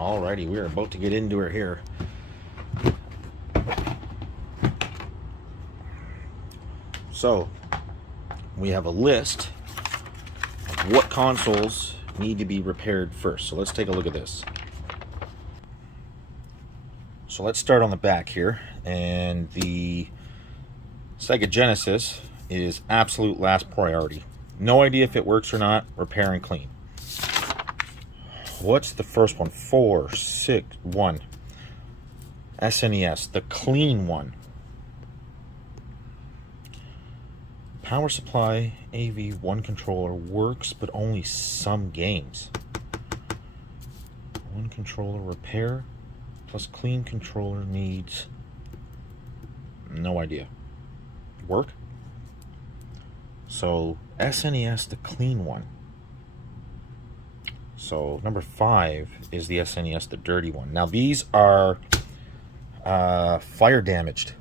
Alrighty, we are about to get into it here. So, we have a list of what consoles need to be repaired first. So let's take a look at this. So let's start on the back here, and the Sega Genesis is absolute last priority. No idea if it works or not. Repair and clean. What's the first one? 461 SNES, the clean one. Power supply AV1 controller works, but only some games. One controller repair plus clean controller needs, no idea. Work? So SNES, the clean one. So number 5 is the SNES, the dirty one. Now these are fire damaged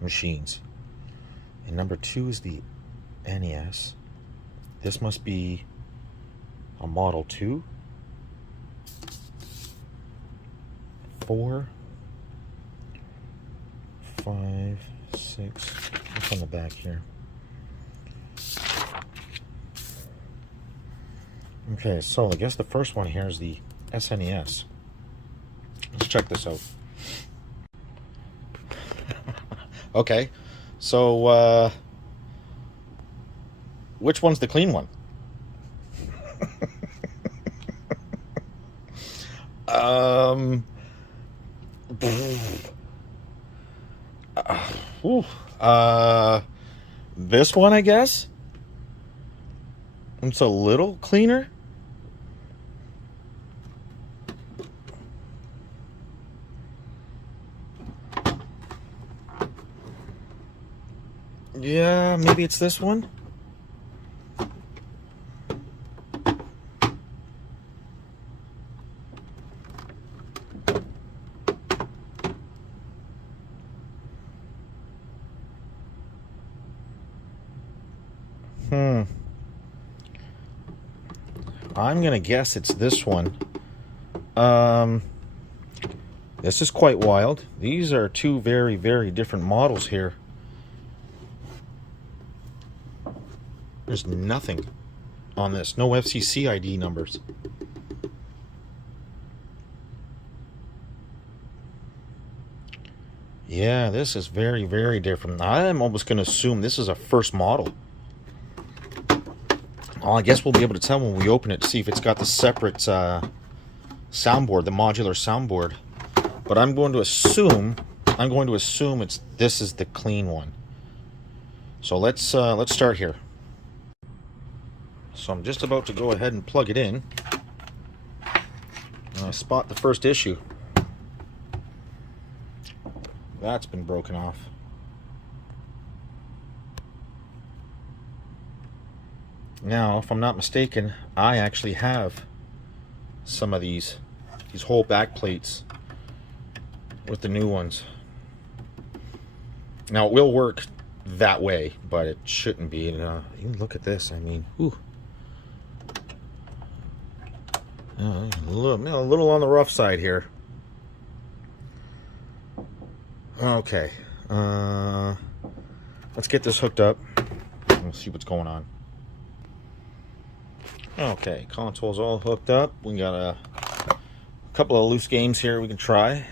machines. And number 2 is the NES. This must be a Model 2. 4, 5, 6. What's on the back here? Okay, so I guess the first one here is the SNES. Let's check this out. Okay, so which one's the clean one? This one, I guess. It's a little cleaner. Yeah, maybe it's this one. I'm gonna guess it's this one. This is quite wild. These are two very, very different models here. There's nothing on this. No FCC ID numbers. Yeah, this is very, very different. I'm almost going to assume this is a first model. Well, I guess we'll be able to tell when we open it to see if it's got the separate soundboard, the modular soundboard. But I'm going to assume this is the clean one. So let's start here. So I'm just about to go ahead and plug it in. And I spot the first issue. That's been broken off. Now, if I'm not mistaken, I actually have some of these whole back plates with the new ones. Now, it will work that way, but it shouldn't be. You look at this. I mean, ooh. A little on the rough side here. Okay. Let's get this hooked up. We'll see what's going on. Okay, console's all hooked up. We got a couple of loose games here we can try.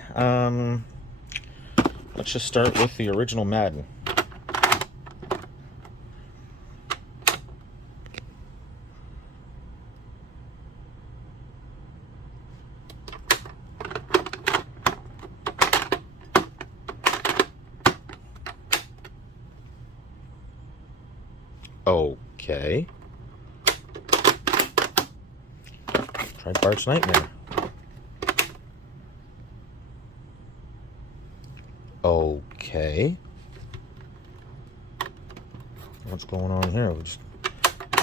Let's just start with the original Madden. Okay. Try Bart's Nightmare. Okay. What's going on here?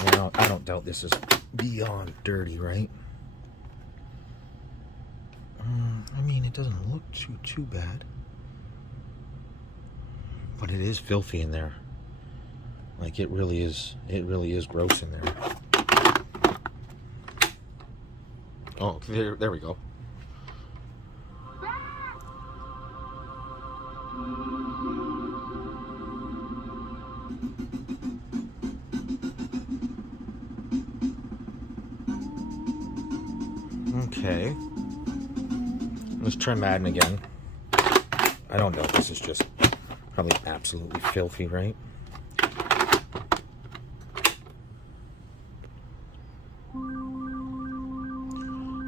I don't doubt this is beyond dirty, right? I mean, it doesn't look too bad. But it is filthy in there. Like, it really is gross in there. Oh, there we go. Okay. Let's try Madden again. I don't know. This is just probably absolutely filthy, right?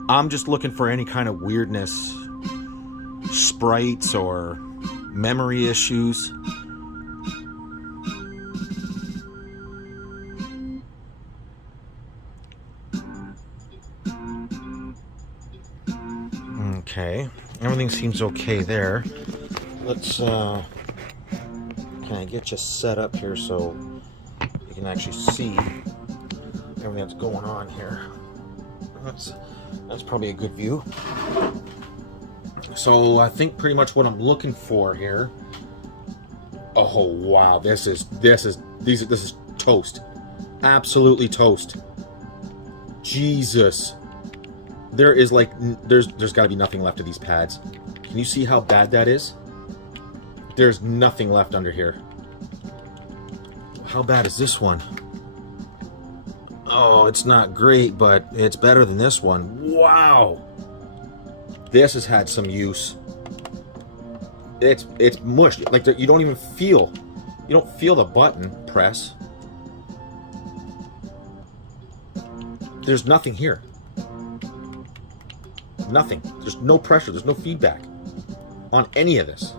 I'm just looking for any kind of weirdness, sprites or memory issues. Okay, everything seems okay there. Let's can I get you set up here so you can actually see everything that's going on here. That's probably a good view. So I think pretty much what I'm looking for here. Oh wow, this is toast. Absolutely toast. Jesus. There is like there's got to be nothing left of these pads. Can you see how bad that is? There's nothing left under here. How bad is this one? Oh, it's not great, but it's better than this one. Wow. This has had some use. It's mushed. Like you don't even feel. You don't feel the button press. There's nothing here. Nothing. There's no pressure. There's no feedback on any of this.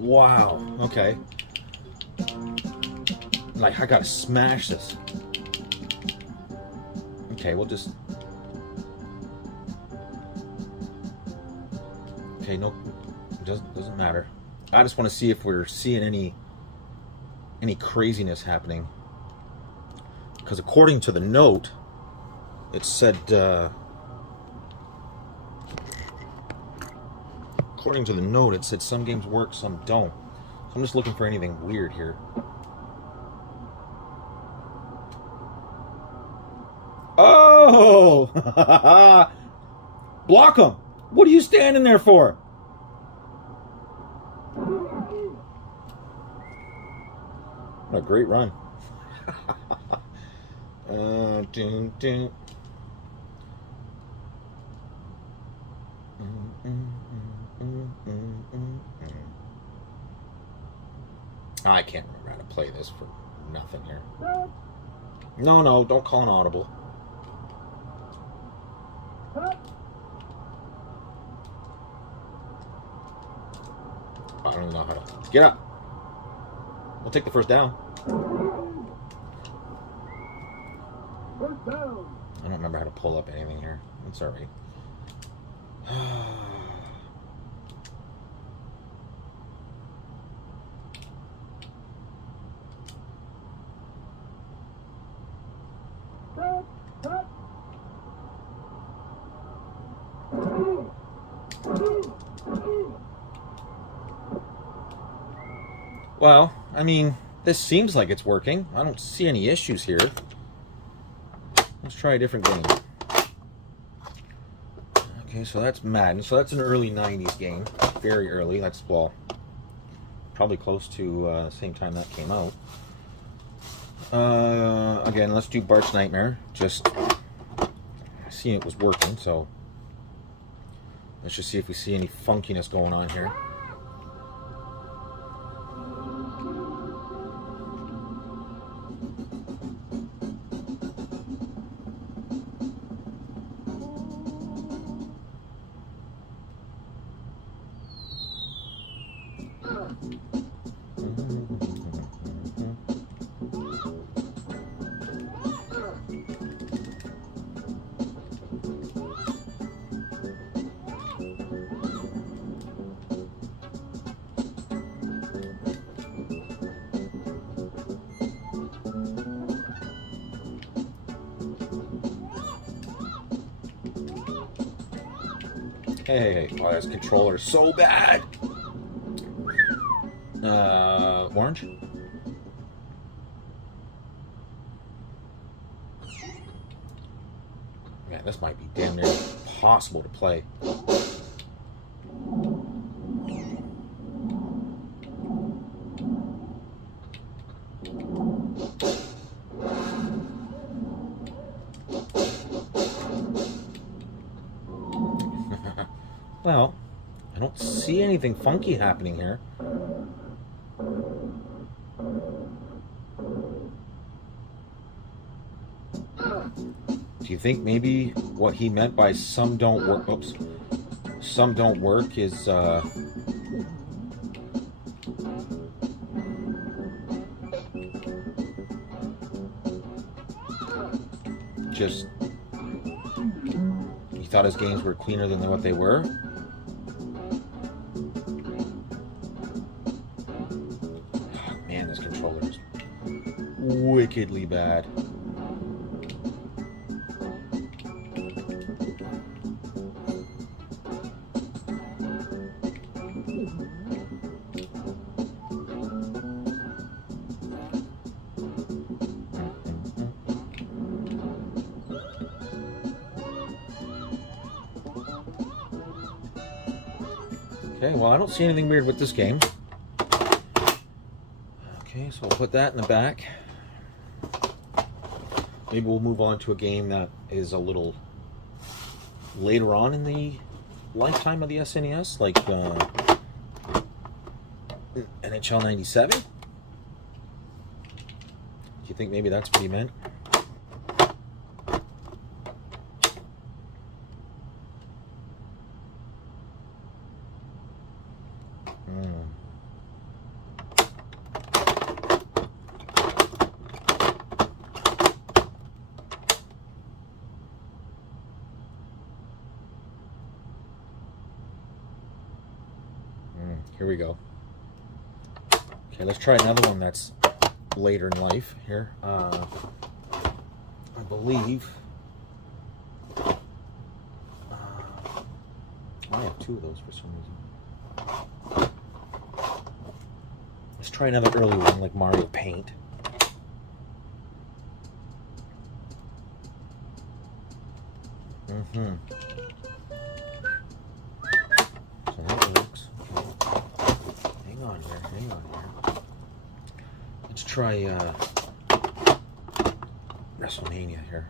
Wow. Okay. Like, I gotta smash this. Okay, we'll just... Okay, no, doesn't matter. I just want to see if we're seeing any craziness happening. Because according to the note, it said... according to the note, it said some games work, some don't. So I'm just looking for anything weird here. Oh! Block them! What are you standing there for? What a great run. Doom, doom. I can't remember how to play this for nothing here. No, don't call an audible. I don't even know how to... Get up! We'll take the first down. First down. I don't remember how to pull up anything here. That's alright. Well, I mean, this seems like it's working. I don't see any issues here. Let's try a different game. Okay, so that's Madden. So that's an early 90s game. Very early. That's, well, probably close to the same time that came out. Again, let's do Bart's Nightmare. Just seeing it was working, so let's just see if we see any funkiness going on here. Hey, oh, this controller's so bad. Orange? Yeah, this this might be damn near impossible to play. Well, I don't see anything funky happening here. Do you think maybe what he meant by some don't work? Oops. Some don't work is just he thought his games were cleaner than what they were. Oh, man, this controller is wickedly bad. Okay, well, I don't see anything weird with this game. Okay, so I'll put that in the back. Maybe we'll move on to a game that is a little later on in the lifetime of the SNES, like NHL 97. Do you think maybe that's what he meant? Here we go. Okay, let's try another one that's later in life here. I believe I have two of those for some reason. Let's try another early one like Mario Paint. So that works. Hang on here. Let's try WrestleMania here.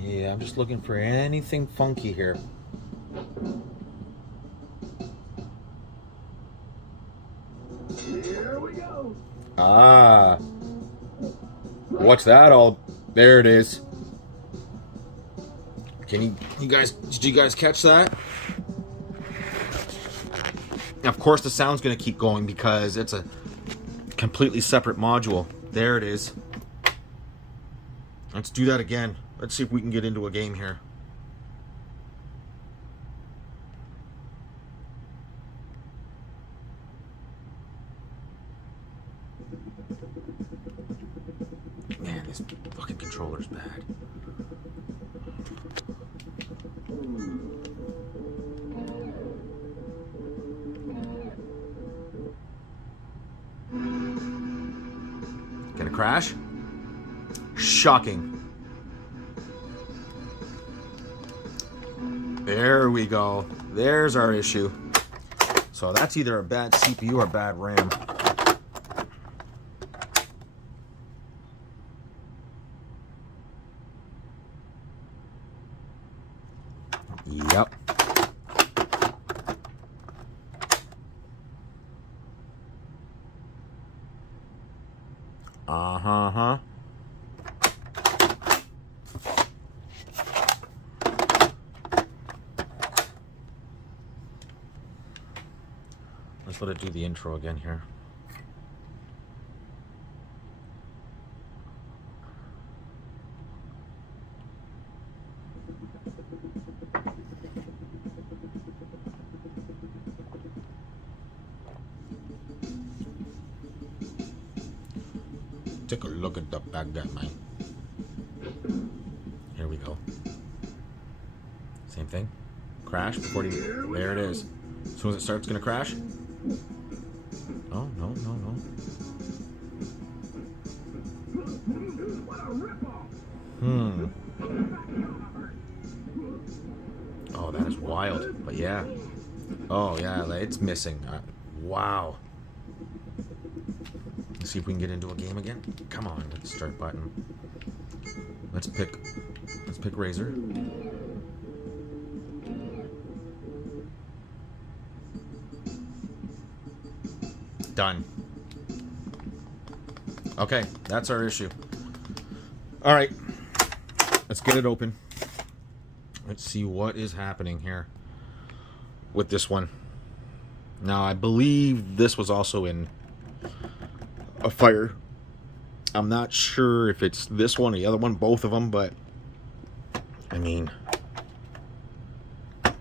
Yeah, I'm just looking for anything funky here. Here we go. Ah. What's that all? There it is. Can you guys, did you guys catch that? Of course the sound's going to keep going because it's a completely separate module. There it is. Let's do that again. Let's see if we can get into a game here. Man, this fucking controller's bad. Gonna crash? Shocking. There we go. There's our issue. So that's either a bad CPU or a bad RAM. Yep. Uh-huh. Let's let it do the intro again here. Take a look at the bad guy, man. Here we go. Same thing. Crash before he... There it is. As soon as it starts, it's gonna crash. Oh, no, no, no. Oh, that is wild. But yeah. Oh, yeah, it's missing. Wow. Let's see if we can get into a game again. Come on, let's start button. Let's pick Razor. Done. Okay, that's our issue. All right, let's get it open. Let's see what is happening here with this one. Now, I believe this was also in a fire. I'm not sure if it's this one or the other one, both of them, but I mean, it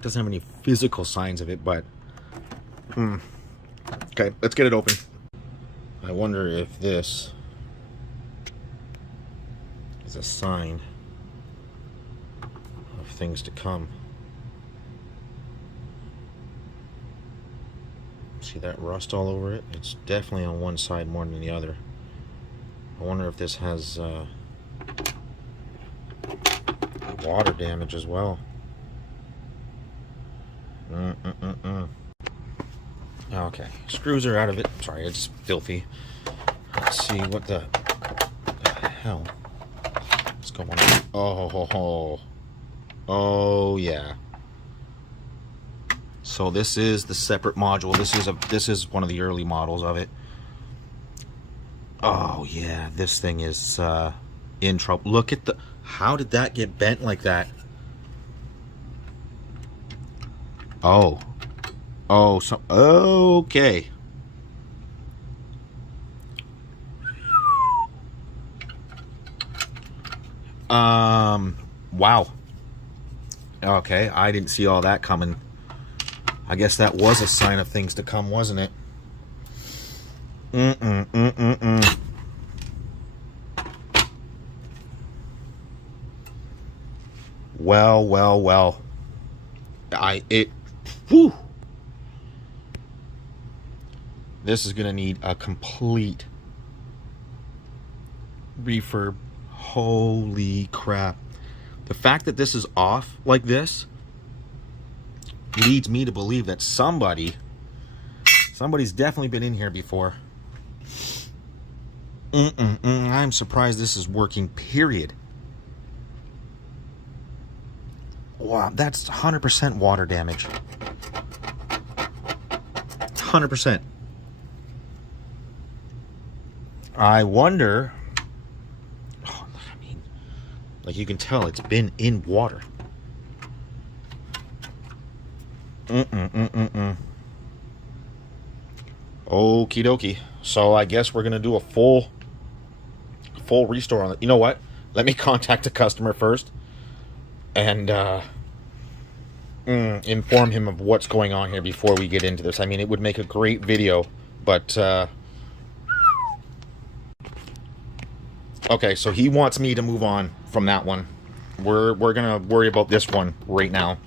doesn't have any physical signs of it, but okay, let's get it open. I wonder if this is a sign of things to come. See that rust all over it? It's definitely on one side more than the other. I wonder if this has water damage as well. Okay, screws are out of it. Sorry, it's filthy. Let's see what the hell is going on. Oh yeah. So this is the separate module. This is one of the early models of it. Oh yeah, this thing is in trouble. Look at the, how did that get bent like that? Oh, so okay. Wow. Okay, I didn't see all that coming. I guess that was a sign of things to come, wasn't it? Well. Whew. This is gonna need a complete refurb. Holy crap. The fact that this is off like this leads me to believe that somebody's definitely been in here before. I'm surprised this is working, period. Wow, that's 100% water damage. 100%. I wonder... Oh, I mean, like you can tell, it's been in water. Okie dokie. So I guess we're gonna do a full restore on it. You know what? Let me contact the customer first and inform him of what's going on here before we get into this. I mean, it would make a great video, but okay. So he wants me to move on from that one. We're gonna worry about this one right now.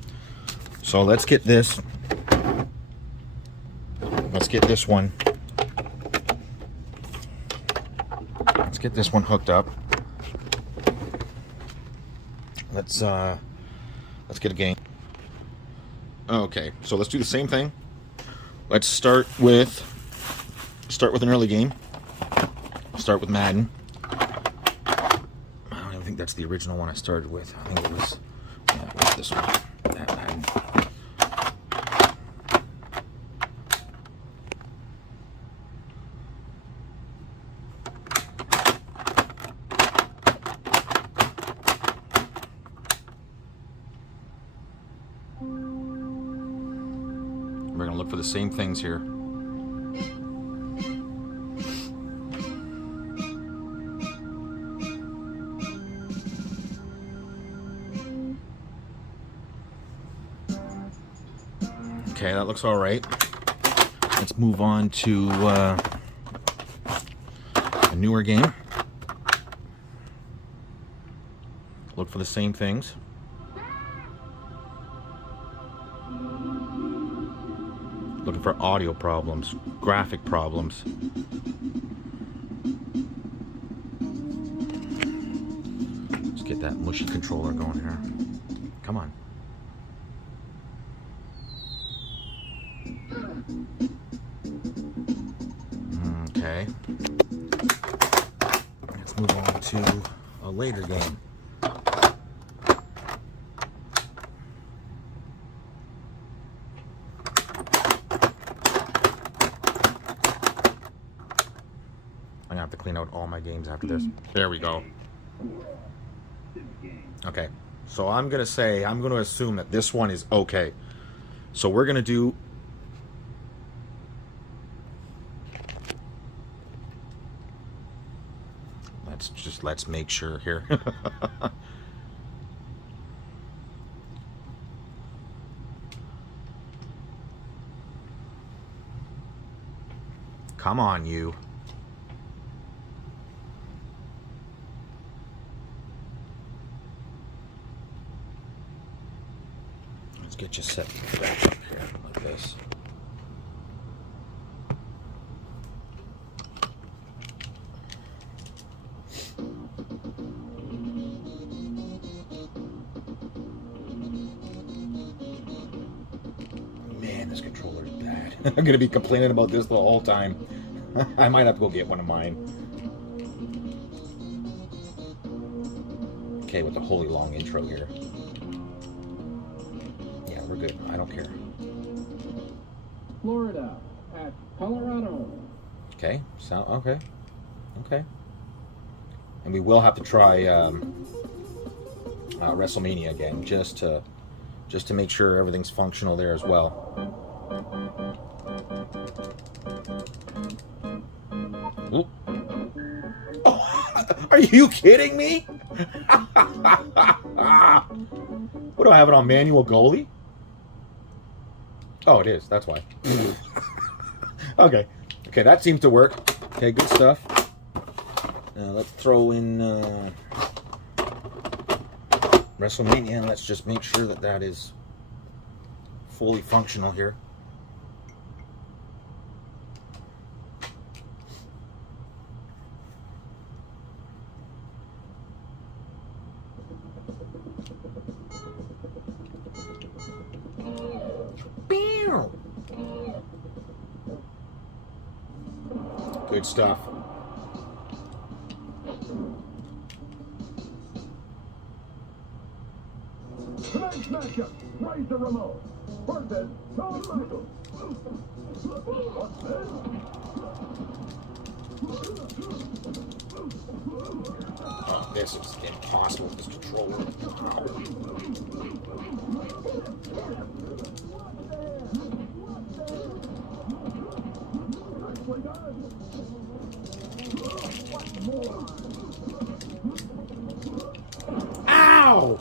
So let's get this. Let's get this one. Let's get this one hooked up. Let's get a game. Okay, so let's do the same thing. Let's start with an early game. Start with Madden. I don't even think that's the original one I started with. I think it was, yeah, it was this one. That Madden. We're going to look for the same things here. Okay, that looks all right. let's move on to a newer game. Look for the same things. Looking for audio problems, graphic problems. Let's get that mushy controller going here. Come on. Okay. Let's move on to a later game. I'm gonna have to clean out all my games after this. There we go. Okay, so I'm gonna assume that this one is okay. So we're gonna do let's make sure here. Come on, you. Let's get you set back up here like this. Man, this controller is bad. I'm going to be complaining about this the whole time. I might have to go get one of mine. Okay, with the holy long intro here. Yeah, we're good. I don't care. Florida at Colorado. Okay, so okay. And we will have to try WrestleMania again, just to make sure everything's functional there as well. Oop. Oh, are you kidding me? What do I have it on, manual goalie? Oh, it is. That's why. Okay, that seems to work. Okay, good stuff. Now let's throw in WrestleMania, and let's just make sure that that is fully functional here. Good stuff. Tonight's matchup, raise the remote. Versus Tom Michael. What's this? Oh, this is impossible with this controller. Ow!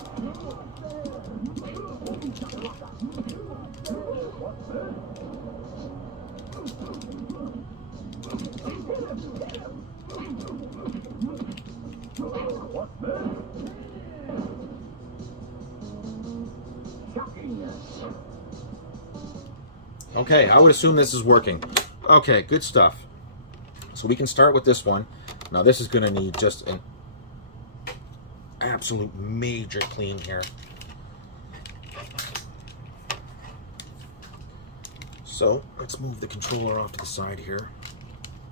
Okay, I would assume this is working. Okay, good stuff. So we can start with this one. Now this is going to need just an absolute major clean here. So let's move the controller off to the side here.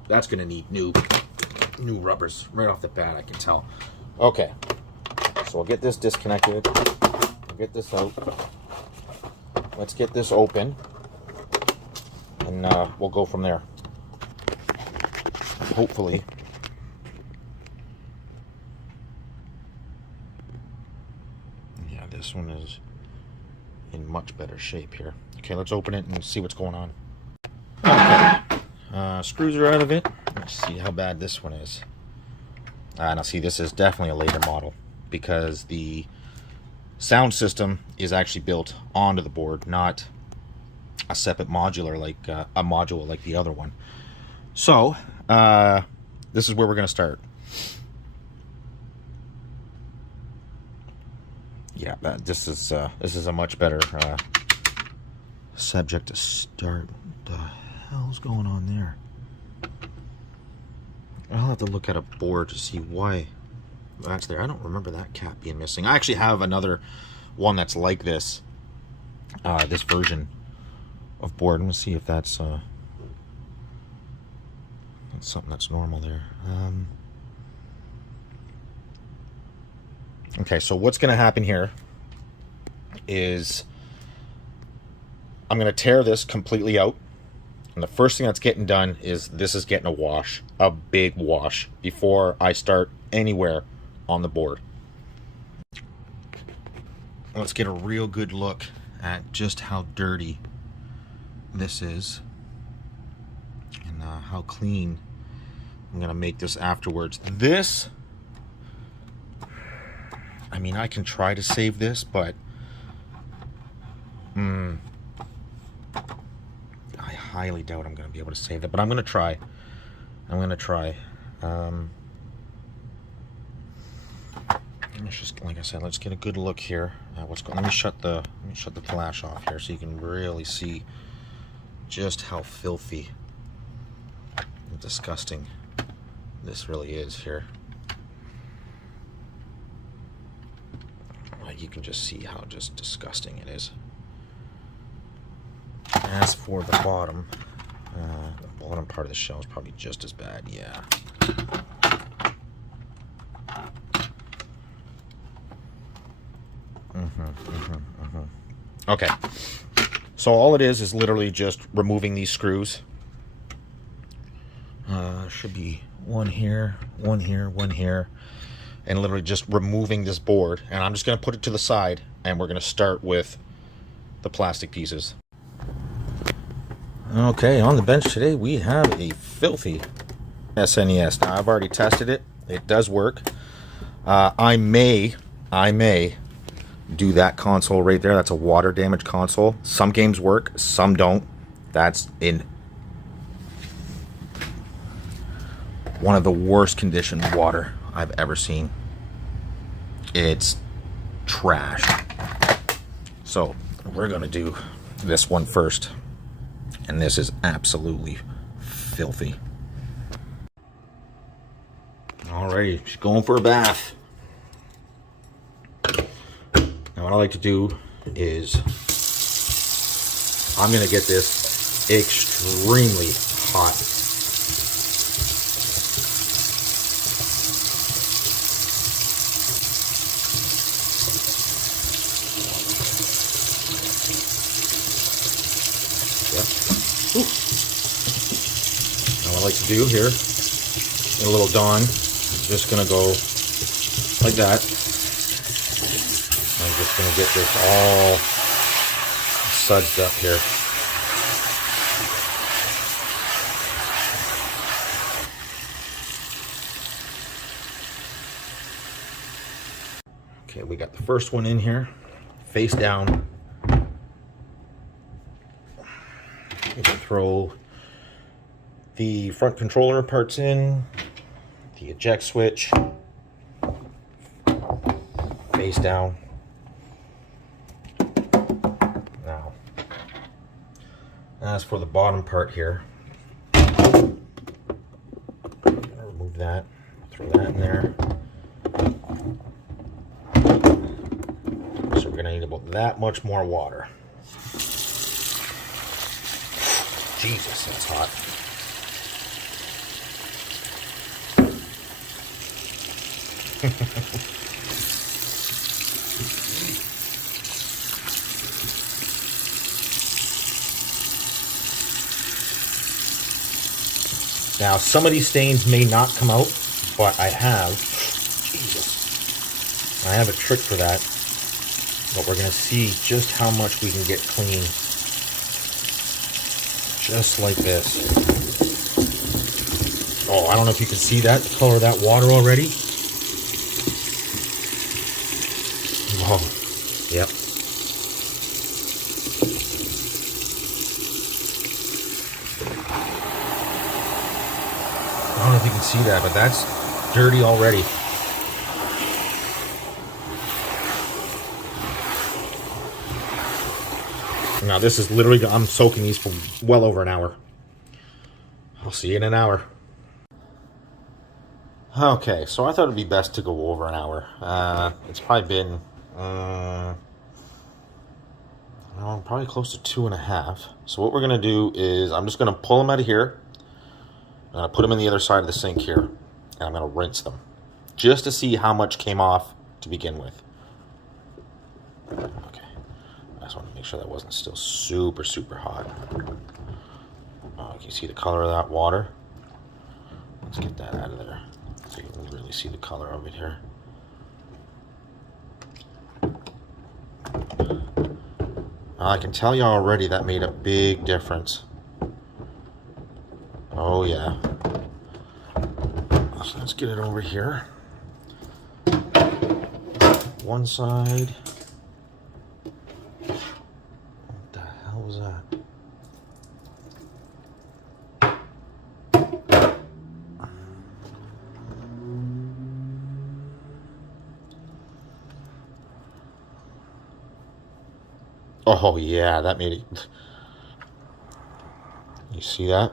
That's going to need new rubbers right off the bat, I can tell. Okay, so we'll get this disconnected. We'll get this out. Let's get this open, and we'll go from there. Hopefully. Yeah, this one is in much better shape here. Okay, let's open it and see what's going on. Okay, screws are out of it. Let's see how bad this one is. Now see, this is definitely a later model because the sound system is actually built onto the board, not a separate modular like a module like the other one. So this is where we're going to start. Yeah, this is a much better subject to start. What the hell's going on there? I'll have to look at a board to see why that's there. I don't remember that cap being missing. I actually have another one that's like this. This version of board. I'm gonna see if that's something that's normal there. Okay, so what's gonna happen here is I'm gonna tear this completely out, and the first thing that's getting done is this is getting a wash, a big wash, before I start anywhere on the board. Let's get a real good look at just how dirty this is and how clean I'm gonna make this afterwards. This, I mean, I can try to save this, but I highly doubt I'm gonna be able to save it, but I'm gonna try. Let's just, like I said, let's get a good look here at what's going on. Let me shut the flash off here so you can really see just how filthy and disgusting this really is here. Like, you can just see how just disgusting it is. As for the bottom part of the shell is probably just as bad. Yeah. Okay, so all it is literally just removing these screws. Should be one here, one here, one here, and literally just removing this board. And I'm just going to put it to the side, and we're going to start with the plastic pieces. Okay, on the bench today we have a filthy SNES. Now, I've already tested it. It does work. I may do that console right there. That's a water damaged console. Some games work, some don't. That's in one of the worst conditioned water I've ever seen. It's trash. So we're gonna do this one first, and this is absolutely filthy. Alrighty, she's going for a bath. Now what I like to do is I'm going to get this extremely hot. Yep. Now what I like to do here, in a little Dawn, I'm just going to go like that. I'm just going to get this all sudsed up here. Okay, we got the first one in here, face down. We can throw the front controller parts in, the eject switch, face down. Now, as for the bottom part here, remove that, throw that in there. So we're gonna need about that much more water. Jesus, that's hot. Now, some of these stains may not come out, but I have a trick for that. But we're going to see just how much we can get clean. Just like this. Oh, I don't know if you can see that, the color of that water already. Oh, yep. don't know if you can see that, but that's dirty already. Now this is literally, I'm soaking these for well over an hour. I'll see you in an hour. Okay, so I thought it'd be best to go over an hour. It's probably been, probably close to 2.5. So what we're gonna do is I'm just gonna pull them out of here. I'm gonna put them in the other side of the sink here, and I'm gonna rinse them just to see how much came off to begin with. Okay, I just want to make sure that wasn't still super, super hot. Can you see the color of that water? Let's get that out of there so you can really see the color of it here. I can tell you already that made a big difference. Oh yeah. So let's get it over here. One side. What the hell was that? Oh yeah, that made it. You see that?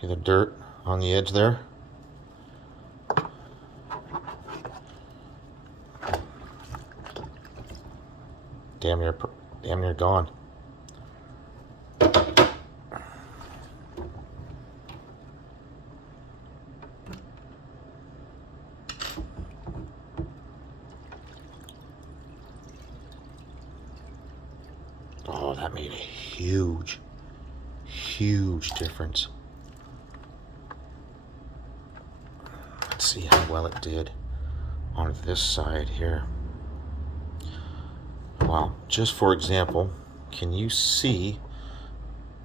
See the dirt on the edge there? Damn near gone. Oh, that made a huge, huge difference. Let's see how well it did on this side here. Well, just for example, can you see?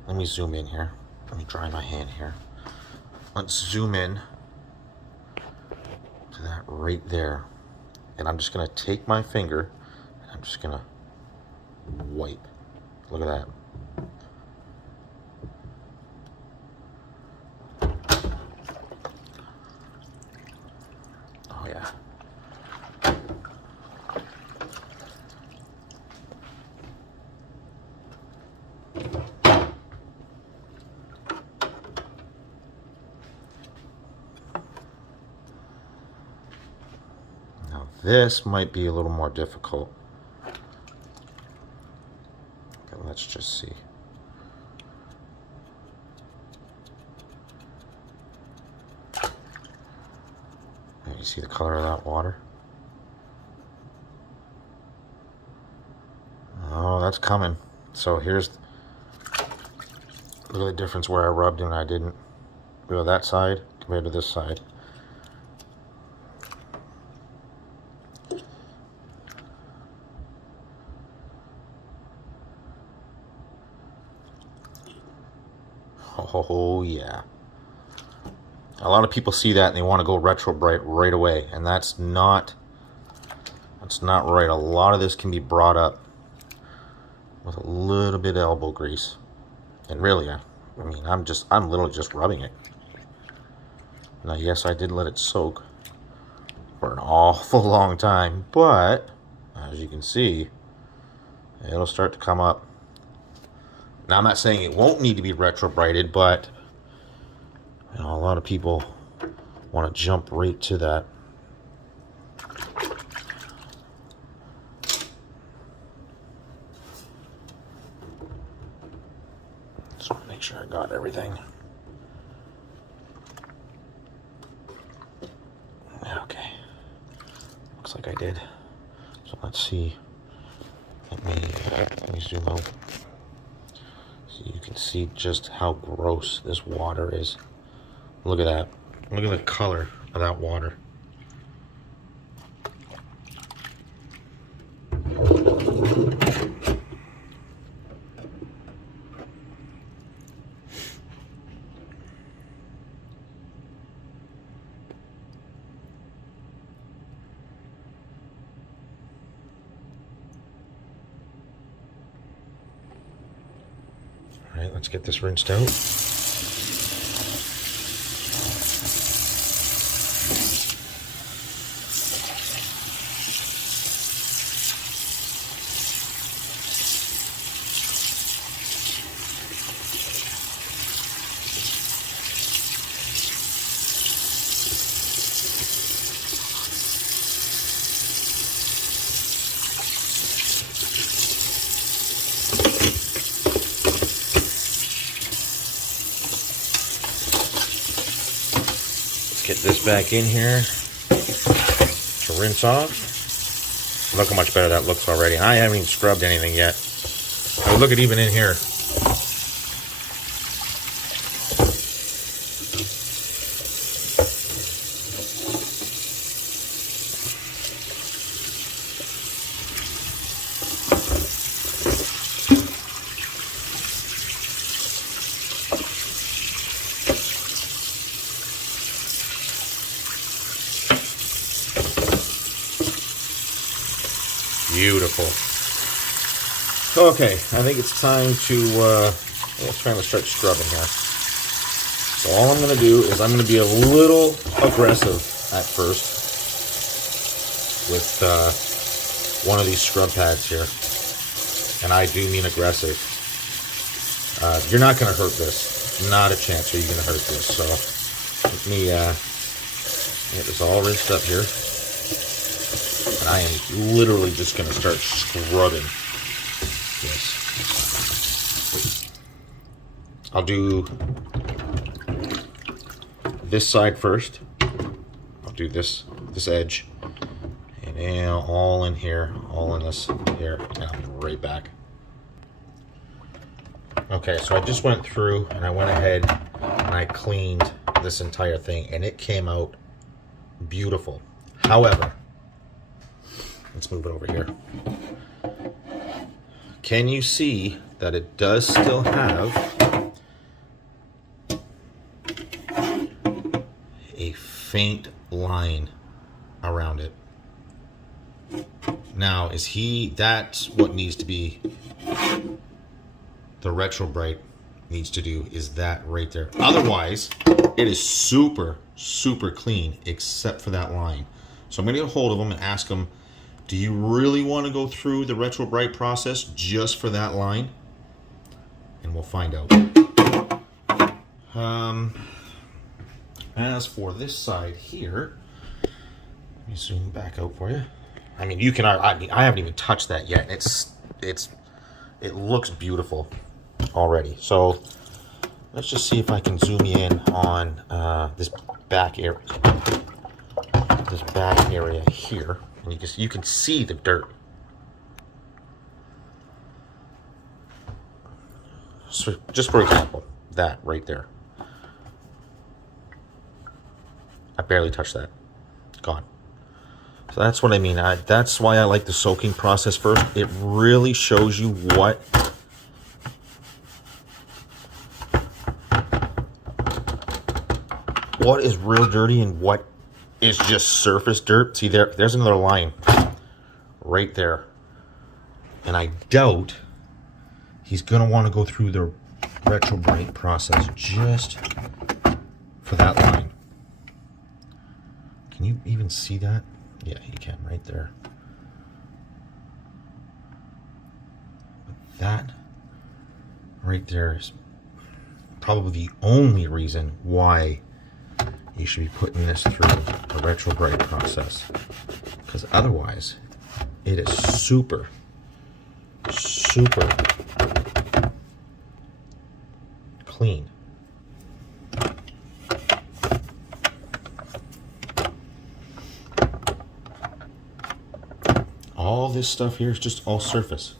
Let me zoom in here. Let me dry my hand here. Let's zoom in to that right there. And I'm just going to take my finger and I'm just going to wipe. Look at that. Oh yeah. Now this might be a little more difficult. Let's just see. You see the color of that water? Oh, that's coming. So here's, look at the difference where I rubbed and I didn't. Look at that side compared to this side. Oh yeah. A lot of people see that and they want to go retro bright right away, and that's not right. A lot of this can be brought up with a little bit of elbow grease. And really, I mean, I'm literally just rubbing it. Now, yes, I did let it soak for an awful long time, but as you can see, it'll start to come up. Now, I'm not saying it won't need to be retro brighted, but you know, a lot of people want to jump right to that. Just want to make sure I got everything. Okay, looks like I did. So let's see. Let me zoom out. So you can see just how gross this water is. Look at that. Look at the color of that water. All right, let's get this rinsed out. Get this back in here to rinse off. Look how much better that looks already. I haven't even scrubbed anything yet. Oh, look at even in here. Beautiful. Okay, I think it's time to let's try to start scrubbing here. So all I'm going to do is I'm going to be a little aggressive at first with one of these scrub pads here, and I do mean aggressive. You're not going to hurt this. Not a chance are you going to hurt this. So let me get this all rinsed up here. And I am literally just going to start scrubbing this. I'll do this side first. I'll do this edge. And now all in here, all in this here, and I'll be right back. Okay, so I just went through and I went ahead and I cleaned this entire thing, and it came out beautiful. However, let's move it over here. Can you see that it does still have a faint line around it? Now, that's what needs to be, the Retro Bright needs to do, is that right there. Otherwise, it is super, super clean except for that line. So I'm going to get a hold of them and ask them, do you really want to go through the Retro Bright process just for that line? And we'll find out. As for this side here, let me zoom back out for you. I mean, you can. I haven't even touched that yet. It looks beautiful already. So let's just see if I can zoom in on this back area. This back area here. And you can see the dirt. So just for example, that right there. I barely touched that. Gone. So that's what I mean. That's why I like the soaking process first. It really shows you what is real dirty and what is just surface dirt. See, there's another line right there. And I doubt he's going to want to go through the Retro Bright process just for that line. Can you even see that? Yeah, you can right there. But that right there is probably the only reason why you should be putting this through the Retro Bright process, because otherwise it is super, super clean. All this stuff here is just all surface.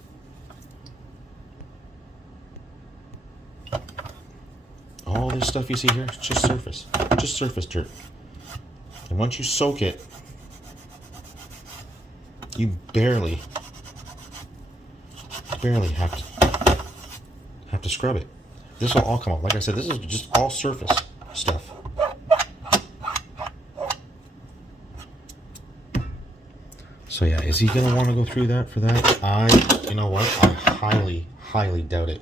All this stuff you see here is just surface dirt. And once you soak it, you barely have to scrub it. This will all come out. Like I said, this is just all surface stuff. So yeah, is he gonna want to go through that for that? You know what? I highly, highly doubt it.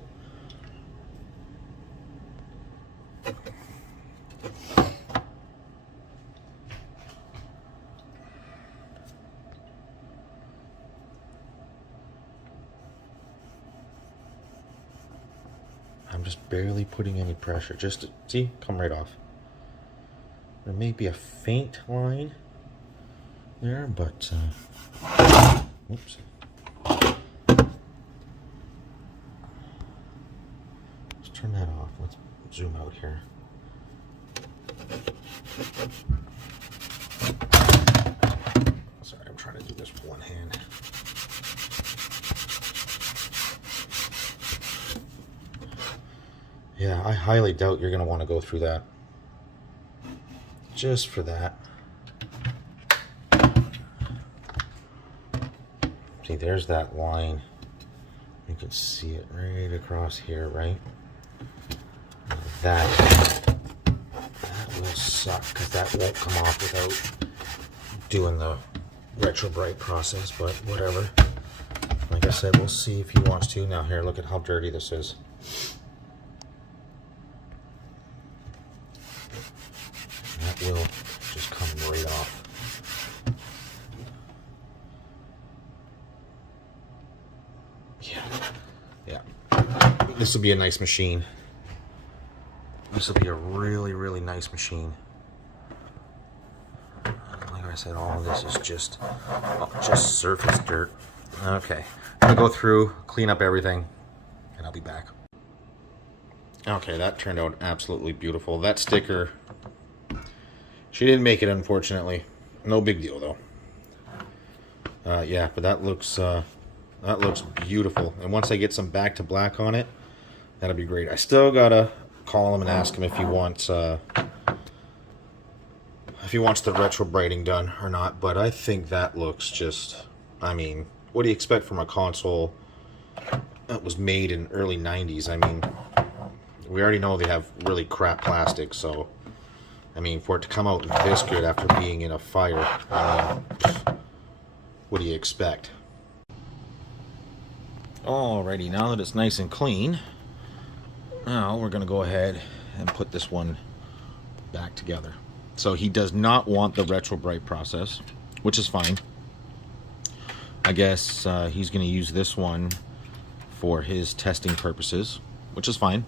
I'm just barely putting any pressure. Just to, see, come right off. There may be a faint line there, but oops. Let's turn that off. Let's zoom out here. Sorry, I'm trying to do this with one hand. Yeah, I highly doubt you're going to want to go through that. Just for that. See, there's that line. You can see it right across here, right? That will suck, because that won't come off without doing the retro bright process, but whatever. Like I said, we'll see if he wants to. Now here, look at how dirty this is. That will just come right off. Yeah. This will be a nice machine. This will be a really, really nice machine. Like I said, all of this is just surface dirt. Okay, I'm gonna go through, clean up everything, and I'll be back. Okay, that turned out absolutely beautiful. That sticker, she didn't make it, unfortunately. No big deal though. Yeah, but that looks beautiful. And once I get some back to black on it, that'll be great. I still gotta call him and ask him if he wants the retro brighting done or not. But I think that looks just, I mean, what do you expect from a console that was made in early 90s? I mean, we already know they have really crap plastic, so I mean, for it to come out this good after being in a fire, I mean, what do you expect? Alrighty, now that it's nice and clean, now we're going to go ahead and put this one back together. So he does not want the retro bright process, which is fine. I guess he's going to use this one for his testing purposes, which is fine.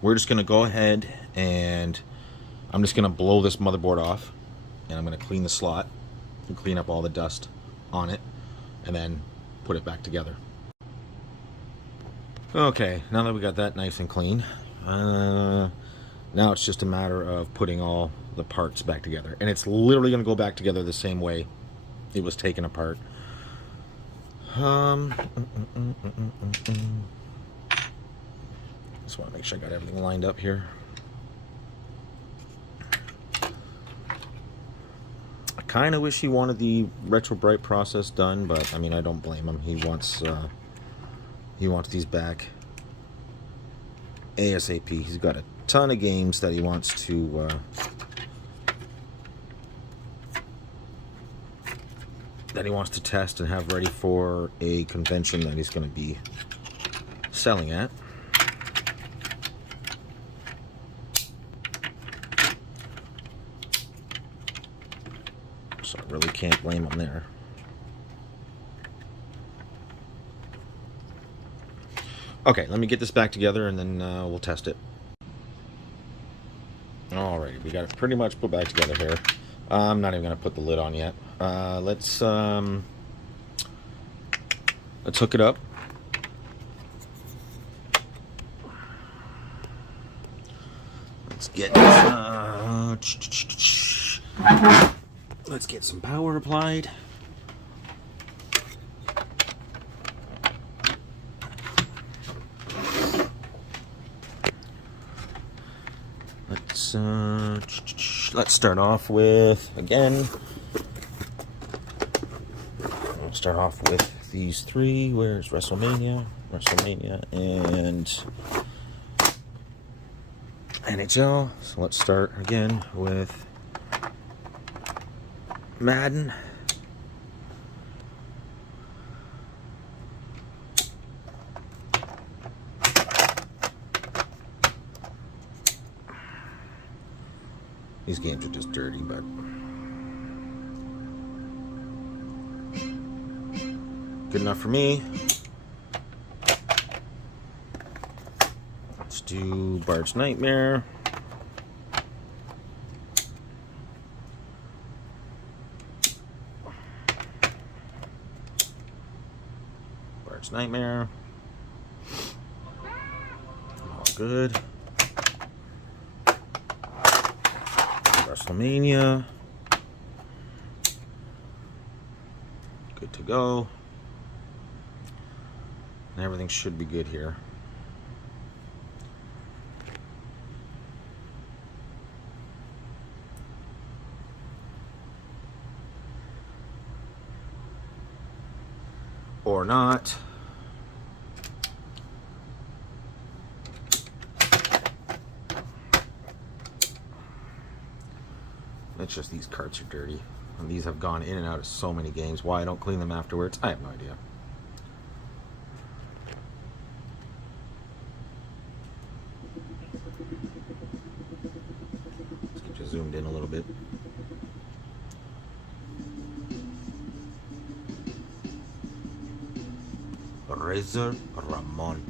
We're just going to go ahead and I'm just going to blow this motherboard off, and I'm going to clean the slot and clean up all the dust on it, and then put it back together. Okay, now that we got that nice and clean, now it's just a matter of putting all the parts back together, and it's literally going to go back together the same way it was taken apart. Just want to make sure I got everything lined up here. I kind of wish he wanted the retro bright process done, but I mean, I don't blame him. He wants these back ASAP. He's got a ton of games that he wants to test and have ready for a convention that he's going to be selling at. So I really can't blame him there. Okay, let me get this back together and then we'll test it. Alrighty, we got it pretty much put back together here. I'm not even going to put the lid on yet. Let's hook it up. Let's get some power applied. Let's start off with, again, we'll start off with these three. Where's WrestleMania, and NHL. So let's start again with Madden. These games are just dirty, but good enough for me. Let's do Bard's Nightmare. Bard's Nightmare. good. WrestleMania. Good to go. And everything should be good here. Or not. It's just these carts are dirty. And these have gone in and out of so many games. Why I don't clean them afterwards, I have no idea. Let's get you zoomed in a little bit. Razor Ramon.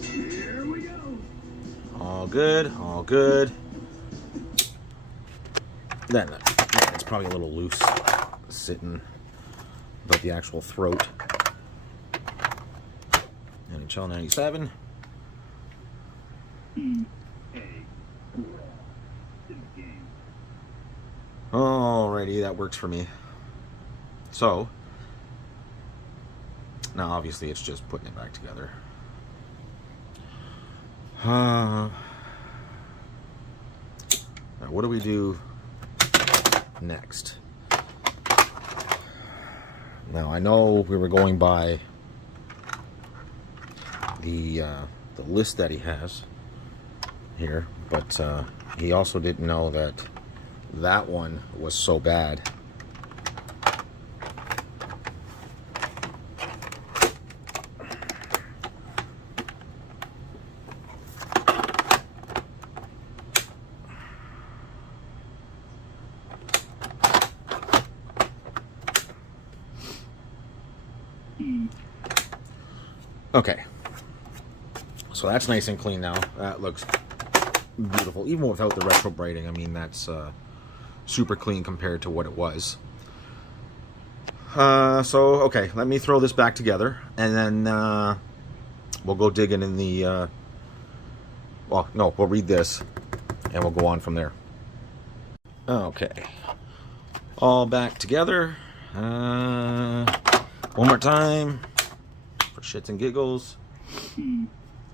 Here we go. All good, all good. Then it's probably a little loose sitting above the actual throat. NHL 97. Alrighty, that works for me. So, now obviously it's just putting it back together. Now what do we do next? Now I know we were going by the list that he has here, but he also didn't know that that one was so bad. Okay, so that's nice and clean now. That looks beautiful, even without the retro brighting. I mean, that's super clean compared to what it was. So, okay, let me throw this back together, and then we'll go digging in the... well, no, we'll read this, and we'll go on from there. Okay, all back together. One more time. For shits and giggles.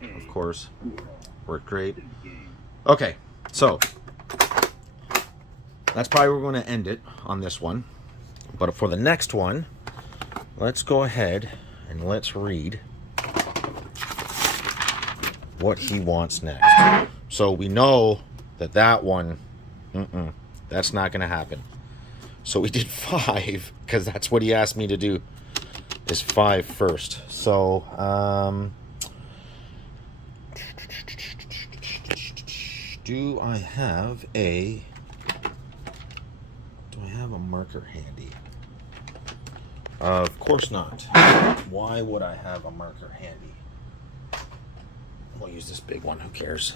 Of course. Worked great. Okay, so that's probably where we're going to end it on this one. But for the next one, let's go ahead and let's read what he wants next. So we know that that one, that's not going to happen. So we did 5 because that's what he asked me to do. Is 5 first. So, do I have a marker handy? Of course not. Why would I have a marker handy? We'll use this big one, who cares?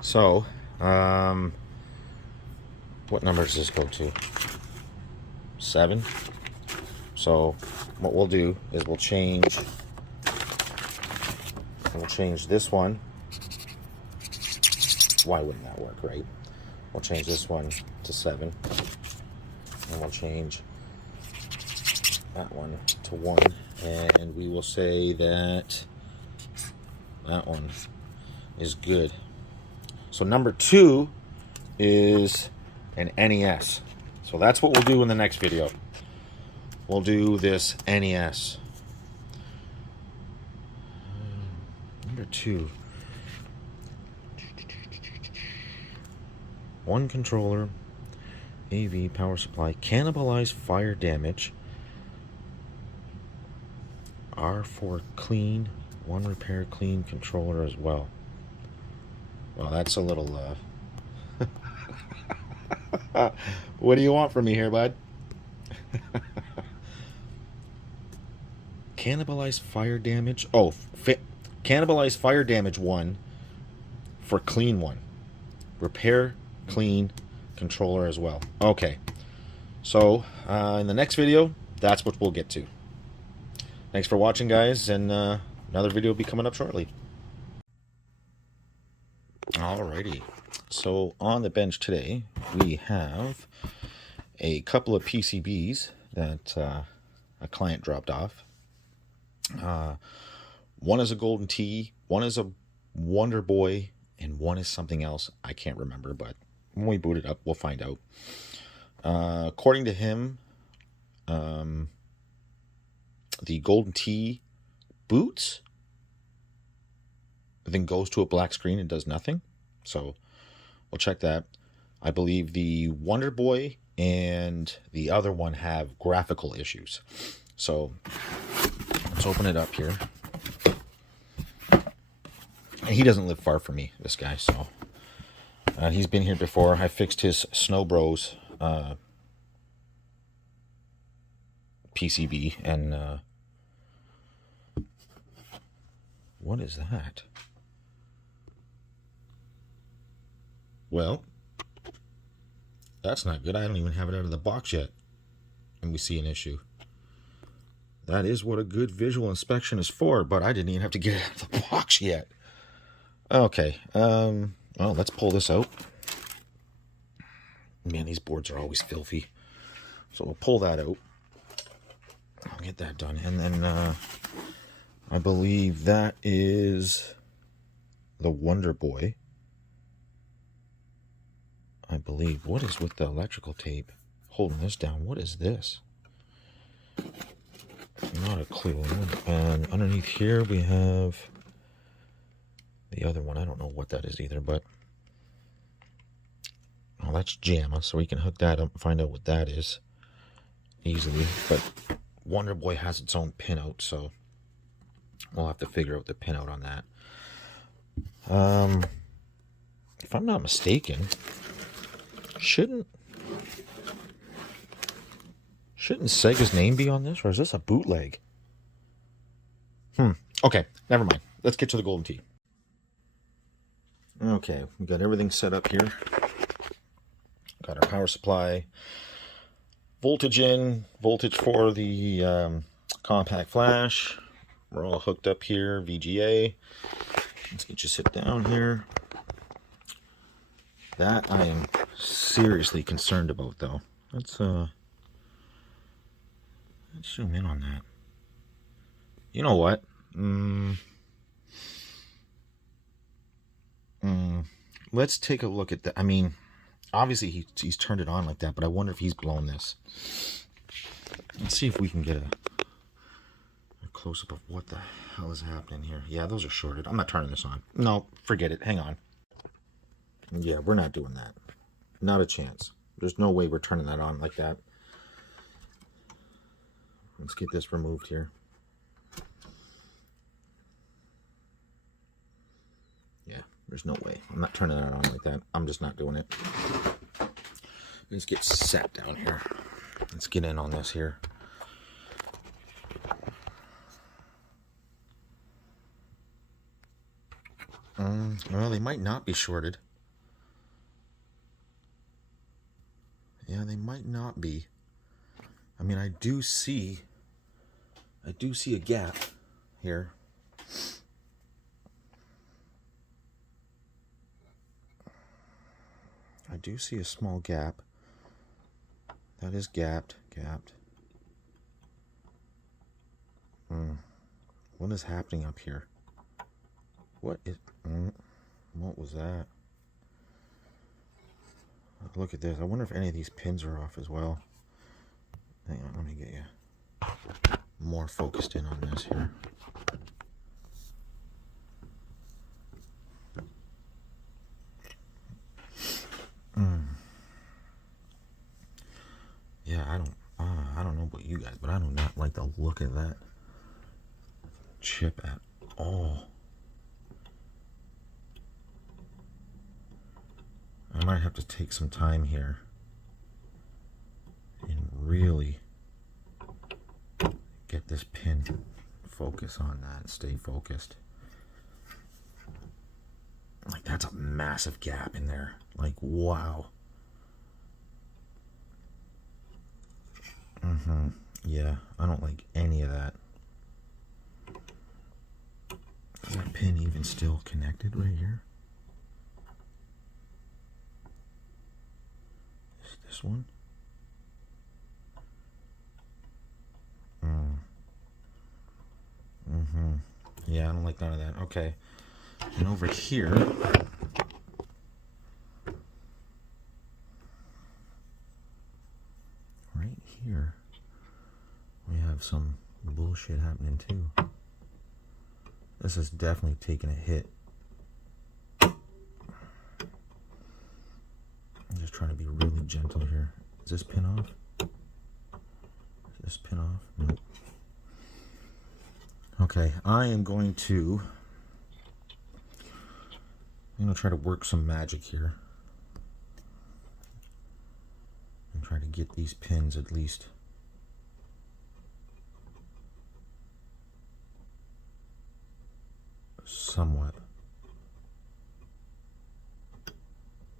So, what number does this go to? 7. So what we'll do is we'll change this one. Why wouldn't that work, right? We'll change this one to 7, and we'll change that one to 1, and we will say that that one is good. So number 2 is an NES. So that's what we'll do in the next video. We'll do this NES. Number 2. 1 controller, AV, power supply, cannibalize fire damage, R4 clean, 1 repair clean controller as well. Well, that's a little, what do you want from me here, bud? Cannibalize fire damage. Oh, cannibalize fire damage 1 for clean 1. Repair clean controller as well. Okay. So, in the next video, that's what we'll get to. Thanks for watching, guys, and another video will be coming up shortly. Alrighty, so on the bench today we have a couple of PCBs that a client dropped off. One is a Golden Tee, one is a Wonder Boy, and one is something else I can't remember, but when we boot it up we'll find out. According to him, the Golden Tee boots, then goes to a black screen and does nothing. So we'll check that. I believe the Wonder Boy and the other one have graphical issues. So let's open it up here. And he doesn't live far from me, this guy, so he's been here before. I fixed his Snow Bros PCB, and what is that? Well, that's not good. I don't even have it out of the box yet, and we see an issue. That is what a good visual inspection is for, but I didn't even have to get it out of the box yet. Okay, well, let's pull this out. Man, these boards are always filthy. So we'll pull that out. I'll get that done. And then I believe that is the Wonder Boy. I believe. What is with the electrical tape holding this down? What is this? Not a clue. And underneath here we have the other one. I don't know what that is either, but oh, that's JAMA, so we can hook that up and find out what that is easily. But Wonder Boy has its own pinout, so we'll have to figure out the pinout on that. If I'm not mistaken, shouldn't Sega's name be on this, or is this a bootleg? Okay, never mind. Let's get to the Golden Tee. Okay, we got everything set up here. Got our power supply, voltage in, voltage for the compact flash. We're all hooked up here, VGA. Let's get you sit down here. That I am seriously concerned about, though. Let's zoom in on that. You know what? Let's take a look at that. I mean, obviously he's turned it on like that, but I wonder if he's blown this. Let's see if we can get a close-up of what the hell is happening here. Yeah, those are shorted. I'm not turning this on. No, forget it. Hang on. Yeah, we're not doing that. Not a chance. There's no way we're turning that on like that. Let's get this removed here. Yeah, there's no way. I'm not turning that on like that. I'm just not doing it. Let's get set down here. Let's get in on this here. Well, they might not be shorted. Yeah, they might not be. I mean, I do see a gap here. I do see a small gap. That is gapped. What is happening up here? What was that? Look at this. I wonder if any of these pins are off as well. Hang on, let me get you more focused in on this here. Yeah, I don't know about you guys, but I do not like the look of that chip at all. I might have to take some time here and really get this pin focus on that and stay focused. Like, that's a massive gap in there. Like, wow. Yeah, I don't like any of that. Is that pin even still connected right here? Is this one? Yeah, I don't like none of that. Okay. And over here, right here, we have some bullshit happening too. This is definitely taking a hit. I'm just trying to be really gentle here. Is this pin off? Is this pin off? Nope. Okay, I'm going to try to work some magic here and try to get these pins at least somewhat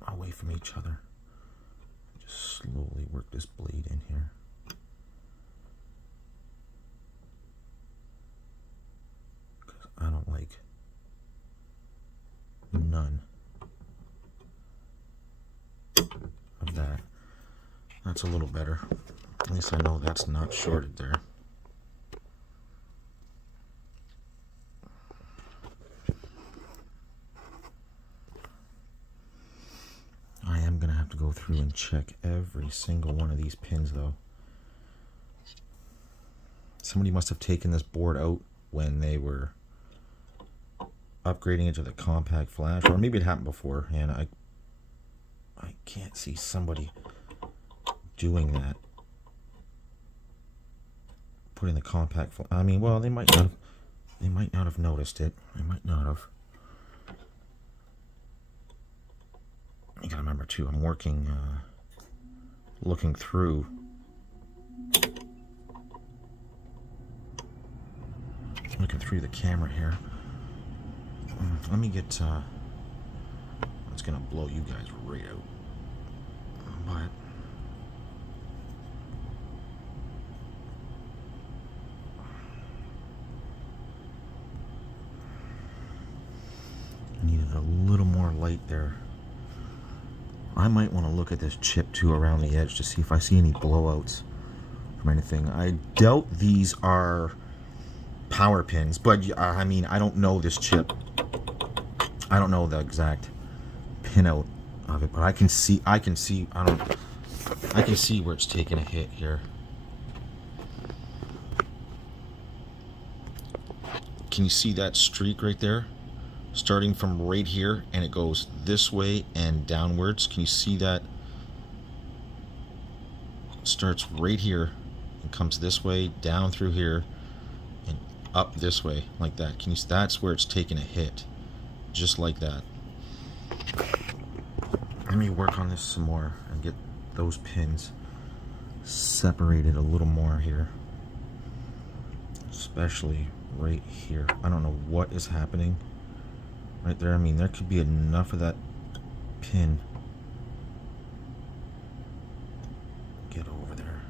away from each other. Just slowly work this blade in here. Because I don't like none of that. That's a little better. At least I know that's not shorted there. I am going to have to go through and check every single one of these pins though. Somebody must have taken this board out when they were upgrading it to the compact flash, or maybe it happened before, and I can't see somebody doing that. Putting the compact flash. I mean, well, they might not have noticed it. They might not have. You gotta remember too, I'm working, looking through. Looking through the camera here. Let me get, it's gonna blow you guys right out. But needed a little more light there. I might want to look at this chip too around the edge to see if I see any blowouts from anything. I doubt these are power pins, but I mean, I don't know this chip. I don't know the exact pinout of it, but I can see where it's taking a hit here. Can you see that streak right there? Starting from right here, and it goes this way and downwards. Can you see that? It starts right here and comes this way, down through here, and up this way, like that. Can you? That's where it's taking a hit, just like that. Let me work on this some more and get those pins separated a little more here, especially right here. I don't know what is happening right there. I mean, there could be enough of that pin. Get over there.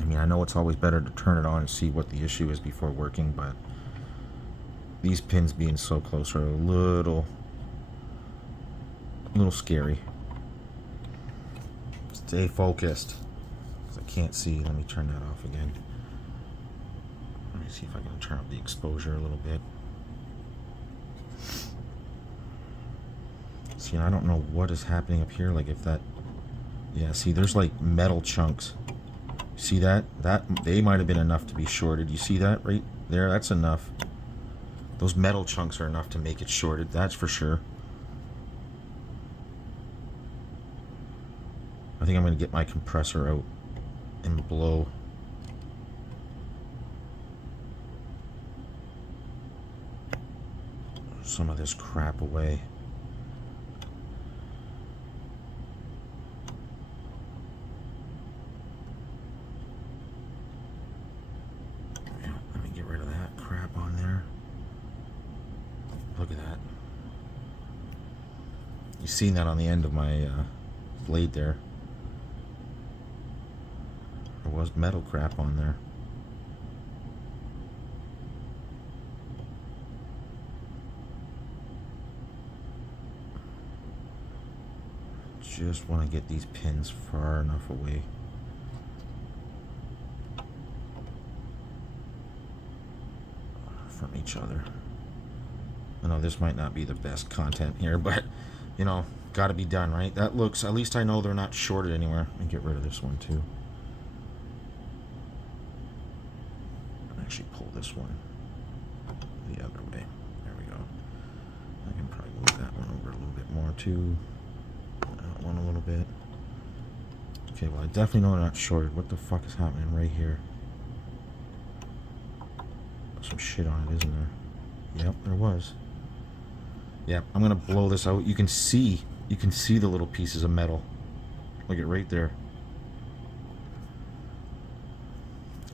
I mean, I know it's always better to turn it on and see what the issue is before working, but these pins being so close are a little scary. Stay focused. 'Cause I can't see. Let me turn that off again. Let me see if I can turn up the exposure a little bit. See, I don't know what is happening up here. Like if that, yeah, see, there's like metal chunks. See that? They might have been enough to be shorted. You see that right there? That's enough. Those metal chunks are enough to make it shorted. That's for sure. I think I'm going to get my compressor out and blow some of this crap away. Yeah, let me get rid of that crap on there. Look at that. You've seen that on the end of my blade there. There was metal crap on there. Just want to get these pins far enough away. From each other. I know this might not be the best content here, but you know, gotta be done, right? That looks, at least I know they're not shorted anywhere. Let me get rid of this one too. Actually pull this one the other way. There we go. I can probably move that one over a little bit more too. That one a little bit. Okay, well I definitely know they're not shorted. What the fuck is happening right here? Some shit on it, isn't there? Yep, there was. Yep, I'm gonna blow this out. You can see the little pieces of metal. Look at right there.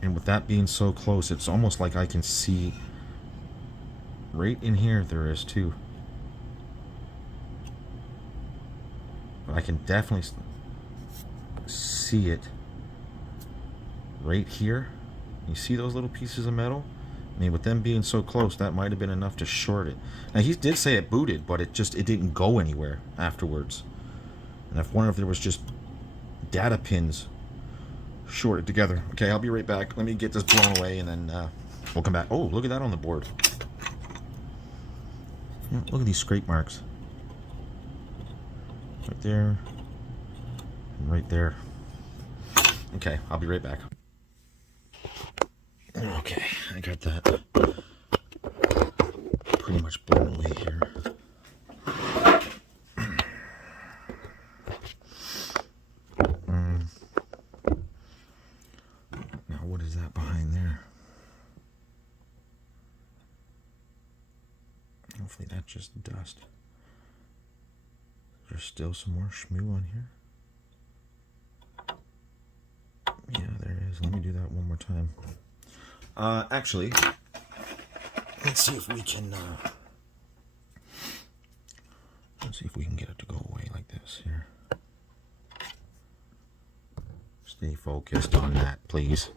And with that being so close, it's almost like I can see right in here. There is too. But I can definitely see it right here. You see those little pieces of metal? I mean, with them being so close, that might have been enough to short it. Now, he did say it booted, but it didn't go anywhere afterwards. And I wonder if there was just data pins shorted together. Okay, I'll be right back. Let me get this blown away, and then we'll come back. Oh, look at that on the board. Yeah, look at these scrape marks. Right there. And right there. Okay, I'll be right back. Okay, I got that pretty much blown away here. Now, what is that behind there? Hopefully that's just dust. There's still some more shmoo on here. Yeah, there is. Let me do that one more time. Actually, let's see if we can, get it to go away like this here. Stay focused on that, please.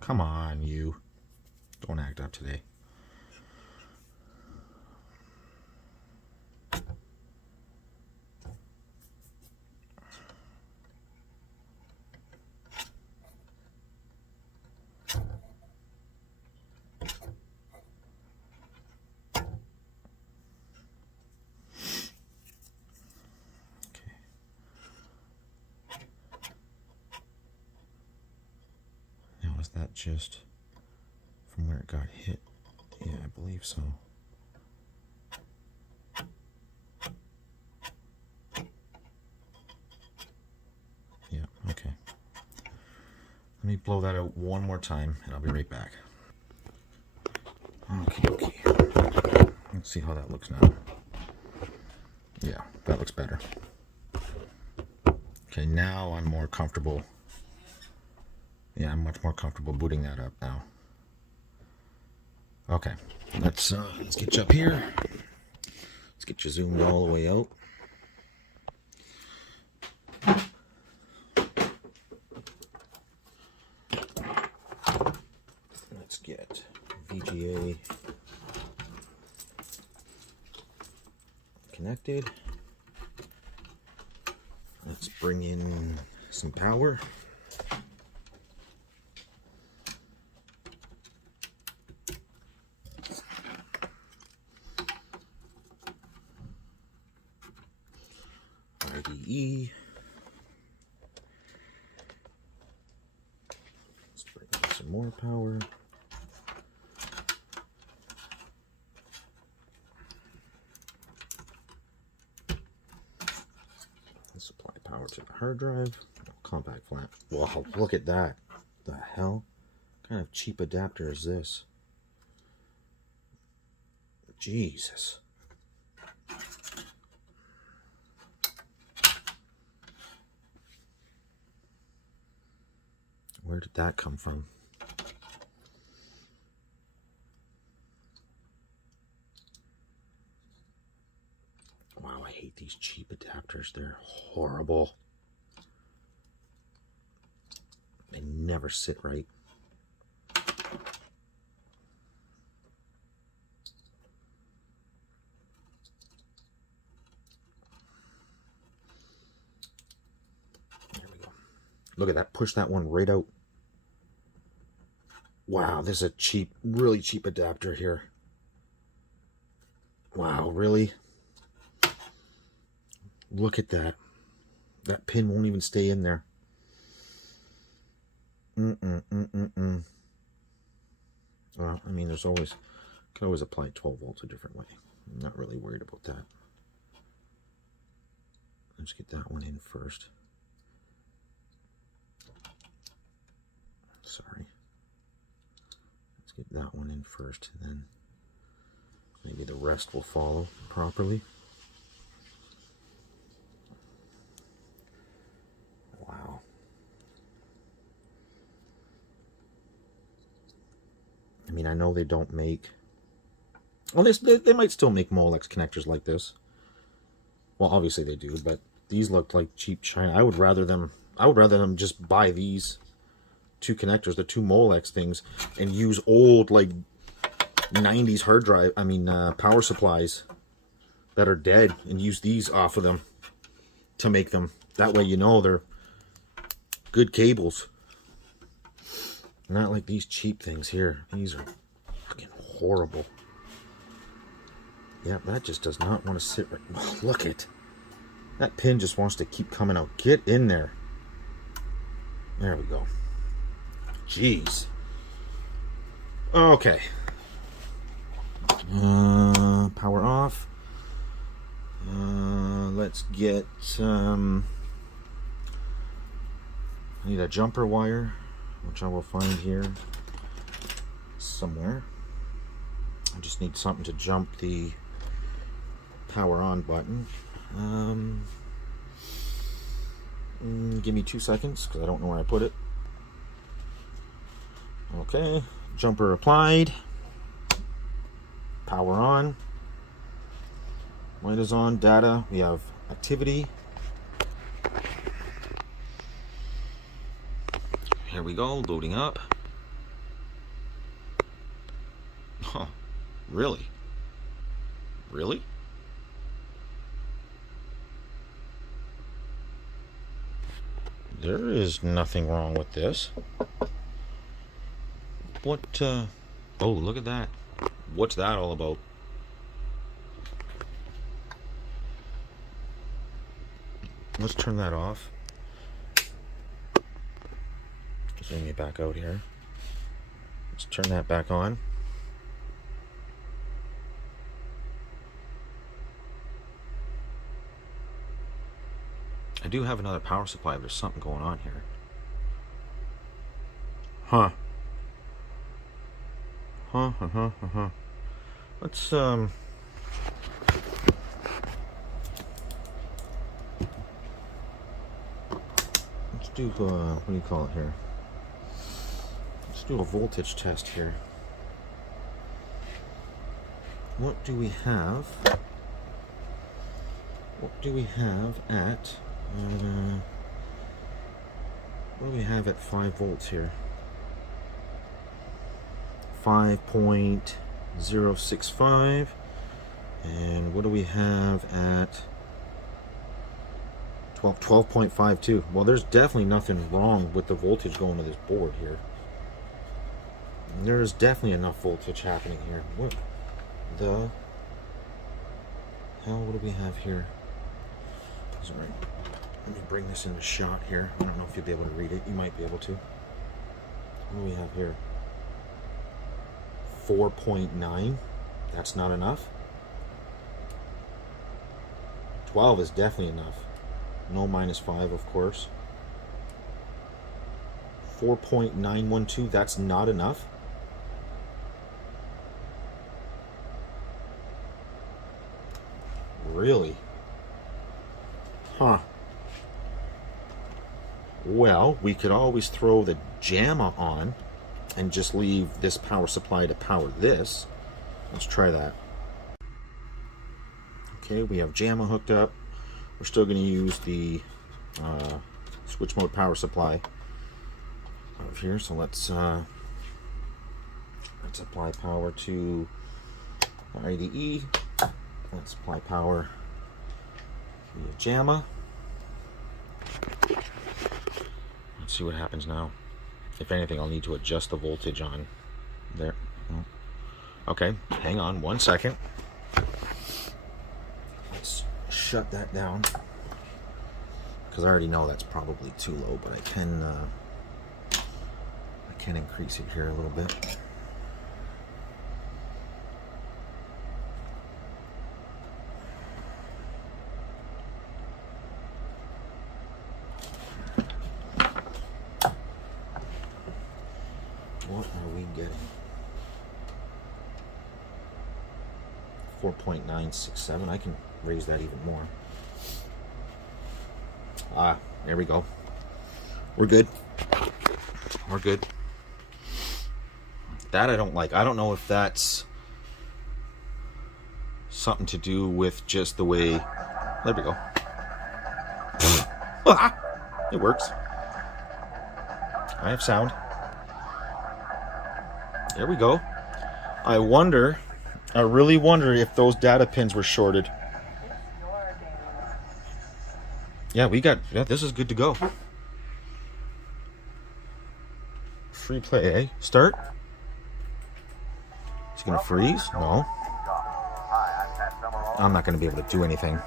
Come on, you. Don't act up today. That just from where it got hit? Yeah, I believe so. Yeah, okay. Let me blow that out one more time and I'll be right back. Okay. Let's see how that looks now. Yeah, that looks better. Okay, now I'm more comfortable. Yeah, I'm much more comfortable booting that up now. Okay, let's get you up here. Let's get you zoomed all the way out. Let's get VGA connected. Let's bring in some power. IDE. Let's bring in some more power. Let's supply power to the hard drive. Compact flat. Wow, look at that. The hell? What kind of cheap adapter is this? Jesus. Where did that come from? Wow, I hate these cheap adapters. They're horrible. They never sit right. There we go. Look at that. Push that one right out. Wow, this is a cheap, really cheap adapter here. Wow, really? Look at that. That pin won't even stay in there. Well, I mean, there's always, can always apply 12 volts a different way. I'm not really worried about that. Let's get that one in first. Sorry. Let's get that one in first, and then maybe the rest will follow properly. Wow. I mean, I know they don't make... Well, they might still make Molex connectors like this. Well, obviously they do, but these look like cheap China. I would rather them just buy these two connectors, the two Molex things, and use old, like, 90s hard drive, power supplies that are dead, and use these off of them to make them. That way you know they're good cables. Not like these cheap things here. These are fucking horrible. Yeah, that just does not want to sit right. Oh, look it. That pin just wants to keep coming out. Get in there. There we go. Jeez. Okay. Power off. Let's get I need a jumper wire, which I will find here somewhere. I just need something to jump the power on button. Give me 2 seconds because I don't know where I put it. Okay, jumper applied. Power on. Light is on. Data. We have activity. Here we go, loading up. Huh, really? Really? There is nothing wrong with this. What, oh, look at that. What's that all about? Let's turn that off. Zoom it back out here. Let's turn that back on. I do have another power supply, but there's something going on here. Huh. Let's do what do you call it here? Let's do a voltage test here. What do we have? What do we have at? What do we have at 5 volts here? 5.065. And what do we have at 12.52? Well, there's definitely nothing wrong with the voltage going to this board here. There is definitely enough voltage happening here. What the hell? What do we have here? Sorry. Let me bring this into shot here. I don't know if you'll be able to read it. You might be able to. What do we have here? 4.9. That's not enough. 12 is definitely enough. No -5, of course. 4.912. That's not enough. Really? Huh. Well, we could always throw the JAMA on and just leave this power supply to power this. Let's try that. Okay, we have JAMA hooked up. We're still going to use the switch mode power supply over here. So let's apply power to IDE. Let's apply power via JAMA. Let's see what happens now. If anything, I'll need to adjust the voltage on there. Okay, hang on 1 second. Let's shut that down, because I already know that's probably too low, but I can increase it here a little bit. What are we getting? 4.967. I can raise that even more. Ah, there we go. We're good. We're good. That I don't like. I don't know if that's something to do with just the way... There we go. It works. I have sound. There we go. I really wonder if those data pins were shorted. Yeah, this is good to go. Free play, eh? Start. It's gonna freeze? No. I'm not gonna be able to do anything.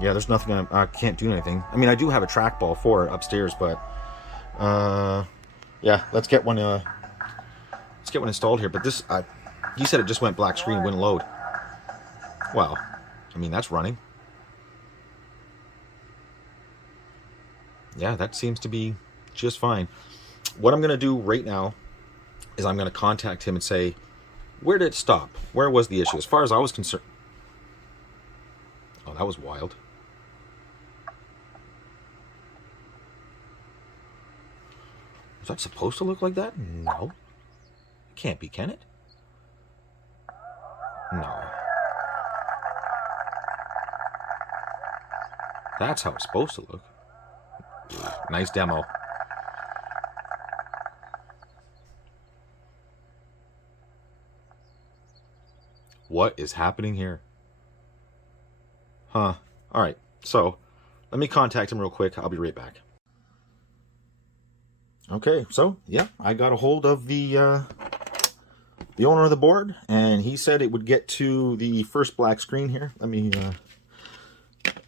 Yeah, there's nothing. I can't do anything. I mean, I do have a trackball for it upstairs, but yeah, let's get one. Let's get one installed here. But this, he said it just went black screen, wouldn't load. Well, I mean, that's running. Yeah, that seems to be just fine. What I'm gonna do right now is I'm gonna contact him and say, where did it stop? Where was the issue? As far as I was concerned. Oh, that was wild. Is that supposed to look like that? No. It can't be, can it? No. That's how it's supposed to look. Nice demo. What is happening here? Huh. Alright, so let me contact him real quick. I'll be right back. Okay, so yeah, I got a hold of the owner of the board, and he said it would get to the first black screen here. Let me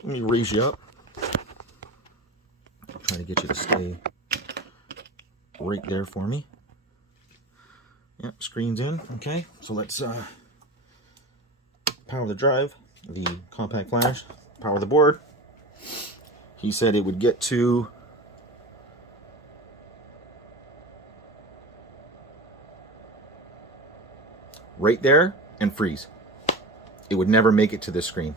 raise you up. I'm trying to get you to stay right there for me. Yep, screen's in. Okay, so let's power the drive, the compact flash, power the board. He said it would get to right there and freeze. It would never make it to this screen.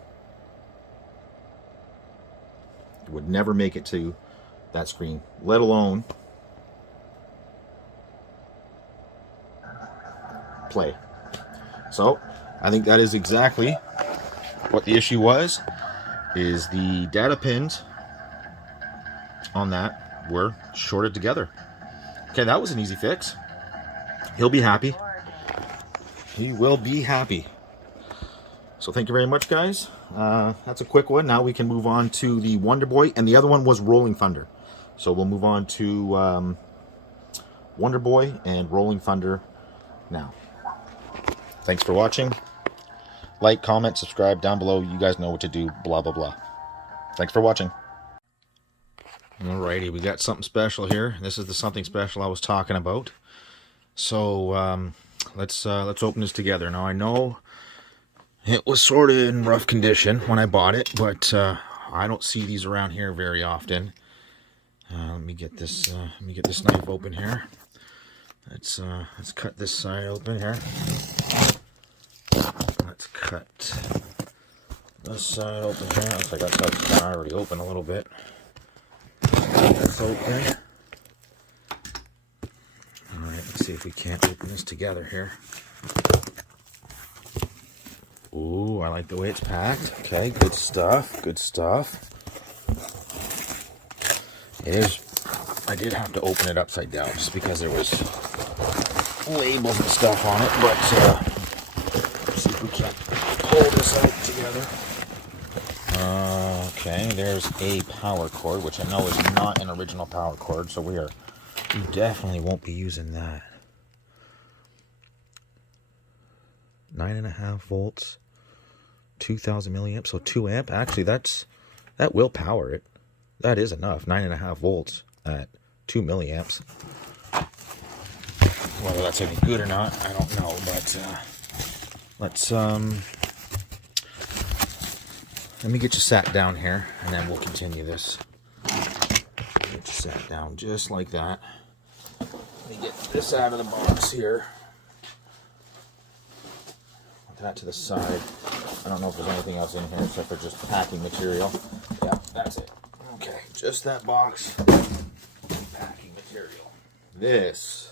It would never make it to that screen, let alone play. So I think that is exactly what the issue was, is the data pins on that were shorted together. Okay, that was an easy fix. He'll be happy. He will be happy. So thank you very much, guys. That's a quick one. Now we can move on to the Wonder Boy, and the other one was Rolling Thunder. So we'll move on to Wonder Boy and Rolling Thunder now. Thanks for watching. Like, comment, subscribe down below. You guys know what to do. Blah, blah, blah. Thanks for watching. Alrighty, we got something special here. This is the something special I was talking about. So let's open this together. Now I know it was sort of in rough condition when I bought it, but I don't see these around here very often. Let me get this knife open here. Let's cut this side open here. Let's cut this side open here. Looks like that side's kind of already open a little bit. That's open. Alright, let's see if we can't open this together here. Ooh, I like the way it's packed. Okay, good stuff. Good stuff. It is. I did have to open it upside down just because there was labels and stuff on it. But let's see if we can pull this out together. Okay, there's a power cord, which I know is not an original power cord, so we definitely won't be using that. 9.5 volts, 2,000 milliamps, so 2 amp. Actually, that will power it. That is enough. 9.5 volts at 2 milliamps. Whether that's any good or not, I don't know. But let's let me get you sat down here, and then we'll continue this. Get you sat down just like that. Let me get this out of the box here. Put that to the side. I don't know if there's anything else in here except for just packing material. Yeah, that's it. Okay, just that box. Packing material. This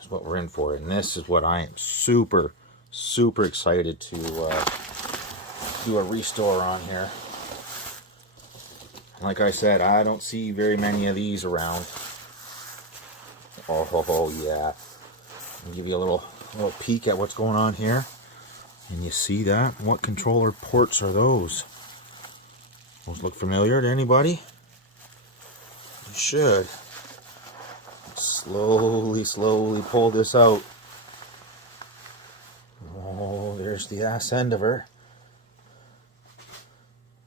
is what we're in for, and this is what I am super, super excited to do a restore on here. Like I said, I don't see very many of these around. Oh yeah. I'll give you a little peek at what's going on here. And you see that? What controller ports are those? Those look familiar to anybody? You should. Slowly pull this out. Oh, there's the ass end of her.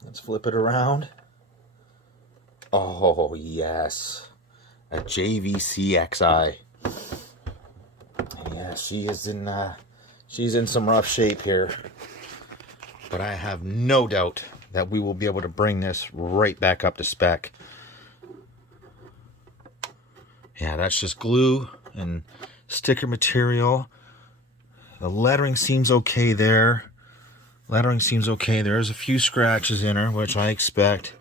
Let's flip it around. Oh, yes. A JVC X'Eye. Yeah, she's in some rough shape here. But I have no doubt that we will be able to bring this right back up to spec. Yeah, that's just glue and sticker material. The lettering seems okay there. There's a few scratches in her, which I expect.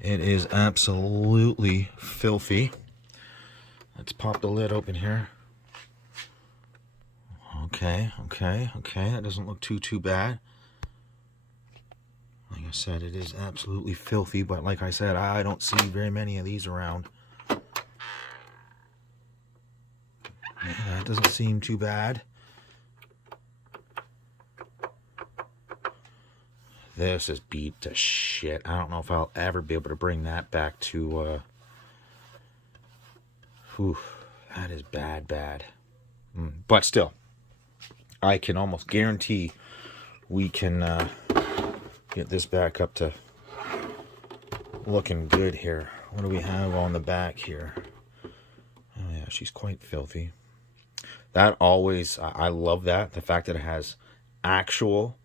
It is absolutely filthy. Let's pop the lid open here. Okay. That doesn't look too bad. Like I said, it is absolutely filthy, but like I said, I don't see very many of these around. Yeah, that doesn't seem too bad. This is beat to shit. I don't know if I'll ever be able to bring that back to... that is bad. But still, I can almost guarantee we can get this back up to looking good here. What do we have on the back here? Oh yeah, she's quite filthy. That always, I love that. The fact that it has actual...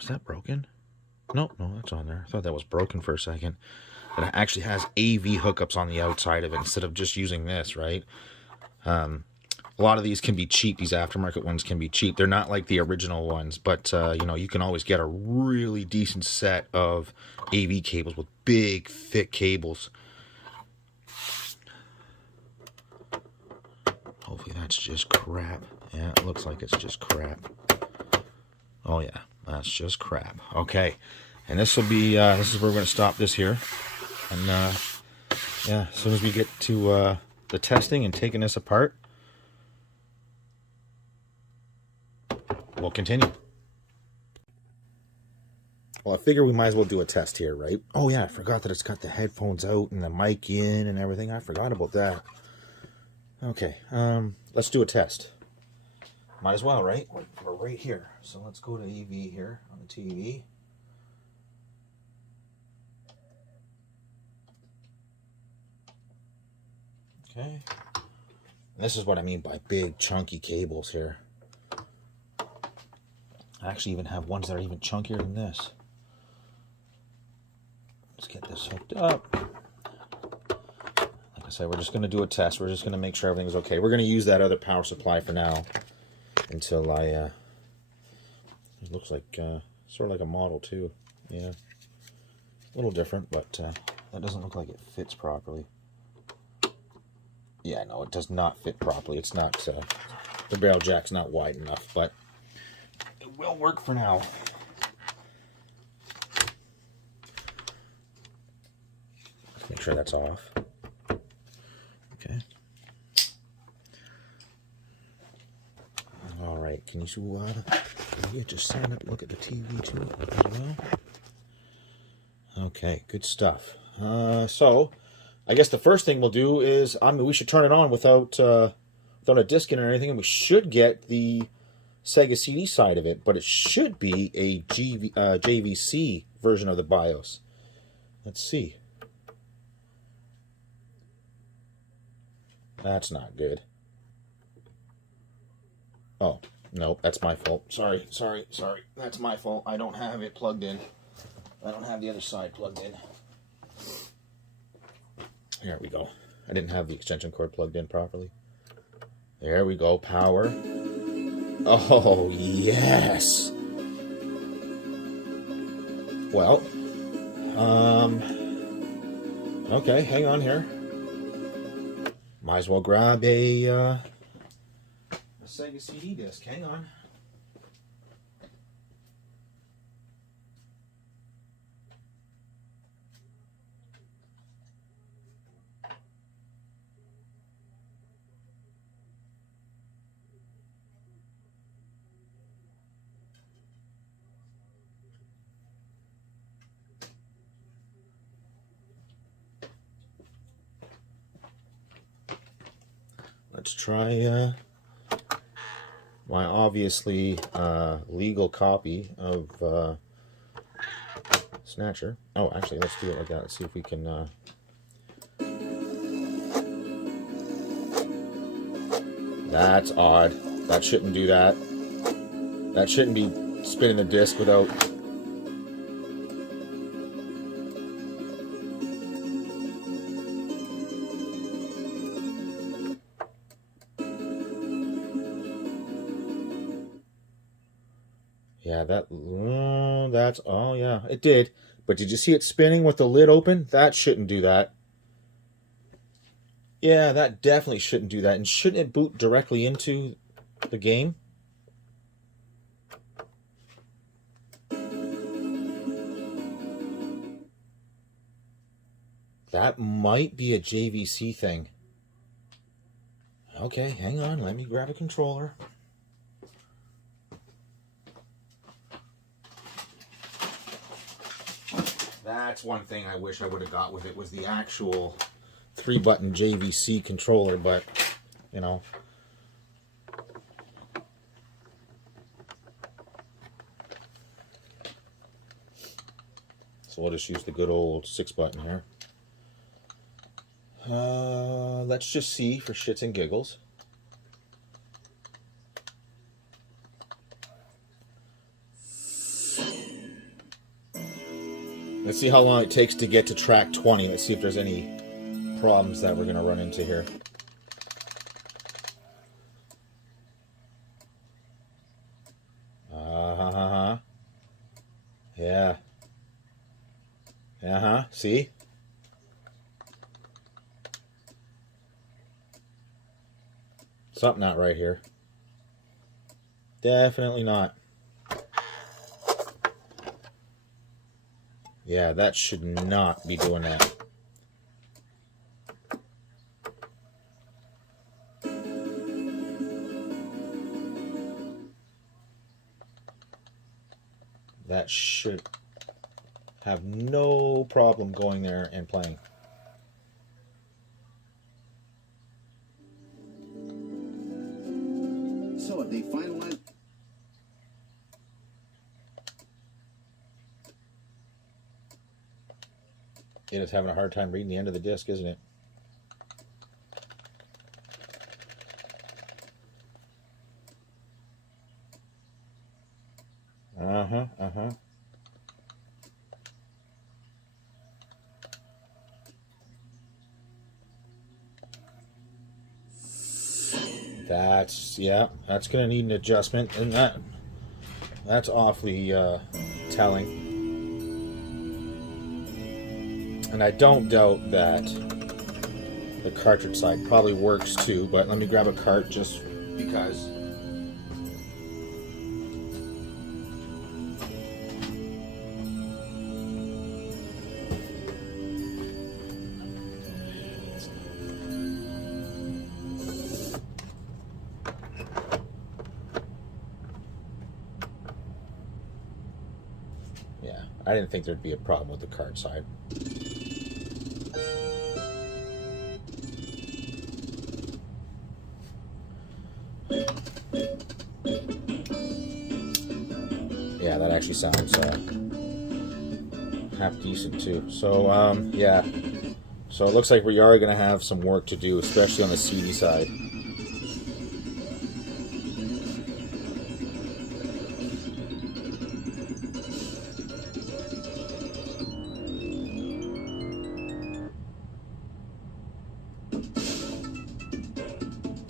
Is that broken? No, that's on there. I thought that was broken for a second. But it actually has AV hookups on the outside of it instead of just using this, right? A lot of these can be cheap. These aftermarket ones can be cheap. They're not like the original ones, but you know, you can always get a really decent set of AV cables with big, thick cables. Hopefully that's just crap. Yeah, it looks like it's just crap. Oh yeah, that's just crap. Okay, and this will be, this is where we're going to stop this here. And yeah, as soon as we get to the testing and taking this apart, we'll continue. Well, I figure we might as well do a test here, right? Oh yeah, I forgot that it's got the headphones out and the mic in and everything. I forgot about that. Okay, let's do a test. Might as well, right? We're right here. So let's go to AV here on the TV. Okay. And this is what I mean by big, chunky cables here. I actually even have ones that are even chunkier than this. Let's get this hooked up. Like I said, we're just going to do a test. We're just going to make sure everything's okay. We're going to use that other power supply for now. Until it looks like sort of like a Model 2. Yeah, a little different, but that doesn't look like it fits properly. Yeah, no, it does not fit properly. It's not, the barrel jack's not wide enough, but it will work for now. Let's make sure that's off. Okay. All right, can you just stand up and look at the TV too as well? Okay, good stuff. So, I guess the first thing we'll do is, we should turn it on without a disc in it or anything, and we should get the Sega CD side of it, but it should be a JVC version of the BIOS. Let's see. That's not good. Oh, no, that's my fault. Sorry. That's my fault. I don't have it plugged in. I don't have the other side plugged in. There we go. I didn't have the extension cord plugged in properly. There we go. Power. Oh, yes. Well, okay, hang on here. Might as well grab a Sega CD disc. Hang on. Let's try my obviously legal copy of Snatcher. Oh, actually, let's do it like that. Let's see if we can... That's odd. That shouldn't do that. That shouldn't be spinning the disc without... Yeah, that's, oh yeah, it did. But did you see it spinning with the lid open? That shouldn't do that. Yeah, that definitely shouldn't do that. And shouldn't it boot directly into the game? That might be a JVC thing. Okay, hang on. Let me grab a controller. That's one thing I wish I would have got with it, was the actual 3-button JVC controller, but, you know. So we'll just use the good old 6-button here. Let's just see for shits and giggles. Let's see how long it takes to get to track 20. Let's see if there's any problems that we're going to run into here. Yeah. See? Something not right here. Definitely not. Yeah, that should not be doing that. That should have no problem going there and playing. So have they finalized? It is having a hard time reading the end of the disc, isn't it? That's gonna need an adjustment, and that's awfully telling. And I don't doubt that the cartridge side probably works too, but let me grab a cart just because. Yeah, I didn't think there'd be a problem with the cart side. Yeah, that actually sounds half decent too. So yeah, so it looks like we are going to have some work to do, especially on the CD side.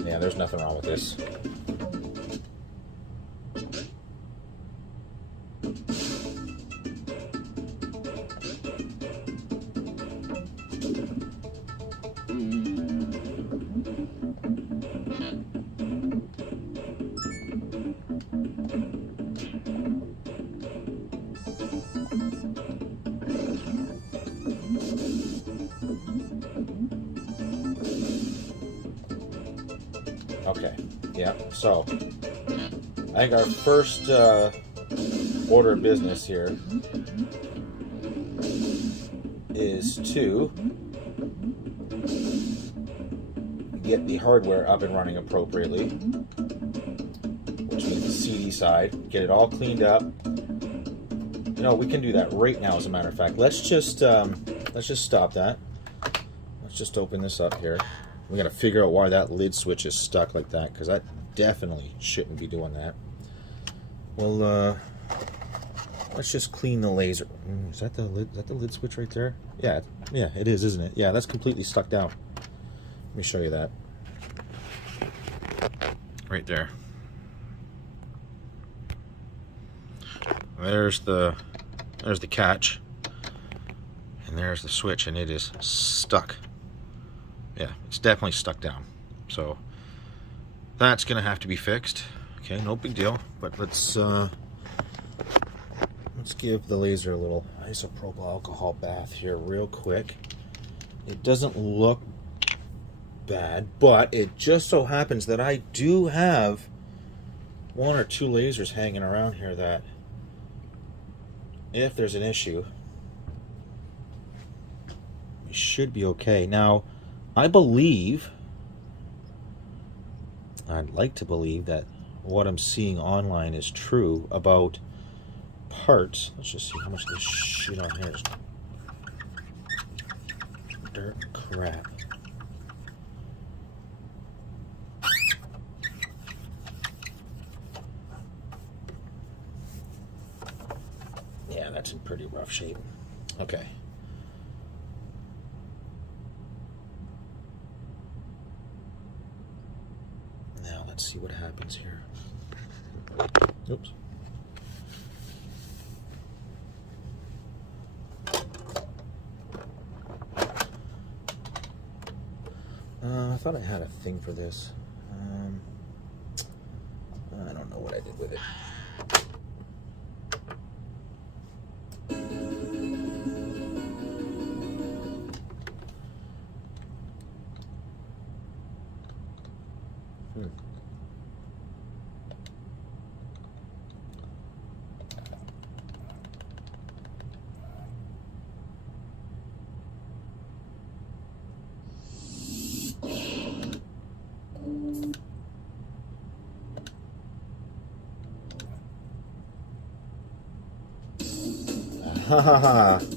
Yeah, there's nothing wrong with this. Okay, yeah, so I think our first order of business here is to get the hardware up and running appropriately, which means the CD side, get it all cleaned up. You know, we can do that right now, as a matter of fact. Let's just stop that. Let's just open this up here. We got to figure out why that lid switch is stuck like that, because that definitely shouldn't be doing that. Well, let's just clean the laser. Is that the lid? Is that the lid switch right there? Yeah, it is, isn't it? Yeah, that's completely stuck down. Let me show you that. Right there. There's the catch, and there's the switch, and it is stuck. Yeah, it's definitely stuck down. So that's gonna have to be fixed. Okay, no big deal. But let's give the laser a little isopropyl alcohol bath here real quick. It doesn't look bad, but it just so happens that I do have one or two lasers hanging around here that, if there's an issue, it should be okay. Now, I believe, I'd like to believe that what I'm seeing online is true about parts. Let's just see how much of this shit on here is dirt crap. Yeah, that's in pretty rough shape. Okay. Now let's see what happens here. Oops. I thought I had a thing for this. I don't know what I did with it.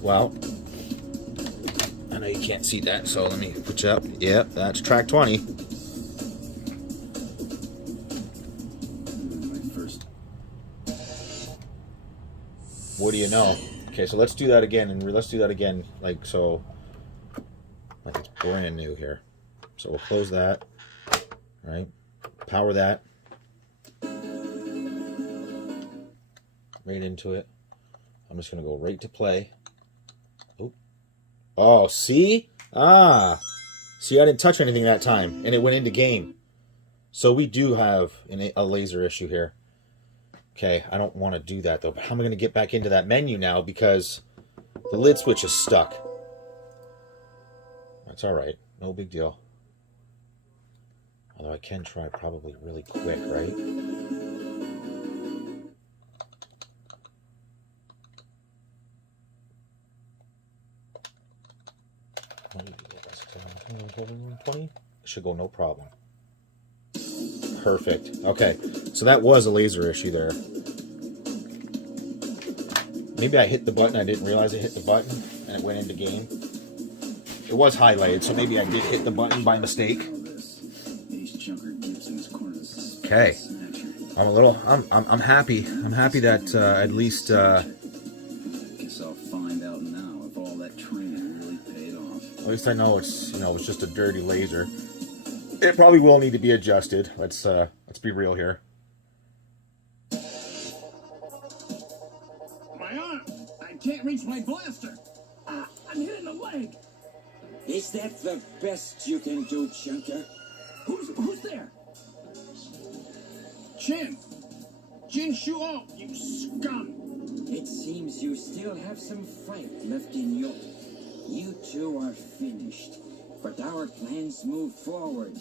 Well, I know you can't see that, so let me put you up. Yep, that's track 20. What do you know? Okay, so let's do that again, and let's do that again, like so, like it's brand new here. So we'll close that, right? Power that right into it. I'm just going to go right to play. Oh, see? Ah, See, I didn't touch anything that time, and it went into game. So we do have a laser issue here. Okay, I don't want to do that, though. But how am I going to get back into that menu now? Because the lid switch is stuck. That's all right. No big deal. Although I can try probably really quick, right? It should go no problem. Perfect. Okay, so that was a laser issue there. Maybe I hit the button. I didn't realize I hit the button, and it went into game. It was highlighted, so maybe I did hit the button by mistake. Okay, I'm happy. I'm happy that at least. Guess I'll find out now if all that training really paid off. At least I know it's it's just a dirty laser. It probably will need to be adjusted. Let's be real here. My arm! I can't reach my blaster! I'm hit in the leg! Is that the best you can do, Chunker? Who's there? Jin! Jin Shuo, you scum! It seems you still have some fight left in you. You two are finished, but our plans move forward.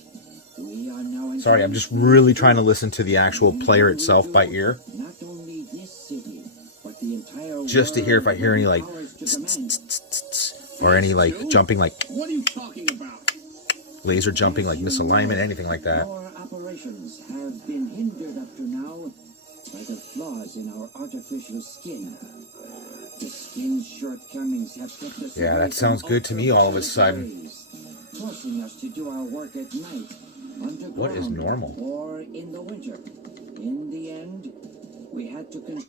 We are now in. Sorry, I'm just really trying to listen to the actual player itself by ear. Not only this city, but the entire Just to hear if I hear any like or any like jumping like What are you talking about? laser jumping like misalignment, anything like that. Our operations have been hindered up to now by the flaws in our artificial skin. The skin's shortcomings have kept us Yeah, away that sounds from good to me all of a ultraviolet sudden. rays, forcing us to do our work at night, underground, What is normal? or in the winter. In the end, we had to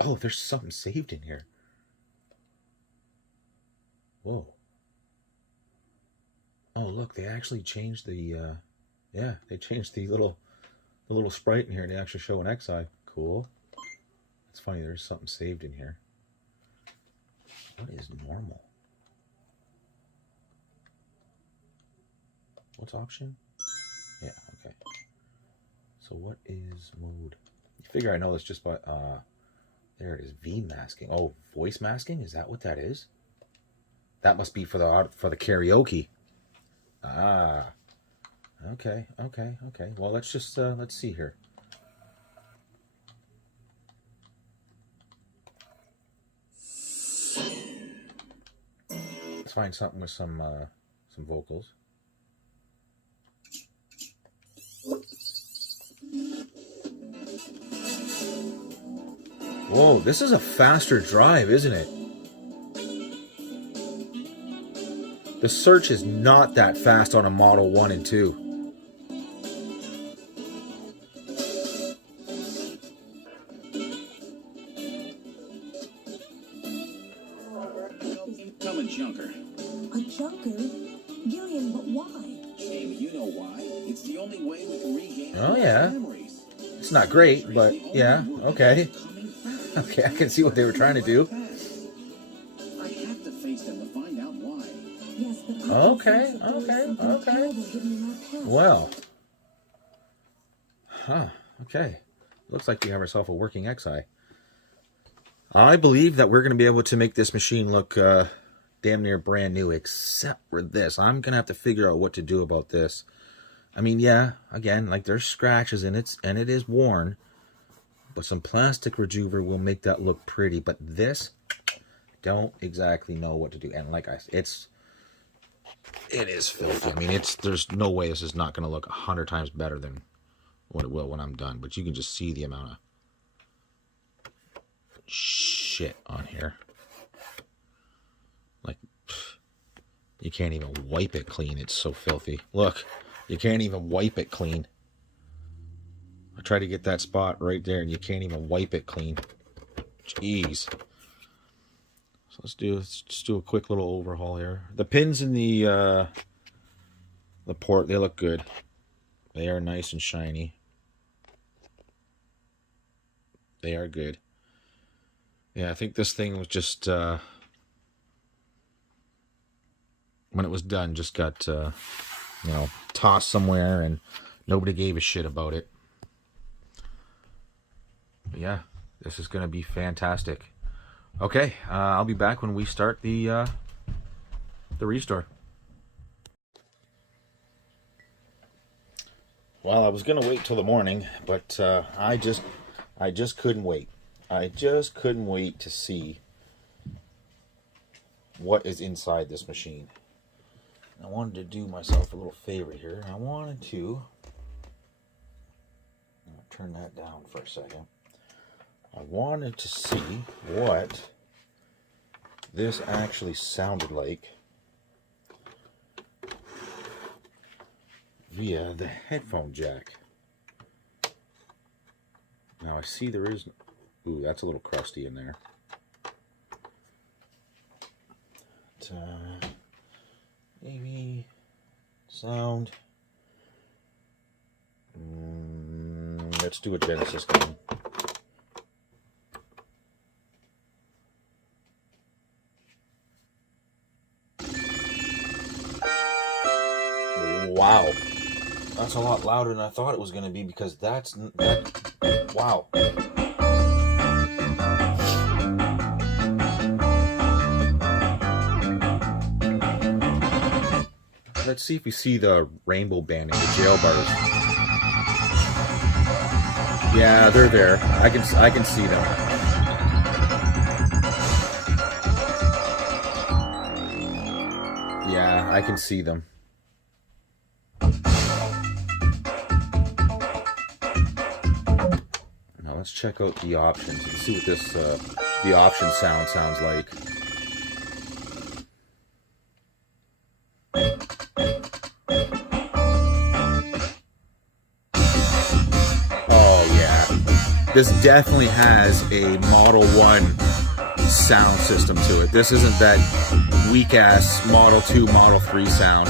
Oh, there's something saved in here. Whoa. Oh, look, they actually changed the yeah, they changed the little sprite in here to actually show an X'Eye. Cool. It's funny, there's something saved in here. What is normal? What's option? Yeah, okay. So what is mode? You figure I know this just by there it is, V masking. Oh, voice masking? Is that what that is? That must be for the karaoke. Ah. Okay. Well, let's just let's see here. Let's find something with some vocals. Whoa, this is a faster drive, isn't it? The search is not that fast on a Model 1 and 2. I'm a junker. A junker? Gillian, but why? Jamie, you know why. It's the only way we can regain Oh, our yeah. memories. It's not great, but yeah, okay. Okay, I can see what they were trying to do. I have to face them to find out why. Yes, but I Okay. Well. Huh, okay. Looks like we have ourselves a working X'Eye. I believe that we're going to be able to make this machine look damn near brand new, except for this. I'm going to have to figure out what to do about this. I mean, yeah, again, like there's scratches in it, and it is worn. But some plastic rejuver will make that look pretty. But this, don't exactly know what to do. And like I said, it is filthy. I mean, there's no way this is not going to look 100 times better than what it will when I'm done. But you can just see the amount of shit on here. Like, you can't even wipe it clean. It's so filthy. Look, you can't even wipe it clean. I tried to get that spot right there, and you can't even wipe it clean. Jeez. So let's just do a quick little overhaul here. The pins in the port, they look good. They are nice and shiny. They are good. Yeah, I think this thing was just when it was done, just got, you know, tossed somewhere and nobody gave a shit about it. But yeah, this is going to be fantastic. Okay, I'll be back when we start the restore. Well, I was going to wait till the morning, but I just couldn't wait. I just couldn't wait to see what is inside this machine. I wanted to do myself a little favor here. I wanted to turn that down for a second. I wanted to see what this actually sounded like via the headphone jack. Now I see there is... Ooh, that's a little crusty in there. Maybe sound. Let's do a Genesis game. Wow, that's a lot louder than I thought it was going to be, because that's wow. Let's see if we see the rainbow banding, the jail bars. Yeah, they're there. I can see them. Yeah, I can see them. Now let's check out the options and see what this the option sounds like. This definitely has a Model 1 sound system to it. This isn't that weak-ass Model 2, Model 3 sound.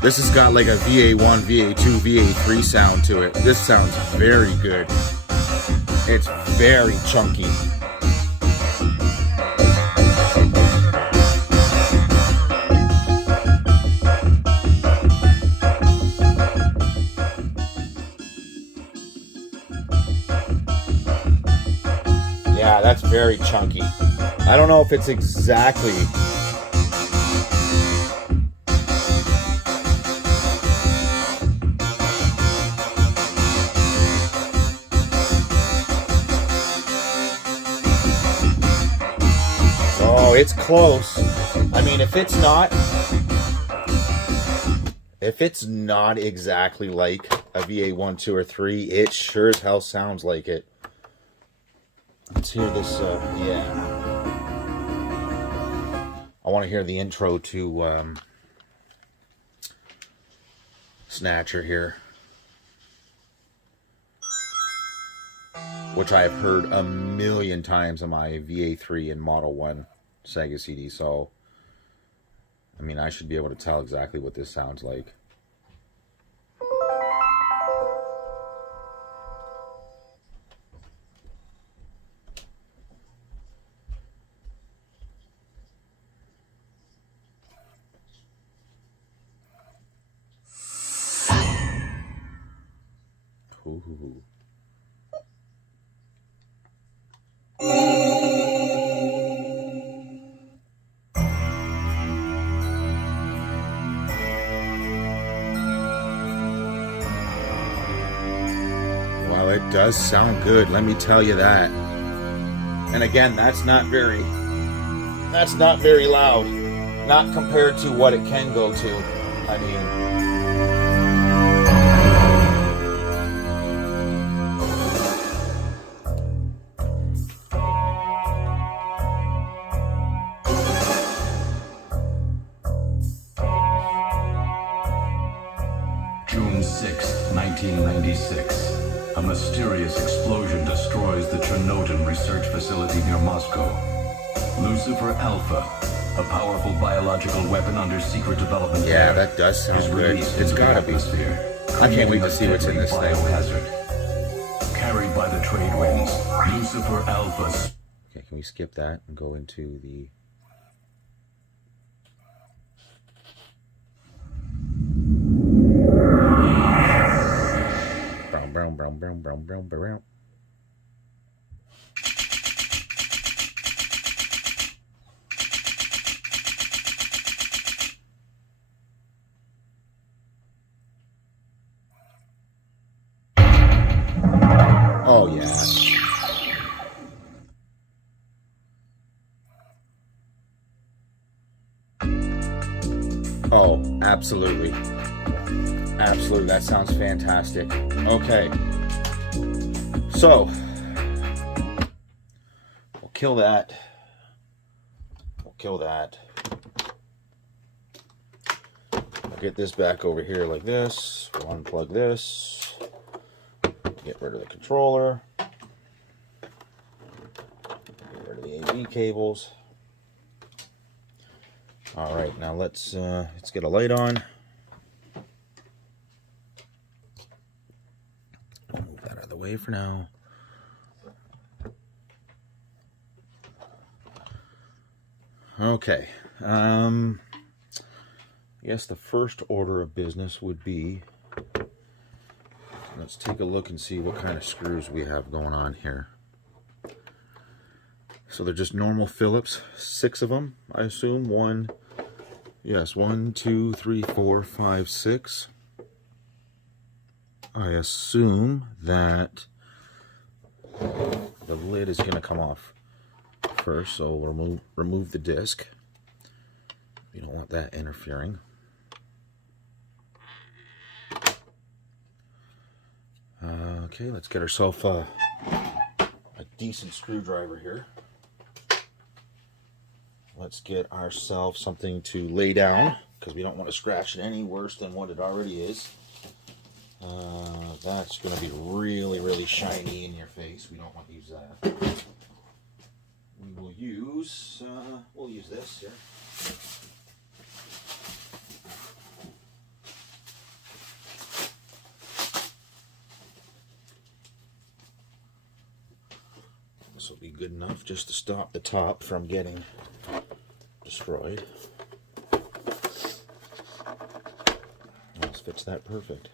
This has got like a VA1, VA2, VA3 sound to it. This sounds very good. It's very chunky. Yeah, that's very chunky. I don't know if it's exactly... Oh, it's close. I mean, if it's not exactly like a VA1, 2, or 3, it sure as hell sounds like it. Let's hear this, yeah. I want to hear the intro to Snatcher here, which I have heard a million times on my VA3 and Model 1 Sega CD, so, I mean, I should be able to tell exactly what this sounds like. Ooh. Well, it does sound good, let me tell you that. And again, that's not very loud. Not compared to what it can go to. I mean, June 6, 1996. A mysterious explosion destroys the Chernobyl research facility near Moscow. Lucifer Alpha, a powerful biological weapon under secret development. Yeah, that does sound good. It's gotta be. I can't wait to see what's in this thing. Carried by the trade winds, Lucifer Alpha. Okay, can we skip that and go into the... Oh, yeah. Oh, absolutely. Absolutely. That sounds fantastic. Okay. So, we'll kill that. We'll kill that. We'll get this back over here like this. We'll unplug this. Get rid of the controller. Get rid of the AV cables. All right, now let's get a light on. Move that out of the way for now. Okay. I guess the first order of business would be, let's take a look and see what kind of screws we have going on here. So they're just normal Phillips, 6 of them, I assume. 1, 2, 3, 4, 5, 6. I assume that the lid is going to come off first, so we'll remove the disc. You don't want that interfering. Okay, let's get ourselves a decent screwdriver here. Let's get ourselves something to lay down, because we don't want to scratch it any worse than what it already is. That's going to be really, really shiny in your face. We don't want to use that. We will use, we'll use this here. This will be good enough just to stop the top from getting destroyed. This fits that perfect.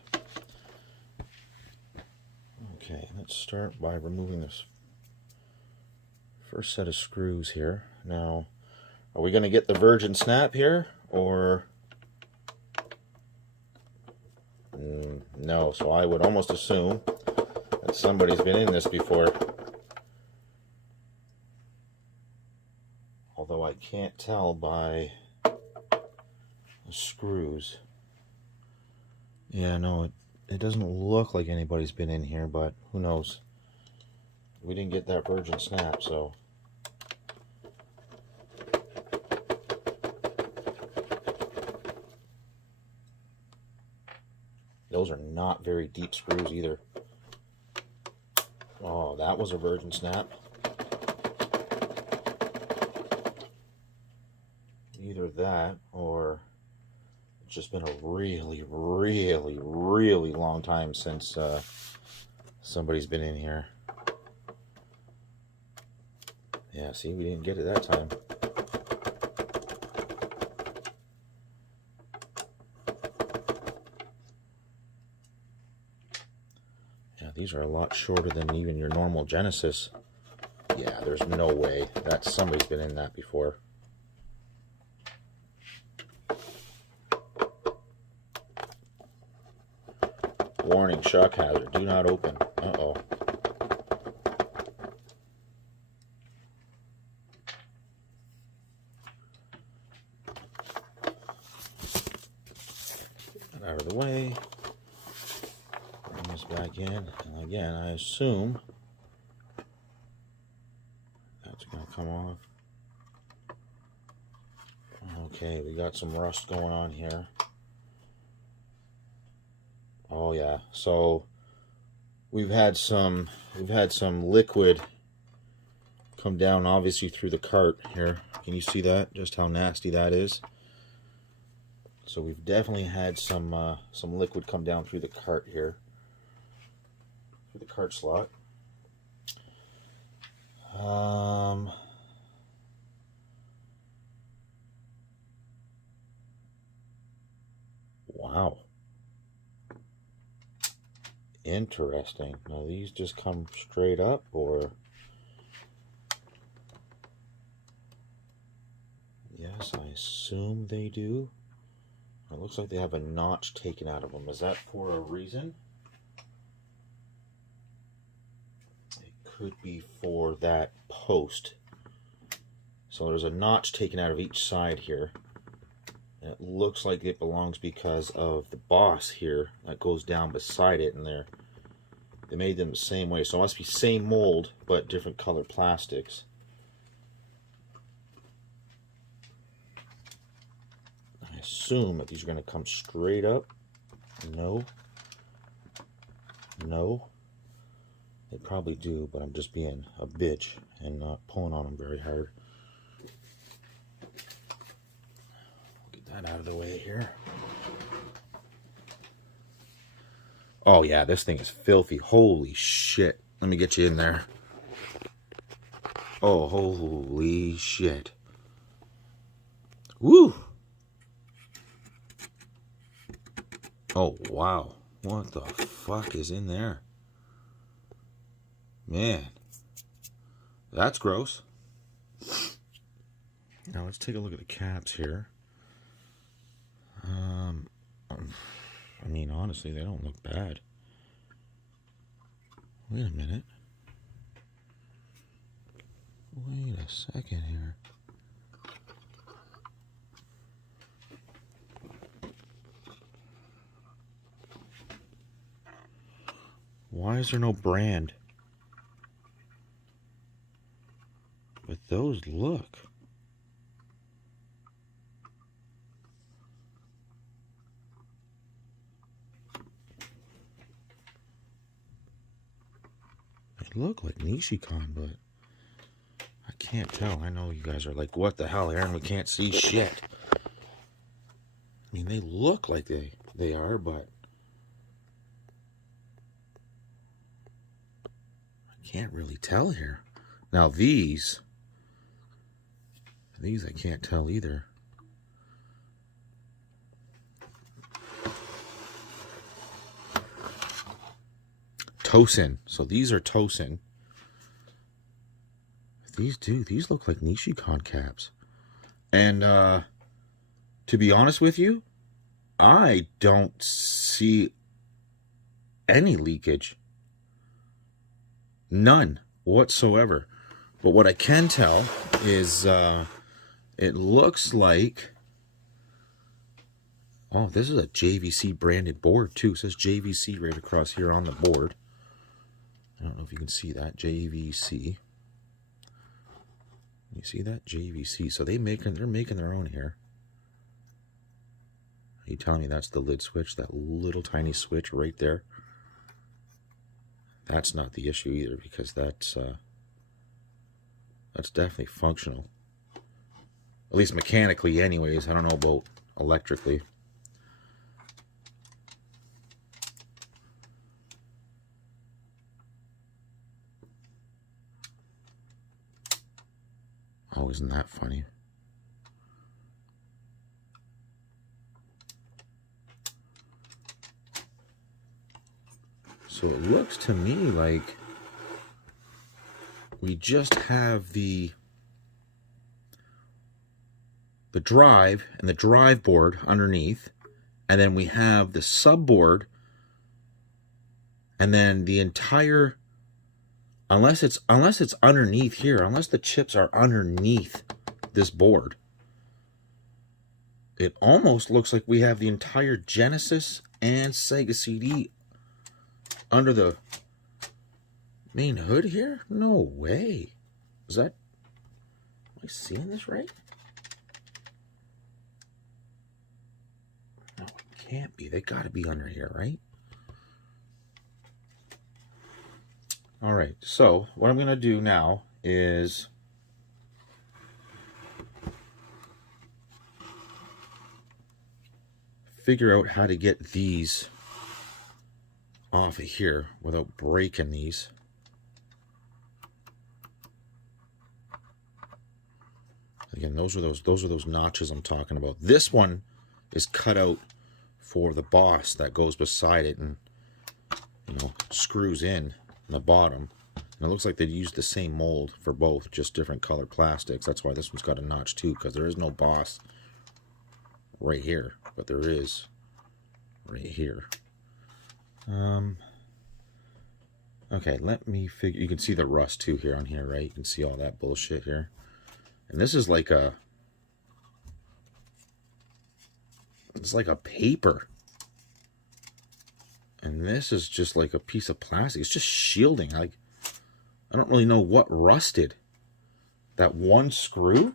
Okay, let's start by removing this first set of screws here. Now, are we going to get the virgin snap here, or no? So I would almost assume that somebody's been in this before. Although I can't tell by the screws. Yeah, no, it doesn't look like anybody's been in here, but who knows? We didn't get that virgin snap, so. Those are not very deep screws either. Oh, that was a virgin snap. Either that, or it's just been a really, really, really long time since somebody's been in here. Yeah, see, we didn't get it that time. Yeah, these are a lot shorter than even your normal Genesis. Yeah, there's no way that somebody's been in that before. Warning, shock hazard, do not open. Uh-oh. Get that out of the way. Bring this back in. And again, I assume that's going to come off. Okay, we got some rust going on here. Oh yeah, so we've had some liquid come down, obviously, through the cart here. Can you see that? Just how nasty that is. So we've definitely had some liquid come down through the cart here, through the cart slot. Wow. Interesting. Now these just come straight up, or... Yes, I assume they do. It looks like they have a notch taken out of them. Is that for a reason? It could be for that post. So there's a notch taken out of each side here. And it looks like it belongs because of the boss here that goes down beside it, and they made them the same way. So it must be same mold, but different color plastics. I assume that these are going to come straight up. No. No. They probably do, but I'm just being a bitch and not pulling on them very hard. That out of the way here. Oh yeah, this thing is filthy. Holy shit. Let me get you in there. Oh, holy shit. Woo! Oh, wow. What the fuck is in there? Man. That's gross. Now let's take a look at the caps here. I mean, honestly, they don't look bad. Wait a minute. Wait a second here. Why is there no brand? But those look. Look like Nishikon, but I can't tell. I know you guys are like, what the hell, Aaron? We can't see shit. I mean, they look like they are, but I can't really tell here. Now these I can't tell either. Tosin. So these are Tosin. These look like Nishikon caps. And to be honest with you, I don't see any leakage. None whatsoever. But what I can tell is it looks like, oh, this is a JVC branded board too. It says JVC right across here on the board. I don't know if you can see that. JVC. You see that? JVC. So they're making their own here. Are you telling me that's the lid switch? That little tiny switch right there? That's not the issue either, because that's definitely functional. At least mechanically anyways. I don't know about electrically. Oh, isn't that funny? So it looks to me like we just have the drive and the drive board underneath, and then we have the subboard, and then the entire, unless it's underneath here, unless the chips are underneath this board, it almost looks like we have the entire Genesis and Sega CD under the main hood here? No way. Is that, am I seeing this right? No, it can't be. They gotta be under here, right? All right, so what I'm gonna do now is figure out how to get these off of here without breaking these. Again, those are those notches I'm talking about. This one is cut out for the boss that goes beside it, and screws in the bottom. And it looks like they used the same mold for both, just different colored plastics. That's why this one's got a notch too, because there is no boss right here, but there is right here. Okay, let me figure. You can see the rust too here on here, right? You can see all that bullshit here. And this is like a, it's like a paper. And this is just like a piece of plastic. It's just shielding. Like, I don't really know what rusted. That one screw?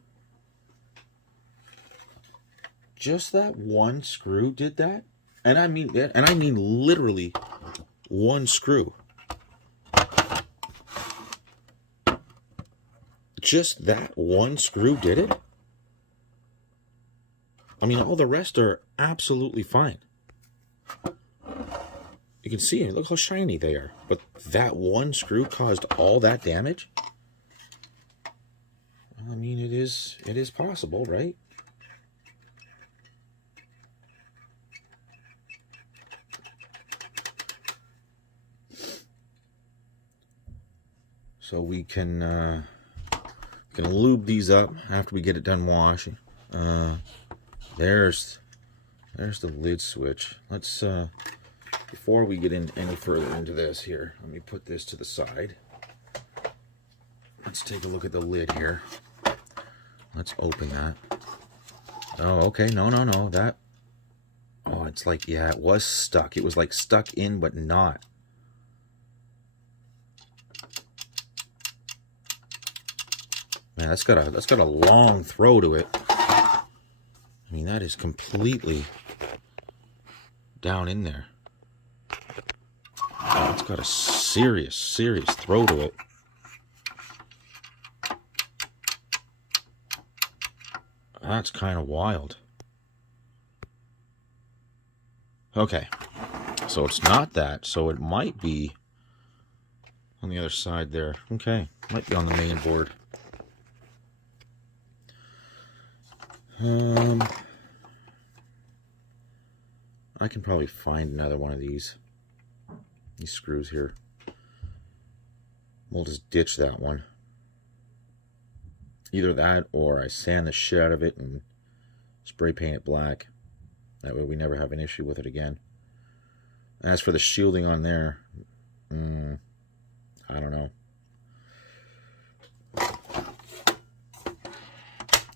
Just that one screw did that? And I mean literally one screw. Just that one screw did it? I mean, all the rest are absolutely fine. You can see it. Look how shiny they are. But that one screw caused all that damage? I mean, it is possible, right? So we can lube these up after we get it done washing. There's the lid switch. Let's before we get in any further into this here, let me put this to the side. Let's take a look at the lid here. Let's open that. Oh, okay. No. That. Oh, it's like, yeah, it was stuck. It was like stuck in, but not. Man, that's got a long throw to it. I mean, that is completely down in there. Oh, it's got a serious throw to it. That's kind of wild. Okay, so it's not that. So it might be on the other side there. Okay, might be on the main board. I can probably find another one of these screws here. We'll just ditch that one. Either that or I sand the shit out of it and spray paint it black. That way we never have an issue with it again. As for the shielding on there, I don't know.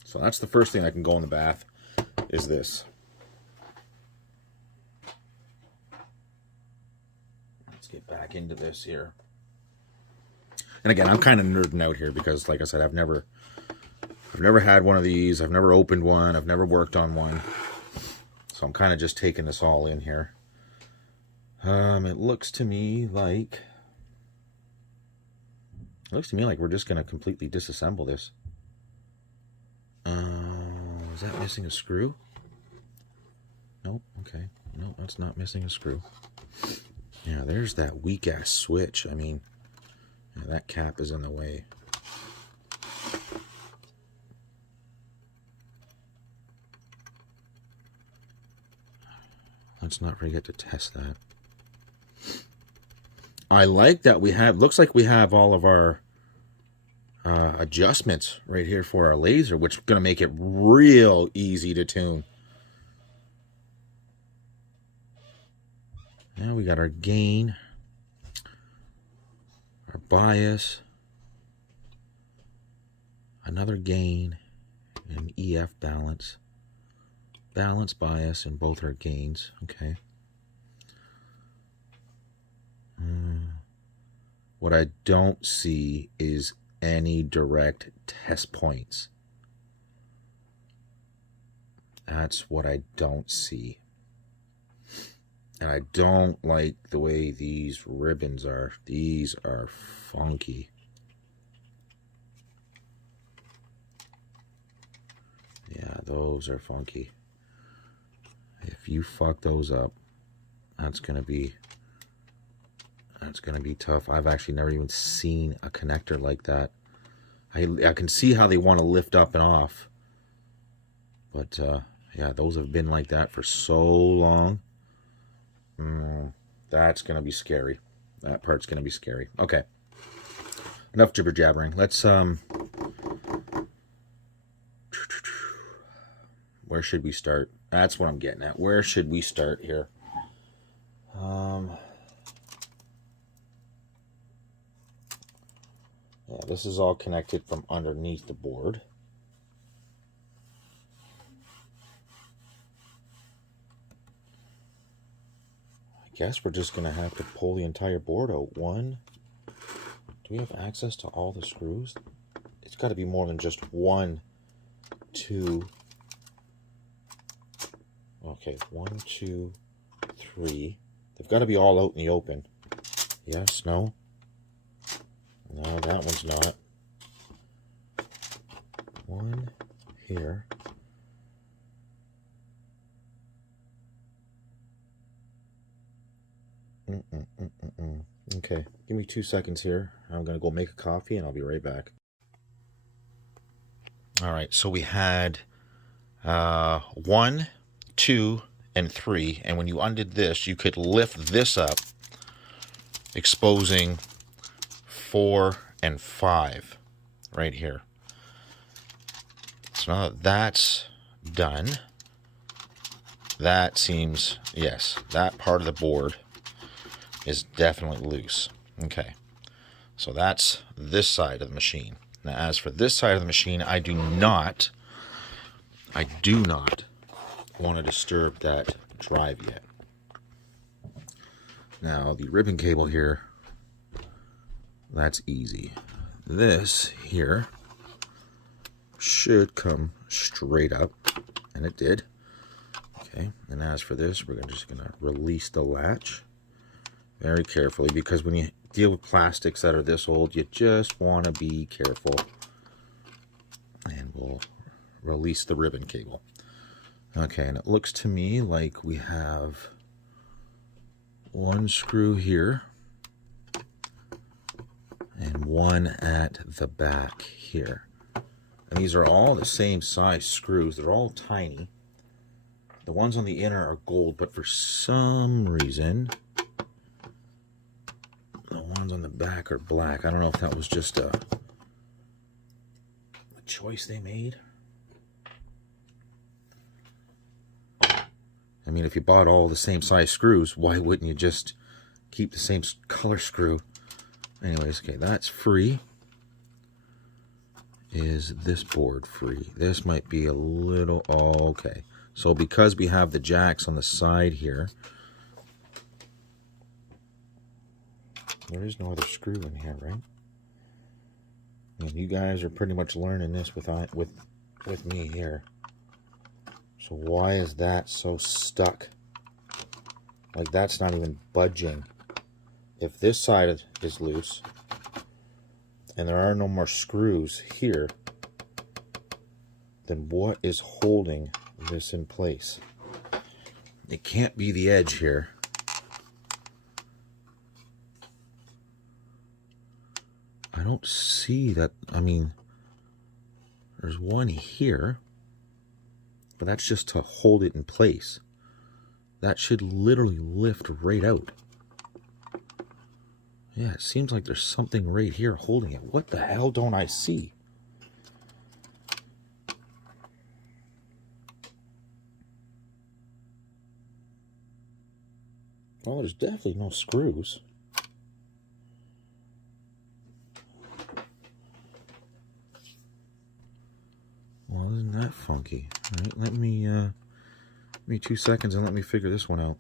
So that's the first thing that can go in the bath, is this. Let's get back into this here. And again, I'm kind of nerding out here because, like I said, I've never had one of these. I've never opened one. I've never worked on one. So I'm kind of just taking this all in here. It looks to me like we're just going to completely disassemble this. Is that missing a screw? Nope. Okay. Nope, that's not missing a screw. Yeah, there's that weak ass switch. I mean, yeah, that cap is in the way. Let's not forget to test that. I like that we have, looks like we have all of our adjustments right here for our laser, which is going to make it real easy to tune. Now we got our gain, our bias, another gain, and EF balance. Balance, bias, and both our gains. Okay. What I don't see is any direct test points. That's what I don't see. And I don't like the way these ribbons are. These are funky. Yeah, those are funky. If you fuck those up, that's gonna be tough. I've actually never even seen a connector like that. I can see how they want to lift up and off, but yeah, those have been like that for so long. That's gonna be scary. that part's going to be scary. Okay. Enough jibber jabbering. Let's where should we start? That's what I'm getting at. Where should we start here? Yeah, this is all connected from underneath the board. I guess we're just going to have to pull the entire board out. One. Do we have access to all the screws? It's got to be more than just 1, 2. Okay, 1, 2, 3. They've got to be all out in the open. Yes, no? No, that one's not. 1 here. Okay, give me 2 seconds here. I'm going to go make a coffee and I'll be right back. Alright, so we had 1, 2, and 3. And when you undid this, you could lift this up, exposing 4 and 5 right here. So now that that's done, that seems, yes, that part of the board is definitely loose. Okay, so that's this side of the machine. Now, as for this side of the machine, I do not want to disturb that drive yet. Now, the ribbon cable here, that's easy. This here should come straight up, and it did. Okay, and as for this, we're just going to release the latch very carefully, because when you deal with plastics that are this old, you just want to be careful. And we'll release the ribbon cable. Okay, and it looks to me like we have 1 screw here and 1 at the back here. And these are all the same size screws. They're all tiny. The ones on the inner are gold, but for some reason the ones on the back are black. I don't know if that was just a choice they made. I mean, if you bought all the same size screws, why wouldn't you just keep the same color screw? Anyways, okay, that's free. Is this board free? This might be a little... Oh, okay. So because we have the jacks on the side here, there is no other screw in here, right? And you guys are pretty much learning this with me here. So why is that so stuck? Like, that's not even budging. If this side is loose and there are no more screws here, then what is holding this in place? It can't be the edge here. I don't see that. I mean, there's one here, but that's just to hold it in place. That should literally lift right out. Yeah, it seems like there's something right here holding it. What the hell don't I see? Well, there's definitely no screws. Well, isn't that funky? All right, let me give me 2 seconds and let me figure this one out.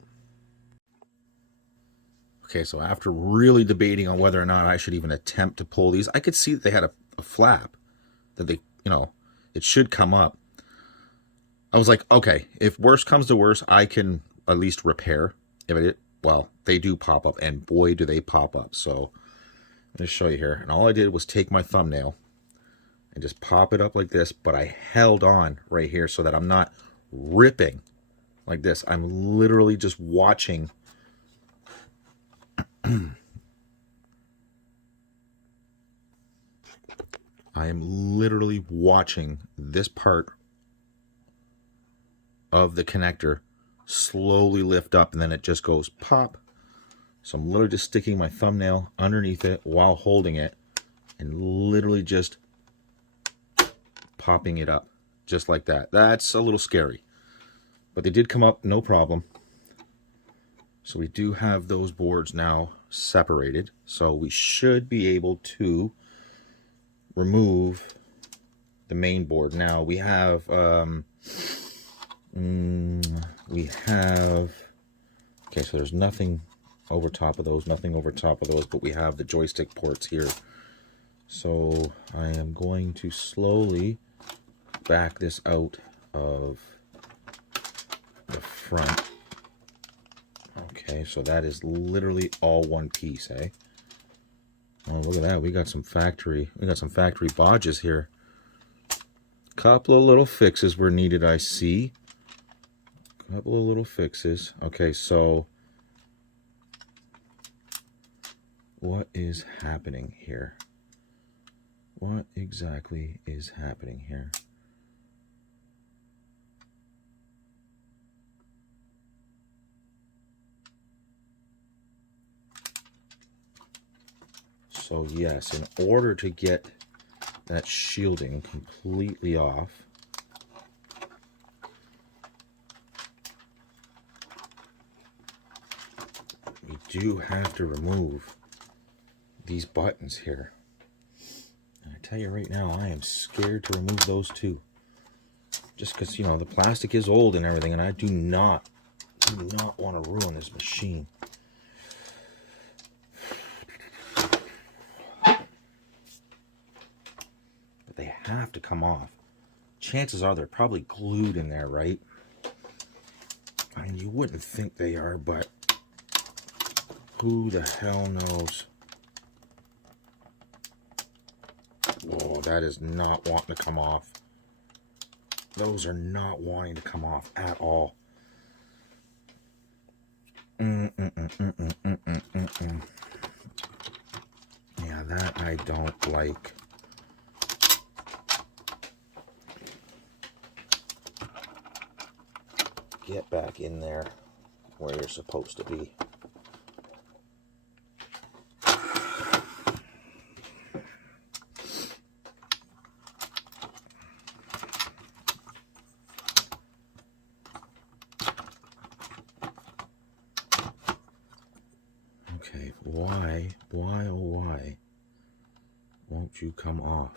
Okay, so after really debating on whether or not I should even attempt to pull these, I could see that they had a flap that they, you know, it should come up. I was like, okay, if worse comes to worse, I can at least repair. If it, well, they do pop up, and boy, do they pop up. So I'm going to show you here. And all I did was take my thumbnail and just pop it up like this, but I held on right here so that I'm not ripping like this. I'm literally just watching. I am literally watching this part of the connector slowly lift up, and then it just goes pop, So I'm literally just sticking my thumbnail underneath it while holding it and literally just popping it up just like that. That's a little scary, but they did come up no problem. So we do have those boards now separated, so we should be able to remove the main board. Now we have okay, so there's nothing over top of those, but we have the joystick ports here. So I am going to slowly back this out of the front. Okay, so that is literally all one piece, eh? Oh, look at that. We got some factory bodges here. Couple of little fixes were needed, I see. Couple of little fixes. Okay, so what is happening here? What exactly is happening here? So yes, in order to get that shielding completely off, we do have to remove these buttons here. And I tell you right now, I am scared to remove those too. Just because, you know, the plastic is old and everything, and I do not want to ruin this machine. They have to come off. Chances are they're probably glued in there, right? I mean, you wouldn't think they are, but who the hell knows? Whoa, that is not wanting to come off. Those are not wanting to come off at all. Yeah, that I don't like. Get back in there where you're supposed to be. Okay, why, oh why won't you come off?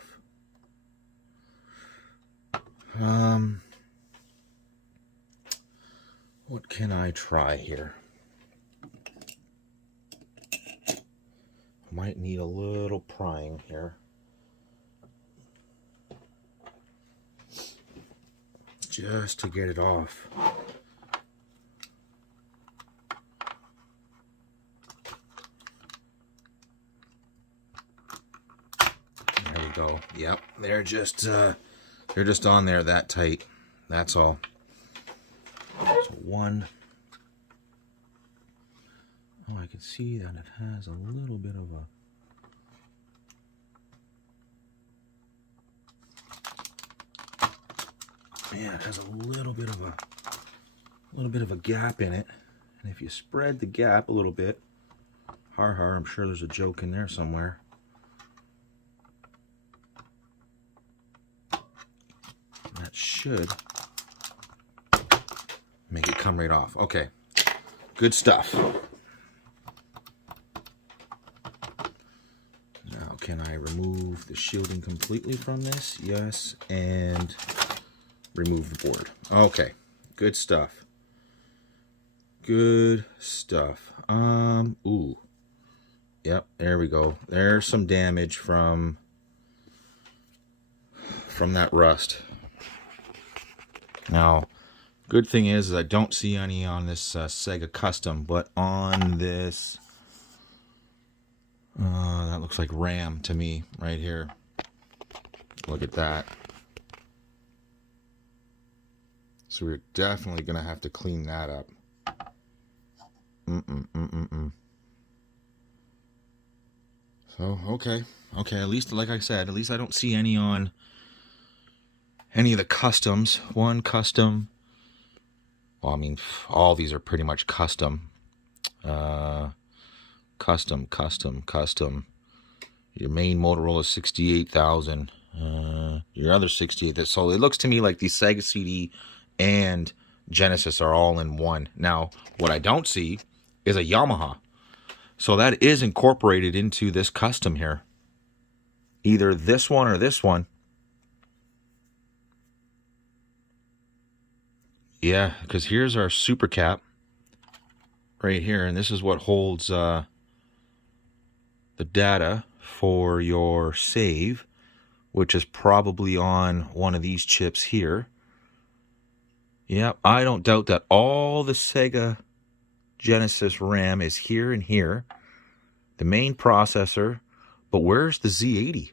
What can I try here? Might need a little prying here. Just to get it off. There we go. Yep, they're just on there that tight. That's all. So one. Oh, I can see that it has a little bit of a. Yeah, it has a little bit of a gap in it, and if you spread the gap a little bit, I'm sure there's a joke in there somewhere. That should make it come right off. Okay, good stuff. Now, can I remove the shielding completely from this? Yes, and remove the board. Okay, good stuff. Good stuff. Ooh. Yep, there we go. There's some damage from that rust. Now, good thing is I don't see any on this Sega Custom, but on this, that looks like RAM to me right here. Look at that. So we're definitely going to have to clean that up. So, okay, at least, like I said, at least I don't see any on any of the customs. One custom. Well, I mean, all these are pretty much custom. Custom. Your main Motorola 68,000. Your other 68. So it looks to me like the Sega CD and Genesis are all in one. Now, what I don't see is a Yamaha. So that is incorporated into this custom here. Either this one or this one. Yeah, because here's our super cap right here, and this is what holds the data for your save, which is probably on one of these chips here. Yep, I don't doubt that all the Sega Genesis RAM is here and here. The main processor, but where's the Z80?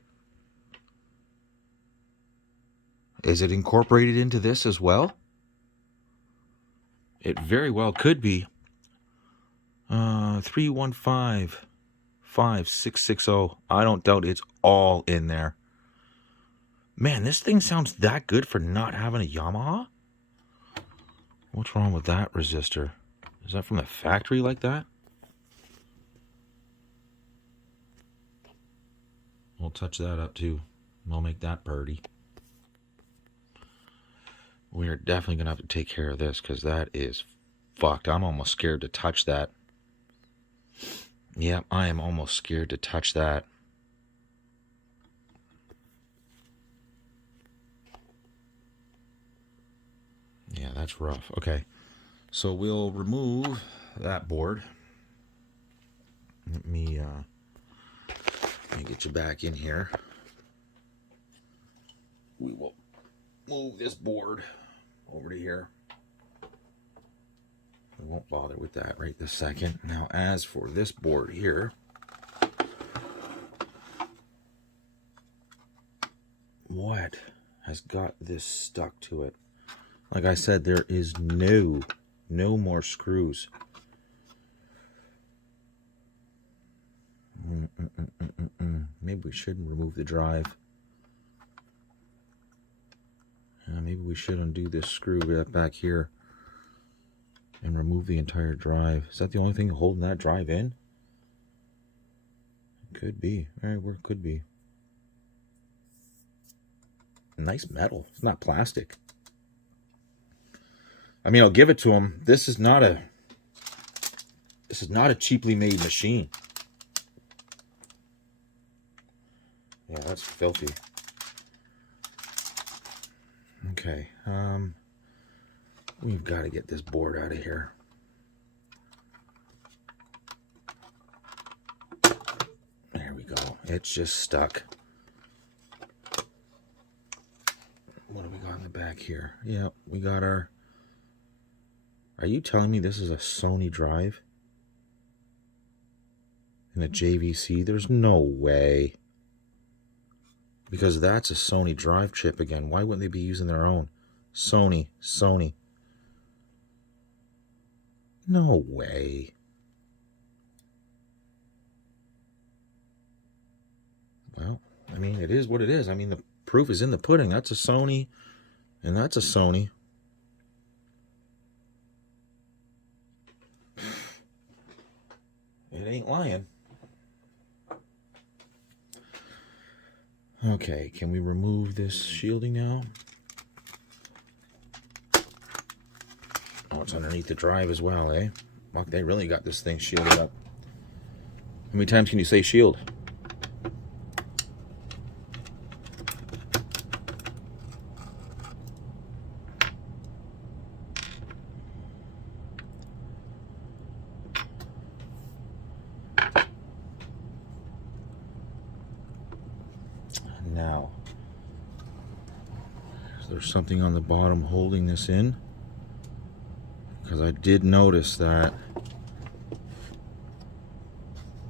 Is it incorporated into this as well? It very well could be. 315-5660. I don't doubt it's all in there. Man, this thing sounds that good for not having a Yamaha? What's wrong with that resistor? Is that from the factory like that? We'll touch that up too. I'll make that purty. We're definitely going to have to take care of this because that is fucked. I'm almost scared to touch that. Yeah, I am almost scared to touch that. Yeah, that's rough. Okay, so we'll remove that board. Let me get you back in here. We will move this board over to here. We won't bother with that right this second. Now, as for this board here, what has got this stuck to it? Like I said, there is no more screws. Maybe we shouldn't remove the drive. Maybe we should undo this screw back here and remove the entire drive. Is that the only thing holding that drive in? Could be. Alright, where it could be. Nice metal. It's not plastic. I mean, I'll give it to him. This is not a cheaply made machine. Yeah, that's filthy. Okay, we've got to get this board out of here. There we go. It's just stuck. What do we got in the back here? Yeah, we got our... Are you telling me this is a Sony drive? And a JVC? There's no way. Because that's a Sony drive chip again. Why wouldn't they be using their own? Sony. No way. Well, I mean, it is what it is. I mean, the proof is in the pudding. That's a Sony, and that's a Sony. It ain't lying. Okay, can we remove this shielding now? Oh, it's underneath the drive as well, eh? Fuck, they really got this thing shielded up. How many times can you say shield? Now, is there something on the bottom holding this in? Because I did notice that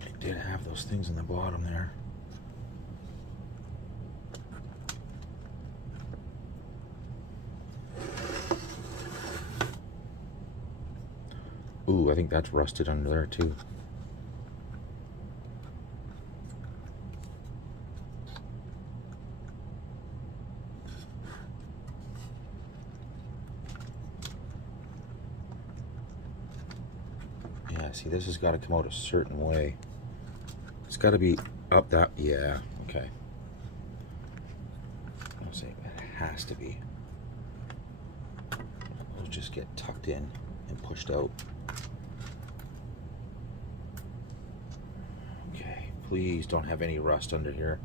it did have those things on the bottom there. Ooh, I think that's rusted under there too. see, this has got to come out a certain way. It's got to be up that, yeah, okay. I'll say it has to be. It'll just get tucked in and pushed out. Okay, please don't have any rust under here,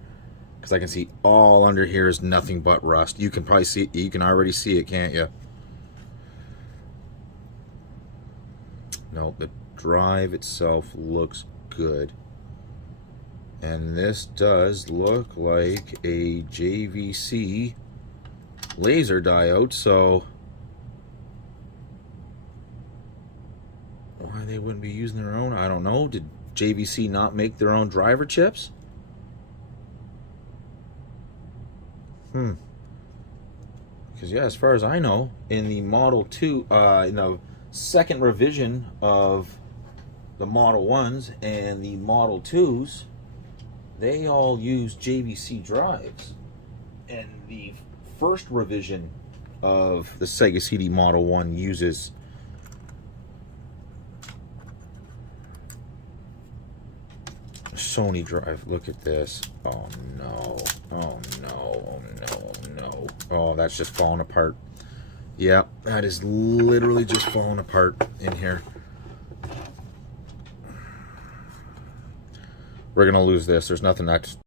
because I can see all under here is nothing but rust. You can probably see, you can already see it, can't you? No, the drive itself looks good. And this does look like a JVC laser diode, so why they wouldn't be using their own, I don't know. Did JVC not make their own driver chips? Because yeah, as far as I know, in the Model 2, in the second revision of the Model 1s and the Model 2s, they all use JVC drives. And the first revision of the Sega CD Model 1 uses Sony drive. Look at this. Oh no. Oh no. Oh no. Oh no. Oh, that's just falling apart. Yeah, that is literally just falling apart in here. We're gonna lose this. There's nothing that's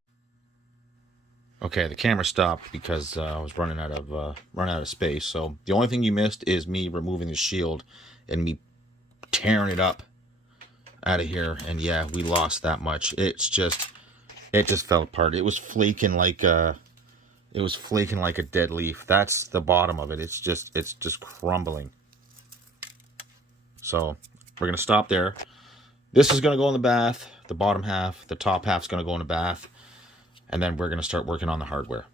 okay. The camera stopped because I was running out of space. So the only thing you missed is me removing the shield and me tearing it up out of here. And yeah, we lost that much. It just fell apart. It was flaking like a dead leaf. That's the bottom of it. It's just crumbling. So we're gonna stop there. This is gonna go in the bath. The bottom half, the top half's going to go in a bath, and then we're going to start working on the hardware.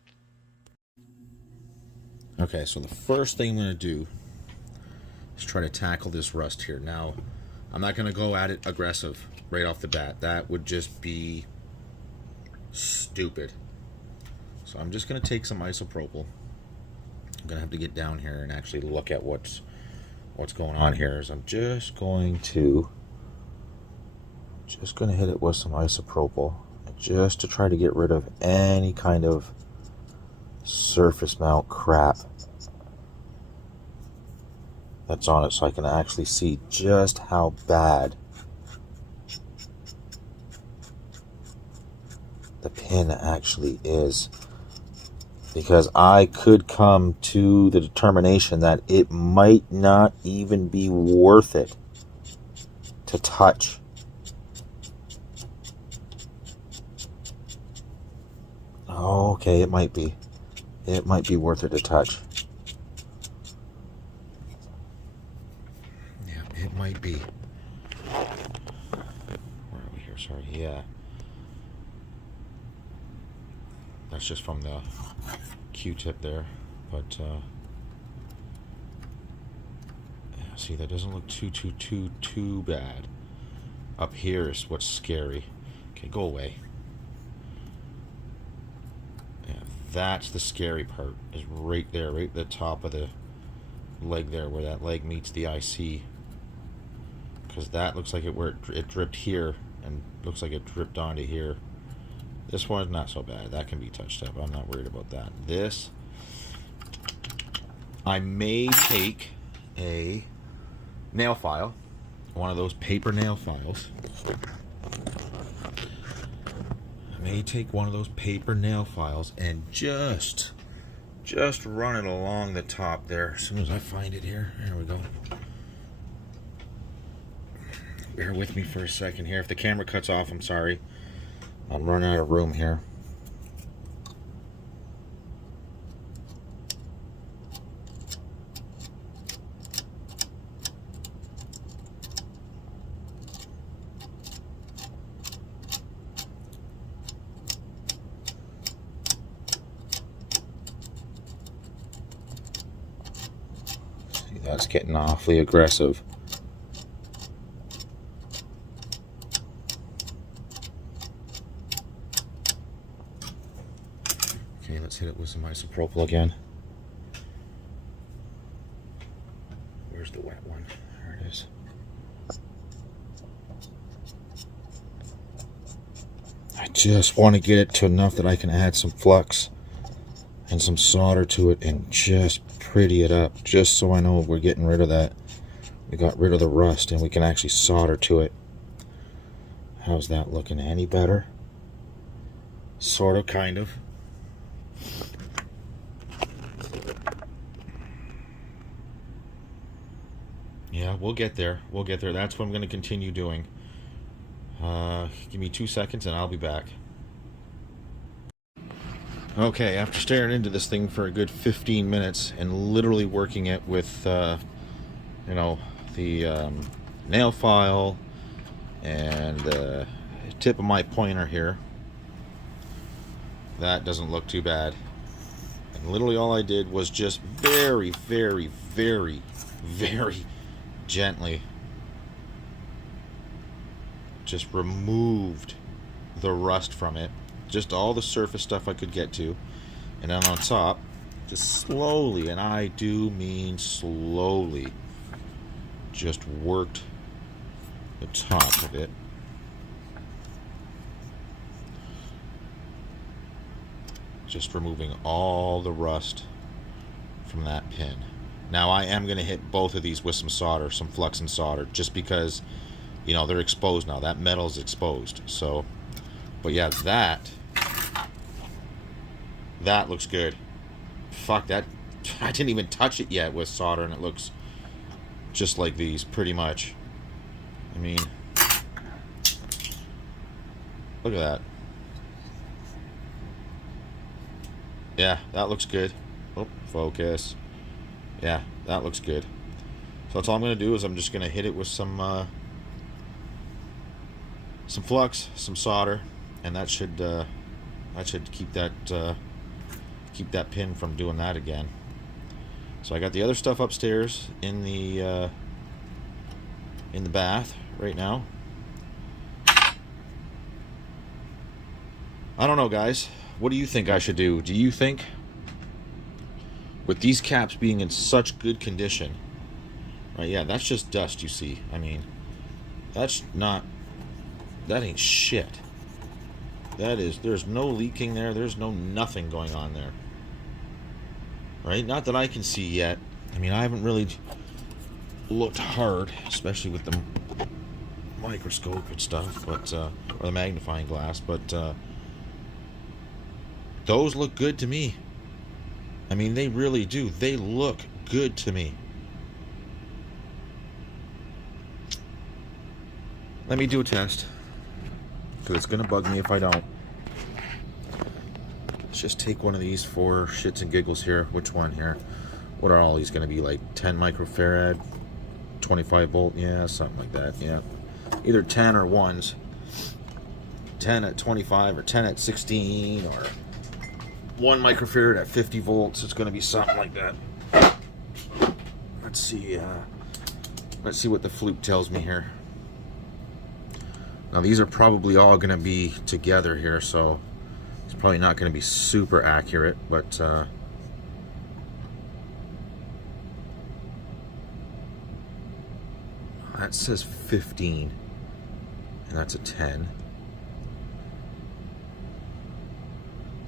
Okay, so the first thing I'm going to do is try to tackle this rust here. Now, I'm not going to go at it aggressive right off the bat. That would just be stupid. So I'm just going to take some isopropyl. I'm going to have to get down here and actually look at what's going on here. So I'm just going to hit it with some isopropyl just to try to get rid of any kind of surface mount crap that's on it, so I can actually see just how bad the pin actually is, because I could come to the determination that it might not even be worth it to touch. Oh, okay, it might be. It might be worth it to touch. Yeah, it might be. Where are we here? Sorry, yeah. That's just from the Q-tip there. But, yeah, see, that doesn't look too bad. Up here is what's scary. Okay, go away. That's the scary part, is right there, right at the top of the leg there, where that leg meets the IC. Because that looks like it dripped here, and looks like it dripped onto here. This one's not so bad. That can be touched up. I'm not worried about that. This, I may take a nail file, one of those paper nail files. May take one of those paper nail files and just run it along the top there. As soon as I find it here, there we go. Bear with me for a second here. If the camera cuts off, I'm sorry. I'm running out of room here. That's getting awfully aggressive. Okay, let's hit it with some isopropyl again. Where's the wet one? There it is. just want to get it to enough that I can add some flux and some solder to it and just pretty it up, just so I know we're getting rid of that. We got rid of the rust and we can actually solder to it. How's that looking? Any better? Sort of, kind of. Yeah, we'll get there. We'll get there. That's what I'm going to continue doing. Give me 2 seconds and I'll be back. Okay, after staring into this thing for a good 15 minutes and literally working it with, you know, the nail file and the tip of my pointer here, that doesn't look too bad. And literally all I did was just very, very, very, very gently just removed the rust from it, just all the surface stuff I could get to, and then on top just slowly, and I do mean slowly, just worked the top of it. Just removing all the rust from that pin. Now I am going to hit both of these with some solder, some flux and solder, just because, you know, they're exposed now. That metal is exposed. So, but yeah, that looks good. Fuck, that, I didn't even touch it yet with solder, and it looks just like these, pretty much. I mean, look at that. Yeah, that looks good. Oh, focus. Yeah, that looks good. So that's all I'm going to do is I'm just going to hit it with some flux, some solder, and that should keep that pin from doing that again. So I got the other stuff upstairs in the bath right now. I don't know, guys. What do you think I should do? Do you think, with these caps being in such good condition, right? Yeah, that's just dust, you see. I mean, that ain't shit. There's no leaking there. There's no nothing going on there. Right? Not that I can see yet. I mean, I haven't really looked hard, especially with the microscope and stuff, but or the magnifying glass, but those look good to me. I mean, they really do. They look good to me. Let me do a test, because it's going to bug me if I don't. Let's just take one of these for shits and giggles here. Which one here? What are all these going to be, like 10 microfarad, 25 volt? Yeah, something like that. Yeah, either 10 or 1s. 10 at 25 or 10 at 16 or 1 microfarad at 50 volts. It's going to be something like that. Let's see what the fluke tells me here. Now these are probably all going to be together here, so it's probably not going to be super accurate, but that says 15, and that's a 10.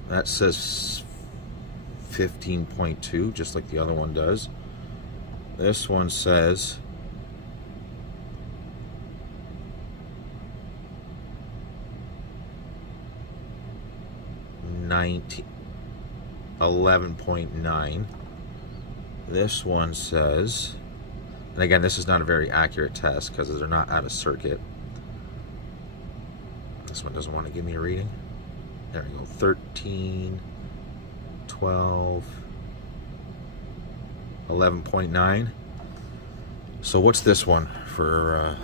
That says 15.2, just like the other one does. This one says 11.9. This one says, and again, this is not a very accurate test because they're not out of circuit. This one doesn't want to give me a reading. There we go. 13, 12, 11.9. So what's this one for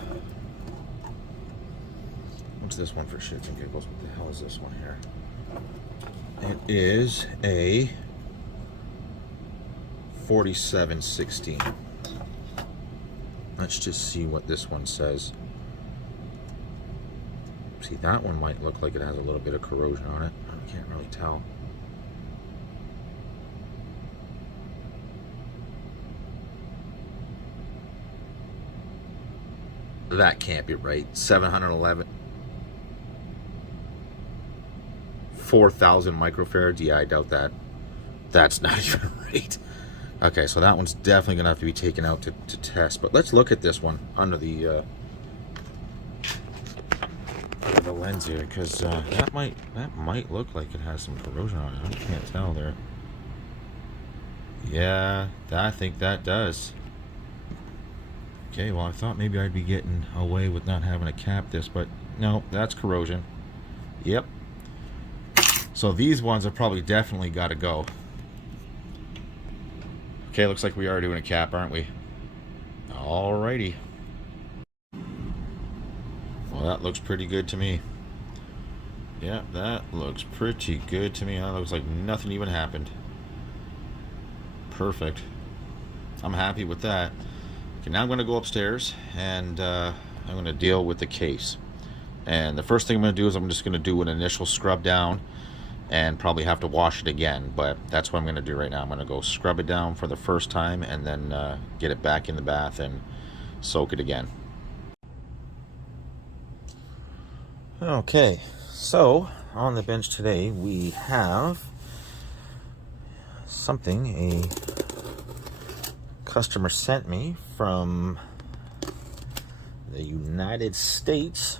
shits and giggles? What the hell is this one here? It is a 4716. Let's just see what this one says. See, that one might look like it has a little bit of corrosion on it. I can't really tell. That can't be right. 711. 4,000 microfarads. Yeah, I doubt that. That's not even right. Okay, so that one's definitely gonna have to be taken out to test. But let's look at this one under the lens here, because that might look like it has some corrosion on it. I can't tell there. Yeah, I think that does. Okay, well, I thought maybe I'd be getting away with not having to cap this, but no, that's corrosion. Yep. So these ones have probably definitely got to go. Okay, looks like we are doing a cap, aren't we? Alrighty. Well, that looks pretty good to me. Yeah, that looks pretty good to me. That looks like nothing even happened. Perfect. I'm happy with that. Okay, now I'm going to go upstairs and I'm going to deal with the case. And the first thing I'm going to do is I'm just going to do an initial scrub down and probably have to wash it again. But that's what I'm going to do right now. I'm going to go scrub it down for the first time and then get it back in the bath and soak it again. Okay, so on the bench today we have something a customer sent me from the United States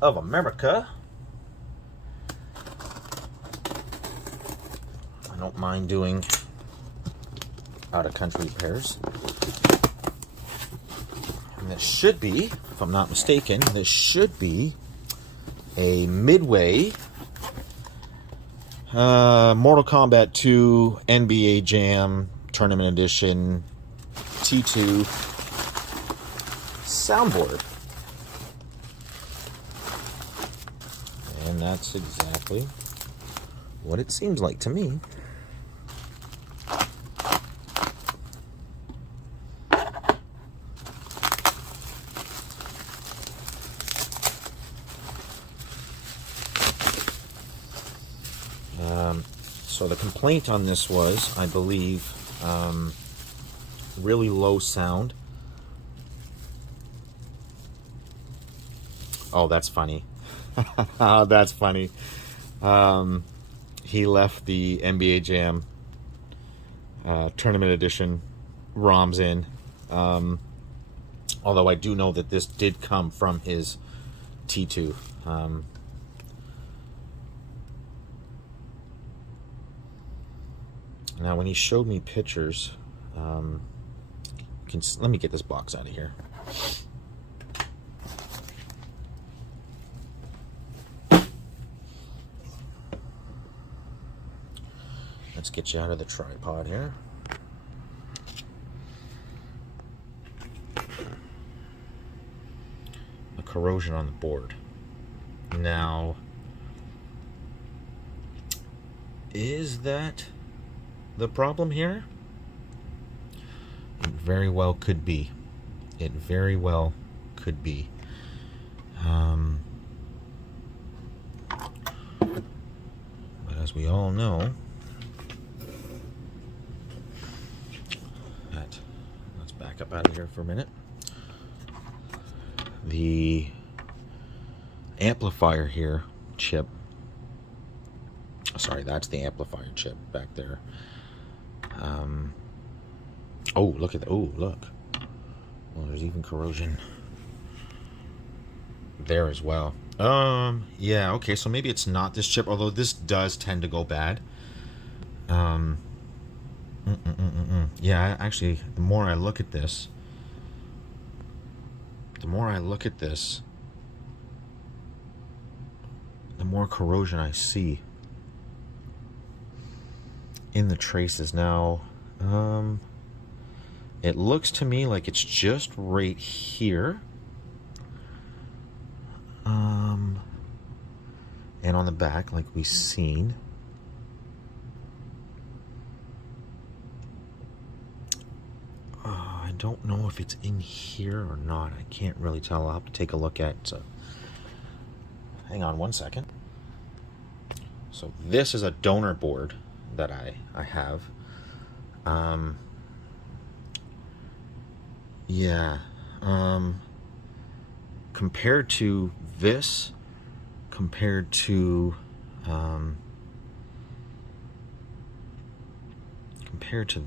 of America. I don't mind doing out-of-country repairs. And this should be, if I'm not mistaken, this should be a Midway Mortal Kombat 2 NBA Jam Tournament Edition T2 soundboard. And that's exactly what it seems like to me. So the complaint on this was, I believe, really low sound. Oh, that's funny. That's funny. He left the NBA Jam Tournament Edition ROMs in. Although I do know that this did come from his T2. Now, when he showed me pictures, let me get this box out of here. Let's get you out of the tripod here. A corrosion on the board. Now, is that the problem here? It very well could be. It very well could be. But as we all know, let's back up out of here for a minute. The amplifier here, chip. Sorry, that's the amplifier chip back there. Oh, look at that. Oh, look. Well, there's even corrosion there as well. Yeah, okay, so maybe it's not this chip, although this does tend to go bad. Yeah, actually, the more I look at this, the more corrosion I see in the traces. Now, it looks to me like it's just right here. And on the back, like we've seen. I don't know if it's in here or not. I can't really tell. I'll have to take a look at. So, hang on one second. So this is a donor board that I have. Yeah. Compared to this, compared to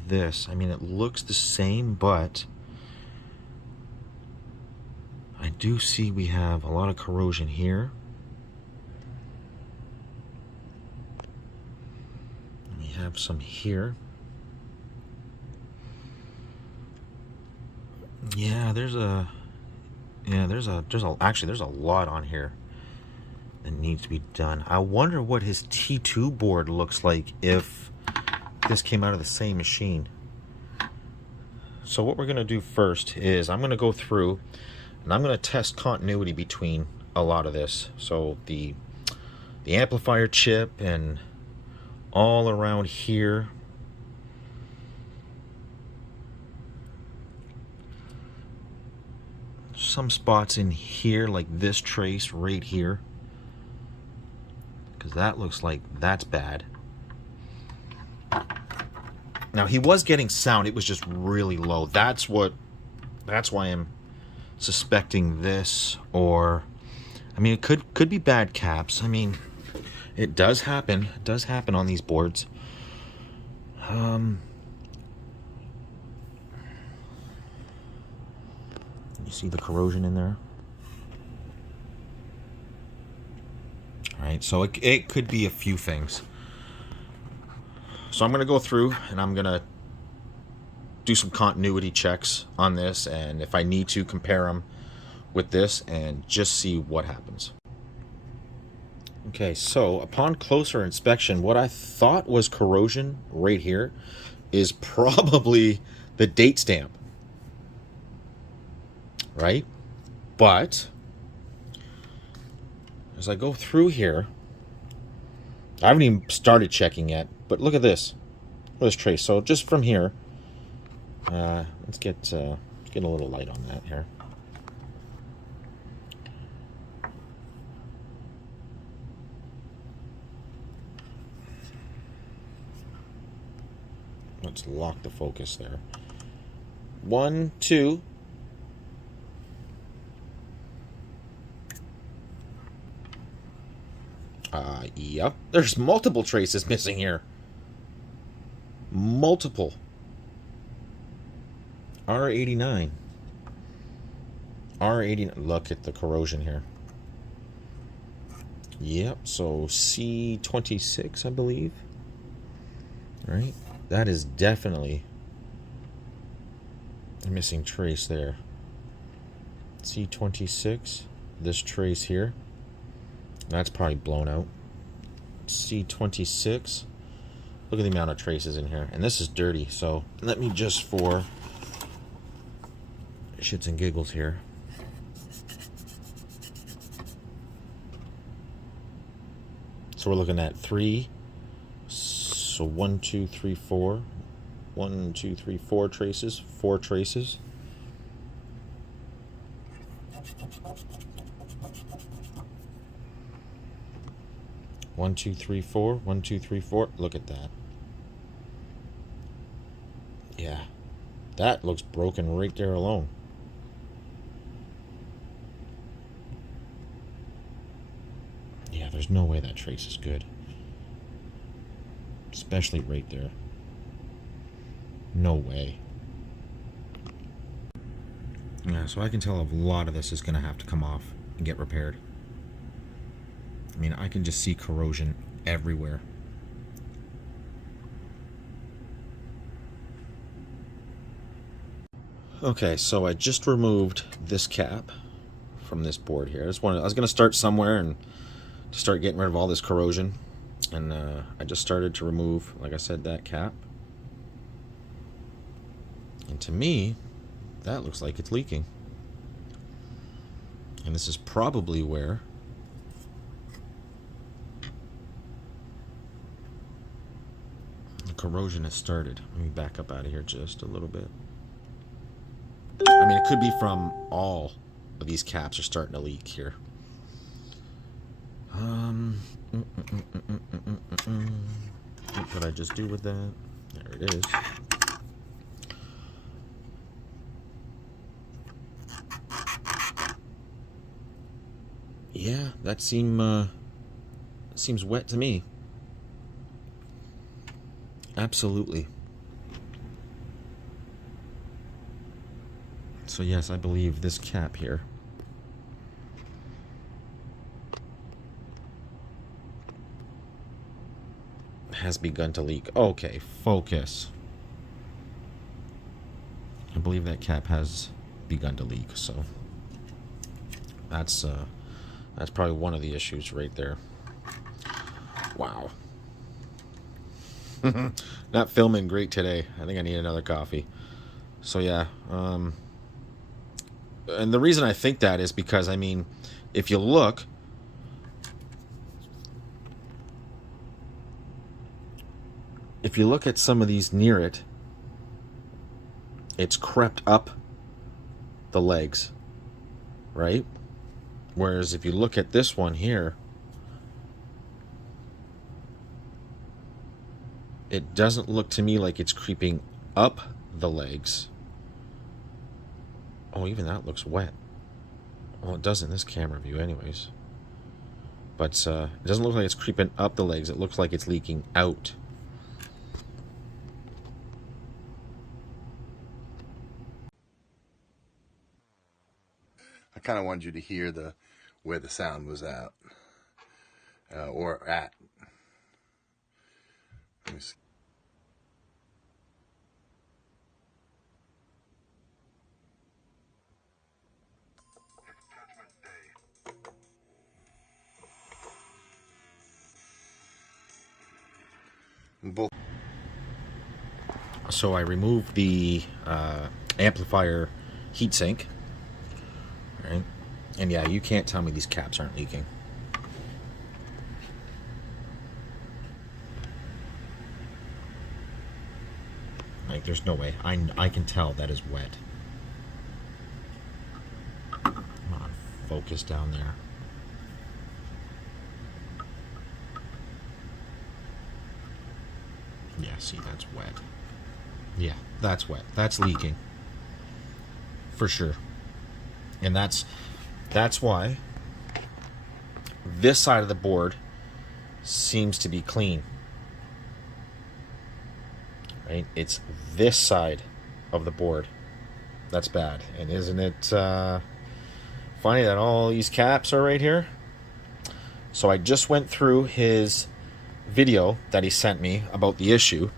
this. I mean, it looks the same, but I do see we have a lot of corrosion here. We have some here. Yeah, there's a lot on here that needs to be done. I wonder what his T2 board looks like if this came out of the same machine. So what we're going to do first is I'm going to go through and I'm going to test continuity between a lot of this. So the amplifier chip and all around here. Some spots in here, like this trace right here, because that looks like that's bad. Now he was getting sound, it was just really low. That's why I'm suspecting this, or I mean, it could be bad caps. I mean, it does happen. It does happen on these boards. You see the corrosion in there? All right, so it could be a few things. So I'm going to go through and I'm going to do some continuity checks on this, and if I need to, compare them with this and just see what happens. Okay, so upon closer inspection, what I thought was corrosion right here is probably the date stamp. Right? But as I go through here, I haven't even started checking yet, but look at this. Look at this trace. So just from here, let's get a little light on that here. Let's lock the focus there. 1, 2. Yep. There's multiple traces missing here. Multiple. R89. R89. Look at the corrosion here. Yep. So C26, I believe. Right? That is definitely a missing trace there. C26. This trace here. That's probably blown out. C26. Look at the amount of traces in here. And this is dirty, so let me just, for shits and giggles here, so we're looking at 3. So 1, 2, 3, 4. 1, 2, 3, 4 traces. 4 traces. One, 2, 3, 4. 1, 2, 3, 4. Look at that. Yeah. That looks broken right there alone. Yeah, there's no way that trace is good. Especially right there. No way. Yeah, so I can tell a lot of this is going to have to come off and get repaired. I mean, I can just see corrosion everywhere. Okay, so I just removed this cap from this board here. I was going to start somewhere and start getting rid of all this corrosion. And I just started to remove, like I said, that cap. And to me, that looks like it's leaking. And this is probably where corrosion has started. Let me back up out of here just a little bit. I mean, it could be from all of these caps are starting to leak here. What did I just do with that? There it is. Yeah, that seems wet to me. Absolutely. So yes, I believe this cap here has begun to leak. Okay, focus. I believe that cap has begun to leak, so that's probably one of the issues right there. Wow. Not filming great today. I think I need another coffee. So yeah, and the reason I think that is because, I mean, if you look, at some of these near it, it's crept up the legs, right? Whereas if you look at this one here, it doesn't look to me like it's creeping up the legs. Oh, even that looks wet. Well, it does in this camera view anyways. But it doesn't look like it's creeping up the legs. It looks like it's leaking out. I kind of wanted you to hear where the sound was at, or at. Let me see. So I removed the amplifier heatsink, right? And yeah, you can't tell me these caps aren't leaking. Like, there's no way. I can tell that is wet. Come on, focus down there. Yeah, see, that's wet. Yeah, that's wet. That's leaking. For sure. And that's why this side of the board seems to be clean. Right? It's this side of the board that's bad. And isn't it funny that all these caps are right here? So I just went through his video that he sent me about the issue,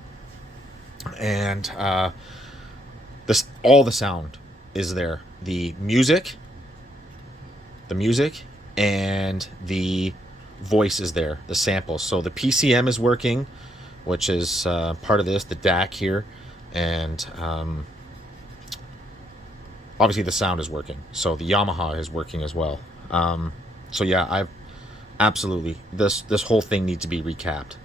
and all the sound is there. The music and the voice is there, the samples. So the PCM is working, which is part of this, the DAC here, and obviously the sound is working. So the Yamaha is working as well. So yeah, absolutely, this whole thing needs to be recapped.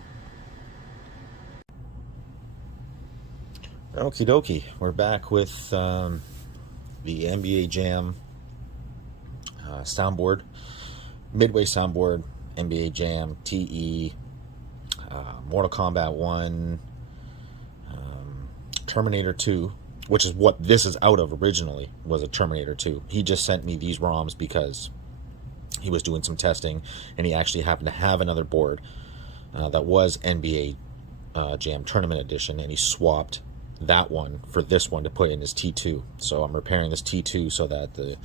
Okie dokie, we're back with the NBA Jam soundboard, Midway soundboard, NBA Jam, TE, Mortal Kombat 1, Terminator 2, which is what this is out of originally, was a Terminator 2. He just sent me these ROMs because he was doing some testing, and he actually happened to have another board that was NBA Jam Tournament Edition, and he swapped that one for this one to put in his T2. So I'm repairing this T2 so that the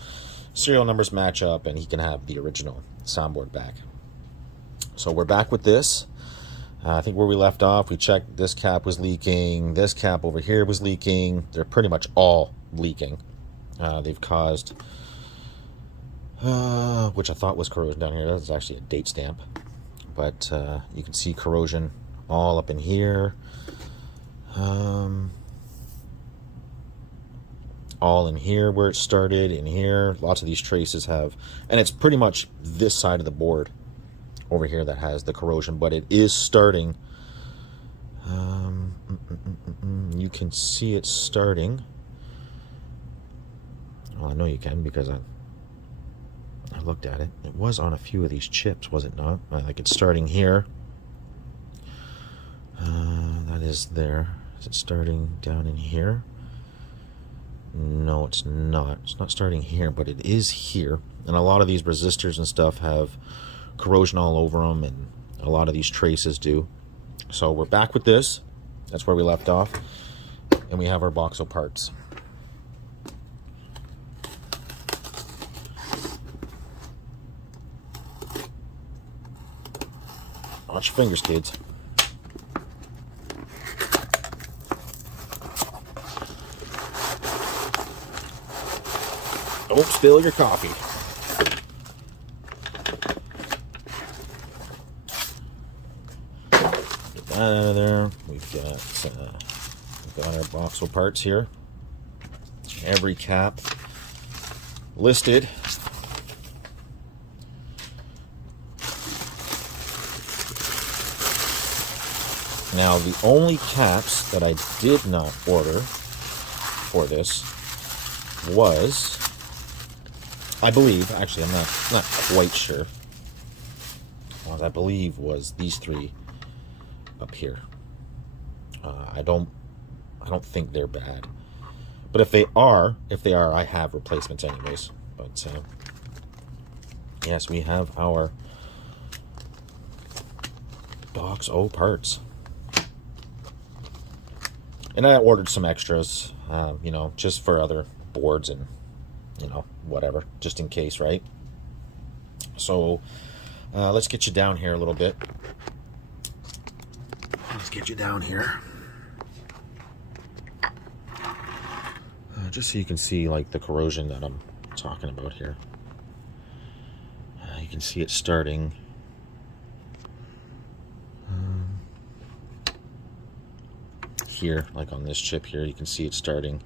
serial numbers match up and he can have the original soundboard back. So we're back with this. I think where we left off, we checked this cap was leaking, this cap over here was leaking. They're pretty much all leaking. They've caused, which I thought was corrosion down here. That's actually a date stamp. But you can see corrosion all up in here. All in here where it started, in here. Lots of these traces have, and it's pretty much this side of the board over here that has the corrosion, but it is starting. You can see it starting. Well, I know you can because I looked at it. It was on a few of these chips, was it not? Like, it's starting here. That is there. Is it starting down in here? No, it's not. It's not starting here, but it is here. And a lot of these resistors and stuff have corrosion all over them, and a lot of these traces do. So we're back with this. That's where we left off. And we have our box of parts. Watch your fingers, kids. Don't spill your coffee. Get that out of there. We've got our box of parts here. Every cap listed. Now, the only caps that I did not order for this was, I believe, actually I'm not quite sure, what I believe was these three up here. I don't think they're bad, but if they are, I have replacements anyways. But yes, we have our box of parts. And I ordered some extras, you know, just for other boards and, you know, whatever, just in case, right? So, let's get you down here a little bit. Let's get you down here. Just so you can see, like, the corrosion that I'm talking about here. You can see it starting. Here, like on this chip here, you can see it starting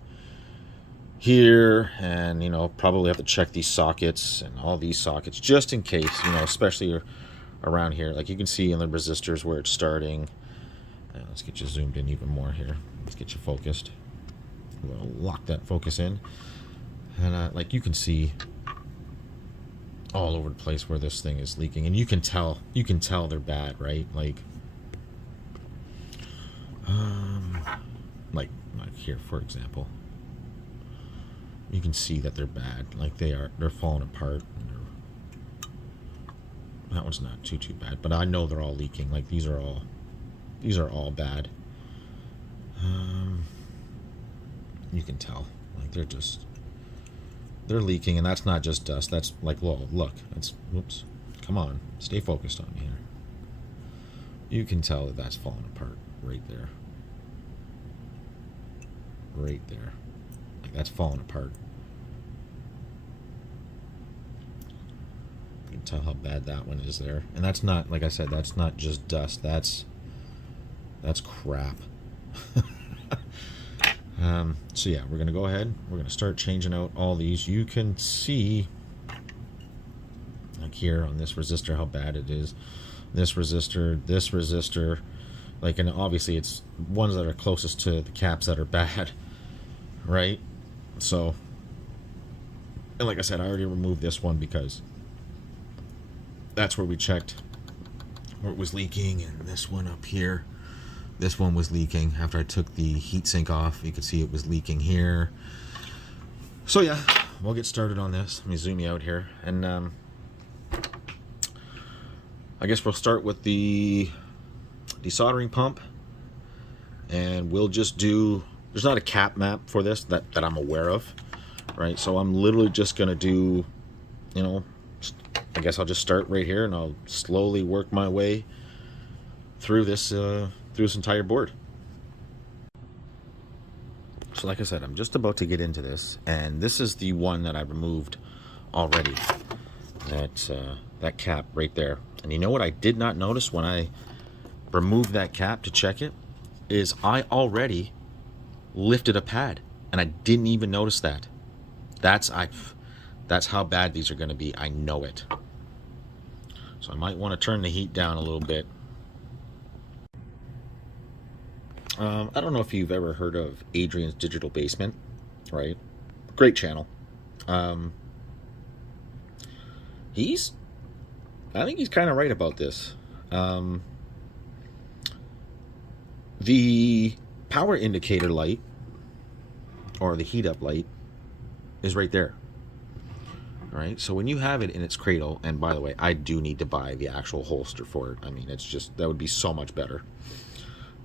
here, and you know, probably have to check these sockets and all these sockets just in case, you know, especially around here. Like you can see in the resistors where it's starting. Let's get you zoomed in even more here. Let's get you focused. We'll lock that focus in, and like you can see all over the place where this thing is leaking, and you can tell they're bad, right? Like here, for example, you can see that they're bad. Like they're falling apart. That one's not too bad, but I know they're all leaking. Like these are all bad. You can tell, like they're leaking, and that's not just dust. That's like, well, look, that's, whoops, come on, stay focused on me here. You can tell that that's falling apart right there. Right there. Like that's falling apart. You can tell how bad that one is there. And that's not, like I said, that's not just dust. That's crap. So yeah, we're gonna go ahead. We're gonna start changing out all these. You can see, like here on this resistor, how bad it is. This resistor, like, and obviously it's ones that are closest to the caps that are bad, right? So, and like I said, I already removed this one because that's where we checked where it was leaking, and this one up here, this one was leaking. After I took the heatsink off, you could see it was leaking here. So yeah, we'll get started on this. Let me zoom you out here, and I guess we'll start with the desoldering pump, and we'll just do, there's not a cap map for this that I'm aware of, right? So I'm literally just gonna do, you know, I guess I'll just start right here, and I'll slowly work my way through this entire board. So like I said, I'm just about to get into this, and this is the one that I removed already. That cap right there. And you know what I did not notice when I removed that cap to check it, is I already lifted a pad, and I didn't even notice that. That's how bad these are going to be. I know it. So I might want to turn the heat down a little bit. I don't know if you've ever heard of Adrian's Digital Basement, right? Great channel. I think he's kind of right about this. The power indicator light, or the heat up light, is right there. All right, so when you have it in its cradle, and by the way, I do need to buy the actual holster for it. I mean, it's just, that would be so much better.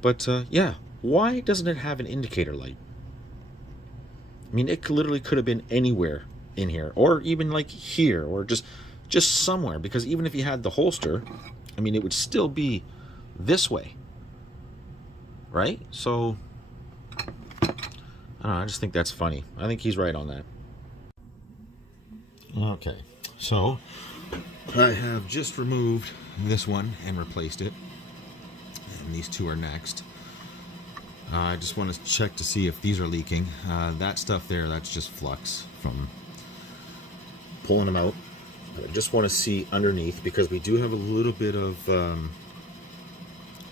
But yeah, why doesn't it have an indicator light? I mean, it literally could have been anywhere in here, or even like here, or just somewhere, because even if you had the holster, I mean, it would still be this way, right? So I don't know, I just think that's funny. I think he's right on that. Okay, so I have just removed this one and replaced it, and these two are next. I just want to check to see if these are leaking. That stuff there, that's just flux from pulling them out. I just want to see underneath, because we do have a little bit of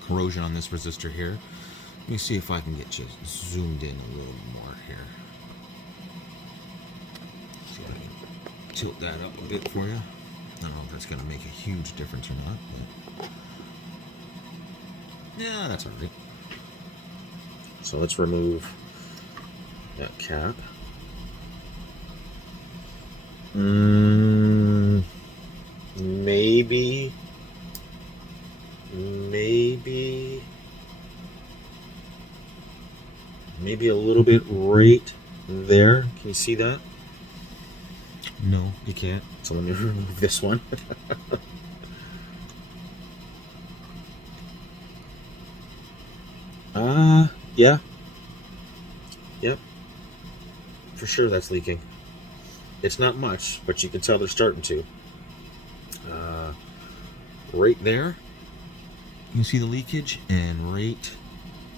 corrosion on this resistor here. Let me see if I can get you zoomed in a little more here. See if I can tilt that up a bit for you. I don't know if that's going to make a huge difference or not, but yeah, that's all right. So let's remove that cap. Maybe a little bit right there. Can you see that? No, you can't. So let me remove this one. Yeah. Yep. For sure that's leaking. It's not much, but you can tell they're starting to. Right there, you can see the leakage, and right,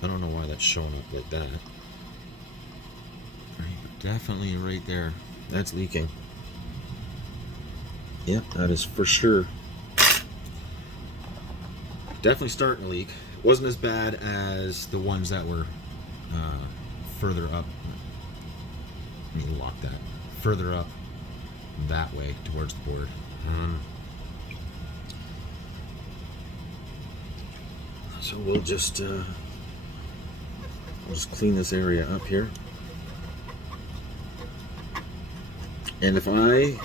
I don't know why that's showing up like that. Right, but definitely right there, that's leaking. Yep, that is for sure. Definitely starting to leak. It wasn't as bad as the ones that were further up. Let me lock that. Further up that way towards the board. So we'll just clean this area up here. And if I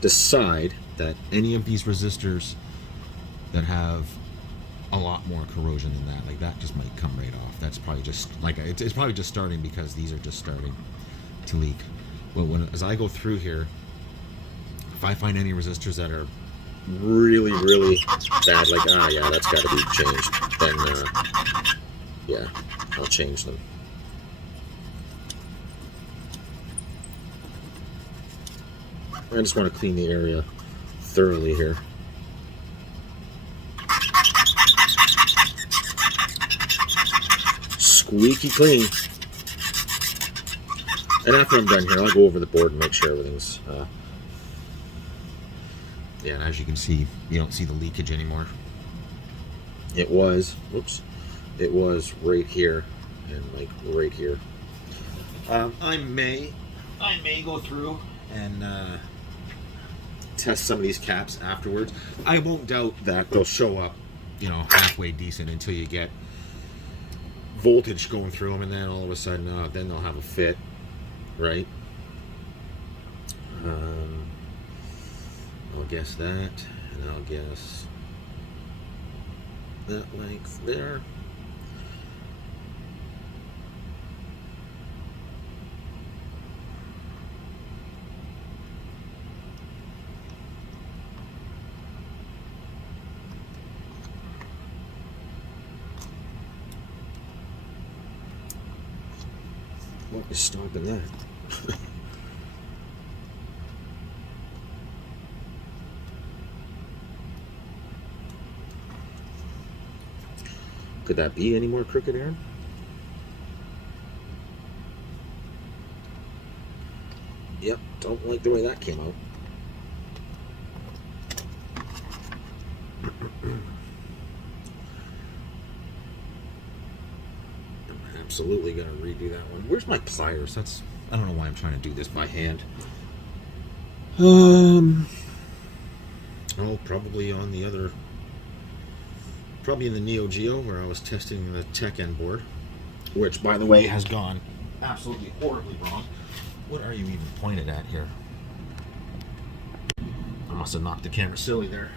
decide that any of these resistors that have a lot more corrosion than that, like that just might come right off. That's probably just like it's probably just starting because these are just starting to leak. But as I go through here, if I find any resistors that are really bad, like yeah, that's got to be changed, then yeah, I'll change them. I just want to clean the area thoroughly here. Squeaky clean. And after I'm done here, I'll go over the board and make sure everything's yeah, and as you can see, you don't see the leakage anymore. It was, whoops, it was right here and like right here. I may go through and test some of these caps afterwards. I won't doubt that they'll show up, you know, halfway decent until you get voltage going through them, and then all of a sudden, then they'll have a fit, right? I'll guess that, and I'll guess that length there. What is stopping that? Could that be any more crooked, Aaron? Yep, don't like the way that came out. I'm absolutely gonna redo that one. Where's my pliers? I don't know why I'm trying to do this by hand. Oh, probably on the other. Probably in the Neo Geo where I was testing the Tech End board, which, by the way, has gone absolutely horribly wrong. What are you even pointed at here? I must have knocked the camera silly there.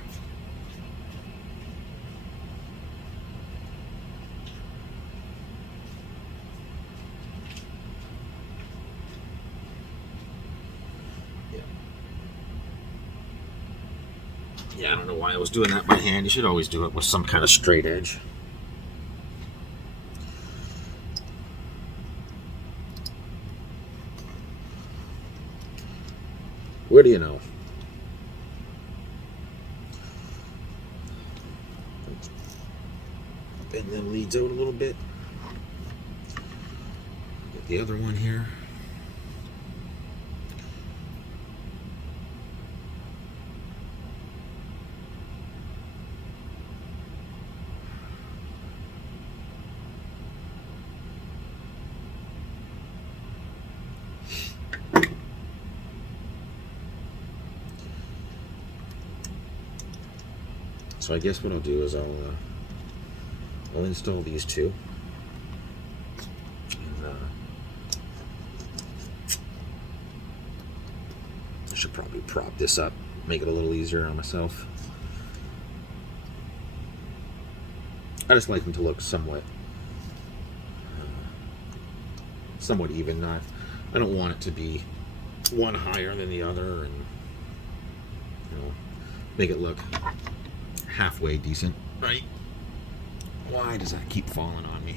Yeah, I don't know why I was doing that by hand. You should always do it with some kind of straight edge. Where do you know? Bend them leads out a little bit. Get the other one here. So I guess what I'll do is I'll install these two. And, I should probably prop this up, make it a little easier on myself. I just like them to look somewhat even. I don't want it to be one higher than the other, and make it look halfway decent, right? Why does that keep falling on me?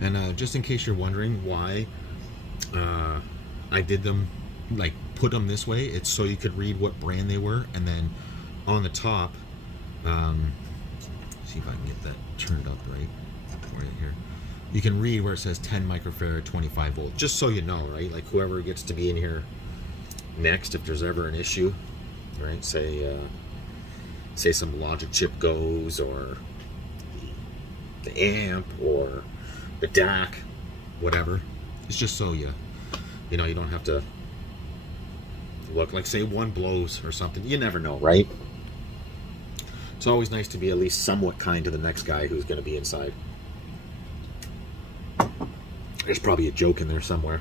And just in case you're wondering why I did them, like put them this way, it's so you could read what brand they were, and then on the top, see if I can get that turned up right for you here. You can read where it says 10 microfarad, 25 volt, just so you know, right? Like whoever gets to be in here next, if there's ever an issue, right? Say some logic chip goes, or the amp, or the DAC, whatever. It's just so you don't have to look like, say, one blows or something. You never know, right? It's always nice to be at least somewhat kind to the next guy who's going to be inside. There's probably a joke in there somewhere.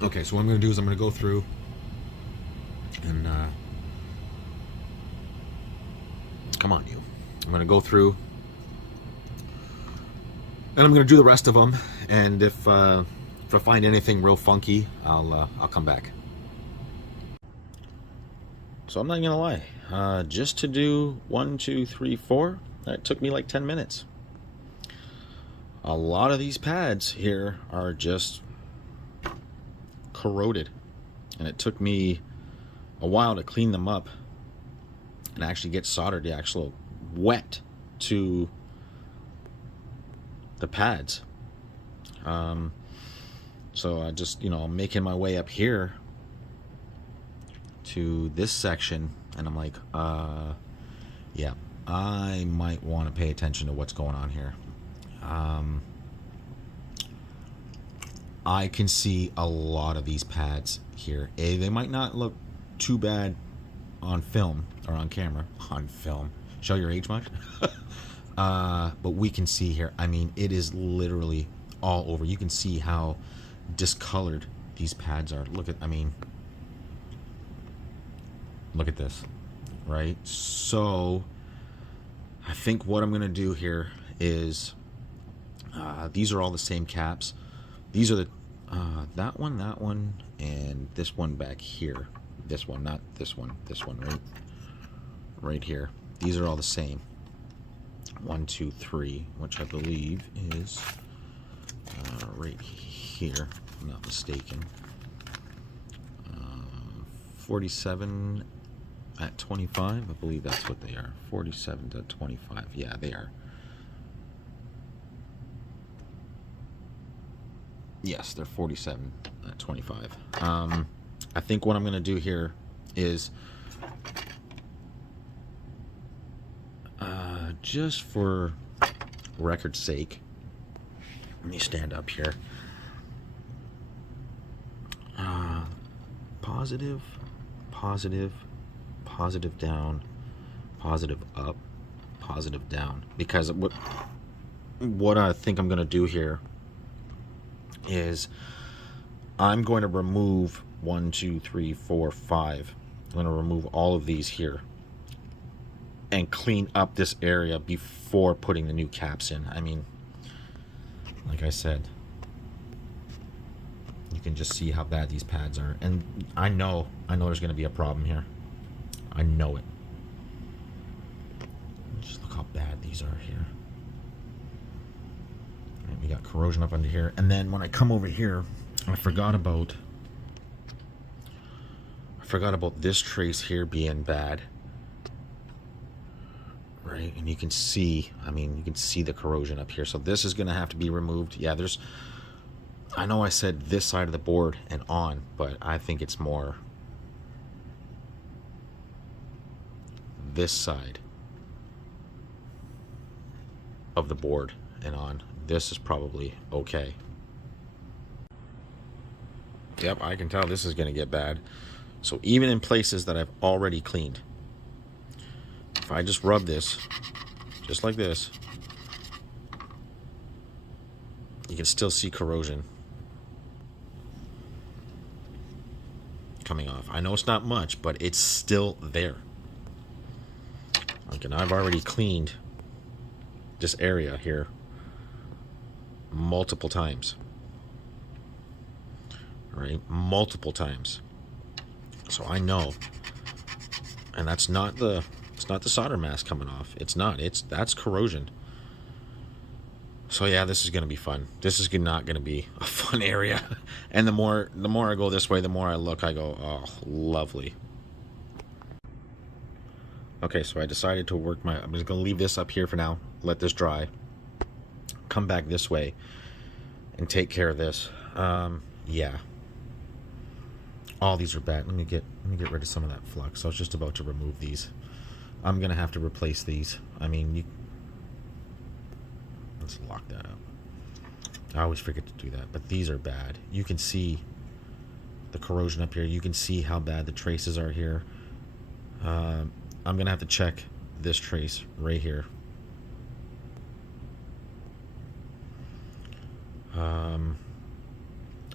Okay, so what I'm going to do is I'm going to go through and come on, you. I'm going to go through and I'm going to do the rest of them, and if I find anything real funky, I'll come back. So I'm not gonna lie, just to do 1, 2, 3, 4, that took me like 10 minutes. A lot of these pads here are just corroded, and it took me a while to clean them up and actually get soldered the actual wet to the pads. So I just, I'm making my way up here to this section, and I'm like, yeah, I might want to pay attention to what's going on here. I can see a lot of these pads here. They might not look too bad on film or on camera. On film. Show your age much? But we can see here, I mean, it is literally all over. You can see how discolored these pads are. Look at this, right? So I think what I'm gonna do here is these are all the same caps. These are the that one, and this one back here. This one, not this one, right here. These are all the same. 1, 2, 3, which I believe is right here, if I'm not mistaken. 47 at 25, I believe that's what they are. 47 to 25, yeah, they are. Yes, they're 47 at 25. I think what I'm going to do here is, just for record's sake, let me stand up here. Positive positive, positive down, positive up, positive down. Because what I think I'm going to do here is I'm going to remove 1, 2, 3, 4, 5. I'm going to remove all of these here and clean up this area before putting the new caps in. I mean, like I said, you can just see how bad these pads are. And I know there's going to be a problem here. I know it. Just look how bad these are here. And we got corrosion up under here. And then when I come over here, I forgot about this trace here being bad. Right? And you can see, I mean, you can see the corrosion up here. So this is going to have to be removed. Yeah, I know I said this side of the board and on, but I think it's more this side of the board and on. This is probably okay. Yep, I can tell this is going to get bad. So even in places that I've already cleaned, if I just rub this, just like this, you can still see corrosion coming off. I know it's not much, but it's still there. Okay, I've already cleaned this area here multiple times. Right? Multiple times. So I know. And that's not the solder mask coming off. That's corrosion. So yeah, this is going to be fun. This is not going to be a fun area. And the more I go this way, the more I look, I go, oh, lovely. Okay, so I decided to work I'm just going to leave this up here for now. Let this dry. Come back this way and take care of this. Yeah. All these are bad. Let me get rid of some of that flux. I was just about to remove these. I'm going to have to replace these. I mean, let's lock that up. I always forget to do that, but these are bad. You can see the corrosion up here. You can see how bad the traces are here. I'm going to have to check this trace right here.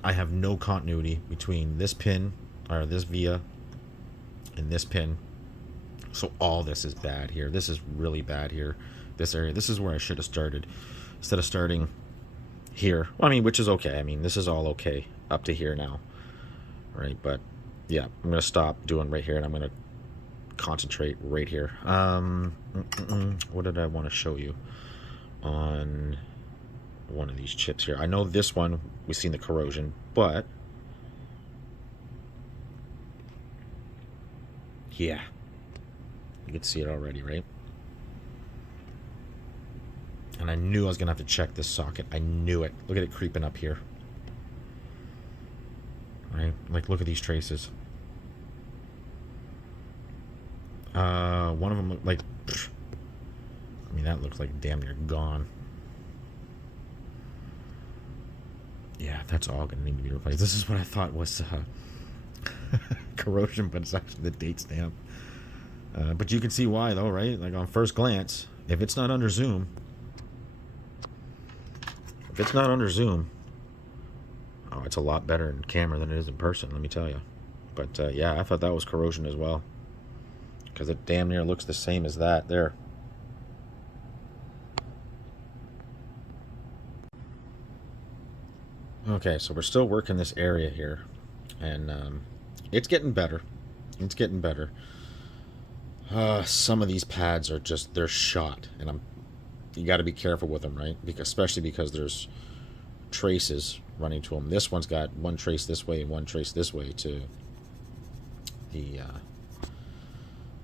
I have no continuity between this pin, or this via, and this pin. So all this is bad here. This is really bad here. This area. This is where I should have started. Instead of starting here. Well, I mean, which is okay. I mean, this is all okay up to here now. Right? But, yeah. I'm going to stop doing right here, and I'm going to concentrate right here. What did I want to show you on one of these chips here? I know this one, we've seen the corrosion, but yeah, you can see it already, right? And I knew I was gonna have to check this socket. I knew it. Look at it creeping up here. Right? Like, look at these traces. One of them, like, I mean, that looks like damn near gone. Yeah, that's all going to need to be replaced. This is what I thought was corrosion, but it's actually the date stamp. But you can see why, though, right? Like, on first glance, if it's not under zoom, oh, it's a lot better in camera than it is in person, let me tell you. But, yeah, I thought that was corrosion as well. Because it damn near looks the same as that there. Okay, so we're still working this area here, and it's getting better. It's getting better. Some of these pads are just, they're shot, and you got to be careful with them, right? Especially because there's traces running to them. This one's got one trace this way and one trace this way to the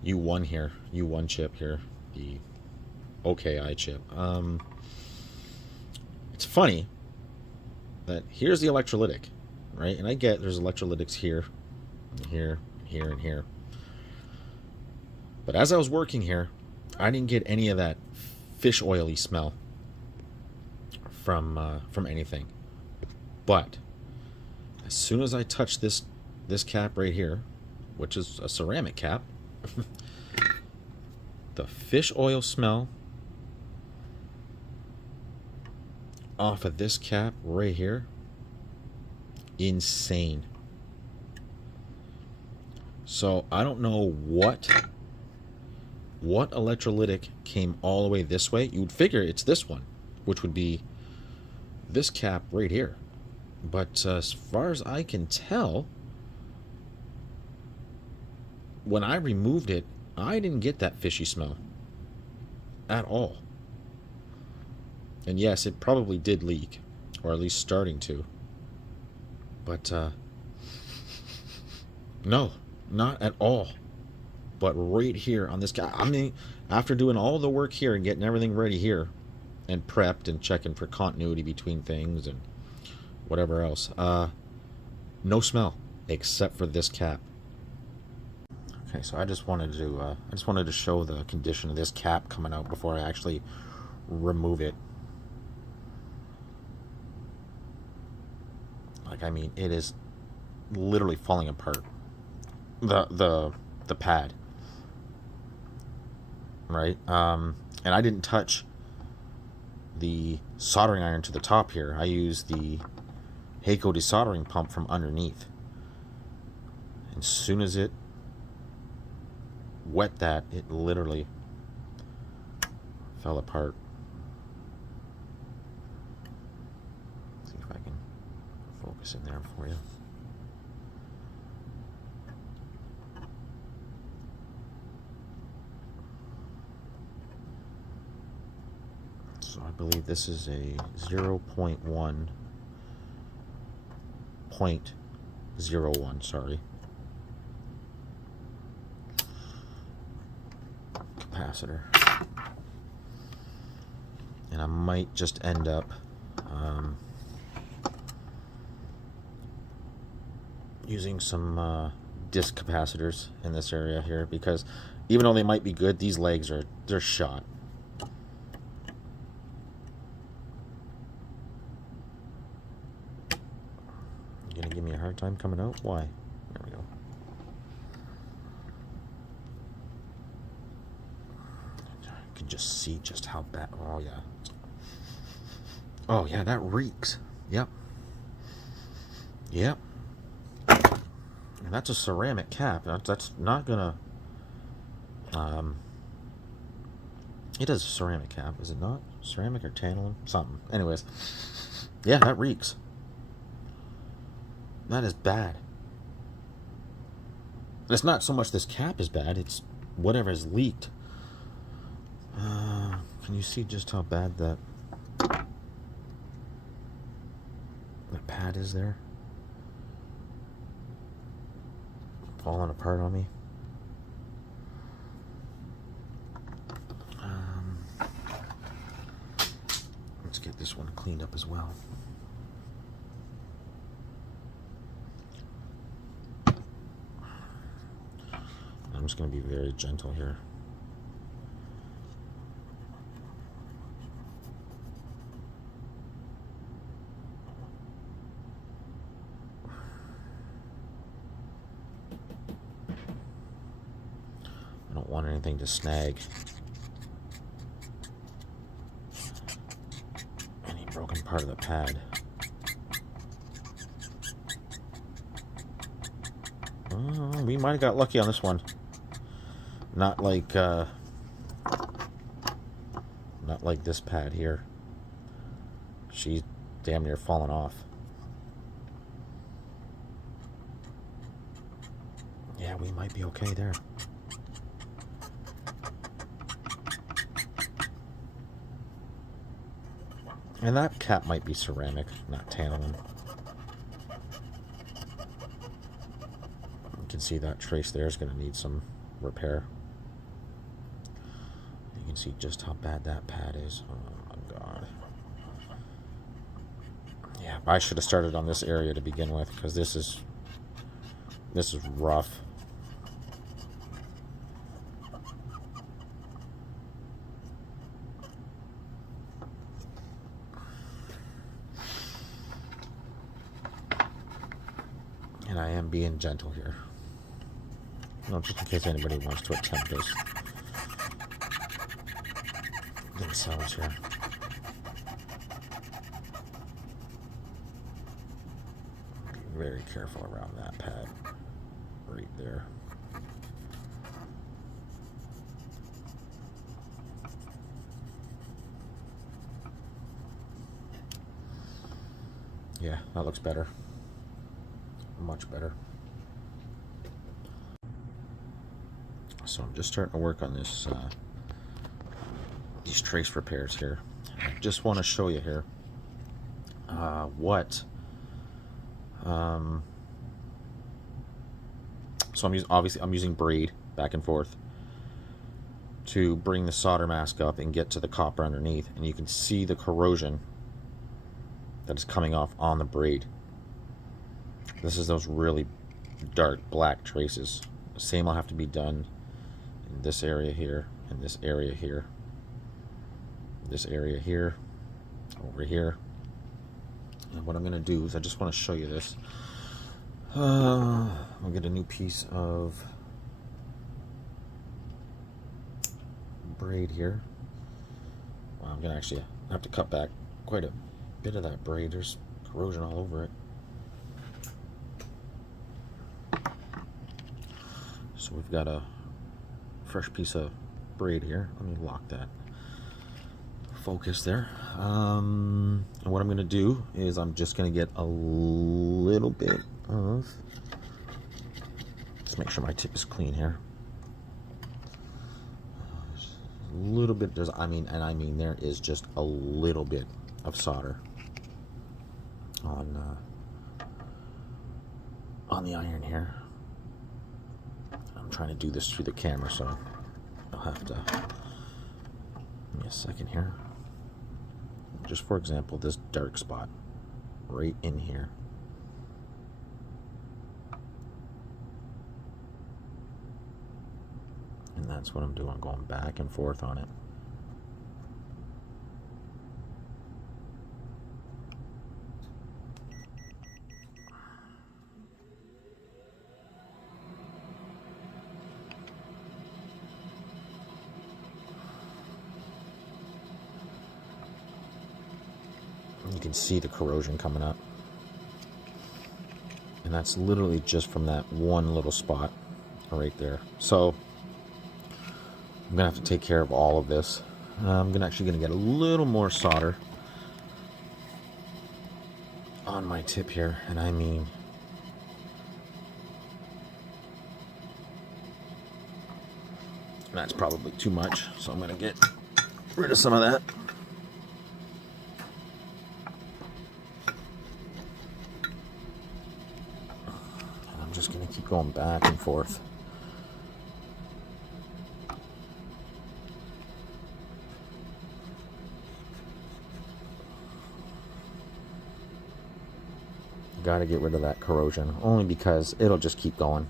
U1 here, U1 chip here, the OKI chip. It's funny that here's the electrolytic, right? And I get there's electrolytics here, and here, here, and here. But as I was working here, I didn't get any of that fish oily smell from anything. But as soon as I touch this cap right here, which is a ceramic cap. The fish oil smell off of this cap right here, insane. So I don't know what electrolytic came all the way this way. You would figure it's this one, which would be this cap right here. But as far as I can tell, when I removed it, I didn't get that fishy smell at all. And yes, it probably did leak, or at least starting to. But no, not at all. But right here on this guy, I mean, after doing all the work here and getting everything ready here and prepped and checking for continuity between things and whatever else, no smell except for this cap. Okay, so I just wanted to show the condition of this cap coming out before I actually remove it. Like, I mean, it is literally falling apart. The pad, right? And I didn't touch the soldering iron to the top here. I used the Heiko desoldering pump from underneath. And as soon as it wet that, it literally fell apart. Let's see if I can focus in there for you. So I believe this is a 0.1.01, sorry, capacitor. And I might just end up using some disc capacitors in this area here, because even though they might be good, these legs they're shot. You're gonna give me a hard time coming out? Why? There we go. You can just see just how bad. Oh yeah. Oh yeah, that reeks. Yep. Yep. And that's a ceramic cap. That's not gonna. It is a ceramic cap, is it not? Ceramic or tantalum? Something. Anyways. Yeah, that reeks. That is bad. It's not so much this cap is bad, it's whatever is leaked. Can you see just how bad that pad is there? Falling apart on me. Let's get this one cleaned up as well. I'm just going to be very gentle here. I don't want anything to snag. Any broken part of the pad. We might have got lucky on this one. Not like this pad here. She's damn near fallen off. Yeah, we might be okay there. And that cap might be ceramic, not tantalum. You can see that trace there is going to need some repair. You can see just how bad that pad is. Oh my god. Yeah, I should have started on this area to begin with, because this is rough. And I am being gentle here. No, just in case anybody wants to attempt this themselves here. Be very careful around that pad right there. Yeah, that looks better. Much better. So I'm just starting to work on this, these trace repairs here. I just want to show you here what. So I'm using braid back and forth to bring the solder mask up and get to the copper underneath, and you can see the corrosion that is coming off on the braid. This is those really dark black traces. The same will have to be done in this area here, and this area here, this area here, over here. And what I'm going to do is I just want to show you this. I'll get a new piece of braid here. Well, I'm going to actually have to cut back quite a bit of that braid. There's corrosion all over it. So we've got a fresh piece of braid here. Let me lock that focus there. And what I'm going to do is I'm just going to get a little bit of, just make sure my tip is clean here. A little bit, I mean there is just a little bit of solder on the iron here. I'm trying to do this through the camera, so I'll have to give me a second here. Just for example, this dark spot right in here. And that's what I'm doing, going back and forth on it. You can see the corrosion coming up. And that's literally just from that one little spot right there. So I'm gonna have to take care of all of this. I'm actually gonna get a little more solder on my tip here, and I mean that's probably too much, so I'm gonna get rid of some of that. And I'm just gonna keep going back and forth. Got to get rid of that corrosion, only because it'll just keep going.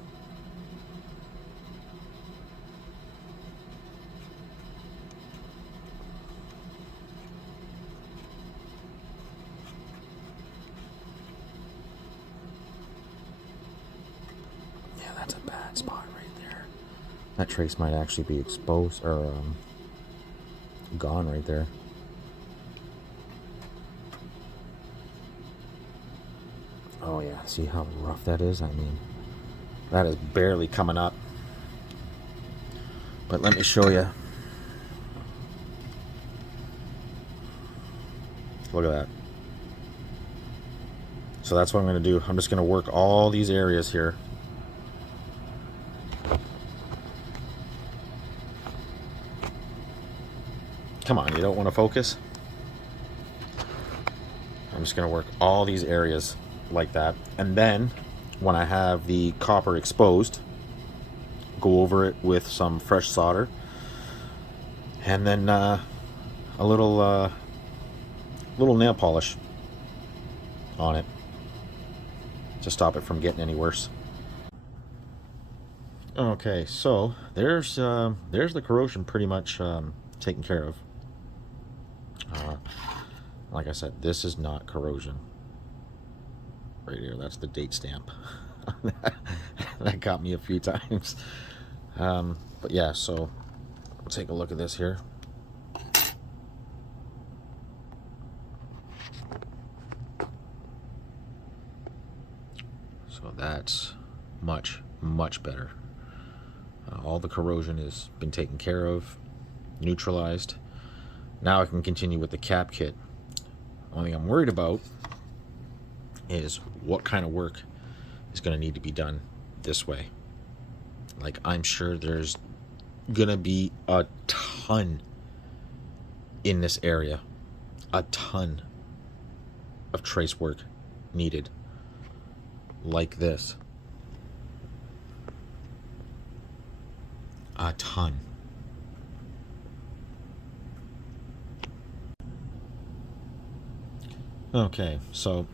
Yeah, that's a bad spot right there. That trace might actually be exposed or gone right there. Oh yeah, see how rough that is? I mean, that is barely coming up. But let me show you. Look at that. So that's what I'm going to do. I'm just going to work all these areas here. Come on, you don't want to focus? I'm just going to work all these areas like that, and then when I have the copper exposed, go over it with some fresh solder, and then a little nail polish on it to stop it from getting any worse. Okay, so there's the corrosion pretty much taken care of. Like I said, this is not corrosion. Right here, that's the date stamp. that got me a few times. But yeah, so we'll take a look at this here. So that's much better. All the corrosion has been taken care of, neutralized. Now I can continue with the cap kit. Only thing I'm worried about is what kind of work is going to need to be done this way. Like, I'm sure there's going to be a ton in this area. A ton of trace work needed. Like this. A ton. Okay, so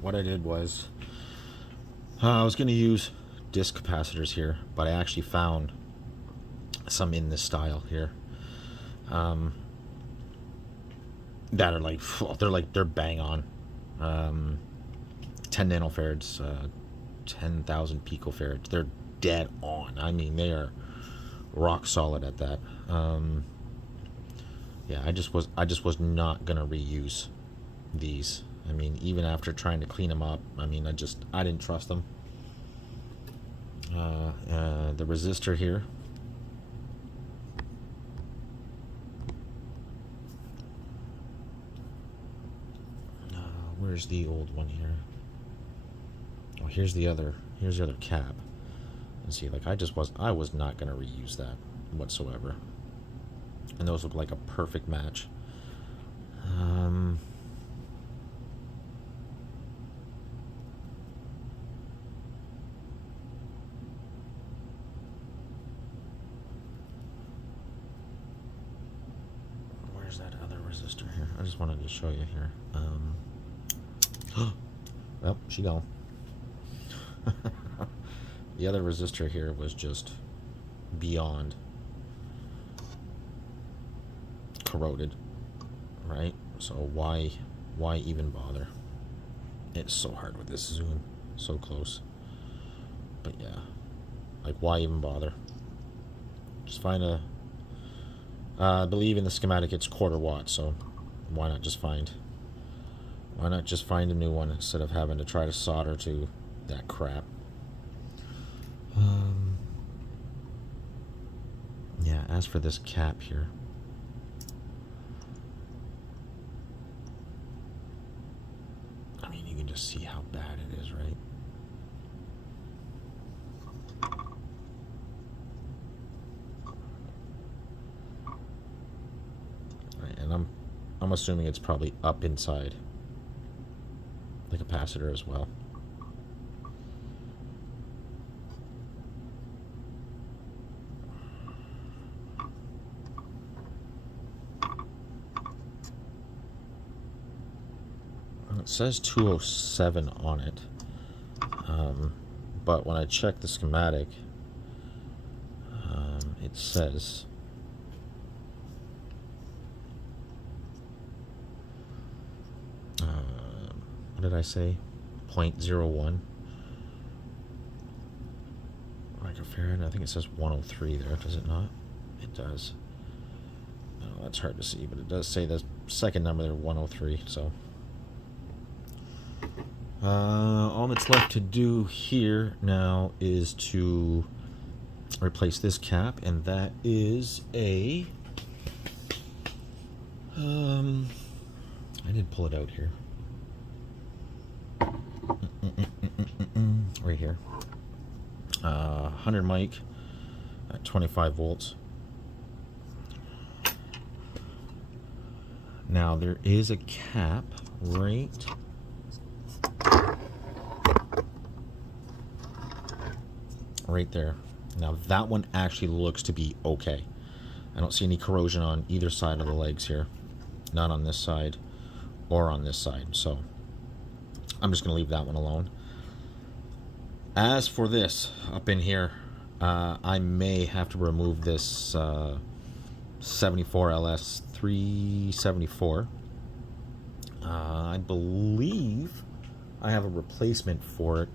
what I did was I was going to use disc capacitors here, but I actually found some in this style here that are like, they're bang on. 10 nanofarads, 10,000 picofarads. They're dead on. I mean, they are rock solid at that. Yeah, I just was not gonna reuse these. I mean, even after trying to clean them up, I mean, I didn't trust them. The resistor here. Where's the old one here? Oh, here's the other cap. And see, like, I was not gonna reuse that whatsoever. And those look like a perfect match. Where's that other resistor here? I just wanted to show you here. Well, she gone. The other resistor here was just beyond corroded, right? So why even bother? It's so hard with this zoom, so close. But yeah, like, why even bother? Just find a, I believe in the schematic it's 1/4 watt, so why not just find a new one instead of having to try to solder to that crap. Yeah, as for this cap here, I mean, you can just see how bad it is, right? Right, and I'm assuming it's probably up inside the capacitor as well. It says 207 on it, but when I check the schematic, it says what did I say? 0.01 microfarad. I think it says 103 there, does it not? It does. Oh, that's hard to see, but it does say the second number there, 103. So all that's left to do here now is to replace this cap, and that is a I did pull it out here. Right here. 100 mic at 25 volts. Now there is a cap right there. Now that one actually looks to be okay. I don't see any corrosion on either side of the legs here. Not on this side or on this side. So I'm just going to leave that one alone. As for this up in here, I may have to remove this 74 LS 374. I believe I have a replacement for it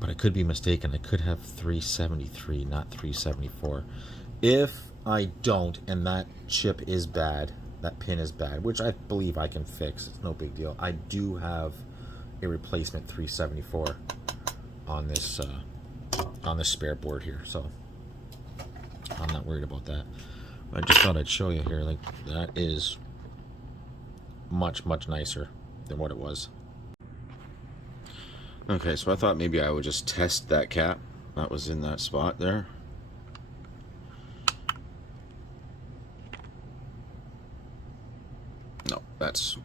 but I could be mistaken. I could have 373, not 374. If I don't, and that chip is bad, that pin is bad, which I believe I can fix, it's no big deal. I do have a replacement 374 on this spare board here, so I'm not worried about that. I just thought I'd show you here, like, that is much nicer than what it was. Okay, so I thought maybe I would just test that cap that was in that spot there. No, it's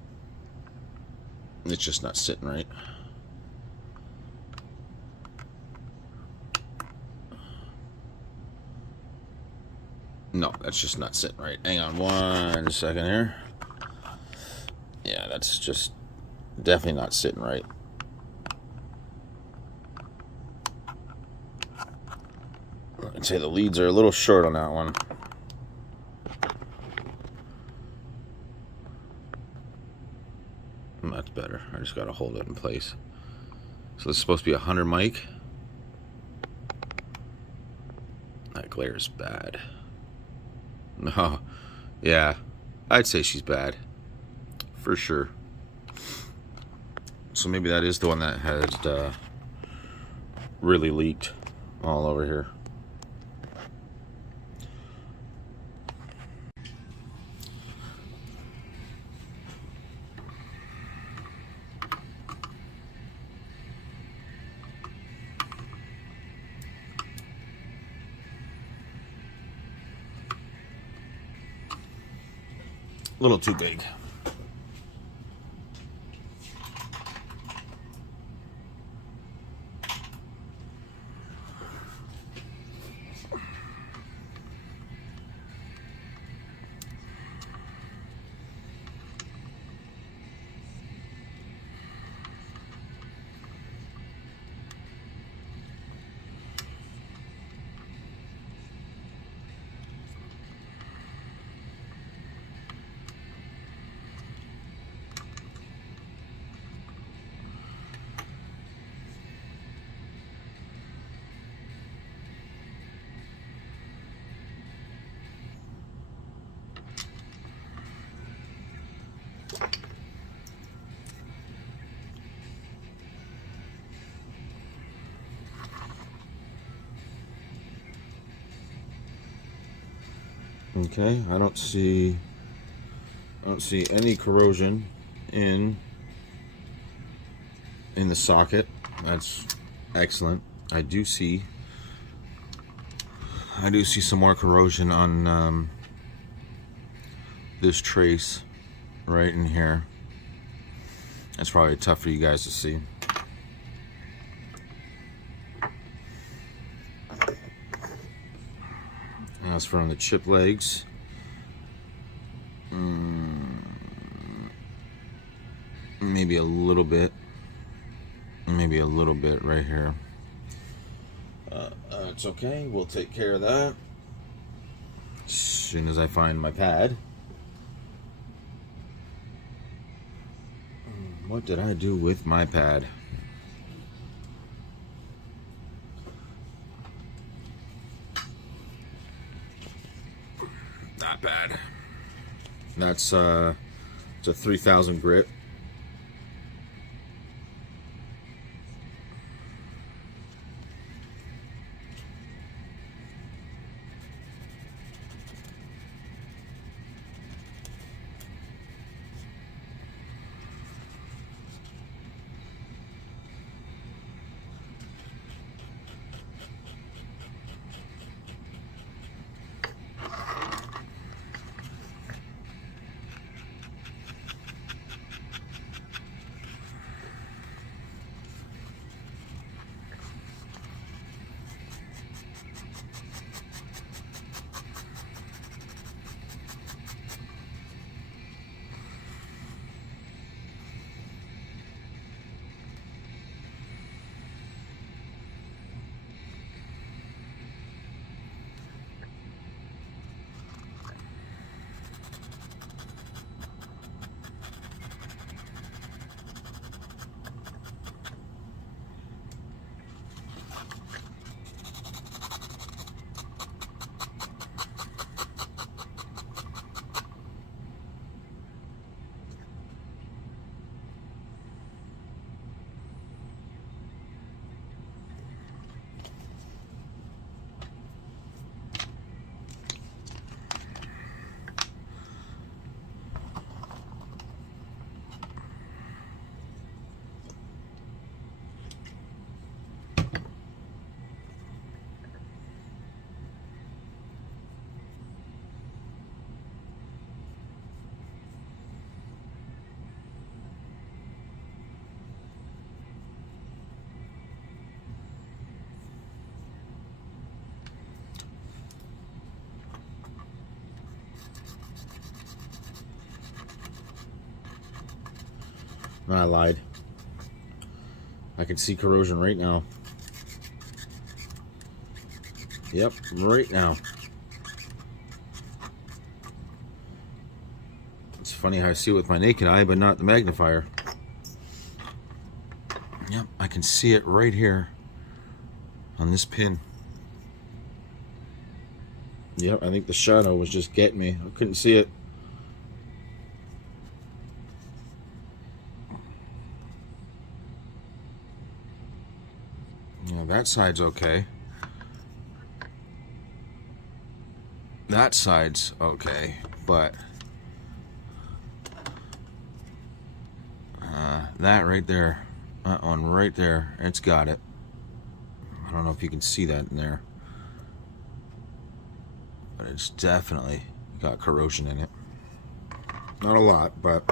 just not sitting right. No, that's just not sitting right. Hang on 1 second here. Yeah, that's just definitely not sitting right. I'd say the leads are a little short on that one. That's better. I just got to hold it in place. So this is supposed to be a 100 mic. That glare is bad. No, yeah, I'd say she's bad for sure. So maybe that is the one that had really leaked all over here. A little too big. Okay, I don't see any corrosion in the socket. That's excellent. I do see some more corrosion on this trace right in here. That's probably tough for you guys to see. As for the chip legs, maybe a little bit right here. It's okay, we'll take care of that as soon as I find my pad. What did I do with my pad? Not bad. That's it's a 3000 grit. I lied. I can see corrosion right now. Yep, right now. It's funny how I see it with my naked eye, but not the magnifier. Yep, I can see it right here on this pin. Yep, I think the shadow was just getting me. I couldn't see it. Yeah, that side's okay. That side's okay, but that right there, that one right there, it's got it. I don't know if you can see that in there, but it's definitely got corrosion in it. Not a lot, but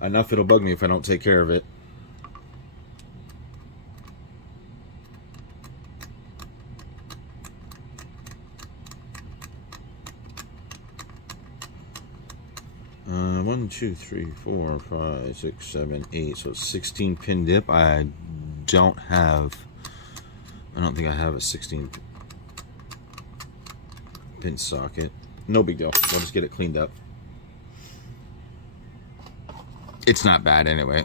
enough it'll bug me if I don't take care of it. One, two, three, 4, 5, 6, 7, 8. So 16 pin dip. I don't think I have a 16 pin socket. No big deal. We'll just get it cleaned up. It's not bad anyway.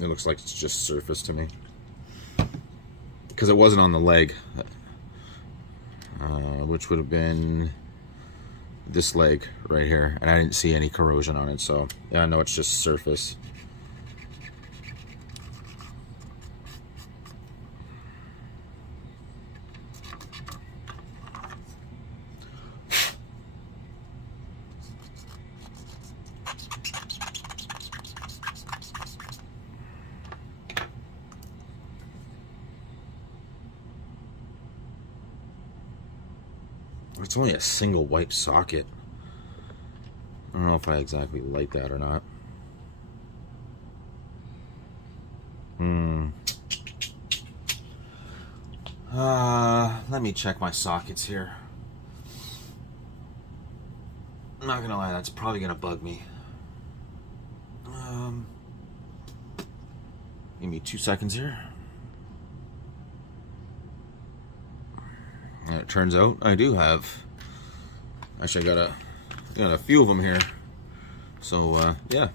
It looks like it's just surface to me. Because it wasn't on the leg. Which would have been this leg right here, and I didn't see any corrosion on it, so yeah, I know it's just surface. It's only a single white socket. I don't know if I exactly like that or not. Let me check my sockets here. I'm not gonna lie, that's probably gonna bug me. Give me 2 seconds here. And it turns out I do have. Actually, I got a few of them here. So yeah,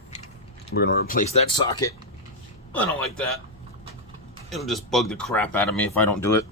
we're gonna replace that socket. I don't like that. It'll just bug the crap out of me if I don't do it.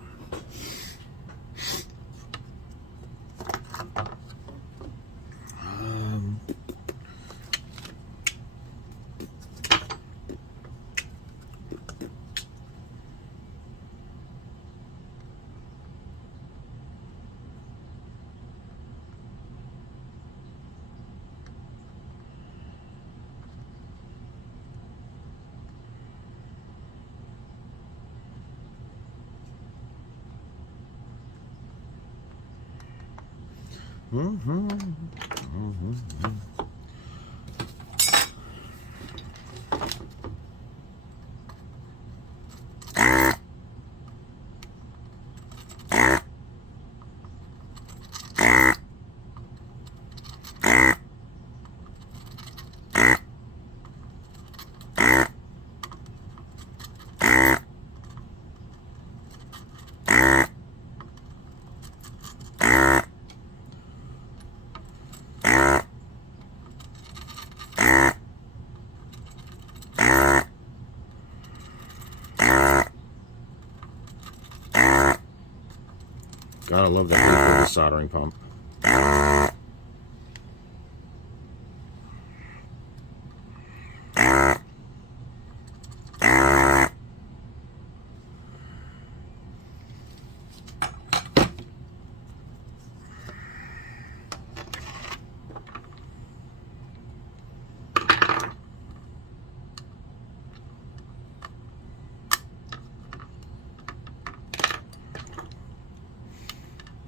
Gotta love the beep of the soldering pump.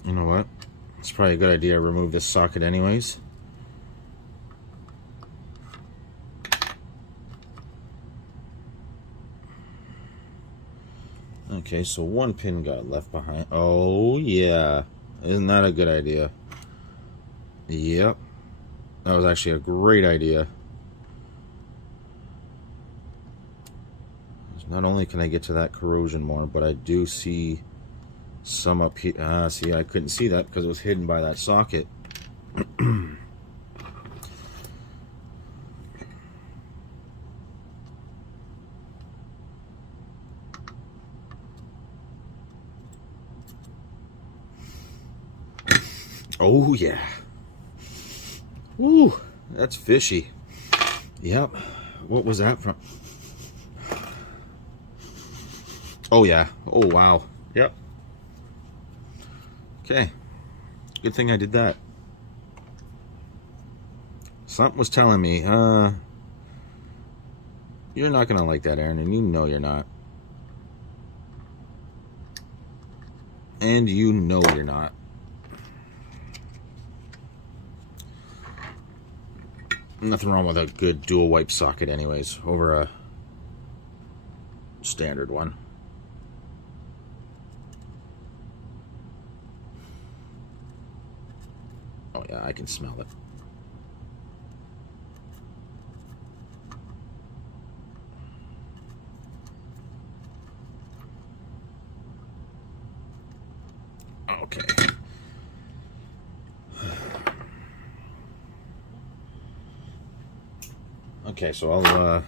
You know what? It's probably a good idea to remove this socket anyways. Okay, so one pin got left behind. Oh, yeah. Isn't that a good idea? Yep. That was actually a great idea. not only can I get to that corrosion more, but I do see some up here. See, I couldn't see that because it was hidden by that socket. Oh yeah. Ooh, that's fishy. Yep. What was that from? Oh yeah. Oh wow. Yep. Okay. Good thing I did that. Something was telling me, you're not gonna like that, Aaron, and you know you're not. And you know you're not. Nothing wrong with a good dual wipe socket anyways, over a standard one. Oh yeah, I can smell it. Okay. Okay, so I'll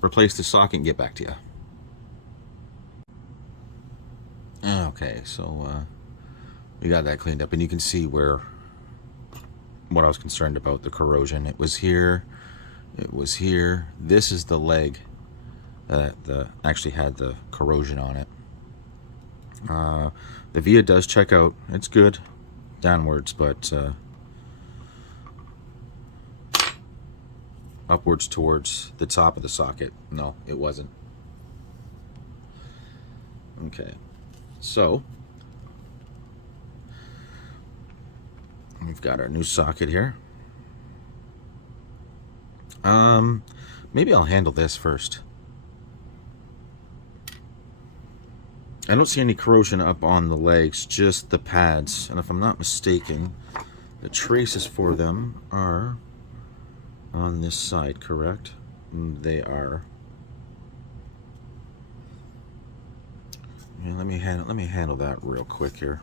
replace the socket and get back to you. Okay, so we got that cleaned up, and you can see what I was concerned about, the corrosion. It was here, it was here. This is the leg that actually had the corrosion on it. The via does check out. It's good downwards, but upwards towards the top of the socket, no, it wasn't. Okay, so we've got our new socket here. Maybe I'll handle this first. I don't see any corrosion up on the legs, just the pads, and if I'm not mistaken, the traces for them are on this side, correct? They are. Yeah, let me handle that real quick here.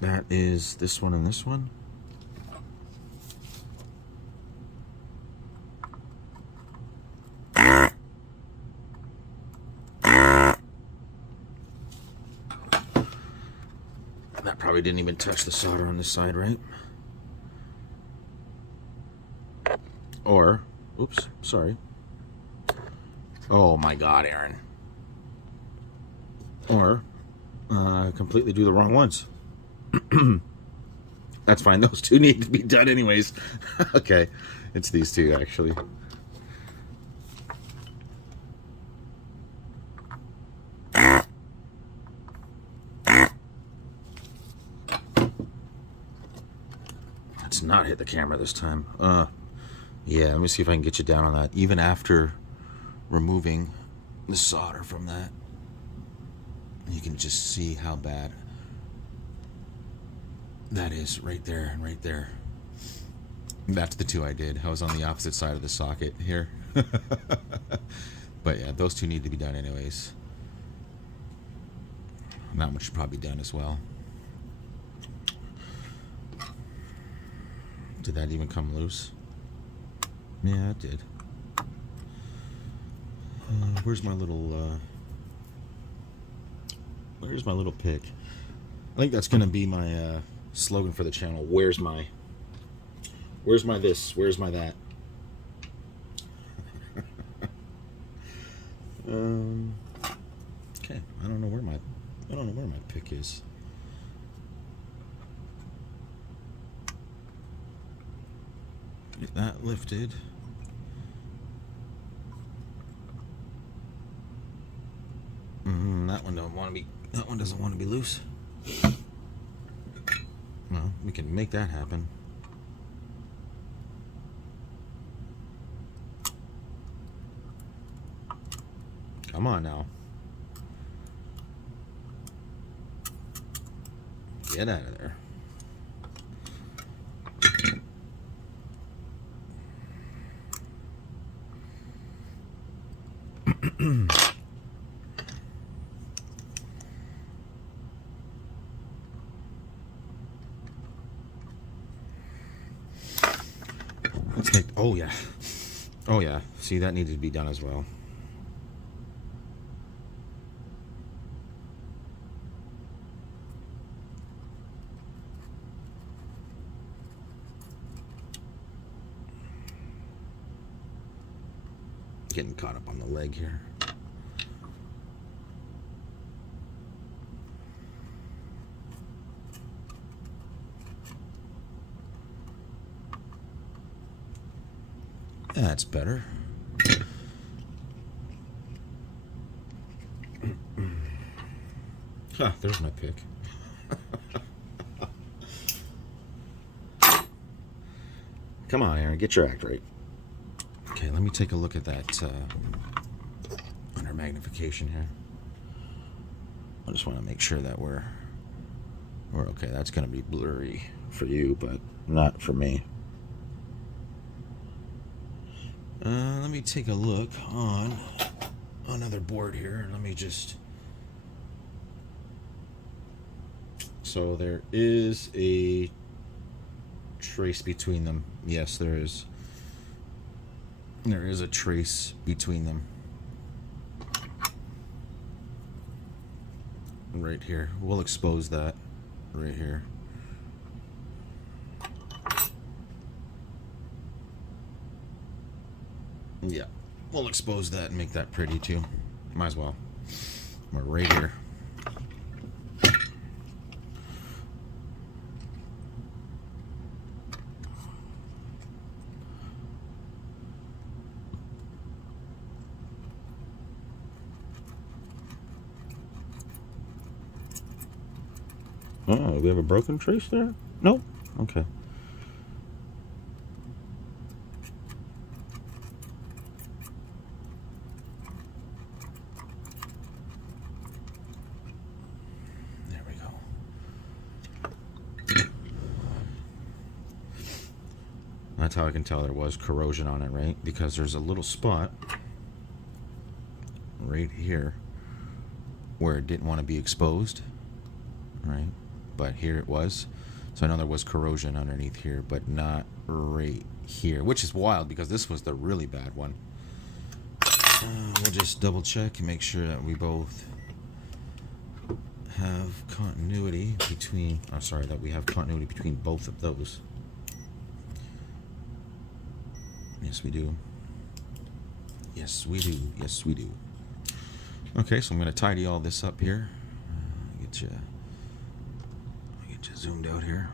That is this one and this one. That probably didn't even touch the solder on this side, right? Or, oops, sorry. Oh my God, Aaron. Or, completely do the wrong ones. That's fine, those two need to be done anyways. Okay, it's these two actually. Let's not hit the camera this time. Yeah, let me see if I can get you down on that. Even after removing the solder from that, you can just see how bad that is right there and right there. That's the two I did. I was on the opposite side of the socket here. But yeah, those two need to be done anyways. And that one should probably be done as well. Did that even come loose? Yeah, it did. Where's my little pick? I think that's gonna be my slogan for the channel. Where's my this? Where's my that? Okay, I don't know where my pick is. Get that lifted. That one doesn't want to be loose. Well, we can make that happen. Come on now. Get out of there. Oh yeah. Oh yeah. See, that needed to be done as well. Getting caught up on the leg here. That's better. Huh, there's my pick. Come on, Aaron, get your act right. Okay, let me take a look at that under magnification here. I just want to make sure that we're okay. That's going to be blurry for you, but not for me. Let me take a look on another board here. Let me just... So there is a trace between them. Yes, there is. There is a trace between them. Right here. We'll expose that right here. Yeah, we'll expose that and make that pretty too. Might as well. We're right here. Oh, we have a broken trace there? Nope. Okay. There we go. That's how I can tell there was corrosion on it, right? Because there's a little spot right here where it didn't want to be exposed, right? But here it was. So I know there was corrosion underneath here, but not right here, which is wild because this was the really bad one. We'll just double check and make sure that we both have continuity between, I'm sorry, that we have continuity between both of those. Yes, we do. Yes, we do. Yes, we do. Okay, so I'm going to tidy all this up here. Get you zoomed out here.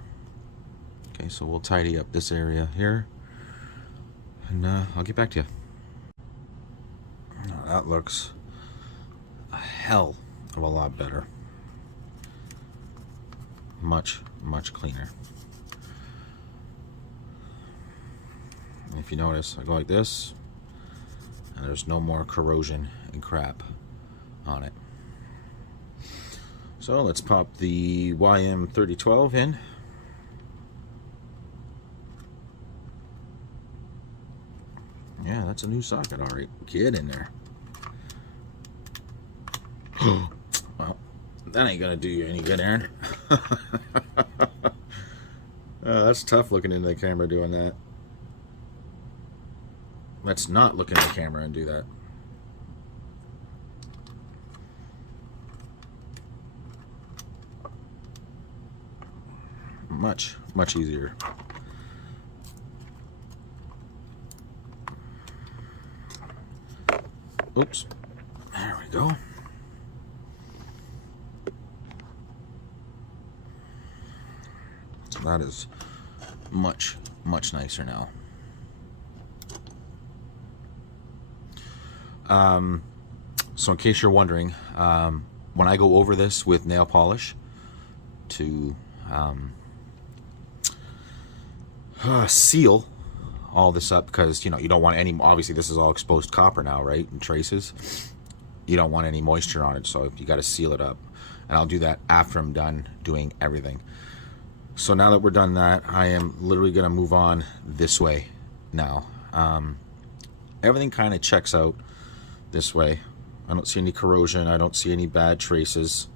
Okay, so we'll tidy up this area here, and I'll get back to you. Oh, that looks a hell of a lot better. Much, much cleaner. And if you notice, I go like this, and there's no more corrosion and crap on it. So let's pop the YM3012 in. Yeah, that's a new socket, all right. Get in there. Well, that ain't gonna do you any good, Aaron. That's tough looking into the camera doing that. Let's not look in the camera and do that. Much, much easier. Oops. There we go. So that is much, much nicer now. So in case you're wondering, when I go over this with nail polish to seal all this up, because you know you don't want any, obviously this is all exposed copper now, right, and traces, you don't want any moisture on it, so you got to seal it up, and I'll do that after I'm done doing everything. So now that we're done that, I am literally going to move on this way now. Everything kind of checks out this way. I don't see any corrosion, I don't see any bad traces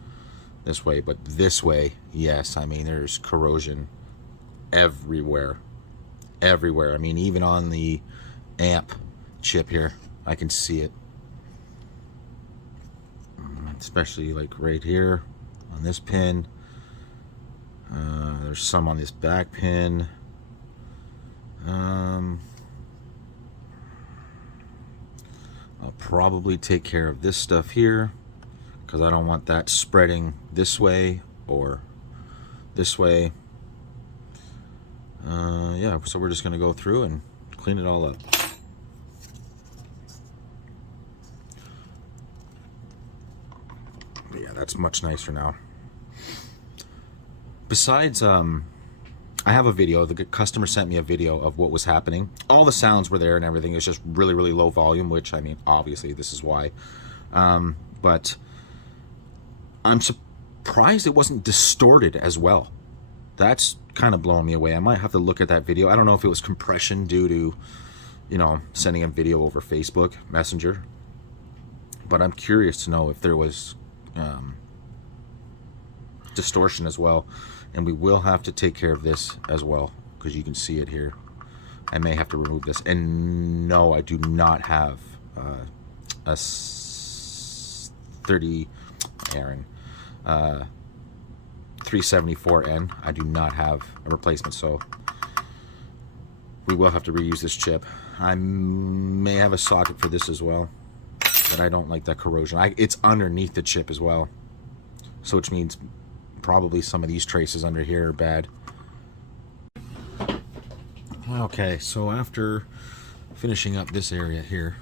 this way, but this way, yes, I mean there's corrosion everywhere. everywhere. I mean, even on the amp chip here, I can see it. Especially like right here on this pin. There's some on this back pin. I'll probably take care of this stuff here because I don't want that spreading this way or this way. Yeah, so we're just going to go through and clean it all up. Yeah, that's much nicer now. Besides, I have a video. The customer sent me a video of what was happening. All the sounds were there and everything. It's just really, really low volume, which, I mean, obviously this is why. But I'm surprised it wasn't distorted as well. That's kind of blowing me away. I might have to look at that video. I don't know if it was compression due to, you know, sending a video over Facebook Messenger. But I'm curious to know if there was distortion as well. And we will have to take care of this as well, because you can see it here. I may have to remove this. And no, I do not have a 374N. I do not have a replacement, so we will have to reuse this chip. I may have a socket for this as well, but I don't like that corrosion. It's underneath the chip as well, so which means probably some of these traces under here are bad. Okay, so after finishing up this area here,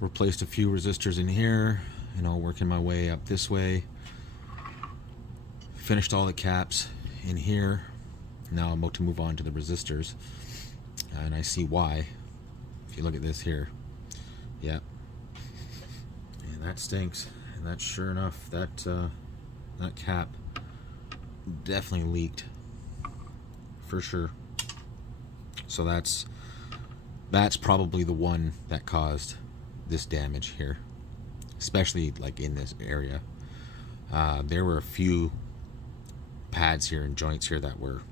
replaced a few resistors in here, you know, working my way up this way, finished all the caps in here. Now I'm about to move on to the resistors, and I see why. If you look at this here, yeah, and that stinks. And that's sure enough, that that cap definitely leaked for sure. So that's probably the one that caused this damage here, especially like in this area. There were a few pads here and joints here that were,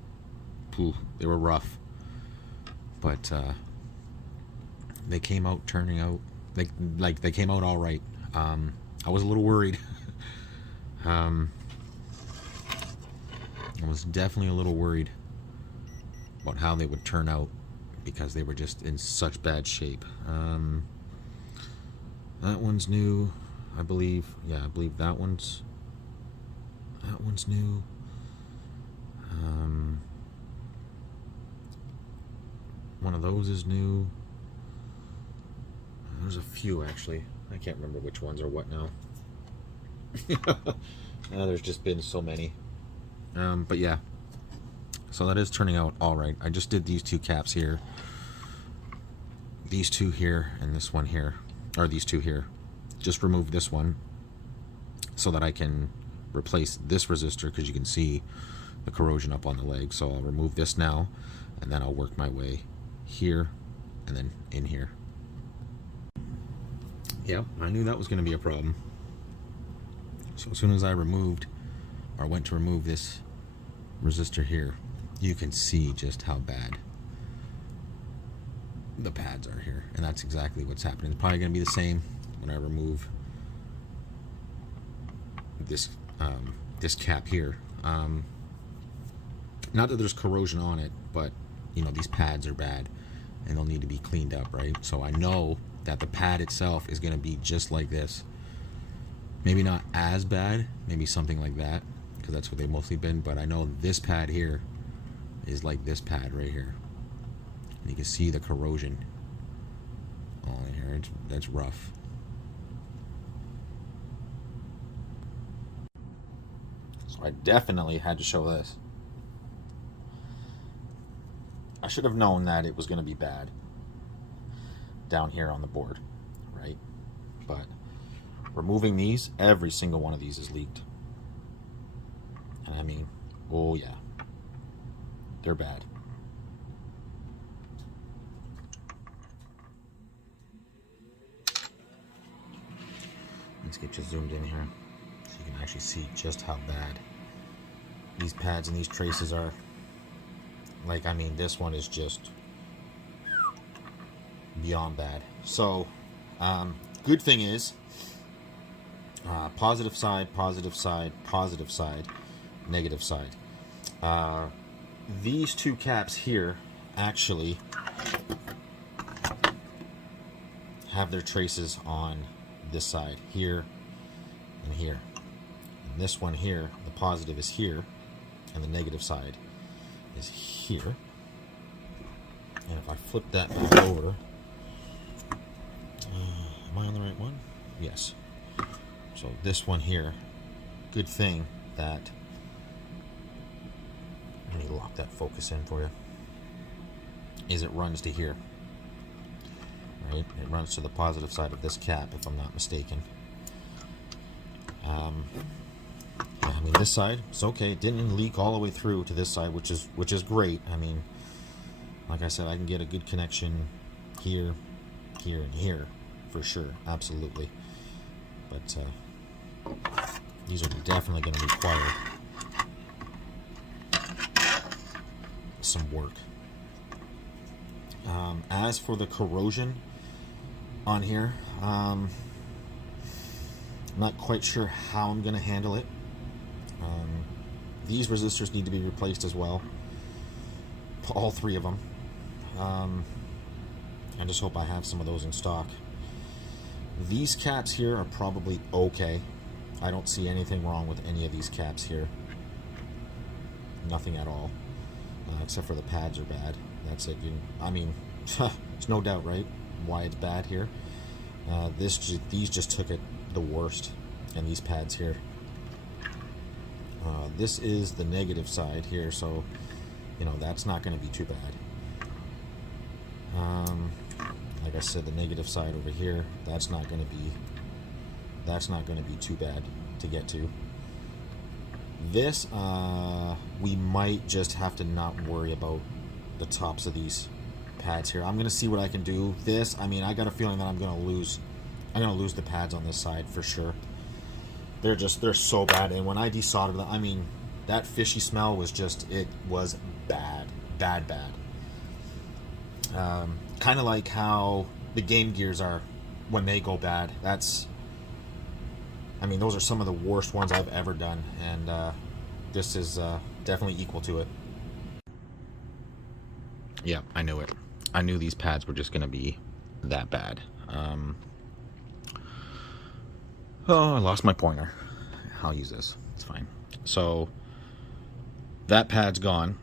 they were rough, but they came out turning out they came out all right. I was a little worried. I was definitely a little worried about how they would turn out because they were just in such bad shape. That one's new, I believe. Yeah, I believe that one's new. One of those is new. There's a few actually. I can't remember which ones are what now. There's just been so many. But yeah, so that is turning out all right. I just did these two caps here, these two here, and this one here, or these two here. Just remove this one so that I can replace this resistor, because you can see the corrosion up on the leg. So I'll remove this now, and then I'll work my way here and then in here. Yeah, I knew that was going to be a problem. So as soon as I removed, or went to remove this resistor here, you can see just how bad the pads are here. And that's exactly what's happening. It's probably going to be the same when I remove this this cap here. Not that there's corrosion on it, but you know, these pads are bad and they'll need to be cleaned up, right? So I know that the pad itself is going to be just like this. Maybe not as bad, maybe something like that, because that's what they've mostly been, but I know this pad here is like this pad right here. And you can see the corrosion on here. That's rough. So I definitely had to show this. I should have known that it was going to be bad down here on the board, right? But removing these, every single one of these is leaked. And I mean, oh yeah, they're bad. Let's get you zoomed in here so you can actually see just how bad these pads and these traces are, like, I mean, this one is just beyond bad. So, good thing is, positive side, positive side, positive side, negative side. These two caps here actually have their traces on this side, here and here. And this one here, the positive is here, and the negative side is here. And if I flip that back over, am I on the right one? Yes. So this one here, good thing that, let me lock that focus in for you, is it runs to here. Right? It runs to the positive side of this cap, if I'm not mistaken. Yeah, I mean, this side, it's okay. It didn't leak all the way through to this side, which is great. I mean, like I said, I can get a good connection here, here, and here for sure, absolutely. But these are definitely going to require some work. As for the corrosion on here, I'm not quite sure how I'm going to handle it. These resistors need to be replaced as well, all three of them. I just hope I have some of those in stock. These caps here are probably okay. I don't see anything wrong with any of these caps here. Nothing at all, except for the pads are bad. That's it. I mean, there's no doubt, right, why it's bad here. These just took it the worst, and these pads here. This is the negative side here, so that's not going to be too bad. Like I said, the negative side over here, that's not going to be too bad to get to. This, we might just have to not worry about the tops of these pads here. I'm going to see what I can do. This, I mean, I got a feeling that I'm going to lose the pads on this side for sure. They're so bad, and when I desoldered them, I mean, that fishy smell was just, it was bad. Kind of like how the Game Gears are when they go bad. I mean, those are some of the worst ones I've ever done, and this is definitely equal to it. Yeah, I knew it. I knew these pads were just going to be that bad. Oh, I lost my pointer. I'll use this. It's fine. So, that pad's gone.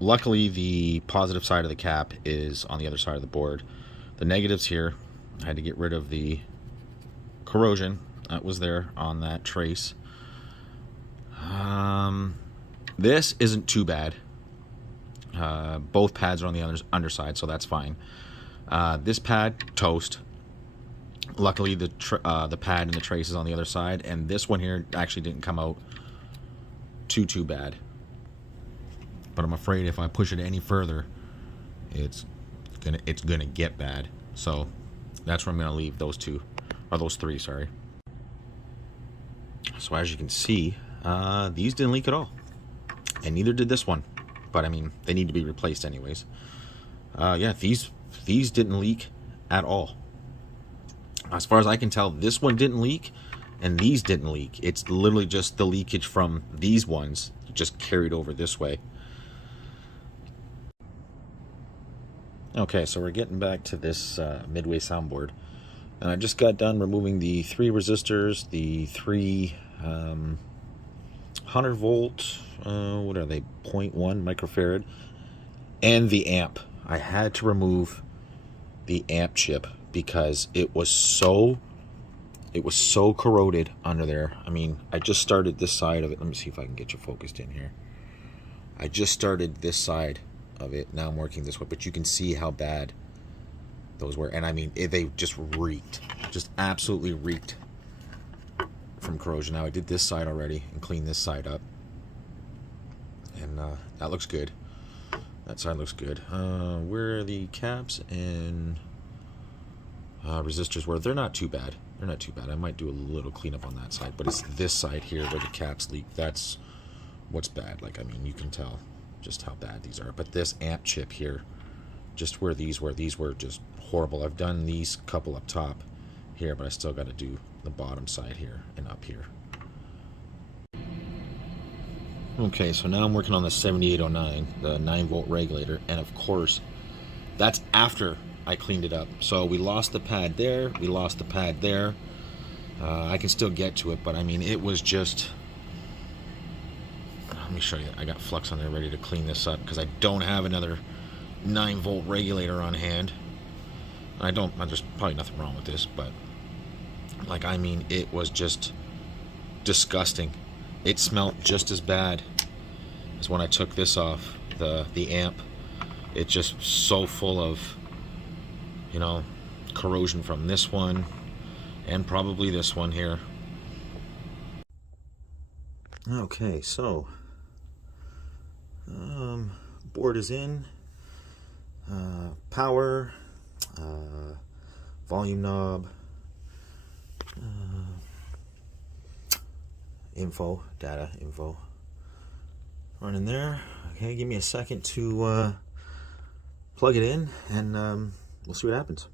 Luckily, the positive side of the cap is on the other side of the board. The negatives here, I had to get rid of the corrosion that was there on that trace. This isn't too bad. Both pads are on the underside, so that's fine. This pad, toast. Luckily, the pad and the trace is on the other side, and this one here actually didn't come out too bad. But I'm afraid if I push it any further, it's gonna get bad. So that's where I'm gonna leave those two, or those three, sorry. So as you can see, these didn't leak at all, and neither did this one. But I mean, they need to be replaced anyways. Yeah, these didn't leak at all. As far as I can tell, this one didn't leak, and these didn't leak. It's literally just the leakage from these ones just carried over this way. Okay, so we're getting back to this Midway soundboard, and I just got done removing the 3 resistors, the 3 100 volt, what are they, 0.1 microfarad, and the amp. I had to remove the amp chip because it was so corroded under there. I mean, I just started this side of it. Let me see if I can get you focused in here. I just started this side of it. Now I'm working this way, but you can see how bad those were. And I mean, they just reeked, just absolutely reeked from corrosion. Now I did this side already and cleaned this side up, and that looks good. That side looks good. Where are the caps and resistors were? They're not too bad. They're not too bad. I might do a little cleanup on that side, but it's this side here where the caps leak. That's what's bad. Like, I mean, you can tell just how bad these are. But this amp chip here, just where these were just horrible. I've done these couple up top here, but I still got to do the bottom side here and up here. Okay, so now I'm working on the 7809, the 9-volt regulator, and of course, that's after I cleaned it up. So we lost the pad there, we lost the pad there. I can still get to it, but I mean, it was just... Let me show you. I got flux on there ready to clean this up because I don't have another 9-volt regulator on hand. There's probably nothing wrong with this, but like, I mean, it was just disgusting. It smelled just as bad as when I took this off the amp. It's just so full of, you know, corrosion from this one and probably this one here. Okay, so board is in, power, volume knob, data info running there. Okay, give me a second to plug it in, and we'll see what happens.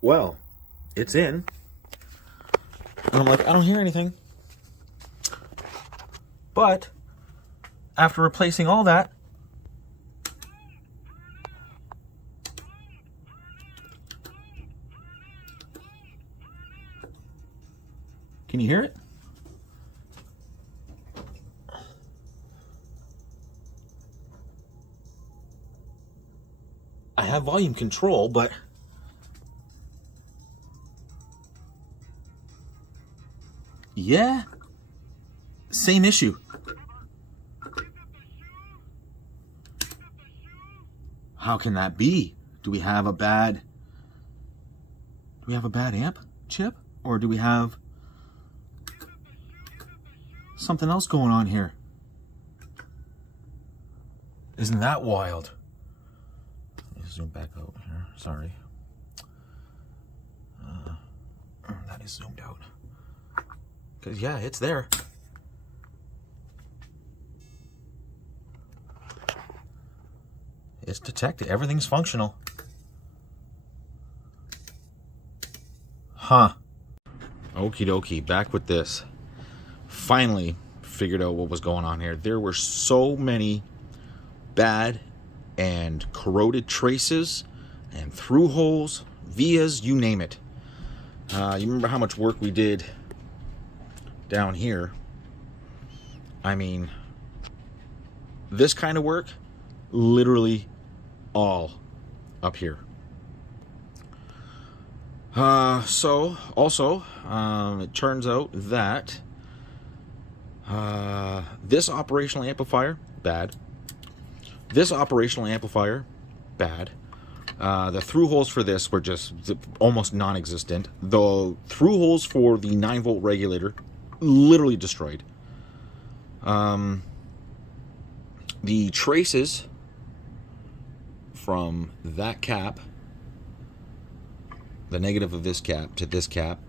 Well, it's in, and I'm like, I don't hear anything. But after replacing all that, can you hear it? I have volume control, but yeah, same issue. How can that be? Do we have a bad amp chip, or do we have something else going on here? Isn't that wild? Let me zoom back out here. Sorry. That is zoomed out. Because, yeah, it's there. It's detected. Everything's functional. Huh. Okie dokie. Back with this. Finally figured out what was going on here. There were so many bad and corroded traces and through holes, vias, you name it. You remember how much work we did down here? I mean, this kind of work, literally all up here. So also, it turns out that this operational amplifier, bad. This operational amplifier, bad. The through holes for this were just almost non-existent. The through holes for the 9-volt regulator, literally destroyed. The traces from that cap, the negative of this cap to this cap,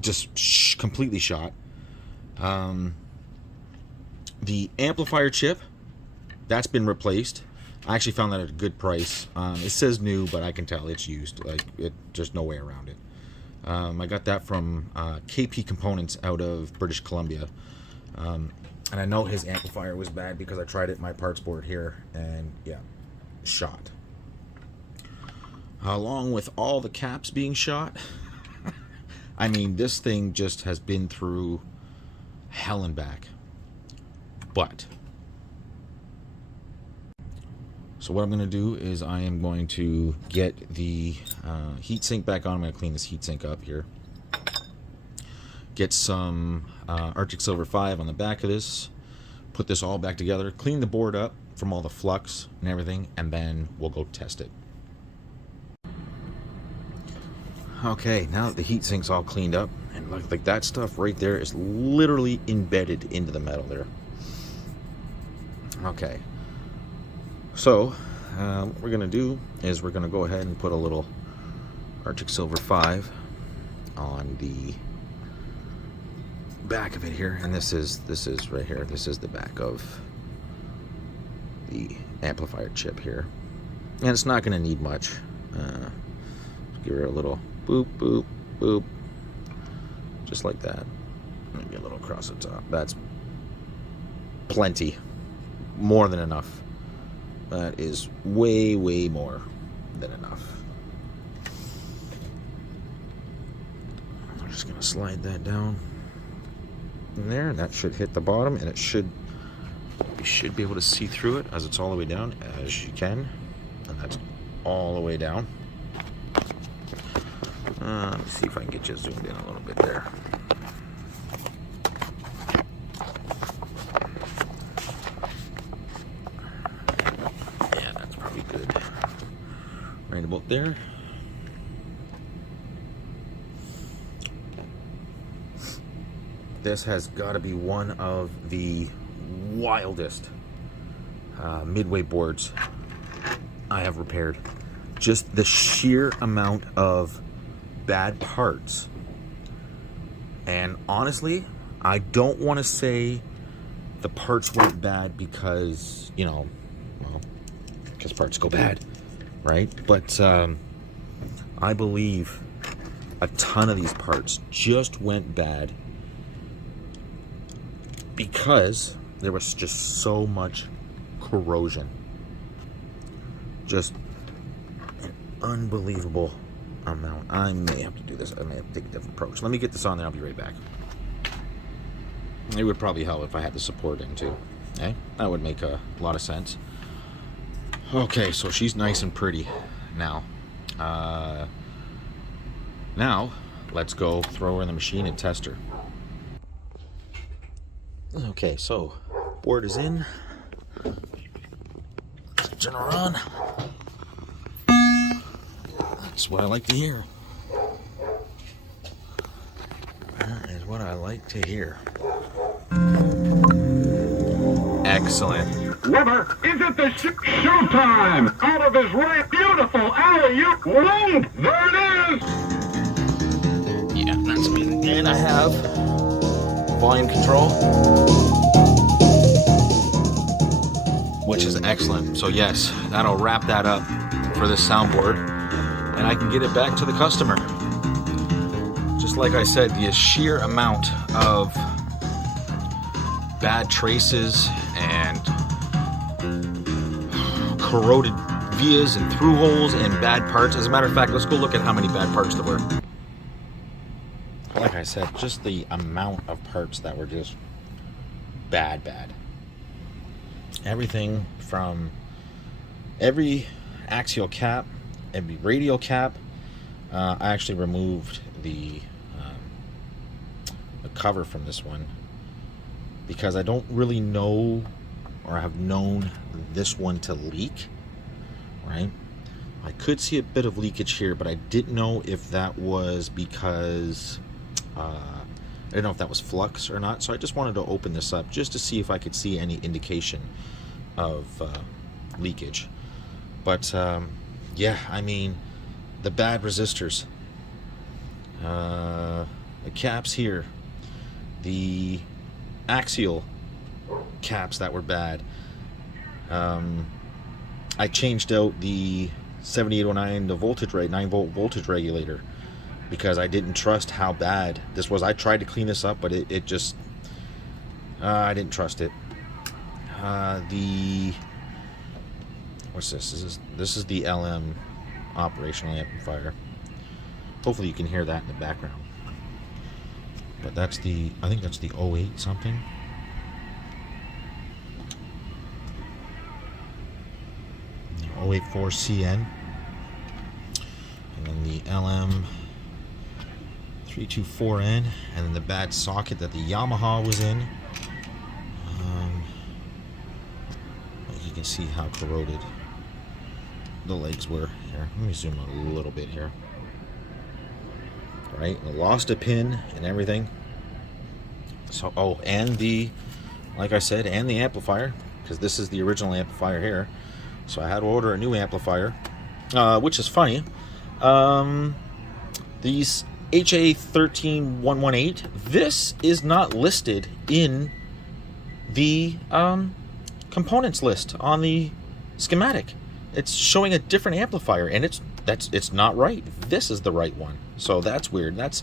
just completely shot. The amplifier chip, that's been replaced. I actually found that at a good price. It says new, but I can tell it's used. Like, there's no way around it. I got that from KP Components out of British Columbia. And I know his amplifier was bad because I tried it in my parts board here, and yeah, shot. Along with all the caps being shot, I mean, this thing just has been through hell and back. But so what I'm going to do is I am going to get the heatsink back on. I'm going to clean this heatsink up here. Get some Arctic Silver 5 on the back of this. Put this all back together. Clean the board up from all the flux and everything. And then we'll go test it. Okay, now that the heatsink's all cleaned up. And look, like that stuff right there is literally embedded into the metal there. Okay. So, what we're going to do is we're going to go ahead and put a little Arctic Silver 5 on the back of it here, and this is right here. This is the back of the amplifier chip here, and it's not going to need much. Give her a little boop, boop, boop, just like that. Maybe a little across the top. That's plenty, more than enough. That is way, way more than enough. I'm just going to slide that down in there, and that should hit the bottom, and you should be able to see through it as it's all the way down, as you can, and that's all the way down. Let me see if I can get you zoomed in a little bit there. Yeah, that's probably good. Right about there. This has got to be one of the wildest Midway boards I have repaired. Just the sheer amount of bad parts. And honestly, I don't want to say the parts went bad because, you know, well, because parts go bad, right? But I believe a ton of these parts just went bad because there was just so much corrosion. Just an unbelievable amount. I may have to do this. I may have to take a different approach. Let me get this on there. I'll be right back. It would probably help if I had the support in too. Okay? That would make a lot of sense. Okay, so she's nice and pretty now. Now, let's go throw her in the machine and test her. Okay, so board is in. Turn her on. That's what I like to hear. That is what I like to hear. Excellent. Weber, is it the showtime? Out of his way, beautiful alley-oop. Boom! There it is! Yeah, that's amazing. And I have volume control, which is excellent. So yes, that'll wrap that up for this soundboard, and I can get it back to the customer. Just like I said, the sheer amount of bad traces and corroded vias and through holes and bad parts. As a matter of fact, let's go look at how many bad parts there were. Like I said, just the amount of parts that were just bad. Everything from every axial cap, every radial cap. I actually removed the cover from this one because I don't really know or have known this one to leak, right? I could see a bit of leakage here, but I didn't know if that was because I didn't know if that was flux or not, so I just wanted to open this up just to see if I could see any indication of leakage. But yeah, I mean, the bad resistors, the caps here, the axial caps that were bad. I changed out the 7809, the voltage rate, 9-volt voltage regulator, because I didn't trust how bad this was. I tried to clean this up, but it just I didn't trust it. What's this? This is the LM operational amplifier. Hopefully you can hear that in the background. But that's the, I think that's the 08 something. The 084CN. And then the LM 324N, and then the bad socket that the Yamaha was in. You can see how corroded the legs were here. Let me zoom out a little bit here. Right, I lost a pin and everything. So, oh, and the, like I said, and the amplifier, because this is the original amplifier here. So I had to order a new amplifier, which is funny. These HA13118, this is not listed in the components list on the schematic. It's showing a different amplifier, and it's not right. This is the right one, so that's weird. That's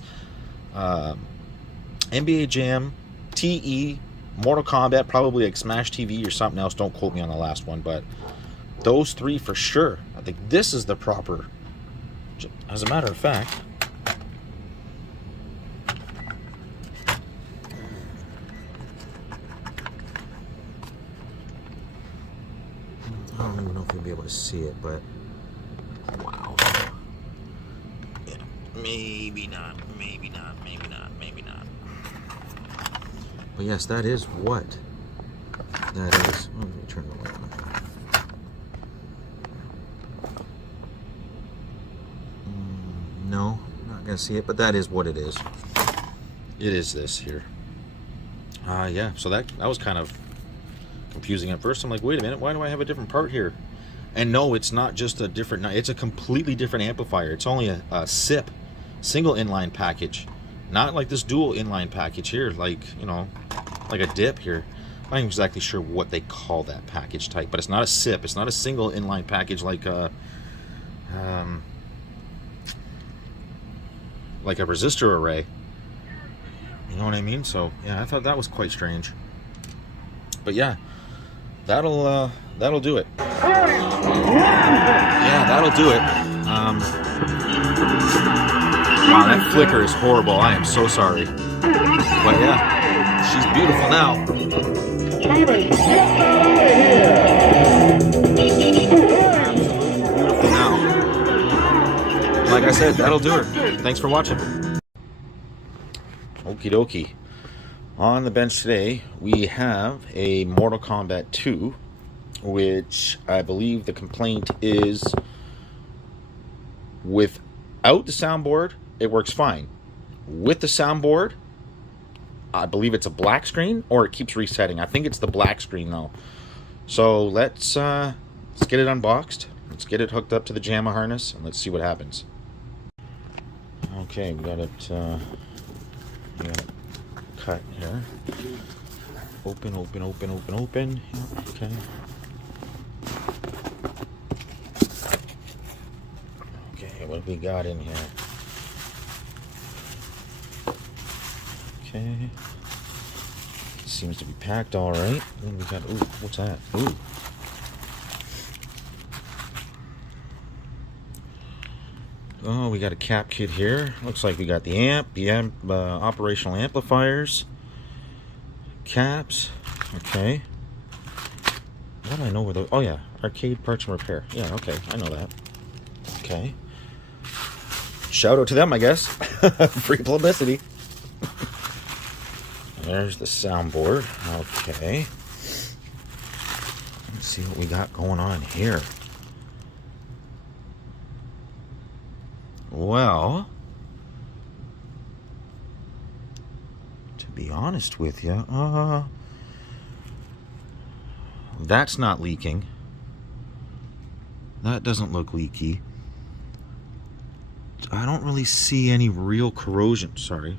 NBA Jam, TE, Mortal Kombat, probably like Smash TV or something else. Don't quote me on the last one, but those three for sure. I think this is the proper. As a matter of fact, I don't even know if you'll be able to see it, but wow. Yeah, maybe not, maybe not, maybe not, maybe not. But yes, that is what that is. Oh, let me turn the light on. No, not gonna see it, but that is what it is. It is this here. Yeah, so that was kind of confusing at first. I'm like, wait a minute, why do I have a different part here? And no, it's not just a different, it's a completely different amplifier. It's only a SIP, single inline package, not like this dual inline package here, like, you know, like a dip here. I'm not exactly sure what they call that package type, but it's not a SIP. It's not a single inline package like a resistor array. You know what I mean? So yeah, I thought that was quite strange. But yeah, that'll do it. Yeah, that'll do it. Wow, that flicker is horrible. I am so sorry. But yeah, she's beautiful now. Beautiful now. Like I said, that'll do it. Thanks for watching. Okie dokie. On the bench today, we have a Mortal Kombat 2, which I believe the complaint is without the soundboard, it works fine. With the soundboard, I believe it's a black screen, or it keeps resetting. I think it's the black screen though. So let's get it unboxed. Let's get it hooked up to the JAMA harness, and let's see what happens. Okay, we got it cut here. Open. Yeah, okay. Okay, what have we got in here? Okay. Seems to be packed all right. Then we got, ooh, what's that? Ooh. Oh, we got a cap kit here. Looks like we got the operational amplifiers, caps. Okay. What do I know where those? Oh yeah, arcade parts and repair. Yeah, okay, I know that. Okay. Shout out to them, I guess. Free publicity. There's the soundboard. Okay. Let's see what we got going on here. Well, to be honest with you, that's not leaking. That doesn't look leaky. I don't really see any real corrosion. Sorry.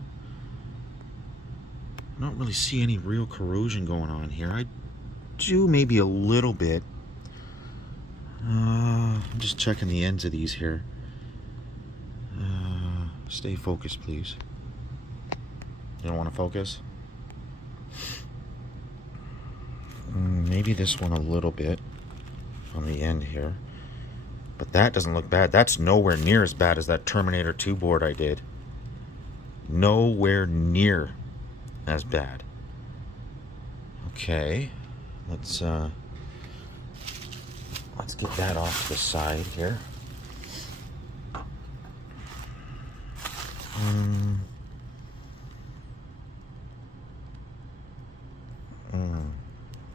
I don't really see any real corrosion going on here. I do maybe a little bit. I'm just checking the ends of these here. Stay focused, please. You don't want to focus? Maybe this one a little bit on the end here. But that doesn't look bad. That's nowhere near as bad as that Terminator 2 board I did. Nowhere near as bad. Okay. Let's get that off to the side here.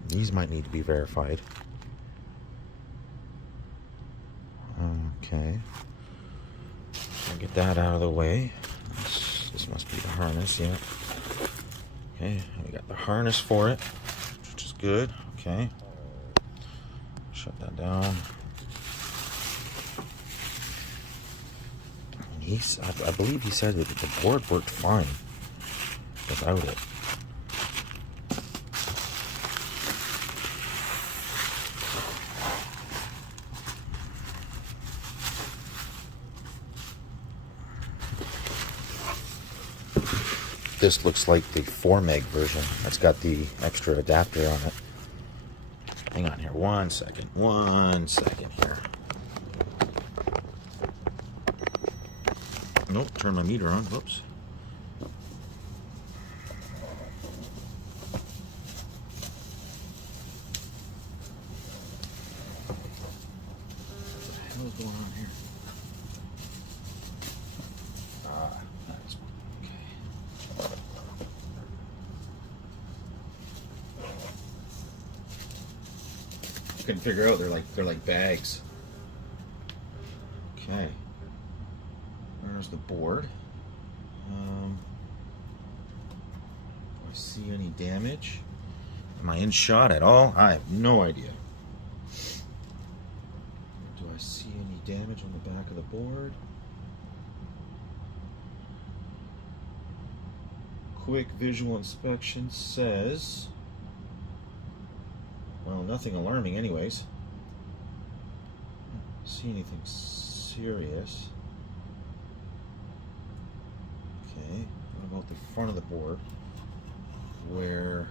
These might need to be verified. Okay. I'll get that out of the way. This must be the harness, yeah. Okay, we got the harness for it, which is good. Okay. Shut that down. I believe he said that the board worked fine without it. This looks like the 4 meg version. That's got the extra adapter on it. Hang on here, 1 second. 1 second here. Nope, turn my meter on. Whoops. What the hell is going on here? That's okay. I couldn't figure out. They're like bags. Okay. There's the board. Do I see any damage? Am I in shot at all? I have no idea. Do I see any damage on the back of the board? Quick visual inspection says, well, nothing alarming anyways. Don't see anything serious. Okay, what about the front of the board where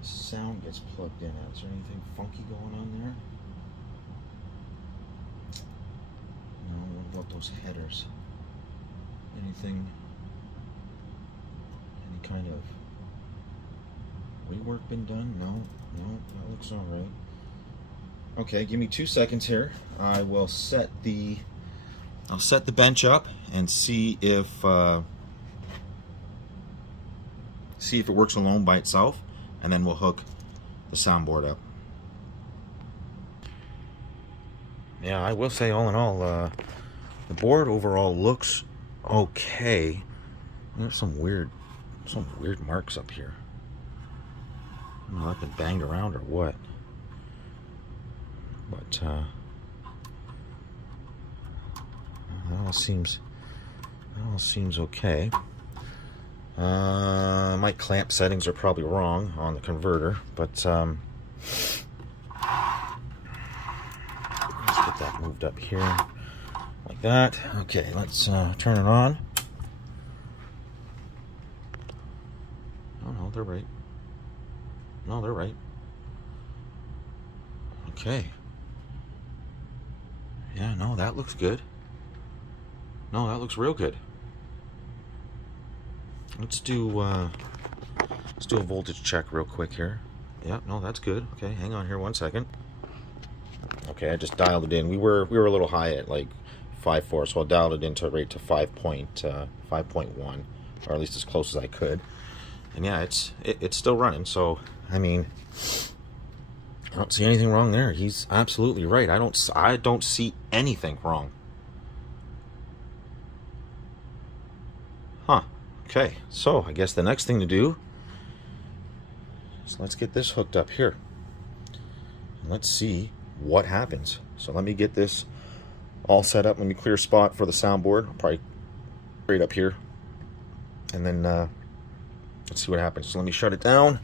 the sound gets plugged in at? Is there anything funky going on there? No, what about those headers? Anything, any kind of rework been done? No, that looks alright. Okay, give me 2 seconds here. I will set the bench up and see if it works alone by itself, and then we'll hook the soundboard up. Yeah, I will say, all in all, the board overall looks okay. There's some weird marks up here. I don't know if I've been banged around or what, but it all seems okay. My clamp settings are probably wrong on the converter, but let's get that moved up here like that. Okay, let's turn it on. Oh no, they're right. No, they're right. Okay. Yeah, no, that looks good. No, that looks real good. Let's do a voltage check real quick here. Yeah, no, that's good. Okay, hang on here 1 second. Okay, I just dialed it in. We were a little high at like 5.4, so I dialed it into rate to 5.1, or at least as close as I could. And yeah, it's still running. So I mean, I don't see anything wrong there. He's absolutely right. I don't see anything wrong. Huh. Okay, so I guess the next thing to do is let's get this hooked up here. And let's see what happens. So let me get this all set up. Let me clear a spot for the soundboard. I'll probably right up here. And then let's see what happens. So let me shut it down.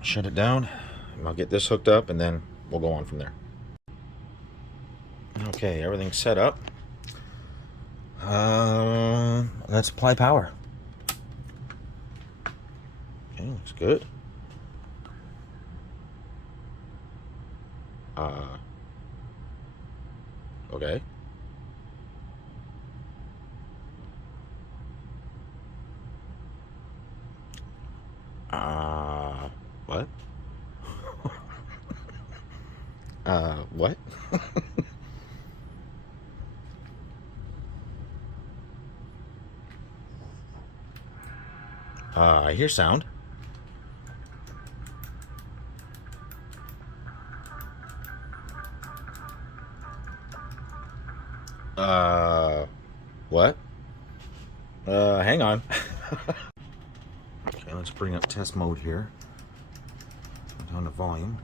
Shut it down. And I'll get this hooked up and then we'll go on from there. Okay, everything's set up. Let's apply power. Okay, looks good. Okay. What? What? I hear sound. What? Hang on. Okay, let's bring up test mode here. Down to volume.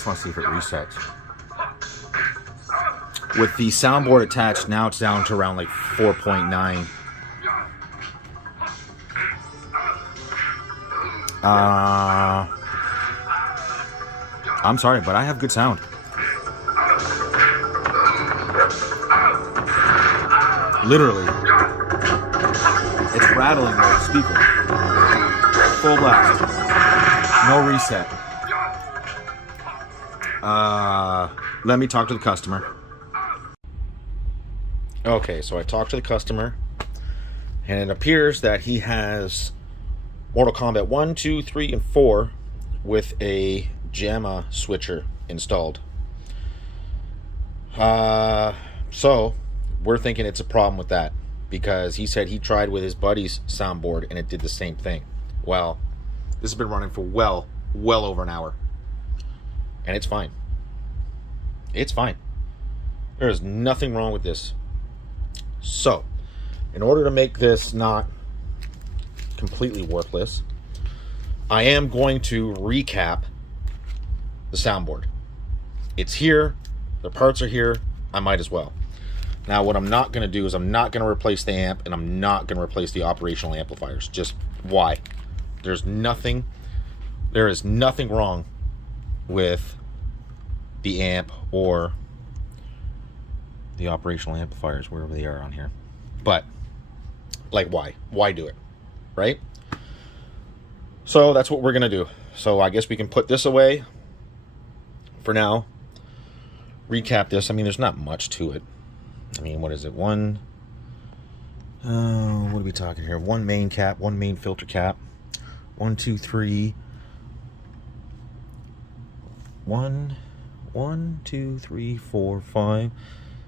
just want to see if it resets. With the soundboard attached, now it's down to around like 4.9. I'm sorry, but I have good sound. Literally. It's rattling the speaker. Full blast. No reset. Let me talk to the customer. Okay, so I talked to the customer, and it appears that he has Mortal Kombat 1, 2, 3, and 4 with a JAMA switcher installed. So we're thinking it's a problem with that, because he said he tried with his buddy's soundboard and it did the same thing. Well, this has been running for well over an hour, and it's fine. It's fine. There is nothing wrong with this. So, in order to make this not completely worthless, I am going to recap the soundboard. It's here, the parts are here, I might as well. Now what I'm not going to do is I'm not going to replace the amp, and I'm not going to replace the operational amplifiers. Just why? There is nothing wrong with the amp or the operational amplifiers, wherever they are on here. But, like, why? Why do it? Right? So that's what we're going to do. So I guess we can put this away for now. Recap this. I mean, there's not much to it. I mean, what is it? What are we talking here? One main cap, one main filter cap. 1, 2, 3. 1, 2, 3, 4, 5,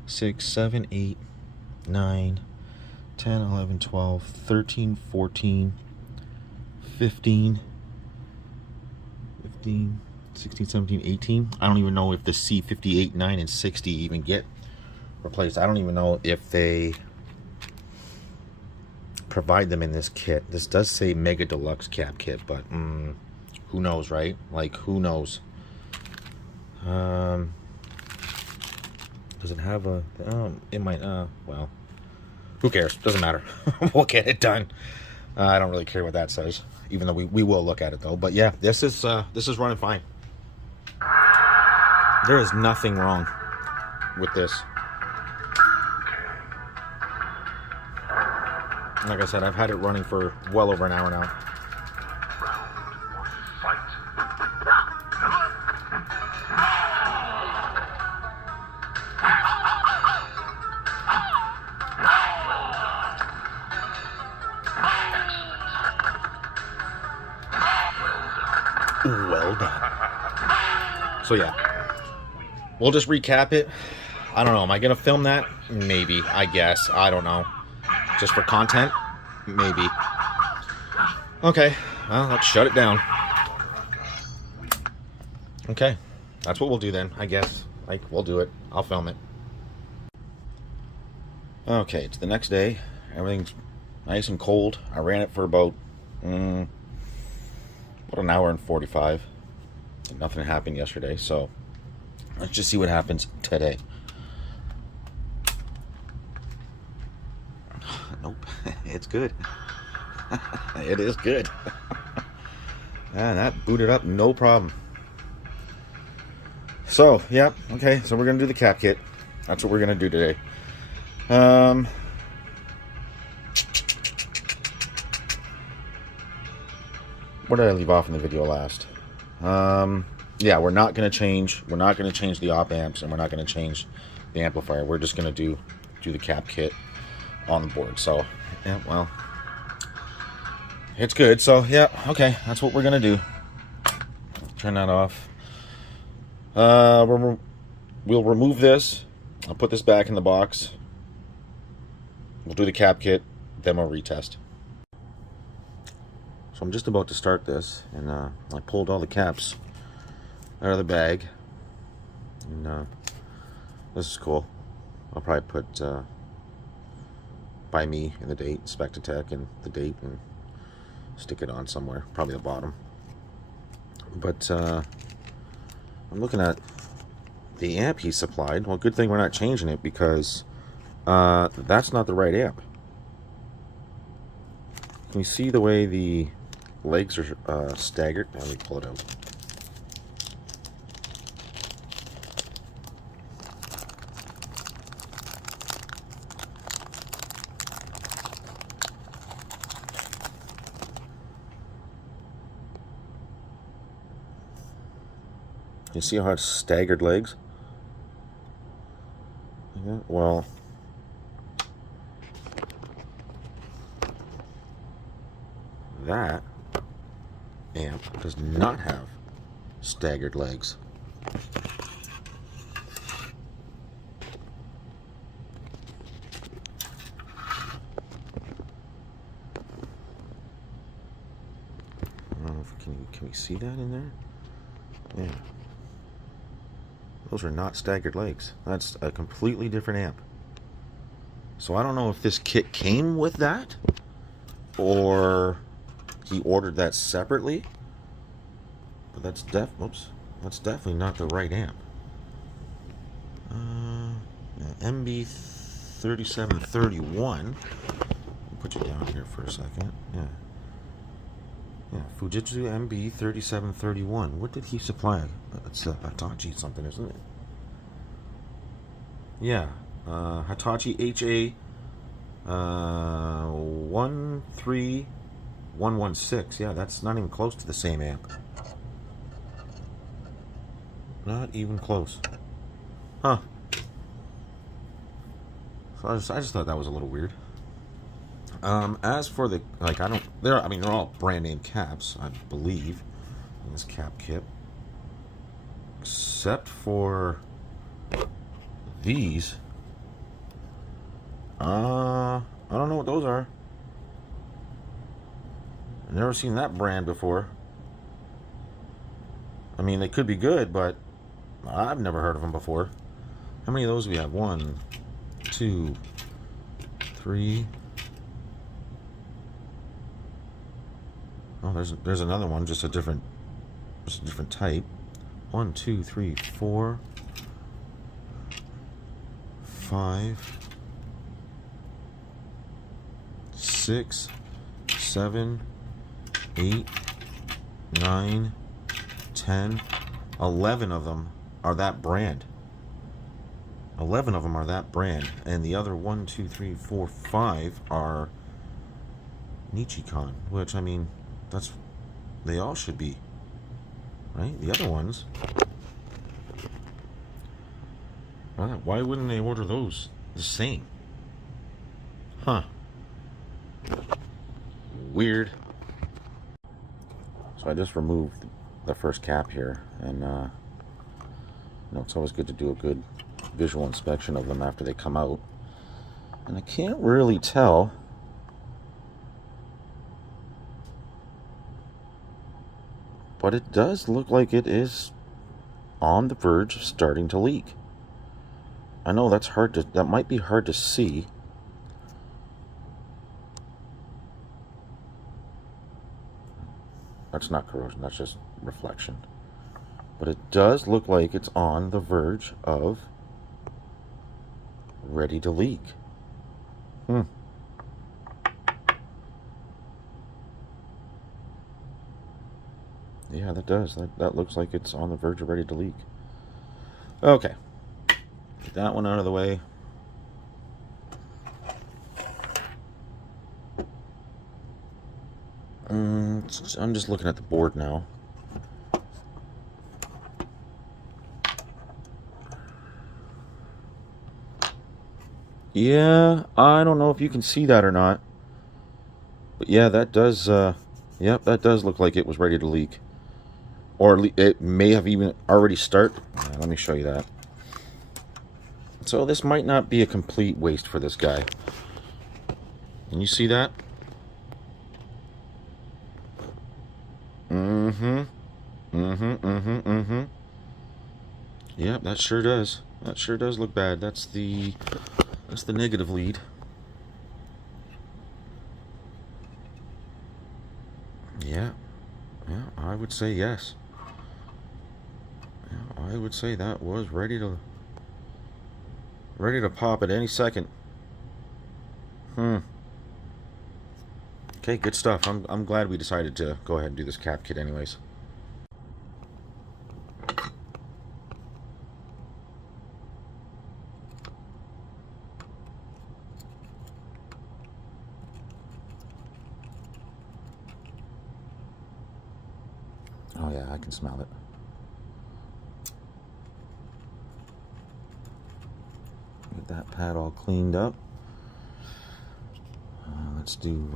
6, 7, 8, 9, 10, 11, 12, 13, 14, 15, 16, 17, 18. I don't even know if the C58, 9, and 60 even get replaced. I don't even know if they provide them in this kit. This does say Mega Deluxe cap kit, but who knows, right? Like, who knows? Does it have a... it might... well, who cares? Doesn't matter. We'll get it done. I don't really care what that says, even though we will look at it, though. But yeah, this is running fine. There is nothing wrong with this. Like I said, I've had it running for well over an hour now. Well done. So yeah, we'll just recap it. I don't know. Am I going to film that? Maybe. I guess. I don't know. Just for content? Maybe. Okay. Well, let's shut it down. Okay. That's what we'll do then, I guess. Like, we'll do it. I'll film it. Okay, it's the next day. Everything's nice and cold. I ran it for about an hour and 45. And nothing happened yesterday, so let's just see what happens today. Nope, it's good. It is good. And that booted up, no problem. So, yeah, okay, so we're going to do the cap kit. That's what we're going to do today. Where did I leave off in the video last? Yeah, we're not going to change the op amps, and we're not going to change the amplifier. We're just going to do the cap kit on the board. So, yeah, well, it's good. So, yeah, okay, that's what we're going to do. Turn that off. We'll remove this. I'll put this back in the box. We'll do the cap kit, then we'll retest. So I'm just about to start this, and I pulled all the caps out of the bag. And this is cool. I'll probably put by me and the date, Spectatech and the date, and stick it on somewhere, probably the bottom. But I'm looking at the amp he supplied. Well, good thing we're not changing it, because that's not the right amp. Can you see the way the legs are staggered? Let me pull it out. You see how it's staggered legs? Yeah, well, that amp does not have staggered legs. I don't know if can we see that in there? Yeah. Those are not staggered legs. That's a completely different amp. So I don't know if this kit came with that, or he ordered that separately. But that's definitely not the right amp. MB3731. I'll put you down here for a second. Yeah. Yeah, Fujitsu MB3731. What did he supply? It's Hitachi something, isn't it? Yeah, Hitachi HA 13116. Yeah, that's not even close to the same amp. Not even close. Huh. So I just thought that was a little weird. As for the, like, they're all brand name caps, I believe, in this cap kit. Except for these. I don't know what those are. I've never seen that brand before. I mean, they could be good, but I've never heard of them before. How many of those do we have? 1, 2, 3. Oh, there's another one, just a different type. 1, 2, 3, 4, 5, 6, 7, 8, 9, 10, 11 of them are that brand. 11 of them are that brand, and the other 1, 2, 3, 4, 5 are Nichicon, which, I mean, they all should be, right? The other ones, why wouldn't they order those the same? Huh. Weird. So I just removed the first cap here, and you know, it's always good to do a good visual inspection of them after they come out. And I can't really tell but it does look like it is on the verge of starting to leak. I know that might be hard to see. That's not corrosion, that's just reflection. But it does look like it's on the verge of ready to leak. Yeah, that does. That looks like it's on the verge of ready to leak. Okay. Get that one out of the way. I'm just looking at the board now. Yeah, I don't know if you can see that or not. But yeah, that does, yep, that does look like it was ready to leak. Or it may have even already started. Let me show you that. So this might not be a complete waste for this guy. Can you see that? Yep, that sure does. That sure does look bad. That's the negative lead. Yeah, I would say yes. Yeah, I would say that was ready to pop at any second. Okay, good stuff. I'm glad we decided to go ahead and do this cap kit anyways. Oh yeah, I can smell it. Get that pad all cleaned up. Let's do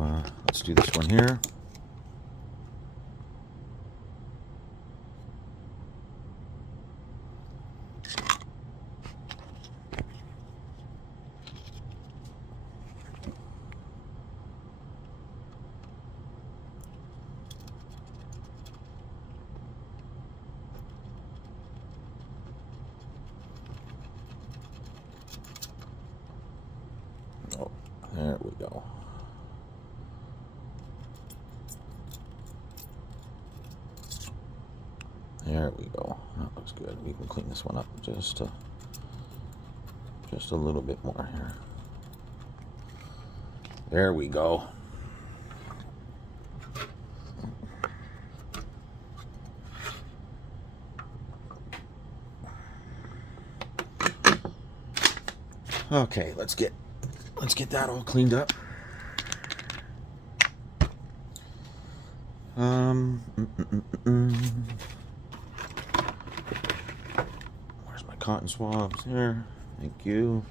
this one here. Oh, there we go. There we go. That looks good. We can clean this one up just a little bit more here. There we go. Okay, let's get that all cleaned up. Where's my cotton swabs? Here. Thank you.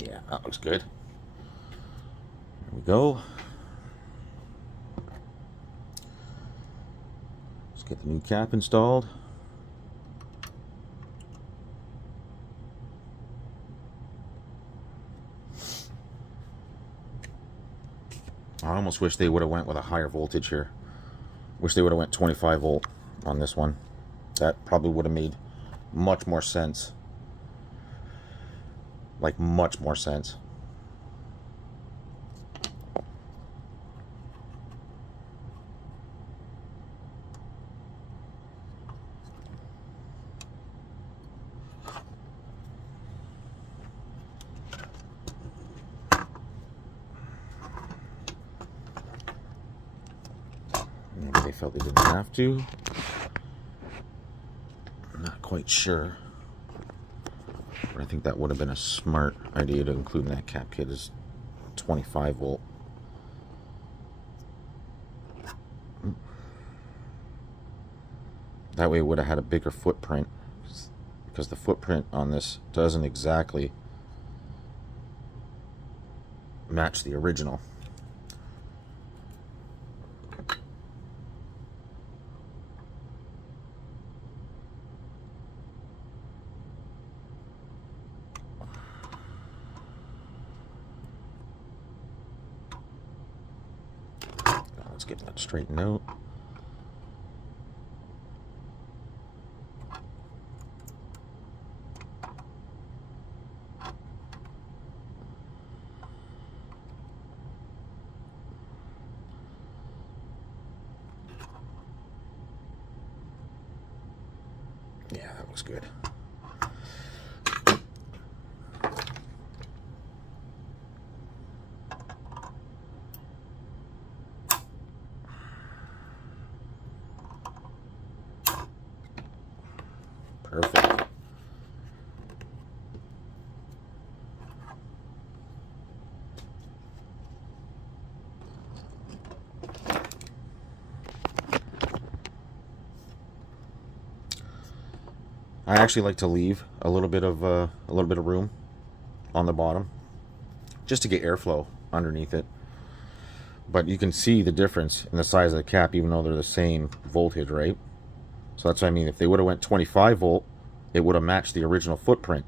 Yeah, that looks good. There we go. Let's get the new cap installed. I almost wish they would have went with a higher voltage here. Wish they would have went 25 volt on this one. That probably would have made much more sense. Like, much more sense. Maybe they felt they didn't have to. I'm not quite sure. But I think that would have been a smart idea to include in that cap kit is 25 volt. That way it would have had a bigger footprint, because the footprint on this doesn't exactly match the original. Let's get that straightened out. Yeah, that looks good. Perfect. I actually like to leave a little bit of room on the bottom, just to get airflow underneath it. But you can see the difference in the size of the cap, even though they're the same voltage, right? So that's what I mean. If they would have went 25 volt, it would have matched the original footprint.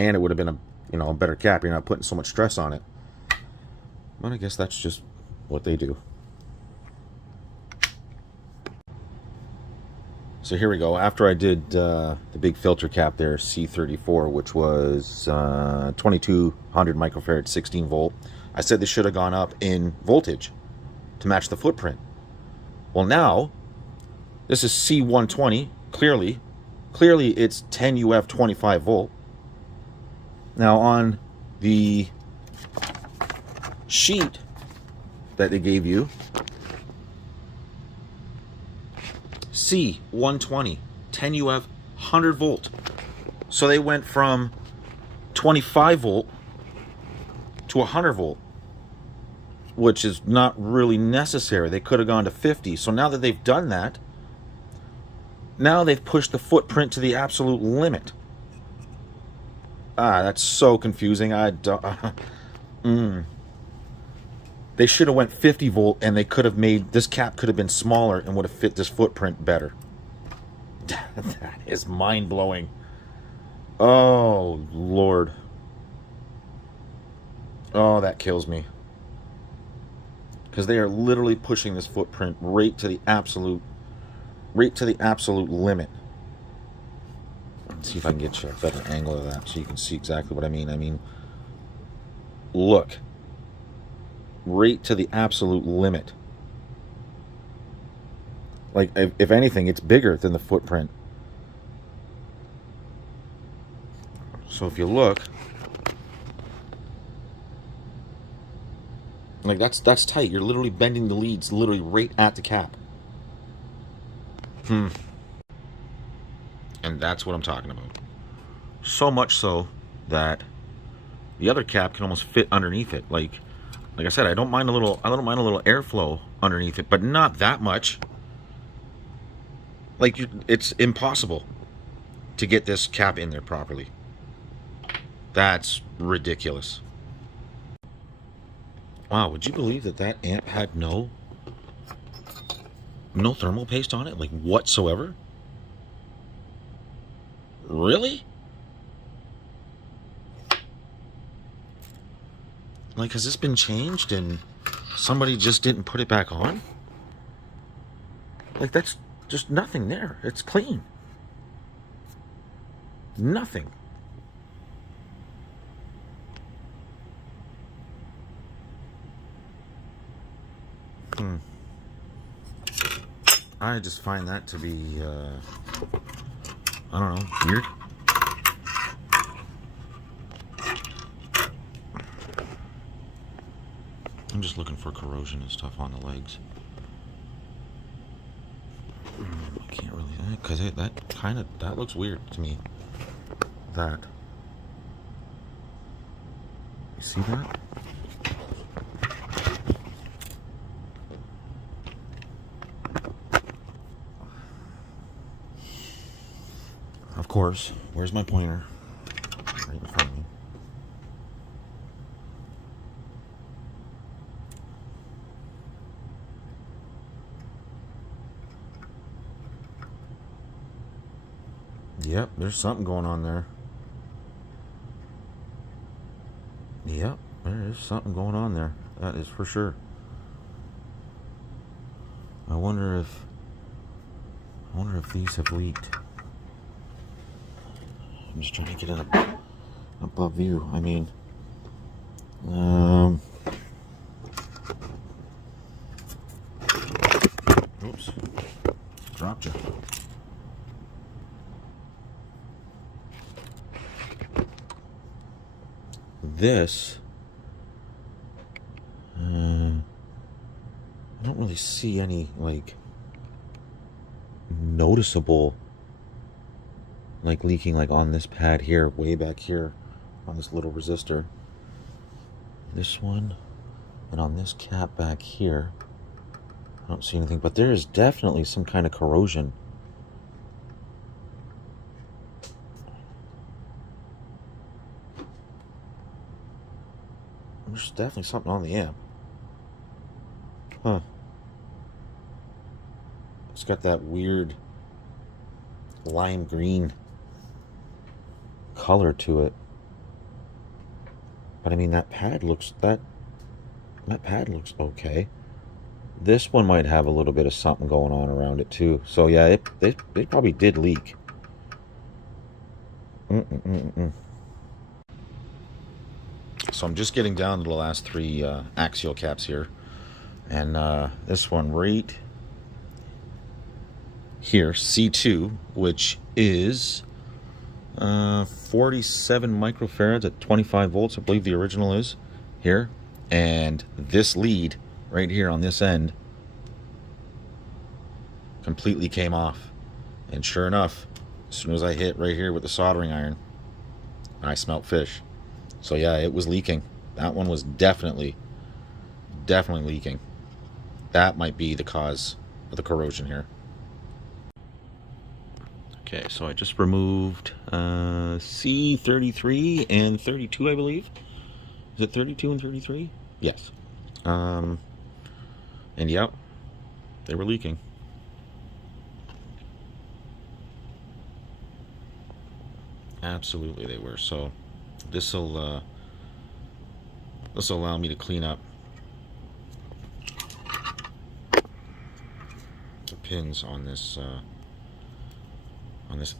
and it would have been a better cap. You're not putting so much stress on it. But I guess that's just what they do. So here we go. After I did the big filter cap there, C34, which was 2200 microfarad, 16 volt, I said this should have gone up in voltage to match the footprint. Well, now this is C120. Clearly it's 10 UF 25 volt. Now on the sheet that they gave you, C120, 10 UF, 100 volt. So they went from 25 volt to 100 volt, which is not really necessary. They could have gone to 50. So now that they've done that, now they've pushed the footprint to the absolute limit. That's so confusing. They should have went 50 volt, and they could have made this cap could have been smaller and would have fit this footprint better. That is mind-blowing. Oh Lord. Oh, that kills me. Because they are literally pushing this footprint right to the absolute limit. Let's see if I can get you a better angle of that so you can see exactly what I mean. I mean, look. Right to the absolute limit. Like, if anything, it's bigger than the footprint. So if you look, like that's tight. You're literally bending the leads literally right at the cap. And that's what I'm talking about. So much so that the other cap can almost fit underneath it. Like I said, I don't mind a little airflow underneath it, but not that much. Like, it's impossible to get this cap in there properly. That's ridiculous. Wow, would you believe that amp had no thermal paste on it, like, whatsoever? Really? Like, has this been changed and somebody just didn't put it back on? Like, that's just nothing there. It's clean. Nothing. I just find that to be, I don't know, weird. I'm just looking for corrosion and stuff on the legs. I can't really, because that looks weird to me. That. You see that? Of course, where's my pointer? Right in front of me. Yep, there's something going on there. Yep, there is something going on there. That is for sure. I wonder if these have leaked. I'm just trying to get an above view. I mean, oops, dropped you. This, I don't really see any, like, noticeable, like, leaking, like, on this pad here, way back here, on this little resistor. This one, and on this cap back here, I don't see anything, but there is definitely some kind of corrosion. There's definitely something on the amp. Huh. It's got that weird lime green color to it. But I mean, that pad looks okay. This one might have a little bit of something going on around it too. So yeah, it probably did leak. So I'm just getting down to the last 3 axial caps here. And this one right here, C2, which is 47 microfarads at 25 volts, I believe the original is here. And this lead right here on this end completely came off. And sure enough, as soon as I hit right here with the soldering iron, I smelt fish. So yeah, it was leaking. That one was definitely leaking. That might be the cause of the corrosion here. Okay, so I just removed C33 and 32, I believe. Is it 32 and 33? Yes. And yep, they were leaking. Absolutely they were. So this'll allow me to clean up the pins on this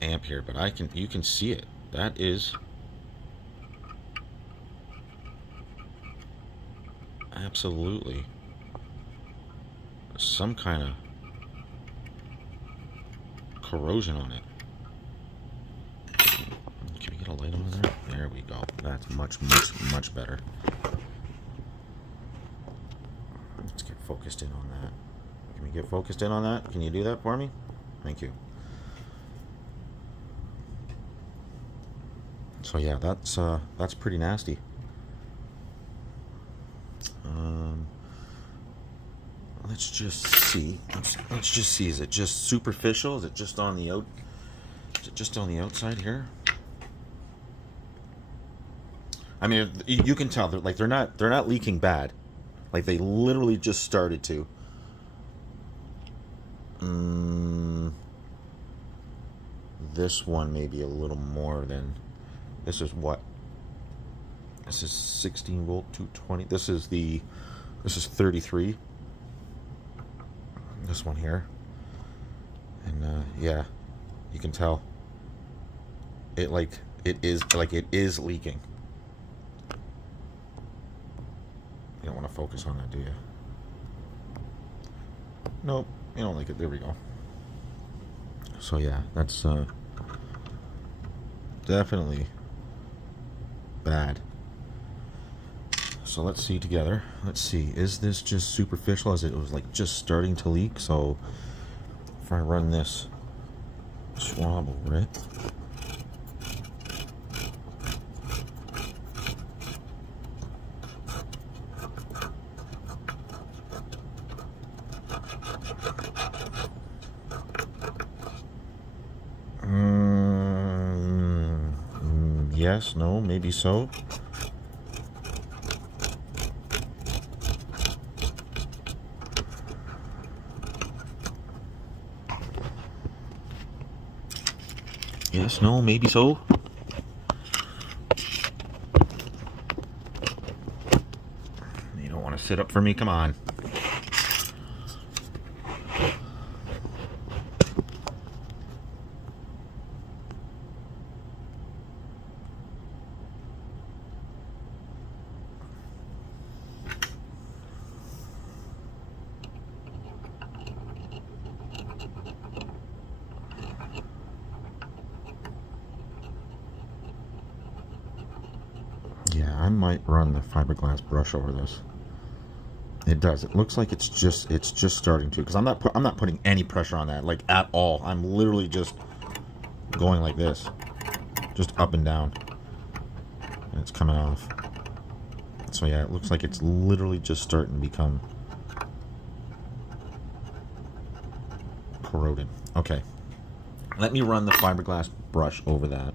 amp here, but you can see it. That is absolutely some kind of corrosion on it. Can we get a light over there? There we go. That's much better. Let's get focused in on that. Can we get focused in on that? Can you do that for me? Thank you. So yeah, that's pretty nasty. Let's just see. Let's just see. Is it just superficial? Is it just on the out? Is it just on the outside here? I mean, you can tell they're not leaking bad. Like they literally just started to. This one maybe a little more than. This is what? This is 16 volt 220. This is 33. This one here. And yeah, you can tell it is leaking. You don't want to focus on that, do you? Nope, you don't like it. There we go. So yeah, that's definitely bad. So let's see together. Let's see. Is this just superficial as it was like just starting to leak? So if I run this swab over it. Yes, no, maybe so. Yes, no, maybe so. You don't want to sit up for me, come on. Yeah, I might run the fiberglass brush over this. It does. It looks like it's just starting to, because I'm not putting any pressure on that, like at all. I'm literally just going like this, just up and down, and it's coming off. So yeah, it looks like it's literally just starting to become corroded. Okay, let me run the fiberglass brush over that.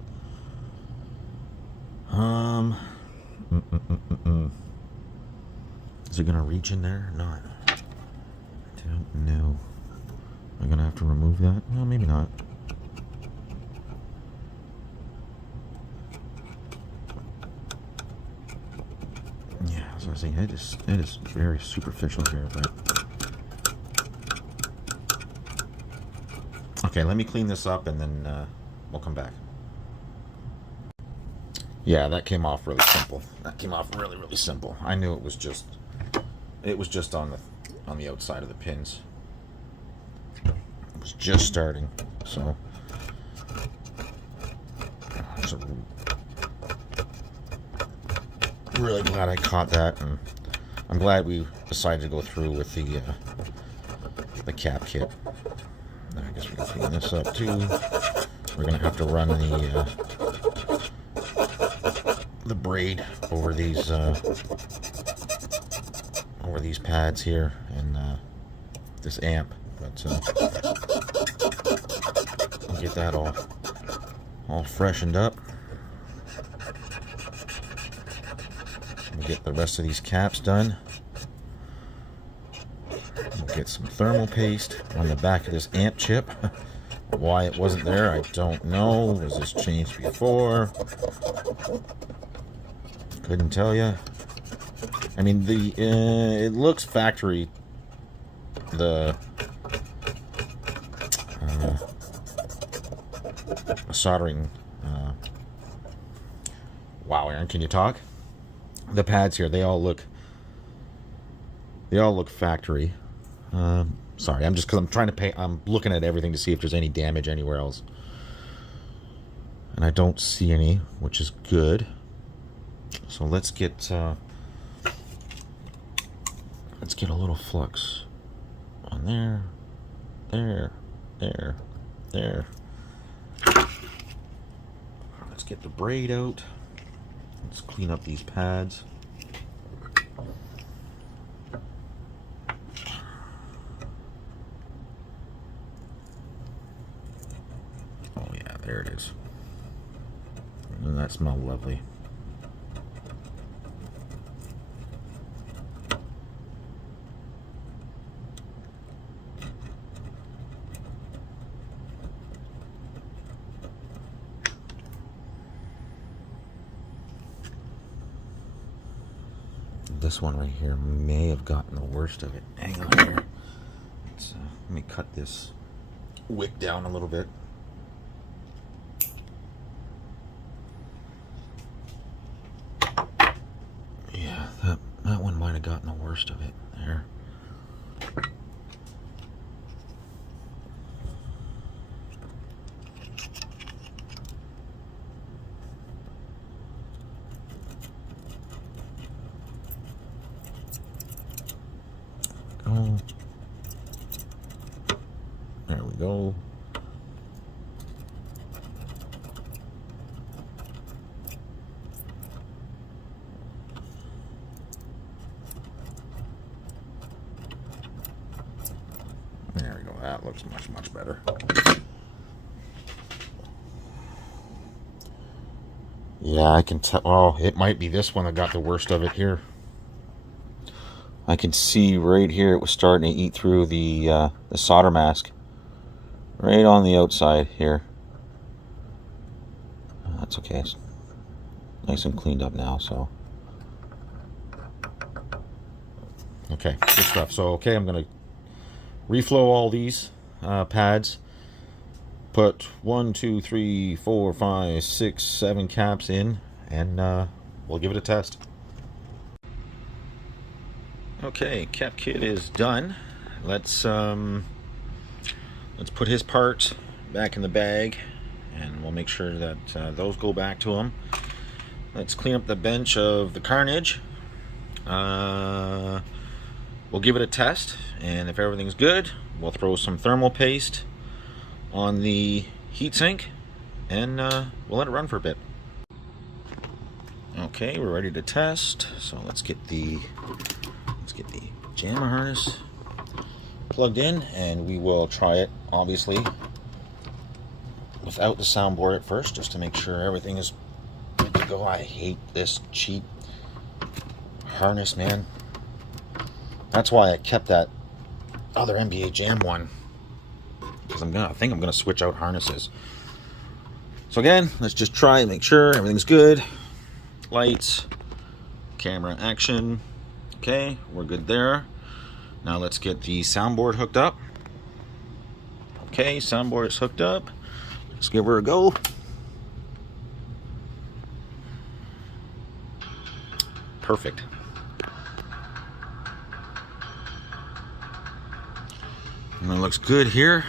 Is it gonna reach in there or not? I don't know. Am I gonna have to remove that? Well, maybe not. So I see it is very superficial here, but okay, let me clean this up and then we'll come back. Yeah, that came off really simple. That came off really, really simple. I knew it was just on the outside of the pins. It was just starting, so really glad I caught that, and I'm glad we decided to go through with the cap kit. I guess we can clean this up too. We're gonna have to run the braid over these pads here and this amp, but I'll get that all freshened up. We'll get the rest of these caps done. We'll get some thermal paste on the back of this amp chip. Why it wasn't there, I don't know. Was this changed before? Couldn't tell you. I mean, it looks factory. The soldering. Wow, Aaron, can you talk? The pads here, they all look factory. Sorry, I'm trying to pay. I'm looking at everything to see if there's any damage anywhere else, and I don't see any, which is good. So let's get a little flux on there. Let's get the braid out. Let's clean up these pads. Oh yeah, there it is. And that smells lovely. This one right here may have gotten the worst of it. Hang on here. Let me cut this wick down a little bit. Yeah, that one might have gotten the worst of it there. There we go. There we go. That looks much, much better. Yeah, I can tell. Oh, it might be this one that got the worst of it here. I can see right here it was starting to eat through the solder mask right on the outside here. That's okay. It's nice and cleaned up now, so okay, good stuff. So okay, I'm gonna reflow all these pads, put 1, 2, 3, 4, 5, 6, 7 caps in, and we'll give it a test. Okay, cap kit is done. Let's put his part back in the bag, and we'll make sure that those go back to him. Let's clean up the bench of the carnage. We'll give it a test, and if everything's good, we'll throw some thermal paste on the heatsink, and we'll let it run for a bit. Okay, we're ready to test. So let's get the jammer harness plugged in, and we will try it obviously without the soundboard at first, just to make sure everything is good to go. I hate this cheap harness, man. That's why I kept that other NBA Jam one, because I think I'm gonna switch out harnesses. So again, let's just try and make sure everything's good. Lights, camera, action. Okay, we're good there. Now let's get the soundboard hooked up. Okay, soundboard is hooked up. Let's give her a go. Perfect. And it looks good here.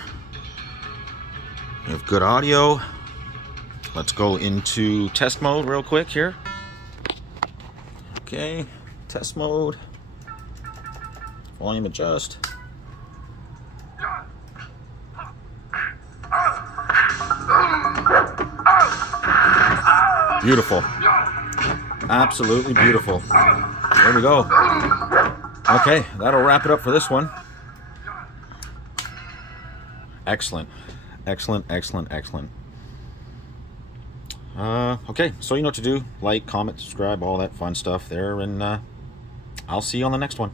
We have good audio. Let's go into test mode real quick here. Okay, test mode. Volume adjust. Beautiful. Absolutely beautiful. There we go. Okay, that'll wrap it up for this one. Excellent. Excellent, excellent, excellent. Okay, so you know what to do. Like, comment, subscribe, all that fun stuff there, and I'll see you on the next one.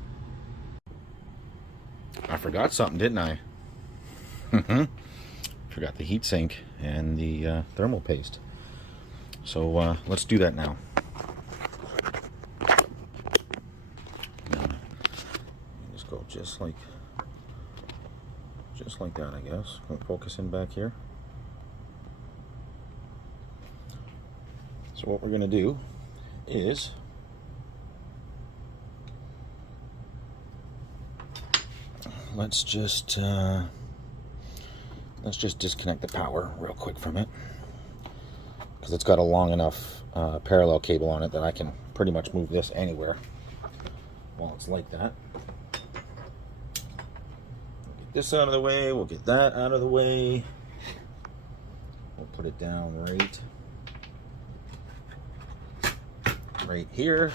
I forgot something, didn't I? Forgot the heatsink and the thermal paste. So let's do that now. Just go just like that, I guess. We'll focus in back here. So what we're going to do is let's just disconnect the power real quick from it, because it's got a long enough parallel cable on it that I can pretty much move this anywhere while it's like that. We'll get this out of the way, we'll get that out of the way, we'll put it down right here.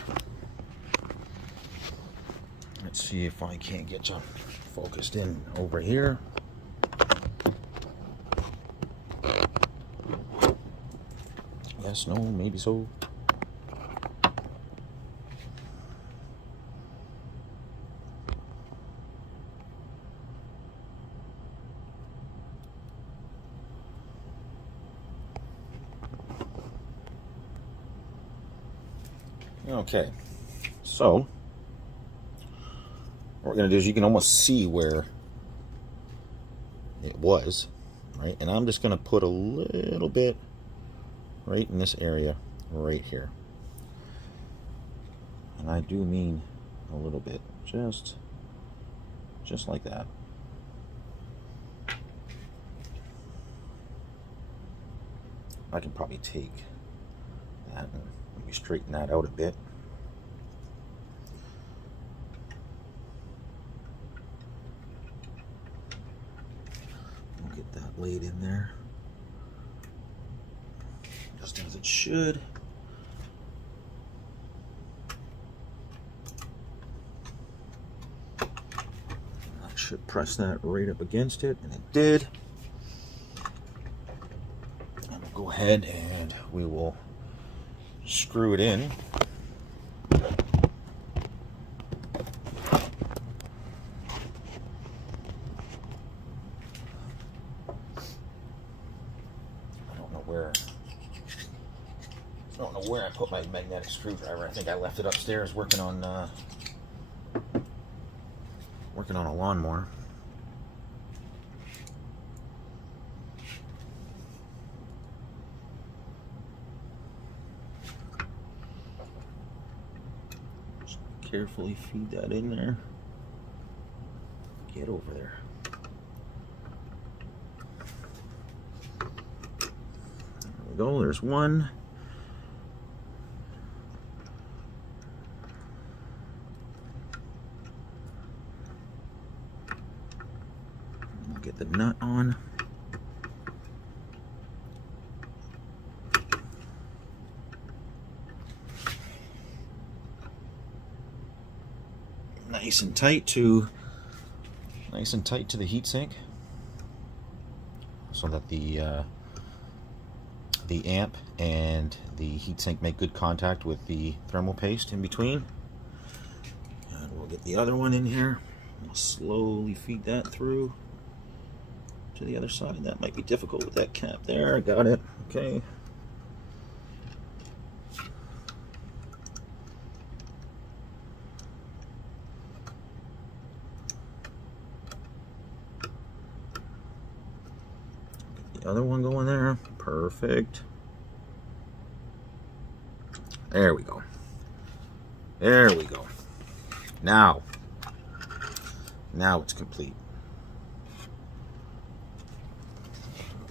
Let's see if I can't get you focused in over here. Yes, no, maybe so. Okay, so what we're going to do is you can almost see where it was, right? And I'm just going to put a little bit right in this area right here. And I do mean a little bit, just like that. I can probably take that and maybe straighten that out a bit. We'll get that laid in there, just as it should. I should press that right up against it, and it did. And we'll go ahead and we will screw it in. I don't know where I put my magnetic screwdriver. I think I left it upstairs working on a lawnmower. Carefully feed that in there. Get over there. There we go, there's one. We'll get the nut on. Nice and tight to the heatsink, so that the amp and the heatsink make good contact with the thermal paste in between. And we'll get the other one in here. We'll slowly feed that through to the other side. That might be difficult with that cap there. I got it. Okay. Other one going there. Perfect. There we go. There we go. Now it's complete.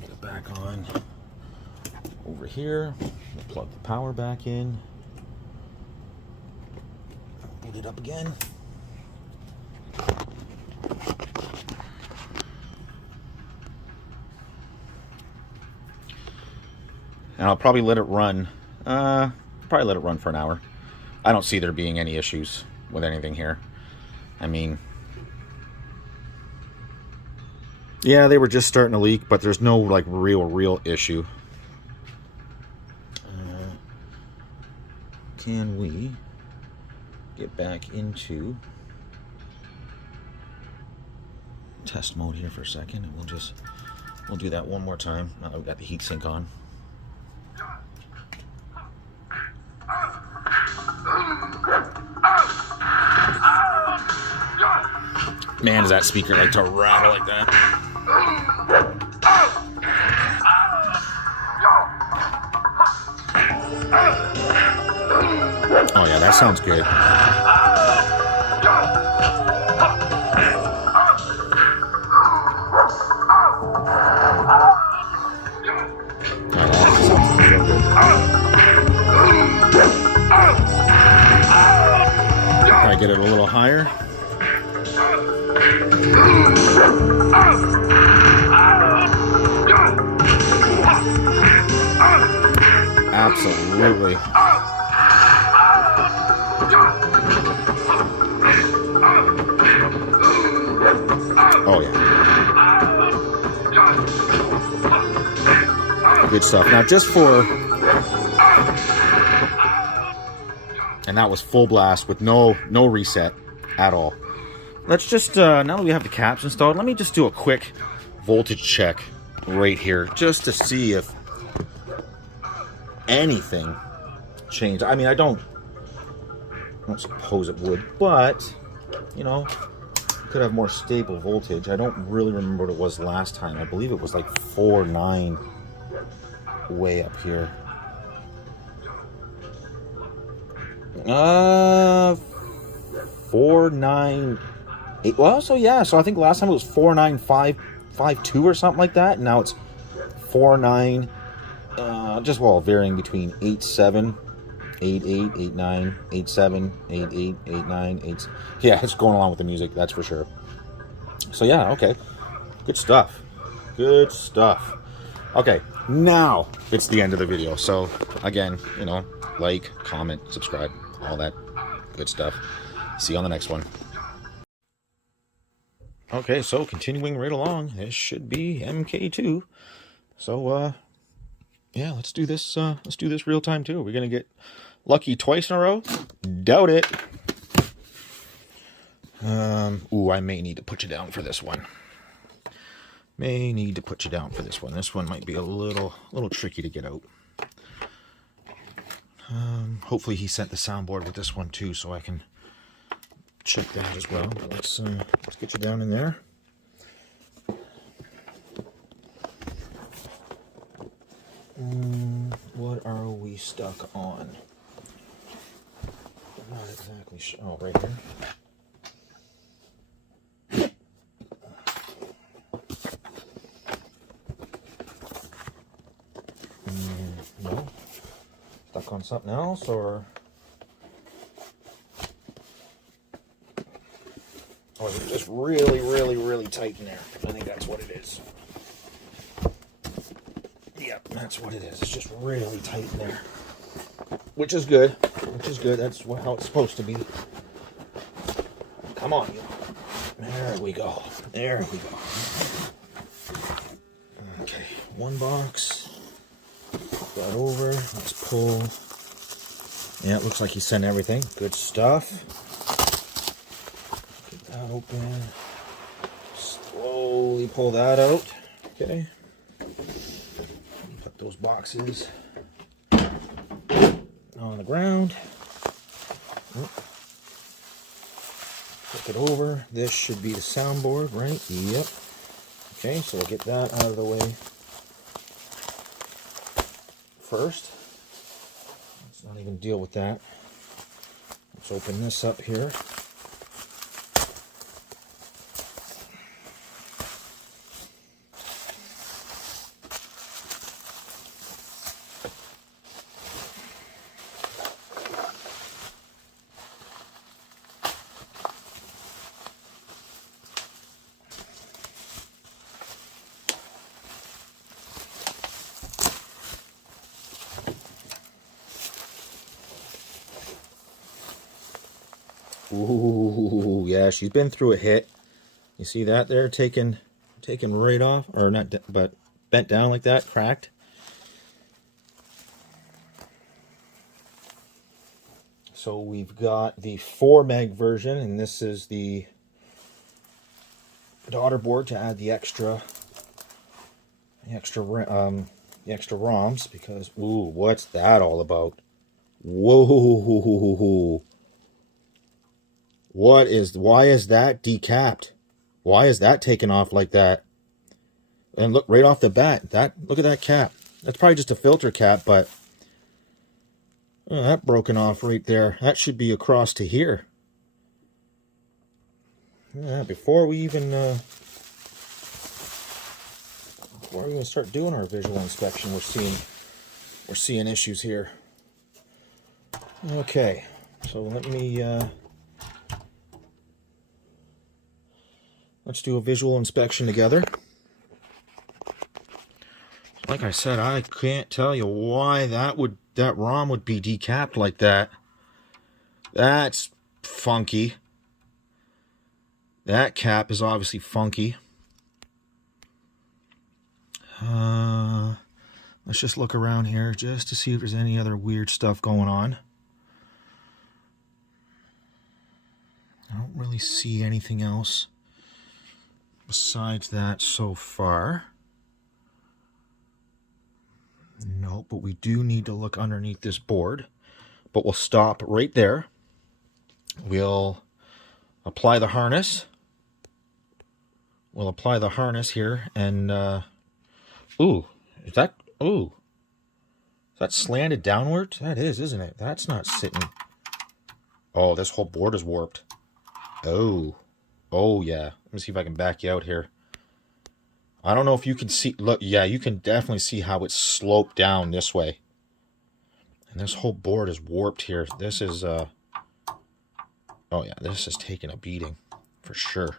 Get it back on. Over here, we'll plug the power back in. Boot it up again. And I'll probably let it run. Probably let it run for an hour. I don't see there being any issues with anything here. I mean, yeah, they were just starting to leak, but there's no like real issue. Can we get back into test mode here for a second, and we'll do that one more time. Now that we've got the heatsink on. Man, does that speaker like to rattle like that? Oh yeah, that sounds good. Probably get it a little higher. Absolutely. Oh yeah. Good stuff. Now just for... And that was full blast with no reset at all. Let's just, now that we have the caps installed, let me just do a quick voltage check right here, just to see if anything changed. I mean, I don't suppose it would, but, you know, could have more stable voltage. I don't really remember what it was last time. I believe it was like 4.9 way up here. 4.9. Well, so yeah, so I think last time it was 4.9552 or something like that. And now it's 4.9, just varying between 8.7, 8.8, 8.9, 8.7, 8.8, 8.9, 8. Yeah, it's going along with the music, that's for sure. So yeah, okay, good stuff. Good stuff. Okay, now it's the end of the video. So again, you know, like, comment, subscribe, all that good stuff. See you on the next one. Okay, so continuing right along, this should be MK2. So, yeah, let's do this real time too. We're gonna get lucky twice in a row. Doubt it. Ooh, I may need to put you down for this one. May need to put you down for this one. This one might be a little tricky to get out. Hopefully he sent the soundboard with this one too, so I can check that as well. But let's get you down in there. What are we stuck on? I'm not exactly sure. Oh, right here. No. Stuck on something else, or? Or is it just really tight in there? I think that's what it is. Yep, that's what it is. It's just really tight in there. Which is good. That's how it's supposed to be. Come on, you. There we go. Okay, one box. Pop that over. Let's pull. Yeah, it looks like he sent everything. Good stuff. Get that open. Slowly pull that out. Okay. Put those boxes on the ground. Flip it over. This should be the soundboard, right? Yep. Okay, so we'll get that out of the way first. Let's not even deal with that. Let's open this up here. Ooh, yeah, she's been through a hit. You see that there, taken right off, or not, but bent down like that, cracked. So we've got the 4 meg version, and this is the daughter board to add the extra ROMs, because ooh, what's that all about? Whoa. Why is that decapped? Why is that taken off like that? And look, right off the bat, look at that cap. That's probably just a filter cap, but that broken off right there. That should be across to here. Yeah, before we even start doing our visual inspection, we're seeing issues here. Okay, so let's do a visual inspection together. Like I said, I can't tell you why that ROM would be decapped like that. That's funky. That cap is obviously funky. Let's just look around here just to see if there's any other weird stuff going on. I don't really see anything else besides that so far. No, but we do need to look underneath this board. But we'll stop right there. We'll apply the harness. We'll apply the harness here, and is that slanted downward? That is, isn't it? That's not sitting. Oh, this whole board is warped. Oh yeah. Let me see if I can back you out here. I don't know if you can see. Look, yeah, you can definitely see how it's sloped down this way. And this whole board is warped here. This is oh yeah, this is taking a beating for sure.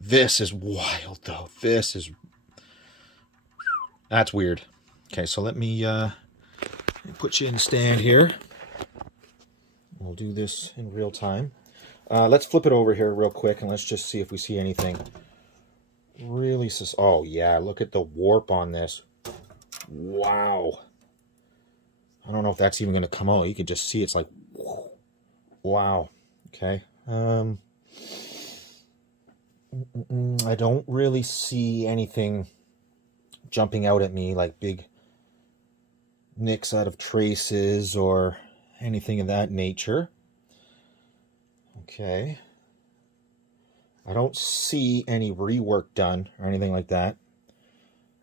This is wild though. That's weird. Okay, so let me put you in stand here. We'll do this in real time. Let's flip it over here real quick and let's just see if we see anything really. Oh yeah, look at the warp on this. Wow. I don't know if that's even going to come out. You could just see it's like, wow. Okay. I don't really see anything jumping out at me like big nicks out of traces or anything of that nature. Okay. I don't see any rework done or anything like that.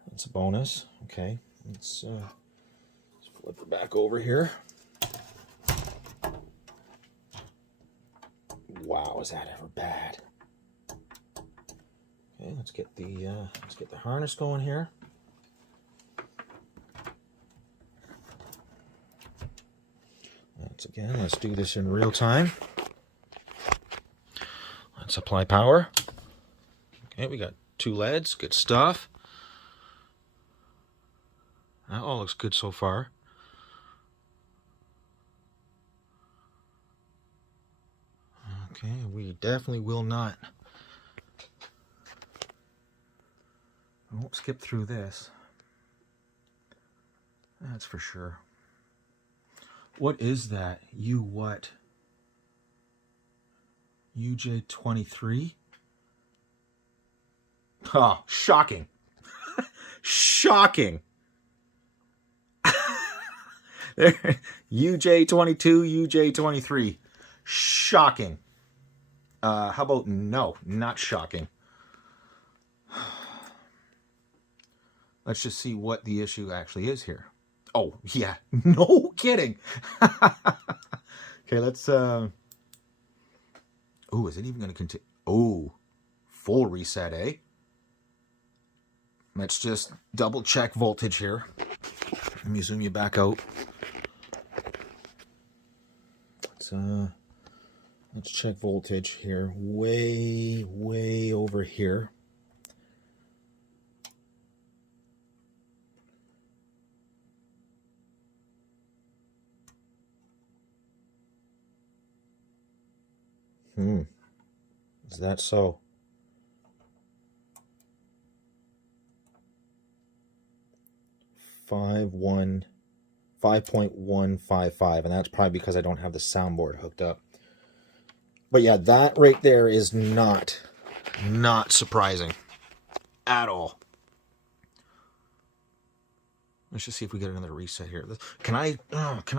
That's a bonus. Okay. Let's flip it back over here. Wow, is that ever bad? Okay, let's get the harness going here. Once again, let's do this in real time. Let's apply power. Okay, we got 2 LEDs, good stuff. That all looks good so far. Okay, we definitely will not. I won't skip through this. That's for sure. What is that? What? UJ23? Oh, shocking. Shocking. UJ22, UJ23. Shocking. How about no, not shocking. Let's just see what the issue actually is here. Oh, yeah. No kidding. Okay, let's... Oh, is it even going to continue? Oh, full reset, eh? Let's just double check voltage here. Let me zoom you back out. Let's check voltage here. Way over here. Is that so? 5.155, and that's probably because I don't have the soundboard hooked up. But yeah, that right there is not surprising at all. Let's just see if we get another reset here. Can I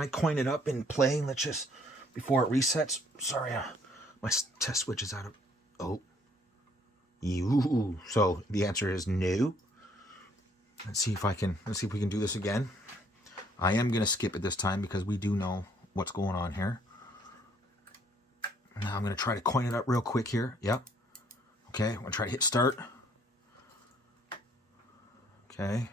coin it up in play? Let's just, before it resets. Sorry, my test switch is out of. Oh, you. So the answer is no. Let's see if we can do this again. I am gonna skip it this time because we do know what's going on here. Now I'm gonna try to coin it up real quick here. Yep. Okay, I'm gonna try to hit start. Okay.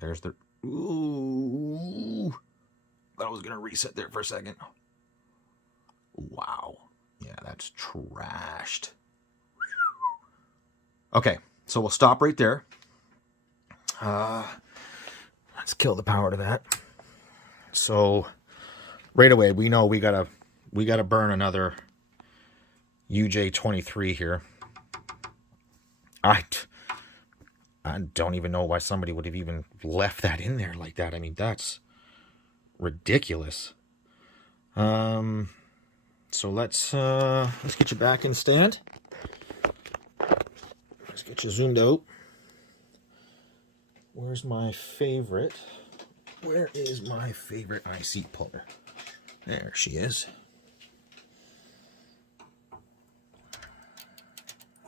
There's the... Ooh. Thought I was gonna reset there for a second. Wow. Yeah, that's trashed. Okay, so we'll stop right there. Let's kill the power to that. So right away, we know we gotta burn another UJ23 here. I don't even know why somebody would have even left that in there like that. I mean, that's ridiculous. So let's get you back in stand. Let's get you zoomed out. Where's my favorite? Where is my favorite IC puller? There she is.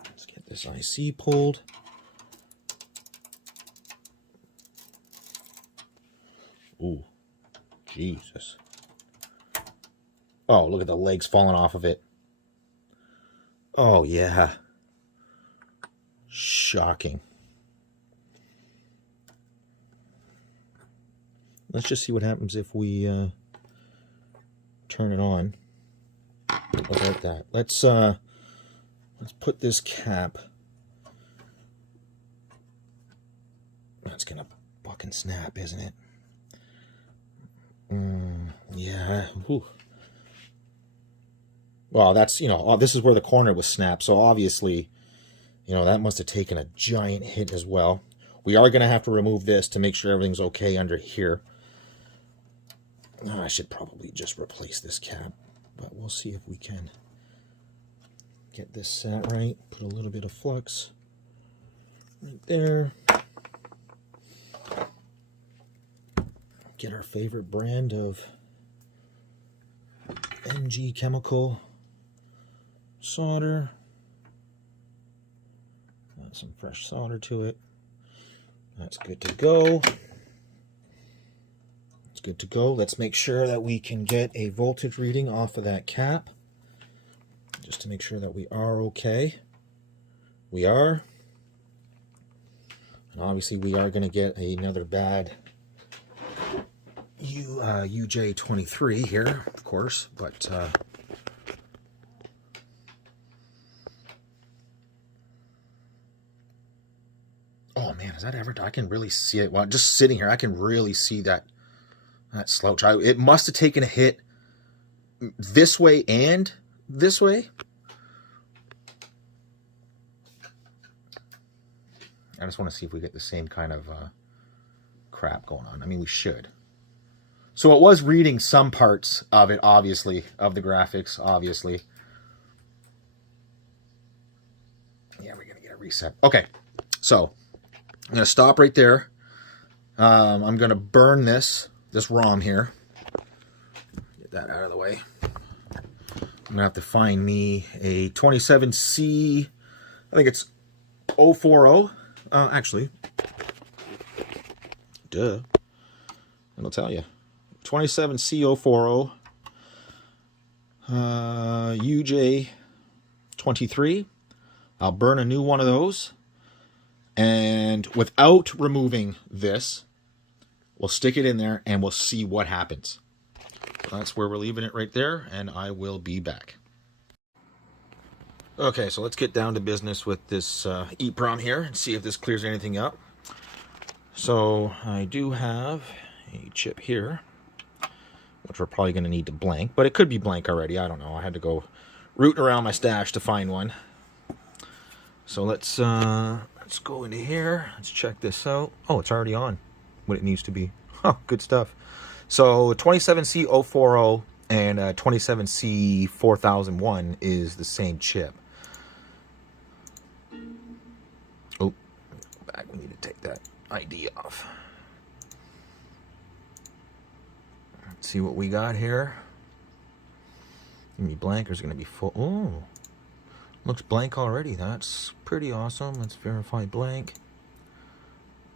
Let's get this IC pulled. Ooh, Jesus. Oh, look at the legs falling off of it. Oh, yeah. Shocking. Let's just see what happens if we turn it on. About that. Let's put this cap. That's gonna fucking snap, isn't it? Yeah. Whew. Well, that's, you know, this is where the corner was snapped, so obviously, you know, that must have taken a giant hit as well. We are going to have to remove this to make sure everything's okay under here. Oh, I should probably just replace this cap, but we'll see if we can get this set right. Put a little bit of flux right there. Get our favorite brand of NG chemical solder. Add some fresh solder to it. That's good to go. It's good to go. Let's make sure that we can get a voltage reading off of that cap, just to make sure that we are okay. We are. And obviously we are going to get another bad UJ23 here, of course, but oh man, is that ever? I can really see it. Well, just sitting here, I can really see that slouch. It must have taken a hit this way and this way. I just want to see if we get the same kind of crap going on. I mean, we should. So it was reading some parts of it, obviously, of the graphics, obviously. Yeah, we're going to get a reset. Okay, so I'm going to stop right there. I'm going to burn this ROM here. Get that out of the way. I'm going to have to find me a 27C. I think it's 040. Actually, duh. It'll tell you. 27C040. UJ23. I'll burn a new one of those. And without removing this, we'll stick it in there and we'll see what happens. That's where we're leaving it right there, and I will be back. Okay, so let's get down to business with this EEPROM here and see if this clears anything up. So I do have a chip here, which we're probably going to need to blank, but it could be blank already. I don't know. I had to go rooting around my stash to find one. So let's go into here. Let's check this out. Oh, it's already on what it needs to be. Oh, good stuff. So 27C040 and 27C4001 is the same chip. Oh, back. We need to take that ID off. Let's see what we got here. Gonna be blank or is it gonna be full? Oh, looks blank already. That's pretty awesome. Let's verify blank.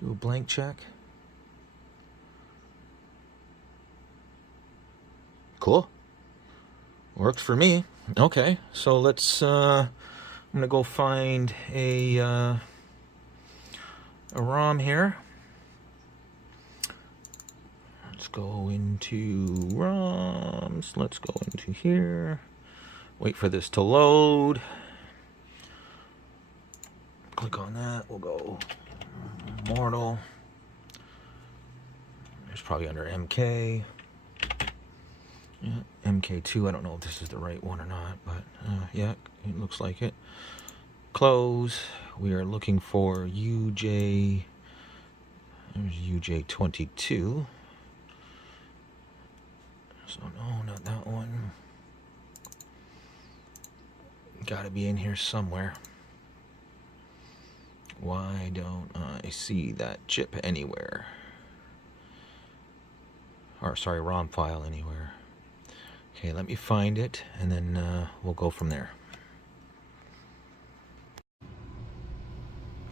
Do a blank check. Cool. Works for me. Okay, so let's I'm gonna go find a ROM here. Let's go into ROMs. Let's go into here. Wait for this to load. Click on that. We'll go Mortal. It's probably under MK. Yeah, MK2. I don't know if this is the right one or not, but yeah, it looks like it. Close. We are looking for UJ. There's UJ22. So no, not that one. Got to be in here somewhere. Why don't I see that chip anywhere? Or sorry, ROM file anywhere. Okay, let me find it, and then we'll go from there.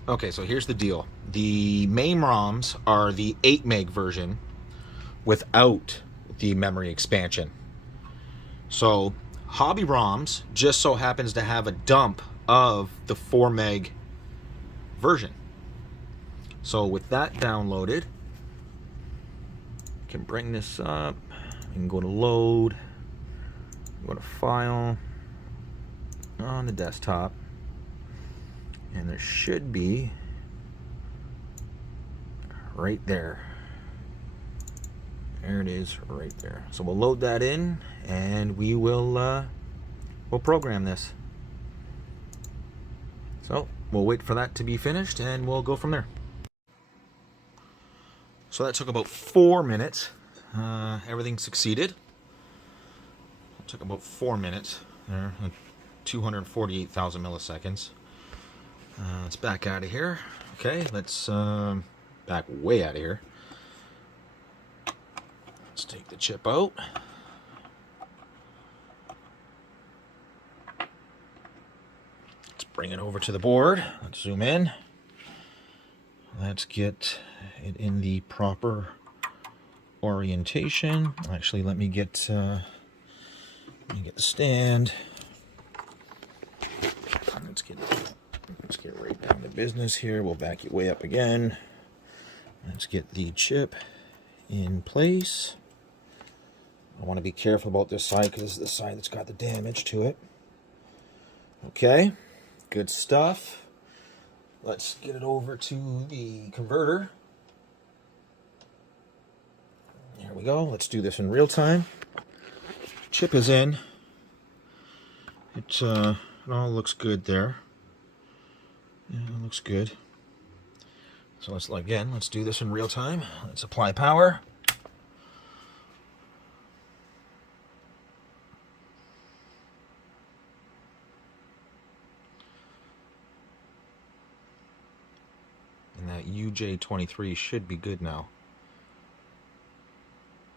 Okay, so here's the deal. The main ROMs are the 8 meg version without the memory expansion. So hobby ROMs just so happens to have a dump of the 4 meg version. So with that downloaded, can bring this up. You can go to load, go to file on the desktop, and there should be right there. There it is, right there. So we'll load that in, and we will we'll program this. So we'll wait for that to be finished, and we'll go from there. So that took about 4 minutes. Everything succeeded. It took about 4 minutes there, 248,000 milliseconds. Let's back out of here. Okay, let's back way out of here. Let's take the chip out. Let's bring it over to the board. Let's zoom in. Let's get it in the proper orientation. Actually, let me get the stand. Let's get right down to business here. We'll back it way up again. Let's get the chip in place. I want to be careful about this side because this is the side that's got the damage to it. Okay, good stuff. Let's get it over to the converter. There we go. Let's do this in real time. Chip is in. It all looks good there. Yeah, it looks good. So let's do this in real time. Let's apply power. And that UJ23 should be good now.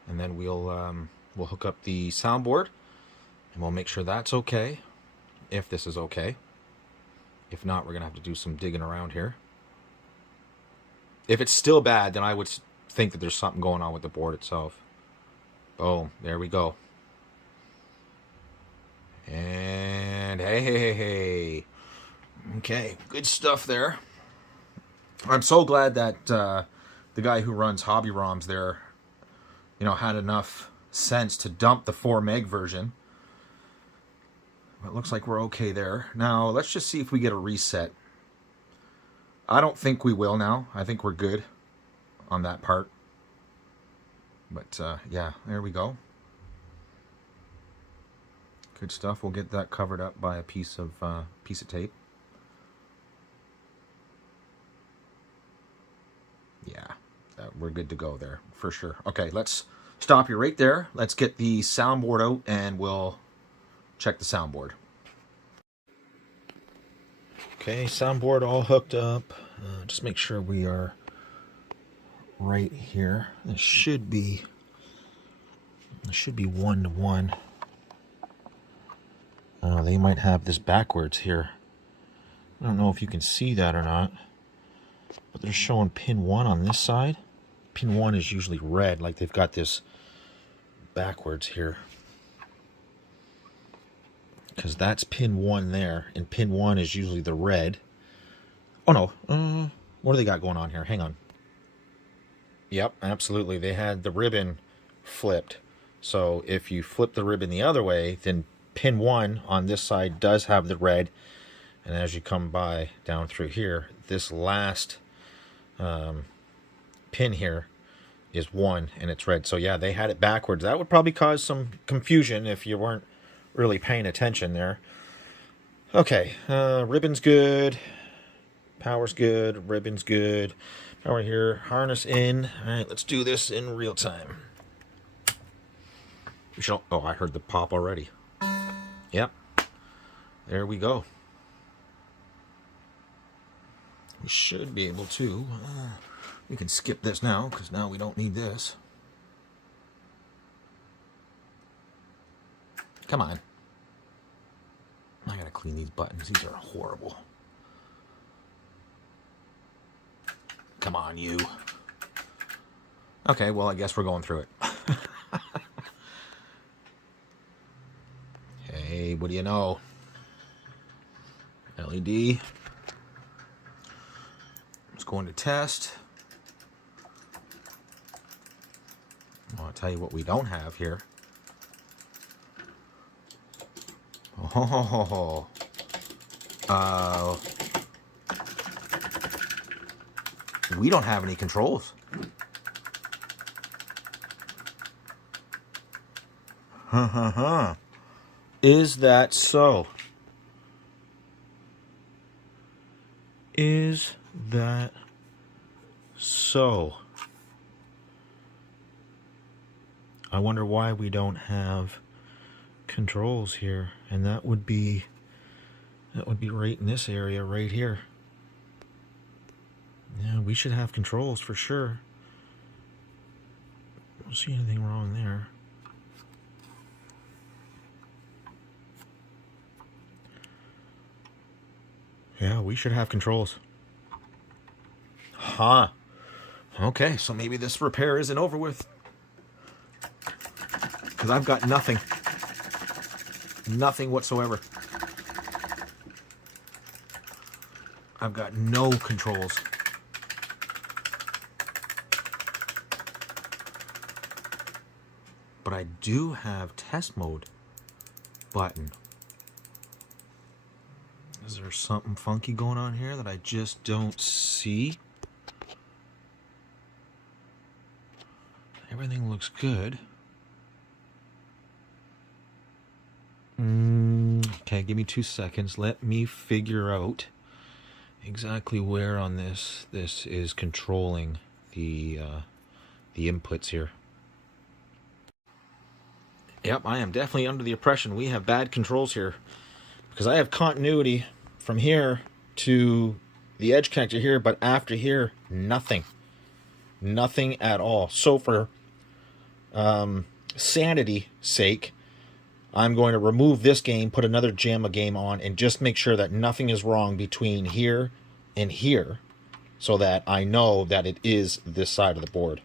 And then we'll hook up the soundboard, and we'll make sure that's okay. If this is okay. If not, we're going to have to do some digging around here. If it's still bad, then I would think that there's something going on with the board itself. Boom, there we go. And hey. Okay, good stuff there. I'm so glad that the guy who runs Hobby ROMs there, you know, had enough sense to dump the 4 meg version. It looks like we're okay there. Now, let's just see if we get a reset. I don't think we will now. I think we're good on that part. But, yeah, there we go. Good stuff. We'll get that covered up by a piece of tape. Yeah, we're good to go there, for sure. Okay, let's stop you right there. Let's get the soundboard out, and we'll check the soundboard. Okay, soundboard all hooked up. Just make sure we are right here. This should be 1-to-1. They might have this backwards here. I don't know if you can see that or not, but they're showing pin 1 on this side. Pin 1 is usually red, like they've got this backwards here. Because that's pin 1 there, and pin 1 is usually the red. Oh no, what do they got going on here? Hang on. Yep, absolutely. They had the ribbon flipped. So if you flip the ribbon the other way, then pin 1 on this side does have the red. And as you come by down through here, this last pin here is 1 and it's red. So yeah, they had it backwards. That would probably cause some confusion if you weren't really paying attention there. Okay, ribbon's good. Power's good. Ribbon's good. Power here. Harness in. All right, let's do this in real time. We should. Oh, I heard the pop already. Yep. There we go. We should be able to. We can skip this now because now we don't need this. Come on. I gotta clean these buttons. These are horrible. Come on, you. Okay, well, I guess we're going through it. Hey, what do you know? LED. Let's go into test. I'll tell you what we don't have here. Oh, we don't have any controls. Is that so? Is that so? I wonder why we don't have controls here, and that would be right in this area right here. Yeah, we should have controls for sure. I don't see anything wrong there. Yeah, we should have controls. Huh. Okay, so maybe this repair isn't over with. Because I've got nothing. Nothing whatsoever. I've got no controls. But I do have test mode button. Is there something funky going on here that I just don't see? Everything looks good. Okay, give me 2 seconds. Let me figure out exactly where on this is controlling the inputs here. Yep, I am definitely under the impression we have bad controls here, because I have continuity from here to the edge connector here, but after here, nothing. Nothing at all. So for sanity's sake, I'm going to remove this game, put another JAMA game on, and just make sure that nothing is wrong between here and here, so that I know that it is this side of the board.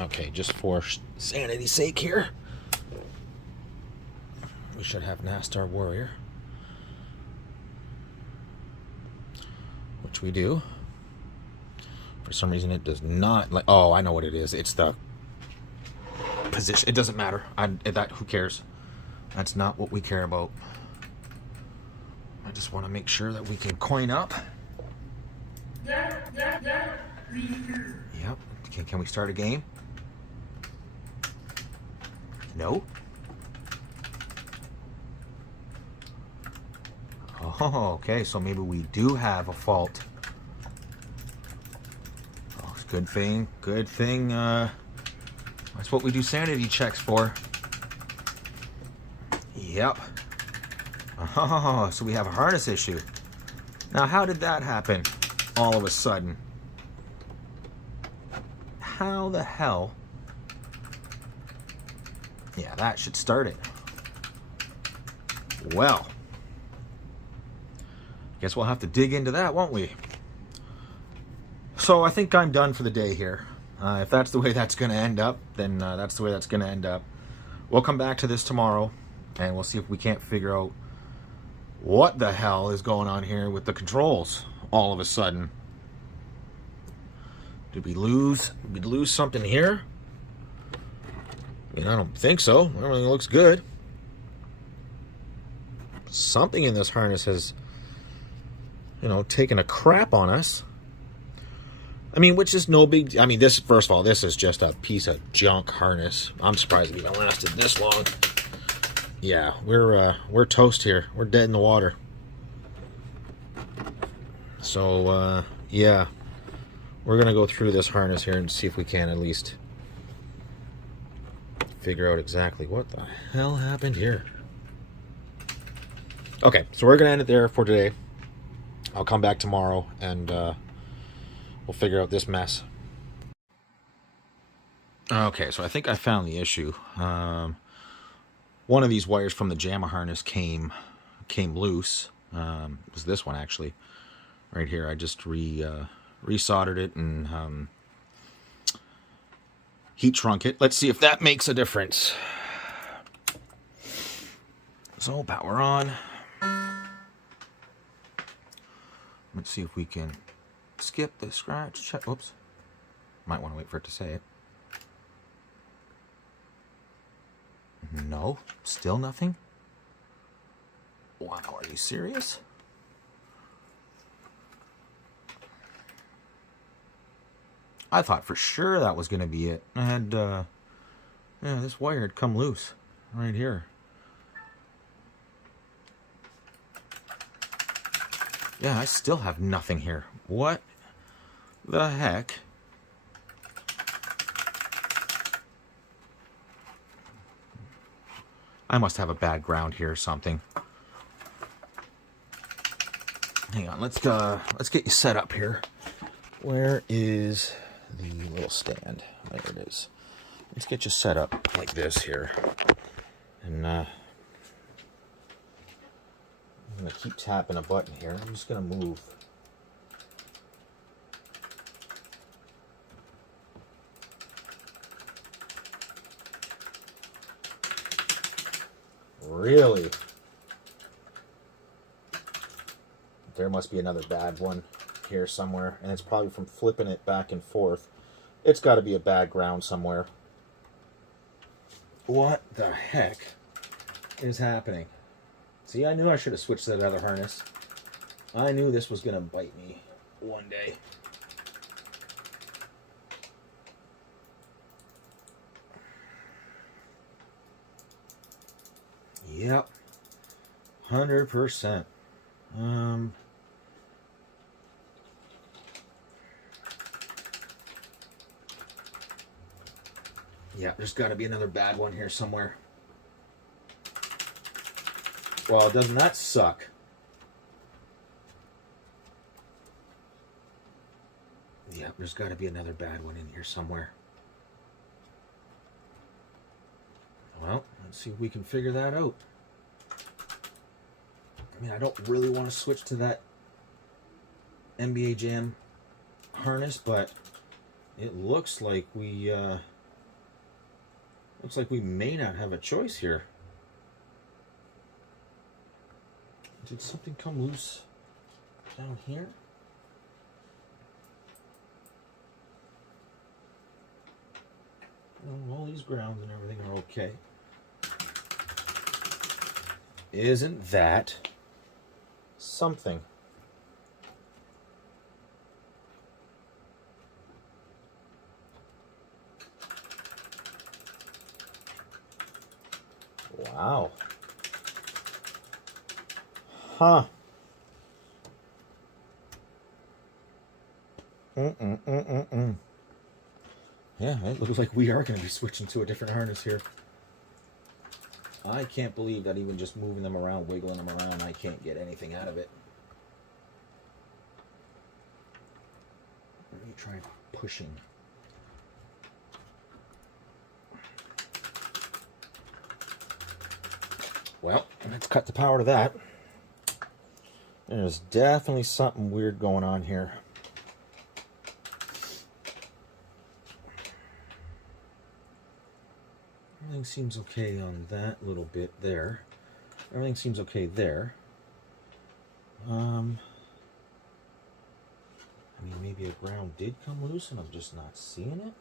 Okay, just for sanity's sake here, we should have Nastar Warrior, which we do. For some reason it does not, like, oh, I know what it is. It's the position. It doesn't matter. Who cares? That's not what we care about. I just want to make sure that we can coin up. Yep. Okay, can we start a game? No. Oh, okay, so maybe we do have a fault. Oh, good thing. Good thing. That's what we do sanity checks for. Yep. Oh, so we have a harness issue. Now, how did that happen all of a sudden? How the hell? Yeah, that should start it. Well, guess we'll have to dig into that, won't we? So I think I'm done for the day here. If that's the way that's going to end up, then that's the way that's going to end up. We'll come back to this tomorrow, and we'll see if we can't figure out what the hell is going on here with the controls all of a sudden. Did we lose something here? I mean, I don't think so. Everything looks good. Something in this harness has, taken a crap on us. I mean, which is no big... I mean, this, first of all, this is just a piece of junk harness. I'm surprised it even lasted this long. Yeah, we're toast here. We're dead in the water. So, yeah. We're going to go through this harness here and see if we can at least figure out exactly what the hell happened here. Okay, so we're going to end it there for today. I'll come back tomorrow and we'll figure out this mess. Okay, so I think I found the issue. One of these wires from the JAMA harness came loose. It was this one, actually. Right here. I just resoldered it and heat shrunk it. Let's see if that makes a difference. So, power on. Let's see if we can skip the scratch check. Oops. Might want to wait for it to say it. No, still nothing? Wow, are you serious? I thought for sure that was going to be it. I had, yeah, this wire had come loose right here. Yeah, I still have nothing here. What the heck? I must have a bad ground here or something. Hang on, let's get you set up here. Where is the little stand? There it is. Let's get you set up like this here. And I'm gonna keep tapping a button here. I'm just gonna move. Really? There must be another bad one here somewhere, and it's probably from flipping it back and forth. It's got to be a bad ground somewhere. What the heck is happening? See, I knew I should have switched to that other harness. I knew this was going to bite me one day. Yep. 100%. Yeah, there's got to be another bad one here somewhere. Well, doesn't that suck? Yeah, there's got to be another bad one in here somewhere. Well, Let's see if we can figure that out. I mean, I don't really want to switch to that NBA Jam harness, but it looks like we may not have a choice here. Did something come loose down here? Well, all these grounds and everything are okay. Isn't that something? Wow. Huh. Yeah, it looks like we are going to be switching to a different harness here. I can't believe that even just moving them around, wiggling them around, I can't get anything out of it. Let me try pushing. Well, let's cut the power to that. There's definitely something weird going on here. Everything seems okay on that little bit there. Everything seems okay there. I mean, maybe a ground did come loose and I'm just not seeing it.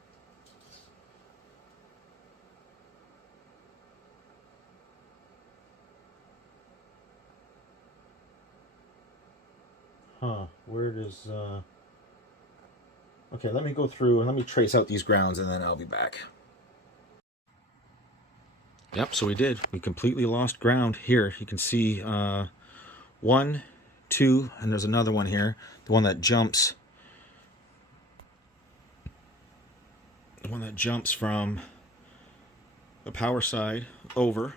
Huh, where does, okay, let me go through and let me trace out these grounds and then I'll be back. Yep, so we did. We completely lost ground here. You can see 1, 2, and there's another one here. The one that jumps. The one that jumps from the power side over.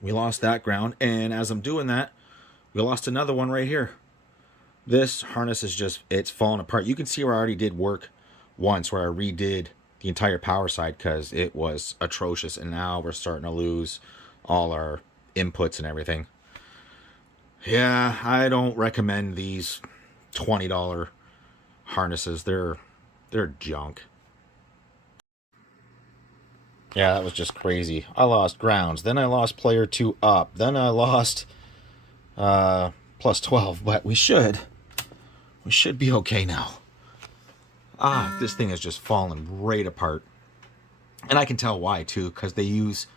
We lost that ground, and as I'm doing that, we lost another one right here. This harness is just, it's falling apart. You can see where I already did work once, where I redid the entire power side because it was atrocious, and now we're starting to lose all our inputs and everything. Yeah, I don't recommend these $20 harnesses. They're junk. Yeah, that was just crazy. I lost grounds, then I lost player 2 up, then I lost plus 12, but we should be okay now. This thing is just falling right apart. And I can tell why, too, because they use...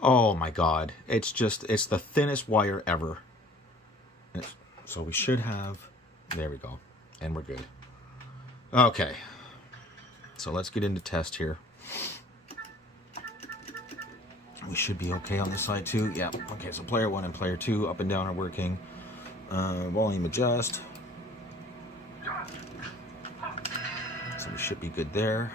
Oh, my God. It's the thinnest wire ever. So we should have... There we go. And we're good. Okay. So let's get into test here. We should be okay on this side, too. Yeah. Okay, so player 1 and player 2 up and down are working. Volume adjust. So we should be good there.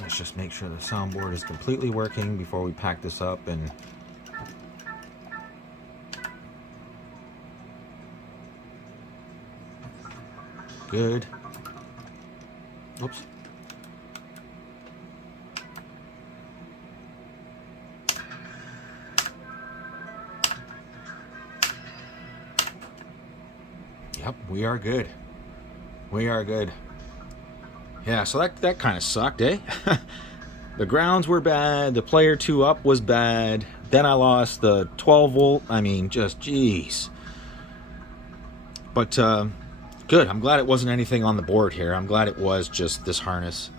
Let's just make sure the soundboard is completely working before we pack this up and good. Oops. Yep, we are good. We are good. Yeah, so that kind of sucked, eh? The grounds were bad. The player 2 up was bad. Then I lost the 12 volt. I mean, just jeez. But good. I'm glad it wasn't anything on the board here. I'm glad it was just this harness.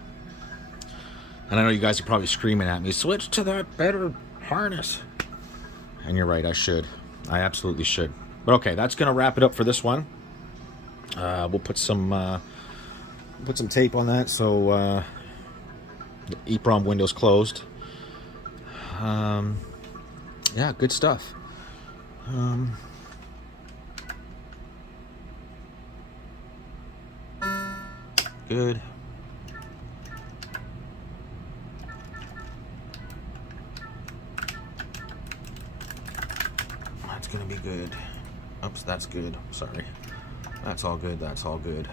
And I know you guys are probably screaming at me, switch to that better harness. And you're right, I should. I absolutely should. But okay, that's going to wrap it up for this one. We'll put some tape on that so the EEPROM window's closed. Yeah, good stuff. Good. That's gonna be good. Oops, that's good. Sorry. That's all good. That's all good.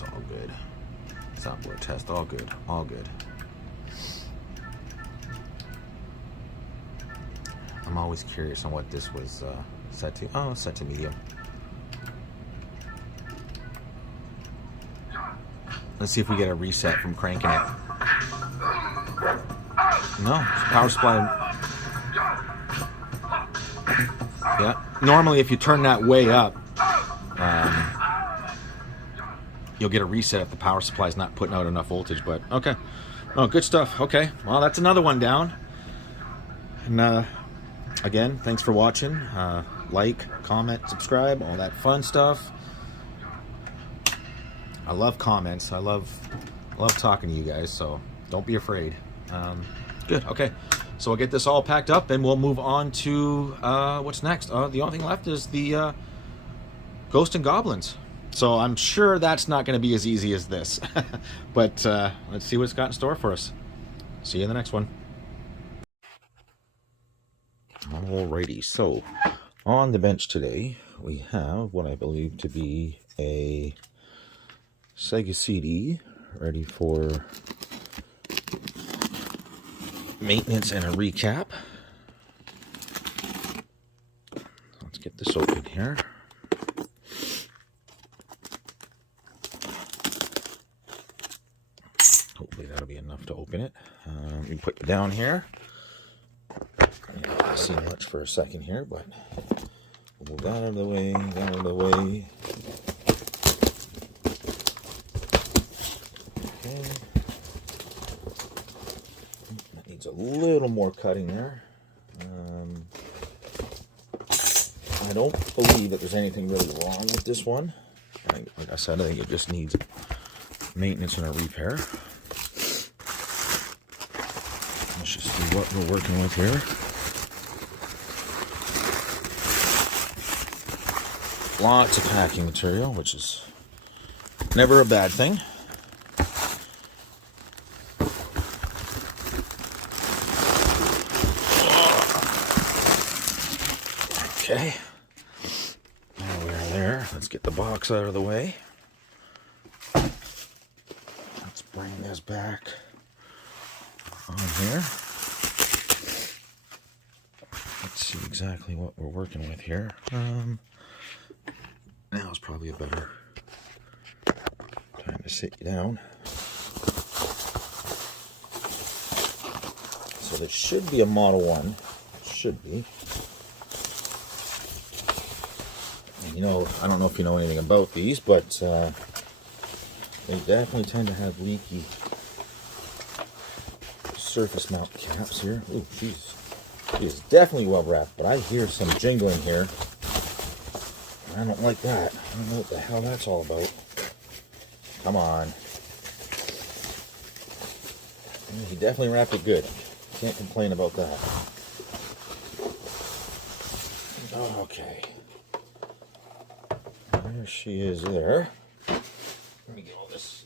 It's all good. Soundboard test, all good, all good. I'm always curious on what this was set to. Oh, set to medium. Let's see if we get a reset from cranking it. No, power supply. Yeah, normally if you turn that way up, you'll get a reset if the power supply is not putting out enough voltage, but okay. Oh, good stuff. Okay, well, that's another one down. And again, thanks for watching. Like, comment, subscribe, all that fun stuff. I love comments. I love talking to you guys, so don't be afraid. Good. Okay, so I'll get this all packed up and we'll move on to what's next. The only thing left is the Ghost and Goblins. So I'm sure that's not going to be as easy as this. But let's see what it's got in store for us. See you in the next one. Alrighty, so on the bench today we have what I believe to be a Sega CD ready for maintenance and a recap. Let's get this open here. Hopefully that'll be enough to open it. We put it down here. You can't see much for a second here, but we'll move that out of the way, that out of the way. Okay. That needs a little more cutting there. I don't believe that there's anything really wrong with this one. Like I said, I think it just needs maintenance and a repair. Let's just see what we're working with here. Lots of packing material, which is never a bad thing. Okay. There we are there. Let's get the box out of the way. Let's bring this back on here. Let's see exactly what we're working with here. Now is probably a better time to sit you down. So there should be a Model 1. Should be. And you know, I don't know if you know anything about these, but they definitely tend to have leaky surface mount caps here. Ooh, jeez. It is definitely well wrapped, but I hear some jingling here. I don't like that. I don't know what the hell that's all about. Come on. He definitely wrapped it good. Can't complain about that. Okay. There she is there. Let me get all this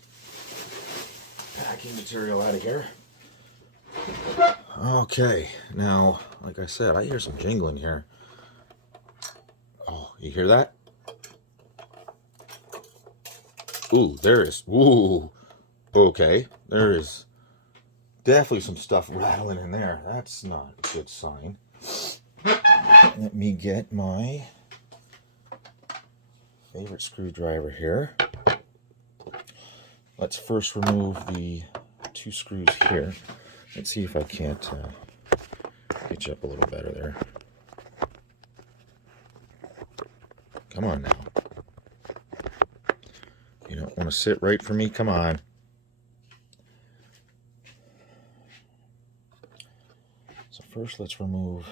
packing material out of here. Okay. Now, like I said, I hear some jingling here. Oh, you hear that? Ooh, there is. Ooh. Okay. There is definitely some stuff rattling in there. That's not a good sign. Let me get my favorite screwdriver here. Let's first remove the two screws here. Let's see if I can't get you up a little better there. Come on now. You don't want to sit right for me? Come on. So first let's remove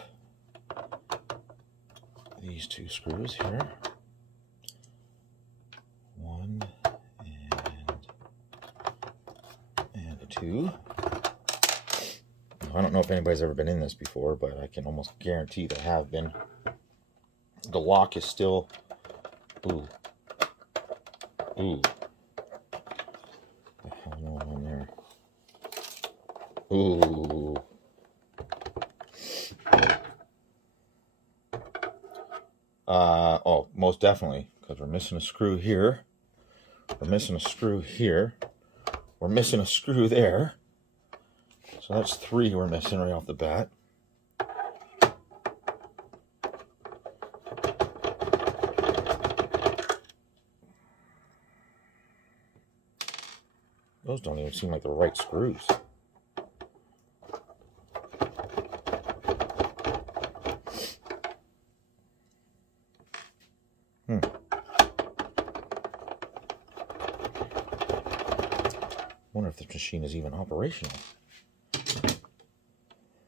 these two screws here. One and a two. I don't know if anybody's ever been in this before, but I can almost guarantee they have been. The lock is still... Ooh. Ooh. What the hell going on there? Ooh. Oh, most definitely, because we're missing a screw here. We're missing a screw here. We're missing a screw there. So that's 3 we're missing right off the bat. Those don't even seem like the right screws. Wonder if this machine is even operational.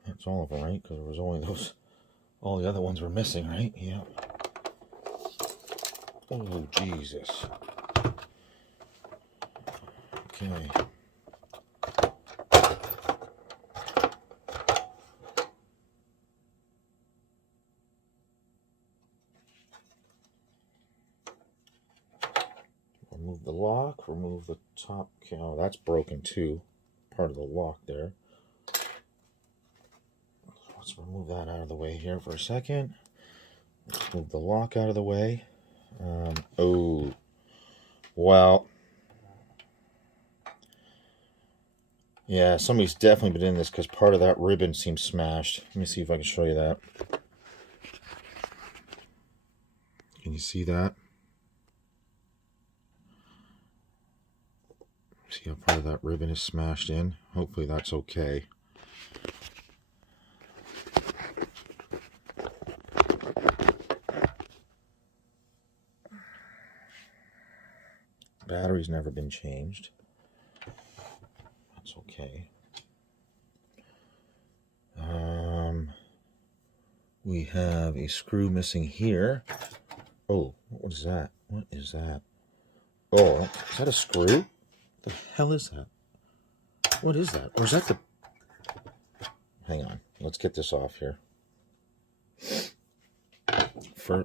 That's all of them, right? Because there was only those. All the other ones were missing, right? Yeah. Oh, Jesus. Okay. Remove the lock, remove the top. Oh, that's broken too. Part of the lock there. Let's remove that out of the way here for a second. Let's move the lock out of the way. Oh, well. Yeah, somebody's definitely been in this because part of that ribbon seems smashed. Let me see if I can show you that. Can you see that? See how part of that ribbon is smashed in? Hopefully that's okay. Battery's never been changed. That's okay. We have a screw missing here. Oh, what is that? What is that? Oh, is that a screw? The hell is that? What is that? Or is that the... Hang on. Let's get this off here.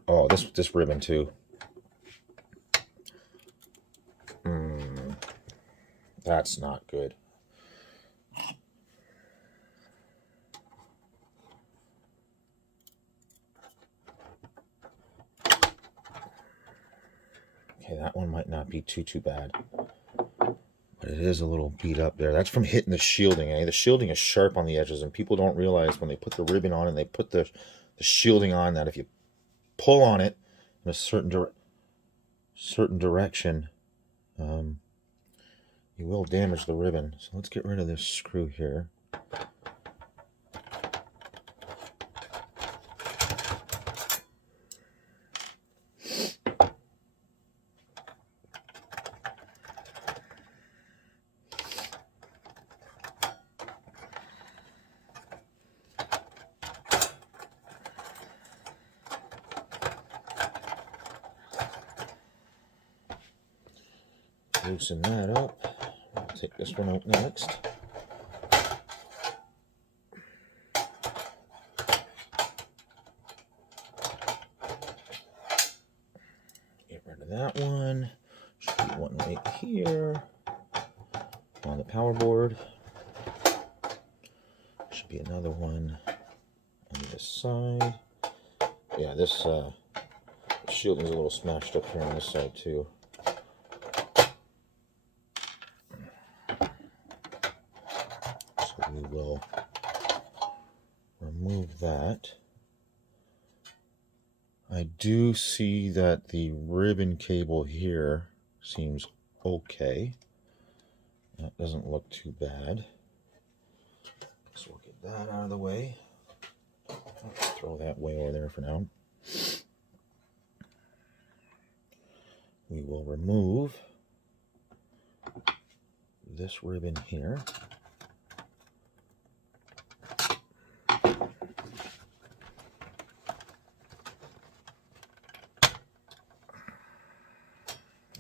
Oh, this ribbon too. That's not good. Okay, that one might not be too bad. But it is a little beat up there. That's from hitting the shielding. The shielding is sharp on the edges, and people don't realize when they put the ribbon on and they put the shielding on that if you pull on it in a certain direction, you will damage the ribbon. So let's get rid of this screw here. Loosen that up. I'll take this one out next. Get rid of that one. Should be one right here on the power board. Should be another one on this side. Yeah, this shielding's a little smashed up here on this side too. We will remove that. I do see that the ribbon cable here seems okay. That doesn't look too bad. So we'll get that out of the way. Let's throw that way over there for now. We will remove this ribbon here.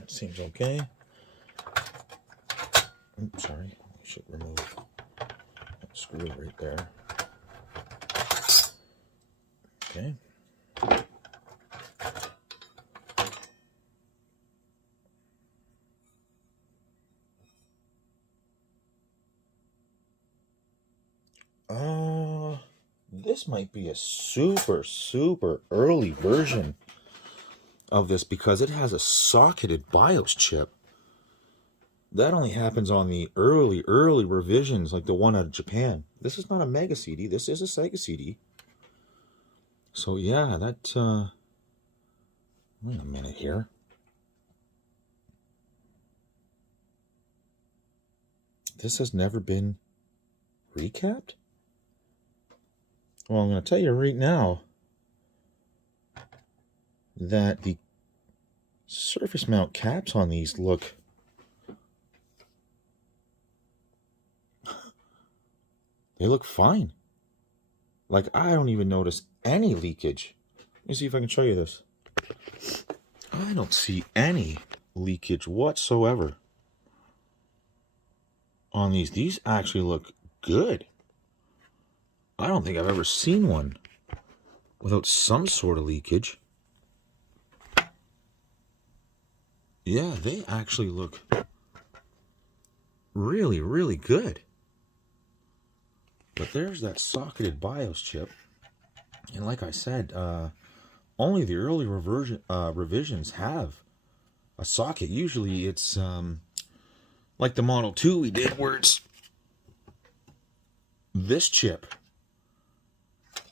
Seems okay. Oops, sorry. I should remove that screw right there. Okay. This might be a super early version of this because it has a socketed BIOS chip. That only happens on the early revisions, like the one out of Japan. This is not a Mega CD. This is a Sega CD. So yeah, that, wait a minute here. This has never been recapped? Well, I'm going to tell you right now that the surface mount caps on these look they look fine. Like, I don't even notice any leakage. Let me see if I can show you this. I don't see any leakage whatsoever on these. These actually look good. I don't think I've ever seen one without some sort of leakage. Yeah, they actually look really, really good. But there's that socketed BIOS chip. And like I said, only the early revisions have a socket. Usually it's like the Model 2 we did, where it's this chip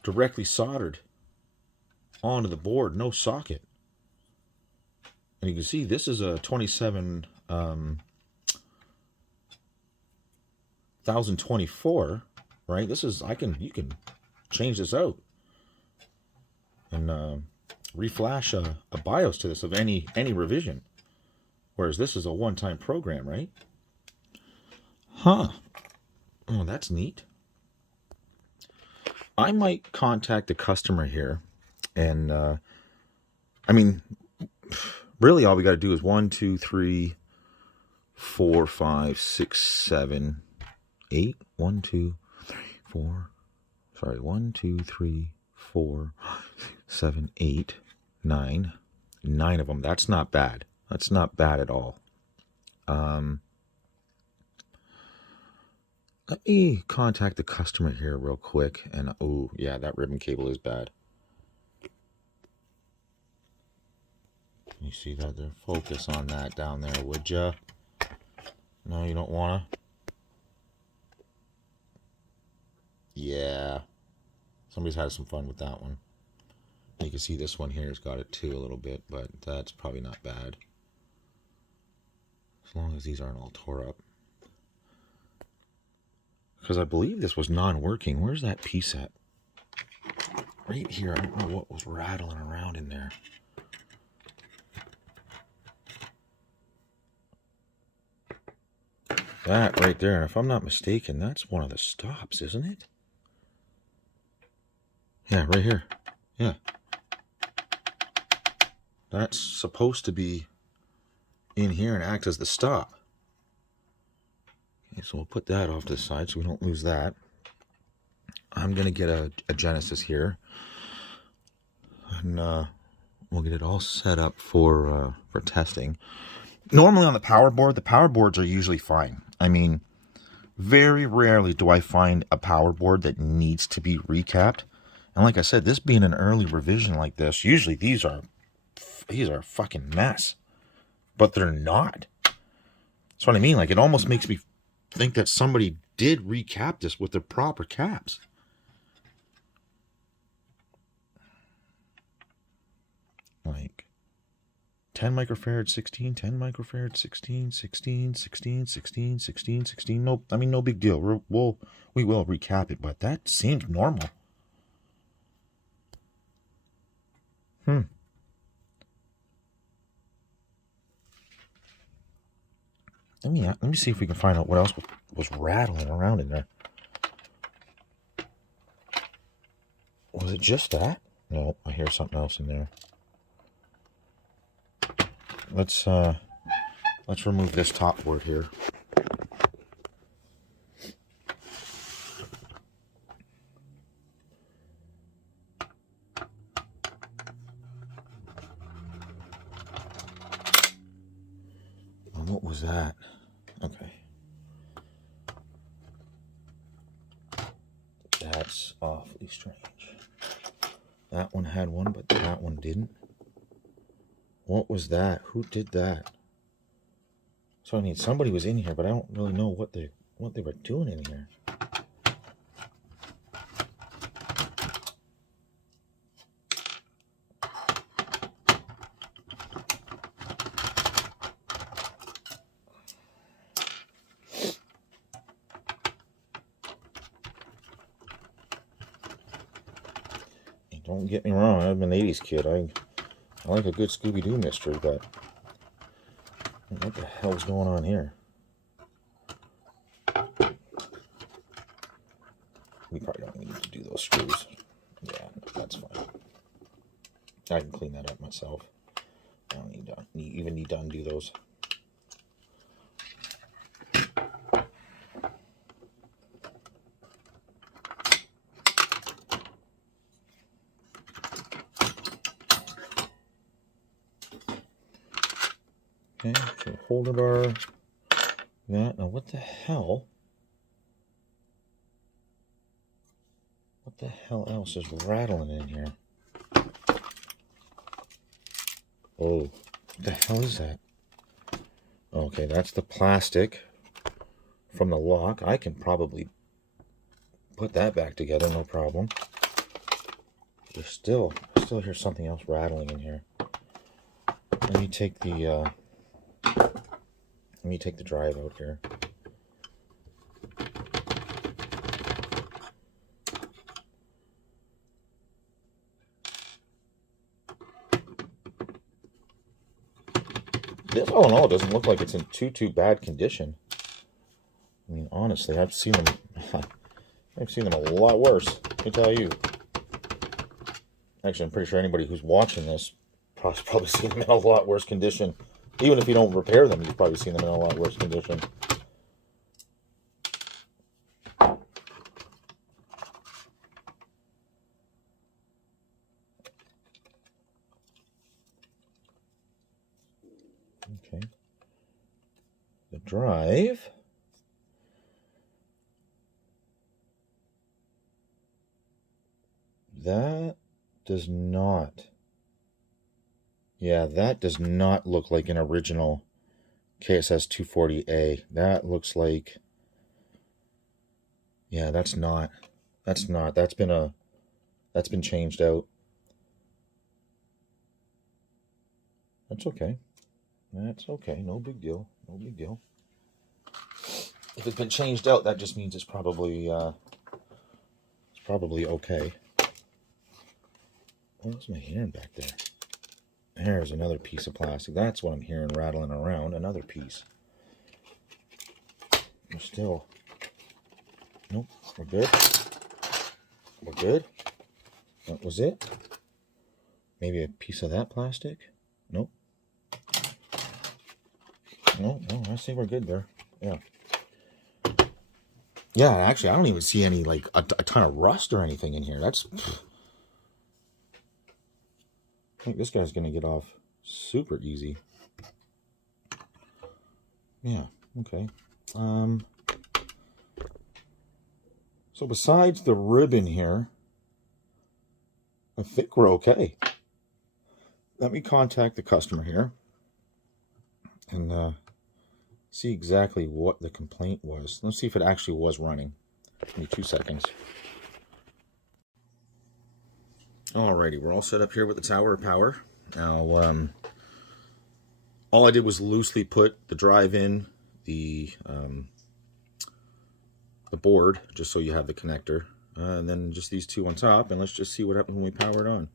directly soldered onto the board, no socket. And you can see this is a 1024, right? This is, you can change this out and reflash a BIOS to this of any revision. Whereas this is a one-time program, right? Huh. Oh, that's neat. I might contact the customer here, and I mean, really all we got to do is 1, 2, 3, 4, 5, 6, 7, 8. 1, 2, 3, 4. Sorry, 1, 2, 3, 4, 7, 8, 9. 9 of them. That's not bad. That's not bad at all. Let me contact the customer here real quick. And, oh, yeah, that ribbon cable is bad. You see that there? Focus on that down there, would ya? No, you don't want to? Yeah. Somebody's had some fun with that one. You can see this one here has got it too a little bit, but that's probably not bad. As long as these aren't all tore up. Because I believe this was non-working. Where's that piece at? Right here. I don't know what was rattling around in there. That right there. And if I'm not mistaken, that's one of the stops, isn't it? Yeah, right here. Yeah. That's supposed to be in here and act as the stop. Okay, so we'll put that off to the side so we don't lose that. I'm going to get a Genesis here. And we'll get it all set up for testing. Normally on the power boards are usually fine. I mean, very rarely do I find a power board that needs to be recapped. And like I said, this being an early revision like this, usually these are a fucking mess. But they're not. That's what I mean. Like, it almost makes me think that somebody did recap this with the proper caps. Like 10 microfarad, 16, 10 microfarad, 16, 16, 16, 16, 16, 16. Nope. I mean, no big deal. We will recap it, but that seems normal. Let me see if we can find out what else was rattling around in there. Was it just that? No, I hear something else in there. Let's remove this top board here. What was that? Okay. That's awfully strange. That one had one, but that one didn't. What was that? Who did that? So I mean, somebody was in here, but I don't really know what they were doing in here. Don't get me wrong, I'm an 80s kid. I like a good Scooby-Doo mystery, but what the hell's going on here? We probably don't need to do those screws. Yeah, that's fine. I can clean that up myself. I don't even need to undo those. Okay, so hold it our that. Now what the hell? What the hell else is rattling in here? Oh, what the hell is that? Okay, that's the plastic from the lock. I can probably put that back together, no problem. I still hear something else rattling in here. Let me take the drive out here. This all in all doesn't look like it's in too bad condition. I mean, honestly, I've seen them a lot worse, I can tell you. Actually, I'm pretty sure anybody who's watching this probably seen them in a lot worse condition. Even if you don't repair them, you've probably seen them in a lot worse condition. Okay. The drive. That does not. Yeah, that does not look like an original KSS 240A. That looks like, yeah, that's not. That's been changed out. That's okay. That's okay. No big deal. No big deal. If it's been changed out, that just means it's probably okay. What else am I hearing back there? There's another piece of plastic. That's what I'm hearing rattling around. Another piece. We're still. Nope. We're good. We're good. That was it. Maybe a piece of that plastic. Nope. No, I say we're good there. Yeah. Yeah, actually, I don't even see any, like, a ton of rust or anything in here. That's... I think this guy's going to get off super easy. Yeah, okay. So besides the ribbon here, I think we're okay. Let me contact the customer here and see exactly what the complaint was. Let's see if it actually was running. Give me 2 seconds. Alrighty, we're all set up here with the tower of power. Now, all I did was loosely put the drive in, the board, just so you have the connector, and then just these two on top, and let's just see what happens when we power it on.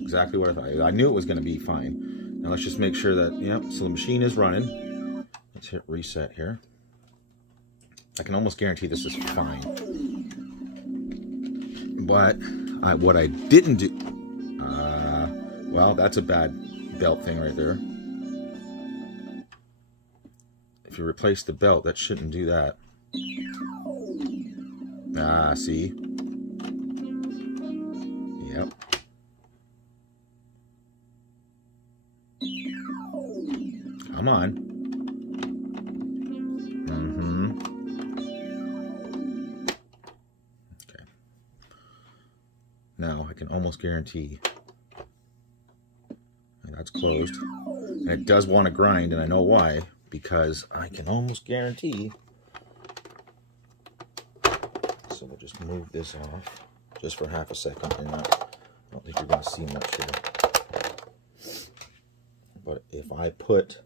Exactly what I thought. I knew it was going to be fine. Now let's just make sure that, yep, so the machine is running. Let's hit reset here. I can almost guarantee this is fine. But what I didn't do, well, that's a bad belt thing right there. If you replace the belt, that shouldn't do that. Ah, see? Yep. Come on. Okay. Now I can almost guarantee that's closed. And it does want to grind, and I know why, because I can almost guarantee. So we'll just move this off just for half a second, and I don't think you're going to see much here. But if I put,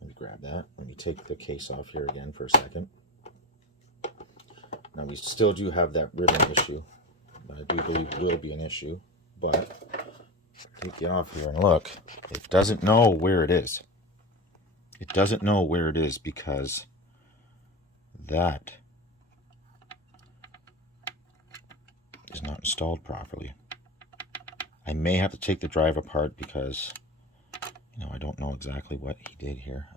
let me grab that. Let me take the case off here again for a second. Now we still do have that ribbon issue. I do believe it will be an issue, but take you off here and look. It doesn't know where it is. It doesn't know where it is because that is not installed properly. I may have to take the drive apart because, you know, I don't know exactly what he did here.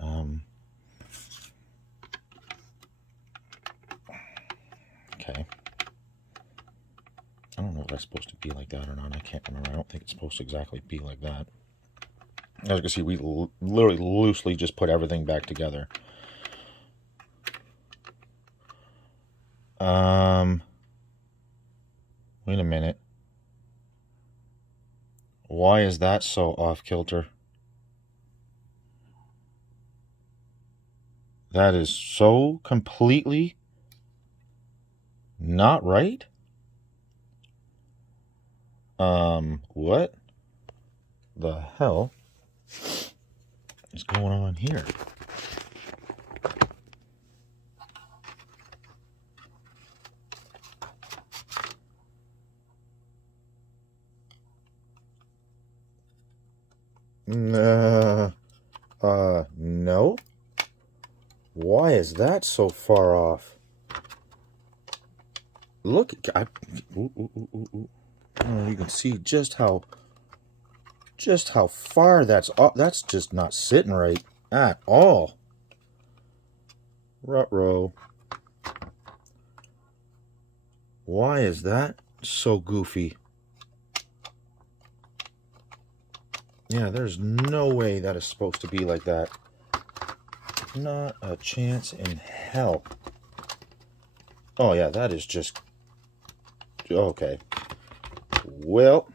Okay. I don't know if that's supposed to be like that or not. I can't remember. I don't think it's supposed to exactly be like that. As you can see, we literally loosely just put everything back together. Wait a minute. Why is that so off kilter? That is so completely not right. What the hell is going on here? No. Why is that so far off? Look, you can see just how far that's off. That's just not sitting right at all. Ruh-roh. Why is that so goofy? Yeah, there's no way that is supposed to be like that. Not a chance in hell. Oh yeah, that is just... Okay. Well,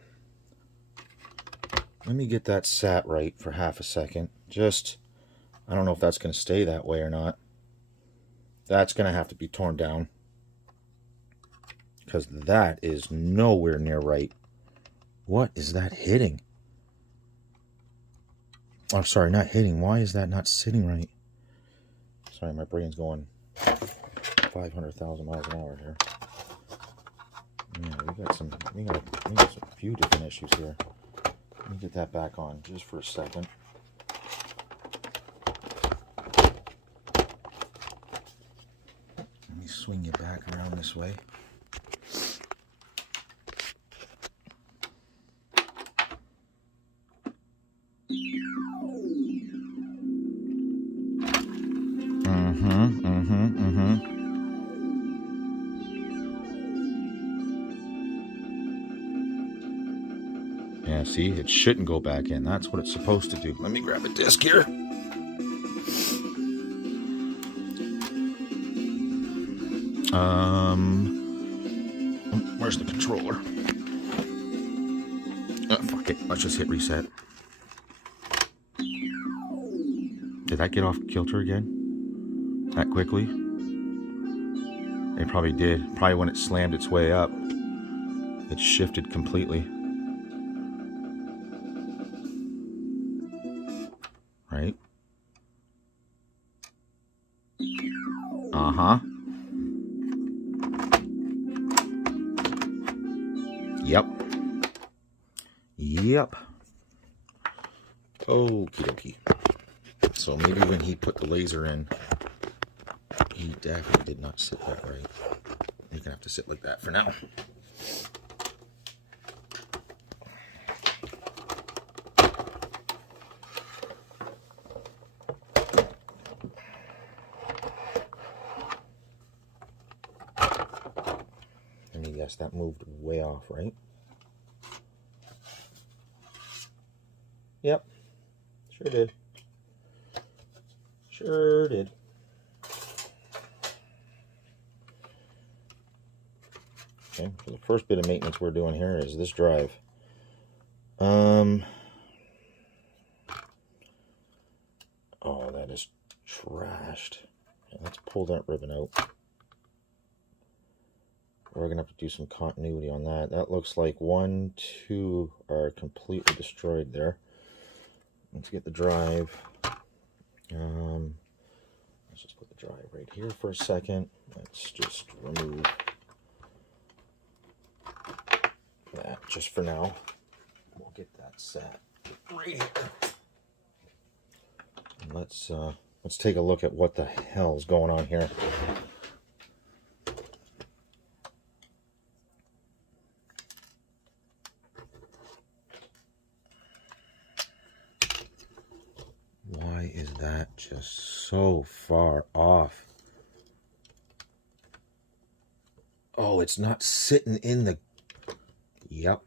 let me get that sat right for half a second. Just, I don't know if that's going to stay that way or not. That's going to have to be torn down. Because that is nowhere near right. What is that hitting? Oh, sorry, not hitting. Why is that not sitting right? Sorry, my brain's going 500,000 miles an hour here. Yeah, we got some few different issues here. Let me get that back on just for a second. Let me swing you back around this way. Yeah, see, it shouldn't go back in. That's what it's supposed to do. Let me grab a disc here. Where's the controller? Oh, fuck it. Let's just hit reset. Did that get off kilter again? That quickly? It probably did. Probably when it slammed its way up, it shifted completely. Right? Uh-huh. Yep. Yep. Okie dokie. So maybe when he put the laser in, he definitely did not sit that right. You're gonna have to sit like that for now. And yes, that moved way off, right? Yep. Sure did. Sure did. Okay, so the first bit of maintenance we're doing here is this drive. Oh, that is trashed. Yeah, let's pull that ribbon out. We're going to have to do some continuity on that. That looks like 1, 2 are completely destroyed there. Let's get the drive. Let's just put the drive right here for a second. Let's just remove that just for now. We'll get that set right here. And let's take a look at what the hell is going on here. Why is that just so far off? Oh, it's not sitting in the... Yep.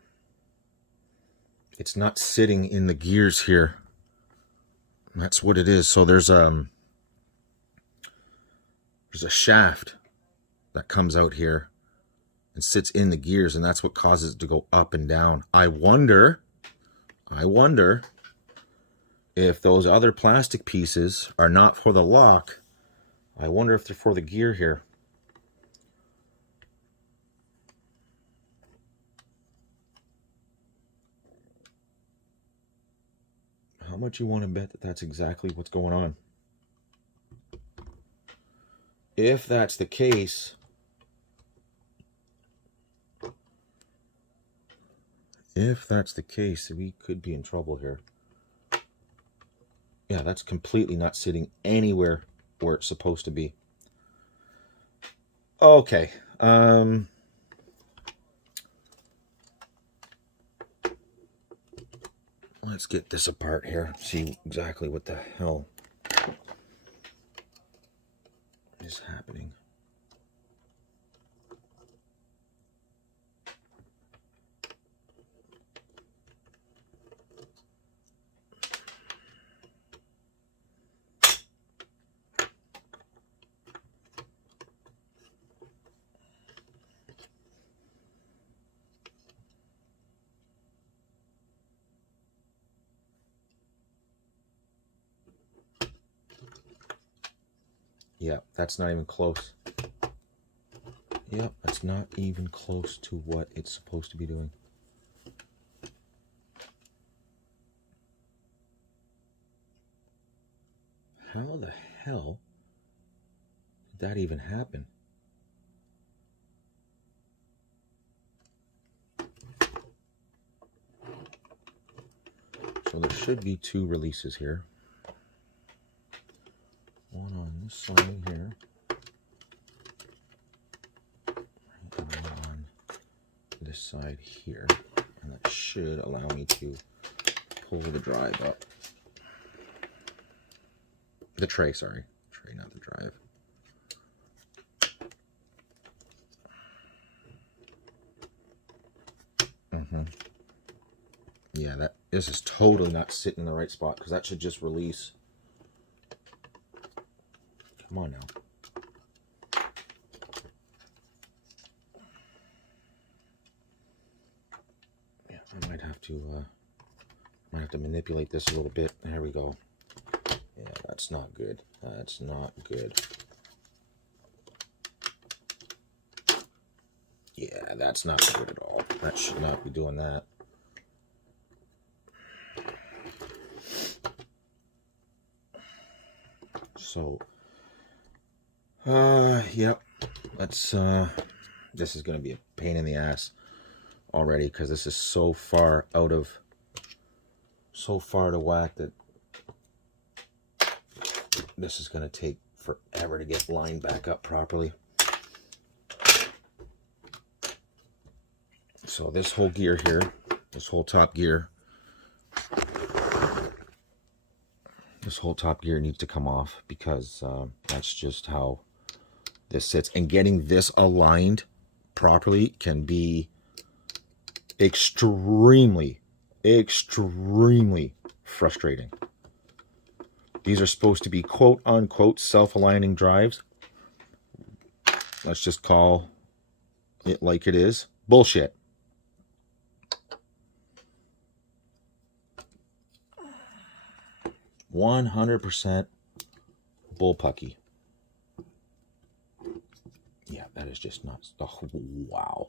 It's not sitting in the gears here. That's what it is. So there's a shaft that comes out here and sits in the gears, and that's what causes it to go up and down. I wonder if those other plastic pieces are not for the lock. I wonder if they're for the gear here. How much you want to bet that that's exactly what's going on? If that's the case, we could be in trouble here. Yeah, that's completely not sitting anywhere where it's supposed to be. Okay. Let's get this apart here. See exactly what the hell is happening. Yeah, that's not even close. Yep, that's not even close to what it's supposed to be doing. How the hell did that even happen? So there should be 2 releases here. One on this side here. And one on this side here. And that should allow me to pull the drive up. The tray, sorry. Tray, not the drive. Yeah, this is totally not sitting in the right spot, because that should just release. Come on now. Yeah, I might have to manipulate this a little bit. There we go. Yeah, that's not good. That's not good. Yeah, that's not good at all. That should not be doing that. So, yep. Let's, this is going to be a pain in the ass already, because this is so far out of, so far to whack that this is going to take forever to get lined back up properly. So this whole gear here, this whole top gear, needs to come off, because that's just how this sits. And getting this aligned properly can be extremely, extremely frustrating. These are supposed to be quote-unquote self-aligning drives. Let's just call it like it is. Bullshit. 100% bullpucky. Yeah, that is just nuts. Oh, wow.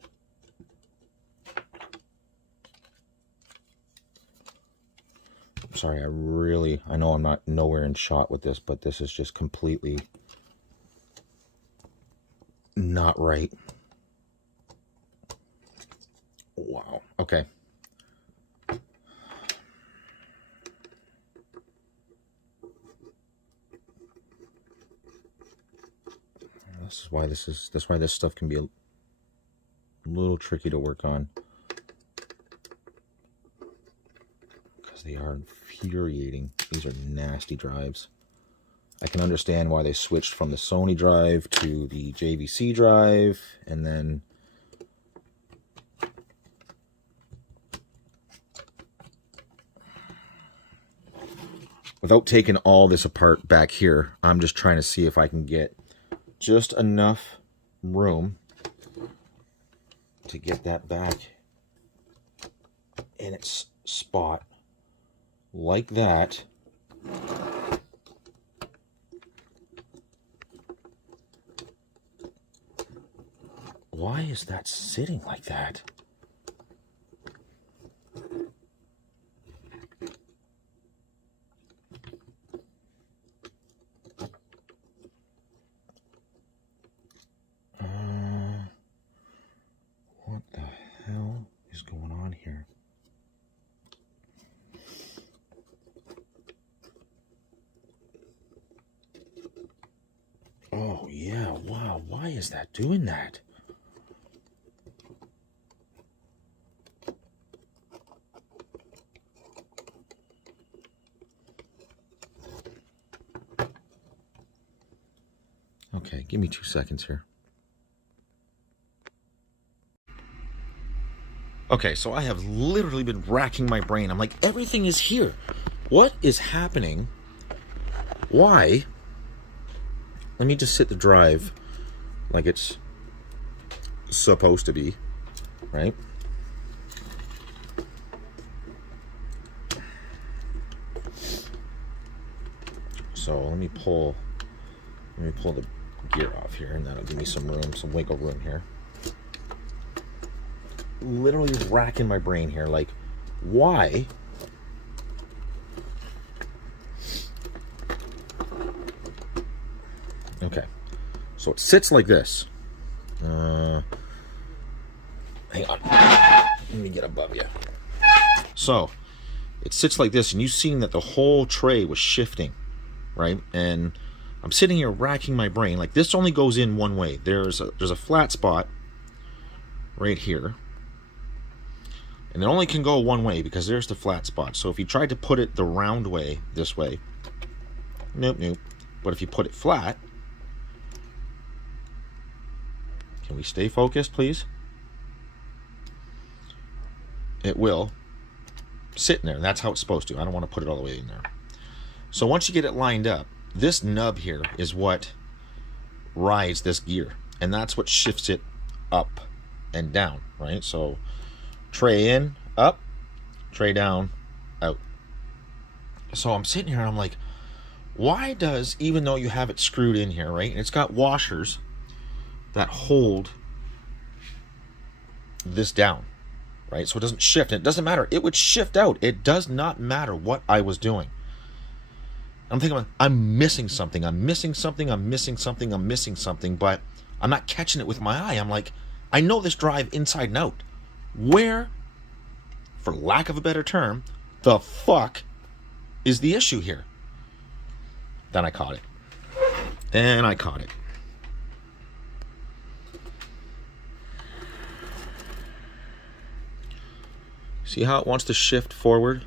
I'm sorry, I know I'm not nowhere in shot with this, but this is just completely not right. Wow. Okay. That's why this stuff can be a little tricky to work on, because they are infuriating. These are nasty drives. I can understand why they switched from the Sony drive to the JVC drive, and then without taking all this apart back here, I'm just trying to see if I can get just enough room to get that back in its spot like that. Why is that sitting like that? What the hell is going on here? Oh yeah, wow, why is that doing that? Okay, give me 2 seconds here. Okay, so I have literally been racking my brain. I'm like, everything is here. What is happening? Why? Let me just sit the drive like it's supposed to be, right? So let me pull the gear off here, and that'll give me some room, some wiggle room here. Literally racking my brain here, like, why? Okay, so it sits like this. Hang on, let me get above you. So it sits like this, and you've seen that the whole tray was shifting, right? And I'm sitting here racking my brain, like, this only goes in one way. There's a flat spot right here, and it only can go one way because there's the flat spot. So if you tried to put it the round way, this way, nope. But if you put it flat, can we stay focused, please? It will sit in there. That's how it's supposed to. I don't want to put it all the way in there. So once you get it lined up, this nub here is what rides this gear, and that's what shifts it up and down, right? So tray in, up, tray down, out. So I'm sitting here and I'm like, why does, even though you have it screwed in here, right, and it's got washers that hold this down, right, so it doesn't shift, and it doesn't matter, it would shift out, it does not matter what I was doing. I'm thinking, I'm missing something, but I'm not catching it with my eye. I'm like, I know this drive inside and out. Where, for lack of a better term, the fuck is the issue here? Then I caught it. See how it wants to shift forward?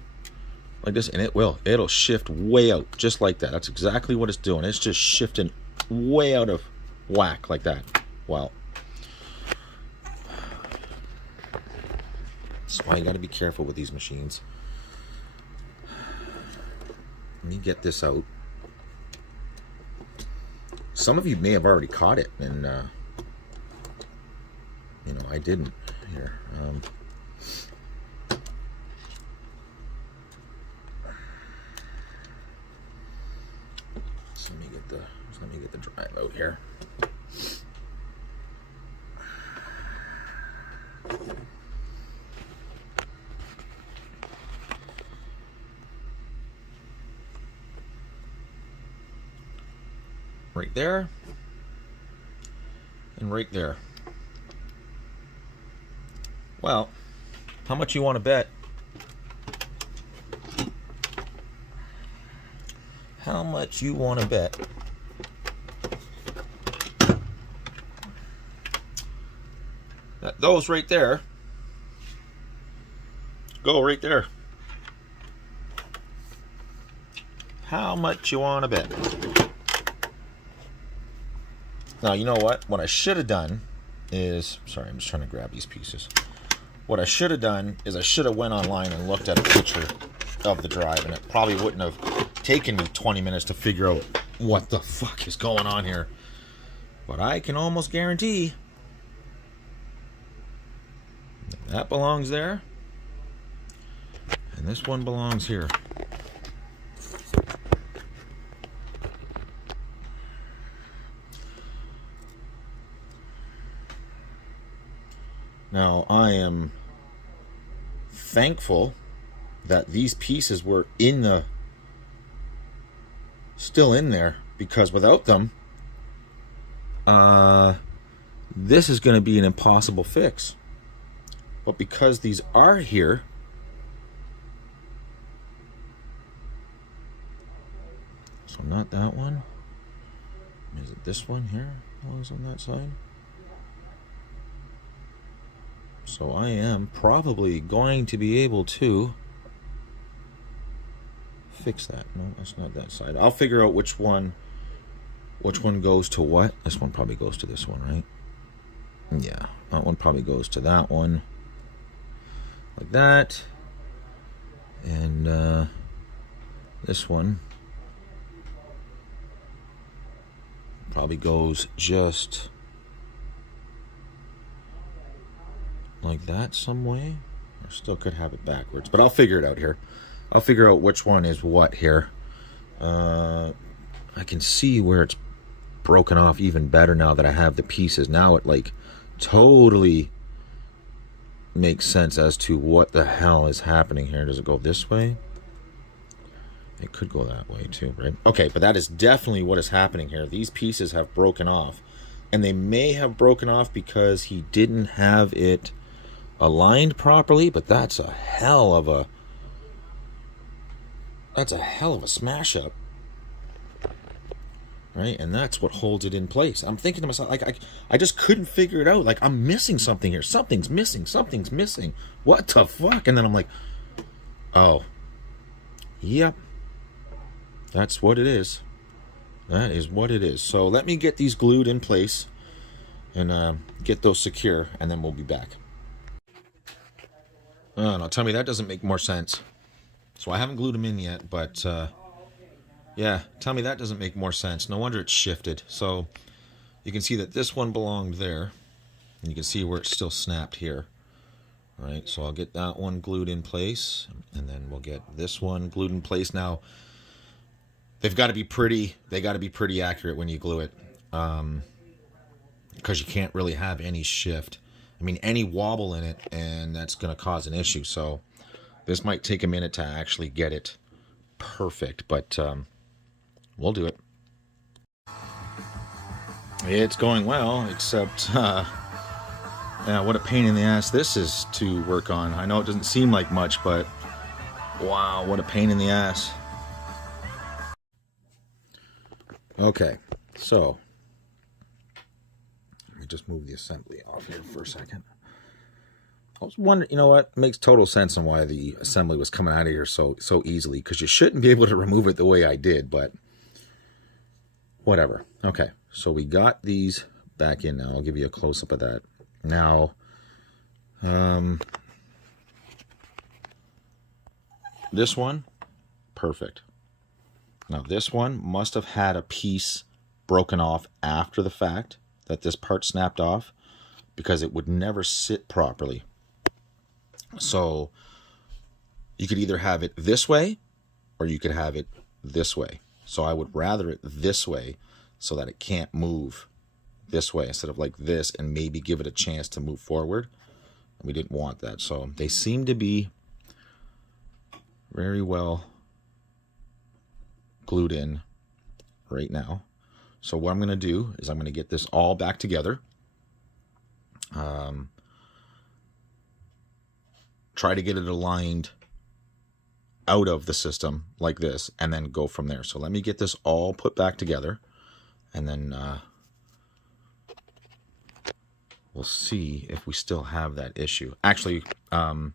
Like this, and it'll shift way out just like that. That's exactly what it's doing. It's just shifting way out of whack like that. Wow. That's why you got to be careful with these machines. Let me get this out. Some of you may have already caught it, and I didn't. Here. the drive out here. Right there. And right there. Well, how much you want to bet? How much you want to bet? That those right there go right there. How much you want to bet? Now, you know what? What I should have done is... Sorry, I'm just trying to grab these pieces. What I should have done is I should have went online and looked at a picture of the drive, and it probably wouldn't have taken me 20 minutes to figure out what the fuck is going on here. But I can almost guarantee that belongs there, and this one belongs here. Now, I am thankful that these pieces were still in there, because without them, this is going to be an impossible fix. But because these are here, so not that one. Is it this one here? Oh, is on that side. So I am probably going to be able to fix that. No, that's not that side. I'll figure out which one goes to what. This one probably goes to this one, right? Yeah, that one probably goes to that one. Like that. And this one probably goes just like that some way. I still could have it backwards, but I'll figure it out here. I'll figure out which one is what here. I can see where it's broken off even better now that I have the pieces. Now it like totally makes sense as to what the hell is happening here. Does it go this way? It could go that way too, right? Okay, but that is definitely what is happening here. These pieces have broken off, and they may have broken off because he didn't have it aligned properly, but that's a hell of a smash up, right? And that's what holds it in place. I'm thinking to myself, like, I just couldn't figure it out. Like, I'm missing something here. Something's missing. What the fuck? And then I'm like, oh, yep, that's what it is. That is what it is. So let me get these glued in place and get those secure, and then we'll be back. Oh, no, tell me that doesn't make more sense. So I haven't glued them in yet, but yeah, tell me that doesn't make more sense. No wonder it's shifted. So you can see that this one belonged there, and you can see where it's still snapped here. All right, so I'll get that one glued in place, and then we'll get this one glued in place. Now, they've got to be pretty. They got to be pretty accurate when you glue it, because you can't really have any shift. I mean, any wobble in it, and that's going to cause an issue. So this might take a minute to actually get it perfect, but we'll do it. It's going well, except yeah, what a pain in the ass this is to work on. I know it doesn't seem like much, but wow, what a pain in the ass. Okay, so let me just move the assembly off here for a second. I was wondering, you know what? It makes total sense on why the assembly was coming out of here so easily, because you shouldn't be able to remove it the way I did, but whatever. Okay, so we got these back in now. I'll give you a close-up of that. Now, this one, perfect. Now, this one must have had a piece broken off after the fact that this part snapped off, because it would never sit properly. So you could either have it this way or you could have it this way. So I would rather it this way, so that it can't move this way instead of like this and maybe give it a chance to move forward. We didn't want that. So they seem to be very well glued in right now. So what I'm going to do is I'm going to get this all back together. Try to get it aligned out of the system like this and then go from there. So let me get this all put back together and then we'll see if we still have that issue. Actually, when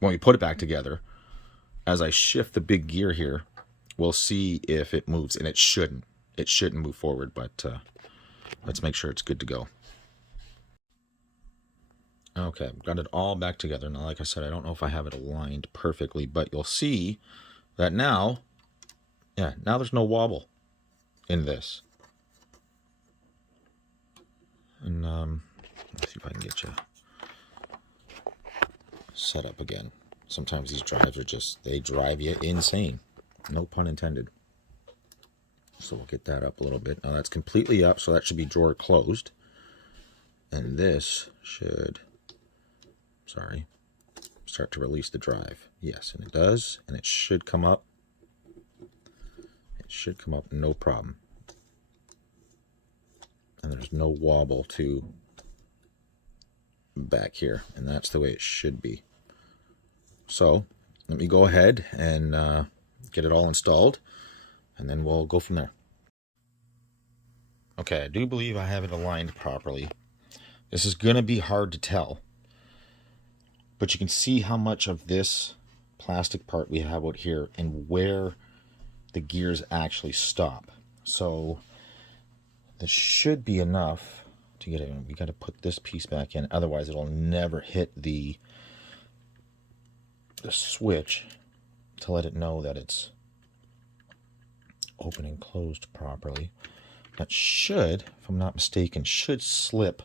we put it back together, as I shift the big gear here, we'll see if it moves, and it shouldn't. It shouldn't move forward, but let's make sure it's good to go. Okay, got it all back together. Now, like I said, I don't know if I have it aligned perfectly, but you'll see that now, yeah, now there's no wobble in this. And let's see if I can get you set up again. Sometimes these drives are just, they drive you insane. No pun intended. So we'll get that up a little bit. Now that's completely up, so that should be drawer closed. And this should, sorry, start to release the drive. Yes, and it does, and it should come up. It should come up, no problem. And there's no wobble to back here, and that's the way it should be. So let me go ahead and get it all installed, and then we'll go from there. Okay, I do believe I have it aligned properly. This is going to be hard to tell, but you can see how much of this plastic part we have out here and where the gears actually stop. So this should be enough to get it in. We got to put this piece back in, otherwise it'll never hit the switch to let it know that it's open and closed properly. That should, if I'm not mistaken, should slip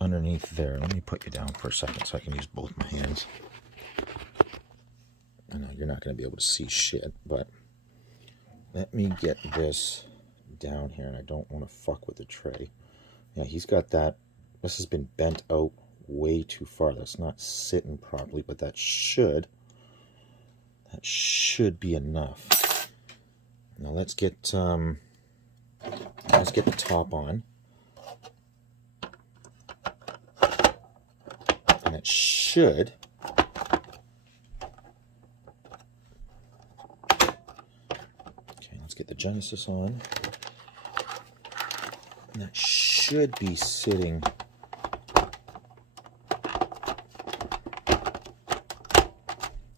underneath there. Let me put you down for a second so I can use both my hands. I know you're not going to be able to see shit, but let me get this down here, and I don't want to fuck with the tray. Yeah, he's got that. This has been bent out way too far. That's not sitting properly, but that should be enough. Now let's get the top on, and it should. Okay, let's get the Genesis on. And that should be sitting.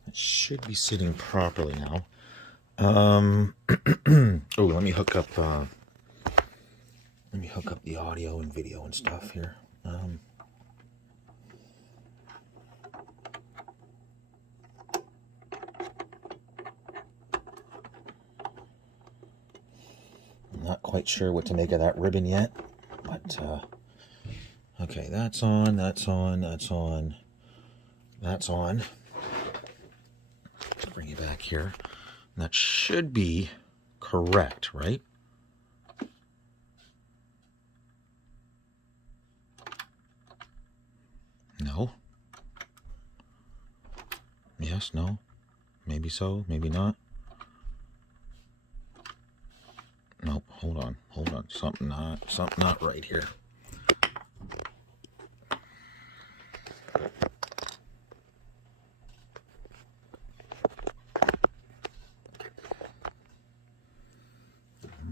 It should be sitting properly now. Oh, let me hook up the audio and video and stuff here. I'm not quite sure what to make of that ribbon yet, but okay, that's on. Let's bring you back here. That should be correct, right? No. Yes, no. Maybe so, maybe not. Nope, hold on. Something not right here.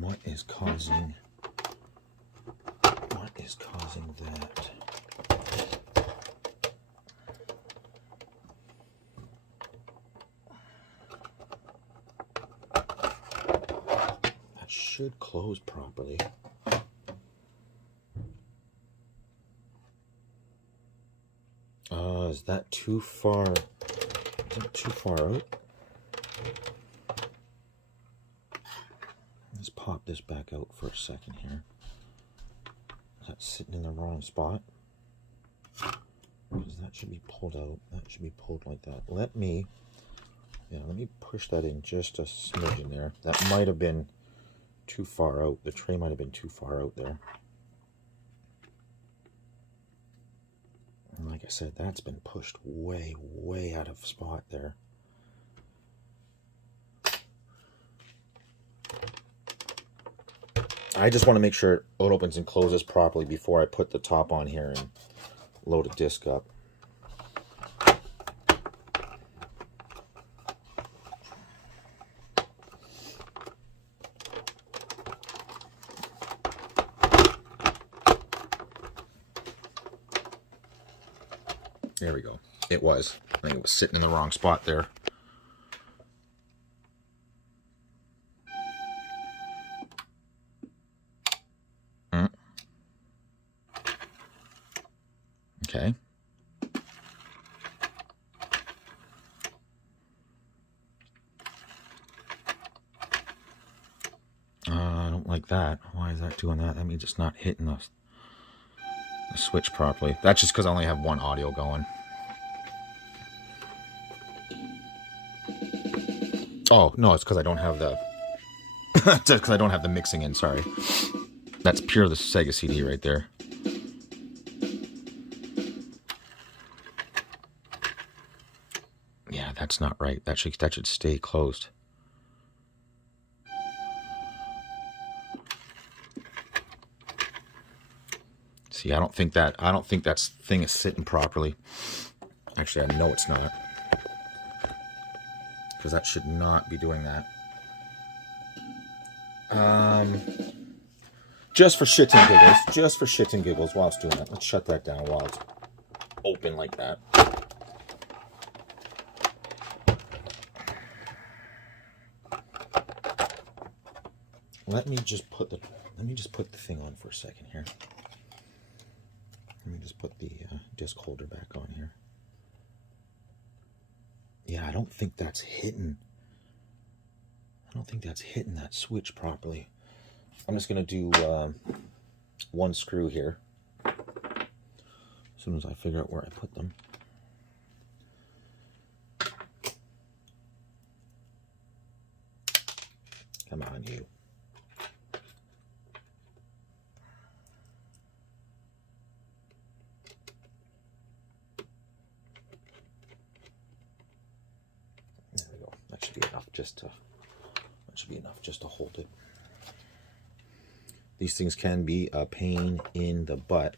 What is causing that? That should close properly. Is that too far? Is that too far out? Let's pop this back out for a second here. Is that sitting in the wrong spot? Because that should be pulled out. That should be pulled like that. Let me push that in just a smidgen there. That might have been too far out. The tray might have been too far out there. And like I said, that's been pushed way, way out of spot there. I just want to make sure it opens and closes properly before I put the top on here and load a disc up. There we go. It was. I think it was sitting in the wrong spot there. Okay. I don't like that. Why is that doing that? That means it's not hitting the switch properly. That's just because I only have one audio going. Oh, no, it's because I don't have the... it's because I don't have the mixing in, sorry. That's pure the Sega CD right there. Yeah, that's not right. That should stay closed. See, I don't think that thing is sitting properly. Actually, I know it's not. Because that should not be doing that. Just for shits and giggles. Just for shits and giggles while it's doing that. Let's shut that down while it's open like that. Let me just put the thing on for a second here. Let me just put the disc holder back on here. Yeah, I don't think that's hitting. I don't think that's hitting that switch properly. I'm just gonna do one screw here. As soon as I figure out where I put them. Come on, you. There we go. That should be enough just to hold it. These things can be a pain in the butt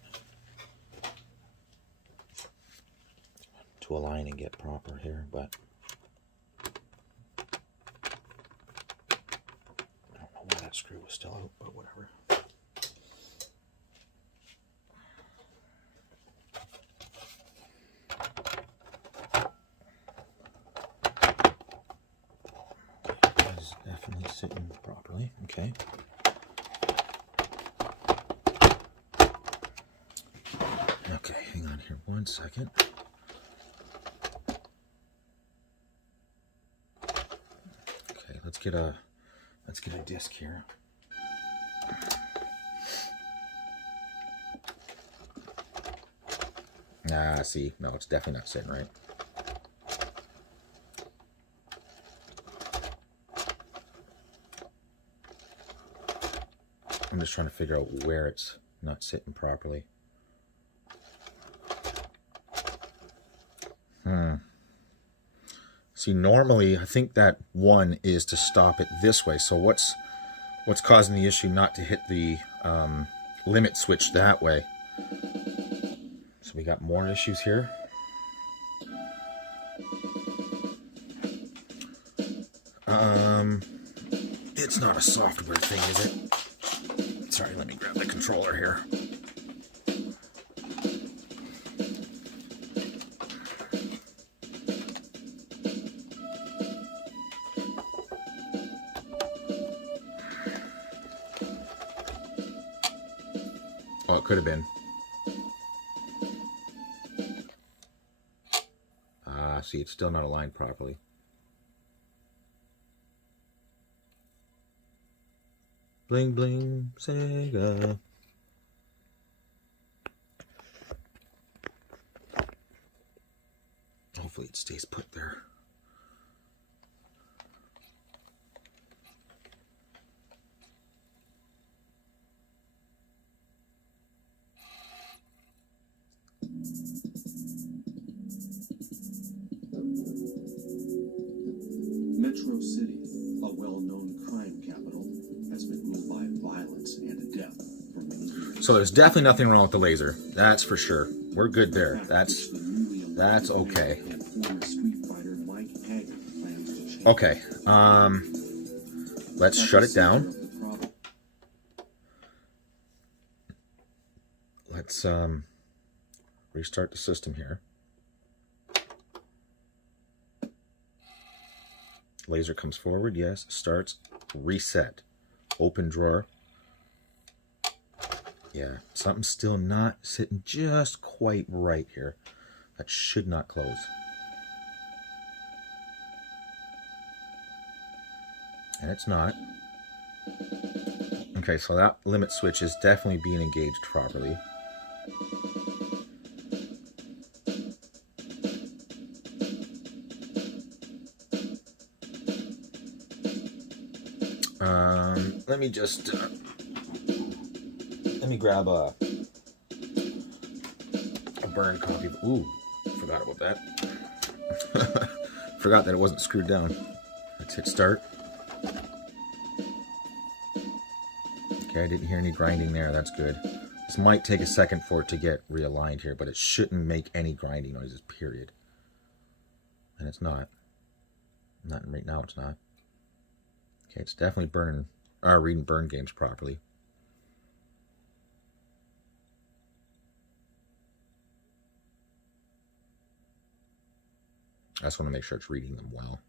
to align and get proper here, but I don't know why that screw was still out, but whatever. It's definitely sitting properly. Okay. Okay, hang on here 1 second. Okay, let's get a disc here. Ah, see, no, it's definitely not sitting right. I'm just trying to figure out where it's not sitting properly. See, normally I think that one is to stop it this way. So what's causing the issue not to hit the limit switch that way? So we got more issues here. It's not a software thing, is it? Sorry, let me grab the controller here. Oh, it could have been. See, it's still not aligned properly. Bling, bling, Sega. Hopefully it stays put there. So there's definitely nothing wrong with the laser. That's for sure. We're good there. That's okay. Okay. Let's shut it down. Let's restart the system here. Laser comes forward, yes. Starts, reset. Open drawer. Yeah, something's still not sitting just quite right here. That should not close. And it's not. Okay, so that limit switch is definitely being engaged properly. Let me just let me grab a burned copy of, ooh, forgot about that. Forgot that it wasn't screwed down. Let's hit start. Okay, I didn't hear any grinding there. That's good. This might take a second for it to get realigned here, but it shouldn't make any grinding noises, period. And it's not. Not right now, it's not. Okay, it's definitely burning, or reading burn games properly. I just want to make sure it's reading them well.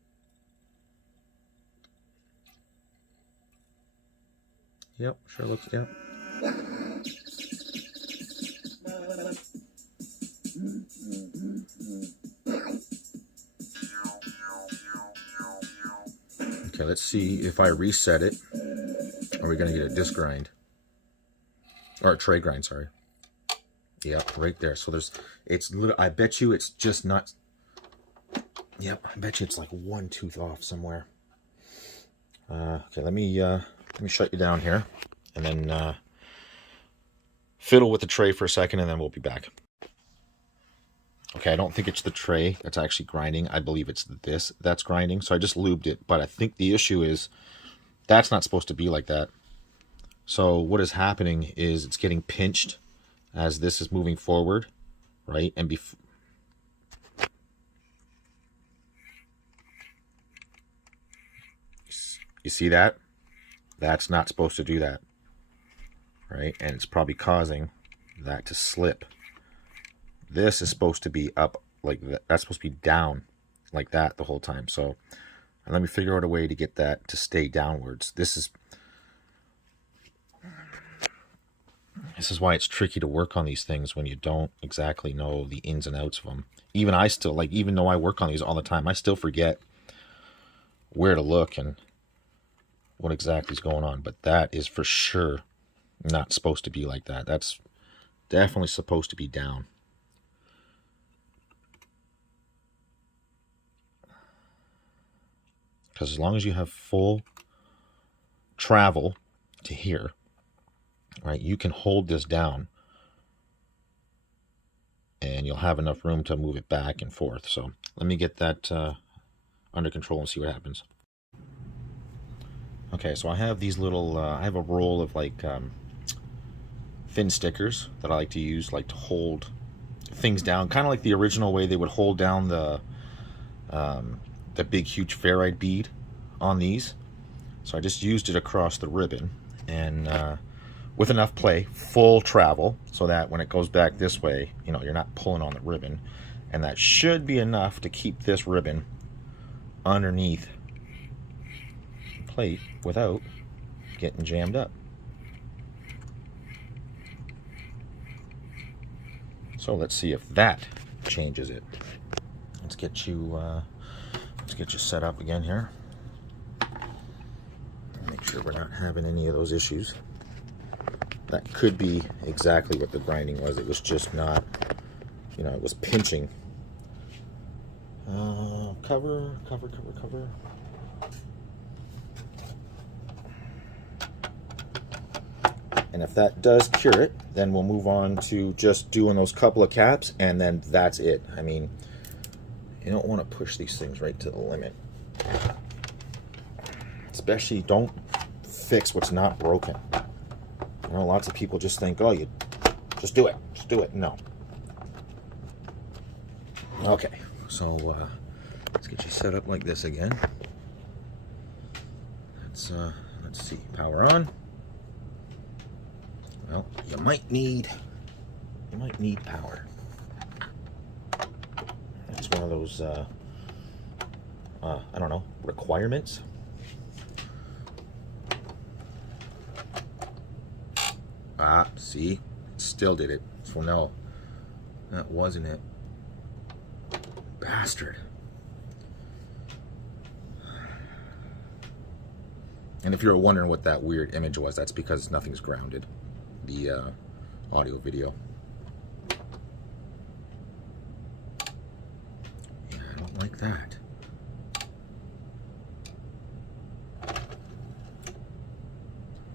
Yep, sure looks, yep. Okay, let's see if I reset it. Are we going to get a disc grind? Or a tray grind, sorry. Yep, right there. So there's, it's little, I bet you it's just not, yep, I bet you it's like one tooth off somewhere. Okay, let me shut you down here, and then fiddle with the tray for a second, and then we'll be back. Okay, I don't think it's the tray that's actually grinding. I believe it's this that's grinding. So I just lubed it, but I think the issue is that's not supposed to be like that. So what is happening is it's getting pinched as this is moving forward, right? And you see that? That's not supposed to do that, right? And it's probably causing that to slip. This is supposed to be up like that. That's supposed to be down like that the whole time. So let me figure out a way to get that to stay downwards. This is why it's tricky to work on these things when you don't exactly know the ins and outs of them. Even I still, like, even though I work on these all the time, I still forget where to look and what exactly is going on. But that is for sure not supposed to be like that. That's definitely supposed to be down. Because as long as you have full travel to here, right, you can hold this down and you'll have enough room to move it back and forth. So let me get that under control and see what happens. Okay, so I have these little, I have a roll of like thin stickers that I like to use, like to hold things down, kind of like the original way they would hold down the big huge ferrite bead on these. So I just used it across the ribbon, and with enough play, full travel, so that when it goes back this way, you know, you're not pulling on the ribbon, and that should be enough to keep this ribbon underneath the plate without getting jammed up. So let's see if that changes it. Let's get you set up again here. Make sure we're not having any of those issues. That could be exactly what the grinding was. It was just not, you know, it was pinching. Cover. And if that does cure it, then we'll move on to just doing those couple of caps, and then that's it. I mean, you don't want to push these things right to the limit. Especially don't fix what's not broken. know, lots of people just think, oh, you just do it. Just do it. No. Okay, so let's get you set up like this again. Let's see. Power on. Well, you might need power. It's one of those I don't know, requirements. Ah, see, still did it. So no, that wasn't it. Bastard. And if you're wondering what that weird image was, that's because nothing's grounded. The audio video. Yeah, I don't like that.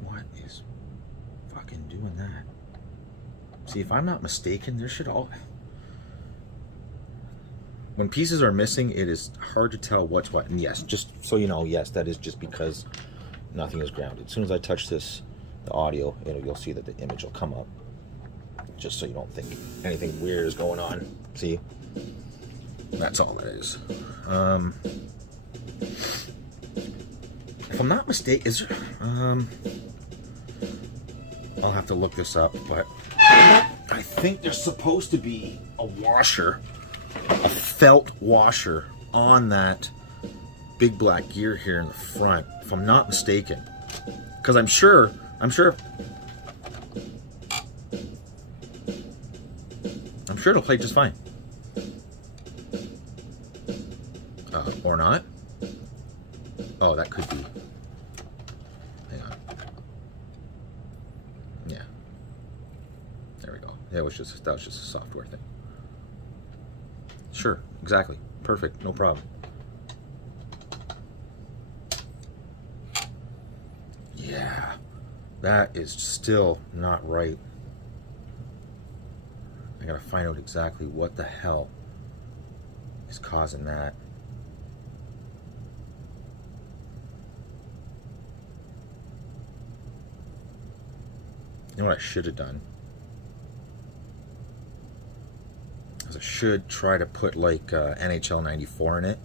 What is fucking doing that? See, if I'm not mistaken, there should all... When pieces are missing, it is hard to tell what's what. And yes, just so you know, yes, that is just because nothing is grounded. As soon as I touch this, the audio, you'll see that the image will come up. Just so you don't think anything weird is going on. See? That's all that is. If I'm not mistaken, is there, I'll have to look this up, but I think there's supposed to be a washer, a felt washer on that big black gear here in the front, if I'm not mistaken. Because I'm sure it'll play just fine. Or not. Oh, that could be. Hang on. Yeah. There we go. Yeah, that was just a software thing. Sure, exactly. Perfect, no problem. Yeah, that is still not right. I gotta find out exactly what the hell is causing that. You know what I should have done? Is I should try to put like NHL 94 in it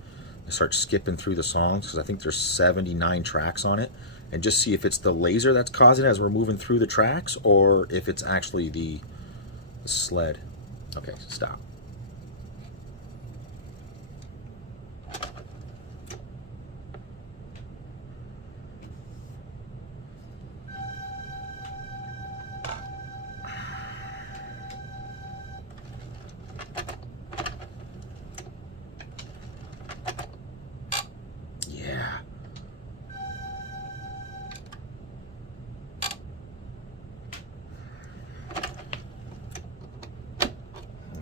and start skipping through the songs, because I think there's 79 tracks on it, and just see if it's the laser that's causing it as we're moving through the tracks, or if it's actually the sled. Okay, stop. Yeah.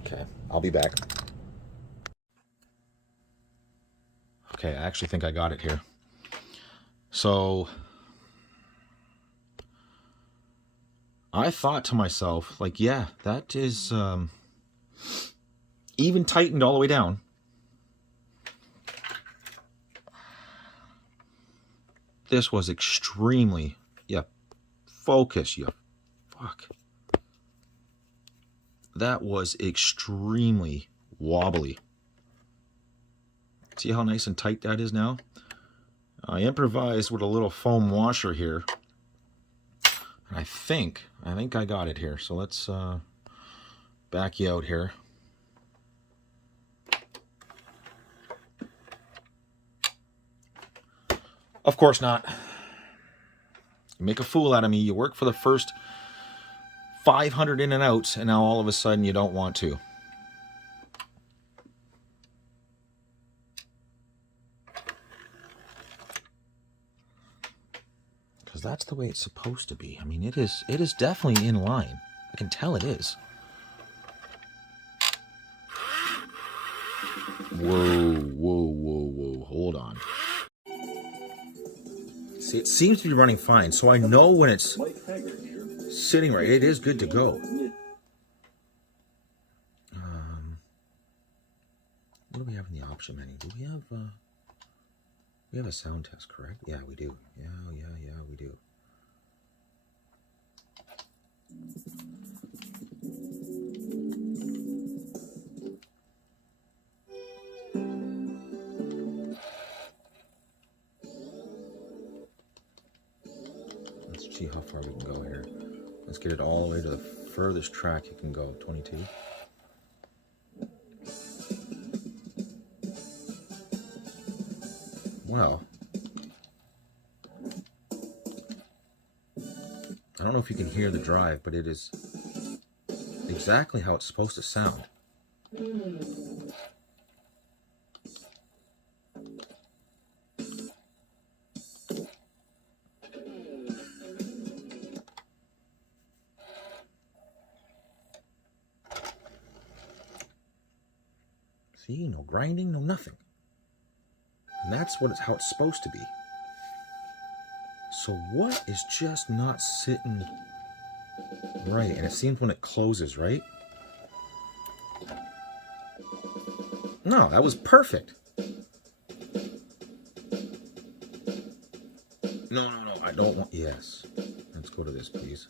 Okay, I'll be back. Okay, I actually think I got it here. So I thought to myself, like, yeah, that is even tightened all the way down. This was extremely, focus, fuck. That was extremely wobbly. See how nice and tight that is now? I improvised with a little foam washer here. And I think I got it here. So let's back you out here. Of course not. You make a fool out of me. You work for the first 500 in and outs, and now all of a sudden you don't want to. Because that's the way it's supposed to be. I mean, it is definitely in line. I can tell it is. Whoa, whoa, whoa, whoa. Hold on. See, it seems to be running fine, so I know when it's sitting right. It is good to go. What do we have in the option menu? Do we have a sound test, correct? Yeah, we do. Yeah, we do. see how far we can go here. Let's get it all the way to the furthest track it can go. 22. Well, I don't know if you can hear the drive, but it is exactly how it's supposed to sound. See, no grinding, no nothing. And that's how it's supposed to be. So what is just not sitting right? And it seems when it closes, right? No, that was perfect. No, I don't want... Yes. Let's go to this, please.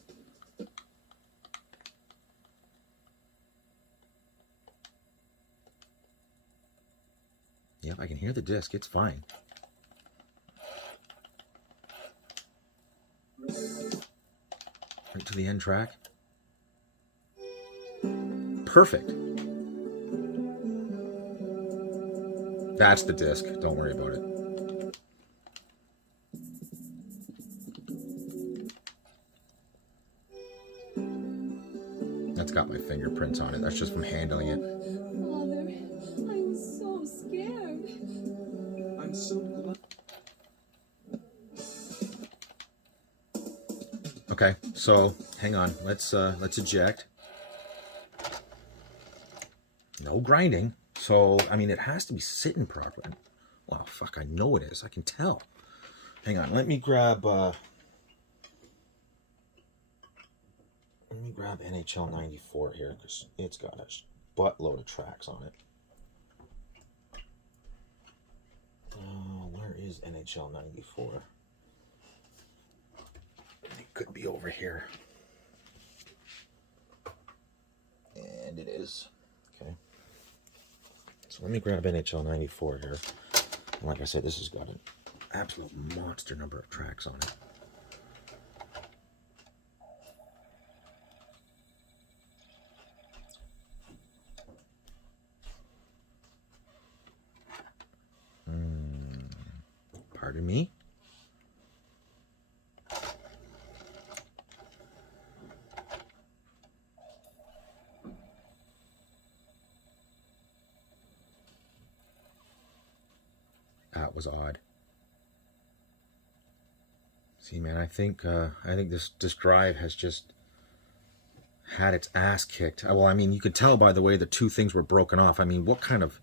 Yep, I can hear the disc. It's fine. Right to the end track. Perfect. That's the disc. Don't worry about it. That's got my fingerprints on it. That's just from handling it. Father, I'm so scared. I'm so glad. Okay, so hang on. Let's eject. No grinding. So I mean, it has to be sitting properly. Well, fuck, I know it is. I can tell. Hang on. Let me grab NHL 94 here because it's got a buttload of tracks on it. Where is NHL 94? It could be over here. And it is. Okay. So let me grab NHL 94 here. And like I said, this has got an absolute monster number of tracks on it. Pardon me? That was odd. See, man, I think this drive has just had its ass kicked. Well, I mean, you could tell by the way the two things were broken off. I mean, what kind of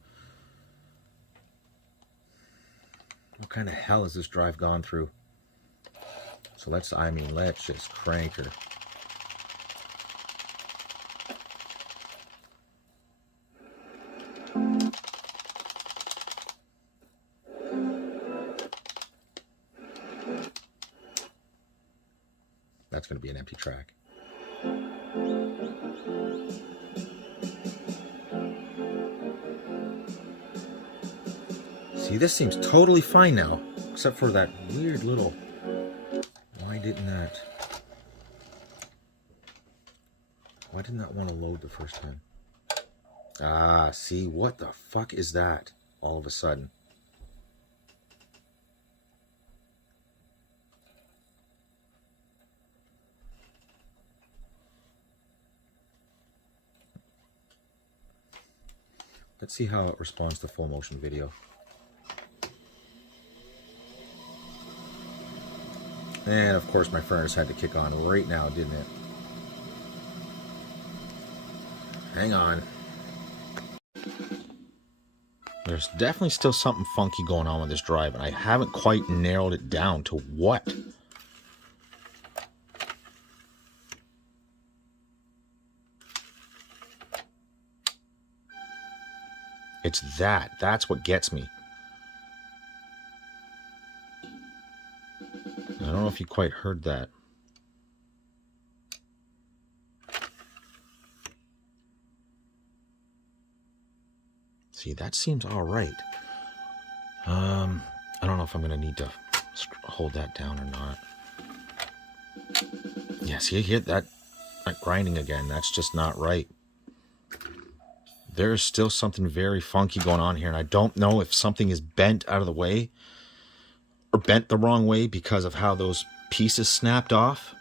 hell has this drive gone through? So let's just crank her. That's going to be an empty track. See, this seems totally fine now, except for that weird little... Why didn't that want to load the first time? Ah, see, what the fuck is that all of a sudden? Let's see how it responds to full motion video. And of course my furnace had to kick on right now, didn't it? Hang on. There's definitely still something funky going on with this drive, and I haven't quite narrowed it down to what. It's that's what gets me. I don't know if you quite heard that. See, that seems all right. I don't know if I'm going to need to hold that down or not. Yes, you hear that grinding again. That's just not right. There's still something very funky going on here, and I don't know if something is bent out of the way or bent the wrong way because of how those pieces snapped off.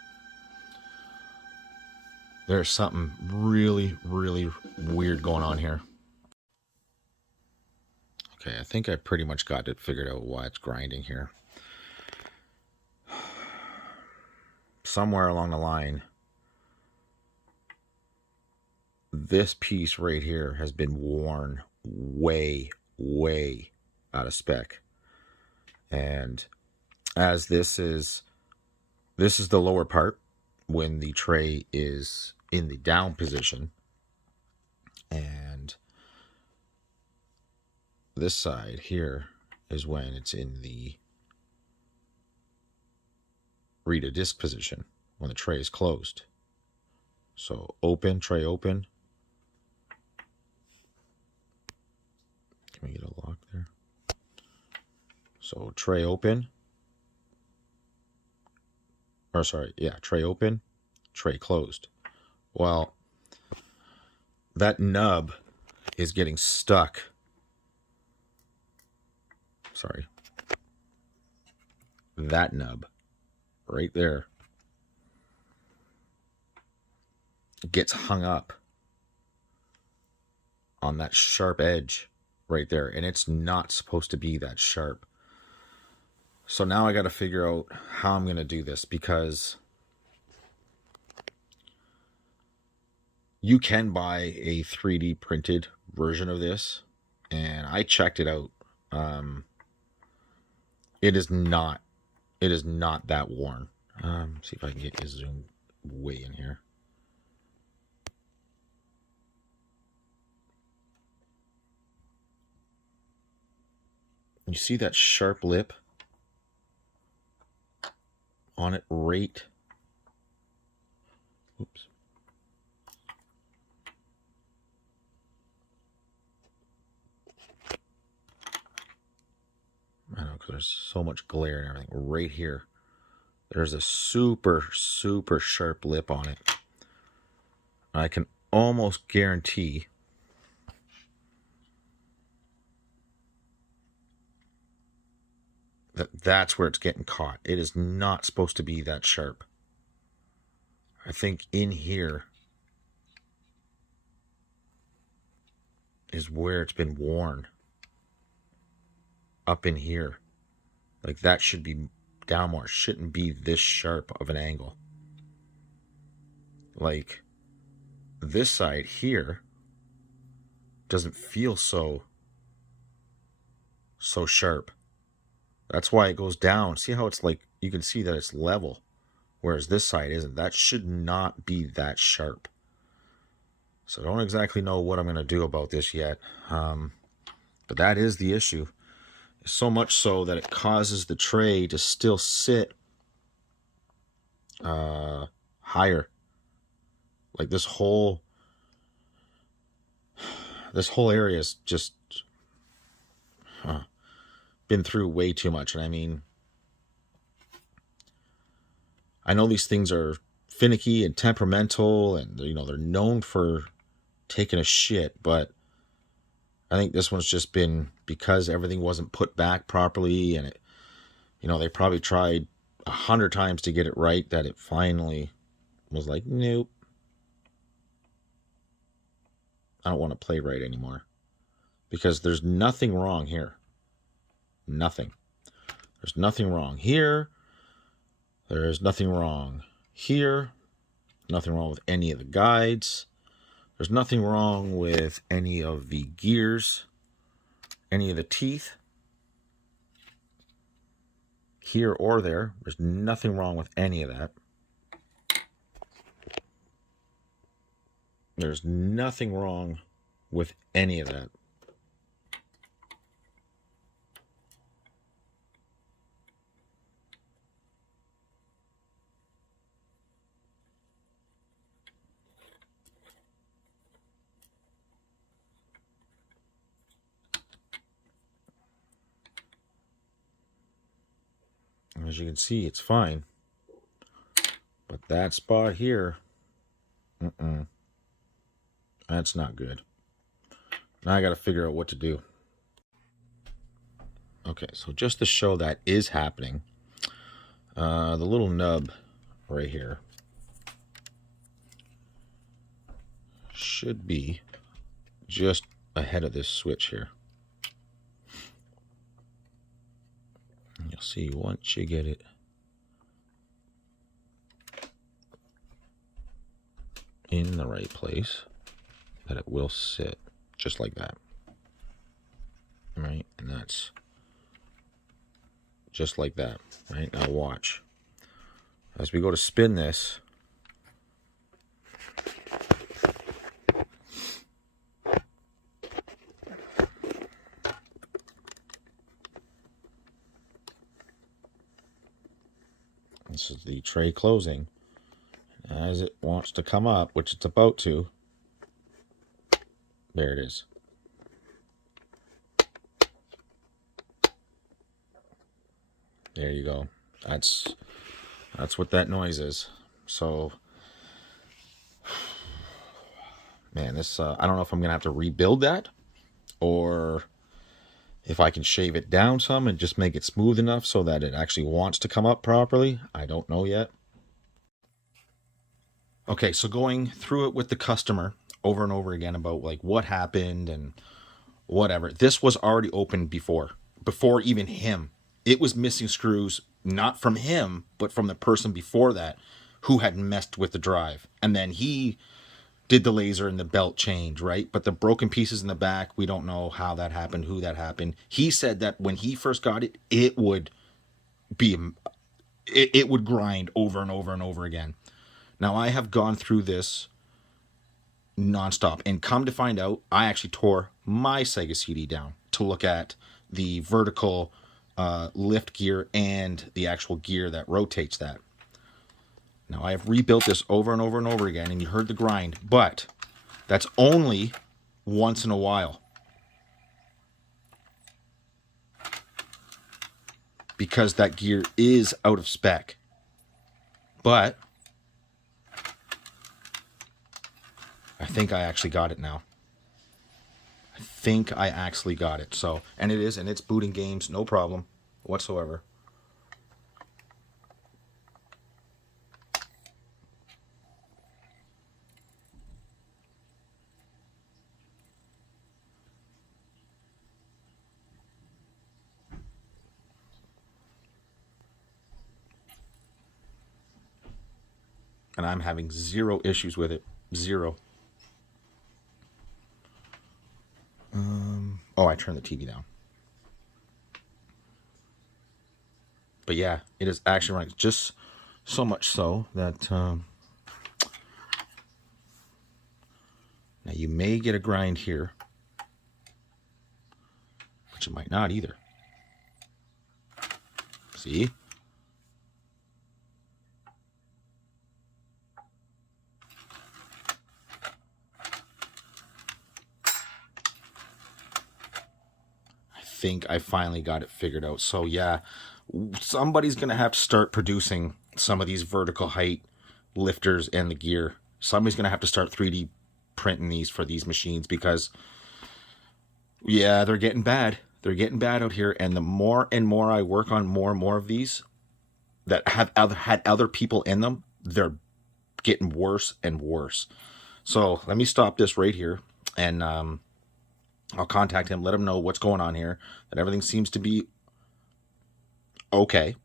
There's something really, really weird going on here. Okay, I think I pretty much got it figured out why it's grinding here. Somewhere along the line, this piece right here has been worn way, way out of spec. And as this is the lower part when the tray is in the down position, and this side here is when it's in the read a disk position, when the tray is closed. So open, tray open. Can we get a lock there? So tray open. Or sorry, yeah, tray open, tray closed. Well, that nub is getting stuck. Sorry. That nub right there gets hung up on that sharp edge right there, and it's not supposed to be that sharp. So now I got to figure out how I'm going to do this, because you can buy a 3D printed version of this, and I checked it out. It is not that worn. See if I can get you zoomed way in here. You see that sharp lip on it right? Oops. I know, because there's so much glare and everything. Right here, there's a super, super sharp lip on it. I can almost guarantee that's where it's getting caught. It is not supposed to be that sharp. I think in here is where it's been worn. Up in here. Like that should be down more. It shouldn't be this sharp of an angle. Like this side here doesn't feel so sharp. That's why it goes down. See how it's like, you can see that it's level, whereas this side isn't. That should not be that sharp. So I don't exactly know what I'm going to do about this yet. But that is the issue. So much so that it causes the tray to still sit higher. Like this whole area is just been through way too much. And I mean, I know these things are finicky and temperamental, and you know, they're known for taking a shit, but I think this one's just been, because everything wasn't put back properly, and it, you know, they probably tried 100 times to get it right, that it finally was like, nope, I don't want to play right anymore. Because there's nothing wrong here. Nothing. There's nothing wrong here. There's nothing wrong here. Nothing wrong with any of the guides. There's nothing wrong with any of the gears, any of the teeth, here or there. There's nothing wrong with any of that. There's nothing wrong with any of that. As you can see, it's fine. But that spot here, that's not good. Now I got to figure out what to do. Okay, so just to show that is happening, the little nub right here should be just ahead of this switch here. And you'll see once you get it in the right place that it will sit just like that. Right? And that's just like that. Right? Now watch. As we go to spin this, this is the tray closing. As it wants to come up, which it's about to, there it is. There you go. That's what that noise is. So, man, this I don't know if I'm gonna have to rebuild that, or if I can shave it down some and just make it smooth enough so that it actually wants to come up properly. I don't know yet. Okay, so going through it with the customer over and over again about like what happened and whatever. This was already opened before even him. It was missing screws, not from him, but from the person before that who had messed with the drive. And then he did the laser and the belt change, right? But the broken pieces in the back, we don't know how that happened, who that happened. He said that when he first got it, it would grind over and over and over again. Now, I have gone through this nonstop, and come to find out, I actually tore my Sega CD down to look at the vertical lift gear and the actual gear that rotates that. Now, I have rebuilt this over and over and over again, and you heard the grind, but that's only once in a while. Because that gear is out of spec. But I think I actually got it now. I think I actually got it. So, and it is, and it's booting games, no problem whatsoever. And I'm having zero issues with it. Zero. Oh, I turned the TV down. But yeah, it is actually running, just so much so that now you may get a grind here, but you might not either. See? I think I finally got it figured out. So yeah, somebody's gonna have to start producing some of these vertical height lifters and the gear. Somebody's gonna have to start 3D printing these for these machines, because yeah, they're getting bad. They're getting bad out here, and the more and more I work on more and more of these that have had other people in them, they're getting worse and worse. So let me stop this right here, and I'll contact him, let him know what's going on here, that everything seems to be okay,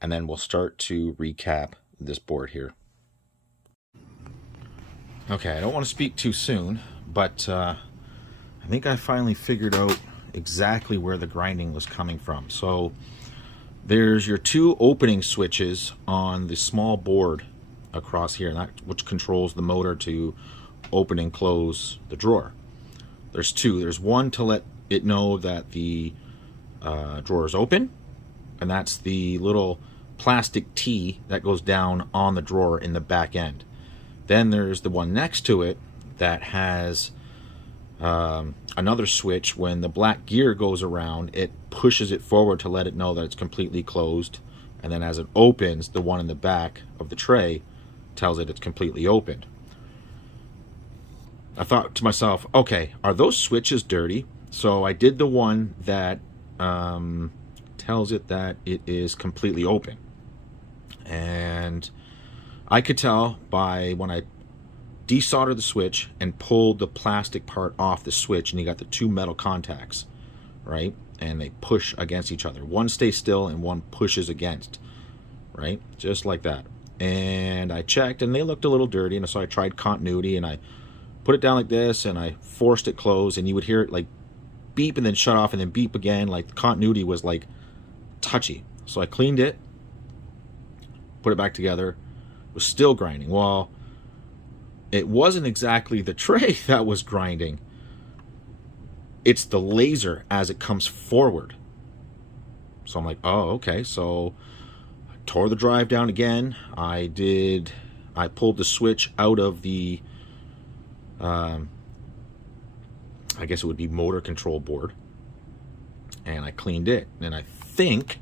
and then we'll start to recap this board here. Okay, I don't want to speak too soon, but I think I finally figured out exactly where the grinding was coming from. So there's your two opening switches on the small board across here, and that which controls the motor to open and close the drawer. There's two. There's one to let it know that the drawer is open, and that's the little plastic T that goes down on the drawer in the back end. Then there's the one next to it that has another switch. When the black gear goes around, it pushes it forward to let it know that it's completely closed And then as it opens, the one in the back of the tray tells it it's completely opened. I thought to myself, okay, are those switches dirty? So I did the one that tells it that it is completely open. And I could tell by when I desoldered the switch and pulled the plastic part off the switch, and you got the two metal contacts, right? And they push against each other. One stays still and one pushes against, right? Just like that. And I checked and they looked a little dirty, and so I tried continuity and I put it down like this and I forced it closed, and you would hear it like beep and then shut off and then beep again. Like the continuity was like touchy. So I cleaned it, put it back together. It was still grinding. Well, it wasn't exactly the tray that was grinding. It's the laser as it comes forward. So I'm like, oh, okay. So I tore the drive down again. I pulled the switch out of the, I guess it would be motor control board. And I cleaned it. And I think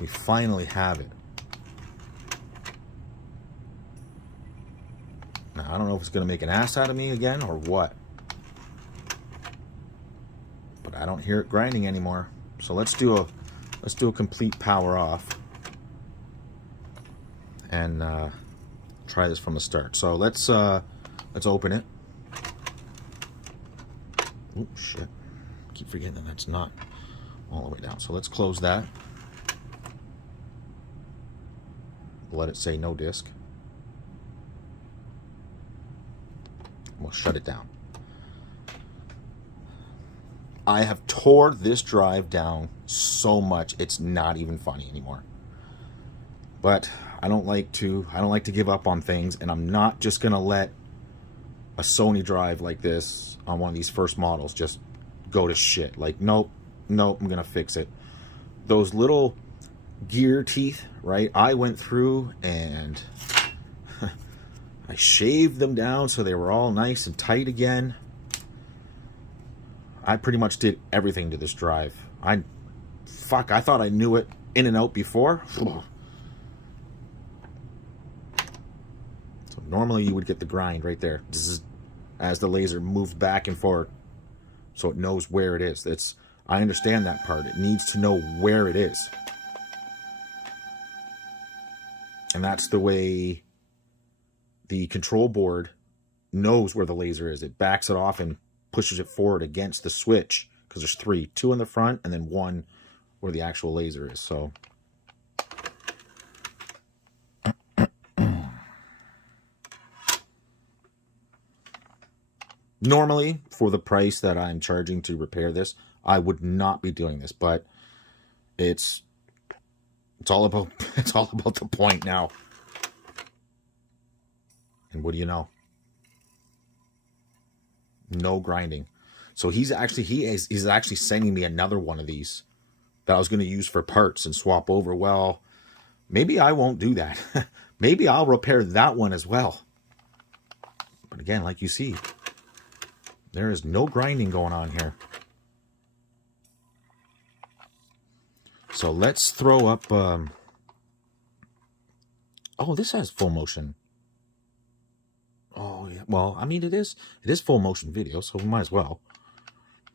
we finally have it. Now, I don't know if it's going to make an ass out of me again or what. But I don't hear it grinding anymore. So let's do a complete power off. And try this from the start. So let's open it. Oh shit. I keep forgetting that that's not all the way down. So let's close that. Let it say no disk. We'll shut it down. I have tore this drive down so much it's not even funny anymore. But I don't like to give up on things, and I'm not just gonna let a Sony drive like this on one of these first models just go to shit. Like, nope, I'm gonna fix it. Those little gear teeth, right? I went through and I shaved them down so they were all nice and tight again. I pretty much did everything to this drive. I thought I knew it in and out before. So normally you would get the grind right there as the laser moves back and forward, so it knows where it is. I understand that part. It needs to know where it is. And that's the way the control board knows where the laser is. It backs it off and pushes it forward against the switch, because there's three, two in the front and then one where the actual laser is. So normally, for the price that I'm charging to repair this, I would not be doing this, but it's all about the point now. And what do you know? No grinding. So he's actually sending me another one of these that I was going to use for parts and swap over. Well, maybe I won't do that. Maybe I'll repair that one as well. But again, like you see, there is no grinding going on here. So let's throw up... oh, this has full motion. Oh, yeah. Well, I mean, it is full motion video, so we might as well.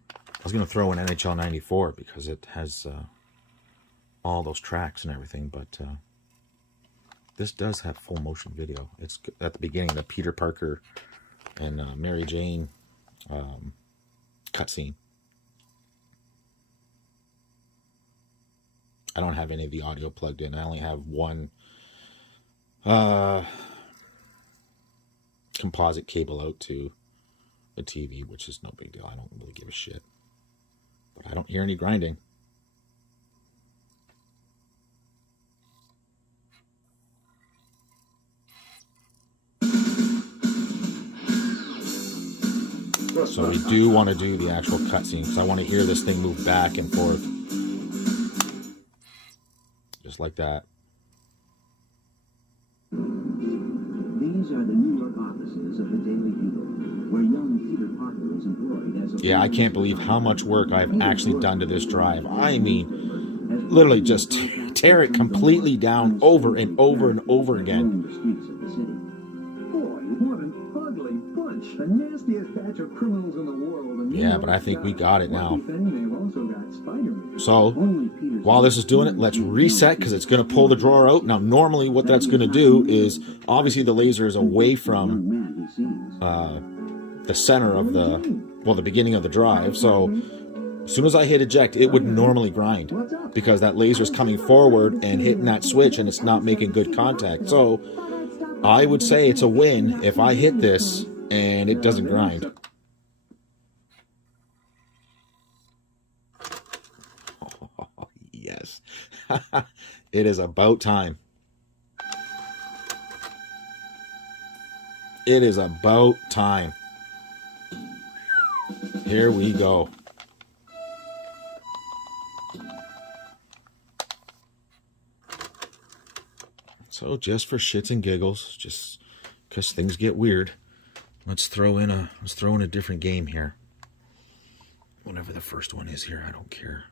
I was going to throw in NHL 94 because it has all those tracks and everything, but this does have full motion video. It's at the beginning, the Peter Parker and Mary Jane cutscene. I don't have any of the audio plugged in. I only have one composite cable out to the TV, which is no big deal. I don't really give a shit. But I don't hear any grinding. So we do want to do the actual cutscene, because I want to hear this thing move back and forth. Just like that. These are the New York offices of the Daily Eagle, where young Peter Parker is employed as a... Yeah, I can't believe how much work I've actually done to this drive. I mean, literally just tear it completely down over and over and over again. The streets of the city. Boy, what an ugly bunch. The nastiest batch of criminals in the world. And Yeah, but I think we got it now. They've also got Spider-Man. So while this is doing it, let's reset because it's going to pull the drawer out. Now, normally what that's going to do is, obviously the laser is away from the center of the beginning of the drive. So as soon as I hit eject, it would normally grind because that laser is coming forward and hitting that switch and it's not making good contact. So I would say it's a win if I hit this and it doesn't grind. Oh, yes. It is about time. It is about time. Here we go. So just for shits and giggles, just because things get weird, let's throw in a different game here. Whatever the first one is here, I don't care.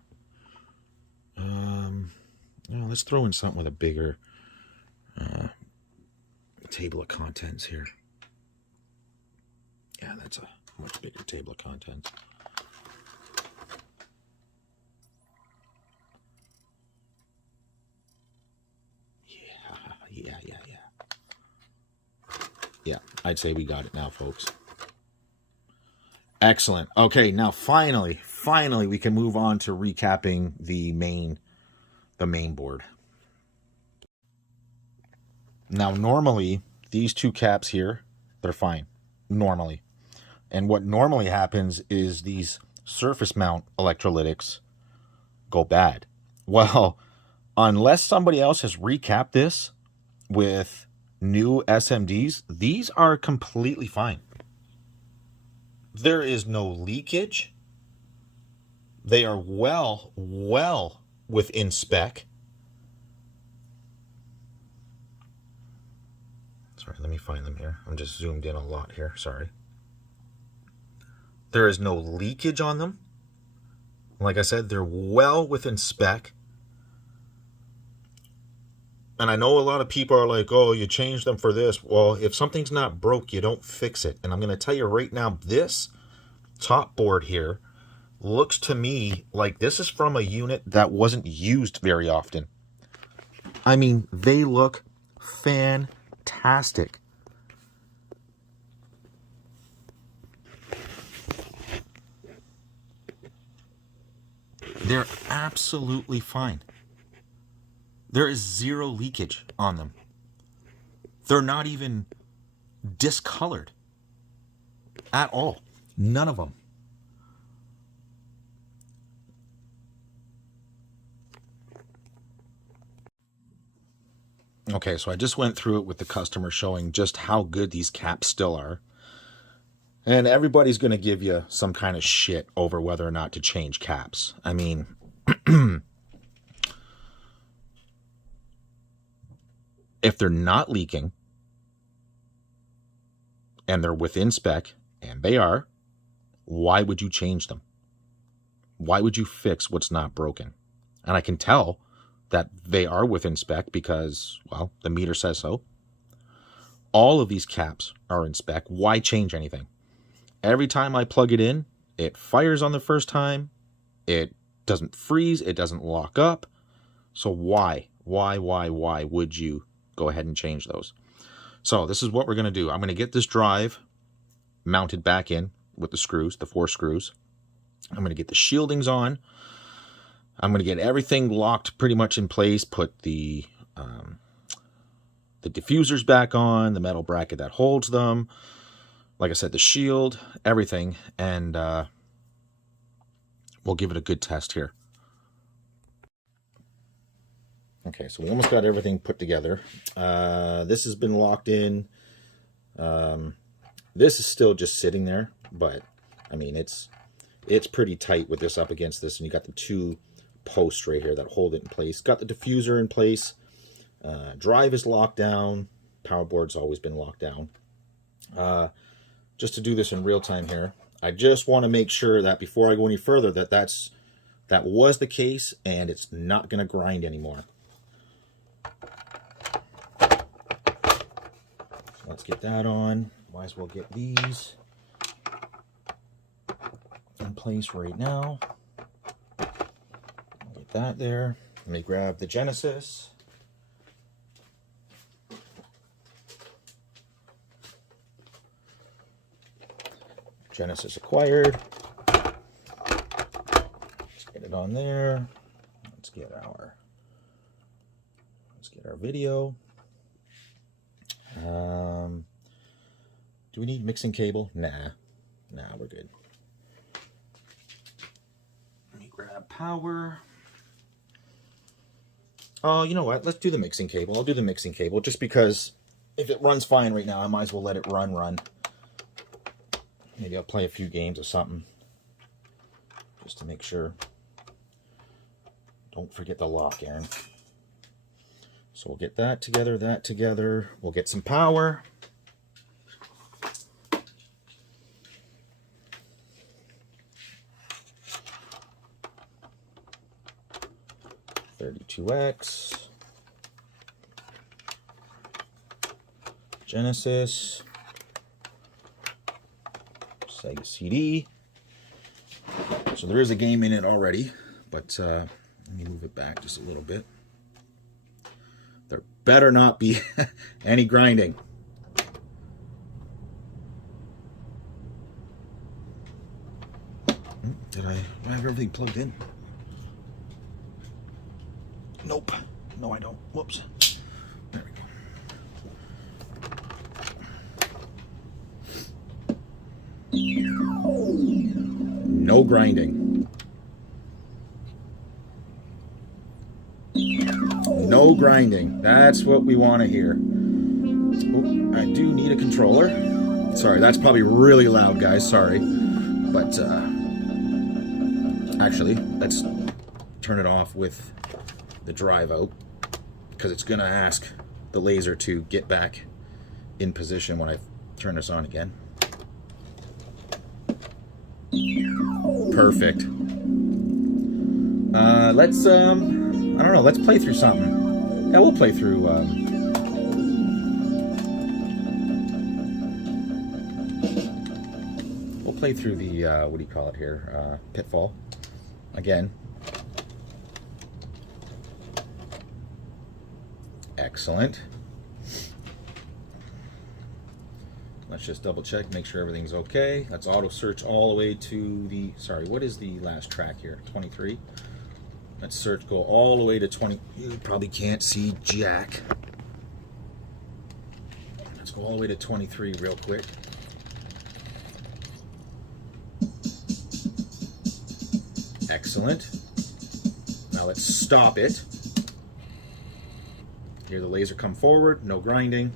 Let's throw in something with a bigger table of contents here. Yeah, that's a much bigger table of contents. Yeah, I'd say we got it now, folks. Excellent. Okay, now finally we can move on to recapping the main board. Now, normally, these two caps here, they're fine. Normally. And what normally happens is these surface mount electrolytics go bad. Well, unless somebody else has recapped this with new SMDs, these are completely fine. There is no leakage. They are well within spec. Sorry, let me find them here. I'm just zoomed in a lot here. Sorry. There is no leakage on them. Like I said, they're well within spec. And I know a lot of people are like, oh, you changed them for this. Well, if something's not broke, you don't fix it. And I'm going to tell you right now, this top board here looks to me like this is from a unit that wasn't used very often. I mean, they look fantastic. They're absolutely fine. There is zero leakage on them. They're not even discolored at all. None of them. Okay, so I just went through it with the customer showing just how good these caps still are. And everybody's going to give you some kind of shit over whether or not to change caps. I mean, if they're not leaking and they're within spec, and they are, why would you change them? Why would you fix what's not broken? And I can tell that they are within spec because, well, the meter says so. All of these caps are in spec. Why change anything? Every time I plug it in, it fires on the first time. It doesn't freeze. It doesn't lock up. So why would you go ahead and change those? So this is what we're going to do. I'm going to get this drive mounted back in with the screws, the 4 screws. I'm going to get the shieldings on. I'm going to get everything locked pretty much in place. Put the diffusers back on, the metal bracket that holds them. Like I said, the shield, everything. And we'll give it a good test here. Okay, so we almost got everything put together. This has been locked in. This is still just sitting there, but I mean, it's pretty tight with this up against this, and you got the 2 posts right here that hold it in place. Got the diffuser in place. Drive is locked down. Power board's always been locked down. Just to do this in real time here, I just want to make sure that before I go any further, that's that was the case, and it's not going to grind anymore. So let's get that on. Might as well get these in place right now. Get that there. Let me grab the Genesis. Genesis acquired. Let's get it on there. Let's get our video. Do we need mixing cable? Nah, we're good. Let me grab power. Oh, you know what? Let's do the mixing cable. I'll do the mixing cable just because if it runs fine right now, I might as well let it run. Maybe I'll play a few games or something just to make sure. Don't forget the lock, Aaron. So we'll get that together. We'll get some power. .32X. Genesis. Sega CD. So there is a game in it already, but let me move it back just a little bit. There better not be any grinding. Did I have everything plugged in? Nope. No, I don't. Whoops. There we go. No grinding. No grinding. That's what we want to hear. Oh, I do need a controller. Sorry, that's probably really loud, guys. Sorry. But, actually, let's turn it off with the drive out, because it's going to ask the laser to get back in position when I turn this on again. Perfect. Let's, I don't know, let's play through something. Yeah, we'll play through, the, what do you call it here? Pitfall. Again. Excellent. Let's just double check, make sure everything's okay. Let's auto search all the way to the, sorry, what is the last track here? 23. Let's search, go all the way to 20. You probably can't see jack. Let's go all the way to 23 real quick. Excellent. Now let's stop it. Hear the laser come forward, no grinding.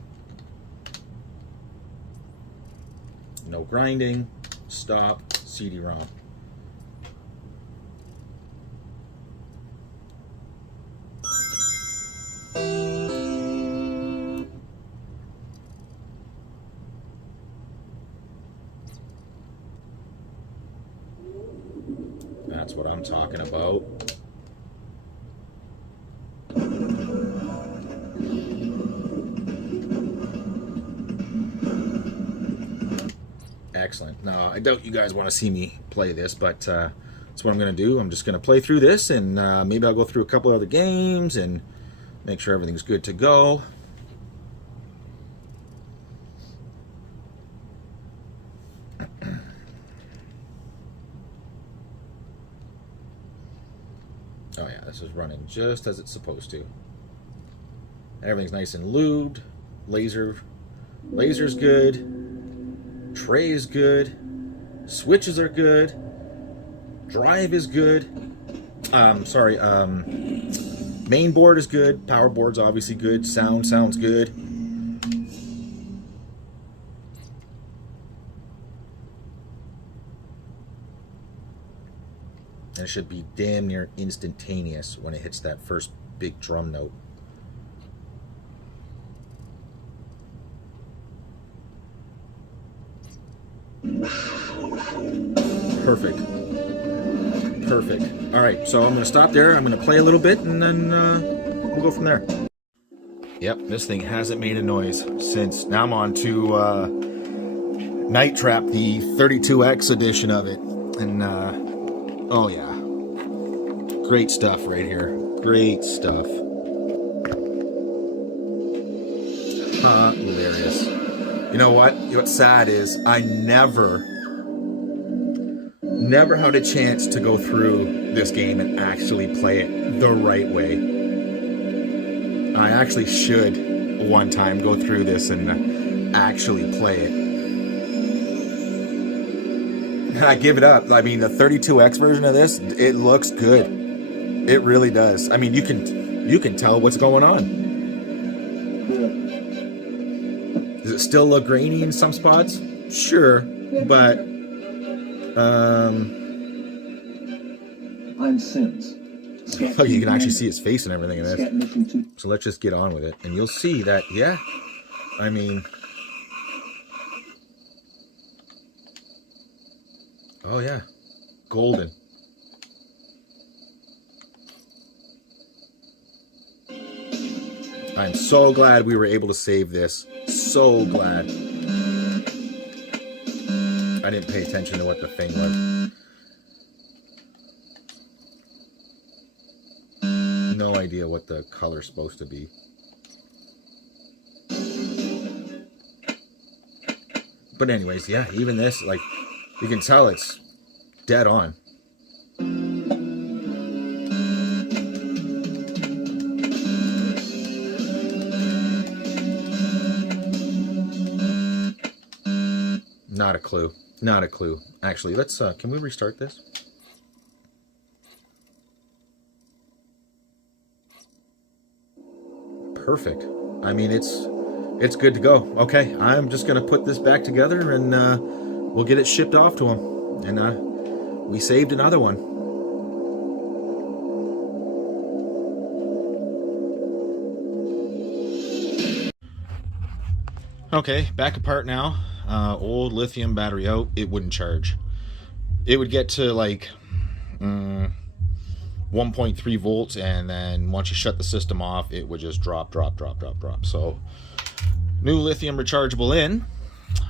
No grinding. Stop. CD-ROM. That's what I'm talking about. Excellent. Now, I doubt you guys want to see me play this, but that's what I'm going to do. I'm just going to play through this, and maybe I'll go through a couple other games and make sure everything's good to go. Oh yeah, this is running just as it's supposed to. Everything's nice and lubed. Laser's good. Tray is good. Switches are good. Drive is good. Main board is good. Power board's obviously good. Sounds good. And it should be damn near instantaneous when it hits that first big drum note. Perfect. Perfect. All right, so I'm going to stop there. I'm going to play a little bit, and then we'll go from there. Yep, this thing hasn't made a noise since. Now I'm on to Night Trap, the 32X edition of it. And, oh yeah. Great stuff right here. Great stuff. Hilarious. You know what? What's sad is I never had a chance to go through this game and actually play it the right way. I actually should one time go through this and actually play it. I give it up. I mean, the 32X version of this, it looks good. It really does. I mean, you can tell what's going on. Does it still look grainy in some spots? Sure, but I'm Sims. oh, you can actually see his face and everything in this. So let's just get on with it, and you'll see that. Yeah, I mean, oh yeah, golden. I'm so glad we were able to save this. So glad. I didn't pay attention to what the thing was. No idea what the color's supposed to be. But anyways, yeah, even this, like, you can tell it's dead on. Not a clue. Not a clue. Actually, let's, can we restart this? Perfect. I mean, it's good to go. Okay, I'm just going to put this back together and we'll get it shipped off to him. And we saved another one. Okay, back apart now. Old lithium battery out. It wouldn't charge. It would get to like 1.3 volts, and then once you shut the system off, it would just drop. So new lithium rechargeable in.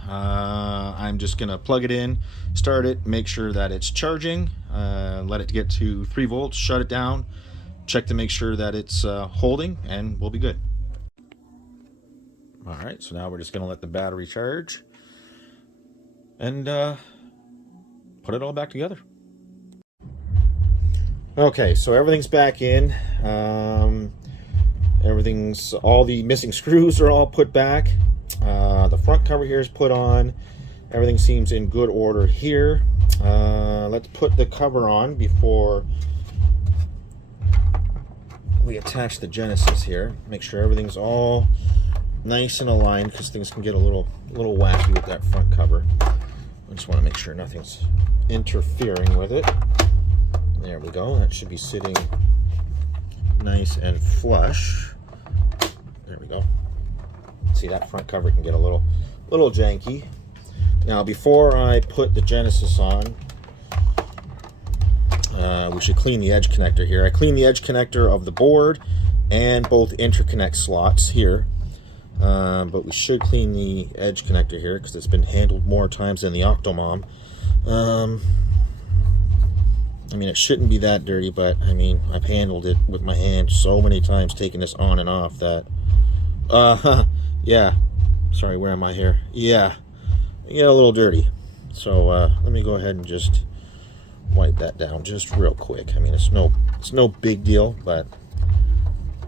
I'm just gonna plug it in, start it, make sure that it's charging, let it get to 3 volts, shut it down, check to make sure that it's holding, and we'll be good. All right, so now we're just gonna let the battery charge and put it all back together. Okay, so everything's back in. All the missing screws are all put back. The front cover here is put on. Everything seems in good order here. Let's put the cover on before we attach the Genesis here. Make sure everything's all nice and aligned, because things can get a little wacky with that front cover. I just want to make sure nothing's interfering with it. There we go. That should be sitting nice and flush. There we go. See, that front cover can get a little janky. Now, before I put the Genesis on, we should clean the edge connector here. I cleaned the edge connector of the board and both interconnect slots here. But we should clean the edge connector here because it's been handled more times than the Octomom. I mean, it shouldn't be that dirty, but I mean, I've handled it with my hand so many times, taking this on and off that, yeah, sorry, where am I here? Yeah, it get a little dirty. So let me go ahead and just wipe that down just real quick. I mean, it's no big deal, but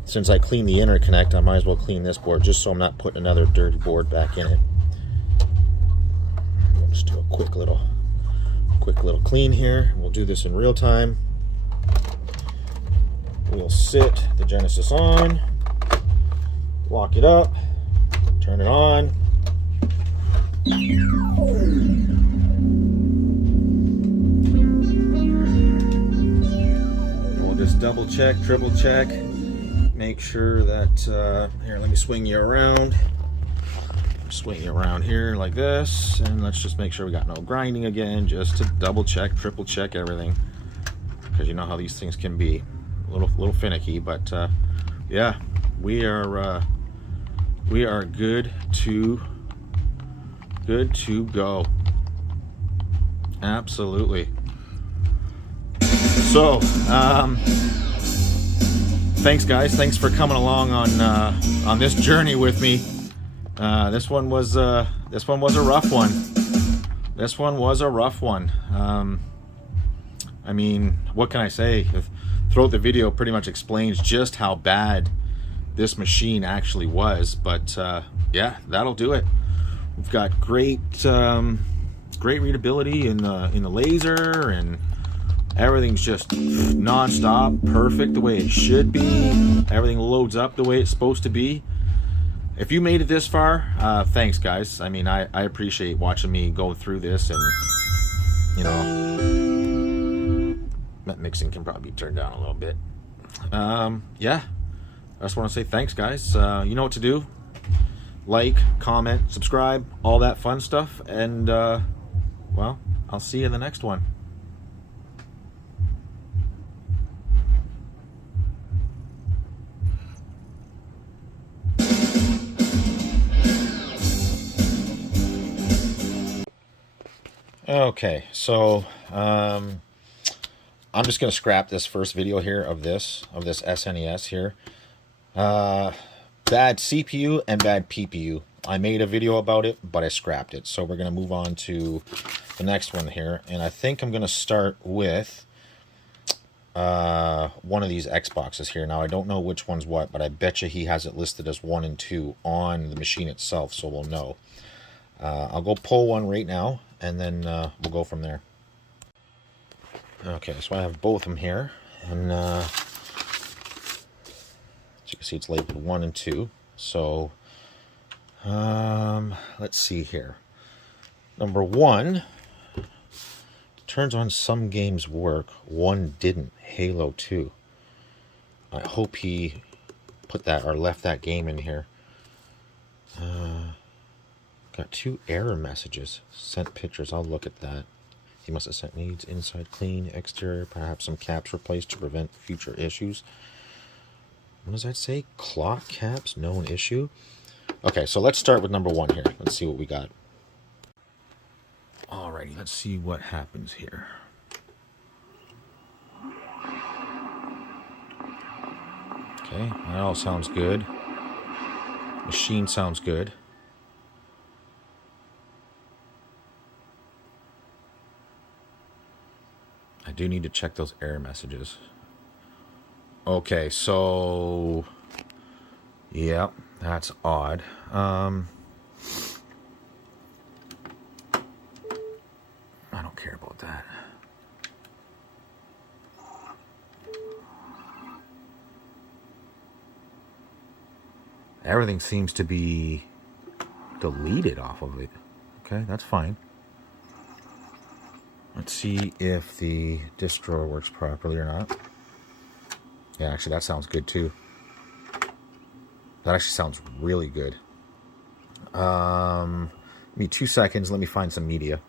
since I cleaned the interconnect, I might as well clean this board just so I'm not putting another dirty board back in it. We'll just do a quick little clean here. We'll do this in real time. We'll sit the Genesis on, lock it up, turn it on. We'll just double check, triple check, make sure that, here, let me swing you around. Swing you around here like this, and let's just make sure we got no grinding again, just to double check, triple check everything. because you know how these things can be a little finicky. But yeah, we are good to go. Absolutely. So thanks guys, thanks for coming along on this journey with me. This one was a rough one. This one was a rough one. I mean, what can I say? Throughout the video pretty much explains just how bad this machine actually was. But yeah, that'll do it. We've got great readability in the laser, and everything's just non-stop, perfect the way it should be. Everything loads up the way it's supposed to be. If you made it this far, thanks guys. I mean, I appreciate watching me go through this, and you know, that mixing can probably be turned down a little bit. Yeah, I just want to say thanks guys. You know what to do. Like, comment, subscribe, all that fun stuff, and well, I'll see you in the next one. Okay, so I'm just gonna scrap this first video here of this SNES here. Bad CPU and bad PPU. I made a video about it, but I scrapped it. So we're gonna move on to the next one here, and I think I'm gonna start with one of these Xboxes here. Now I don't know which one's what, but I bet you he has it listed as 1 and 2 on the machine itself, so we'll know. I'll go pull one right now, and then we'll go from there. Okay, so I have both of them here, and as you can see, it's labeled 1 and 2. So let's see here. Number 1 turns on some games work. 1 didn't. Halo 2. I hope he put that or left that game in here. Got 2 error messages. Sent pictures. I'll look at that. He must have sent needs inside clean, exterior, perhaps some caps replaced to prevent future issues. What does that say? Clock caps, known issue. Okay, so let's start with number 1 here. Let's see what we got. Alrighty, let's see what happens here. Okay, that all sounds good. Machine sounds good. I do need to check those error messages. Okay, so yeah, that's odd. I don't care about that. Everything seems to be deleted off of it. Okay, that's fine. Let's see if the disk drawer works properly or not. Yeah, actually, that sounds good too. That actually sounds really good. Give me 2 seconds. Let me find some media.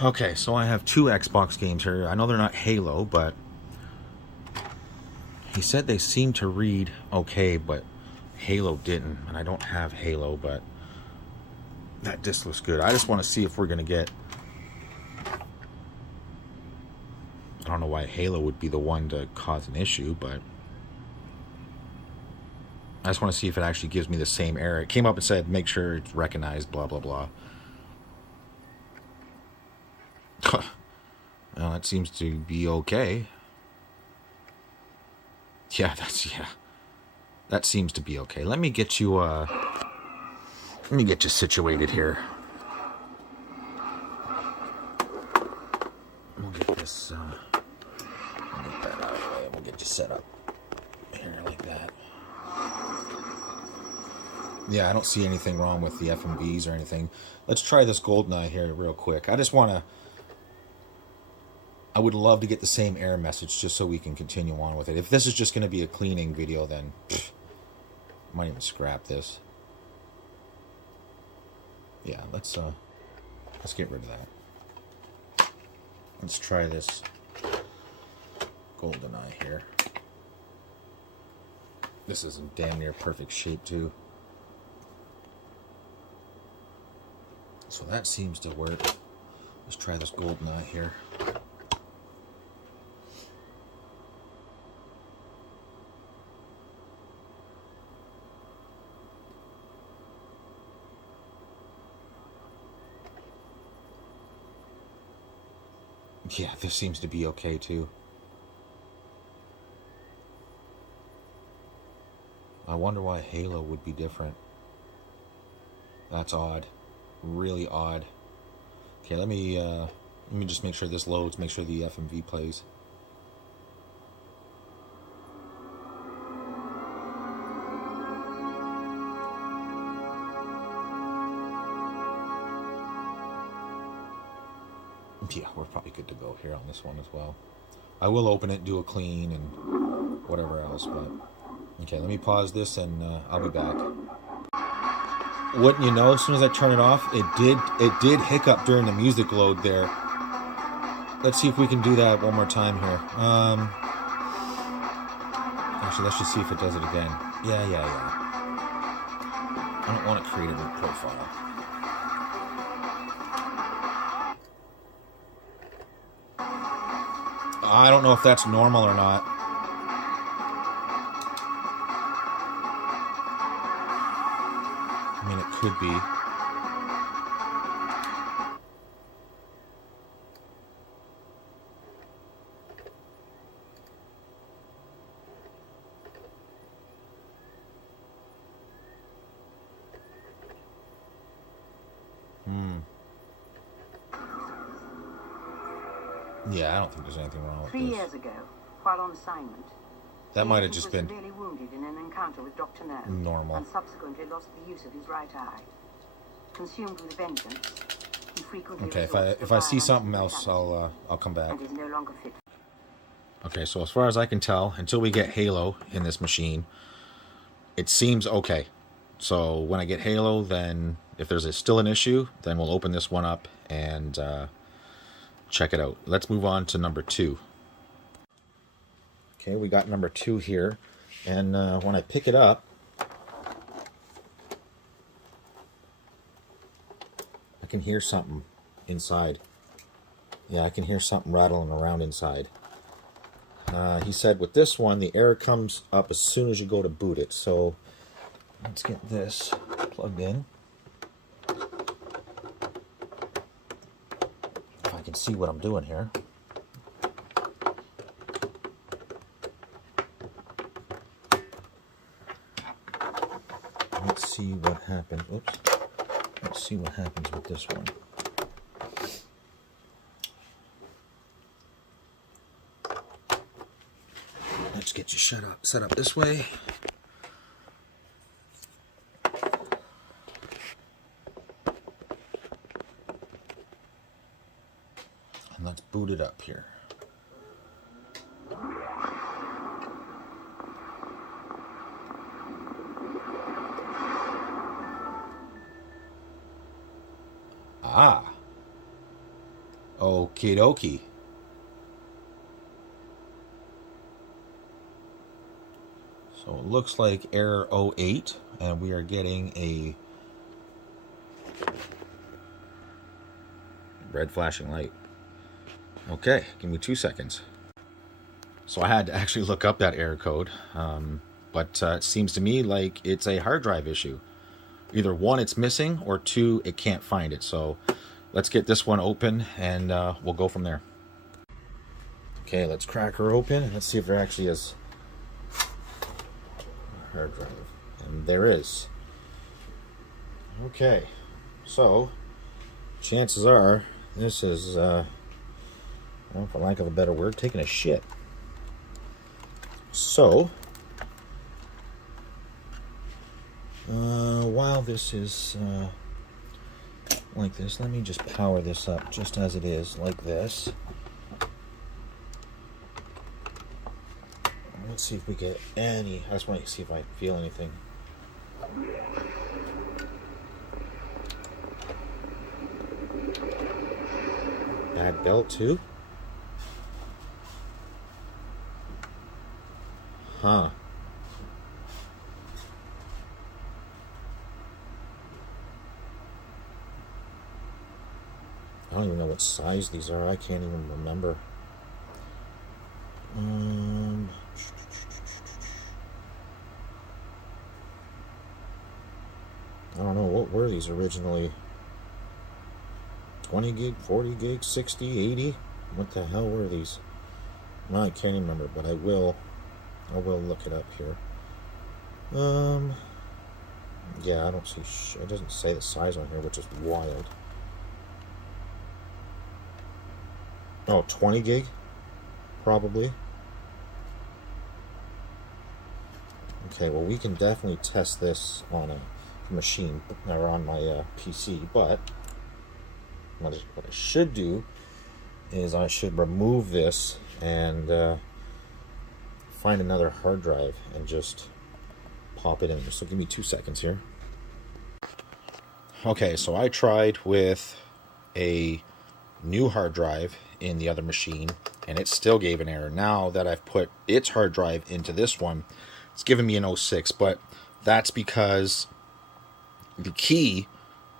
Okay, so I have 2 Xbox games here. I know they're not Halo, but he said they seem to read okay, but Halo didn't. And I don't have Halo, but that disc looks good. I just want to see if we're going to get... I don't know why Halo would be the one to cause an issue, but I just want to see if it actually gives me the same error. It came up and said, make sure it's recognized, blah, blah, blah. Well, that seems to be okay. Yeah, that seems to be okay. Let me get you situated here. We'll get this, we'll get that out of the way. We'll get you set up here like that. Yeah, I don't see anything wrong with the FMVs or anything. Let's try this GoldenEye here real quick. I would love to get the same error message just so we can continue on with it. If this is just going to be a cleaning video, then I might even scrap this. Yeah, let's get rid of that. Let's try this GoldenEye here. This is in damn near perfect shape too. So that seems to work. Let's try this GoldenEye here. Yeah, this seems to be okay too. I wonder why Halo would be different. That's odd. Really odd. Okay, let me just make sure this loads, make sure the FMV plays. Yeah, we're probably good to go here on this one as well. I will open it, do a clean, and whatever else, but... Okay, let me pause this, and I'll be back. Wouldn't you know, as soon as I turn it off, it did hiccup during the music load there. Let's see if we can do that one more time here. Actually, let's just see if it does it again. Yeah. I don't want to create a new profile. I don't know if that's normal or not. I mean, it could be. Yeah, I don't think there's anything wrong with 3 this. years ago, while on assignment, That might have just was been severely wounded in an encounter with Dr. No, normal. and subsequently lost the use of his right eye. Consumed with vengeance, he frequently Okay, resorts to if I see violence something and else, brutality, I'll come back. and is no longer fit. Okay, so as far as I can tell, until we get Halo in this machine, it seems okay. So when I get Halo, then if there's still an issue, then we'll open this one up and check it out. Let's move on to number 2. Okay, we got number 2 here, and when I pick it up, I can hear something inside. Yeah, I can hear something rattling around inside. He said with this one, the error comes up as soon as you go to boot it. So let's get this plugged in. If I can see what I'm doing here. Let's see what happens. Oops. Let's see what happens with this one. Let's get you set up this way. And let's boot it up here. Ah. Okie dokie. So it looks like error 08, and we are getting a red flashing light. Okay, give me 2 seconds. So I had to actually look up that error code, but it seems to me like it's a hard drive issue. Either 1, it's missing, or 2, it can't find it. So let's get this one open, and we'll go from there. Okay, let's crack her open, and let's see if there actually is hard drive, and there is. Okay, so chances are this is well, for lack of a better word, taking a shit. So while this is like this, let me just power this up just as it is, like this. Let's see if we get any. I just want to see if I feel anything. Bad belt too. Huh. I don't even know what size these are. I can't even remember. I don't know. What were these originally? 20 gig, 40 gig, 60, 80? What the hell were these? Well, I can't even remember, but I will look it up here. Yeah, I don't see it doesn't say the size on here, which is wild. Oh, 20 gig? Probably. Okay, well, we can definitely test this on a machine, or on my PC, but what I should do is I should remove this and find another hard drive and just pop it in. So give me 2 seconds here. Okay, so I tried with a new hard drive in the other machine, and it still gave an error. Now that I've put its hard drive into this one, it's giving me an 06, but that's because the key,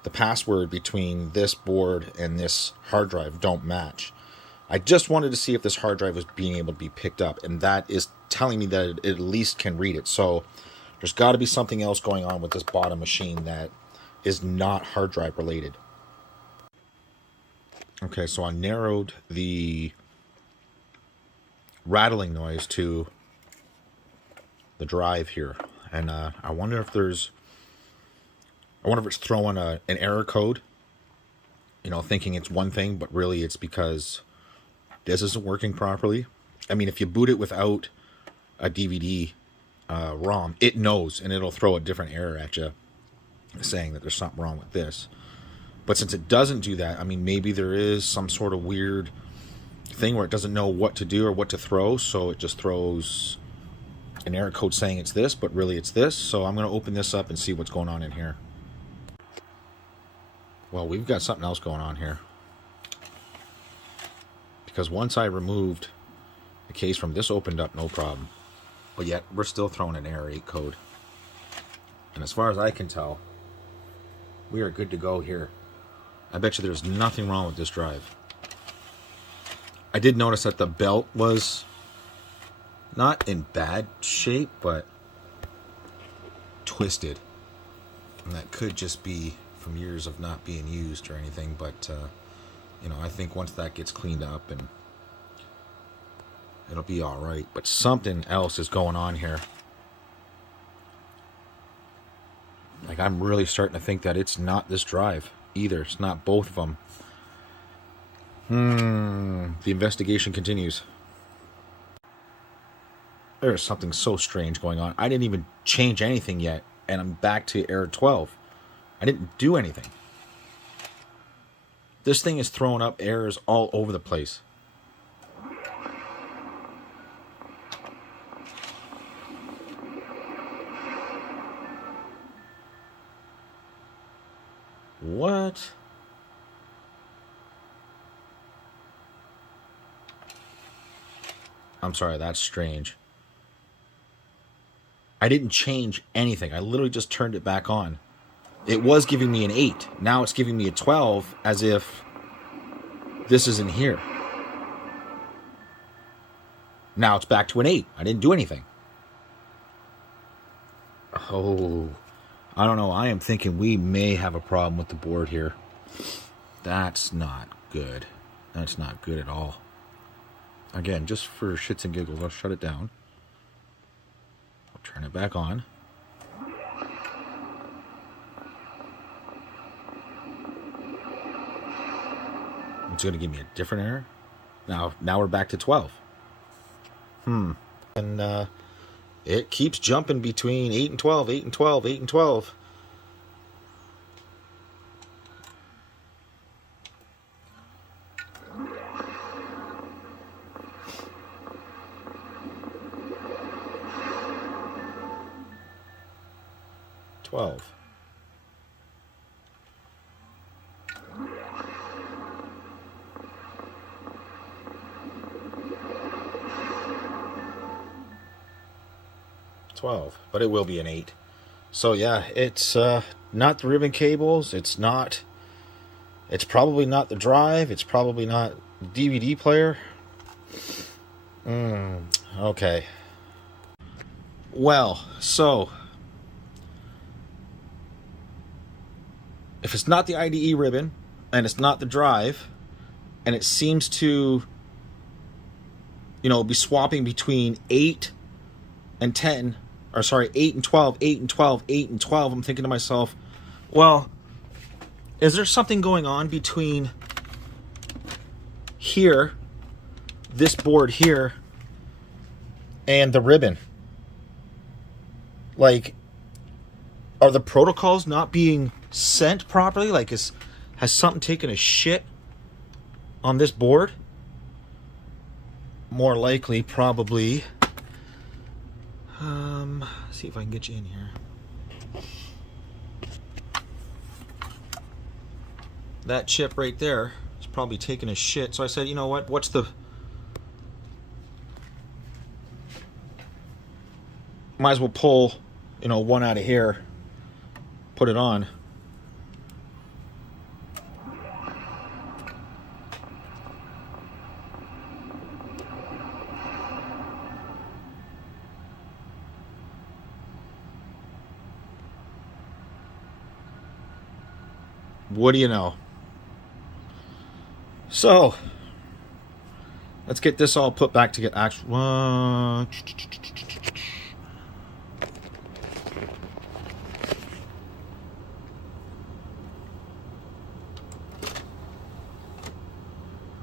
the password between this board and this hard drive don't match. I just wanted to see if this hard drive was being able to be picked up, and that is telling me that it at least can read it. So there's got to be something else going on with this bottom machine that is not hard drive related. Okay, so I narrowed the rattling noise to the drive here, and I wonder if it's throwing an error code, you know, thinking it's one thing, but really it's because this isn't working properly. I mean, if you boot it without a DVD ROM, it knows, and it'll throw a different error at you saying that there's something wrong with this. But since it doesn't do that, I mean, maybe there is some sort of weird thing where it doesn't know what to do or what to throw, so it just throws an error code saying it's this, but really it's this. So I'm going to open this up and see what's going on in here. Well, we've got something else going on here. Because once I removed the case from this, opened up no problem. But yet, we're still throwing an error 8 code. And as far as I can tell, we are good to go here. I bet you there's nothing wrong with this drive. I did notice that the belt was not in bad shape, but twisted. And that could just be from years of not being used or anything, but you know, I think once that gets cleaned up, and it'll be all right. But something else is going on here. Like, I'm really starting to think that it's not this drive either. It's not both of them. The investigation continues. There's something so strange going on. I didn't even change anything yet, and I'm back to error 12. I didn't do anything. This thing is throwing up errors all over the place. What? I'm sorry, that's strange. I didn't change anything. I literally just turned it back on. It was giving me an 8. Now it's giving me a 12, as if this isn't here. Now it's back to an 8. I didn't do anything. Oh, I don't know. I am thinking we may have a problem with the board here. That's not good. That's not good at all. Again, just for shits and giggles, I'll shut it down. I'll turn it back on. It's going to give me a different error. Now we're back to 12. And it keeps jumping between 8 and 12, 8 and 12, 8 and 12. 12, but it will be an 8. So yeah, it's not the ribbon cables. It's probably not the drive. It's probably not the DVD player. Okay. Well, so if it's not the IDE ribbon and it's not the drive, and it seems to, you know, be swapping between 8 and 10, or sorry, 8 and 12, 8 and 12, 8 and 12, I'm thinking to myself, well, is there something going on between here, this board here, and the ribbon? Like, are the protocols not being sent properly? Like, has something taken a shit on this board? More likely, probably. See if I can get you in here. That chip right there is probably taking a shit. So I said, you know what? Might as well pull, you know, one out of here, put it on. What do you know? So, let's get this all put back to get actual.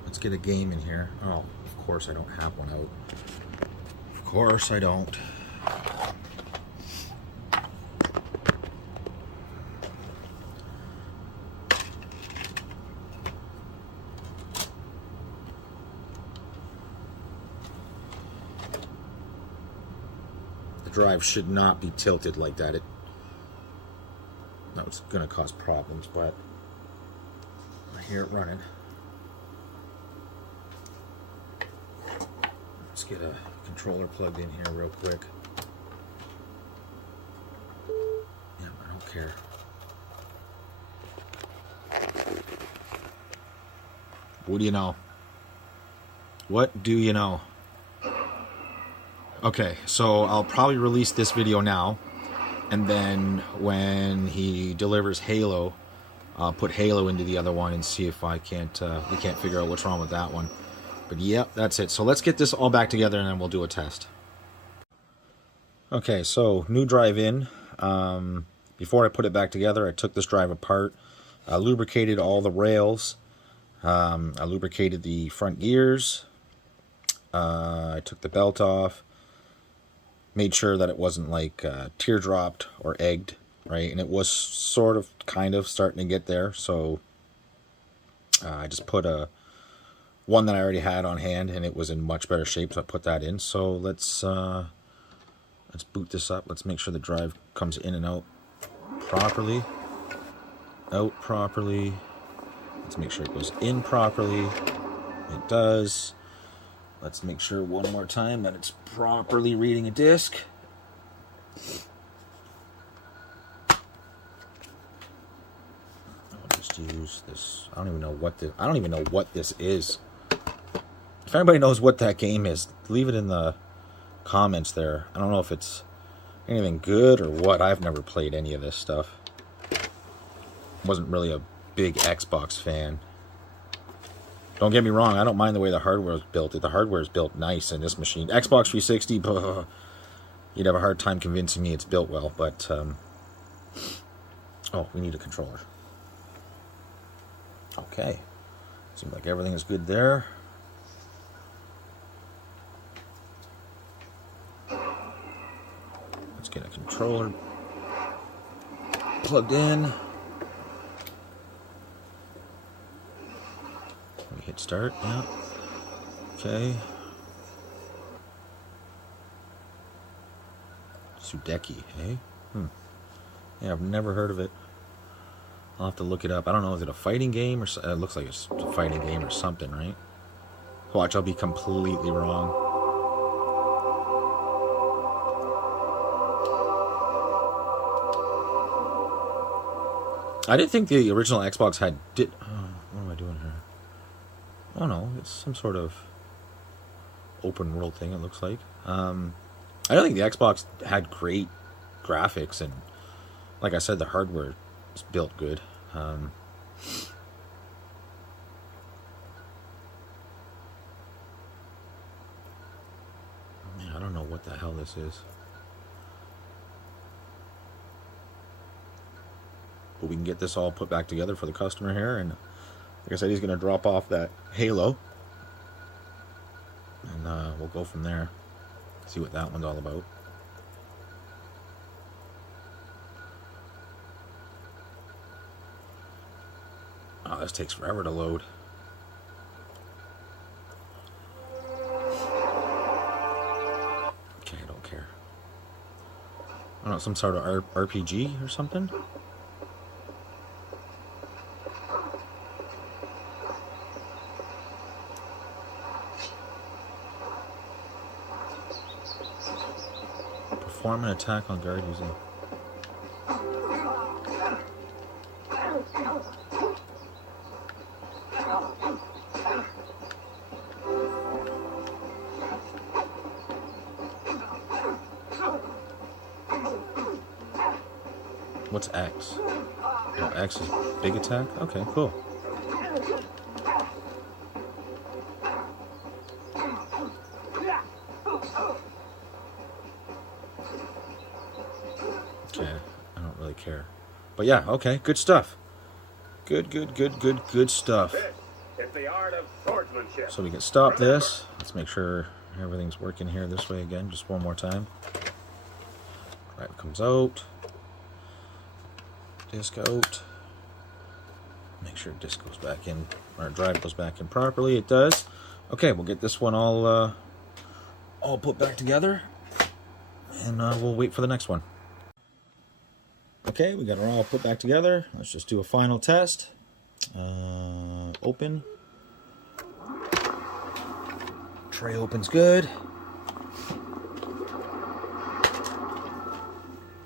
Let's get a game in here. Oh, of course I don't have one out. Of course I don't. Drive should not be tilted like that. No, it's going to cause problems, but I hear it running. Let's get a controller plugged in here real quick. Yeah, I don't care. What do you know? What do you know? Okay, so I'll probably release this video now, and then when he delivers Halo, I'll put Halo into the other one and see if we can't figure out what's wrong with that one. But yep, that's it. So let's get this all back together and then we'll do a test. Okay, so new drive in. Before I put it back together, I took this drive apart. I lubricated all the rails. I lubricated the front gears. I took the belt off. Made sure that it wasn't like teardropped or egged, right? And it was sort of, kind of starting to get there. So I just put one that I already had on hand, and it was in much better shape, so I put that in. So let's boot this up. Let's make sure the drive comes in and out properly. Out properly. Let's make sure it goes in properly. It does. Let's make sure one more time that it's properly reading a disc. I'll just use this. I don't even know what this is. If anybody knows what that game is, leave it in the comments there. I don't know if it's anything good or what. I've never played any of this stuff. Wasn't really a big Xbox fan. Don't get me wrong, I don't mind the way the hardware is built. The hardware is built nice in this machine. Xbox 360, you'd have a hard time convincing me it's built well, but... oh, we need a controller. Okay. Seems like everything is good there. Let's get a controller plugged in. Hit start, yeah. Okay. Sudeki, eh? Yeah, I've never heard of it. I'll have to look it up. I don't know, is it a fighting game or it looks like it's a fighting game or something, right? Watch, I'll be completely wrong. I didn't think the original Xbox had... what am I doing here? Oh no, it's some sort of open world thing, it looks like. I don't think the Xbox had great graphics, and like I said, the hardware is built good. Man, I don't know what the hell this is. But we can get this all put back together for the customer here, and like I said, he's going to drop off that Halo, and we'll go from there, see what that one's all about. Oh, this takes forever to load. Okay, I don't care. I don't know, some sort of RPG or something? Perform an attack on guard using... What's X? Oh, X is big attack? Okay, cool. Okay, I don't really care. But yeah, okay, good stuff. Good stuff. So we can stop this. Let's make sure everything's working here this way again, just one more time. Drive comes out. Disk out. Make sure disk goes back in, or drive goes back in properly. It does. Okay, we'll get this one all put back together, and we'll wait for the next one. Okay, we got it all put back together. Let's just do a final test. Open. Tray opens good.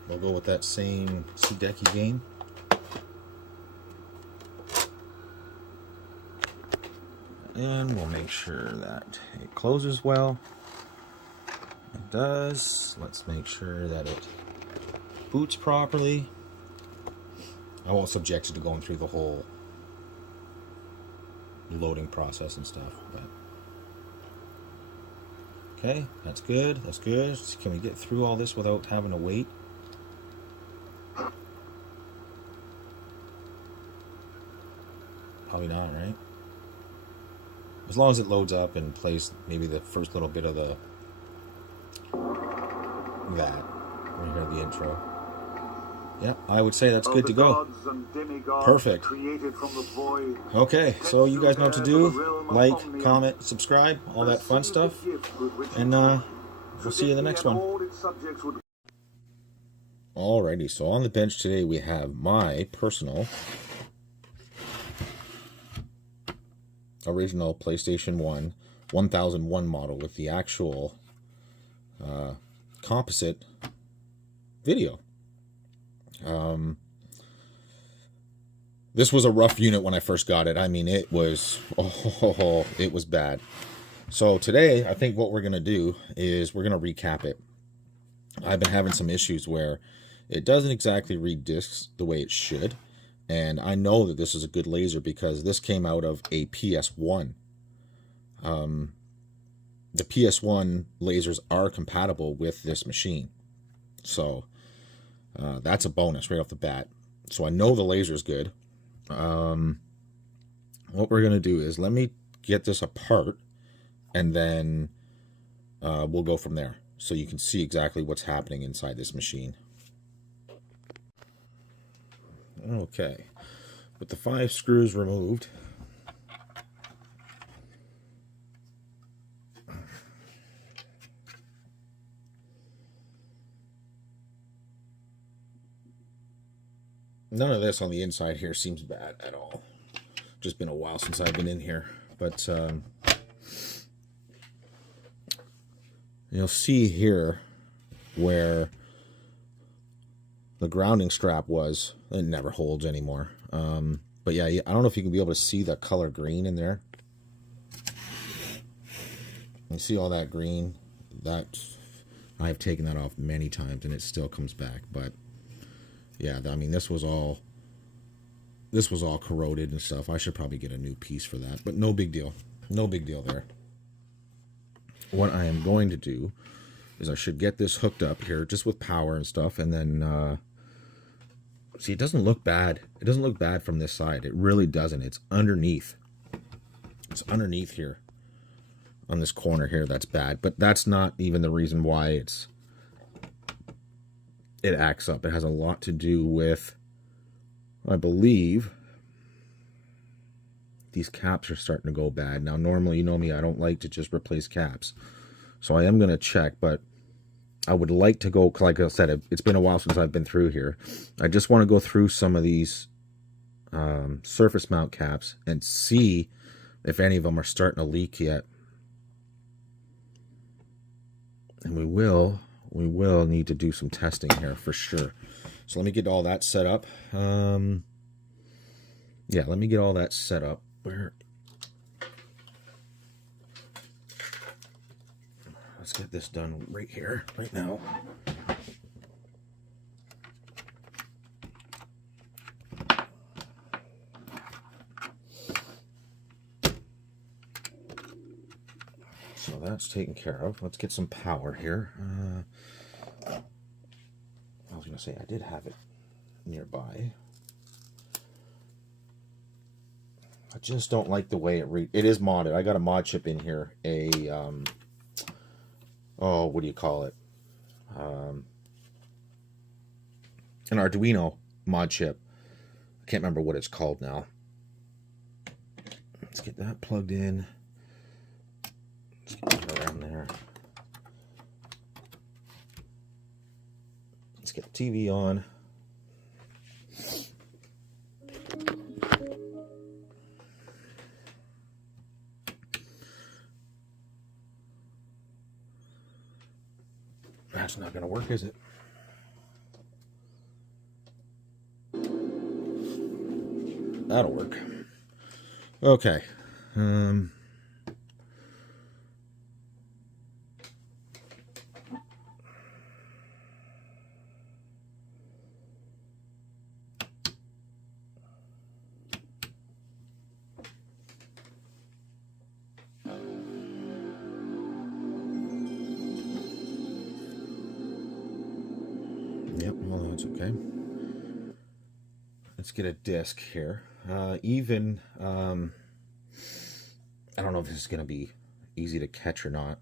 We'll go with that same Sudeki game. And we'll make sure that it closes well. It does. Let's make sure that it boots properly. I won't subject it to going through the whole loading process and stuff. But okay, that's good. That's good. Can we get through all this without having to wait? Probably not, right? As long as it loads up and plays maybe the first little bit of the right here, the intro. Yeah, I would say that's good to go. Perfect. Okay, so you guys know what to do. Like, comment, subscribe, all that fun stuff. And we'll see you in the next one. Alrighty, so on the bench today we have my personal original PlayStation 1 1001 model with the actual composite video. This was a rough unit when I first got it. I mean, it was it was bad. So today I think what we're gonna do is we're gonna recap it. I've been having some issues where it doesn't exactly read discs the way it should. And I know that this is a good laser because this came out of a PS1. The PS1 lasers are compatible with this machine. So that's a bonus right off the bat. So I know the laser is good. What we're going to do is let me get this apart, and then we'll go from there. So you can see exactly what's happening inside this machine. Okay, with the 5 screws removed, none of this on the inside here seems bad at all. Just been a while since I've been in here, but you'll see here where the grounding strap was. It never holds anymore. But yeah, I don't know if you can be able to see the color green in there. You see all that green? I've taken that off many times and it still comes back. But yeah, I mean, this was all corroded and stuff. I should probably get a new piece for that, but no big deal. No big deal there. What I am going to do is I should get this hooked up here just with power and stuff, and then see, it doesn't look bad. It doesn't look bad from this side. It really doesn't. It's underneath. It's underneath here on this corner here that's bad, but that's not even the reason why it acts up. It has a lot to do with, I believe, these caps are starting to go bad. Now, normally, you know me, I don't like to just replace caps. So I am going to check, but I would like to go, like I said, it's been a while since I've been through here. I just want to go through some of these surface mount caps and see if any of them are starting to leak yet. And we will need to do some testing here for sure. So let me get all that set up. Yeah, let me get all that set up. Let's get this done right here, right now. So that's taken care of. Let's get some power here. I was going to say I did have it nearby. I just don't like the way it is modded. I got a mod chip in here. Oh, what do you call it? An Arduino mod chip. I can't remember what it's called now. Let's get that plugged in. Let's get that around there. Let's get the TV on. That's not going to work, is it? That'll work. Okay. Yep, well, that's okay. Let's get a disc here. I don't know if this is going to be easy to catch or not.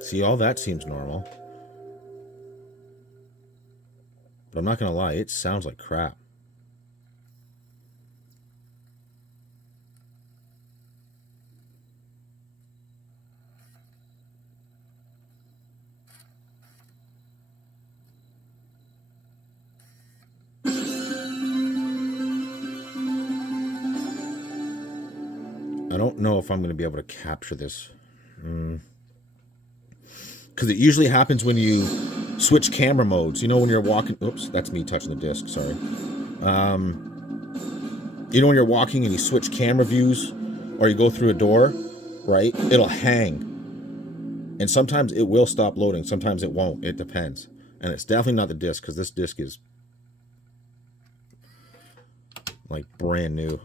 See, all that seems normal. But I'm not going to lie, it sounds like crap. I don't know if I'm going to be able to capture this. Because it usually happens when you switch camera modes. You know, when you're walking... Oops, that's me touching the disc, sorry. You know when you're walking and you switch camera views, or you go through a door, right? It'll hang. And sometimes it will stop loading. Sometimes it won't. It depends. And it's definitely not the disc, because this disc is like brand new.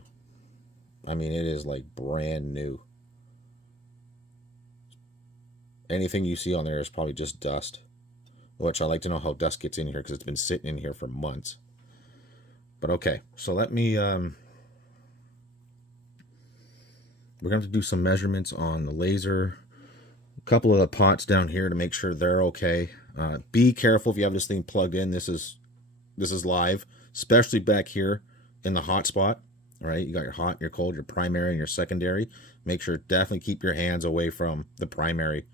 I mean, it is like brand new. Anything you see on there is probably just dust. Which I like to know how dust gets in here, because it's been sitting in here for months. But okay, so let me... we're going to have to do some measurements on the laser. A couple of the pots down here to make sure they're okay. Be careful if you have this thing plugged in. This is live, especially back here in the hot spot. All right, you got your hot, your cold, your primary, and your secondary. Make sure definitely keep your hands away from the primary,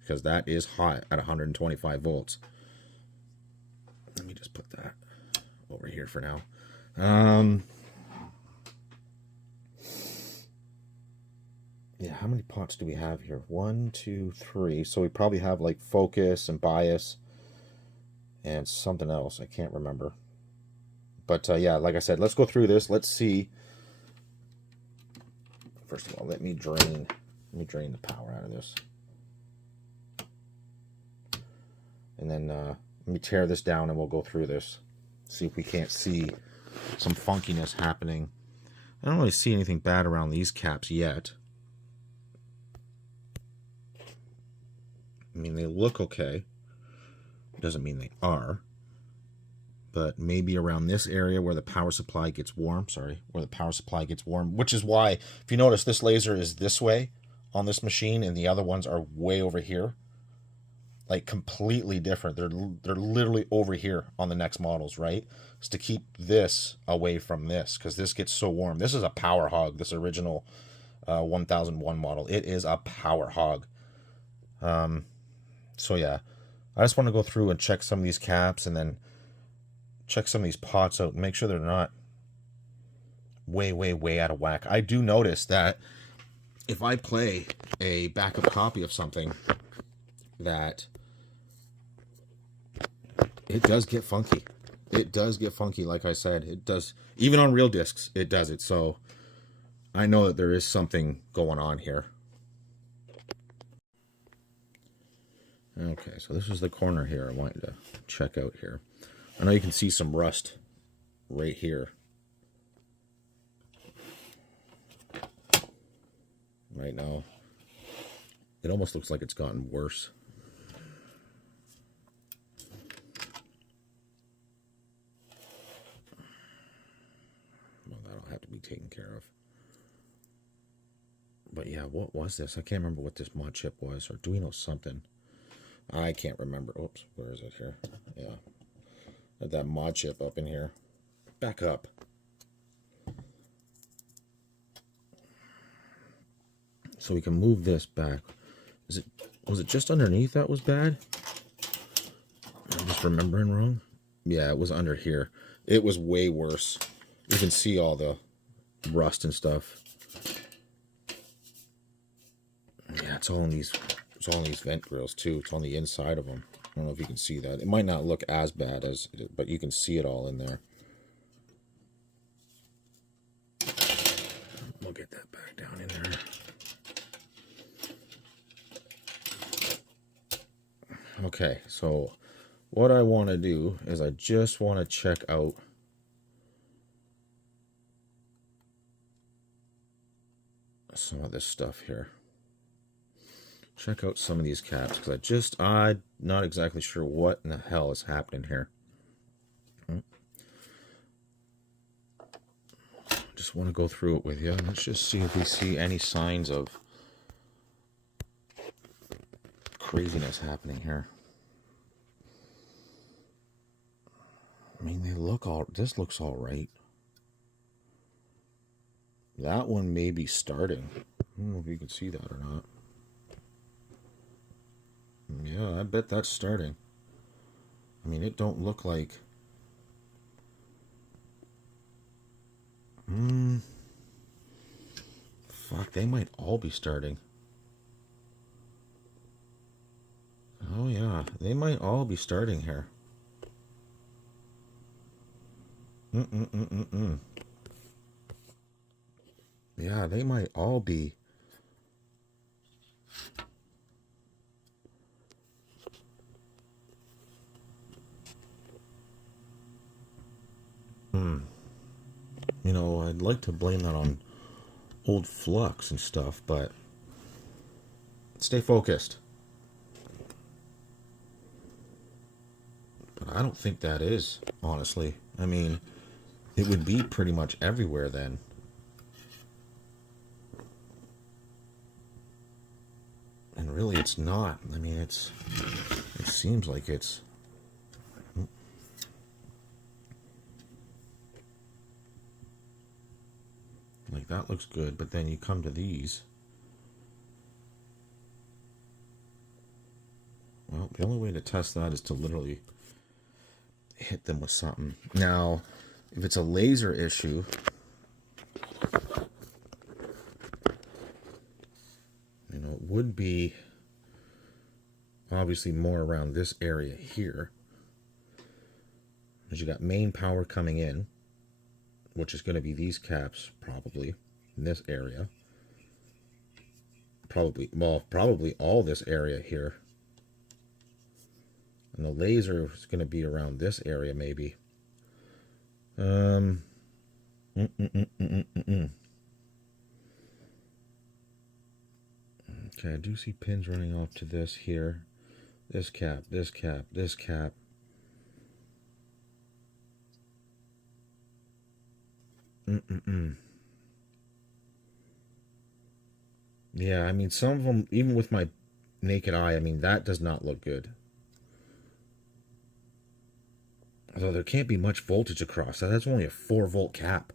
because that is hot at 125 volts. Let me just put that over here for now. Yeah, how many pots do we have here? 1, 2, 3. So we probably have like focus and bias and something else. I can't remember. But yeah, like I said, let's go through this. Let's see. First of all, let me drain the power out of this. And then let me tear this down and we'll go through this. See if we can't see some funkiness happening. I don't really see anything bad around these caps yet. I mean, they look okay. Doesn't mean they are. But maybe around this area where the power supply gets warm. Sorry, where the power supply gets warm. Which is why, if you notice, this laser is this way on this machine, and the other ones are way over here. Like, completely different. They're literally over here on the next models, right? It's to keep this away from this, because this gets so warm. This is a power hog, this original 1001 model. It is a power hog. So yeah, I just want to go through and check some of these caps and then check some of these pots out and make sure they're not way out of whack. I do notice that if I play a backup copy of something, that it does get funky. It does get funky, like I said. It does. Even on real discs, it does it. So I know that there is something going on here. Okay, so this is the corner here I wanted to check out here. I know you can see some rust right here. Right now, it almost looks like it's gotten worse. Well, that'll have to be taken care of. But yeah, what was this? I can't remember what this mod chip was. Or do we know something? I can't remember. Oops, where is it here? Yeah. Had that mod chip up in here. Back up. So we can move this back. Was it just underneath that was bad? I'm just remembering wrong. Yeah, it was under here. It was way worse. You can see all the rust and stuff. Yeah, it's all in these vent grills too. It's on the inside of them. I don't know if you can see that. It might not look as bad as, but you can see it all in there. We'll get that back down in there. Okay, so what I want to do is I just want to check out some of this stuff here. Check out some of these caps, because I'm not exactly sure what in the hell is happening here. Just want to go through it with you. Let's just see if we see any signs of craziness happening here. I mean, this looks all right. That one may be starting. I don't know if you can see that or not. Yeah, I bet that's starting. I mean, it don't look like... Fuck, they might all be starting. Oh yeah, they might all be starting here. Yeah, they might all be. You know, I'd like to blame that on old flux and stuff, but stay focused. But I don't think that is, honestly. I mean, it would be pretty much everywhere then. And really it's not. I mean, it seems like it's... Like, that looks good, but then you come to these. Well, the only way to test that is to literally hit them with something. Now, if it's a laser issue, you know, it would be obviously more around this area here. Because you got main power coming in, which is going to be these caps probably in this area. Probably all this area here. And the laser is going to be around this area maybe. Okay, I do see pins running off to this here. This cap, this cap, this cap. Yeah, I mean, some of them, even with my naked eye, I mean, that does not look good. Although there can't be much voltage across that. That's only a 4-volt cap.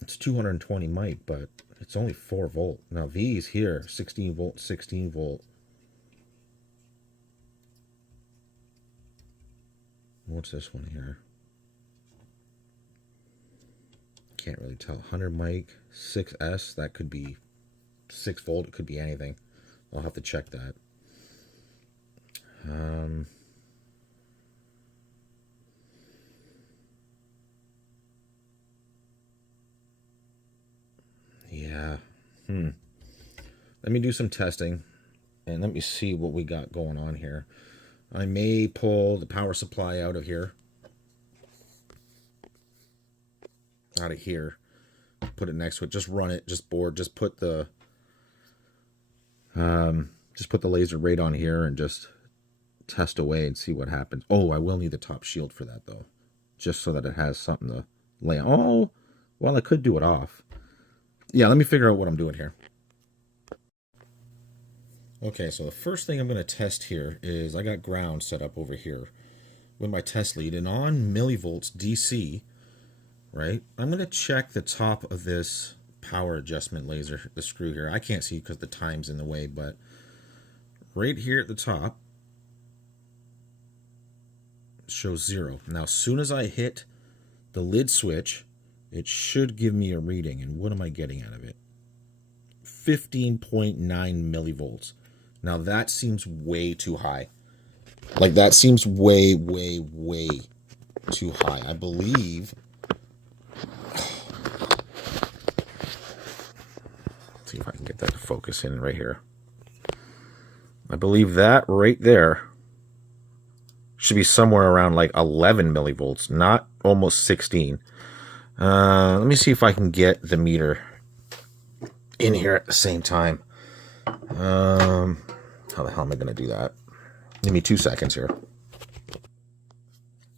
It's 220 mic, but it's only 4 volt. Now these here, 16 volt, 16 volt. What's this one here? Can't really tell. 100 mic, 6S. That could be 6 volt. It could be anything. I'll have to check that. Yeah. Let me do some testing and let me see what we got going on here. I may pull the power supply out of here. Out of here. Put it next to it. Just run it. Just board. Just put the laser right on here and just test away and see what happens. Oh, I will need the top shield for that though. Just so that it has something to lay on. Oh, well, I could do it off. Yeah, let me figure out what I'm doing here. Okay, so the first thing I'm going to test here is I got ground set up over here with my test lead, and on millivolts DC, right, I'm going to check the top of this power adjustment laser, the screw here. I can't see because the time's in the way, but right here at the top shows 0. Now, as soon as I hit the lid switch, it should give me a reading. And what am I getting out of it? 15.9 millivolts. Now that seems way too high. Like that seems way, way, way too high. I believe. Let's see if I can get that to focus in right here. I believe that right there should be somewhere around like 11 millivolts, not almost 16. Let me see if I can get the meter in here at the same time. How the hell am I going to do that? Give me 2 seconds here.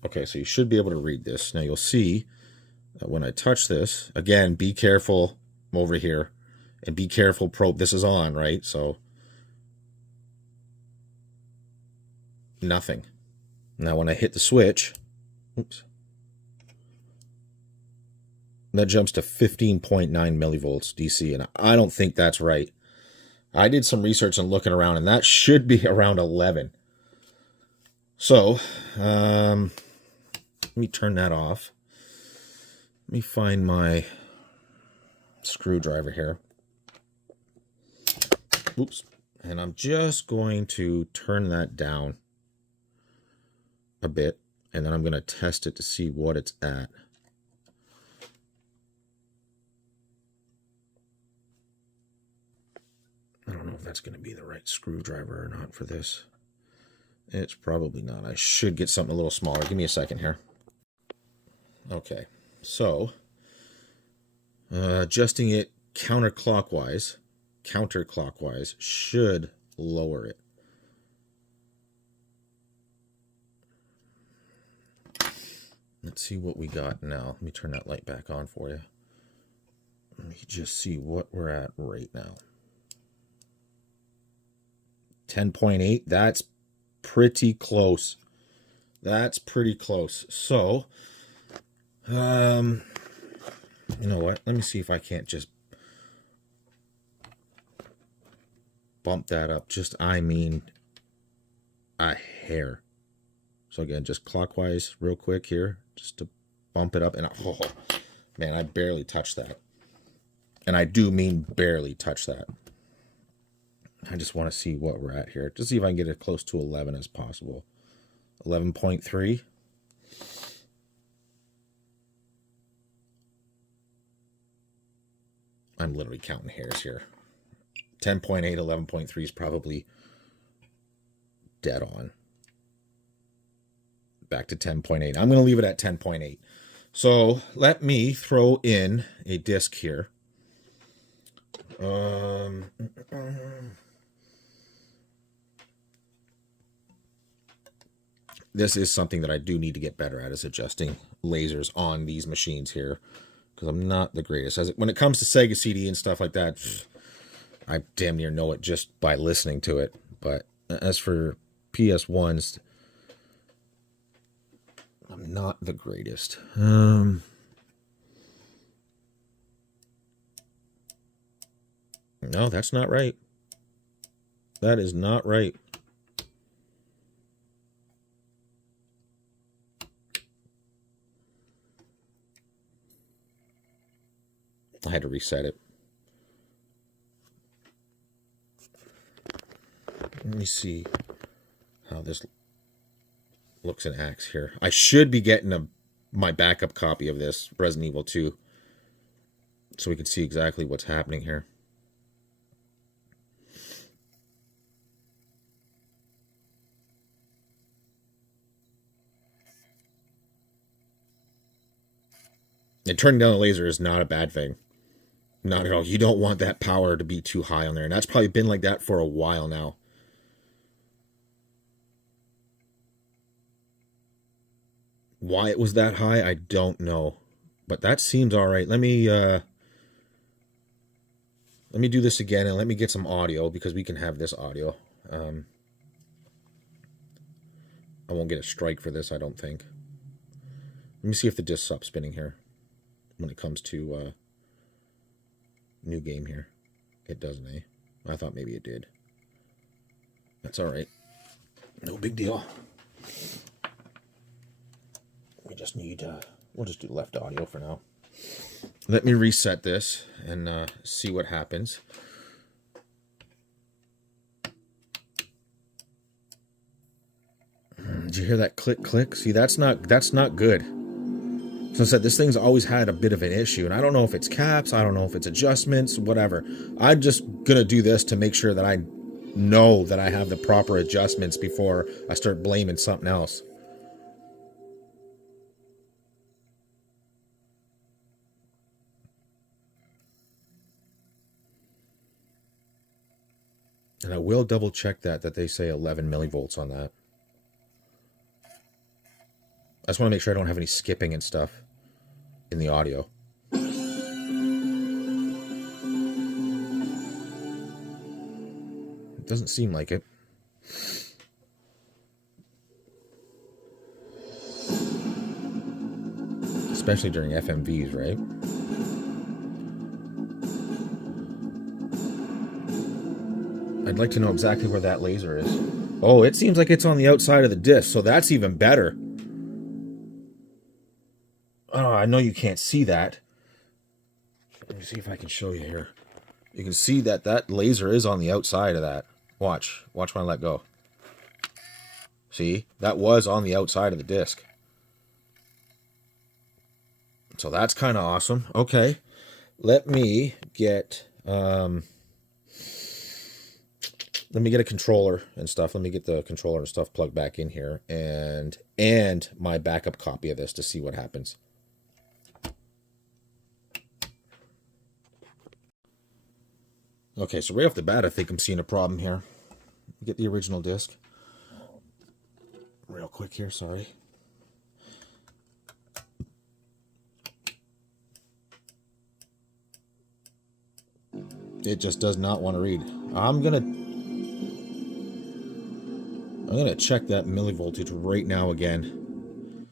Okay, so you should be able to read this. Now you'll see that when I touch this, again, be careful over here. And be careful, probe. This is on, right? So, nothing. Now when I hit the switch, oops. That jumps to 15.9 millivolts DC, and I don't think that's right. I did some research and looking around, and that should be around 11. So, let me turn that off. Let me find my screwdriver here. Oops. And I'm just going to turn that down a bit, and then I'm going to test it to see what it's at. I don't know if that's going to be the right screwdriver or not for this. It's probably not. I should get something a little smaller. Give me a second here. Okay, so adjusting it counterclockwise should lower it. Let's see what we got now. Let me turn that light back on for you. Let me just see what we're at right now. 10.8, that's pretty close. That's pretty close. So, you know what? Let me see if I can't just bump that up. Just, I mean, a hair. So again, just clockwise real quick here, just to bump it up. And oh, man, I barely touched that. And I do mean barely touch that. I just want to see what we're at here. Just see if I can get it close to 11 as possible. 11.3. I'm literally counting hairs here. 10.8, 11.3 is probably dead on. Back to 10.8. I'm going to leave it at 10.8. So let me throw in a disk here. This is something that I do need to get better at, is adjusting lasers on these machines here, because I'm not the greatest. When it comes to Sega CD and stuff like that, I damn near know it just by listening to it. But as for PS1s, I'm not the greatest. No, that's not right. That is not right. I had to reset it. Let me see how this looks in acts here. I should be getting my backup copy of this, Resident Evil 2, so we can see exactly what's happening here. And turning down the laser is not a bad thing. Not at all. You don't want that power to be too high on there. And that's probably been like that for a while now. Why it was that high, I don't know. But that seems all right. Let me do this again and let me get some audio, because we can have this audio. I won't get a strike for this, I don't think. Let me see if the disc stops spinning here. When it comes to new game here. It doesn't, eh? I thought maybe it did. That's all right. No big deal. We just need, we'll just do left audio for now. Let me reset this and see what happens. Did you hear that click, click? See, that's not good. So I said, this thing's always had a bit of an issue, and I don't know if it's caps, I don't know if it's adjustments, whatever. I'm just going to do this to make sure that I know that I have the proper adjustments before I start blaming something else. And I will double check that they say 11 millivolts on that. I just want to make sure I don't have any skipping and stuff in the audio. It doesn't seem like it. Especially during FMVs, right? I'd like to know exactly where that laser is. Oh, it seems like it's on the outside of the disc, so that's even better. Oh, I know you can't see that. Let me see if I can show you here. You can see that that laser is on the outside of that. Watch. Watch when I let go. See? That was on the outside of the disc. So that's kind of awesome. Okay. Let me get a controller and stuff. Let me get the controller and stuff plugged back in here and my backup copy of this to see what happens. Okay, so right off the bat, I think I'm seeing a problem here. Get the original disc. Real quick here, sorry. It just does not want to read. I'm gonna check that millivoltage right now again,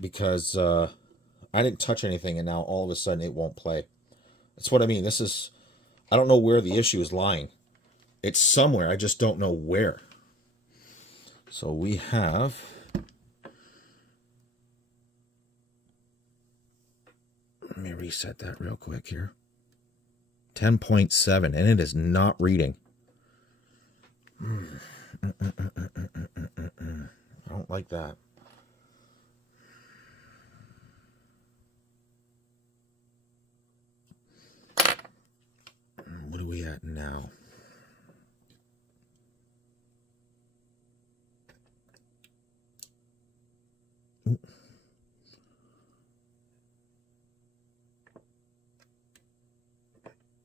because I didn't touch anything and now all of a sudden it won't play. That's what I mean. This is, I don't know where the issue is lying. It's somewhere, I just don't know where. So we have Let me reset that real quick here. 10.7, and it is not reading. I don't like that. What are we at now?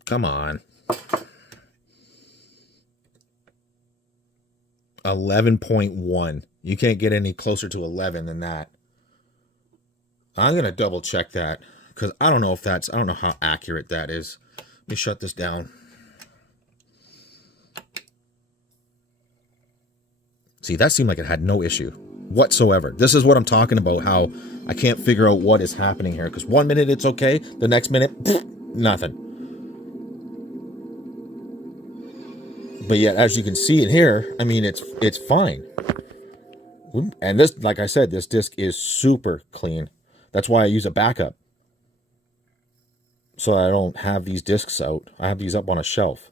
Come on. 11.1. You can't get any closer to 11 than that. I'm going to double check that because I don't know if that's, I don't know how accurate that is. Let me shut this down. See, that seemed like it had no issue whatsoever. This is what I'm talking about, how I can't figure out what is happening here because 1 minute it's okay, the next minute, nothing. But yet, as you can see in here, I mean, it's fine. And this, like I said, this disc is super clean. That's why I use a backup. So I don't have these discs out. I have these up on a shelf.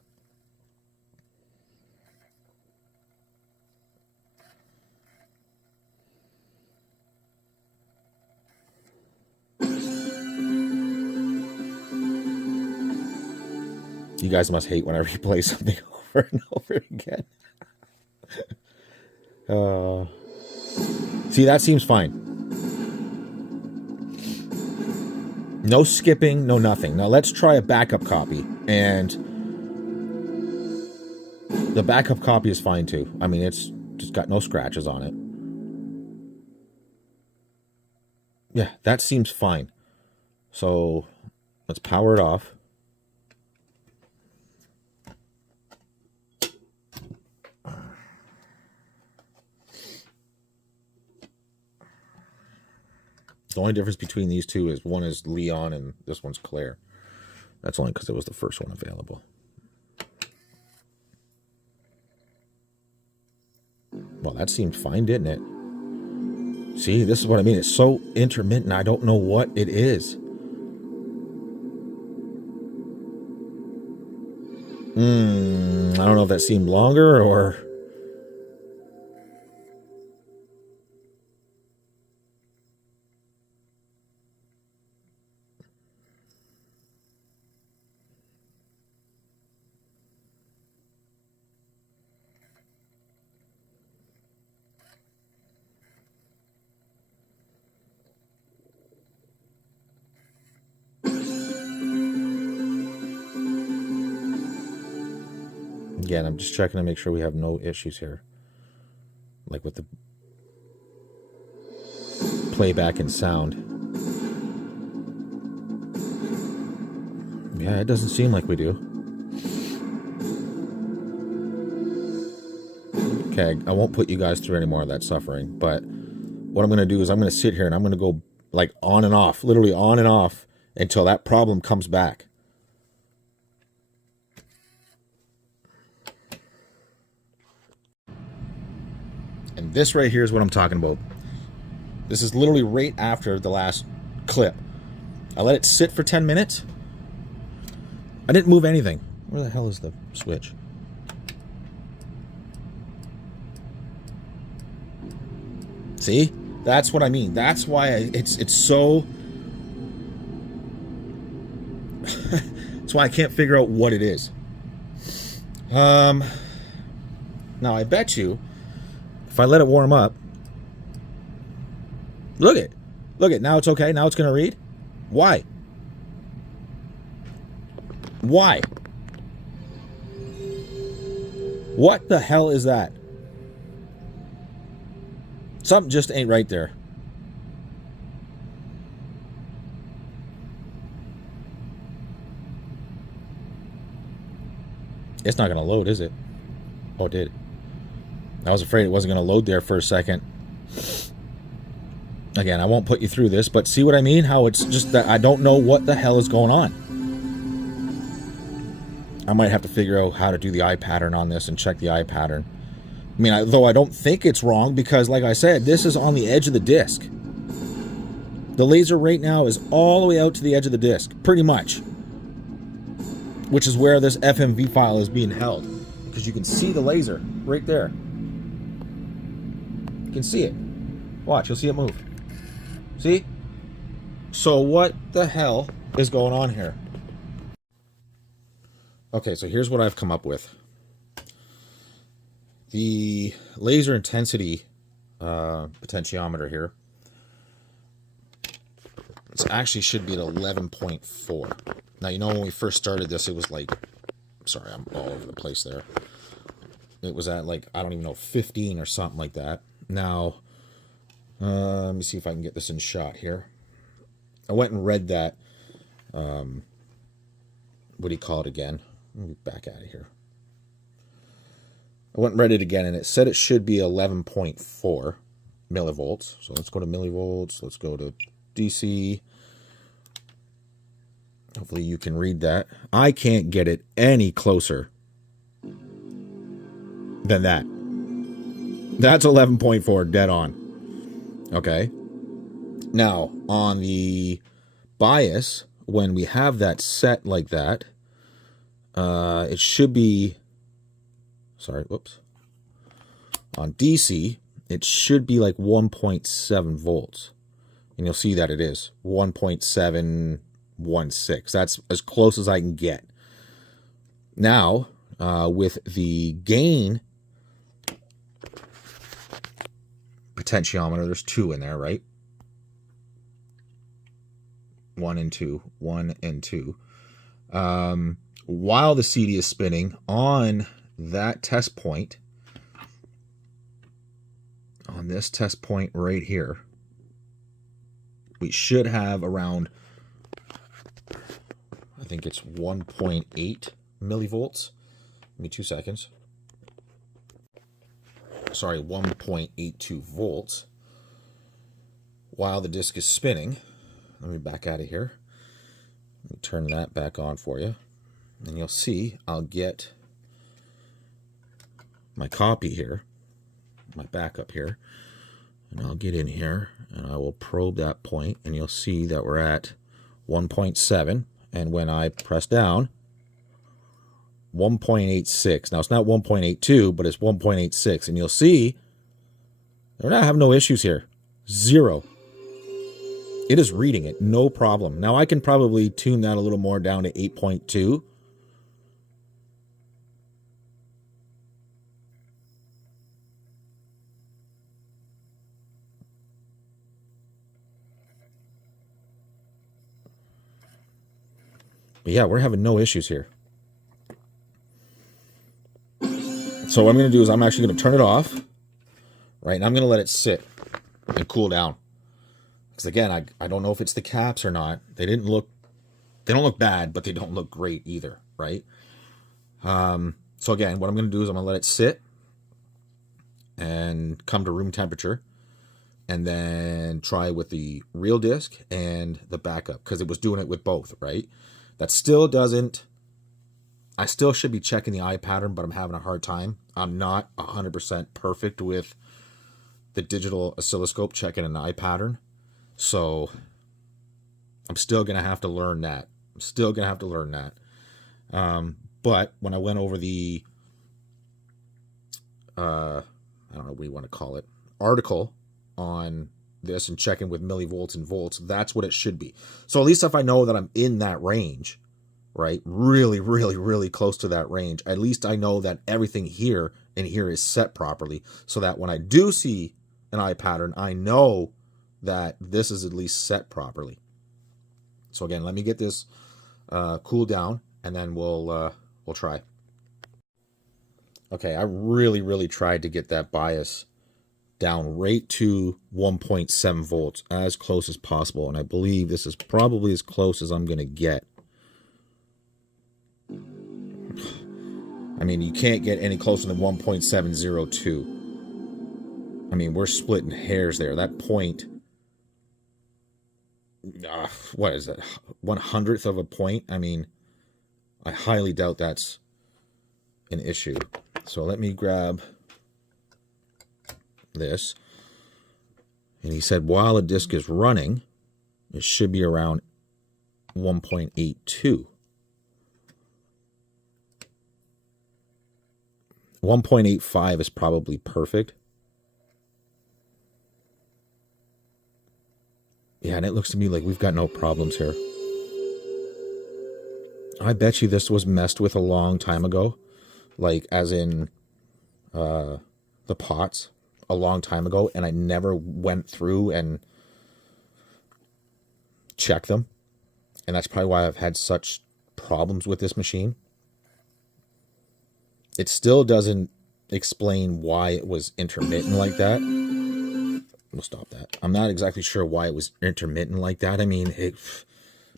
You guys must hate when I replay something over and over again. See, that seems fine. No skipping, no nothing. Now let's try a backup copy. And the backup copy is fine too. I mean, it's just got no scratches on it. Yeah, that seems fine. So let's power it off. The only difference between these two is one is Leon and this one's Claire. That's only because it was the first one available. Well, that seemed fine, didn't it? See, this is what I mean. It's so intermittent. I don't know what it is. I don't know if that seemed longer or... Again, I'm just checking to make sure we have no issues here. Like with the playback and sound. Yeah, it doesn't seem like we do. Okay, I won't put you guys through any more of that suffering, but what I'm going to do is I'm going to sit here and I'm going to go like on and off, literally on and off until that problem comes back. And this right here is what I'm talking about. This is literally right after the last clip. I let it sit for 10 minutes. I didn't move anything. Where the hell is the switch? See? That's what I mean. That's why it's so... That's why I can't figure out what it is. Now, I bet you... If I let it warm up, look it. Now it's okay. Now it's going to read. Why? Why? What the hell is that? Something just ain't right there. It's not going to load, is it? Oh, it did. I was afraid it wasn't going to load there for a second. Again, I won't put you through this, but see what I mean? How it's just that I don't know what the hell is going on. I might have to figure out how to do the eye pattern on this and check the eye pattern. I mean, though I don't think it's wrong because, like I said, this is on the edge of the disc. The laser right now is all the way out to the edge of the disc, pretty much. Which is where this FMV file is being held. Because you can see the laser right there. You can see it. Watch, you'll see it move. See? So what the hell is going on here? Okay, so here's what I've come up with. The laser intensity potentiometer here, it actually should be at 11.4. Now, you know, when we first started this, it was like, sorry, I'm all over the place there. It was at like, I don't even know, 15 or something like that. Now, let me see if I can get this in shot here. I went and read that, what do you call it again? Let me back out of here. I went and read it again, and it said it should be 11.4 millivolts. So let's go to millivolts. Let's go to DC. Hopefully you can read that. I can't get it any closer than that. That's 11.4 dead on. Okay. Now, on the bias, when we have that set like that, it should be, sorry, whoops. On DC, it should be like 1.7 volts. And you'll see that it is 1.716. That's as close as I can get. Now, with the gain potentiometer, there's two in there, right? 1 and 2. 1 and 2. While the CD is spinning on that test point, on this test point right here, we should have around, I think it's 1.8 millivolts. Give me 2 seconds. Sorry, 1.82 volts while the disc is spinning. Let me back out of here. Let me turn that back on for you. And you'll see I'll get my copy here, my backup here, and I'll get in here and I will probe that point, and you'll see that we're at 1.7, and when I press down, 1.86. Now it's not 1.82, but it's 1.86, and you'll see we're not having no issues here. Zero. It is reading it, no problem. Now I can probably tune that a little more down to 8.2. But yeah, we're having no issues here. So what I'm going to do is I'm actually going to turn it off, right? And I'm going to let it sit and cool down. Because again, I don't know if it's the caps or not. They don't look bad, but they don't look great either, right? So again, what I'm going to do is I'm going to let it sit and come to room temperature, and then try with the real disc and the backup, because it was doing it with both, right? That still doesn't, I still should be checking the eye pattern, but I'm having a hard time. I'm not 100% perfect with the digital oscilloscope checking an eye pattern. So I'm still going to have to learn that. But when I went over the, I don't know what you want to call it, article on this and checking with millivolts and volts, that's what it should be. So at least if I know that I'm in that range, right, really, really, really close to that range, at least I know that everything here and here is set properly, so that when I do see an eye pattern, I know that this is at least set properly. So again, let me get this cool down, and then we'll try. Okay, I really, really tried to get that bias down right to 1.7 volts, as close as possible, and I believe this is probably as close as I'm going to get. I mean, you can't get any closer than 1.702. I mean, we're splitting hairs there. That point, what is that, 1/100th of a point? I mean, I highly doubt that's an issue. So let me grab this. And he said while the disc is running, It should be around 1.82. 1.85 is probably perfect. Yeah, and it looks to me like we've got no problems here. I bet you this was messed with a long time ago. Like, as in the pots a long time ago, and I never went through and checked them. And that's probably why I've had such problems with this machine. It still doesn't explain why it was intermittent like that. We'll stop that. I'm not exactly sure why it was intermittent like that. I mean,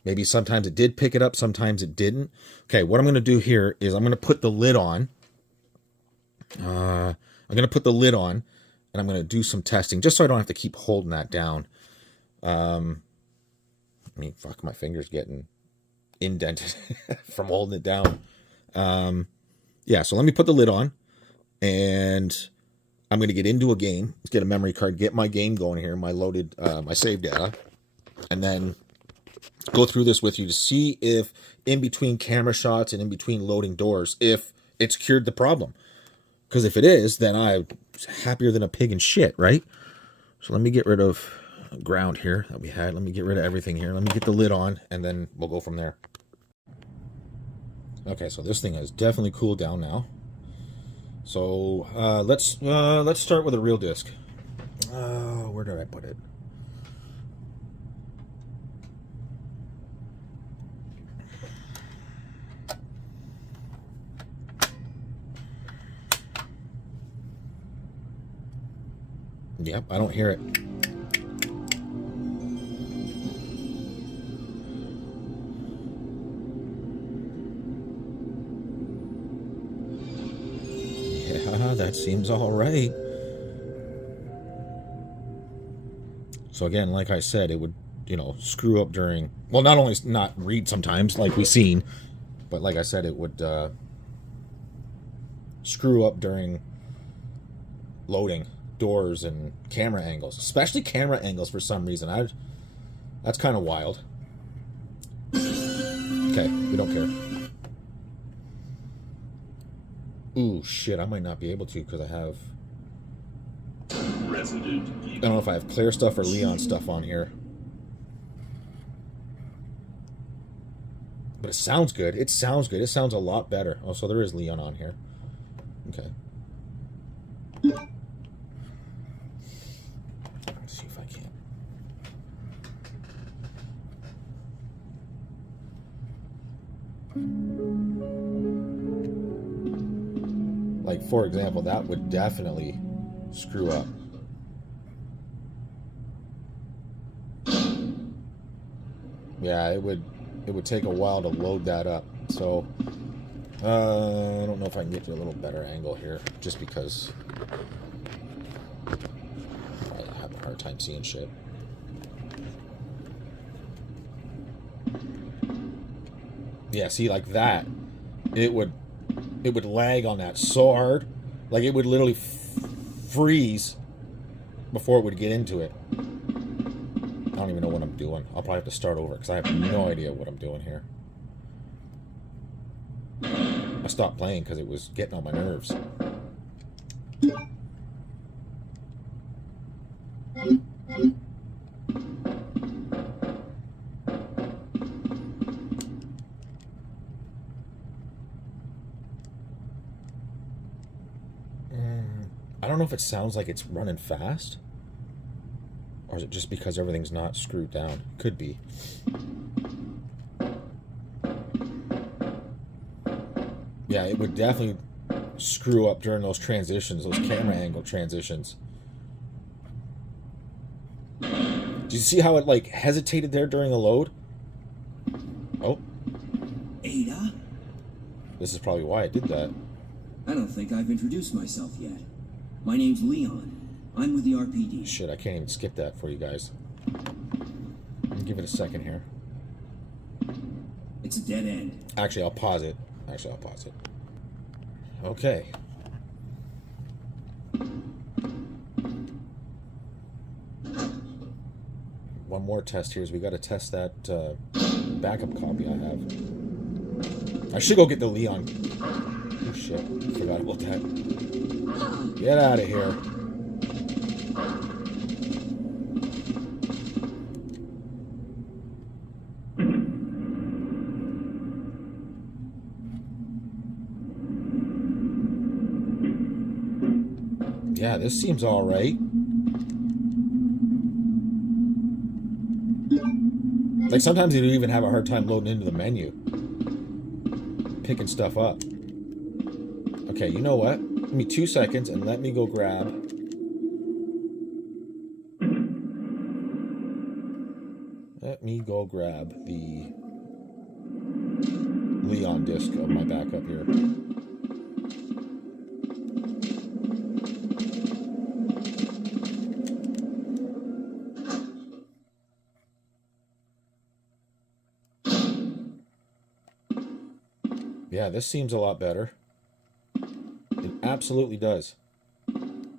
maybe sometimes it did pick it up, sometimes it didn't. Okay, what I'm going to do here is I'm going to put the lid on. I'm going to put the lid on, and I'm going to do some testing, just so I don't have to keep holding that down. I mean, fuck, my finger's getting indented from holding it down. Yeah, so let me put the lid on, and I'm going to get into a game. Let's get a memory card, get my game going here, my loaded, my save data, and then go through this with you to see if in between camera shots and in between loading doors, if it's cured the problem. Because if it is, then I'm happier than a pig in shit, right? So let me get rid of ground here that we had. Let me get rid of everything here. Let me get the lid on, and then we'll go from there. Okay, so this thing has definitely cooled down now. So let's start with a real disc. Where did I put it? Yep, I don't hear it. Yeah, that seems all right. So again, like I said, it would, you know, screw up during, well, not only not read sometimes, like we've seen, but like I said, it would screw up during loading doors and camera angles, especially camera angles for some reason. That's kind of wild. Okay, we don't care. Ooh, shit, I might not be able to because I have... I don't know if I have clear stuff or Leon stuff on here. But it sounds good. It sounds good. It sounds a lot better. Oh, so there is Leon on here. Okay. Let's see if I can. Like, for example, that would definitely screw up. Yeah, it would take a while to load that up. So, I don't know if I can get to a little better angle here, just because I have a hard time seeing shit. Yeah, see, like that, it would lag on that so hard, like it would literally freeze before it would get into it. I don't even know what I'm doing. I'll probably have to start over because I have no idea what I'm doing here. I stopped playing because it was getting on my nerves. I don't know if it sounds like it's running fast, or is it just because everything's not screwed down? Could be. Yeah, it would definitely screw up during those transitions, those camera angle transitions. Did you see how it like hesitated there during the load? Oh. Ada? This is probably why it did that. I don't think I've introduced myself yet. My name's Leon. I'm with the RPD. Shit, I can't even skip that for you guys. Give it a second here. It's a dead end. Actually, I'll pause it. Okay. one more test here. Is we got to test that backup copy I have. I should go get the Leon. Oh shit! Forgot about that. Get out of here. Yeah, this seems all right. Like, sometimes you even have a hard time loading into the menu. Picking stuff up. Okay, you know what? Give me 2 seconds and let me go grab... Let me go grab the Leon disc of my backup here. Yeah, this seems a lot better. It absolutely does.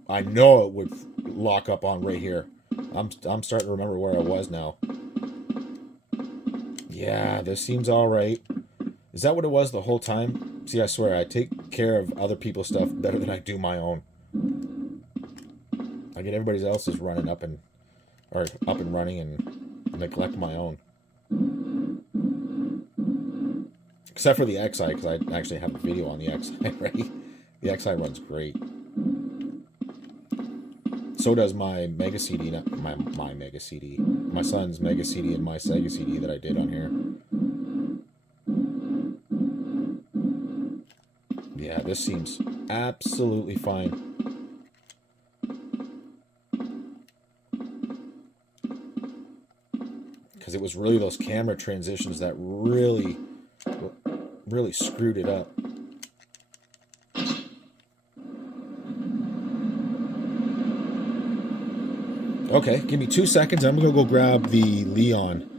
I know it would lock up on right here. I'm starting to remember where I was now. Yeah, this seems all right. Is that what it was the whole time? See, I swear, I take care of other people's stuff better than I do my own. I get everybody else's running up and running and neglect my own. Except for the X'Eye, because I actually have a video on the X'Eye, right? The X'Eye runs great. So does my Mega CD, not my Mega CD. My son's Mega CD and my Sega CD that I did on here. Yeah, this seems absolutely fine. Because it was really those camera transitions that really screwed it up. Okay, give me 2 seconds. I'm going to go grab the Leon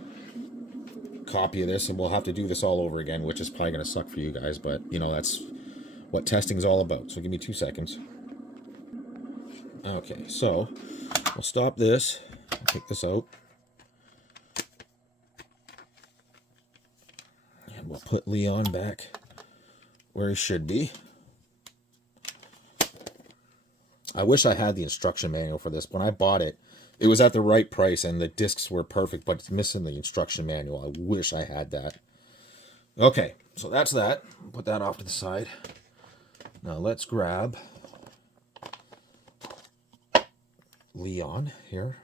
copy of this, and we'll have to do this all over again, which is probably going to suck for you guys, but, you know, that's what testing is all about. So give me 2 seconds. Okay, so we'll stop this. I'll take this out. And we'll put Leon back where he should be. I wish I had the instruction manual for this. When I bought it, it was at the right price and the discs were perfect, but it's missing the instruction manual. I wish I had that. Okay, so that's that. Put that off to the side. Now let's grab Leon here.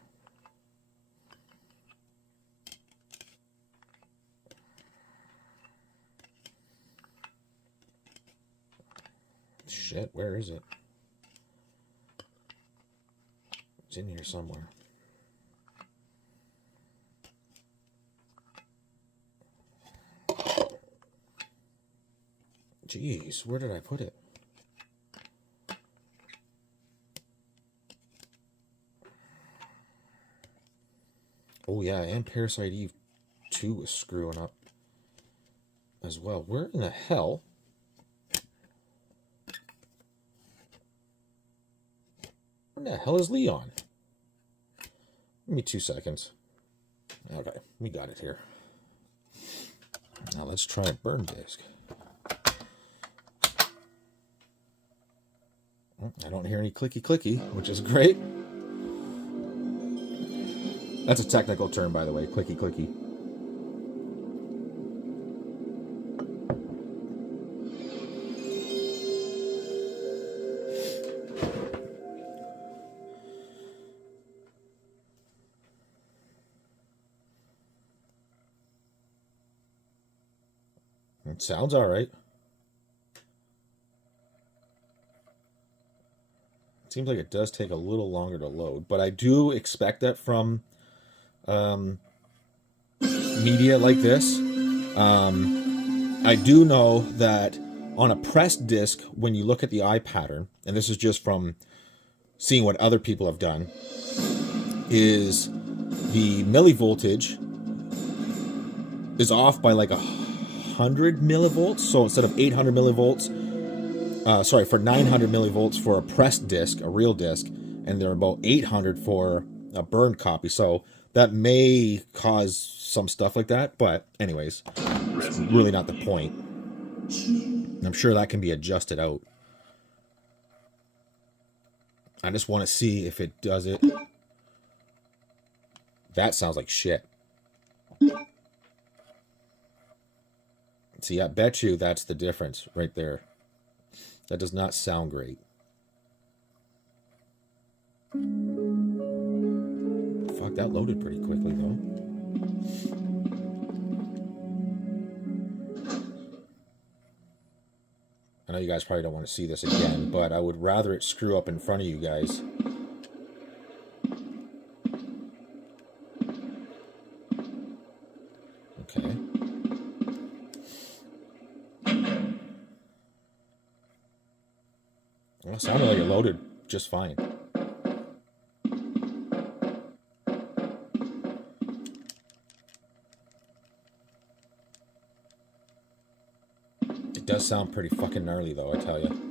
Shit, where is it? It's in here somewhere. Jeez, where did I put it? Oh yeah, and Parasite Eve 2 was screwing up as well. Where in the hell? Where the hell is Leon? Give me 2 seconds. Okay, we got it here. Now let's try a burn disk. I don't hear any clicky clicky, which is great. That's a technical term, by the way, clicky clicky. It sounds all right. Seems like it does take a little longer to load, but I do expect that from media like this. I do know that on a pressed disc, when you look at the eye pattern, and this is just from seeing what other people have done, is the millivoltage is off by like 100 millivolts. So instead of 800 millivolts, for 900 millivolts for a pressed disc, a real disc, and they're about 800 for a burned copy. So That may cause some stuff like that, but anyways, it's really not the point. I'm sure that can be adjusted out. I just want to see if it does it. That sounds like shit. See, I bet you that's the difference right there. That does not sound great. Fuck, that loaded pretty quickly, though. I know you guys probably don't want to see this again, but I would rather it screw up in front of you guys. Okay. Well, it sounded like it loaded just fine. It does sound pretty fucking gnarly, though, I tell you.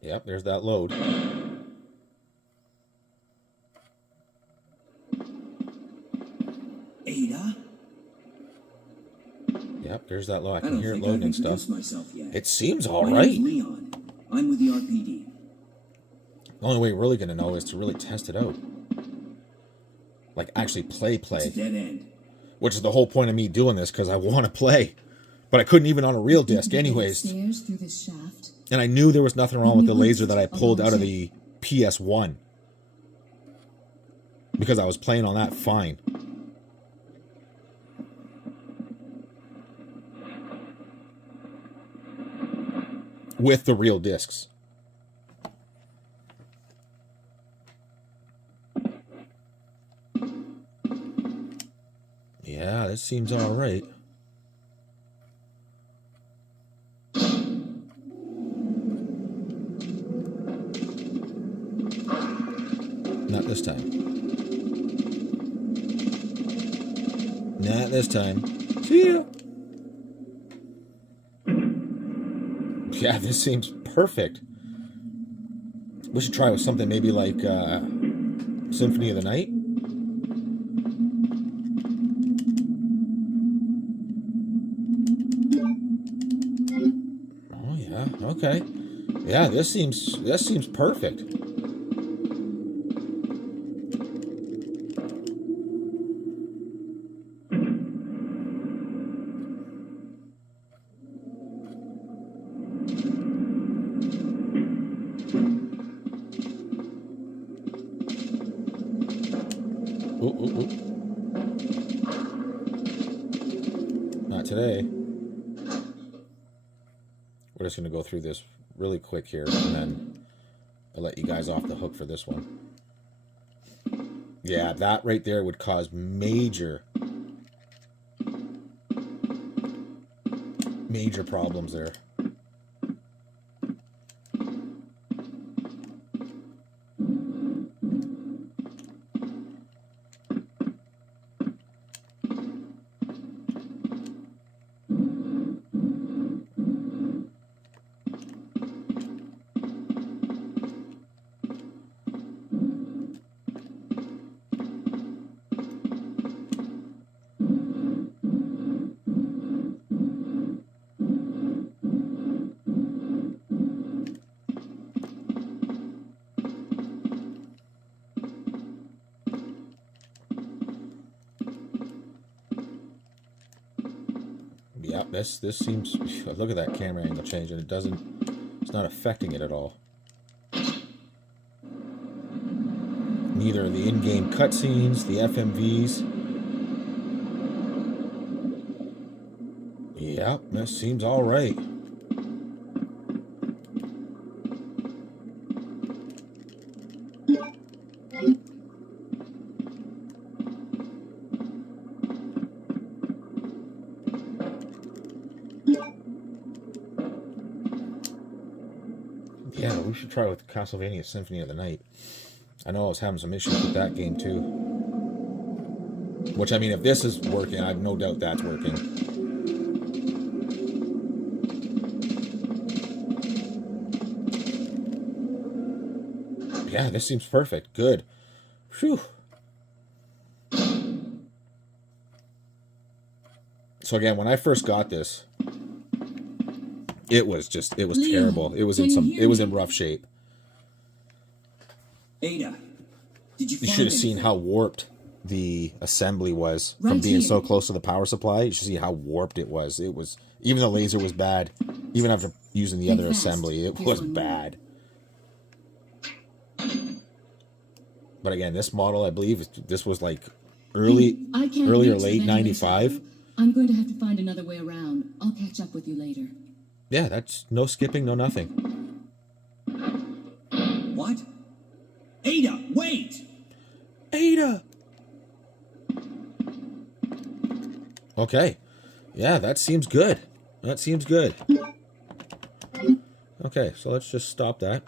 Yep, there's that load. Ada? Yep, there's that load. I can hear it loading and stuff. Yet. It seems all My right. name's Leon. I'm with the RPD. The only way we're really going to know is to really test it out. Like, actually play. It's a dead end. Which is the whole point of me doing this, because I want to play. But I couldn't even on a real disc anyways. Stairs through this shaft. And I knew there was nothing wrong with the laser that I pulled out of the PS1. Because I was playing on that fine. With the real discs. Yeah, this seems all right. Not this time. Not this time. See ya. Yeah, this seems perfect. We should try with something maybe like Symphony of the Night. Oh yeah, okay. Yeah, this seems perfect. Not today. We're just going to go through this really quick here, and then I'll let you guys off the hook for this one. Yeah, that right there would cause major problems there. Yeah, this seems, look at that camera angle change, and it's not affecting it at all. Neither the in-game cutscenes, the FMVs. Yeah, this seems all right. Yeah, we should try with Castlevania Symphony of the Night. I know I was having some issues with that game too. Which, I mean, if this is working, I have no doubt that's working. yeah, this seems perfect. Good. Phew. So again, when I first got this, it was terrible. It was in rough shape. Ada, did you You should have seen how warped the assembly was from being so close to the power supply. You should see how warped it was. It was, even the laser was bad. Even after using the other assembly, it was bad. But again, this model, I believe, this was like early or late 95. I'm going to have to find another way around. I'll catch up with you later. Yeah, that's no skipping, no nothing. What? Ada, wait! Ada! Okay. Yeah, that seems good. That seems good. Okay, so let's just stop that.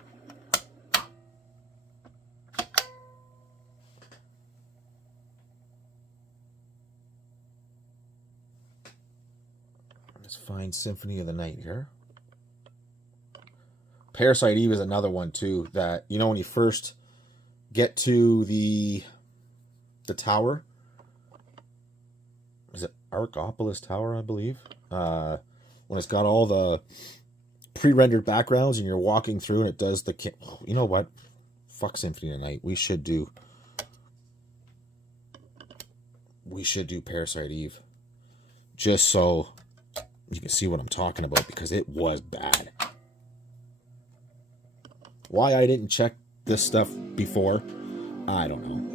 Let's find Symphony of the Night here. Parasite Eve is another one too that, you know, when you first get to the tower, is it Argopolis Tower, I believe? When it's got all the pre-rendered backgrounds and you're walking through and it does the... You know what? Fuck Symphony of the Night. We should do Parasite Eve. Just so you can see what I'm talking about, because it was bad. Why I didn't check this stuff before, I don't know.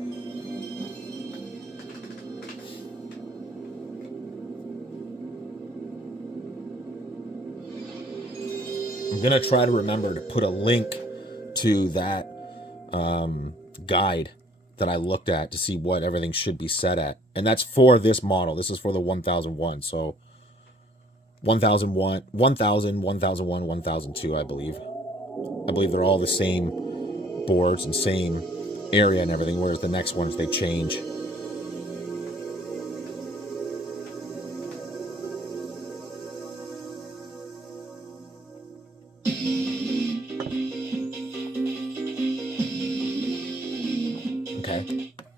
I'm going to try to remember to put a link to that guide that I looked at to see what everything should be set at. And that's for this model. This is for the 1001. So 1001, 1000, 1001, 1002, I believe. I believe they're all the same boards and same area and everything, whereas the next ones, they change.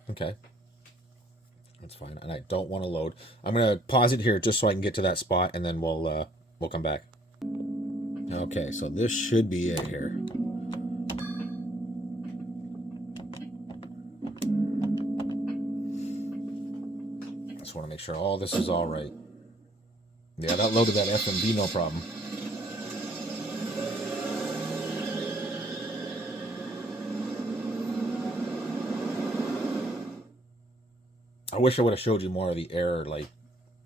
Okay. That's fine. And I don't want to load. I'm going to pause it here just so I can get to that spot, and then we'll come back. Okay, so this should be it here. Just want to make sure all this is all right. Yeah, that loaded that FMV, no problem. I wish I would have showed you more of the error, like,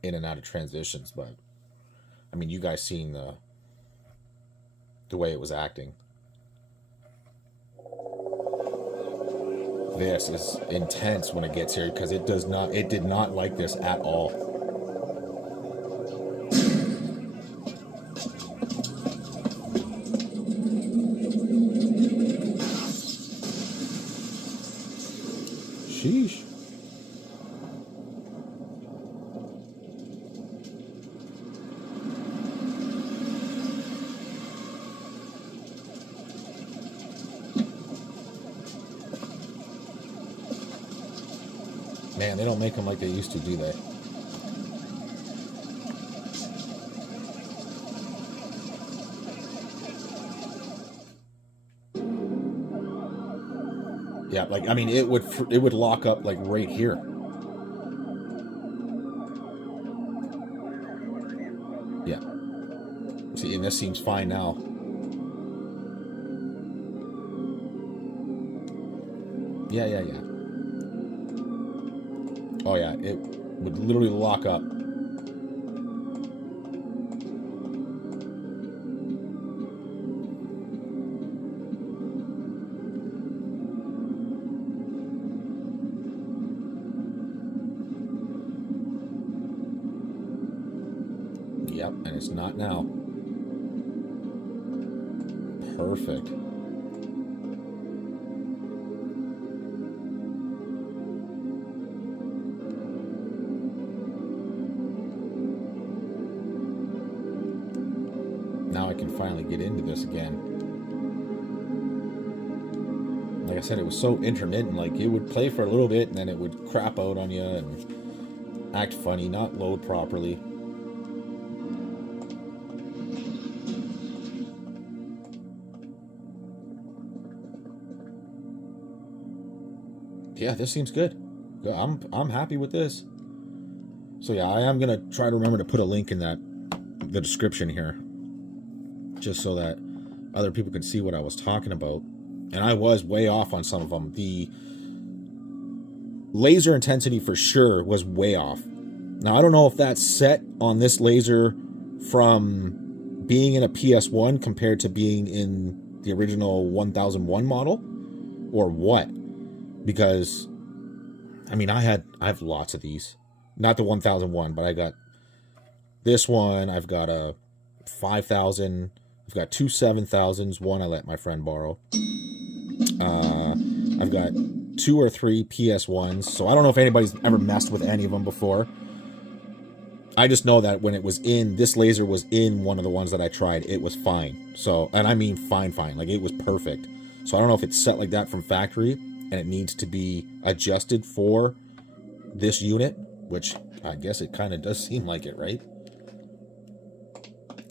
in and out of transitions, but, I mean, you guys seen the way it was acting. This is intense when it gets here, because it did not like this at all. Sheesh. Man, they don't make them like they used to, do they? Yeah, like, I mean, it would lock up, like, right here. Yeah. See, and this seems fine now. Yeah. Oh yeah, it would literally lock up. Yep, and it's not now. Perfect. Now I can finally get into this again. Like like I said, it was so intermittent. Like, it would play for a little bit, and then it would crap out on you and act funny, not load properly. Yeah, this seems good. I'm happy with this. So yeah, I am gonna try to remember to put a link in the description here, just so that other people can see what I was talking about. And I was way off on some of them. The laser intensity for sure was way off. Now I don't know if that's set on this laser from being in a PS1 compared to being in the original 1001 model, or what. Because, I mean, I have lots of these. Not the 1001, but I got this one. I've got a 5000. I've got two 7000s. One I let my friend borrow. I've got 2 or 3 PS1s. So I don't know if anybody's ever messed with any of them before. I just know that when it was in, this laser was in one of the ones that I tried, it was fine. So, and I mean fine. Like, it was perfect. So I don't know if it's set like that from factory, and it needs to be adjusted for this unit, which I guess it kind of does seem like it, right?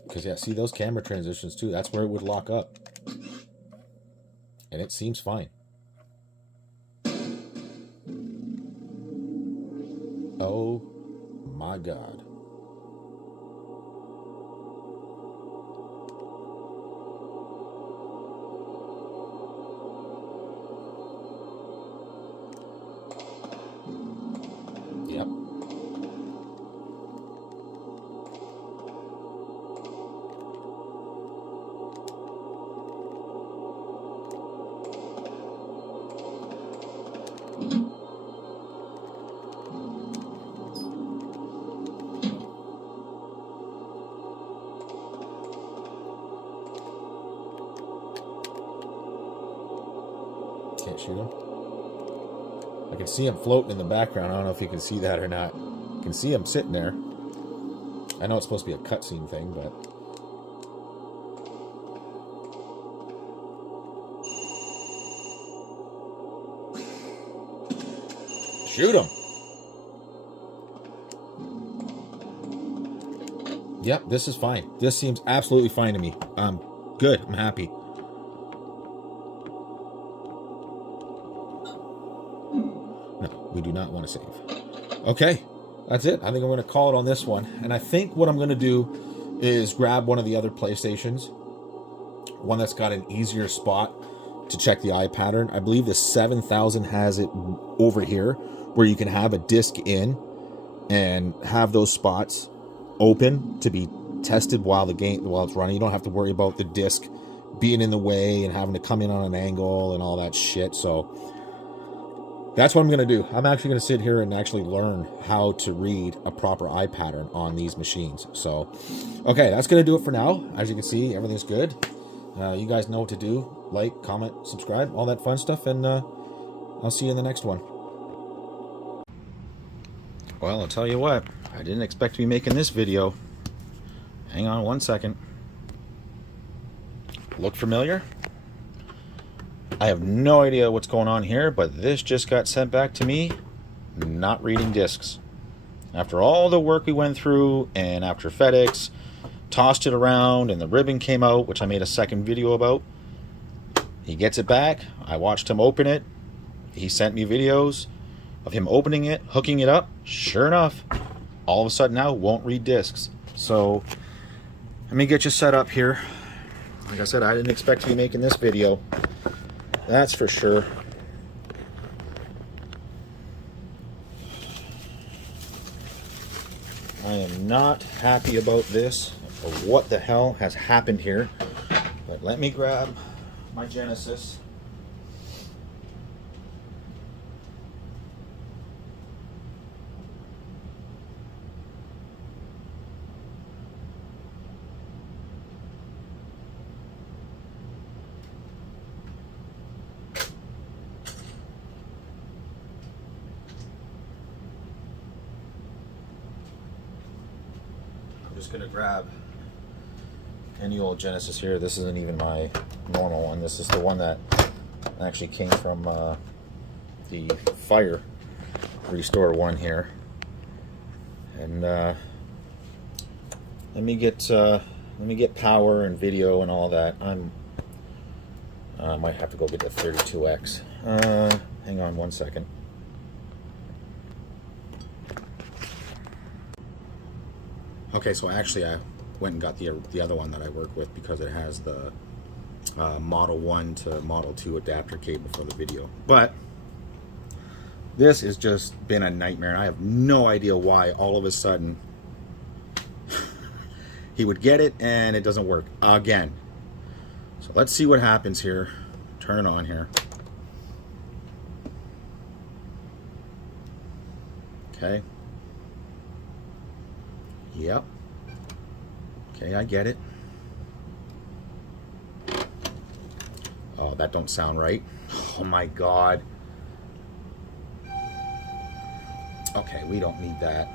Because, yeah, see those camera transitions too? That's where it would lock up. And it seems fine. Oh my God. Yep. Can't shoot him. I can see him floating in the background. I don't know if you can see that or not. You can see him sitting there. I know it's supposed to be a cutscene thing, but... Shoot him! Yep, this is fine. This seems absolutely fine to me. Good. I'm happy. No, we do not want to save. Okay, that's it. I think I'm going to call it on this one. And I think what I'm going to do is grab one of the other PlayStations. One that's got an easier spot to check the eye pattern. I believe the 7000 has it over here, where you can have a disc in and have those spots open to be tested while it's running. You don't have to worry about the disc being in the way and having to come in on an angle and all that shit. So that's what I'm going to do. I'm actually going to sit here and actually learn how to read a proper eye pattern on these machines. So, okay, that's going to do it for now. As you can see, everything's good. You guys know what to do. Like, comment, subscribe, all that fun stuff, and I'll see you in the next one. Well, I'll tell you what. I didn't expect to be making this video. Hang on one second. Look familiar? I have no idea what's going on here, but this just got sent back to me, not reading discs. After all the work we went through, and after FedEx tossed it around and the ribbon came out, which I made a second video about, he gets it back. I watched him open it. He sent me videos of him opening it, hooking it up. Sure enough, all of a sudden now won't read discs. So let me get you set up here. Like I said, I didn't expect to be making this video. That's for sure. I am not happy about this, or what the hell has happened here. But let me grab my Genesis. Just gonna grab any old Genesis here. This isn't even my normal one. This is the one that Actually came from the fire restore one here. And let me get power and video and all that. I might have to go get the 32X. Hang on one second. Okay, so actually I went and got the other one that I work with because it has the Model 1 to Model 2 adapter cable for the video. But this has just been a nightmare, and I have no idea why all of a sudden he would get it and it doesn't work again. So let's see what happens here. Turn it on here. Okay. Yep. Okay, I get it. Oh, that don't sound right. Oh my God. Okay, we don't need that.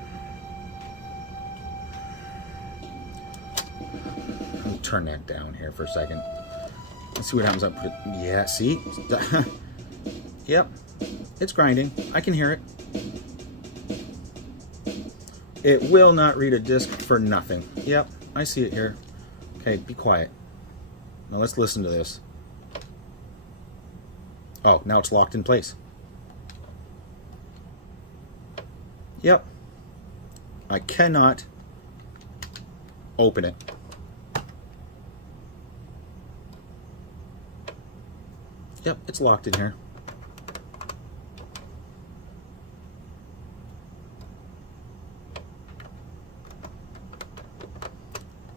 Let me turn that down here for a second. Let's see what happens. Yeah, see? Yep. It's grinding. I can hear it. It will not read a disc for nothing. Yep, I see it here. Okay, be quiet. Now let's listen to this. Oh, now it's locked in place. Yep. I cannot open it. Yep, it's locked in here.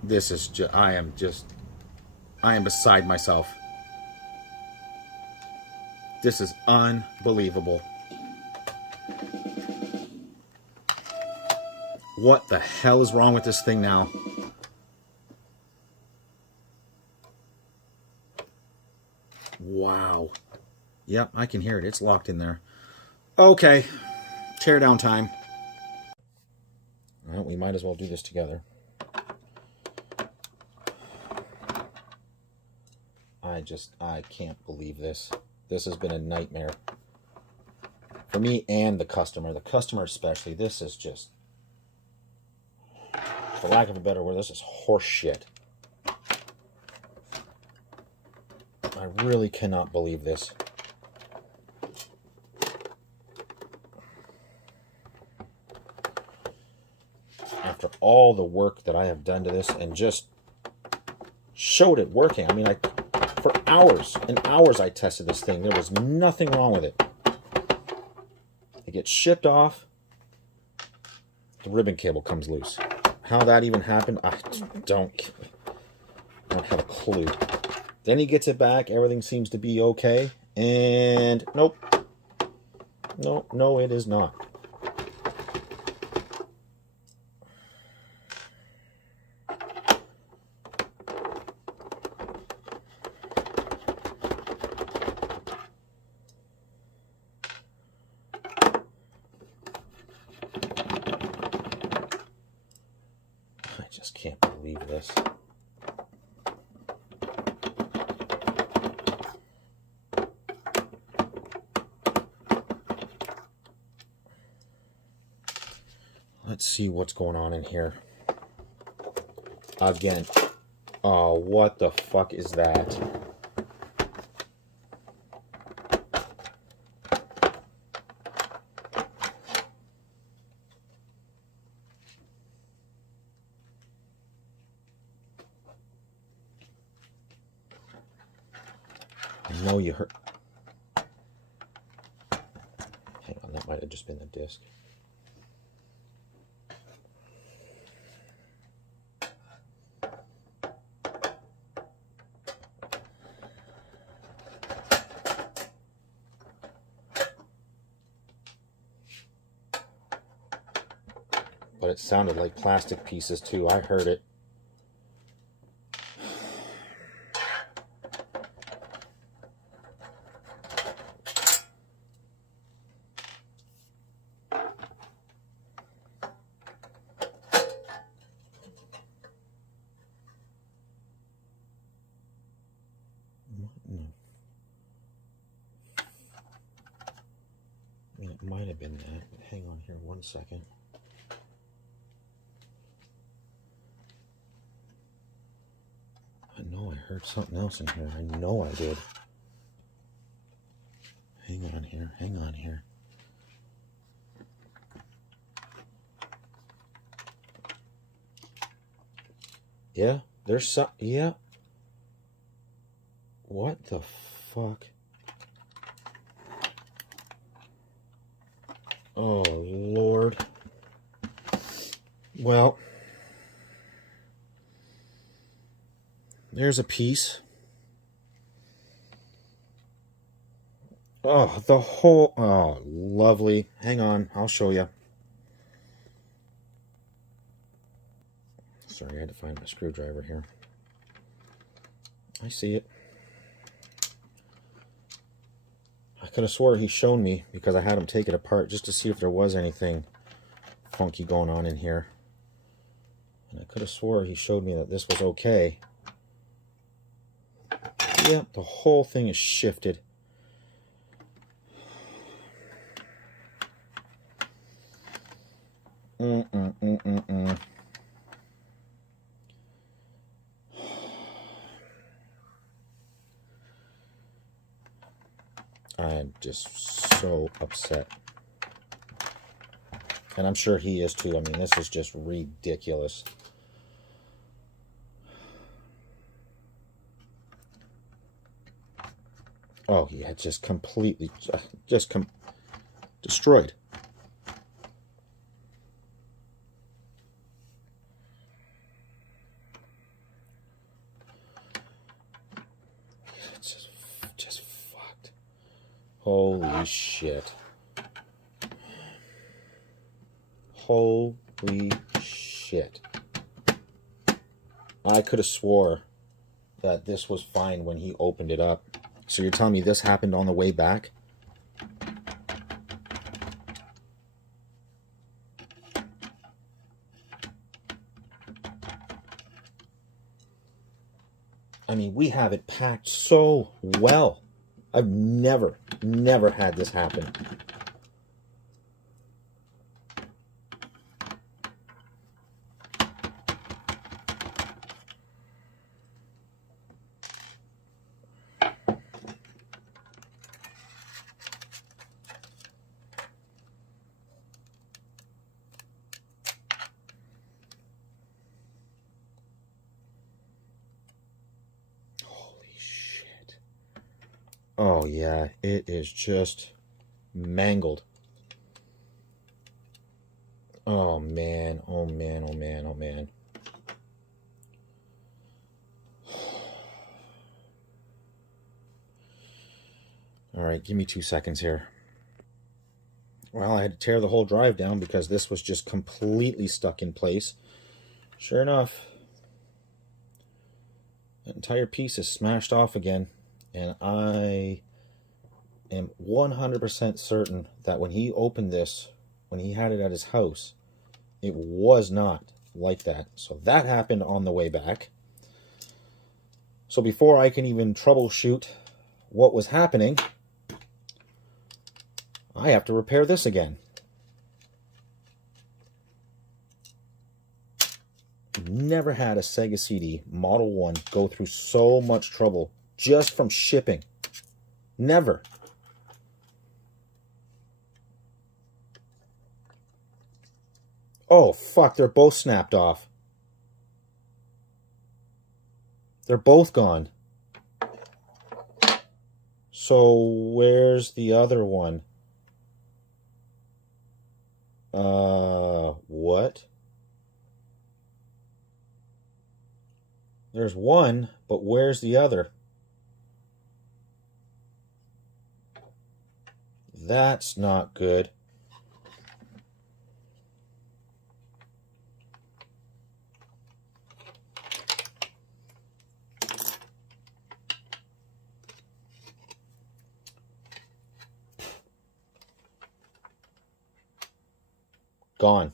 This is just, I am beside myself. This is unbelievable. What the hell is wrong with this thing now? Wow. Yep, I can hear it. It's locked in there. Okay. Teardown time. Well, we might as well do this together. I can't believe this. This has been a nightmare. For me and the customer. The customer especially. This is just, for lack of a better word, this is horse shit. I really cannot believe this. After all the work that I have done to this and just showed it working. I mean, for hours and hours I tested this thing. There was nothing wrong with it. It gets shipped off. The ribbon cable comes loose. How that even happened, I don't have a clue. Then he gets it back. Everything seems to be okay. And nope. No, it is not. I just can't believe this. Let's see what's going on in here. Again. Oh, what the fuck is that? I know you heard. Hang on, that might have just been the disc. But it sounded like plastic pieces too. I heard it. have been that. Hang on here 1 second. I know I heard something else in here. I know I did. Hang on here. Hang on here. Yeah, there's some. Yeah. What the fuck? Oh, Lord. Well, there's a piece. Oh, the whole... Oh, lovely. Hang on, I'll show you. Sorry, I had to find my screwdriver here. I see it. I could have swore he showed me because I had him take it apart just to see if there was anything funky going on in here. And I could have swore he showed me that this was okay. Yep, the whole thing is shifted. I'm just so upset. And I'm sure he is too. I mean, this is just ridiculous. Oh, yeah, just completely, destroyed. It's just fucked. Holy shit. Holy shit. I could have swore that this was fine when he opened it up. So you're telling me this happened on the way back? I mean, we have it packed so well. I've never had this happen. Oh yeah, it is just mangled. Oh man, oh man, oh man, oh man. All right, give me 2 seconds here. Well, I had to tear the whole drive down because this was just completely stuck in place. Sure enough, that entire piece is smashed off again. And I am 100% certain that when he opened this, when he had it at his house, it was not like that. So that happened on the way back. So before I can even troubleshoot what was happening, I have to repair this again. Never had a Sega CD Model 1 go through so much trouble just from shipping. Never. Oh, fuck, they're both snapped off. They're both gone. So, where's the other one? What? There's one, but where's the other? That's not good. Gone.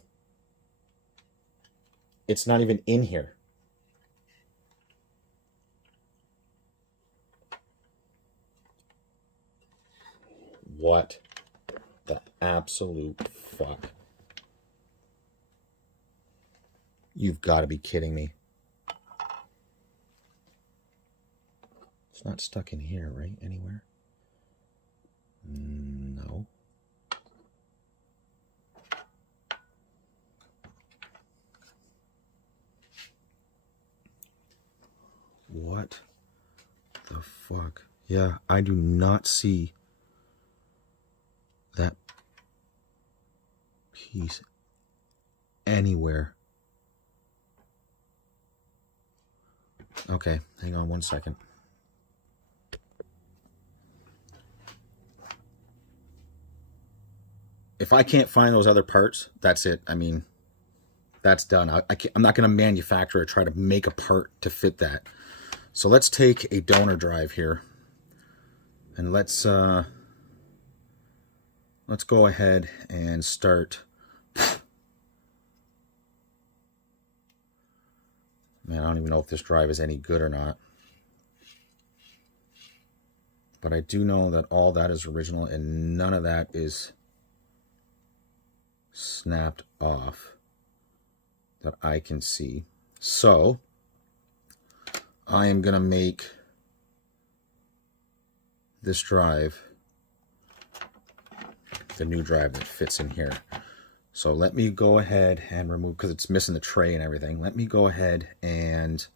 It's not even in here. What the absolute fuck. You've got to be kidding me. It's not stuck in here, right? Anywhere? No. What the fuck? Yeah, I do not see that piece anywhere. Okay, hang on one second. If I can't find those other parts, that's it. I mean, that's done. I'm not going to manufacture or try to make a part to fit that. So let's take a donor drive here, and let's go ahead and start. Man, I don't even know if this drive is any good or not. But I do know that all that is original and none of that is snapped off that I can see. So I am going to make this drive the new drive that fits in here. So let me go ahead and remove, because it's missing the tray and everything. Let me go ahead and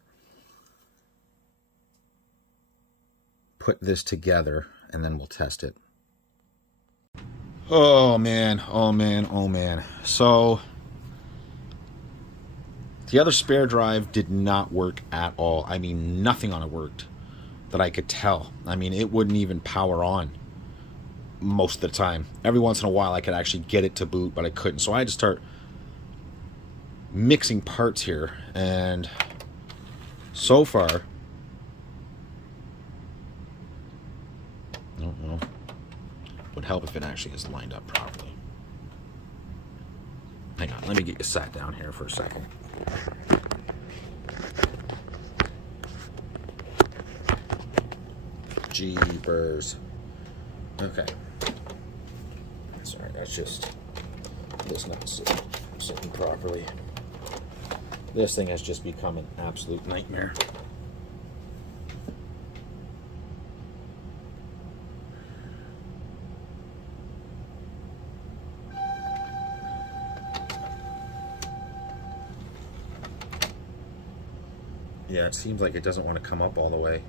put this together and then we'll test it. Oh man, oh man, oh man. So the other spare drive did not work at all. I mean, nothing on it worked that I could tell. I mean, it wouldn't even power on most of the time. Every once in a while I could actually get it to boot, but I couldn't. So I had to start mixing parts here, and so far, I don't know. Would help if it actually is lined up properly. Hang on, let me get you sat down here for a second. Jeepers. Okay. Sorry, that's just this not sitting properly. This thing has just become an absolute nightmare. Yeah, it seems like it doesn't want to come up all the way.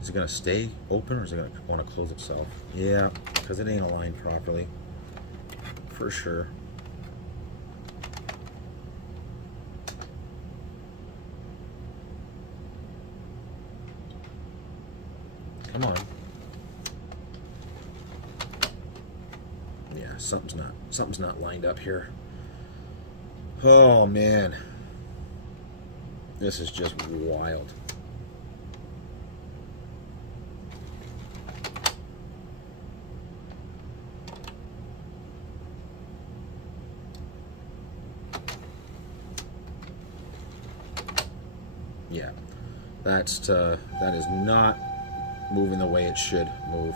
Is it going to stay open or is it going to want to close itself? Yeah, because it ain't aligned properly. For sure. Come on. Yeah, something's not lined up here. Oh man. This is just wild. Yeah, that is not moving the way it should move.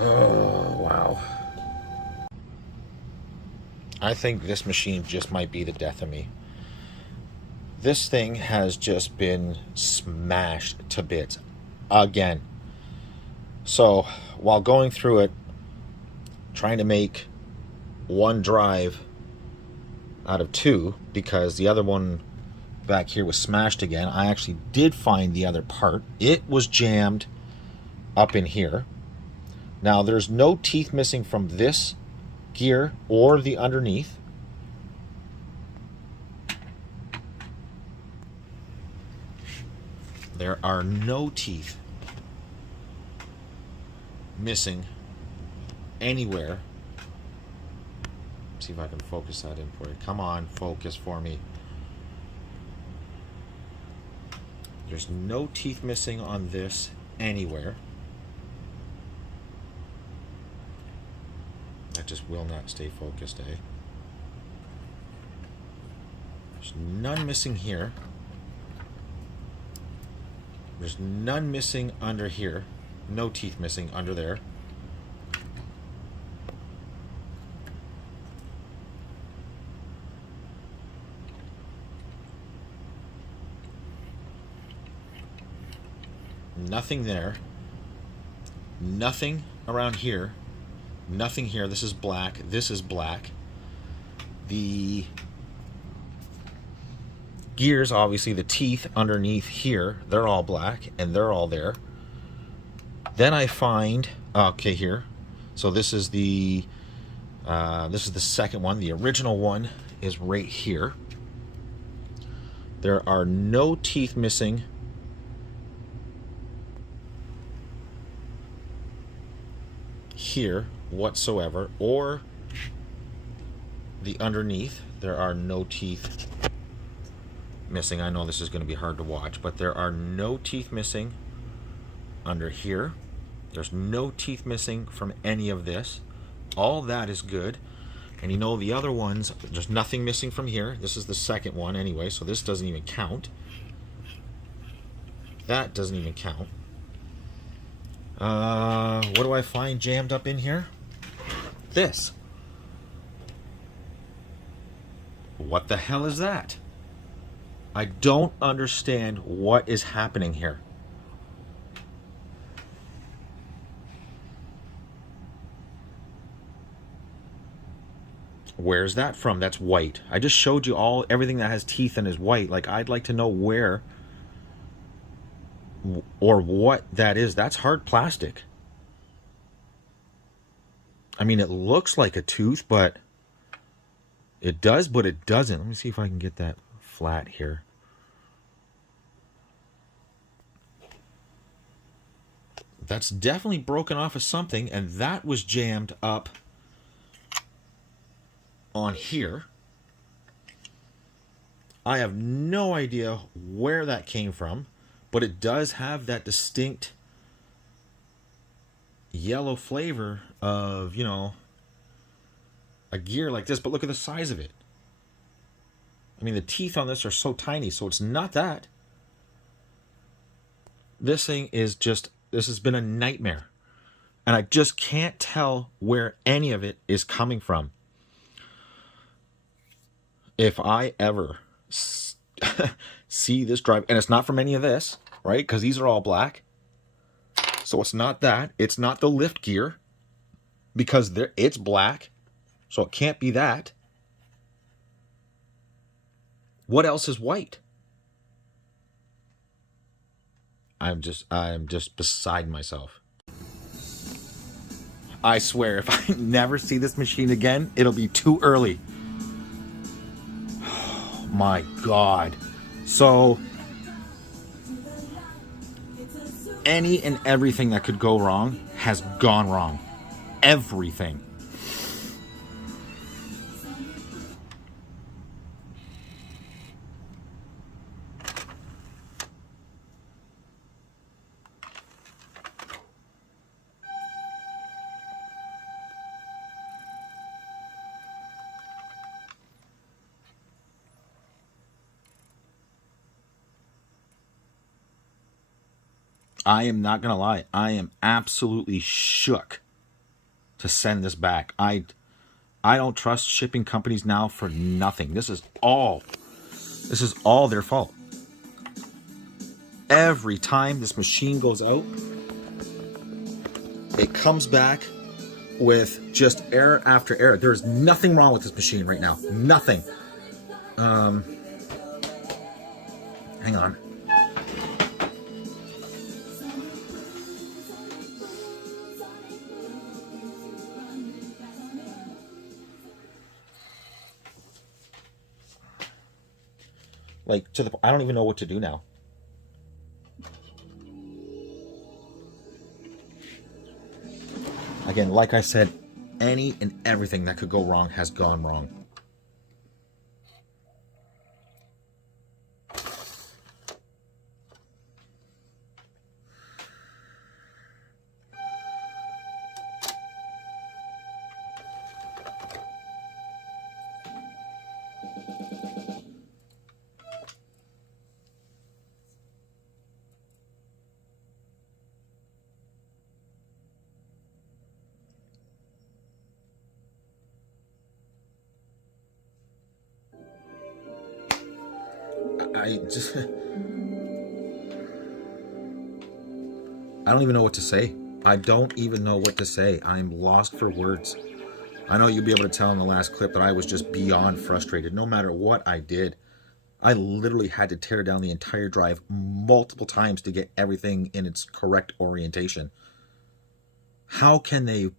Oh, wow. I think this machine just might be the death of me. This thing has just been smashed to bits again. So, while going through it, trying to make one drive out of two, because the other one back here was smashed again, I actually did find the other part. It was jammed up in here. Now there's no teeth missing from this gear or the underneath. There are no teeth missing anywhere. Let's see if I can focus that in for you. Come on, focus for me. There's no teeth missing on this anywhere. That just will not stay focused, eh? There's none missing here. There's none missing under here. No teeth missing under there. Nothing there. Nothing around here. Nothing here. This is black. This is black. The gears, obviously, the teeth underneath here, they're all black, and they're all there. Then I find, okay, here. So this is the second one. The original one is right here. There are no teeth missing here whatsoever, or the underneath. There are no teeth missing. I know this is going to be hard to watch, but there are no teeth missing under here. There's no teeth missing from any of this. All that is good. And you know, the other ones, there's nothing missing from here. This is the second one anyway, so this doesn't even count. That doesn't even count. What do I find jammed up in here? This. What the hell is that? I don't understand what is happening here. Where's that from? That's white. I just showed you everything that has teeth and is white. Like, I'd like to know where or what that is. That's hard plastic. I mean, it looks like a tooth, but it does, but it doesn't. Let me see if I can get that flat here. That's definitely broken off of something, and that was jammed up on here. I have no idea where that came from, but it does have that distinct yellow flavor of, you know, a gear like this, but look at the size of it. I mean, the teeth on this are so tiny, so it's not that. This thing is just, this has been a nightmare. And I just can't tell where any of it is coming from. If I ever see this drive, and it's not from any of this, right? Because these are all black. So it's not that. It's not the lift gear, because it's black. So it can't be that. What else is white? I'm just beside myself. I swear, if I never see this machine again, it'll be too early. Oh my God. So, any and everything that could go wrong has gone wrong. Everything. I am not going to lie. I am absolutely shook to send this back. I don't trust shipping companies now for nothing. This is all their fault. Every time this machine goes out, it comes back with just error after error. There's nothing wrong with this machine right now. Nothing. Hang on. Like, I don't even know what to do now. Again, like I said, any and everything that could go wrong has gone wrong. I just... I don't even know what to say. I don't even know what to say. I'm lost for words. I know you'll be able to tell in the last clip that I was just beyond frustrated. No matter what I did, I literally had to tear down the entire drive multiple times to get everything in its correct orientation. How can they...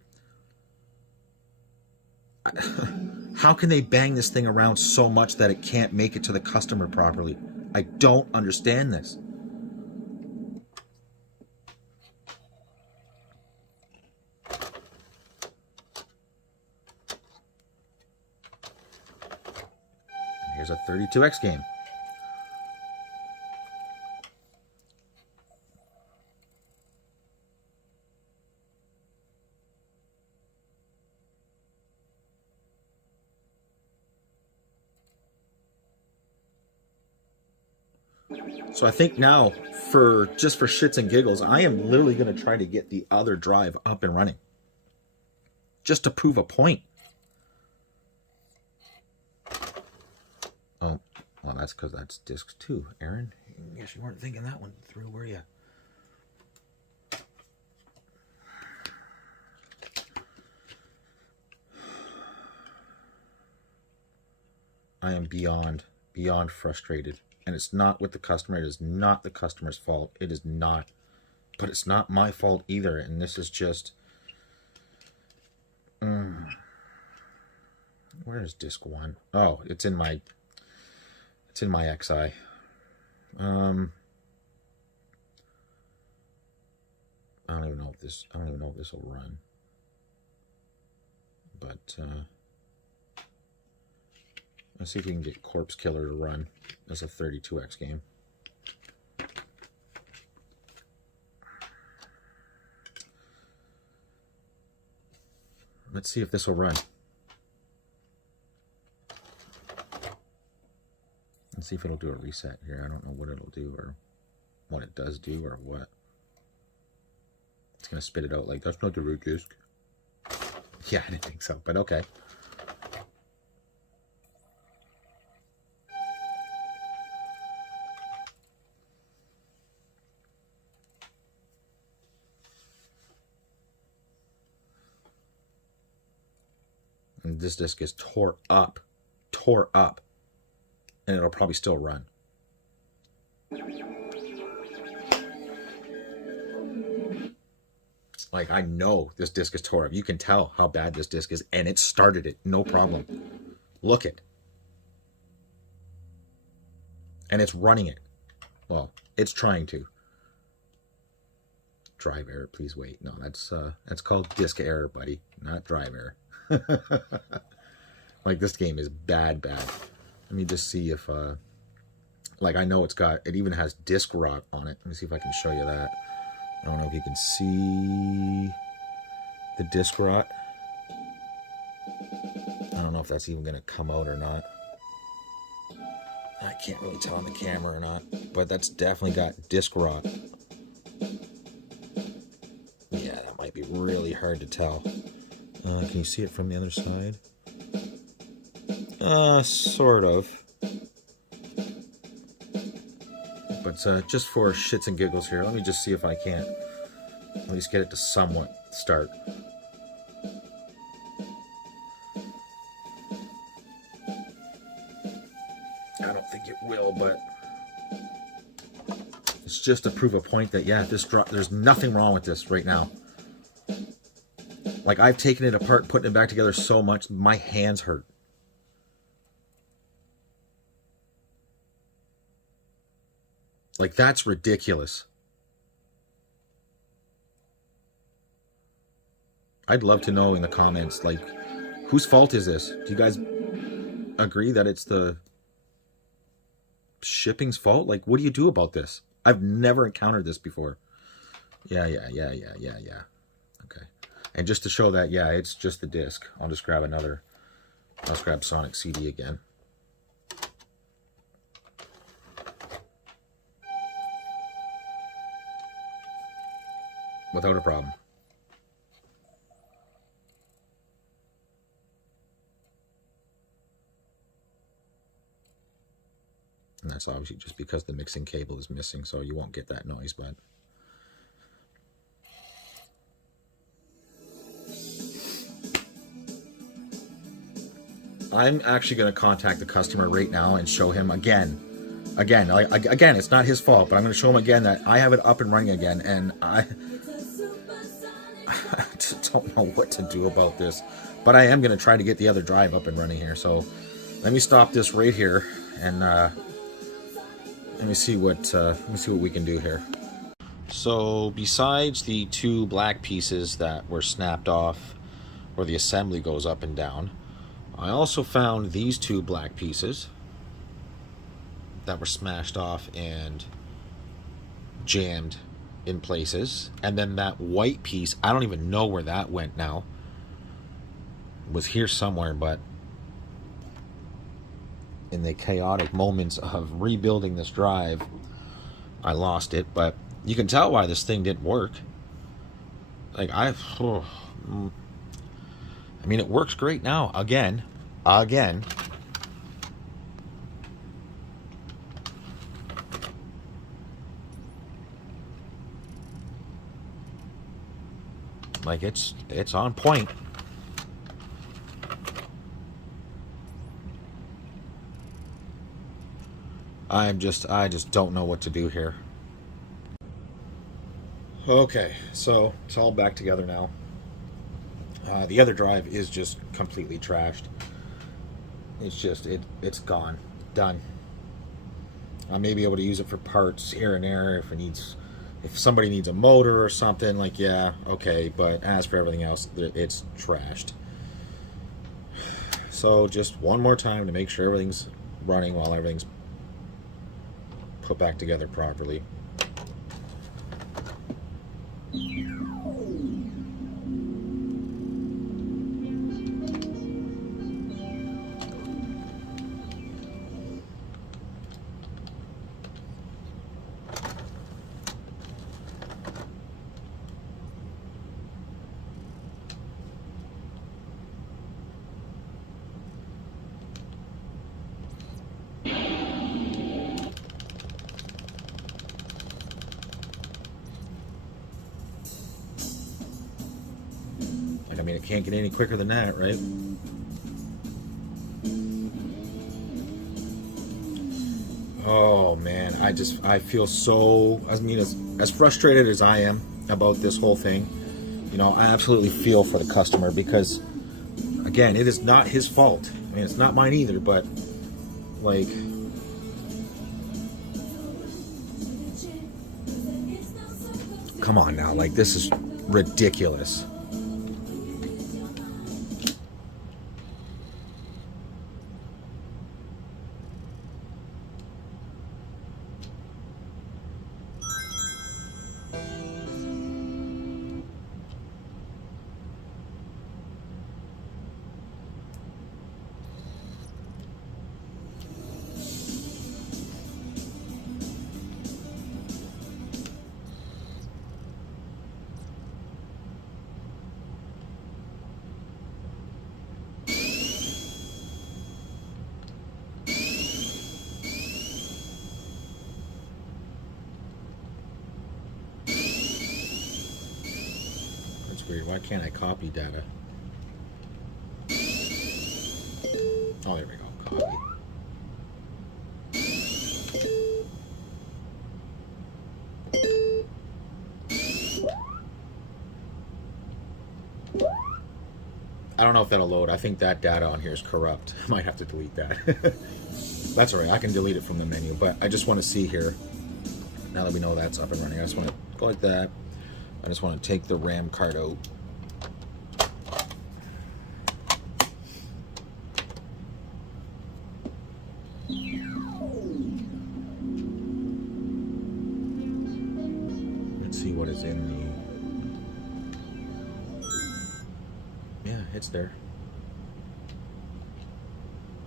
How can they bang this thing around so much that it can't make it to the customer properly? I don't understand this. Here's a 32X game. So I think now, for shits and giggles, I am literally going to try to get the other drive up and running. Just to prove a point. Oh, well, that's because that's disc 2, Aaron. I guess you weren't thinking that one through, were you? I am beyond frustrated. And it's not with the customer. It is not the customer's fault. It is not. But it's not my fault either. And this is just... Where is disc 1? Oh, it's in my X'Eye. I don't even know if this will run. But let's see if we can get Corpse Killer to run as a 32X game. Let's see if this will run. Let's see if it'll do a reset here. I don't know what it'll do or what it does do or what. It's going to spit it out like, that's not the root disk. Yeah, I didn't think so, but okay. And this disc is tore up, and it'll probably still run. Like, I know this disc is tore up. You can tell how bad this disc is, and it started it, no problem. Look it. And it's running it. Well, it's trying to. Drive error, please wait. No, that's called disk error, buddy, not drive error. Like, this game is bad. Let me just see if like, I know it even has disc rot on it. Let me see if I can show you that. I don't know if you can see the disc rot. I don't know if that's even going to come out or not. I can't really tell on the camera or not, but that's definitely got disc rot. Yeah, that might be really hard to tell. Can you see it from the other side? Sort of. But just for shits and giggles here, let me just see if I can't at least get it to somewhat start. I don't think it will, but it's just to prove a point that, yeah, there's nothing wrong with this right now. Like, I've taken it apart, putting it back together so much, my hands hurt. Like, that's ridiculous. I'd love to know in the comments, like, whose fault is this? Do you guys agree that it's the shipping's fault? Like, what do you do about this? I've never encountered this before. Yeah. Okay. And just to show that, yeah, it's just the disc. I'll just grab I'll grab Sonic CD again. Without a problem. And that's obviously just because the mixing cable is missing, so you won't get that noise, but... I'm actually going to contact the customer right now and show him again, it's not his fault, but I'm going to show him again that I have it up and running again, and I just don't know what to do about this. But I am going to try to get the other drive up and running here. So let me stop this right here, and let me see what we can do here. So besides the two black pieces that were snapped off where the assembly goes up and down, I also found these two black pieces that were smashed off and jammed in places. And then that white piece, I don't even know where that went now. It was here somewhere, but in the chaotic moments of rebuilding this drive, I lost it. But you can tell why this thing didn't work. Like, I mean, it works great now. Again. Like, it's on point. I just don't know what to do here. Okay, so it's all back together now. The other drive is just completely trashed. It's gone. Done. I may be able to use it for parts here and there if somebody needs a motor or something, like, yeah, okay, but as for everything else, it's trashed. So just one more time to make sure everything's running while everything's put back together properly. I mean, it can't get any quicker than that, right? Oh man, I feel so, I mean, as frustrated as I am about this whole thing, you know, I absolutely feel for the customer, because again, it is not his fault. I mean, it's not mine either, but like, come on now, like, this is ridiculous. Weird. Why can't I copy data? Oh, there we go. Copy. I don't know if that'll load. I think that data on here is corrupt. I might have to delete that. That's alright. I can delete it from the menu, but I just want to see here, now that we know that's up and running, I just want to go like that. I just want to take the RAM card out. Let's see what is in the... Yeah, it's there.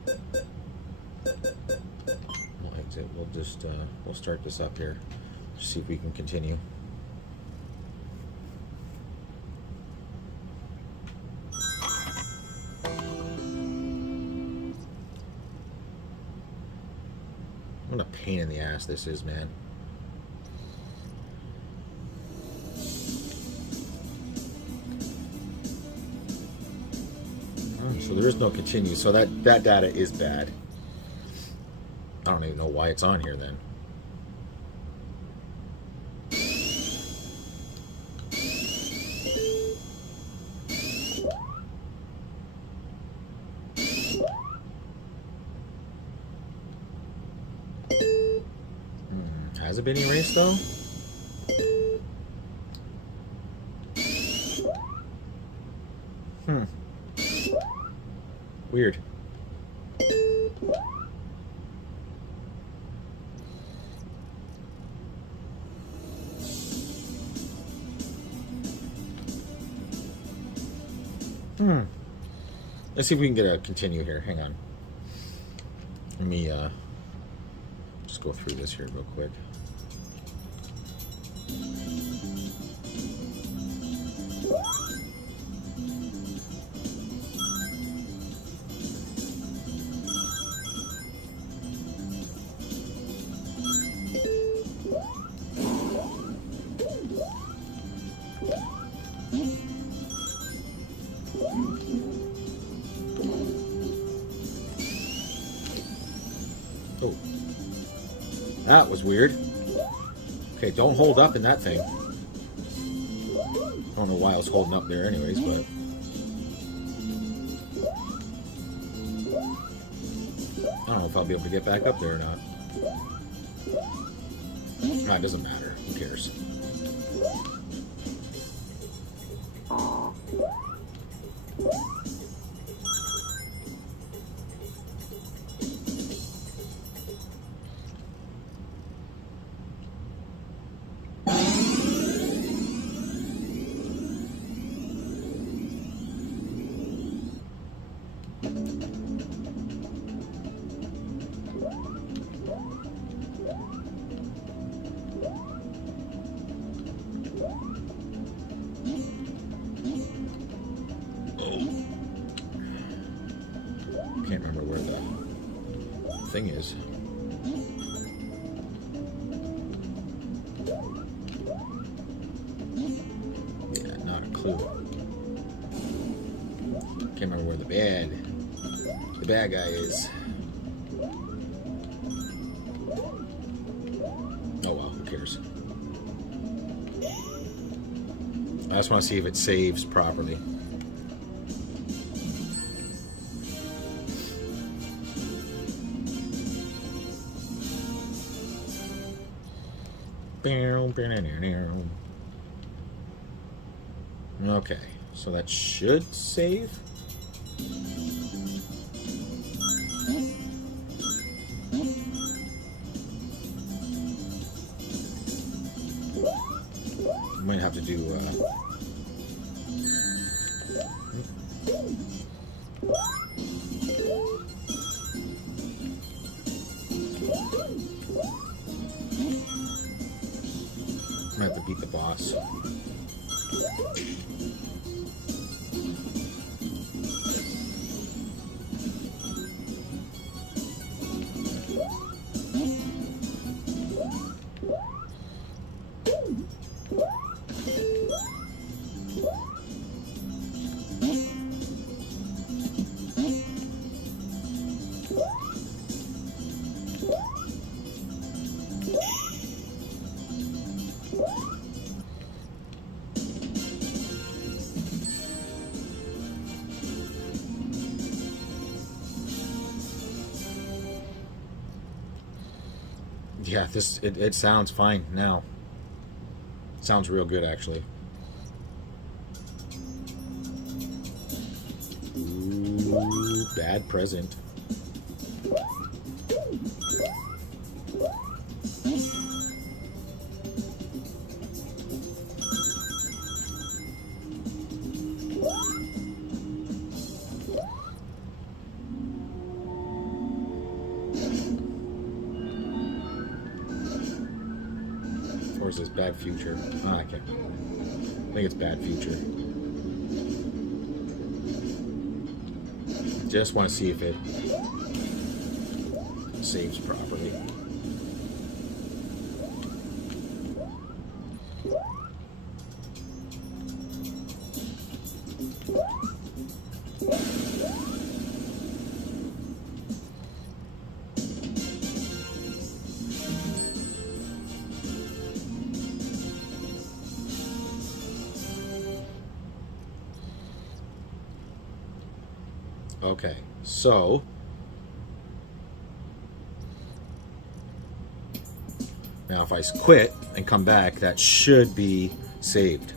We'll exit. We'll just, we'll start this up here. Just see if we can continue. What a pain in the ass this is, man. So there is no continue. So that data is bad. I don't even know why it's on here then. Has it been erased though? Weird. Let's see if we can get a continue here. Hang on. Let me just go through this here real quick. Oh, that was weird. Okay, don't hold up in that thing. I don't know why I was holding up there anyways, but... I don't know if I'll be able to get back up there or not. That doesn't matter. Who cares? Can't remember where the thing is. Yeah, not a clue. Can't remember where the bad guy is. Oh well, who cares? I just want to see if it saves properly. Okay, so that should save. Might have to do might have to beat the boss. Yeah, it sounds fine now. Sounds real good, actually. Ooh, bad present. Or is this bad future? Oh, I can't. I think it's bad future. Just want to see if it saves properly. Okay, so now if I quit and come back, that should be saved.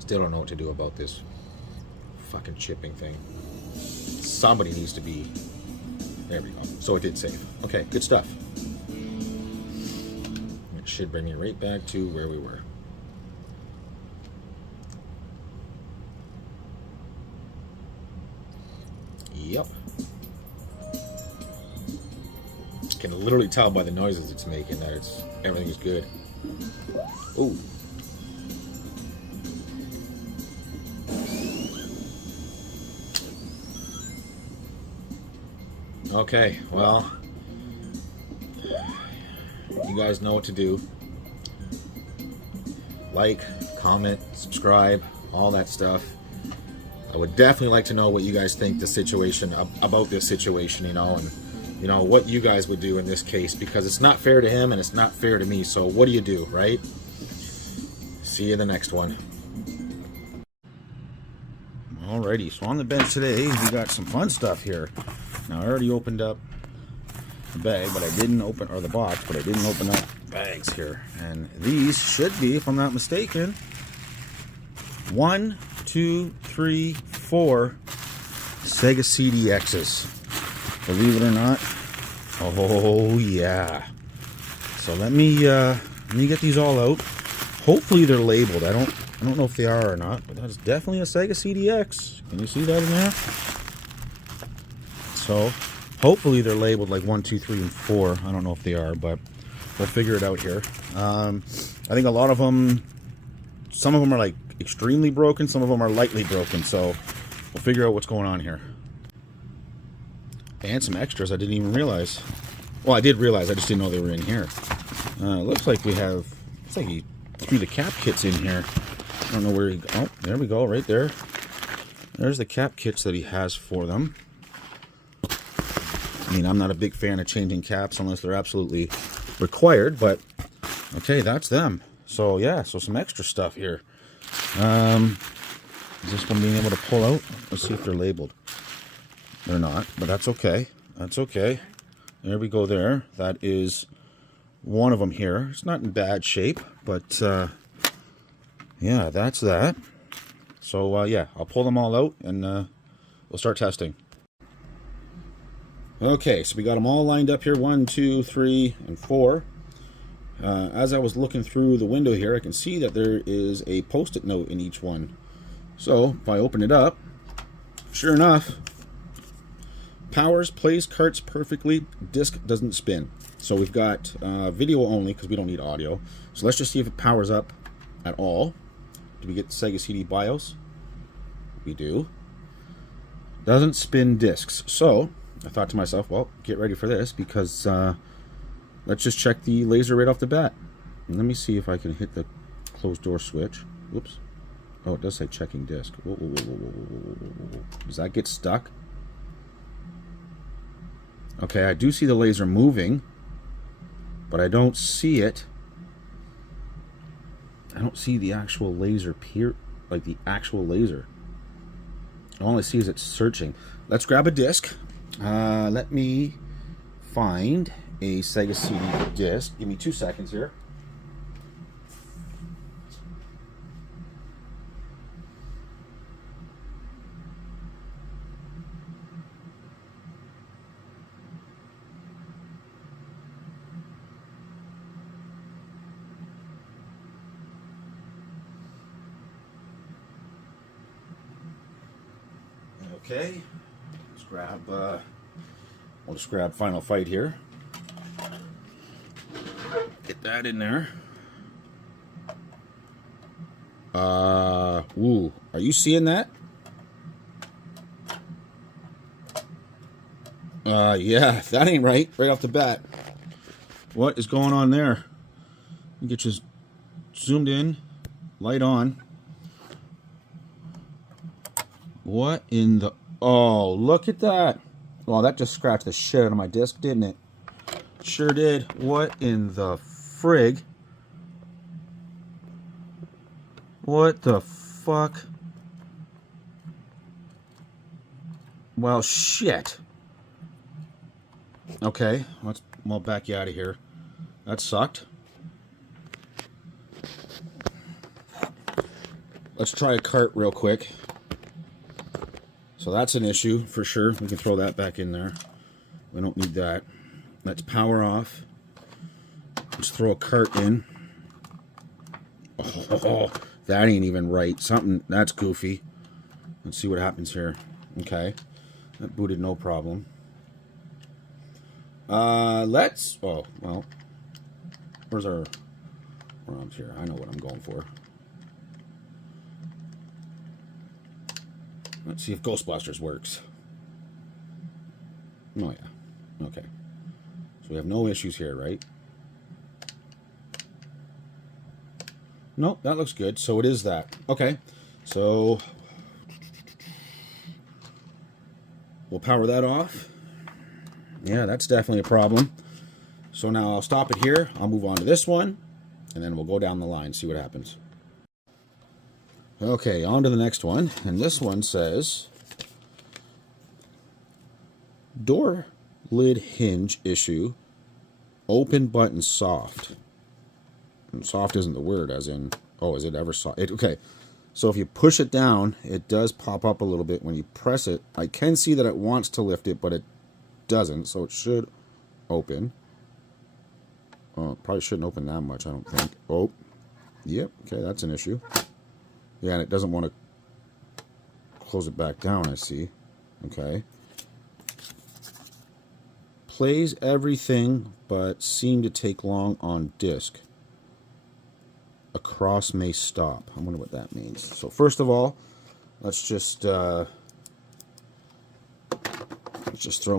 Still don't know what to do about this fucking chipping thing. Somebody needs to be... There we go. So it did save. Okay, good stuff. It should bring me right back to where we were. Yep. Can literally tell by the noises it's making that everything is good. Ooh. Okay, well, you guys know what to do. Like, comment, subscribe, all that stuff. I would definitely like to know what you guys think about this situation, you know, and you know what you guys would do in this case, because it's not fair to him and it's not fair to me. So what do you do, right? See you in the next one. Alrighty, so on the bench today, we got some fun stuff here. Now, I already opened up the bag, but I didn't open, or the box, but I didn't open up bags here. And these should be, if I'm not mistaken, 1, 2, 3, 4 Sega CD X's. Believe it or not. Oh, yeah. So let me get these all out. Hopefully they're labeled. I don't know if they are or not, but that's definitely a Sega CD-X. Can you see that in there? So, hopefully they're labeled like 1, 2, 3, and 4. I don't know if they are, but we'll figure it out here. I think a lot of them, some of them are like extremely broken, some of them are lightly broken, so we'll figure out what's going on here. And some extras I didn't even realize. Well, I did realize, I just didn't know they were in here. Looks like we have, looks like he threw the cap kits in here. I don't know where he, oh, there we go, right there. There's the cap kits that he has for them. I mean, I'm not a big fan of changing caps unless they're absolutely required, but okay, that's them. So yeah, so some extra stuff here. Is this one being able to pull out? Let's see if they're labeled. They're not, but that's okay. That's okay. There we go there. That is one of them here. It's not in bad shape, but yeah, that's that. So yeah, I'll pull them all out and we'll start testing. Okay, so we got them all lined up here, 1, 2, 3, and 4. As I was looking through the window here, I can see that there is a post-it note in each one. So, if I open it up, sure enough, powers, plays carts perfectly, disc doesn't spin. So we've got video only, because we don't need audio. So let's just see if it powers up at all. Do we get the Sega CD BIOS? We do. Doesn't spin discs. So I thought to myself, well, get ready for this, because let's just check the laser right off the bat. And let me see if I can hit the closed door switch. Whoops. Oh, it does say checking disc. Whoa, whoa, whoa, whoa, whoa, whoa, whoa. Does that get stuck? Okay, I do see the laser moving, but I don't see it. I don't see the actual laser like the actual laser. All I see is it's searching. Let's grab a disc. Let me find a Sega CD disc. Give me 2 seconds here. Okay, let's grab, we'll just grab Final Fight here. Get that in there. Ooh, are you seeing that? Yeah, that ain't right off the bat. What is going on there? Let me get you zoomed in, light on. What in the... Oh, look at that. Well, that just scratched the shit out of my disc, didn't it? Sure did. What in the frig? What the fuck? Well, shit. Okay, we'll back you out of here. That sucked. Let's try a cart real quick. So that's an issue for sure. We can throw that back in there. We don't need that. Let's power off. Let's throw a cart in. Oh, that ain't even right. Something, that's goofy. Let's see what happens here. Okay. That booted no problem. Let's... Oh, well. Where's our... ROMs here? I know what I'm going for. Let's see if Ghostbusters works. Oh, yeah. Okay. So we have no issues here, right? Nope, that looks good. So it is that. Okay. So we'll power that off. Yeah, that's definitely a problem. So now I'll stop it here. I'll move on to this one. And then we'll go down the line, see what happens. Okay, on to the next one. And this one says, door lid hinge issue, open button soft. And soft isn't the word, as in, oh, is it ever soft? Okay, so if you push it down, it does pop up a little bit when you press it. I can see that it wants to lift it, but it doesn't, so it should open. Oh, it probably shouldn't open that much, I don't think. Oh, yep, okay, that's an issue. Yeah, and it doesn't want to close it back down, I see. Okay. Plays everything, but seem to take long on disk. Across may stop. I wonder what that means. So first of all, let's just throw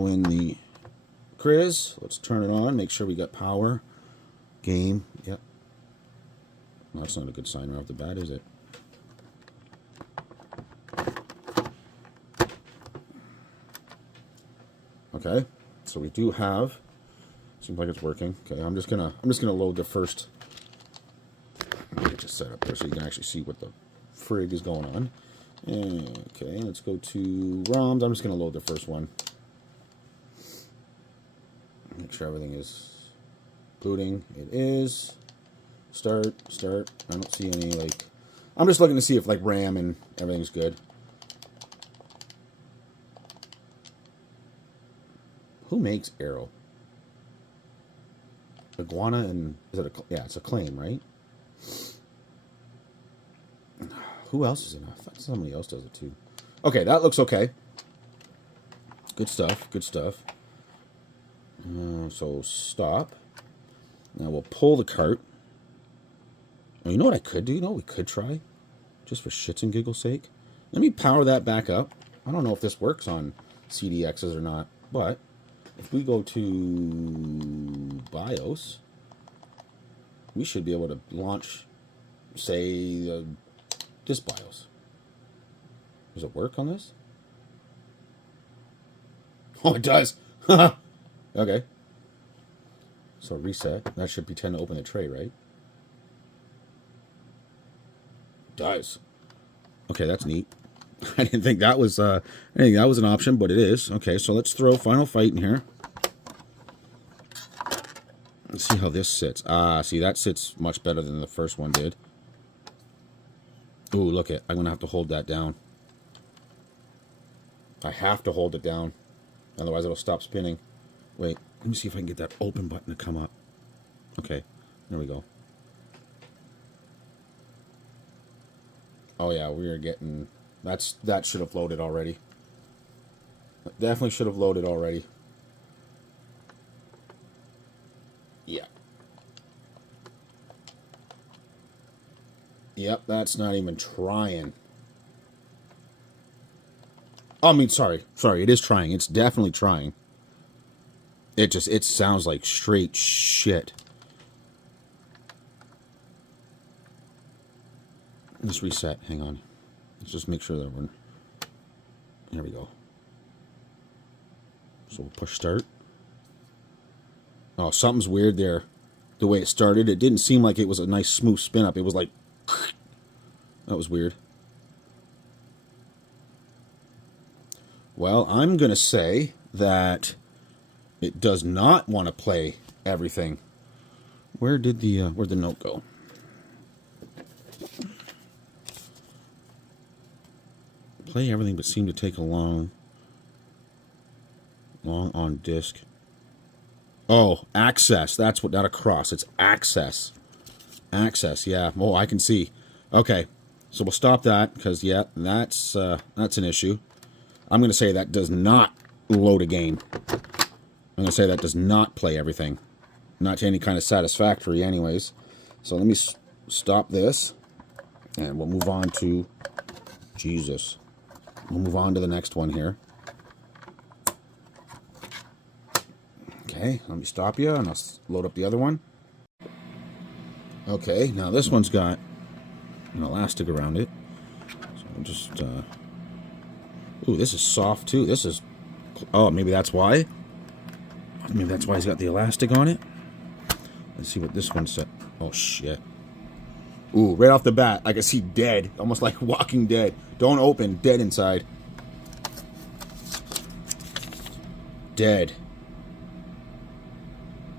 in the Criz. Let's turn it on. Make sure we got power. Game. Yep. Well, that's not a good sign right off the bat, is it? Okay, so we do have. Seems like it's working. Okay, I'm just gonna load the first. Get just set up there so you can actually see what the frig is going on. Okay, let's go to ROMs. I'm just gonna load the first one. Make sure everything is booting. It is. Start. I don't see any like. I'm just looking to see if like RAM and everything's good. Who makes Arrow? Iguana and... Is it a... Yeah, it's Acclaim, right? Who else is in it? I thought somebody else does it too. Okay, that looks okay. Good stuff, good stuff. So, stop. Now we'll pull the cart. Oh, you know what I could do? You know what we could try? Just for shits and giggles sake? Let me power that back up. I don't know if this works on CDXs or not, but... If we go to BIOS, we should be able to launch, say, this BIOS. Does it work on this? Oh, it does. Okay. So reset. That should pretend to open the tray, right? It does. Okay, that's neat. I didn't think that was an option, but it is. Okay, so let's throw Final Fight in here. Let's see how this sits. Ah, see, that sits much better than the first one did. Ooh, look it. I'm going to have to hold that down. I have to hold it down. Otherwise, it'll stop spinning. Wait, let me see if I can get that open button to come up. Okay, there we go. Oh, yeah, we are getting... That should have loaded already. That definitely should have loaded already. Yeah. Yep, that's not even trying. I mean, sorry, it is trying. It's definitely trying. It sounds like straight shit. Let's reset. Hang on. Let's just make sure that we're... Here we go. So we'll push start. Oh, something's weird there. The way it started, it didn't seem like it was a nice smooth spin up. It was like... That was weird. Well, I'm going to say that it does not want to play everything. Where'd the note go? Play everything, but seem to take a long on disk. Oh, access. That's what that across. It's access. Access. Yeah. Oh, I can see. Okay, so we'll stop that because yeah, that's an issue. I'm going to say that does not load a game. I'm going to say that does not play everything. Not to any kind of satisfactory, anyways. So let me stop this, and we'll move on to Jesus. We'll move on to the next one here. Okay, let me stop you, and I'll load up the other one. Okay, now this one's got an elastic around it. So I'll just... Ooh, this is soft, too. This is... Oh, maybe that's why? Maybe that's why he's got the elastic on it? Let's see what this one said. Oh, shit. Ooh, right off the bat, I can see dead. Almost like Walking Dead. Don't open. Dead inside. Dead.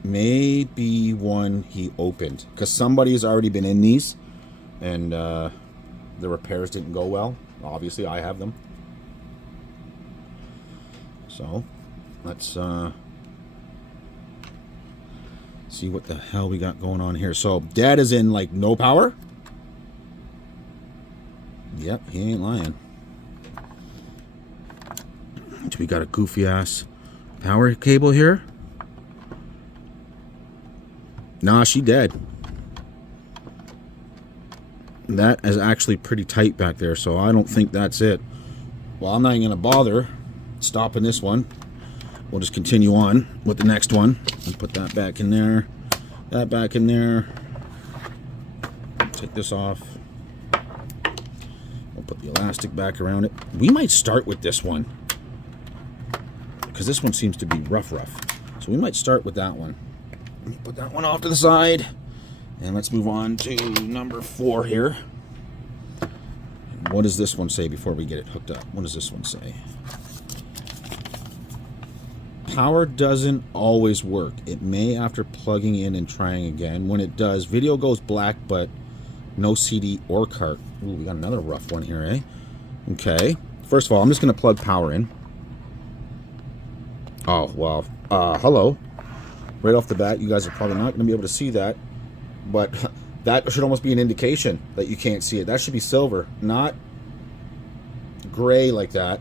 Maybe one he opened. Because somebody's already been in these. And the repairs didn't go well. Obviously, I have them. So, let's see what the hell we got going on here. So, Dad is in, like, no power? Yep, he ain't lying. We got a goofy-ass power cable here. Nah, she dead. That is actually pretty tight back there, so I don't think that's it. Well, I'm not even going to bother stopping this one. We'll just continue on with the next one. And put that back in there. That back in there. Take this off. We'll put the elastic back around it. We might start with this one, because this one seems to be rough. So we might start with that one. Let me put that one off to the side. And let's move on to number 4 here. What does this one say before we get it hooked up? What does this one say? Power doesn't always work. It may after plugging in and trying again. When it does, video goes black, but no CD or cart. Ooh, we got another rough one here, eh? Okay. First of all, I'm just going to plug power in. Oh, well. Hello. Right off the bat, you guys are probably not going to be able to see that. But that should almost be an indication that you can't see it. That should be silver, not gray like that.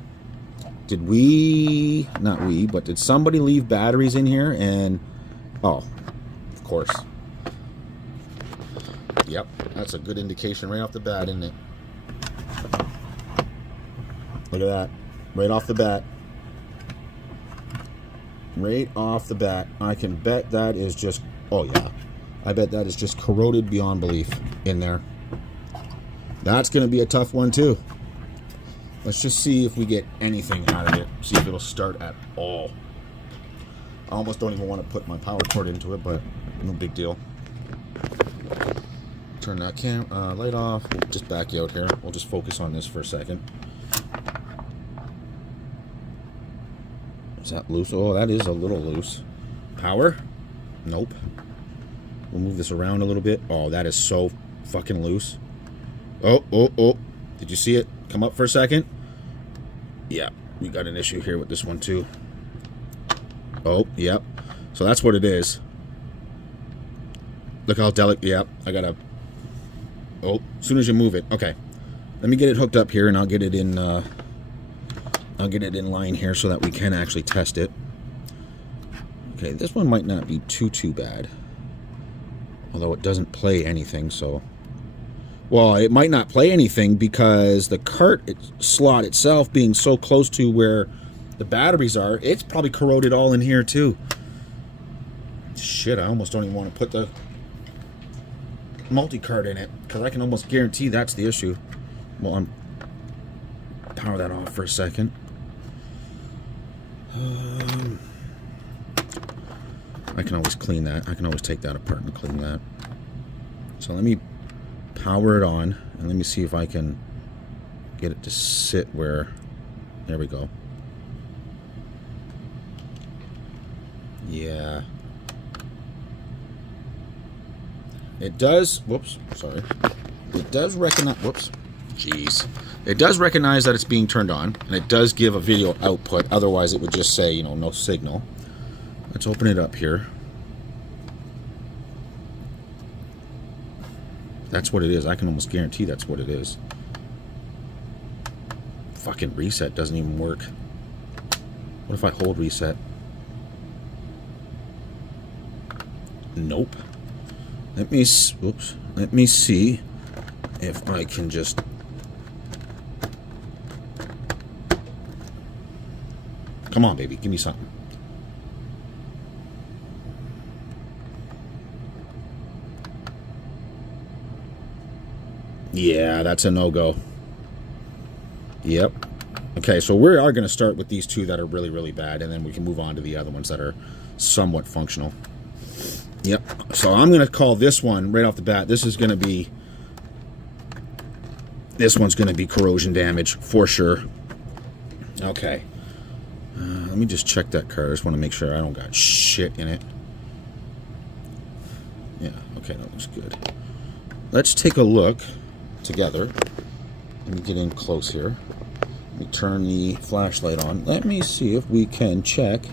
Did we, not we, but did somebody leave batteries in here? And, oh, of course. Yep, that's a good indication right off the bat, isn't it? Look at that. Right off the bat. Right off the bat. I can bet that is just, oh yeah. I bet that is just corroded beyond belief in there. That's going to be a tough one too. Let's just see if we get anything out of it. See if it'll start at all. I almost don't even want to put my power cord into it, but no big deal. Turn that light off. We'll just back you out here. We'll just focus on this for a second. Is that loose? Oh, that is a little loose. Power? Nope. We'll move this around a little bit. Oh, that is so fucking loose. Oh. Did you see it come up for a second? Yeah, we got an issue here with this one too. Oh, yep. So that's what it is. Look how delicate. Yep, I gotta... Oh, as soon as you move it. Okay. Let me get it hooked up here, and I'll get it in... I'll get it in line here so that we can actually test it. Okay, this one might not be too bad. Although it doesn't play anything, so... Well, it might not play anything because the cart slot itself being so close to where the batteries are, it's probably corroded all in here too. Shit, I almost don't even want to put the multi-card in it, because I can almost guarantee that's the issue. Well, I'm power that off for a second. I can always clean that. I can always take that apart and clean that. So let me power it on, and let me see if I can get it to sit where... There we go. Yeah. It does... Whoops. Sorry. It does recognize... Whoops. Jeez. It does recognize that it's being turned on, and it does give a video output. Otherwise, it would just say, you know, no signal. Let's open it up here. That's what it is. I can almost guarantee that's what it is. Fucking reset doesn't even work. What if I hold reset? Nope. Let me see if I can just... Come on, baby. Give me something. Yeah, that's a no-go. Yep. Okay, so we are going to start with these two that are really, really bad, and then we can move on to the other ones that are somewhat functional. Yep. So I'm going to call this one right off the bat. This is going to be... This one's going to be corrosion damage for sure. Okay. Let me just check that card. I just want to make sure I don't got shit in it. Yeah, okay, that looks good. Let's take a look together. Let me get in close here. Let me turn the flashlight on. Let me see if we can check.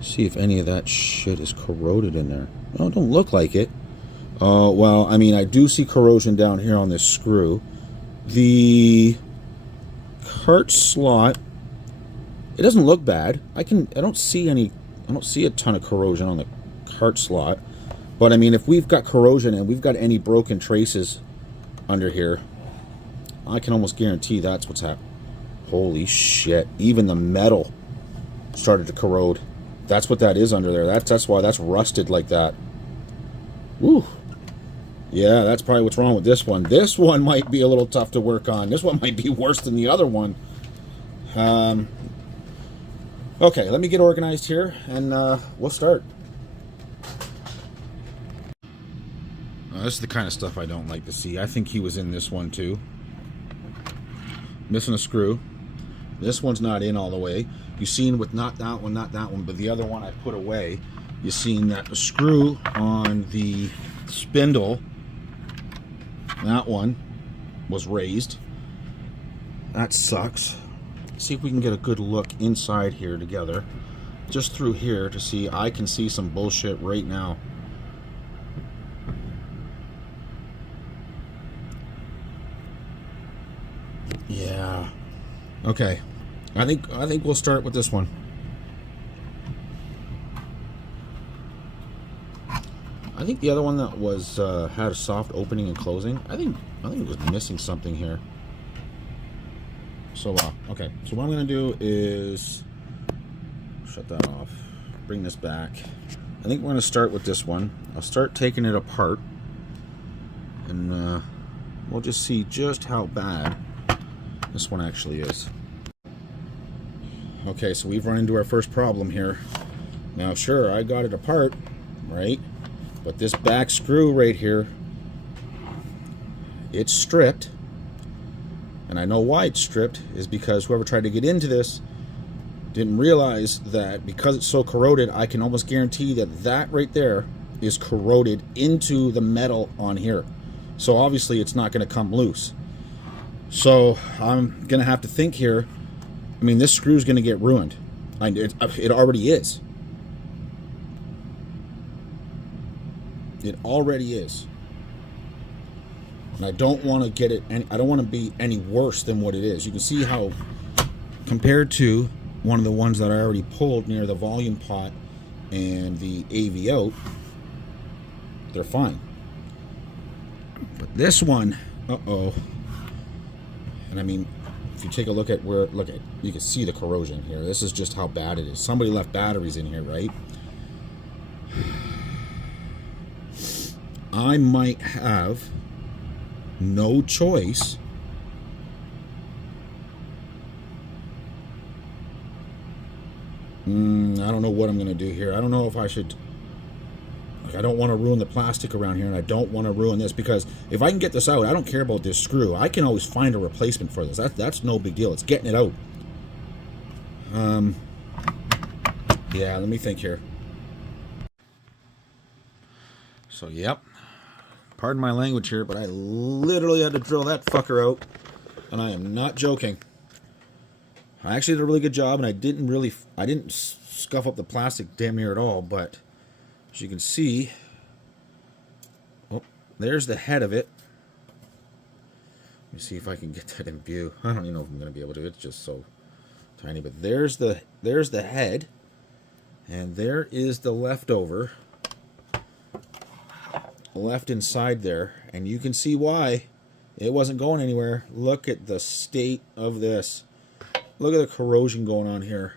See if any of that shit is corroded in there. No, it don't look like it. Oh, well, I mean, I do see corrosion down here on this screw. The cart slot... It doesn't look bad. I don't see a ton of corrosion on the cart slot. But I mean, if we've got corrosion and we've got any broken traces under here, I can almost guarantee that's what's happening. Holy shit. Even the metal started to corrode. That's what that is under there. That's why that's rusted like that. Woo. Yeah, that's probably what's wrong with this one. This one might be a little tough to work on. This one might be worse than the other one. Okay, let me get organized here, and we'll start. This is the kind of stuff I don't like to see. I think he was in this one too. Missing a screw. This one's not in all the way. You've seen with not that one, but the other one I put away. You've seen that the screw on the spindle, that one was raised. That sucks. See if we can get a good look inside here together. Just through here to see. I can see some bullshit right now. Yeah. Okay. I think we'll start with this one. I think the other one that was had a soft opening and closing. I think it was missing something here. So, okay. So what I'm going to do is shut that off. Bring this back. I think we're going to start with this one. I'll start taking it apart. And we'll just see just how bad this one actually is. Okay, so we've run into our first problem here. Now, sure, I got it apart, right? But this back screw right here, it's stripped. And I know why it's stripped is because whoever tried to get into this didn't realize that because it's so corroded, I can almost guarantee that that right there is corroded into the metal on here. So obviously it's not going to come loose. So I'm going to have to think here. I mean, this screw is going to get ruined. It already is. It already is. And I don't want to get it, I don't want to be any worse than what it is. You can see how, compared to one of the ones that I already pulled near the volume pot and the AV out, they're fine. But this one, uh-oh. And I mean, if you take a look at where, you can see the corrosion here. This is just how bad it is. Somebody left batteries in here, right? I might have no choice I don't know what I'm going to do here. I don't know if I should... Like, I don't want to ruin the plastic around here, and I don't want to ruin this, because if I can get this out, I don't care about this screw. I can always find a replacement for this. That's no big deal. It's getting it out. Yeah, let me think here. So, yep. Pardon my language here, but I literally had to drill that fucker out, and I am not joking. I actually did a really good job, and I didn't scuff up the plastic damn near at all, but as you can see, oh, there's the head of it. Let me see if I can get that in view. I don't even know if I'm going to be able to. It's just so tiny, but there's the head, and there is the leftover left inside there, and you can see why it wasn't going anywhere. Look at the state of this. Look at the corrosion going on here.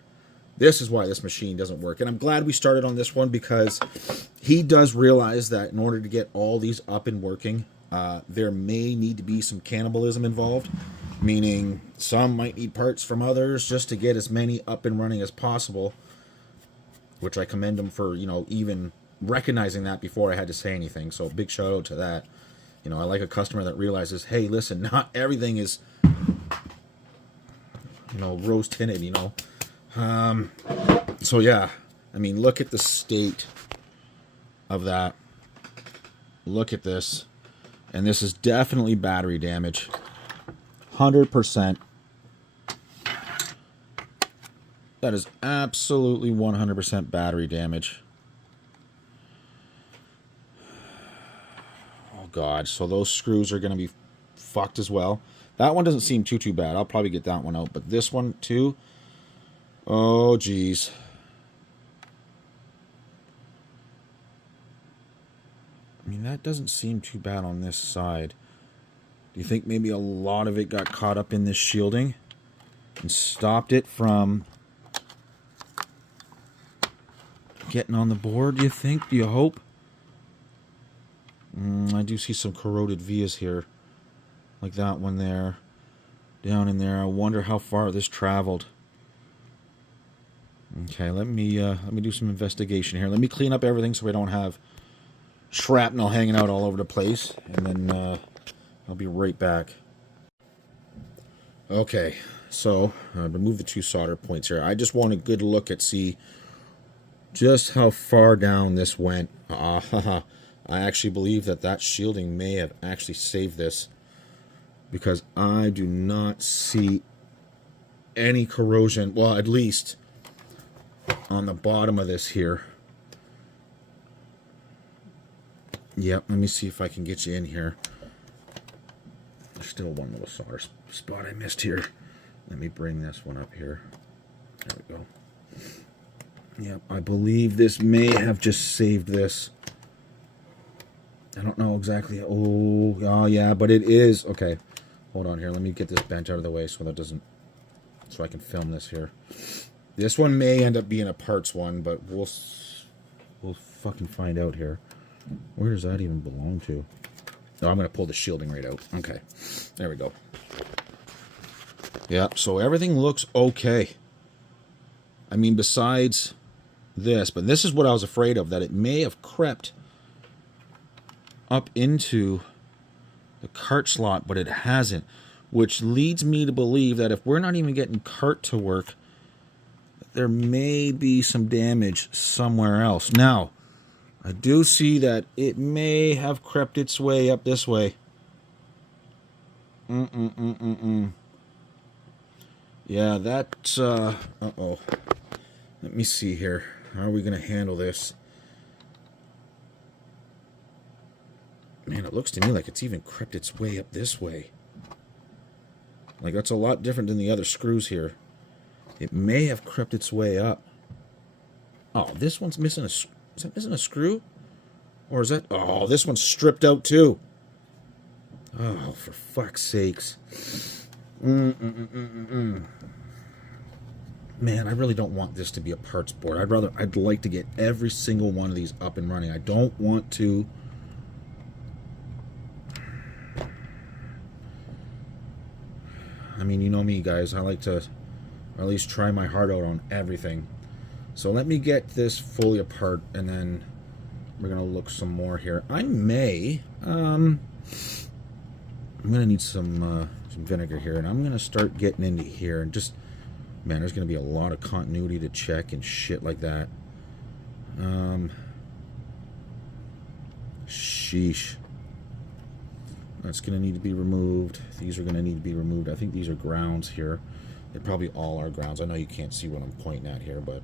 This is why this machine doesn't work. And I'm glad we started on this one, because he does realize that in order to get all these up and working, there may need to be some cannibalism involved. Meaning some might need parts from others just to get as many up and running as possible. Which I commend him for, you know, even recognizing that before I had to say anything. So big shout out to that. You know, I like a customer that realizes, hey, listen, not everything is... you know, rose tinted, you know. So yeah, I mean, look at the state of that. Look at this. And this is definitely battery damage. 100%. That is absolutely 100% battery damage. Oh God, so those screws are going to be fucked as well. That one doesn't seem too bad. I'll probably get that one out. But this one, too? Oh, geez. I mean, that doesn't seem too bad on this side. Do you think maybe a lot of it got caught up in this shielding and stopped it from getting on the board, do you think? Do you hope? I do see some corroded vias here. Like that one there, down in there. I wonder how far this traveled. Okay, let me do some investigation here. Let me clean up everything so we don't have shrapnel hanging out all over the place, and then I'll be right back. Okay, so remove the two solder points here. I just want a good look at see just how far down this went. I actually believe that shielding may have actually saved this, because I do not see any corrosion, well, at least on the bottom of this here. Yep, let me see if I can get you in here. There's still one little solder spot I missed here. Let me bring this one up here. There we go. Yep, I believe this may have just saved this. I don't know exactly. Oh yeah, but it is. Okay. Hold on here. Let me get this bent out of the way so that doesn't... so I can film this here. This one may end up being a parts one, but we'll fucking find out here. Where does that even belong to? Oh, I'm going to pull the shielding right out. Okay. There we go. Yep, so everything looks okay. I mean, besides this, but this is what I was afraid of, that it may have crept up into the cart slot, but it hasn't, which leads me to believe that if we're not even getting cart to work, there may be some damage somewhere else. Now, I do see that it may have crept its way up this way. Yeah, that's, uh-oh. Let me see here. How are we going to handle this? Man, it looks to me like it's even crept its way up this way. Like, that's a lot different than the other screws here. It may have crept its way up. Oh, this one's missing a... is that missing a screw? Or is that... oh, this one's stripped out too. Oh, for fuck's sakes. Man, I really don't want this to be a parts board. I'd like to get every single one of these up and running. I don't want to I mean, you know me, guys. I like to at least try my heart out on everything. So let me get this fully apart, and then we're going to look some more here. I may... I'm going to need some vinegar here, and I'm going to start getting into here. And just... Man, there's going to be a lot of continuity to check and shit like that. Sheesh. That's going to need to be removed. These are going to need to be removed. I think these are grounds here. They probably all are grounds. I know you can't see what I'm pointing at here, but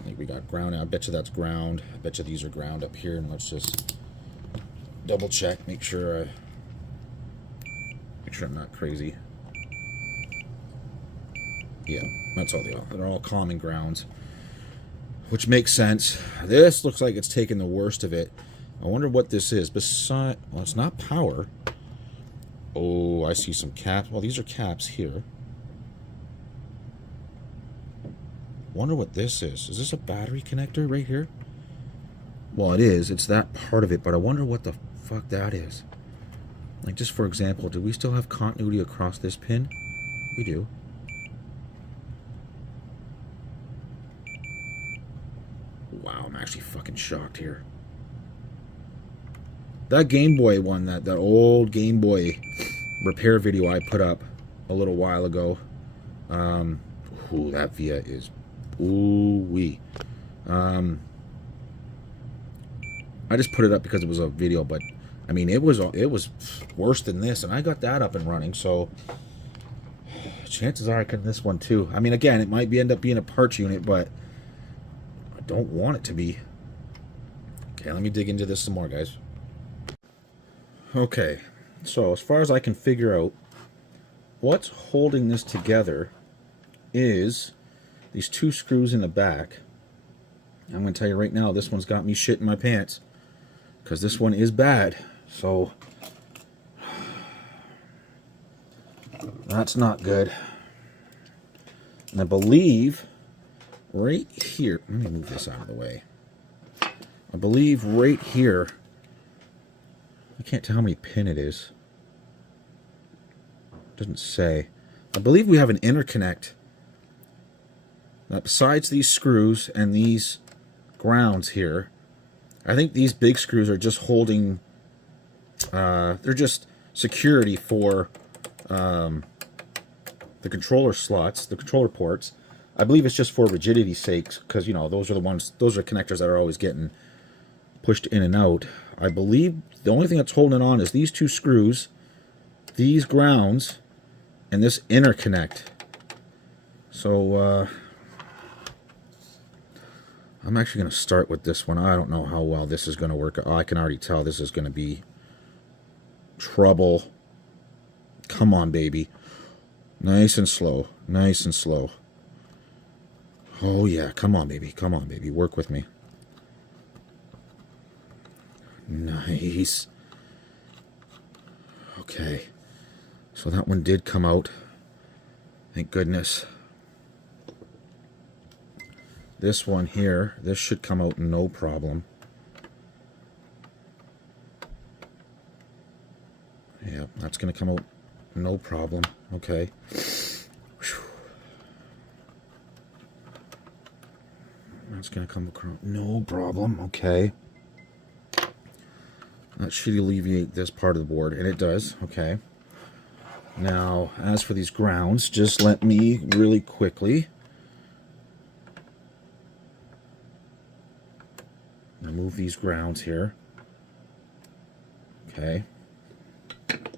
I think we got ground. I bet you that's ground. I bet you these are ground up here. And let's just double check, make sure I'm not crazy. Yeah, that's all they are. They're all common grounds, which makes sense. This looks like it's taking the worst of it. I wonder what this is. Well, it's not power. Oh, I see some caps. Well, these are caps here. Wonder what this is. Is this a battery connector right here? Well, it is. It's that part of it, but I wonder what the fuck that is. Like, just for example, do we still have continuity across this pin? We do. Wow, I'm actually fucking shocked here. That Game Boy one, that old Game Boy repair video I put up a little while ago. Ooh, that VIA is ooh-wee. I just put it up because it was a video, but I mean, it was worse than this, and I got that up and running, so chances are I can this one too. I mean, again, it might end up being a parts unit, but I don't want it to be. Okay, let me dig into this some more, guys. Okay, so as far as I can figure out, what's holding this together is these two screws in the back. I'm going to tell you right now, this one's got me shit in my pants, because this one is bad. So that's not good. And I believe right here, let me move this out of the way. I believe right here, I can't tell how many pin it is. It doesn't say. I believe we have an interconnect. Now, besides these screws and these grounds here, I think these big screws are just holding, they're just security for the controller slots, the controller ports. I believe it's just for rigidity's sakes, because, you know, those are connectors that are always getting pushed in and out. I believe the only thing that's holding it on is these two screws, these grounds, and this interconnect. So, I'm actually going to start with this one. I don't know how well this is going to work. Oh, I can already tell this is going to be trouble. Come on, baby. Nice and slow. Nice and slow. Oh, yeah. Come on, baby. Come on, baby. Work with me. Nice. Okay. So that one did come out. Thank goodness. This one here, this should come out no problem. Yeah, that's going to come out no problem. Okay. Whew. That's going to come across no problem. Okay. That should alleviate this part of the board, and it does. Okay. Now, as for these grounds, just let me really quickly remove these grounds here. Okay. And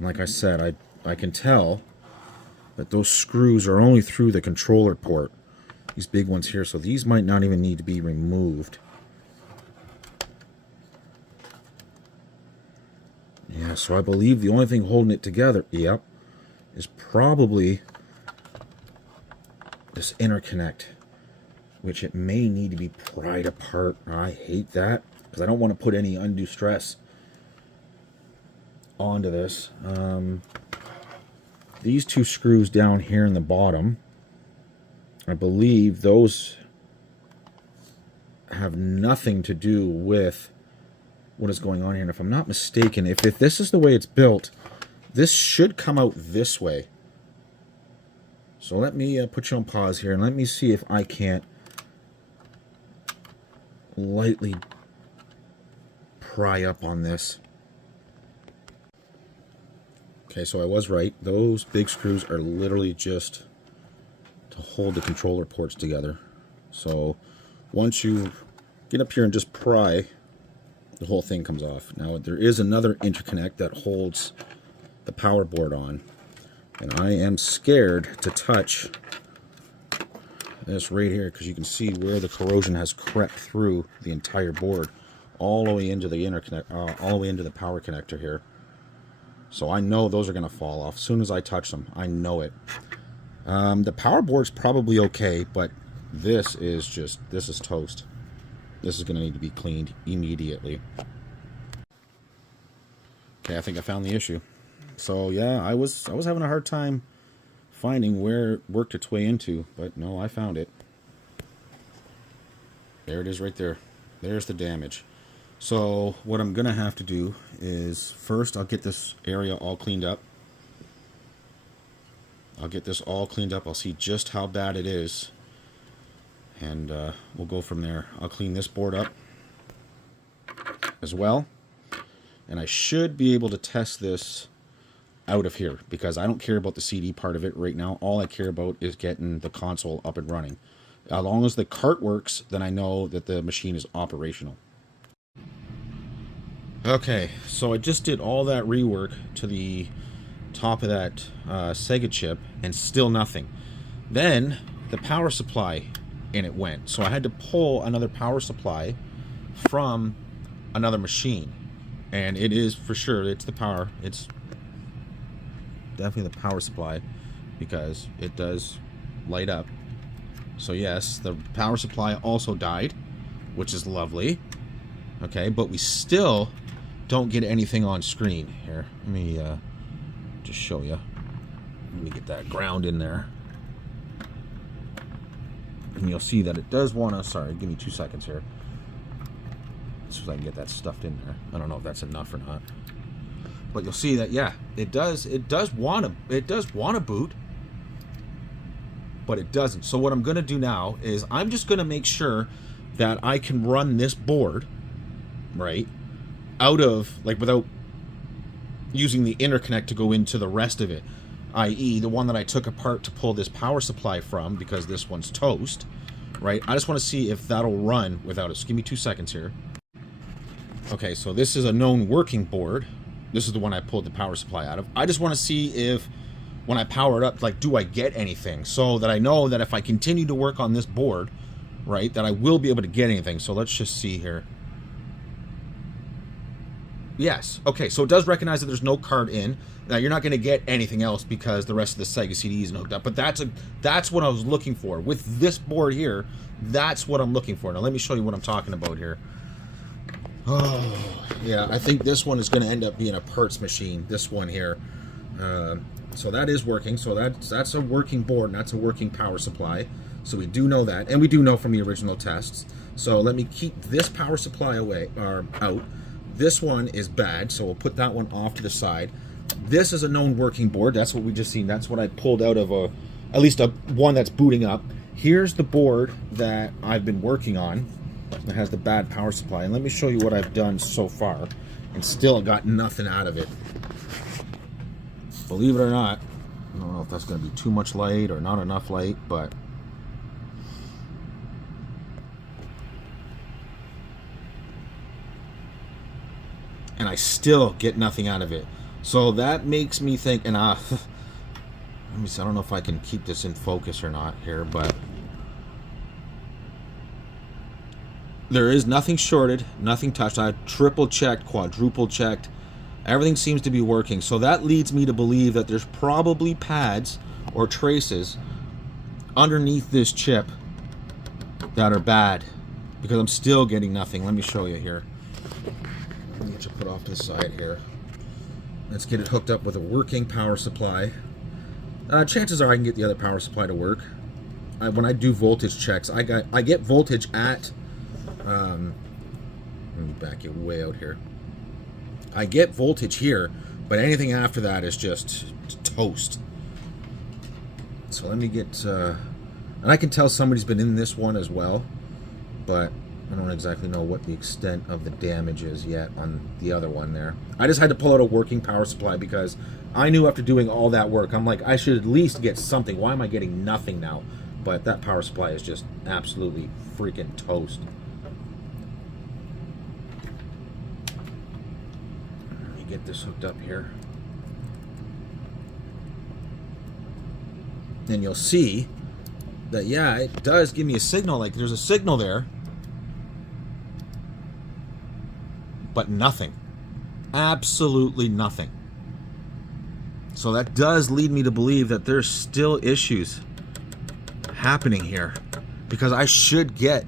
like I said, I can tell that those screws are only through the controller port. These big ones here, so these might not even need to be removed. Yeah, so I believe the only thing holding it together, yep, is probably this interconnect, which it may need to be pried apart. I hate that, because I don't want to put any undue stress onto this. These two screws down here in the bottom, I believe those have nothing to do with what is going on here. And if I'm not mistaken, if this is the way it's built, this should come out this way. So let me put you on pause here, and let me see if I can't lightly pry up on this. Okay, so I was right. Those big screws are literally just to hold the controller ports together. So once you get up here and just pry, the whole thing comes off. Now there is another interconnect that holds the power board on, and I am scared to touch this right here because you can see where the corrosion has crept through the entire board all the way into the interconnect, all the way into the power connector here. So I know those are going to fall off as soon as I touch them. I know it. The power board's probably okay, but this is toast. This is going to need to be cleaned immediately. Okay, I think I found the issue. So yeah, I was having a hard time finding where it worked its way into, but no, I found it. There it is right there. There's the damage. So what I'm going to have to do is first I'll get this area all cleaned up. I'll get this all cleaned up. I'll see just how bad it is. And we'll go from there. I'll clean this board up as well. And I should be able to test this out of here because I don't care about the CD part of it right now. All I care about is getting the console up and running. As long as the cart works, then I know that the machine is operational. Okay, so I just did all that rework to the top of that Sega chip and still nothing. Then the power supply in it went. So I had to pull another power supply from another machine. And it is for sure, it's the power. It's definitely the power supply because it does light up. So yes, the power supply also died, which is lovely. Okay, but we still don't get anything on screen here. Let me just show you. Let me get that ground in there. And you'll see that it does want to, sorry, give me 2 seconds here. So I can get that stuffed in there. I don't know if that's enough or not. But you'll see that, yeah, it does want to boot, but it doesn't. So what I'm going to do now is I'm just going to make sure that I can run this board, right, out of, like, without using the interconnect to go into the rest of it, i.e. the one that I took apart to pull this power supply from because this one's toast, right? I just want to see if that'll run without it. So give me 2 seconds here. Okay, so this is a known working board. This is the one I pulled the power supply out of. I just want to see if, when I power it up, like, do I get anything? So that I know that if I continue to work on this board, right, that I will be able to get anything. So let's just see here. Yes. Okay, so it does recognize that there's no card in. Now, you're not going to get anything else because the rest of the Sega CD isn't hooked up. But that's what I was looking for. With this board here, that's what I'm looking for. Now, let me show you what I'm talking about here. Oh, yeah, I think this one is going to end up being a parts machine, this one here. So that is working. So that's a working board, and that's a working power supply. So we do know that, and we do know from the original tests. So let me keep this power supply away, or out. This one is bad, so we'll put that one off to the side. This is a known working board. That's what we just seen. That's what I pulled out of at least one that's booting up. Here's the board that I've been working on that has the bad power supply. And let me show you what I've done so far. And still got nothing out of it. Believe it or not, I don't know if that's going to be too much light or not enough light, but and I still get nothing out of it. So that makes me think, and let me see, I don't know if I can keep this in focus or not here, but there is nothing shorted, nothing touched. I triple checked, quadruple checked. Everything seems to be working. So that leads me to believe that there's probably pads or traces underneath this chip that are bad because I'm still getting nothing. Let me show you here. Let me get you put off to the side here. Let's get it hooked up with a working power supply. Chances are I can get the other power supply to work. When I do voltage checks, I get voltage at Let me back you way out here. I get voltage here, but anything after that is just toast. So let me get, and I can tell somebody's been in this one as well, but I don't exactly know what the extent of the damage is yet on the other one there. I just had to pull out a working power supply because I knew after doing all that work, I'm like, I should at least get something. Why am I getting nothing now? But that power supply is just absolutely freaking toast. Let me get this hooked up here. And you'll see that, yeah, it does give me a signal. Like, there's a signal there. But nothing. Absolutely nothing. So that does lead me to believe that there's still issues happening here. Because I should get,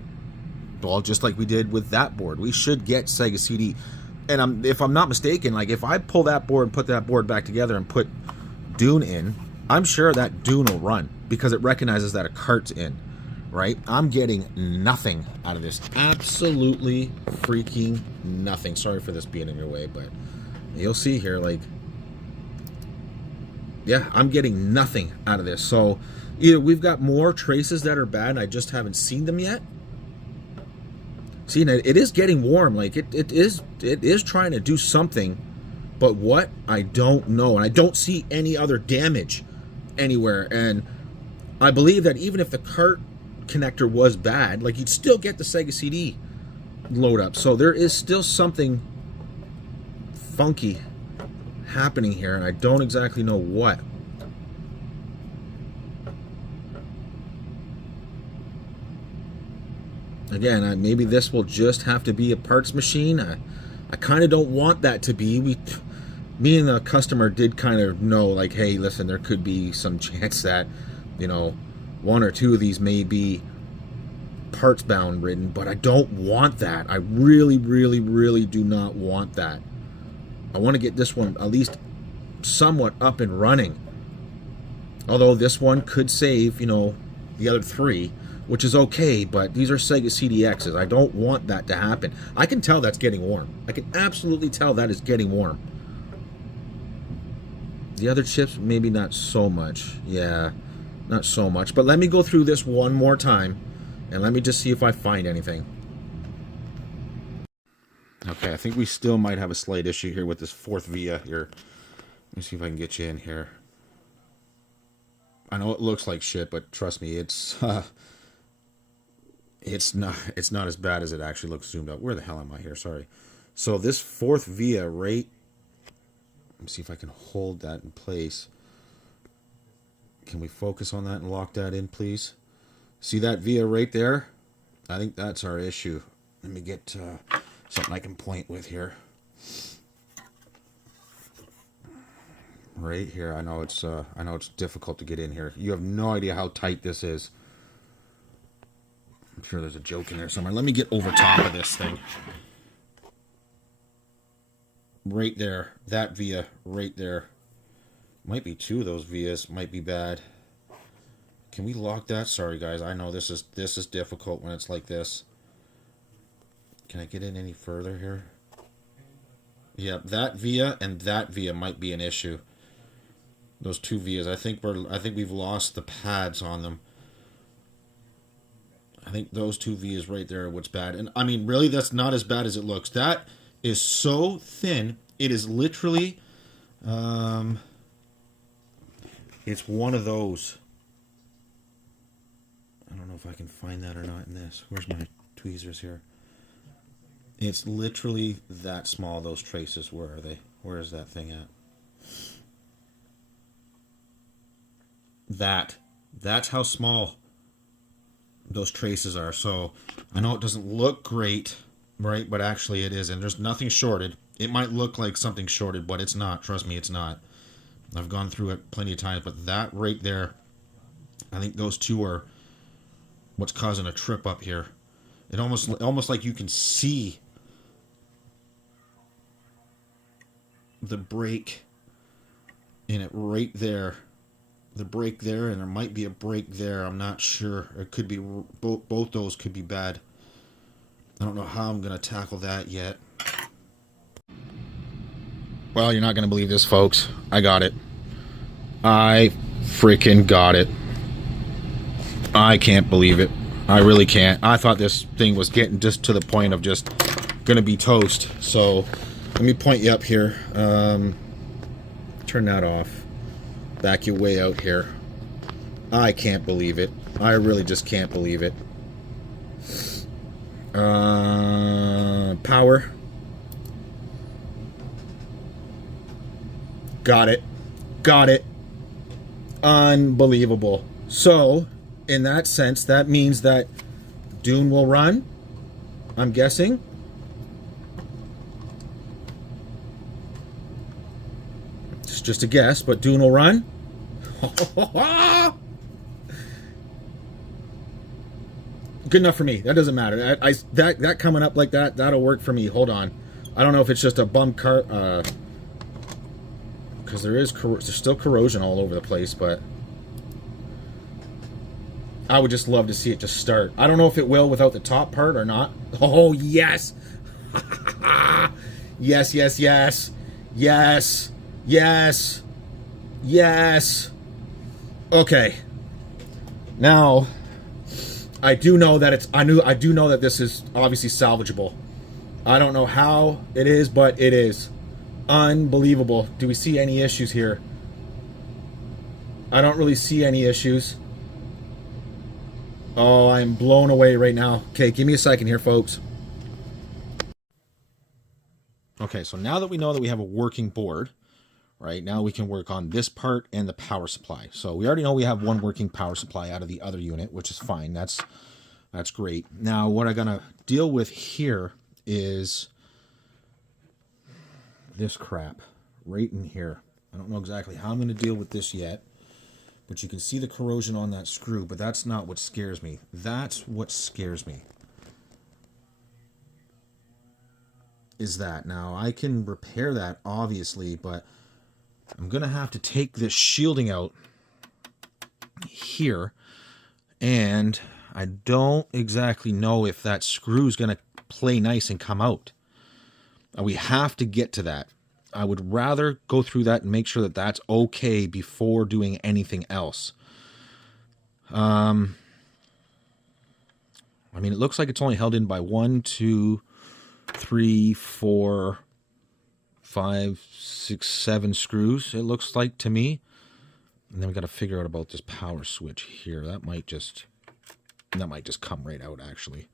well, just like we did with that board, we should get Sega CD. And if I'm not mistaken, like if I pull that board and put that board back together and put Dune in, I'm sure that Dune will run because it recognizes that a cart's in, right? I'm getting nothing out of this. Absolutely freaking nothing. Sorry for this being in your way, but you'll see here, like, yeah, I'm getting nothing out of this. So either we've got more traces that are bad and I just haven't seen them yet. See, it is getting warm. Like it is trying to do something, but what, I don't know. And I don't see any other damage anywhere. And I believe that even if the cart connector was bad, like, you'd still get the Sega CD load up. So there is still something funky happening here, and I don't exactly know what. Again, maybe this will just have to be a parts machine. I kind of don't want that to be. Me and the customer did kind of know, like, hey, listen, there could be some chance that, you know, one or two of these may be parts bound ridden, but I don't want that. I really, really, really do not want that. I want to get this one at least somewhat up and running. Although this one could save, you know, the other three, which is okay, but these are Sega CDXs. I don't want that to happen. I can tell that's getting warm. I can absolutely tell that is getting warm. The other chips, maybe not so much. Yeah, not so much. But let me go through this one more time, and let me just see if I find anything. Okay, I think we still might have a slight issue here with this fourth via here. Let me see if I can get you in here. I know it looks like shit, but trust me, it's not as bad as it actually looks zoomed out. Where the hell am I here? Sorry. So this fourth via right, let me see if I can hold that in place. Can we focus on that and lock that in, please? See that via right there? I think that's our issue. Let me get something I can point with here. Right here. I know it's difficult to get in here. You have no idea how tight this is. I'm sure there's a joke in there somewhere. Let me get over top of this thing. Right there. That via right there. Might be two of those vias. Might be bad. Can we lock that? Sorry, guys. I know this is difficult when it's like this. Can I get in any further here? Yeah, that via and that via might be an issue. Those two vias. I think we've lost the pads on them. I think those two vias right there are what's bad. And I mean, really, that's not as bad as it looks. That is so thin. It is literally, it's one of those. I don't know if I can find that or not in this. Where's my tweezers here? It's literally that small, those traces. Where are they? Where is that thing at? That's how small those traces are. So I know it doesn't look great, right? But actually it is, and there's nothing shorted. It might look like something shorted, but it's not. Trust me, it's not. I've gone through it plenty of times, but that right there, I think those two are what's causing a trip up here. It almost like you can see the break in it right there. The break there, and there might be a break there. I'm not sure. It could be both those could be bad. I don't know how I'm going to tackle that yet. Well, you're not going to believe this, folks. I got it. I freaking got it. I can't believe it. I really can't. I thought this thing was getting just to the point of just going to be toast. So let me point you up here. Turn that off. Back you way out here. I can't believe it. I really just can't believe it. Power. Got it. Got it. Unbelievable. So, in that sense, that means that Dune will run, I'm guessing. It's just a guess, but Dune will run. Good enough for me. That doesn't matter. That coming up like that, that'll work for me. Hold on. I don't know if it's just a bum car, because there's still corrosion all over the place, but I would just love to see it just start. I don't know if it will without the top part or not. Oh, yes. Yes, yes, yes. Yes. Yes. Yes. Okay. Now, I do know that I do know that this is obviously salvageable. I don't know how it is, but it is. Unbelievable. Do we see any issues here? I don't really see any issues. Oh, I'm blown away right now. Okay, give me a second here, folks. Okay, so now that we know that we have a working board, right, now we can work on this part and the power supply. So we already know we have one working power supply out of the other unit, which is fine. That's great. Now, what I'm going to deal with here is this crap right in here. I don't know exactly how I'm going to deal with this yet. But you can see the corrosion on that screw, but that's not what scares me. That's what scares me. Is that. Now, I can repair that, obviously, but I'm going to have to take this shielding out here. And I don't exactly know if that screw is going to play nice and come out. We have to get to that. I would rather go through that and make sure that that's okay before doing anything else. I mean, it looks like it's only held in by 1, 2, 3, 4, 5, 6, 7 screws, it looks like to me. And then we got to figure out about this power switch here. That might just come right out, actually.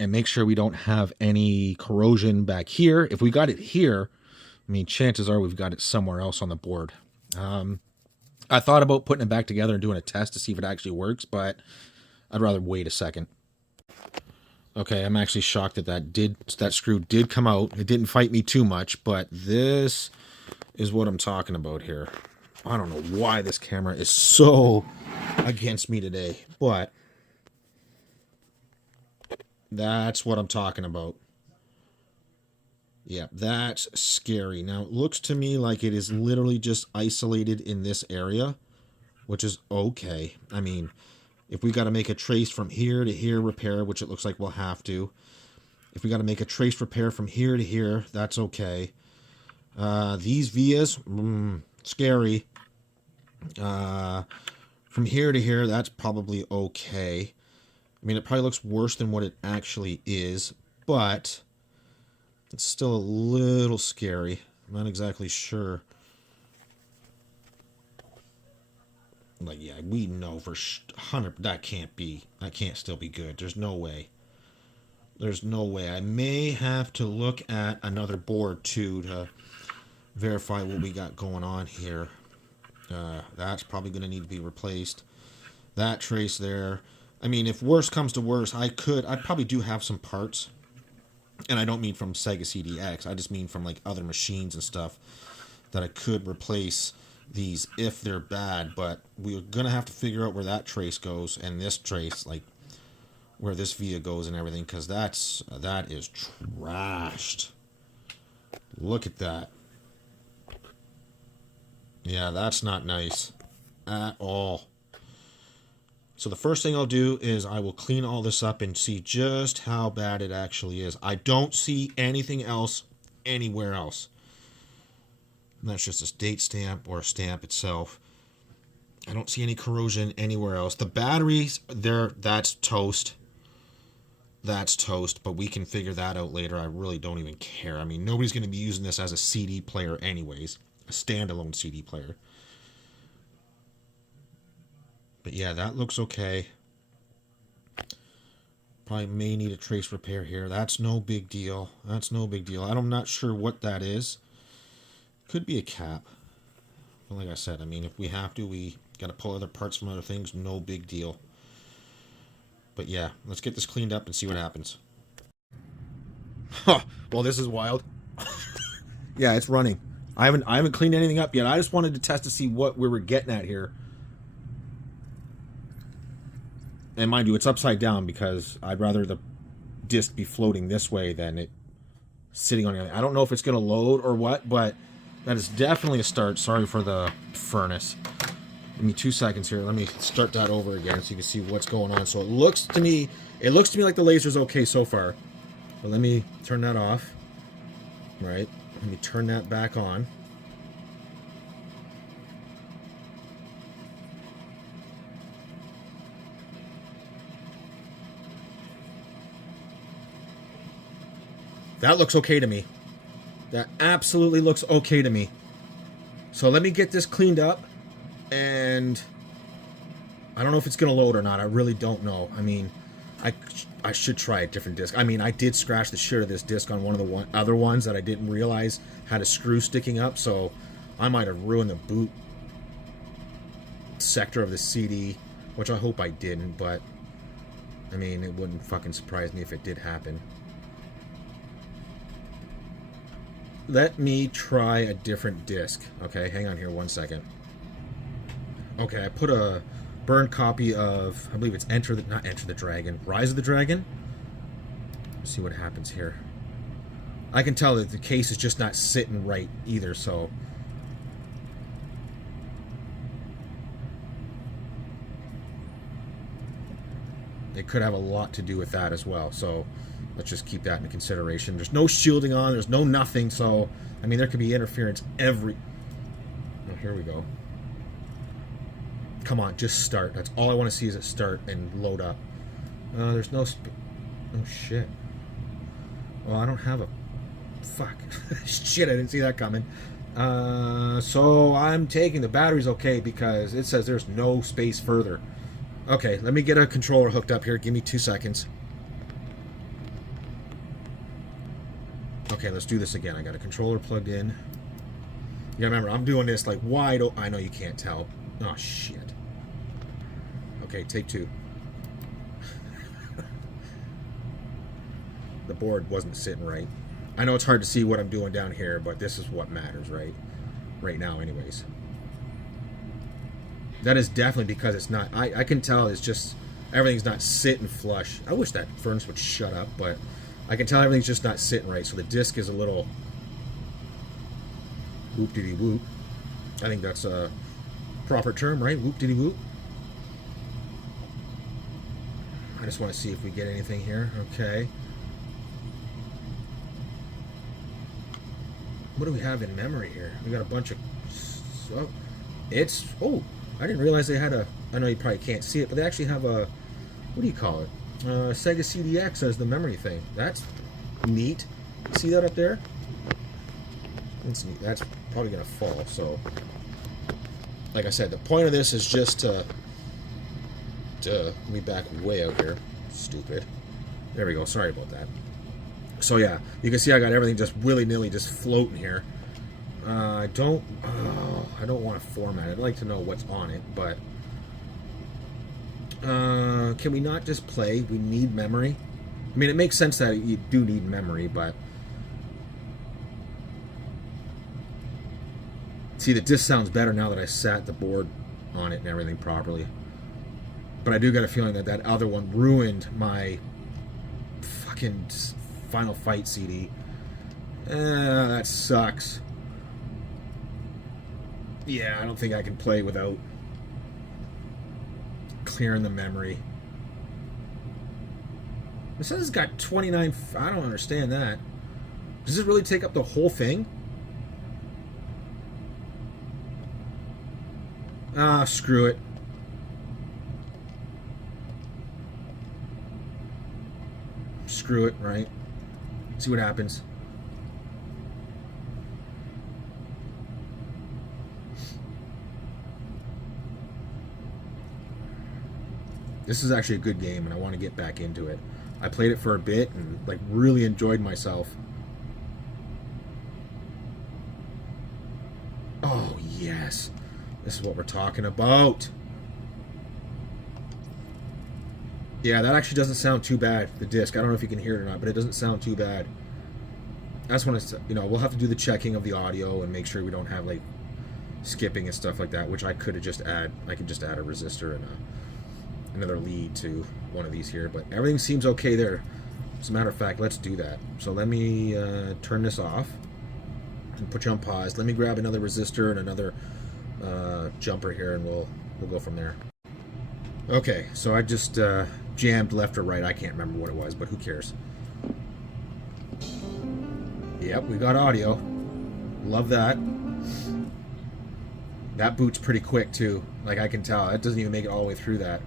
And make sure we don't have any corrosion back here. If we got it here, I mean, chances are we've got it somewhere else on the board. I thought about putting it back together and doing a test to see if it actually works, but I'd rather wait a second. Okay, I'm actually shocked that that screw did come out. It didn't fight me too much, but this is what I'm talking about here. I don't know why this camera is so against me today, but that's what I'm talking about. Yeah, that's scary. Now, it looks to me like it is literally just isolated in this area, which is okay. I mean, if we got to make a trace from here to here repair, which it looks like we'll have to. If we got to make a trace repair from here to here, that's okay. These vias, scary. From here to here, that's probably okay. I mean, it probably looks worse than what it actually is, but it's still a little scary. I'm not exactly sure. Like, yeah, we know for 100 that can't still be good. There's no way. There's no way. I may have to look at another board too to verify what we got going on here. That's probably going to need to be replaced. That trace there. I mean, if worse comes to worse, I probably do have some parts. And I don't mean from Sega CD X. I just mean from like other machines and stuff that I could replace these if they're bad. But we're going to have to figure out where that trace goes and this trace, like where this via goes and everything, because that is trashed. Look at that. Yeah, that's not nice at all. So the first thing I'll do is I will clean all this up and see just how bad it actually is. I don't see anything else anywhere else. And that's just a date stamp or a stamp itself. I don't see any corrosion anywhere else. The batteries, that's toast. That's toast, but we can figure that out later. I really don't even care. I mean, nobody's going to be using this as a CD player anyways. A standalone CD player. But yeah, that looks okay. Probably may need a trace repair here. That's no big deal. That's no big deal. I'm not sure what that is. Could be a cap. But like I said, I mean, if we have to, we got to pull other parts from other things. No big deal. But yeah, let's get this cleaned up and see what happens. Huh. Well, this is wild. Yeah, it's running. I haven't cleaned anything up yet. I just wanted to test to see what we were getting at here. And mind you, it's upside down because I'd rather the disc be floating this way than it sitting on the. I don't know if it's going to load or what, but that is definitely a start. Sorry for the furnace. Give me 2 seconds here. Let me start that over again so you can see what's going on. So it looks to me like the laser's okay so far. But let me turn that off. Right. Let me turn that back on. That looks okay to me. That absolutely looks okay to me. So let me get this cleaned up. And I don't know if it's going to load or not. I really don't know. I mean, I should try a different disc. I mean, I did scratch the shit of this disc on one of the other ones that I didn't realize had a screw sticking up. So I might have ruined the boot sector of the CD, which I hope I didn't. But, I mean, it wouldn't fucking surprise me if it did happen. Let me try a different disc. Okay, hang on here 1 second. Okay, I put a burned copy of, I believe it's not Enter the Dragon, Rise of the Dragon. Let's see what happens here. I can tell that the case is just not sitting right either, so. It could have a lot to do with that as well, so let's just keep that in consideration. There's no shielding on, there's no nothing, so, I mean, there could be interference every. Oh, here we go. Come on, just start. That's all I want to see is it start and load up. There's no oh, shit. Well, I don't have a... Fuck. Shit, I didn't see that coming. So I'm taking the batteries okay because it says there's no space further. Okay, let me get a controller hooked up here. Give me 2 seconds. Okay, let's do this again. I got a controller plugged in. You gotta remember, I'm doing this like wide open. I know you can't tell. Oh, shit. Okay, take two. The board wasn't sitting right. I know it's hard to see what I'm doing down here, but this is what matters, right? Right now, anyways. That is definitely because it's not... I can tell it's just... Everything's not sitting flush. I wish that furnace would shut up, but... I can tell everything's just not sitting right, so the disc is a little... Whoop-diddy-whoop. I think that's a proper term, right? Whoop-diddy-whoop. I just want to see if we get anything here. Okay. What do we have in memory here? We got a bunch of... Oh, it's... Oh, I didn't realize they had a... I know you probably can't see it, but they actually have a... What do you call it? Sega CD X as the memory thing. That's neat. See that up there? That's neat. That's probably going to fall, so... Like I said, the point of this is just to... Let me back way out here. Stupid. There we go. Sorry about that. So yeah, you can see I got everything just willy-nilly just floating here. I don't want to format it. I'd like to know what's on it, but can we not just play? We need memory. I mean, it makes sense that you do need memory, but see, the disc sounds better now that I sat the board on it and everything properly. But I do get a feeling that that other one ruined my fucking Final Fight CD. That sucks. Yeah, I don't think I can play without clearing the memory. It says it's got 29... I don't understand that. Does this really take up the whole thing? Ah, screw it. Screw it, right? See what happens. This is actually a good game, and I want to get back into it. I played it for a bit and like really enjoyed myself. Oh, yes. This is what we're talking about. Yeah, that actually doesn't sound too bad, the disc. I don't know if you can hear it or not, but it doesn't sound too bad. That's when it's, you know, we'll have to do the checking of the audio and make sure we don't have like skipping and stuff like that, which I could have just add. I could just add a resistor and another lead to one of these here, but everything seems okay there. As a matter of fact, let's do that. So let me turn this off and put you on pause. Let me grab another resistor and another jumper here, and we'll go from there. Okay, so I just jammed left or right. I can't remember what it was, but who cares? Yep, we got audio. Love that. That boot's pretty quick too. Like, I can tell. That doesn't even make it all the way through that.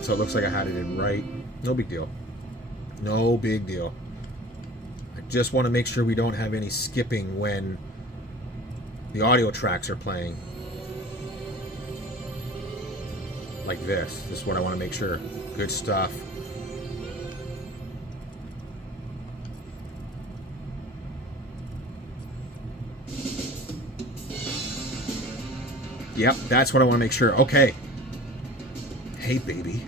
So it looks like I had it in right. No big deal. No big deal. I just want to make sure we don't have any skipping when the audio tracks are playing. Like this. This is what I want to make sure. Good stuff. Yep, that's what I want to make sure. Okay. Hey, baby.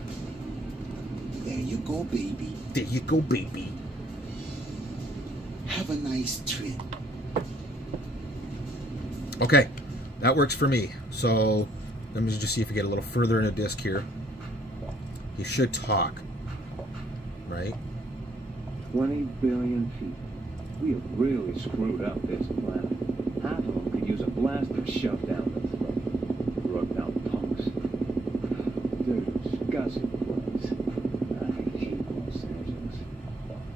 There you go, baby. There you go, baby. Have a nice trip. Okay, that works for me. So let me just see if we get a little further in a disc here. You should talk, right? 20 billion feet. We have really screwed up this planet. Half of them could use a blaster shoved down their throat. Drugged out punks. Disgusting place. I hate Los Angeles.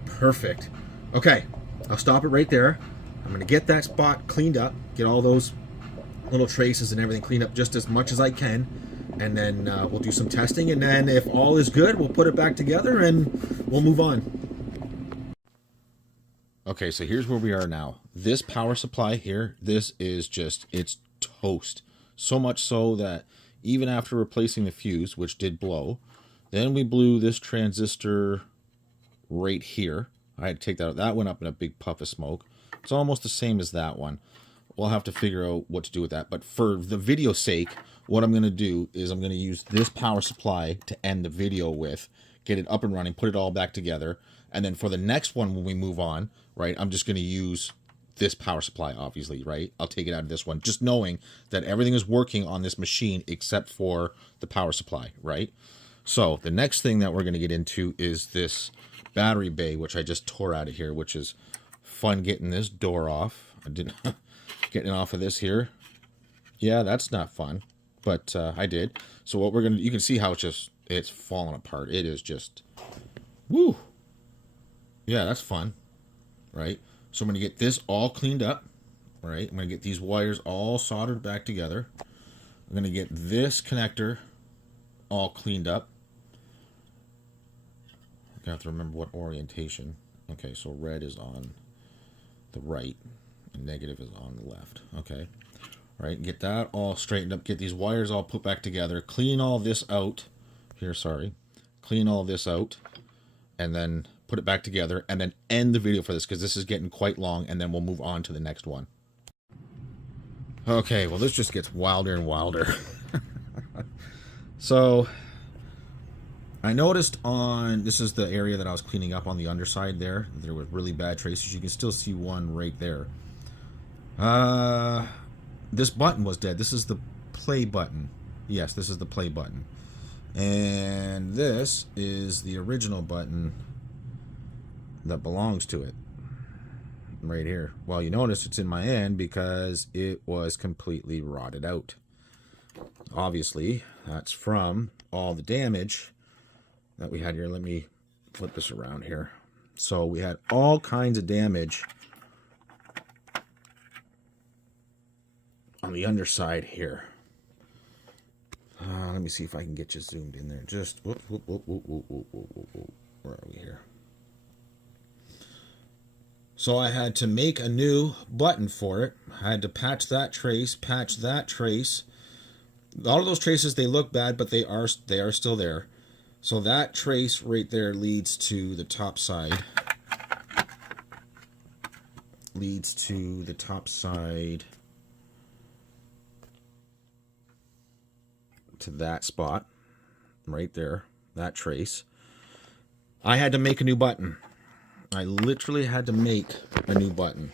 Perfect. Okay, I'll stop it right there. I'm going to get that spot cleaned up, get all those little traces and everything cleaned up just as much as I can, and then we'll do some testing, and then if all is good, we'll put it back together and we'll move on. Okay, so here's where we are now. This power supply here, this is just, it's toast. So much so that even after replacing the fuse, which did blow, then we blew this transistor right here. I had to take that out. That went up in a big puff of smoke. It's almost the same as that one. We'll have to figure out what to do with that. But for the video's sake, what I'm going to do is I'm going to use this power supply to end the video with, get it up and running, put it all back together. And then for the next one, when we move on, right, I'm just going to use this power supply, obviously, right? I'll take it out of this one, just knowing that everything is working on this machine except for the power supply, right? So the next thing that we're going to get into is this battery bay, which I just tore out of here, which is fun getting this door off. I didn't getting off of this here. Yeah, that's not fun, but I did. So what we're going to, you can see how it's falling apart. It is just, woo. Yeah, that's fun, right? So I'm going to get this all cleaned up, right? I'm going to get these wires all soldered back together. I'm going to get this connector all cleaned up. I have to remember what orientation. Okay, so red is on the right and negative is on the left. Okay, all right, get that all straightened up, get these wires all put back together, clean all this out here, sorry, clean all this out, and then put it back together, and then end the video for this, because this is getting quite long, and then we'll move on to the next one. Okay, well, this just gets wilder and wilder. So I noticed on, this is the area that I was cleaning up on the underside there. There were really bad traces. You can still see one right there. This button was dead. This is the play button. Yes, this is the play button. And this is the original button that belongs to it. Right here. Well, you notice it's in my hand because it was completely rotted out. obviously, that's from all the damage that we had here. Let me flip this around here. So we had all kinds of damage on the underside here. Let me see if I can get you zoomed in there. Just, whoop, whoop, whoop, whoop, whoop, whoop, whoop, whoop, whoop. Where are we here? So I had to make a new button for it. I had to patch that trace, patch that trace. All of those traces, they look bad, but they are still there. So that trace right there leads to the top side. Leads to the top side. To that spot. Right there. That trace. I had to make a new button. I literally had to make a new button.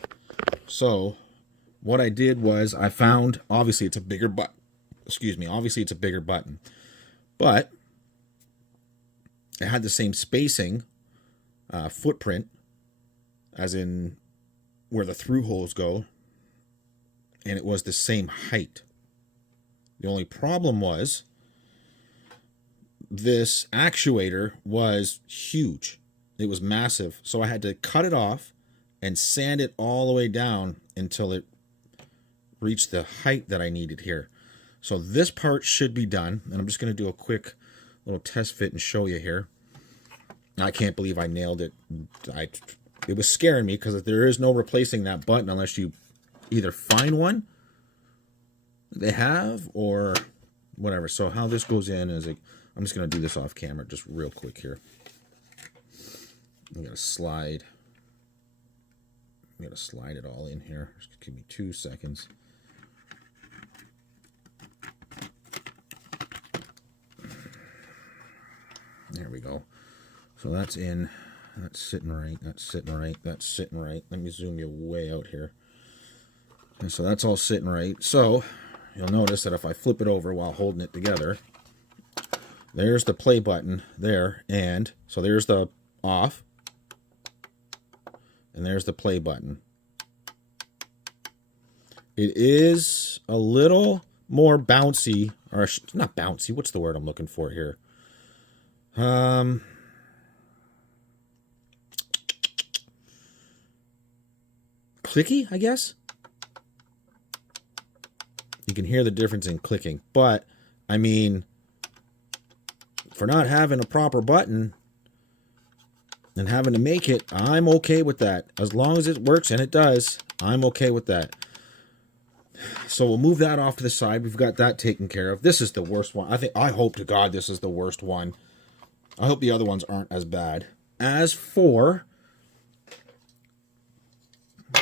So what I did was I found, obviously it's a bigger button. Excuse me. Obviously it's a bigger button. But it had the same spacing, footprint, as in where the through holes go, and it was the same height. The only problem was this actuator was huge. It was massive, so I had to cut it off and sand it all the way down until it reached the height that I needed here. So this part should be done, and I'm just going to do a quick little test fit and show you here. I can't believe I nailed it. It was scaring me because there is no replacing that button unless you either find one they have or whatever. So how this goes in is I'm just going to do this off camera just real quick here. I'm going to slide it all in here. Just give me 2 seconds. There we go. So that's in. That's sitting right. That's sitting right. That's sitting right. Let me zoom you way out here. And so that's all sitting right. So you'll notice that if I flip it over while holding it together, there's the play button there. And so there's the off. And there's the play button. It is a little more bouncy, or not bouncy. What's the word I'm looking for here? Clicky, I guess. You can hear the difference in clicking, but I mean, for not having a proper button and having to make it, I'm okay with that. As long as it works, and it does, I'm okay with that. So we'll move that off to the side. We've got that taken care of. This is the worst one. I hope to God this is the worst one. I hope the other ones aren't as bad. As for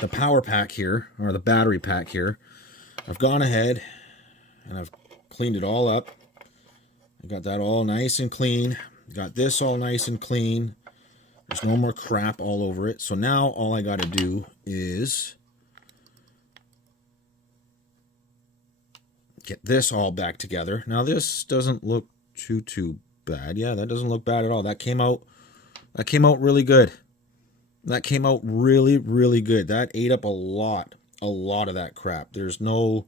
the power pack here, or the battery pack here, I've gone ahead and I've cleaned it all up. I got that all nice and clean. Got this all nice and clean. There's no more crap all over it. So now all I got to do is get this all back together. Now this doesn't look too bad. Yeah, that doesn't look bad at all. That came out really good. That came out really, really good. That ate up a lot of that crap. There's no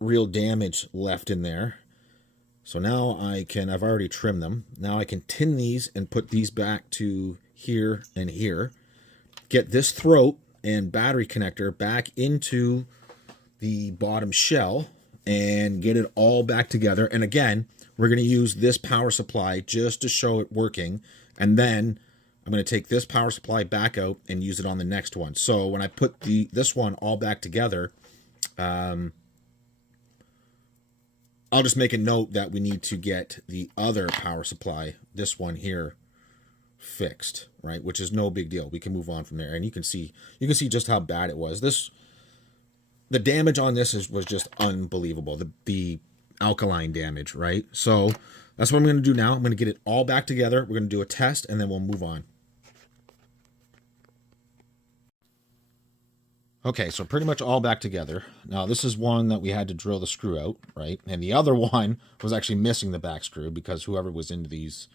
real damage left in there. So now I've already trimmed them. Now I can tin these and put these back to here and here. Get this throat and battery connector back into the bottom shell and get it all back together. And again, we're going to use this power supply just to show it working. And then I'm going to take this power supply back out and use it on the next one. So when I put this one all back together, I'll just make a note that we need to get the other power supply, this one here, fixed, right? Which is no big deal. We can move on from there. And you can see just how bad it was. The damage on this was just unbelievable. The alkaline damage, right? So that's what I'm going to do now. I'm going to get it all back together. We're going to do a test and then we'll move on. Okay, so pretty much all back together. Now this is one that we had to drill the screw out, right? And the other one was actually missing the back screw because whoever was into these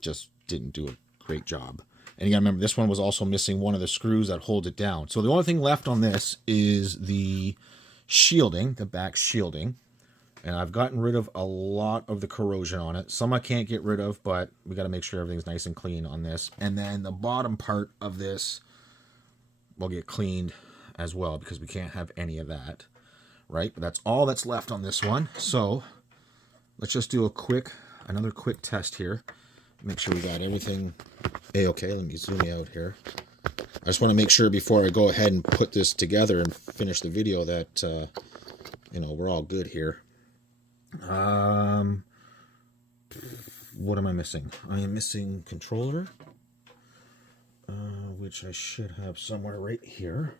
just didn't do a great job. And you gotta remember, this one was also missing one of the screws that hold it down. So the only thing left on this is the shielding, the back shielding. And I've gotten rid of a lot of the corrosion on it. Some I can't get rid of, but we got to make sure everything's nice and clean on this. And then the bottom part of this will get cleaned as well, because we can't have any of that, right? But that's all that's left on this one. So let's just do another quick test here. Make sure we got everything A-okay. Let me zoom out here. I just want to make sure before I go ahead and put this together and finish the video that, you know, we're all good here. What am I missing? I am missing controller, which I should have somewhere right here.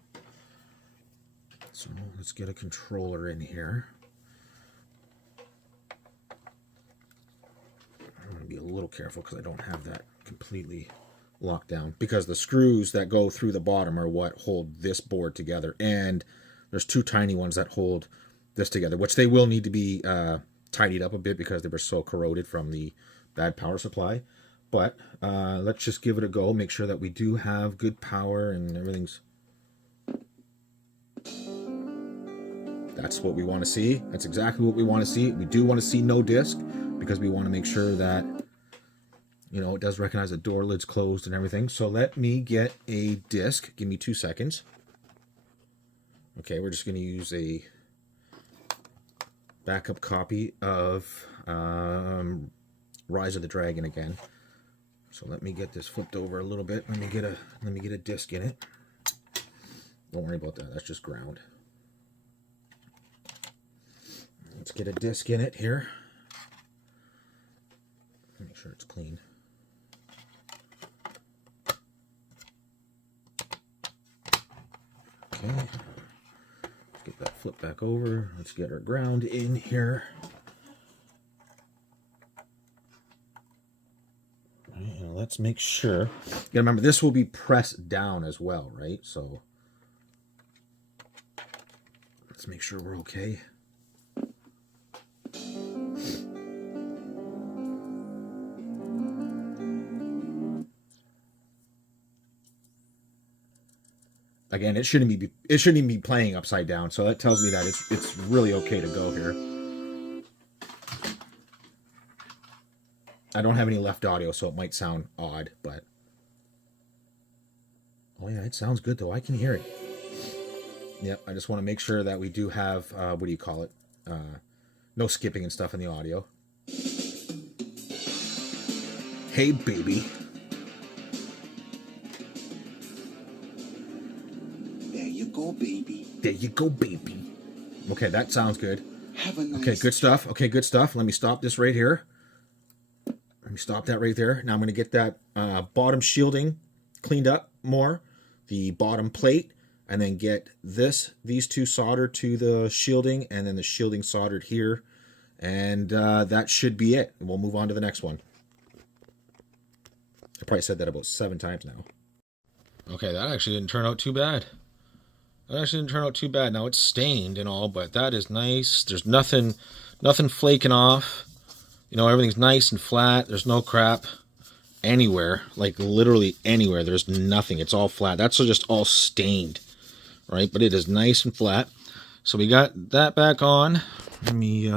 So let's get a controller in here. I'm going to be a little careful because I don't have that completely locked down, because the screws that go through the bottom are what hold this board together, and there's two tiny ones that hold this together, which they will need to be tidied up a bit because they were so corroded from the bad power supply. But let's just give it a go, make sure that we do have good power and everything's... That's what we want to see. That's exactly what we want to see. We do want to see no disc, because we want to make sure that, you know, it does recognize the door lid's closed and everything. So let me get a disc. Give me 2 seconds. Okay, we're just going to use a backup copy of Rise of the Dragon again. So let me get this flipped over a little bit. Let me get a disc in it. Don't worry about that. That's just ground. Let's get a disc in it here. Make sure it's clean. Okay. Let's get that flipped back over. Let's get our ground in here. Right, now let's make sure. You gotta remember, this will be pressed down as well, right? So let's make sure we're okay. Again, it shouldn't even be playing upside down, so that tells me that it's really okay to go here. I don't have any left audio, so it might sound odd, but oh yeah, it sounds good though. I can hear it. Yep, I just want to make sure that we do have what do you call it? No skipping and stuff in the audio. Hey, baby. There you go, baby. Okay, that sounds good. Okay, good stuff. Okay, good stuff. Let me stop this right here. Let me stop that right there. Now I'm going to get that bottom shielding cleaned up more, the bottom plate, and then get these two soldered to the shielding, and then the shielding soldered here, and that should be it. We'll move on to the next one. I probably said that about 7 times now. Okay, that actually didn't turn out too bad. That actually didn't turn out too bad. Now it's stained and all, but that is nice. There's nothing flaking off. You know, everything's nice and flat. There's no crap anywhere, like literally anywhere. There's nothing. It's all flat. That's just all stained, right? But it is nice and flat. So we got that back on. Let me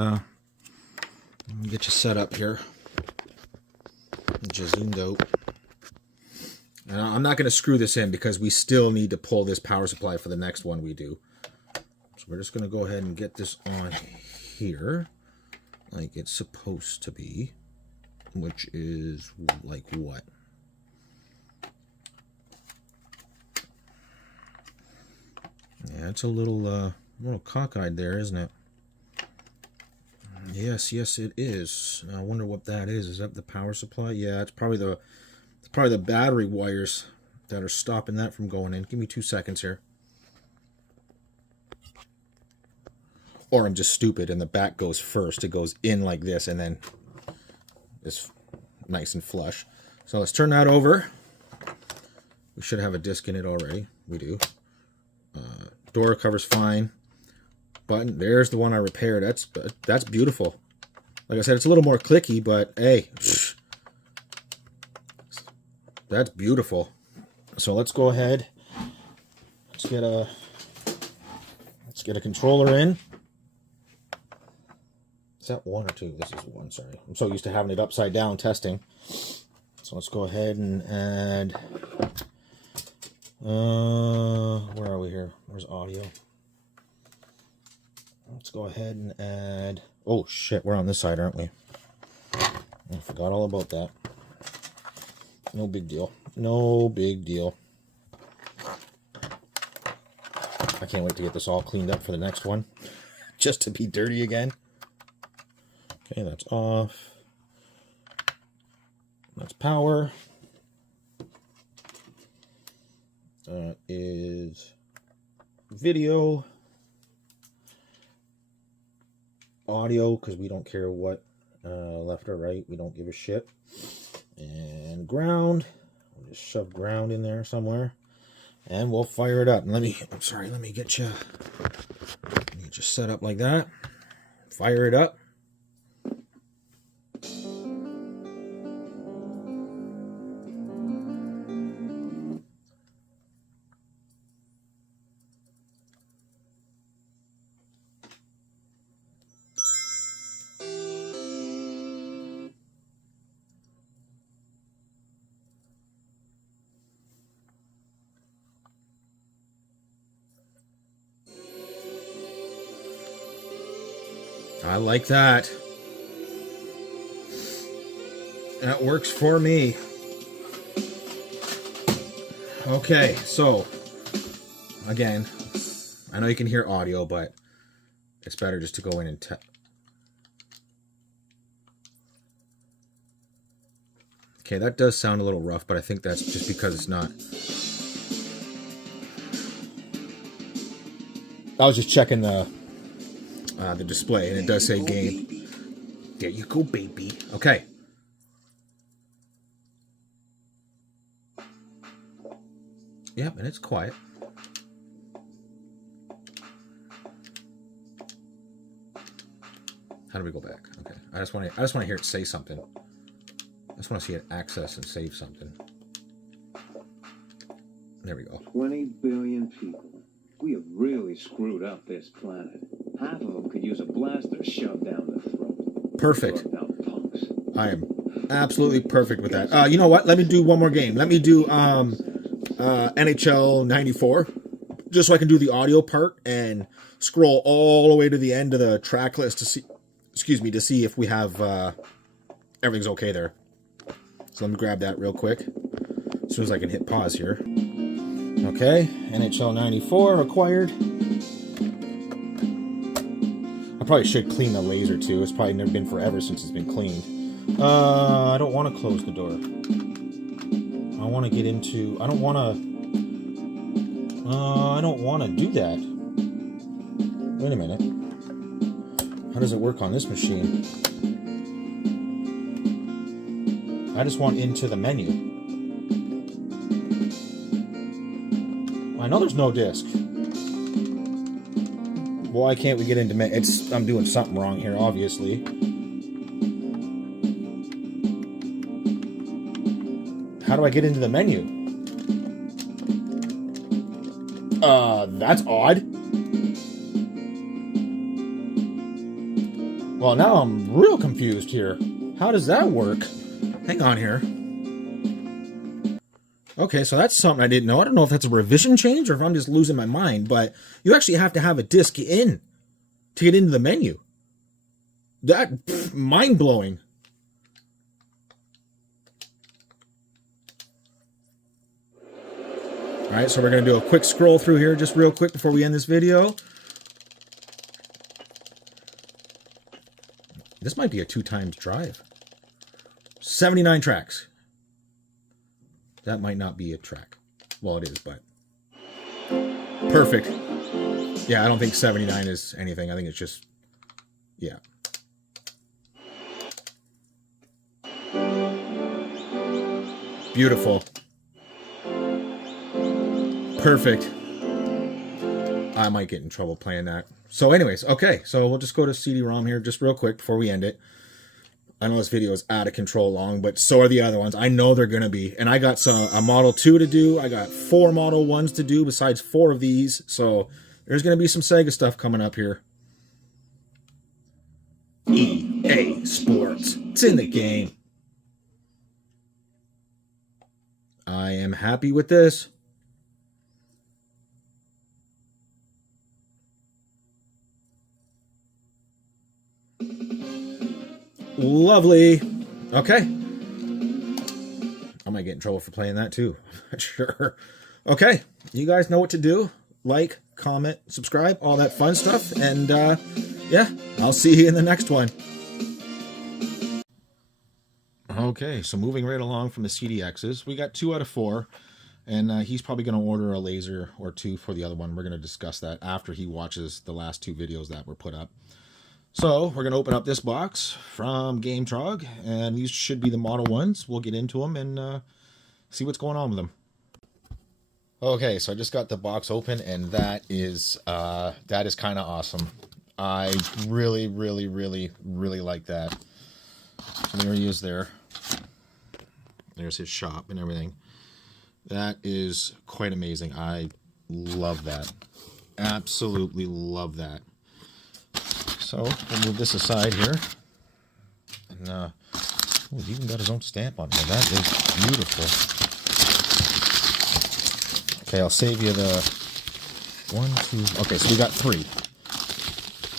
get you set up here. Just zoomed out. And I'm not going to screw this in because we still need to pull this power supply for the next one we do. So we're just going to go ahead and get this on here like it's supposed to be, which is like what? Yeah, it's a little cockeyed there, isn't it? Yes, it is. I wonder what that is. Is that the power supply? Yeah, it's probably the battery wires that are stopping that from going in. Give me 2 seconds here. Or I'm just stupid and the back goes first. It goes in like this and then it's nice and flush. So let's turn that over. We should have a disc in it already. We do. Door cover's fine. Button, there's the one I repaired. That's beautiful. Like I said, it's a little more clicky, but hey, That's beautiful. So let's go ahead. Let's get a controller in. Is that 1 or 2? This is 1, sorry. I'm so used to having it upside down testing. So let's go ahead and add, where are we here? Where's audio? Let's go ahead and add, oh shit, we're on this side, aren't we? I forgot all about that. No big deal. No big deal. I can't wait to get this all cleaned up for the next one. Just to be dirty again. Okay, that's off. That's power. That is video. Audio, because we don't care what left or right. We don't give a shit. And ground. We'll just shove ground in there somewhere. And we'll fire it up. And let me get you. Let me just set up like that. Fire it up. I like that. That works for me. Okay, so again, I know you can hear audio, but it's better just to go in and okay, that does sound a little rough, but I think that's just because it's not. I was just checking the display, and it does say game. There you go, baby. Okay. Yep, and it's quiet. How do we go back? Okay. I just want to hear it say something. I just want to see it access and save something. There we go. 20 billion people. We have really screwed up this planet. Half of them could use a blaster shoved down the throat. Perfect. I am absolutely perfect with that. You know what? Let me do one more game. Let me do NHL 94, just so I can do the audio part and scroll all the way to the end of the track list to see, to see if we have everything's okay there. So let me grab that real quick as soon as I can hit pause here. Okay, NHL 94 acquired. I probably should clean the laser too. It's probably never been forever since it's been cleaned. I don't want to close the door. I want to get into. I don't want to do that. Wait a minute. How does it work on this machine? I just want into the menu. I know there's no disc. Why can't we get into menu? I'm doing something wrong here, obviously. How do I get into the menu? That's odd. Well, now I'm real confused here. How does that work? Hang on here. Okay, so that's something I didn't know. I don't know if that's a revision change or if I'm just losing my mind, but you actually have to have a disc in to get into the menu. That, mind-blowing. All right, so we're going to do a quick scroll through here just real quick before we end this video. This might be a 2x drive. 79 tracks. That might not be a track. Well, it is, but... Perfect. Yeah, I don't think 79 is anything. I think it's just... Yeah. Beautiful. Perfect. I might get in trouble playing that. So anyways, okay. So we'll just go to CD-ROM here just real quick before we end it. I know this video is out of control long, but so are the other ones. I know they're going to be. And I got a Model 2 to do. I got 4 Model 1s to do besides 4 of these. So there's going to be some Sega stuff coming up here. EA Sports. It's in the game. I am happy with this. Lovely. Okay. I might get in trouble for playing that too. I'm not sure. Okay. You guys know what to do. Like, comment, subscribe, all that fun stuff. And yeah, I'll see you in the next one. Okay, so moving right along from the CDXs, we got 2 out of 4. And he's probably going to order a laser or 2 for the other one. We're going to discuss that after he watches the last 2 videos that were put up. So we're going to open up this box from GameTrog, and these should be the Model 1s. We'll get into them and see what's going on with them. Okay, so I just got the box open, and that is kind of awesome. I really, really, really, really like that. So there he is there. There's his shop and everything. That is quite amazing. I love that. Absolutely love that. So we'll move this aside here. And oh, he's even got his own stamp on here. That is beautiful. Okay, I'll save you the 1, 2. Okay, so we got 3.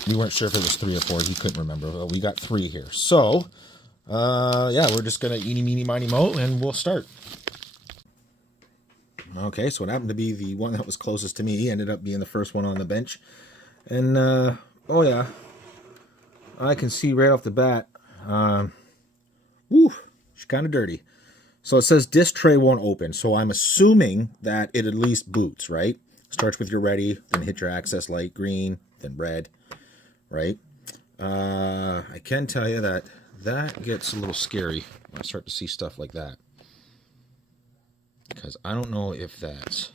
We weren't sure if it was 3 or 4. We couldn't remember. But we got 3 here. So, yeah, we're just gonna eeny, meeny, miny, mo, and we'll start. Okay, so it happened to be the one that was closest to me. Ended up being the first one on the bench. And, oh yeah, I can see right off the bat, woo, it's kind of dirty. So it says disk tray won't open. So I'm assuming that it at least boots, right? Starts with your ready, then hit your access light, green, then red, right? I can tell you that that gets a little scary when I start to see stuff like that. Because I don't know if that's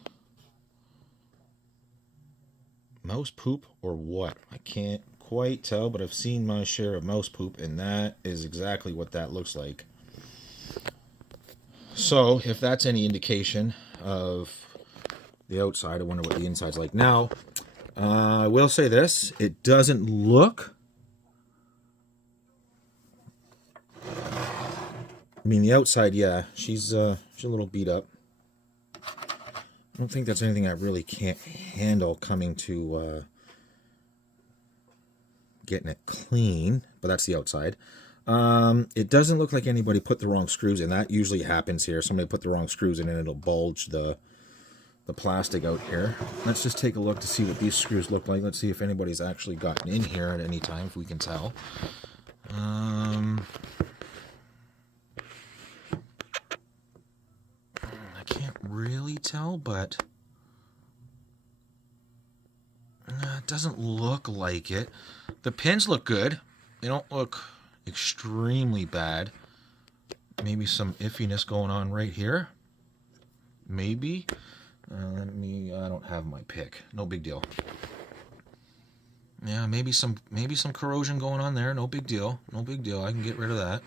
mouse poop or what. I can't quite tell, but I've seen my share of mouse poop, and that is exactly what that looks like. So if that's any indication of the outside, I wonder what the inside's like. Now, I will say this, it doesn't look, I mean the outside, yeah, she's a little beat up. I don't think that's anything I really can't handle coming to getting it clean, but that's the outside. It doesn't look like anybody put the wrong screws in. That usually happens here. Somebody put the wrong screws in and it'll bulge the plastic out here. Let's just take a look to see what these screws look like. Let's see if anybody's actually gotten in here at any time, if we can tell. I can't really tell, but it doesn't look like it. The pins look good. They don't look extremely bad. Maybe some iffiness going on right here. Maybe. I don't have my pick. No big deal. Yeah, maybe some corrosion going on there. No big deal. No big deal. I can get rid of that.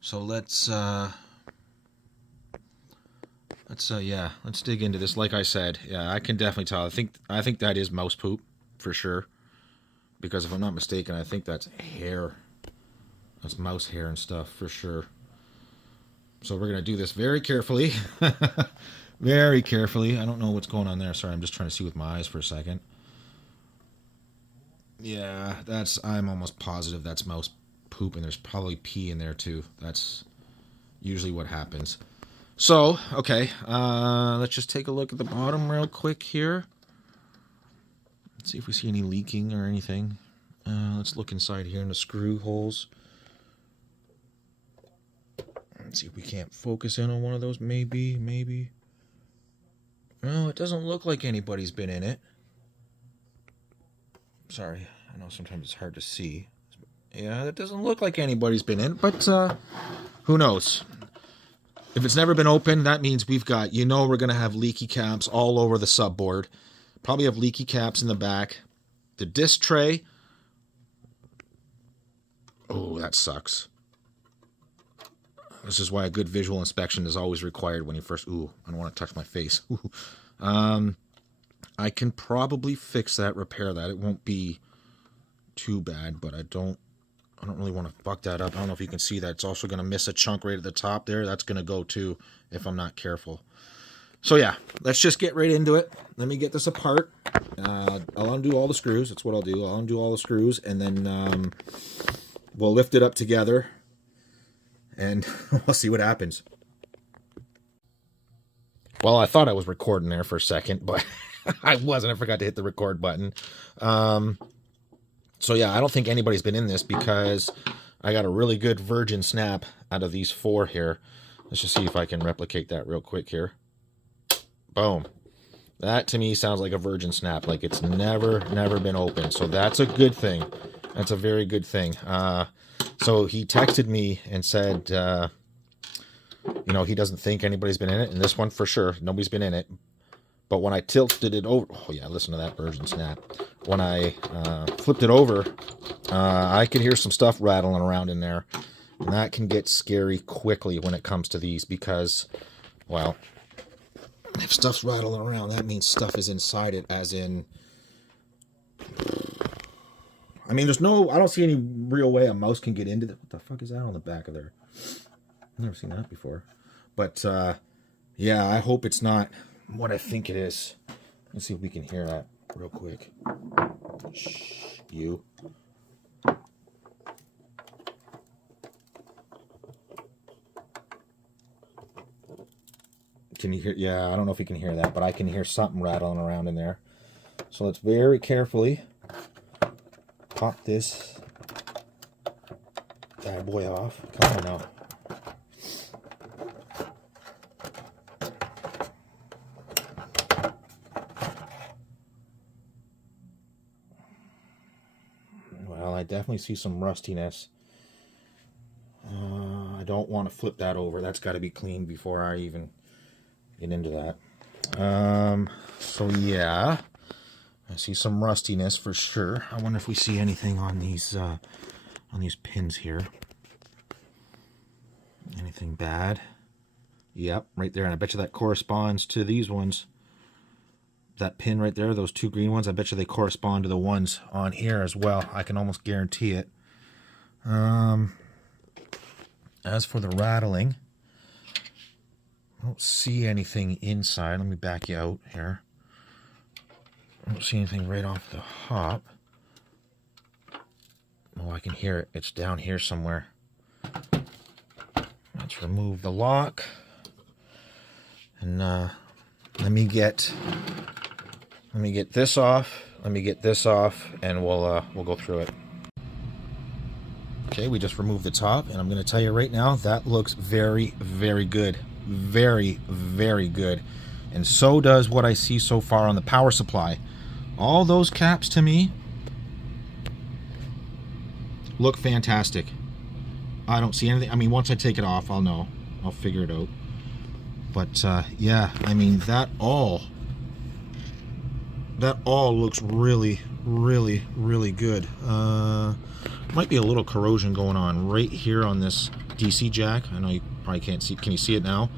So let's dig into this. Like I said, yeah, I can definitely tell. I think that is mouse poop for sure. Because if I'm not mistaken, I think that's hair. That's mouse hair and stuff for sure. So we're gonna do this very carefully. Very carefully. I don't know what's going on there. Sorry, I'm just trying to see with my eyes for a second. Yeah, I'm almost positive that's mouse poop, and there's probably pee in there too. That's usually what happens. So, okay, let's just take a look at the bottom real quick here. Let's see if we see any leaking or anything. Let's look inside here in the screw holes. Let's see if we can't focus in on one of those. Maybe. No, it doesn't look like anybody's been in it. Sorry, I know sometimes it's hard to see. Yeah, it doesn't look like anybody's been in it, but who knows? If it's never been opened, that means we're going to have leaky caps all over the subboard. Probably have leaky caps in the back. The disc tray. Oh, that sucks. This is why a good visual inspection is always required when you first... Ooh, I don't want to touch my face. I can probably fix that, repair that. It won't be too bad, but I don't really want to fuck that up. I don't know if you can see that. It's also going to miss a chunk right at the top there. That's going to go too if I'm not careful. So yeah, let's just get right into it. Let me get this apart. I'll undo all the screws. That's what I'll do. I'll undo all the screws, and then we'll lift it up together, and we'll see what happens. Well, I thought I was recording there for a second, but I wasn't. I forgot to hit the record button. So yeah, I don't think anybody's been in this because I got a really good virgin snap out of these 4 here. Let's just see if I can replicate that real quick here. Boom. That to me sounds like a virgin snap, like it's never been opened. So that's a good thing. That's a very good thing. So he texted me and said, you know, he doesn't think anybody's been in it. And this one for sure, nobody's been in it. But when I tilted it over, oh yeah, listen to that virgin snap. When I flipped it over, I could hear some stuff rattling around in there. And that can get scary quickly when it comes to these because, well, if stuff's rattling around, that means stuff is inside it, as in... I mean, there's no... I don't see any real way a mouse can get into the... What the fuck is that on the back of there? I've never seen that before. But, yeah, I hope it's not what I think it is. Let's see if we can hear that real quick. Shh, you. Can you hear? Yeah, I don't know if you can hear that, but I can hear something rattling around in there. So let's very carefully pop this bad boy off. Come on now. Well, I definitely see some rustiness. I don't want to flip that over. That's got to be cleaned before I even get into that. So yeah, I see some rustiness for sure. I wonder if we see anything on these pins here. Anything bad? Yep, right there. And I bet you that corresponds to these ones. That pin right there, those 2 green ones, I bet you they correspond to the ones on here as well. I can almost guarantee it. As for the rattling, I don't see anything inside. Let me back you out here. I don't see anything right off the hop. Oh, I can hear it. It's down here somewhere. Let's remove the lock. And let me get this off. Let me get this off, and we'll go through it. Okay, we just removed the top, and I'm going to tell you right now, that looks very, very good. Very, very good. And so does what I see so far on the power supply. All those caps to me look fantastic. I don't see anything. I mean, once I take it off, I'll know. I'll figure it out. But yeah, I mean, that all looks really, really, really good. Might be a little corrosion going on right here on this DC jack. I know you probably can't see. Can you see it now?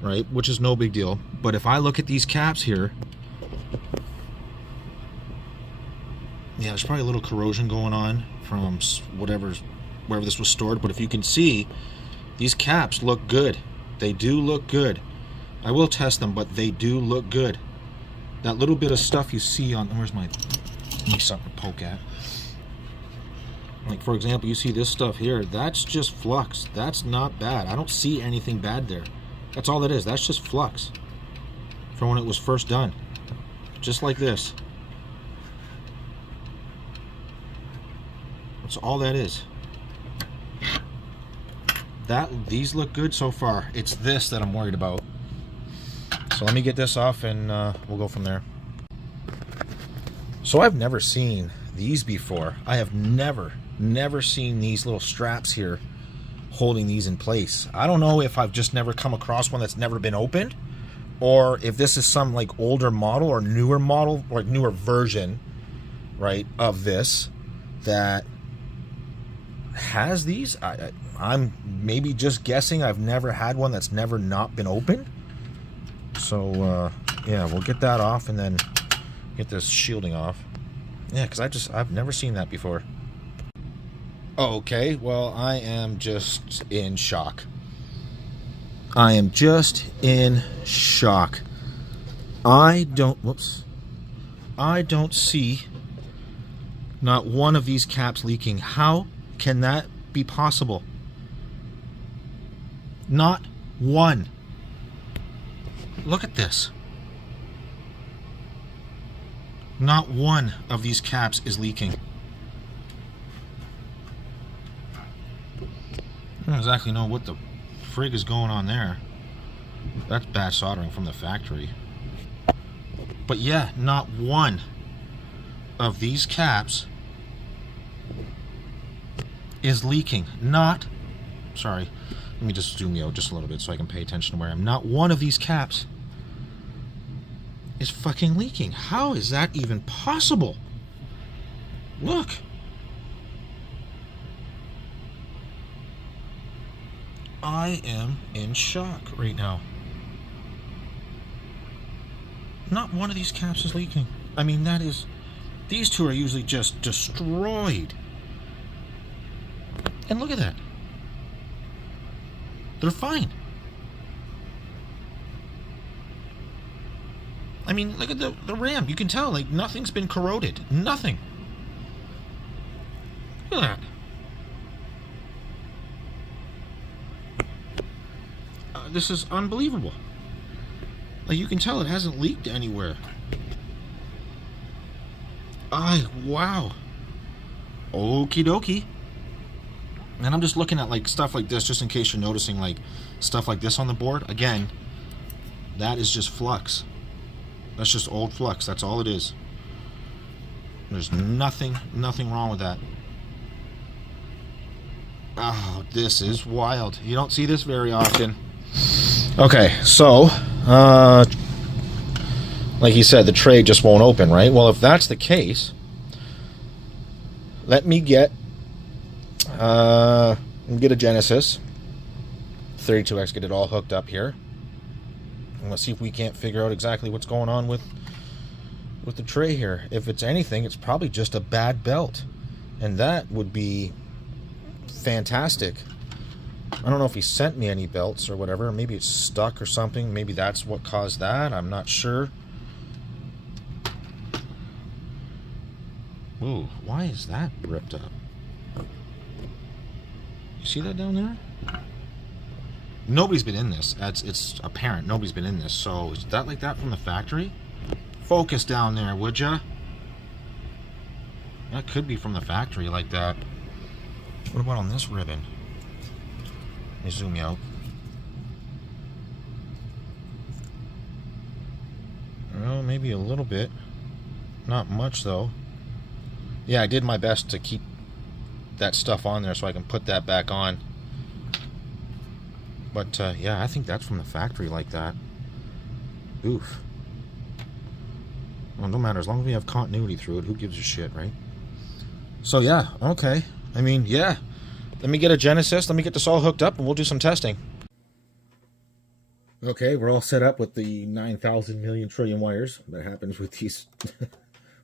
Right, which is no big deal. But if I look at these caps here, yeah, there's probably a little corrosion going on from wherever this was stored. But if you can see, these caps look good. They do look good. I will test them, but they do look good. That little bit of stuff you see on... Where's my... Give me something to poke at. Like, for example, you see this stuff here. That's just flux. That's not bad. I don't see anything bad there. That's all that is. That's just flux from when it was first done. Just like this. That's all that is. These look good so far. It's this that I'm worried about. So let me get this off, and we'll go from there. So I've never seen these before. I have never seen these little straps here holding these in place. I don't know if I've just never come across one that's never been opened, or if this is some like older model or newer model, or newer version, right, of this that has these. I I'm maybe just guessing. I've never had one that's never not been opened. So, yeah, we'll get that off and then get this shielding off. Yeah, because I've never seen that before. Okay, well, I am just in shock. I am just in shock. I don't see not one of these caps leaking. How can that be possible? Not one. Look at this. Not one of these caps is leaking. I don't exactly know what the frig is going on there. That's bad soldering from the factory. But yeah, not one of these caps is leaking. Sorry, let me just zoom you out just a little bit so I can pay attention to where I am. Not one of these caps is fucking leaking. How is that even possible? Look. I am in shock right now. Not one of these caps is leaking. I mean, that is... These two are usually just destroyed. And look at that. They're fine. I mean, look at the RAM. You can tell, like, nothing's been corroded. Nothing. Look at that. This is unbelievable. Like, you can tell it hasn't leaked anywhere. Wow. Okie dokie. And I'm just looking at, like, stuff like this, just in case you're noticing, like, stuff like this on the board. Again, that is just flux. That's just old flux. That's all it is. There's nothing wrong with that. Oh, this is wild. You don't see this very often. Okay, so, like he said, the tray just won't open, right? Well, if that's the case, let me get a Genesis 32X, get it all hooked up here. And let's see if we can't figure out exactly what's going on with the tray here. If it's anything, it's probably just a bad belt. And that would be fantastic. I don't know if he sent me any belts or whatever. Maybe it's stuck or something. Maybe that's what caused that. I'm not sure. Ooh, why is that ripped up? You see that down there? Nobody's been in this. It's apparent nobody's been in this. So is that like that from the factory? Focus down there, would ya? That could be from the factory like that. What about on this ribbon? Let me zoom you out. Well, maybe a little bit. Not much, though. Yeah, I did my best to keep that stuff on there so I can put that back on. But, yeah, I think that's from the factory like that. Oof. Well, no matter. As long as we have continuity through it, who gives a shit, right? So, yeah, okay. I mean, yeah. Let me get a Genesis, let me get this all hooked up, and we'll do some testing. Okay, we're all set up with the 9,000 million trillion wires. That happens with these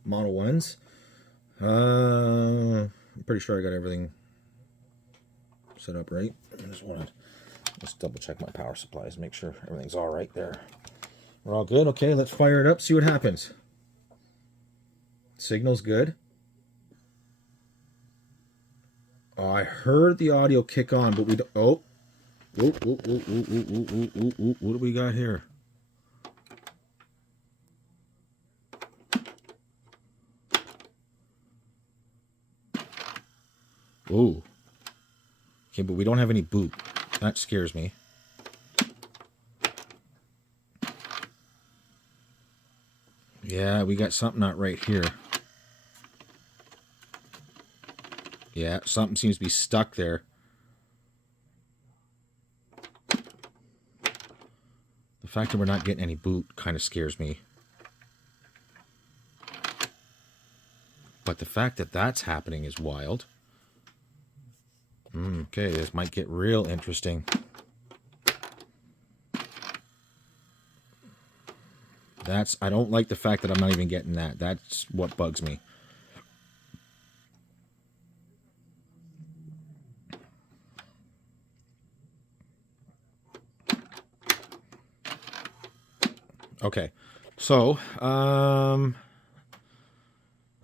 Model 1s. I'm pretty sure I got everything set up right. I just want to just double check my power supplies, make sure everything's all right there. We're all good? Okay, let's fire it up, see what happens. Signal's good. Oh, I heard the audio kick on, but we don't... Oh. What do we got here? Oh. Okay, but we don't have any boot. That scares me. Yeah, we got something not right here. Yeah, something seems to be stuck there. The fact that we're not getting any boot kind of scares me. But the fact that that's happening is wild. Okay, this might get real interesting. I don't like the fact that I'm not even getting that. That's what bugs me. Okay, so let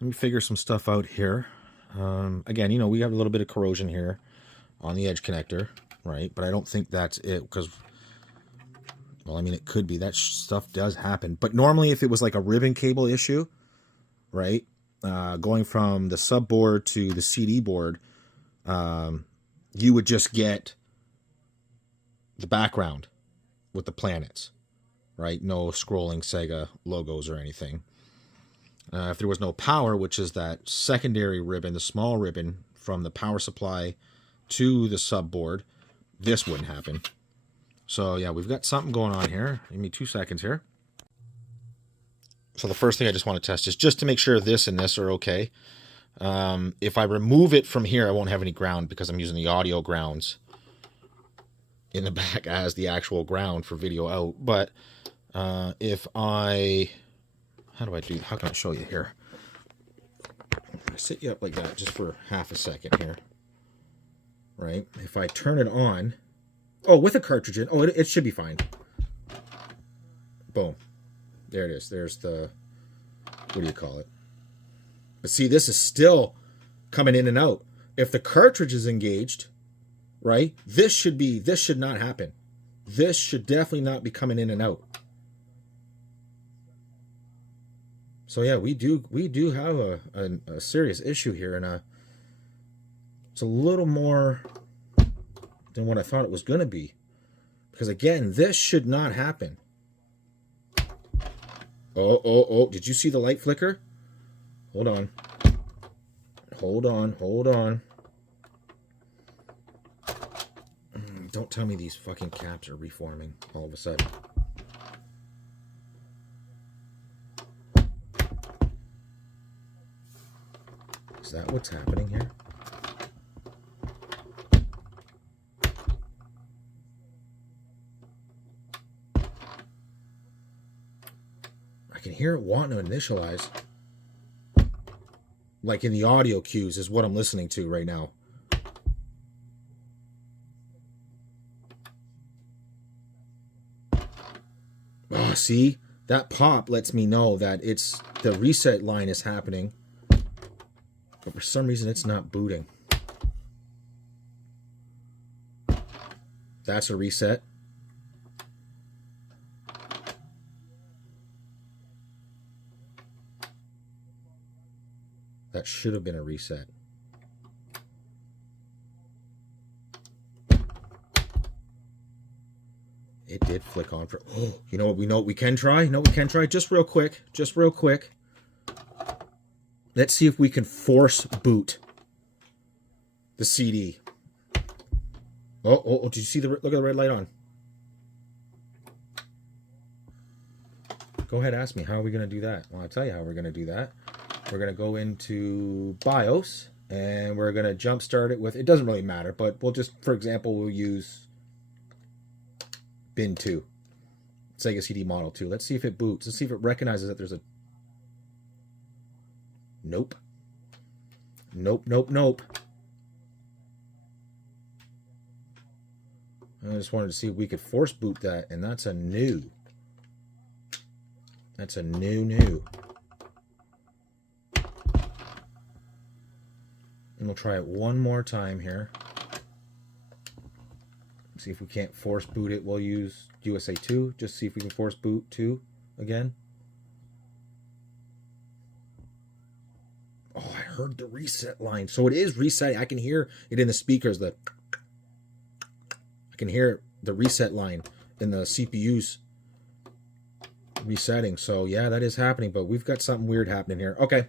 me figure some stuff out here. Again, you know, we have a little bit of corrosion here on the edge connector, right? But I don't think that's it, because, well, I mean, it could be. That stuff does happen. But normally, if it was like a ribbon cable issue, right, going from the subboard to the CD board, you would just get the background with the planets, right? No scrolling Sega logos or anything. If there was no power, which is that secondary ribbon, the small ribbon from the power supply to the subboard, this wouldn't happen. So yeah, we've got something going on here. Give me 2 seconds here. So the first thing I just want to test is just to make sure this and this are okay. If I remove it from here, I won't have any ground because I'm using the audio grounds in the back as the actual ground for video out. But if I... How can I show you here? I sit you up like that just for half a second here. Right? If I turn it on... Oh, with a cartridge in. Oh, it should be fine. Boom. There it is. There's the... What do you call it? But see, this is still coming in and out. If the cartridge is engaged, right? This should not happen. This should definitely not be coming in and out. So yeah, we do have a serious issue here, and it's a little more than what I thought it was going to be. Because again, this should not happen. Oh, did you see the light flicker? Hold on. Don't tell me these fucking caps are reforming all of a sudden. Is that what's happening here? I can hear it wanting to initialize. Like in the audio cues is what I'm listening to right now. Oh, see? That pop lets me know that the reset line is happening. But for some reason, it's not booting. That's a reset. That should have been a reset. It did flick on for... Oh, you know what we can try? Just real quick. Let's see if we can force boot the CD. Oh, did you see look at the red light on? Go ahead, ask me. How are we going to do that? Well, I'll tell you how we're going to do that. We're going to go into BIOS, and we're going to jump start it with... It doesn't really matter, but we'll just, for example, we'll use bin 2. Sega CD model 2. Let's see if it boots. Let's see if it recognizes that there's a... Nope. I just wanted to see if we could force boot that, and that's a new. That's a new. And we'll try it one more time here. See if we can't force boot it. We'll use USA 2. Just see if we can force boot 2 again. Oh, I heard the reset line. So it is resetting. I can hear it in the speakers. I can hear the reset line in the CPU's resetting. So yeah, that is happening. But we've got something weird happening here. Okay.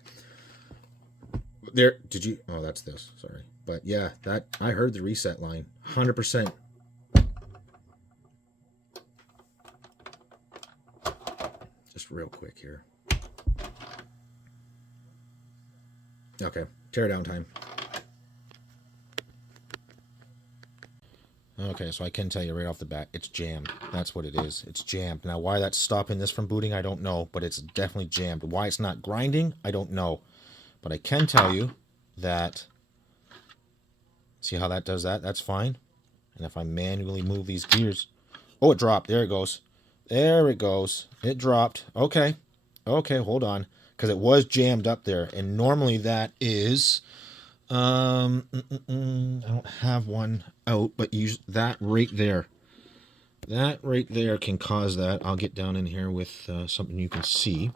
There. Did you? Oh, that's this. Sorry. But yeah, that I heard the reset line. 100%. Just real quick here. Okay, tear down time. Okay, so I can tell you right off the bat, it's jammed. That's what it is. It's jammed. Now, why that's stopping this from booting, I don't know, but it's definitely jammed. Why it's not grinding, I don't know. But I can tell you that, see how that does that? That's fine. And if I manually move these gears, oh, it dropped. There it goes. There it goes. It dropped. Okay. Okay, hold on. Because it was jammed up there. And normally that is, I don't have one out, but use that right there. That right there can cause that. I'll get down in here with something you can see.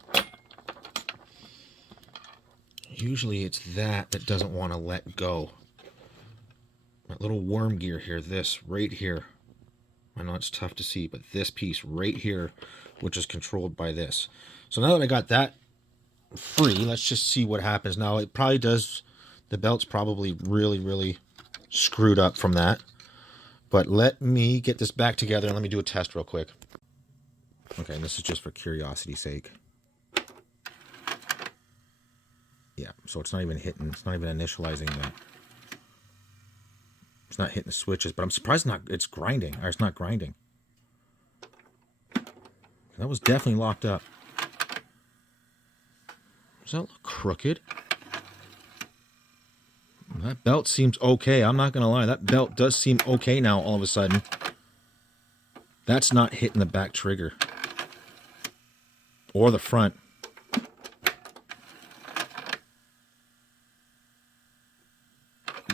Usually it's that doesn't want to let go. That little worm gear here, this right here. I know it's tough to see, but this piece right here, which is controlled by this. So now that I got that free, let's just see what happens. Now it probably does, the belt's probably really, really screwed up from that. But let me get this back together and let me do a test real quick. Okay, and this is just for curiosity's sake. Yeah, so it's not even hitting, it's not even initializing that. It's not hitting the switches, but I'm surprised it's grinding, or it's not grinding. That was definitely locked up. Does that look crooked? That belt seems okay. I'm not going to lie. That belt does seem okay now all of a sudden. That's not hitting the back trigger. Or the front.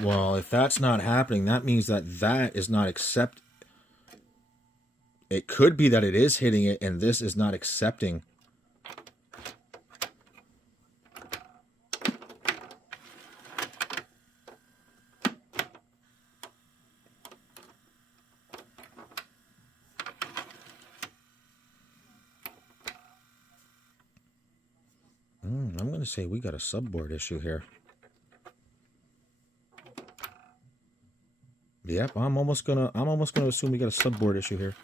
Well, if that's not happening, that means that that is not accept. It could be that it is hitting it and this is not accepting. I'm going to say we got a subboard issue here. Yep, I'm almost gonna assume we got a subboard issue here.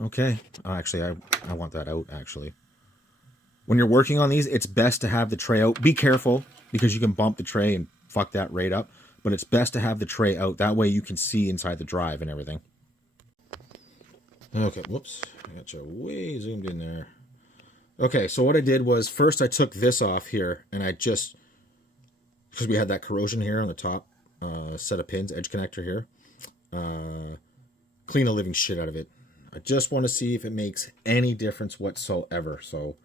Okay. Actually, I want that out, actually. When you're working on these, it's best to have the tray out. Be careful, because you can bump the tray and fuck that right up. But it's best to have the tray out. That way you can see inside the drive and everything. Okay, whoops. I got you way zoomed in there. Okay, so what I did was, first I took this off here, and I just, because we had that corrosion here on the top set of pins, edge connector here, clean the living shit out of it. I just want to see if it makes any difference whatsoever. So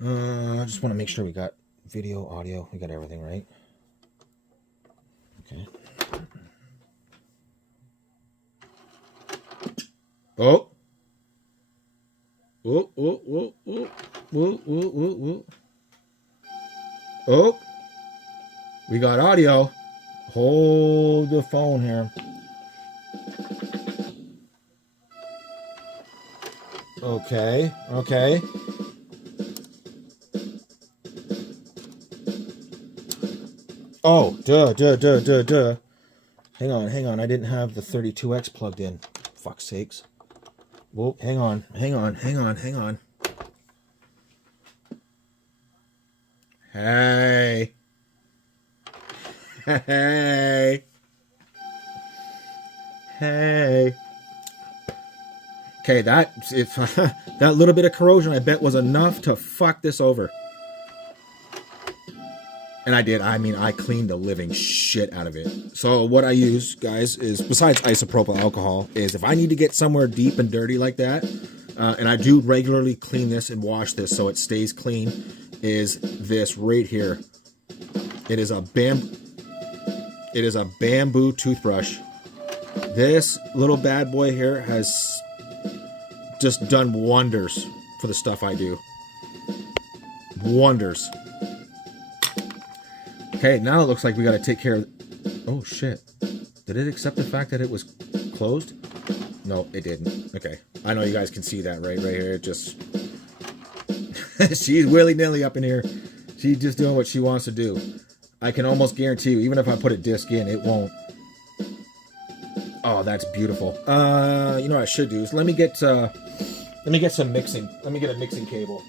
I just want to make sure we got video, audio, we got everything right. Okay. Oh. Oh, oh, oh, oh, oh, oh, oh, oh. Oh. We got audio. Hold the phone here. Okay, okay. Oh, duh. Hang on. I didn't have the 32X plugged in. Fuck's sakes. Whoa, hang on. Hey. Okay, that little bit of corrosion, I bet, was enough to fuck this over. And I did. I mean, I cleaned the living shit out of it. So what I use, guys, is, besides isopropyl alcohol, is if I need to get somewhere deep and dirty like that, and I do regularly clean this and wash this so it stays clean, is this right here. It is a bamboo toothbrush. This little bad boy here has just done wonders for the stuff I do. Wonders. Okay, now it looks like we got to take care of... Oh, shit. Did it accept the fact that it was closed? No, it didn't. Okay. I know you guys can see that right here. It just... She's willy-nilly up in here. She's just doing what she wants to do. I can almost guarantee you, even if I put a disc in, it won't. Oh, that's beautiful. You know what I should do is let me get some mixing. Let me get a mixing cable.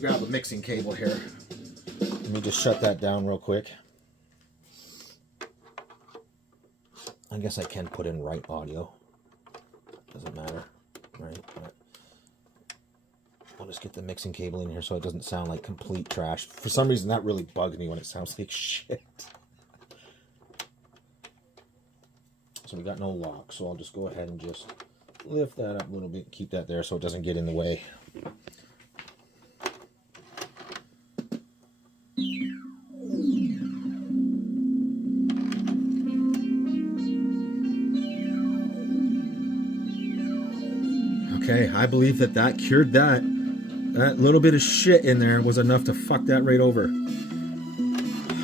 me grab a mixing cable here. Let me just shut that down real quick. I guess I can put in right audio. Doesn't matter, right? But I'll just get the mixing cable in here so it doesn't sound like complete trash. For some reason, that really bugs me when it sounds like shit. So we got no lock, so I'll just go ahead and just lift that up a little bit, keep that there so it doesn't get in the way. Okay, I believe that cured that. That little bit of shit in there was enough to fuck that right over.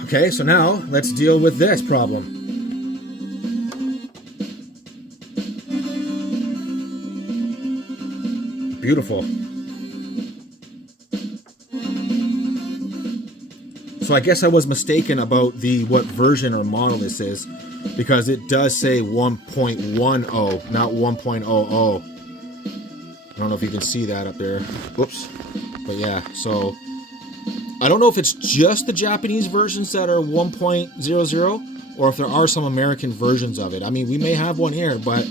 Okay, so now let's deal with this problem. Beautiful. So I guess I was mistaken about what version or model this is, because it does say 1.10, not 1.00. I don't know if you can see that up there. Oops. But yeah, so I don't know if it's just the Japanese versions that are 1.00 or if there are some American versions of it. I mean, we may have one here, but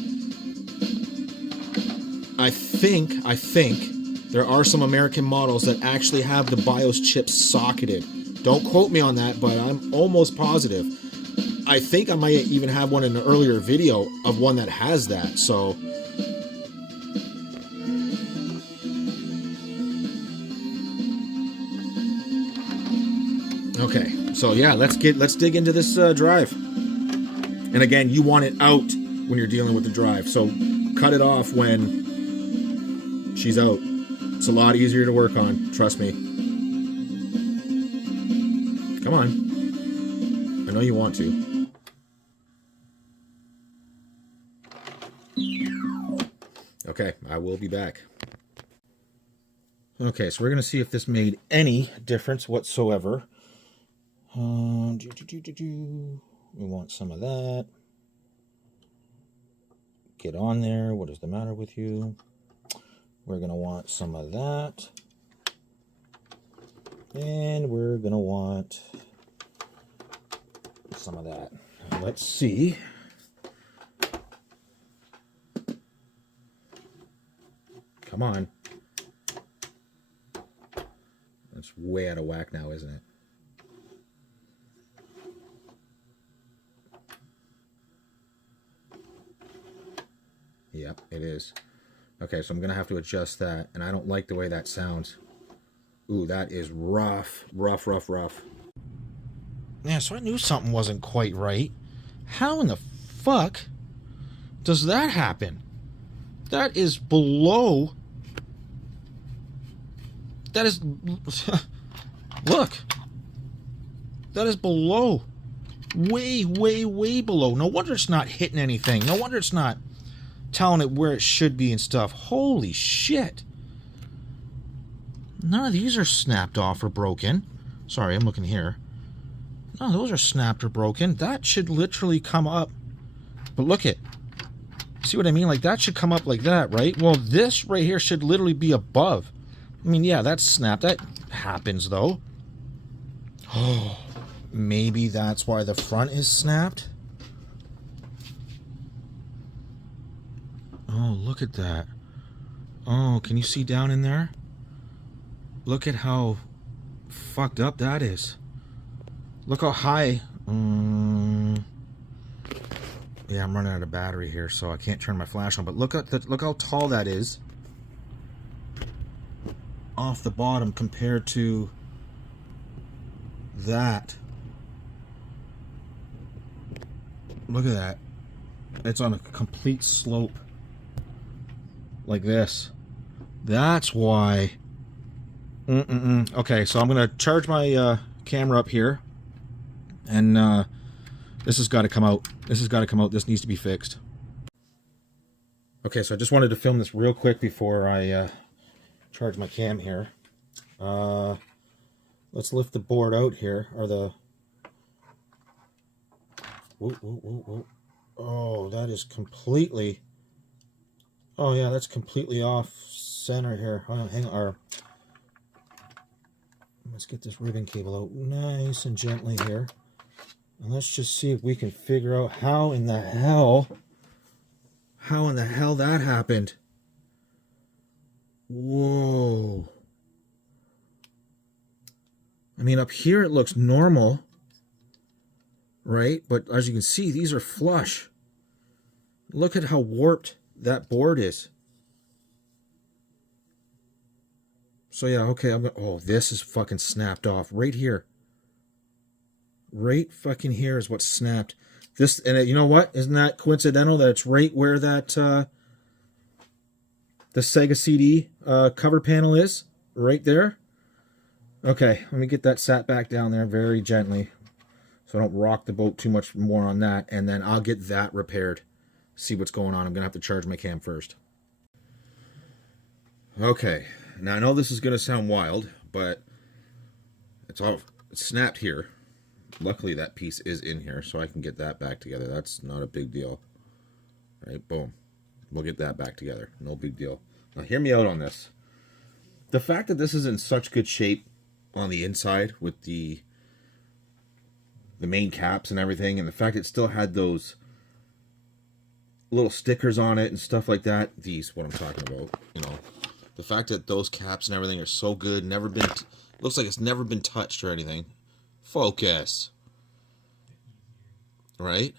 I think there are some American models that actually have the BIOS chips socketed. Don't quote me on that, but I'm almost positive. I think I might even have one in an earlier video of one that has that, so... Okay, so yeah, let's dig into this drive. And again, you want it out when you're dealing with the drive, so cut it off when she's out. It's a lot easier to work on, trust me. Come on. I know you want to. Okay, I will be back. Okay, so we're going to see if this made any difference whatsoever. We want some of that. Get on there. What is the matter with you? We're going to want some of that. And we're going to want some of that. Let's see. Come on. That's way out of whack now, isn't it? Yep, it is. Okay, so I'm going to have to adjust that, and I don't like the way that sounds. Ooh, that is rough. Rough. Yeah, so I knew something wasn't quite right. How in the fuck does that happen? That is below... That is... Look. That is below. Way below. No wonder it's not hitting anything. No wonder it's not telling it where it should be and stuff. Holy shit. None of these are snapped off or broken. Sorry, I'm looking here. No, those are snapped or broken. That should literally come up. But look it. See what I mean? Like, that should come up like that, right? Well, this right here should literally be above. I mean, yeah, that's snapped. That happens, though. Oh, maybe that's why the front is snapped. Oh, look at that. Oh, can you see down in there? Look at how fucked up that is. Look how high. Yeah, I'm running out of battery here, so I can't turn my flash on. But look how tall that is off the bottom compared to that. Look at that. It's on a complete slope like this. That's why. Okay, so I'm gonna charge my camera up here, and this has got to come out. This has got to come out. This needs to be fixed. Okay, so I just wanted to film this real quick before I charge my cam here. Let's lift the board out here, or the... Whoa. Oh, that is completely... Oh yeah, that's completely off center here. Hang on. Let's get this ribbon cable out nice and gently here. And let's just see if we can figure out how in the hell that happened. Whoa. I mean, up here it looks normal, right? But as you can see, these are flush. Look at how warped that board is. So yeah, okay, oh, this is fucking snapped off right here. Right fucking here is what's snapped. This, and you know what? Isn't that coincidental that it's right where that the Sega CD cover panel is? Right there. Okay, let me get that sat back down there very gently so I don't rock the boat too much more on that, and then I'll get that repaired. See what's going on. I'm gonna have to charge my cam first. Okay, now I know this is gonna sound wild, but it's snapped here. Luckily that piece is in here, so I can get that back together. That's not a big deal. Right, boom. We'll get that back together. No big deal. Now hear me out on this. The fact that this is in such good shape on the inside with the main caps and everything, and the fact it still had those little stickers on it and stuff like that, what I'm talking about, you know, the fact that those caps and everything are so good, looks like it's never been touched or anything. Focus. Right?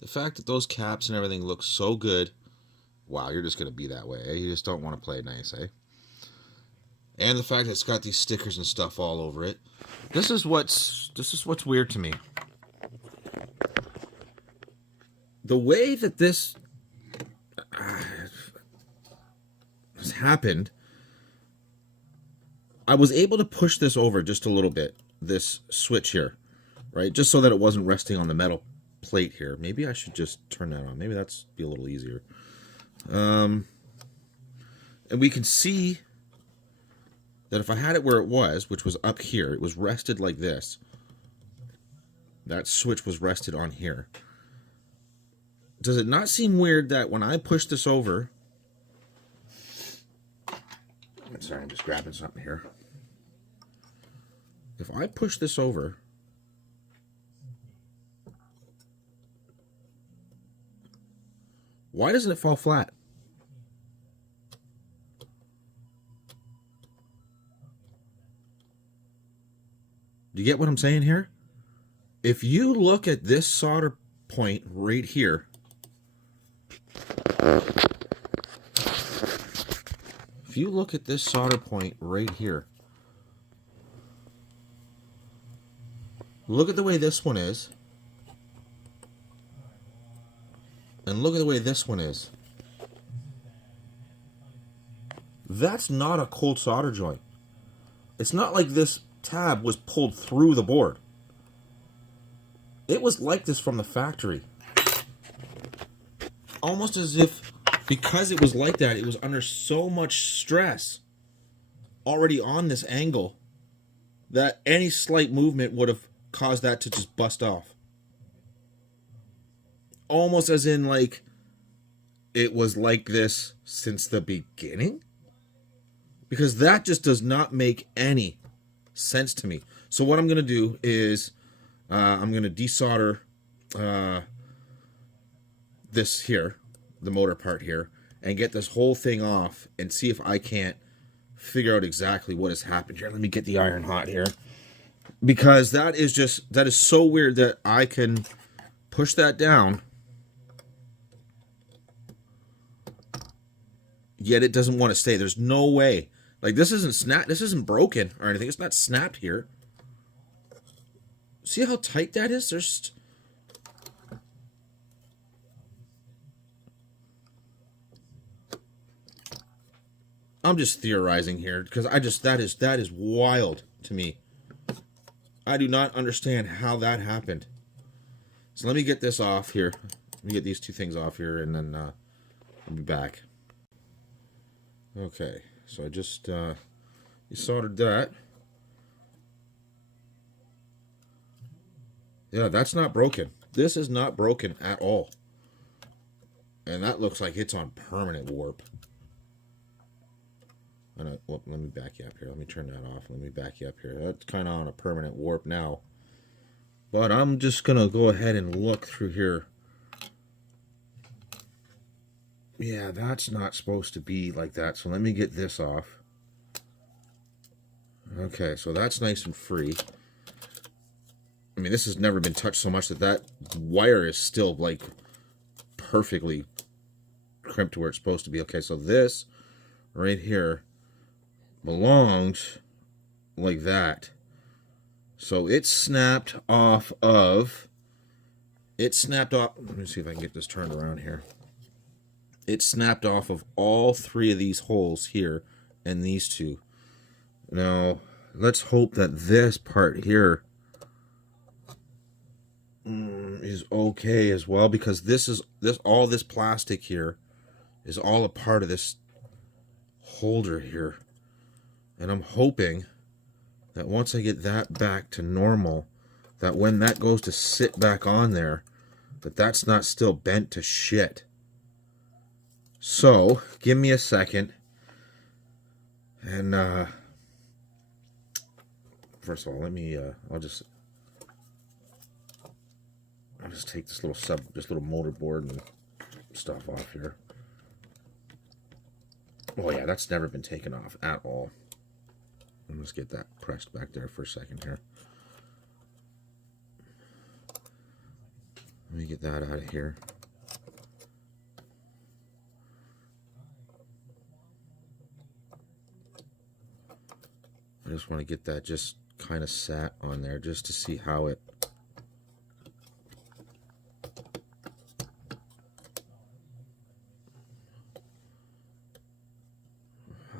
The fact that those caps and everything look so good. Wow, you're just going to be that way, eh? You just don't want to play nice, eh? And the fact that it's got these stickers and stuff all over it. This is what's weird to me. The way that this has happened, I was able to push this over just a little bit, this switch here, right? Just so that it wasn't resting on the metal plate here. Maybe I should just turn that on. Maybe that's be a little easier. And we can see that if I had it where it was, which was up here, it was rested like this. That switch was rested on here. Does it not seem weird that when I push this over... Sorry, I'm just grabbing something here. If I push this over... Why doesn't it fall flat? Do you get what I'm saying here? If you look at this solder point right here, if you look at this solder point right here, look at the way this one is, and look at the way this one is. That's not a cold solder joint. It's not like this tab was pulled through the board. It was like this from the factory. Almost as if, because it was like that, it was under so much stress already on this angle that any slight movement would have caused that to just bust off. Almost as in, like, it was like this since the beginning? Because that just does not make any sense to me. So what I'm going to do is I'm going to desolder this here, the motor part here, and get this whole thing off and see if I can't figure out exactly what has happened here. Let me get the iron hot here, because that is so weird that I can push that down, yet it doesn't want to stay. There's no way. Like, this isn't broken or anything. It's not snapped here. See how tight that is? I'm just theorizing here, because that is wild to me. I do not understand how that happened. So let me get this off here. Let me get these two things off here, and then I'll be back. Okay, so I just soldered that. Yeah, that's not broken. This is not broken at all. And that looks like it's on permanent warp. Well, let me back you up here. Let me turn that off. Let me back you up here. That's kind of on a permanent warp now. But I'm just going to go ahead and look through here. Yeah, that's not supposed to be like that. So let me get this off. Okay, so that's nice and free. I mean, this has never been touched so much that that wire is still, like, perfectly crimped to where it's supposed to be. Okay, so this right here belongs like that. So it snapped off of... It snapped off... Let me see if I can get this turned around here. It snapped off of all three of these holes here and these two. Now, let's hope that this part here is okay as well, because all this plastic here is all a part of this holder here. And I'm hoping that once I get that back to normal, that when that goes to sit back on there, that that's not still bent to shit. So, give me a second. And, first of all, let me, I'll just take this little motor board and stuff off here. Oh yeah, that's never been taken off at all. Let's get that pressed back there for a second here. Let me get that out of here. I just want to get that just kind of sat on there just to see how it...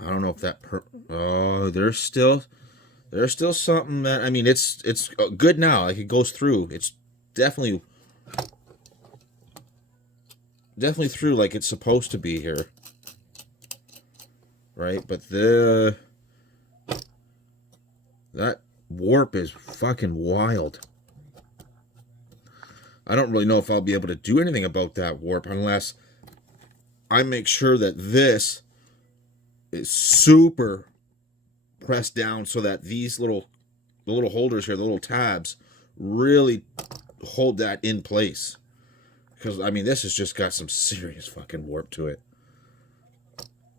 I don't know if that oh, there's still something that, I mean, it's good now. Like, it goes through. It's definitely through like it's supposed to be here. Right? But that warp is fucking wild. I don't really know if I'll be able to do anything about that warp unless I make sure that this is super pressed down so that these the little holders here, the little tabs, really hold that in place. Because, I mean, this has just got some serious fucking warp to it.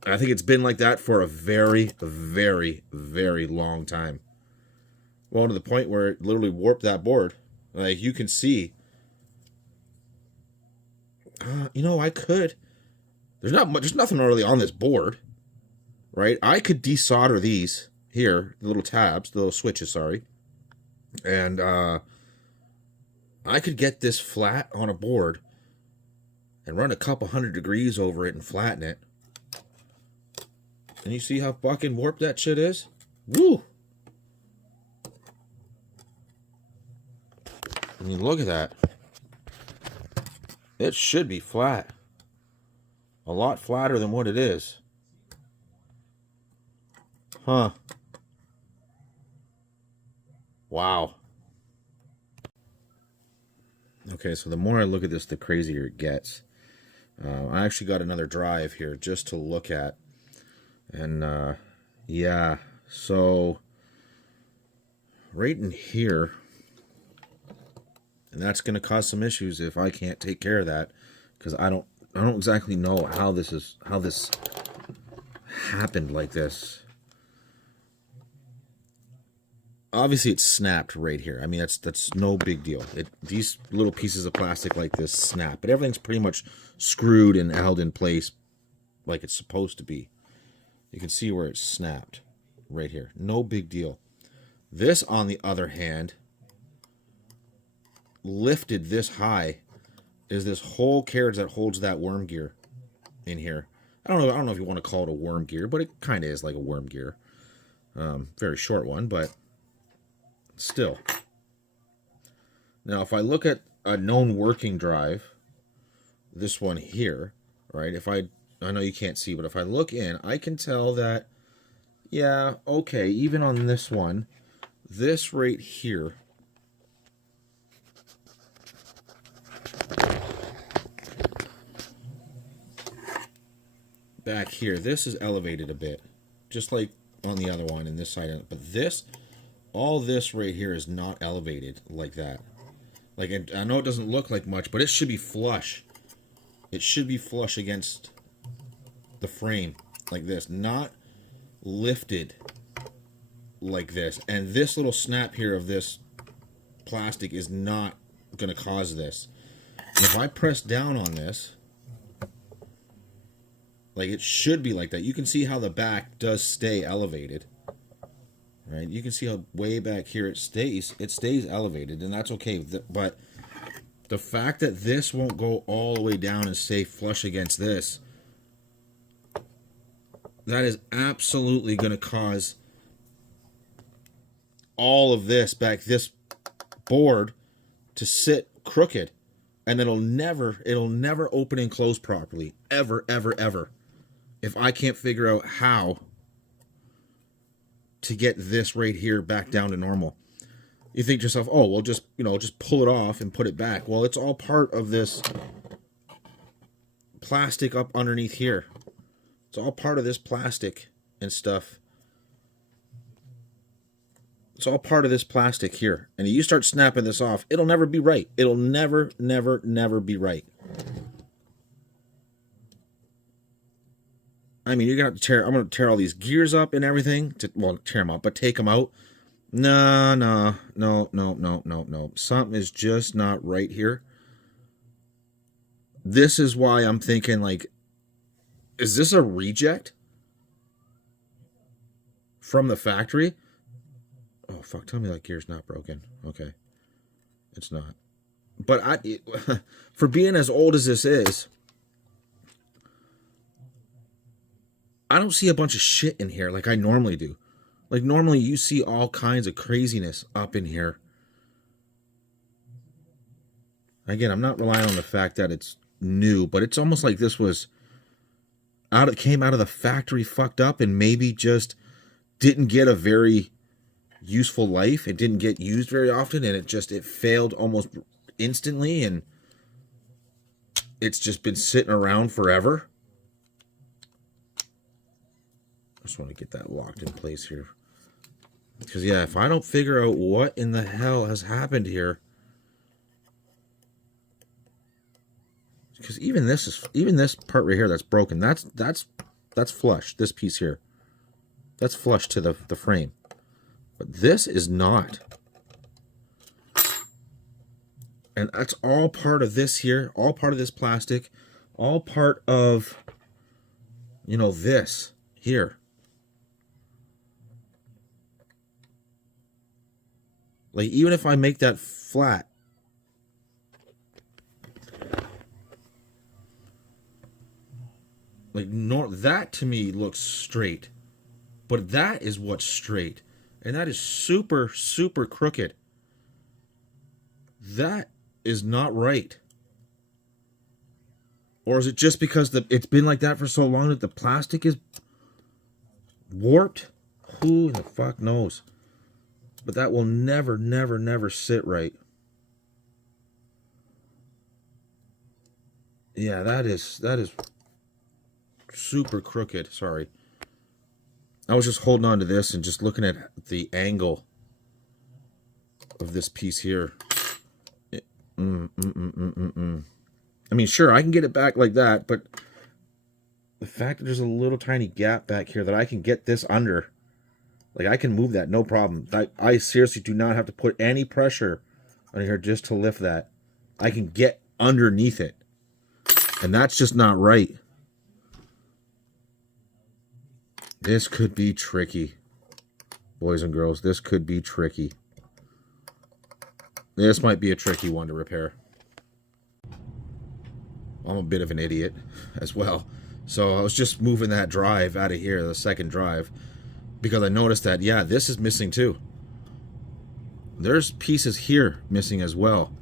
I think it's been like that for a very, very, very long time. Well, to the point where it literally warped that board. Like, you can see. You know, I could. There's nothing really on this board. Right? I could desolder these here, the little tabs, the little switches, sorry. And I could get this flat on a board and run a couple 100 degrees over it and flatten it. And you see how fucking warped that shit is? Woo! I mean, look at that. It should be flat. A lot flatter than what it is. Huh. Wow. Okay, so the more I look at this, the crazier it gets. I actually got another drive here just to look at. And, yeah. So, right in here. And that's going to cause some issues if I can't take care of that. Because I don't exactly know how this happened like this. Obviously, it's snapped right here. I mean, that's no big deal. These little pieces of plastic like this snap, but everything's pretty much screwed and held in place like it's supposed to be. You can see where it's snapped right here. No big deal. This, on the other hand, lifted this high is this whole carriage that holds that worm gear in here. I don't know if you want to call it a worm gear, but it kind of is like a worm gear. Very short one, but still. Now, if I look at a known working drive, this one here, right? I know you can't see, but if I look in, I can tell that, yeah, okay, even on this one, this right here, back here, this is elevated a bit just like on the other one and this side. But this, all this right here is not elevated like that. Like, I know it doesn't look like much, but it should be flush. It should be flush against the frame like this, not lifted like this. And this little snap here of this plastic is not going to cause this. And if I press down on this, like, it should be like that. You can see how the back does stay elevated. Right? You can see how way back here it stays elevated, and that's okay. But the fact that this won't go all the way down and stay flush against this, that is absolutely going to cause all of this back, this board, to sit crooked, and it'll never open and close properly, ever, if I can't figure out how to get this right here back down to normal. You think to yourself, oh, well, just pull it off and put it back. Well, it's all part of this plastic up underneath here. It's all part of this plastic and stuff. It's all part of this plastic here. And you start snapping this off, it'll never be right. It'll never be right. I mean, you're gonna have to I'm gonna tear all these gears up and everything. Well, tear them up, but take them out. No. Something is just not right here. This is why I'm thinking, like, is this a reject from the factory? Oh, fuck, tell me that gear's not broken. Okay. It's not. But for being as old as this is, I don't see a bunch of shit in here like I normally do. Like, normally you see all kinds of craziness up in here. Again, I'm not relying on the fact that it's new, but it's almost like this was came out of the factory fucked up and maybe just didn't get a very useful life. It didn't get used very often, and it failed almost instantly, and it's just been sitting around forever. I just want to get that locked in place here. Because, yeah, if I don't figure out what in the hell has happened here. Because even this part right here that's broken, that's flush, this piece here. That's flush to the frame. But this is not. And that's all part of this here, all part of this plastic, all part of, this here. Like, even if I make that flat, like, that to me looks straight. But that is what's straight. And that is super, super crooked. That is not right. Or is it just because it's been like that for so long that the plastic is warped? Who the fuck knows? But that will never sit right. Yeah, that is super crooked. Sorry. I was just holding on to this and just looking at the angle of this piece here. I mean, sure, I can get it back like that, but the fact that there's a little tiny gap back here that I can get this under, like, I can move that, no problem. I seriously do not have to put any pressure on here just to lift that. I can get underneath it. And that's just not right. This could be tricky. Boys and girls, this could be tricky. This might be a tricky one to repair. I'm a bit of an idiot as well. So I was just moving that drive out of here, the second drive, because I noticed that, yeah, this is missing too. There's pieces here missing as well.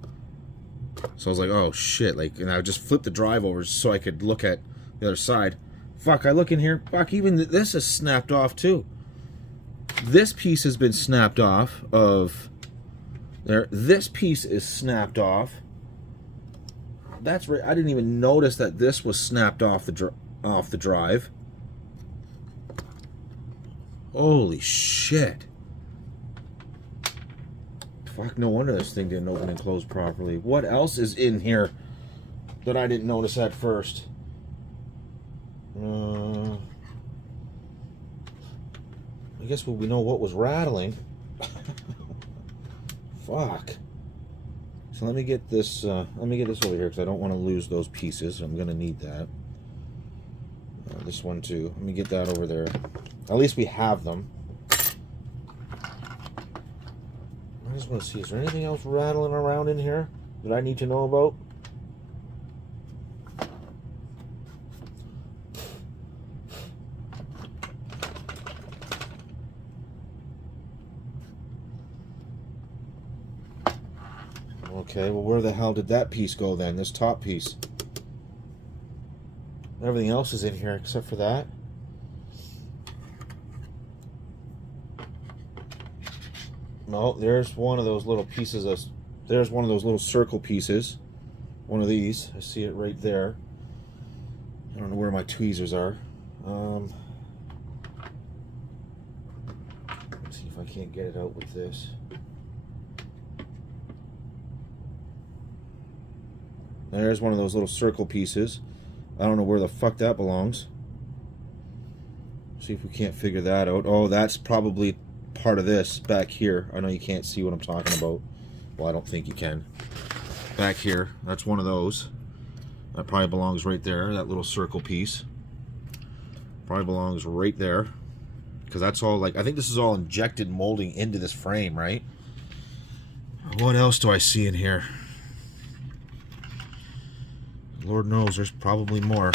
So I was like, oh shit, like, and I just flipped the drive over so I could look at the other side. Fuck, I look in here, fuck, even this is snapped off too. This piece has been snapped off of there. This piece is snapped off. That's right. I didn't even notice that this was snapped off the drive. Holy shit. Fuck, no wonder this thing didn't open and close properly. What else is in here that I didn't notice at first? I guess we know what was rattling. Fuck. So let me get this over here because I don't want to lose those pieces. I'm gonna need that. This one too. Let me get that over there. At least we have them. I just want to see, is there anything else rattling around in here that I need to know about? Okay, well, where the hell did that piece go then? This top piece. Everything else is in here except for that. No, there's one of those little pieces of... There's one of those little circle pieces. One of these. I see it right there. I don't know where my tweezers are. Let's see if I can't get it out with this. There's one of those little circle pieces. I don't know where the fuck that belongs. See if we can't figure that out. Oh, that's probably part of this back here. I know you can't see what I'm talking about. Well, I don't think you can. Back here, that's one of those. That probably belongs right there, that little circle piece. Probably belongs right there. Because that's all, like, I think this is all injected molding into this frame, right? What else do I see in here? Lord knows there's probably more.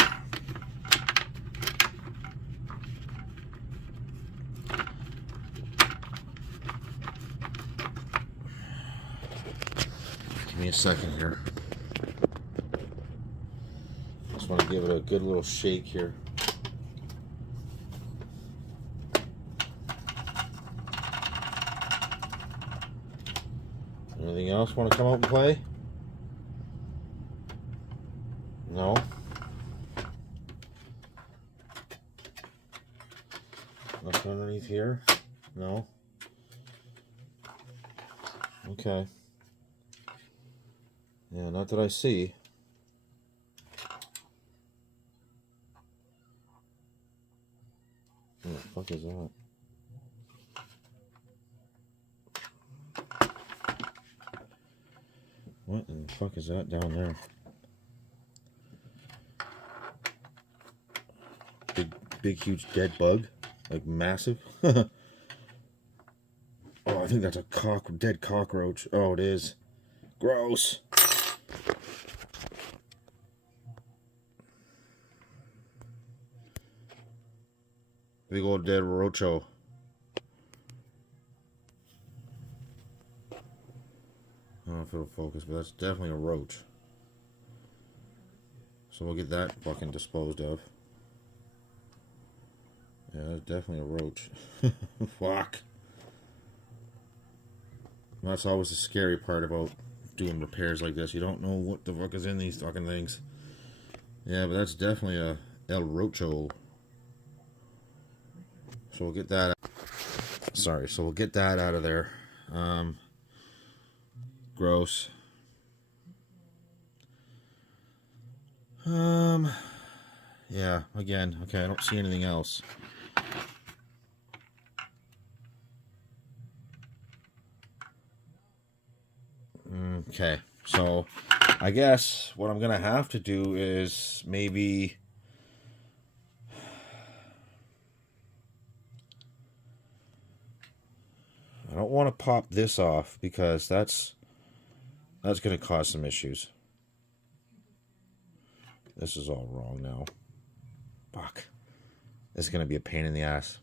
Give me a second here. Just want to give it a good little shake here. Anything else want to come out and play? No. Nothing underneath here? No. Okay. Yeah, not that I see. What the fuck is that? What in the fuck is that down there? Big huge dead bug, like massive. Oh, I think that's a dead cockroach. Oh, it is. Gross. Big old dead roacho. I don't know if it'll focus, but that's definitely a roach. So we'll get that fucking disposed of. Yeah, that's definitely a roach. Fuck. That's always the scary part about doing repairs like this. You don't know what the fuck is in these fucking things. Yeah, but that's definitely a El Rocho. So we'll get that out. Sorry, so we'll get that out of there. Gross. Yeah, again, okay, I don't see anything else. Okay, so I guess what I'm gonna have to do is maybe I don't want to pop this off because that's gonna cause some issues. This is all wrong now. Fuck. This is gonna be a pain in the ass.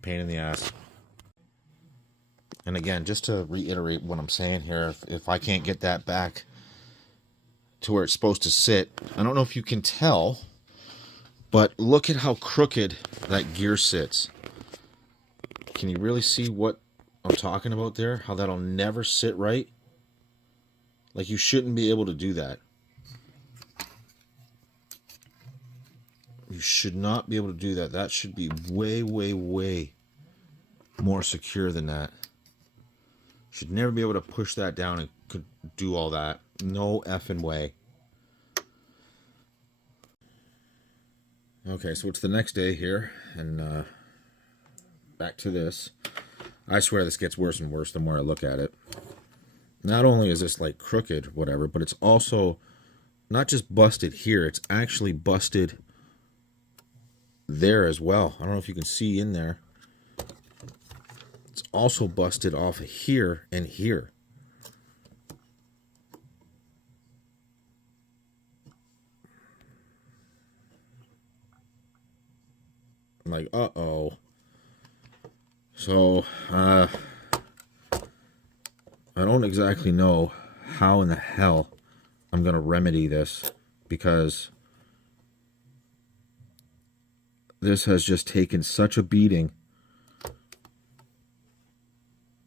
Pain in the ass. And again, just to reiterate what I'm saying here, if I can't get that back to where it's supposed to sit, I don't know if you can tell, but look at how crooked that gear sits. Can you really see what I'm talking about there? How that'll never sit right? Like, you shouldn't be able to do that. You should not be able to do that. That should be way, way, way more secure than that. Should never be able to push that down and could do all that. No effing way. Okay, so it's the next day here, and back to this. I swear this gets worse and worse the more I look at it. Not only is this like crooked, whatever, but it's also not just busted here, it's actually busted there as well. I don't know if you can see in there. It's also busted off of here and here. I'm like, uh-oh. So, I don't exactly know how in the hell I'm going to remedy this, because this has just taken such a beating.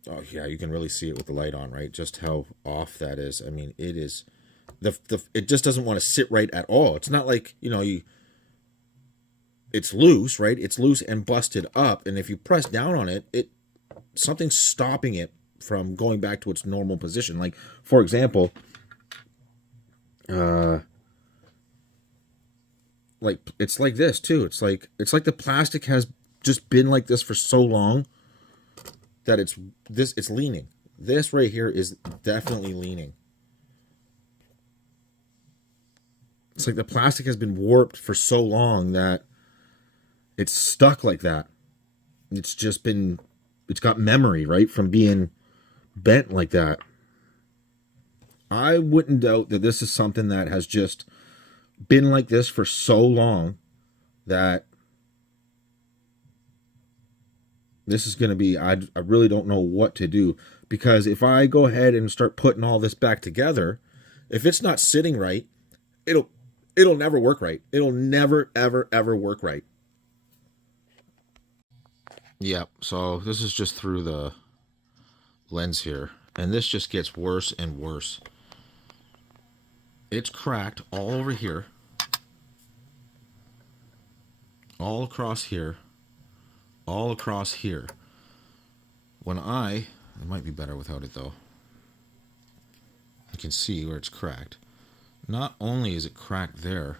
Oh, yeah, you can really see it with the light on, right? Just how off that is. I mean, it is... it just doesn't want to sit right at all. It's not like, you know, it's loose, right? It's loose and busted up, and if you press down on it, something's stopping it from going back to its normal position. Like, for example, like it's like this too. It's like the plastic has just been like this for so long that it's leaning. This right here is definitely leaning. It's like the plastic has been warped for so long that it's stuck like that. It's got memory, right, from being bent like that. I wouldn't doubt that this is something that has just been like this for so long that this is going to be, I really don't know what to do, because if I go ahead and start putting all this back together, if it's not sitting right, it'll never work right. It'll never, ever, ever work right. Yep, so this is just through the lens here, and this just gets worse and worse. It's cracked all over here, all across here, all across here. It might be better without it though. You can see where it's cracked. Not only is it cracked there,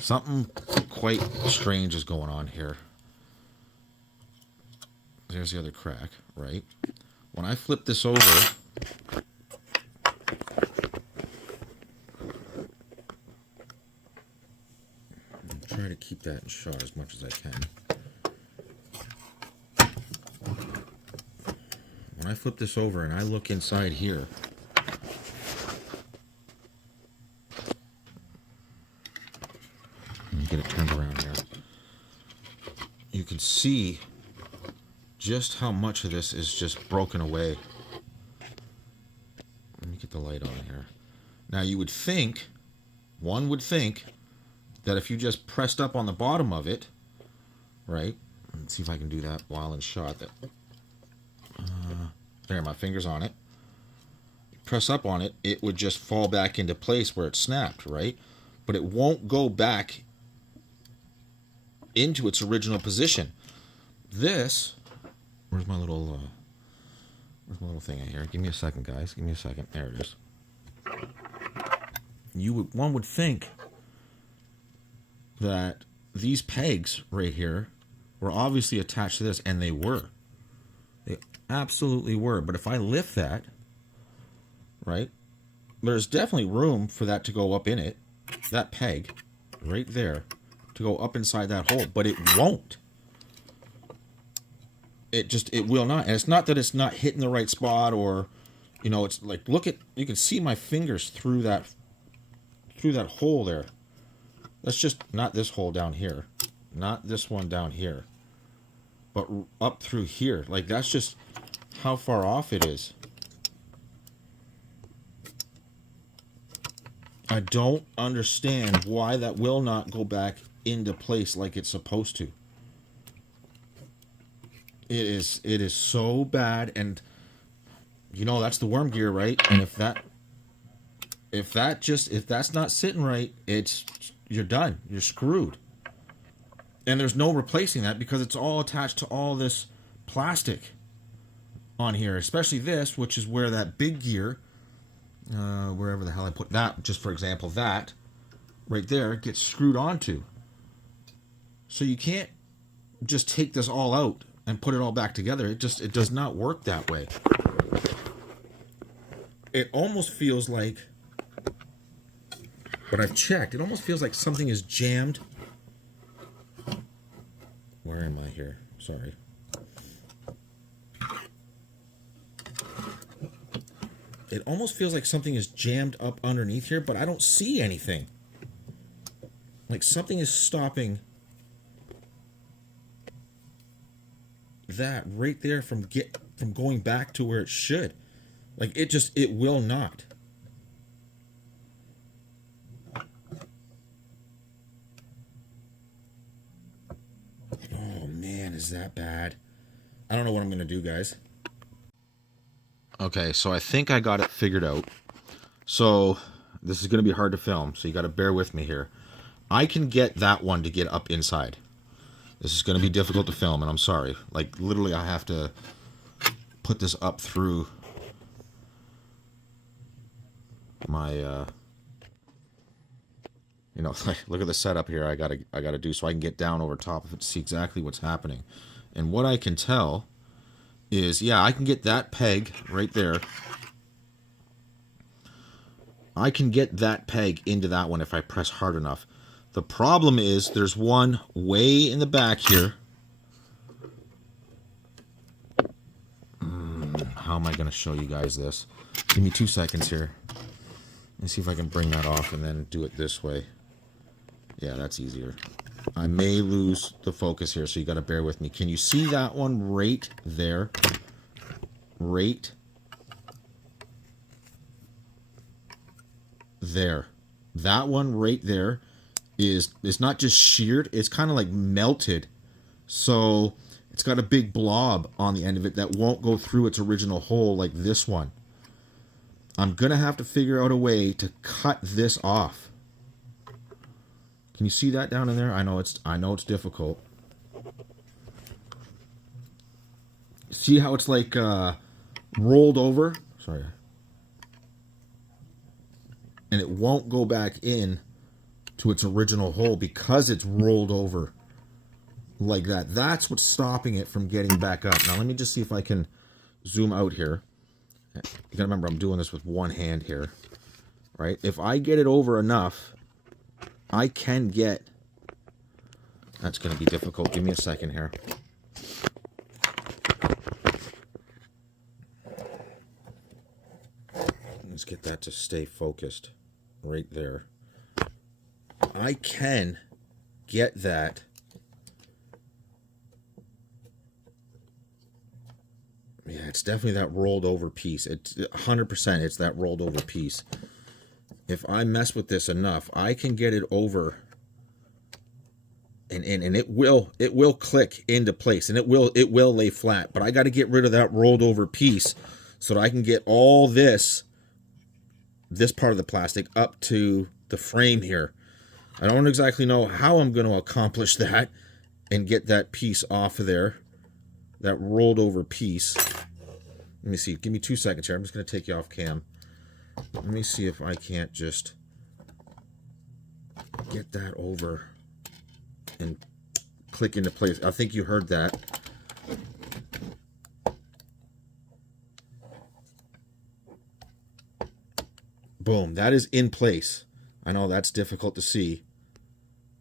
something quite strange is going on here. There's the other crack, right? When I flip this over, try to keep that in shot as much as I can. When I flip this over and I look inside here, let me get it turned around here. You can see just how much of this is just broken away. Let me get the light on here. Now you would think, one would think, that if you just pressed up on the bottom of it, right? Let's see if I can do that while in shot. There, my finger's on it. Press up on it, it would just fall back into place where it snapped, right? But it won't go back into its original position. This... Where's my little thing in here? Give me a second, guys. Give me a second. There it is. One would think that these pegs right here were obviously attached to this, and they were. They absolutely were. But if I lift that, right, there's definitely room for that to go up in it. That peg right there to go up inside that hole, but it won't. It will not. And it's not that it's not hitting the right spot, or, you know, it's like, you can see my fingers through that hole there. That's just not this hole down here, not this one down here, but up through here. Like, that's just how far off it is. I don't understand why that will not go back into place like it's supposed to. It is so bad, and you know that's the worm gear, right? And if that's not sitting right, you're done. You're screwed. And there's no replacing that because it's all attached to all this plastic. on here, especially this, which is where that big gear, wherever the hell I put that, just for example, that right there gets screwed onto. So you can't just take this all out and put it all back together. It does not work that way. It almost feels like, but I've checked, it almost feels like something is jammed. Where am I here? Sorry. It almost feels like something is jammed up underneath here, but I don't see anything. Like something is stopping that right there from going back to where it should. Like it will not. Oh man, is that bad? I don't know what I'm gonna do, guys. Okay, so I think I got it figured out. So this is gonna be hard to film, so you gotta bear with me here. I can get that one to get up inside. This is gonna be difficult to film, and I'm sorry. Like literally I have to put this up through my you know, look at the setup here I gotta do so I can get down over top of it to see exactly what's happening. And what I can tell is, yeah, I can get that peg right there. I can get that peg into that one if I press hard enough. The problem is there's one way in the back here. How am I going to show you guys this? Give me 2 seconds here. Let's see if I can bring that off and then do it this way. Yeah, that's easier. I may lose the focus here, so you got to bear with me. Can you see that one right there? Right there. That one right there is not just sheared, it's kind of like melted. So it's got a big blob on the end of it that won't go through its original hole like this one. I'm going to have to figure out a way to cut this off. Can you see that down in there? I know it's difficult. See how it's like rolled over? Sorry. And it won't go back in to its original hole because it's rolled over like that. That's what's stopping it from getting back up. Now let me just see if I can zoom out here. You gotta remember I'm doing this with one hand here, right? If I get it over enough, I can get... That's gonna be difficult. Give me a second here. Let's get that to stay focused right there. I can get that yeah, it's definitely that rolled over piece. It's 100% it's that rolled over piece. If I mess with this enough, I can get it over and it will click into place and it will lay flat, but I got to get rid of that rolled over piece so that I can get all this part of the plastic up to the frame here. I don't exactly know how I'm going to accomplish that and get that piece off of there, that rolled over piece. Let me see. Give me 2 seconds here. I'm just going to take you off cam. Let me see if I can't just get that over and click into place. I think you heard that. Boom. That is in place. I know that's difficult to see.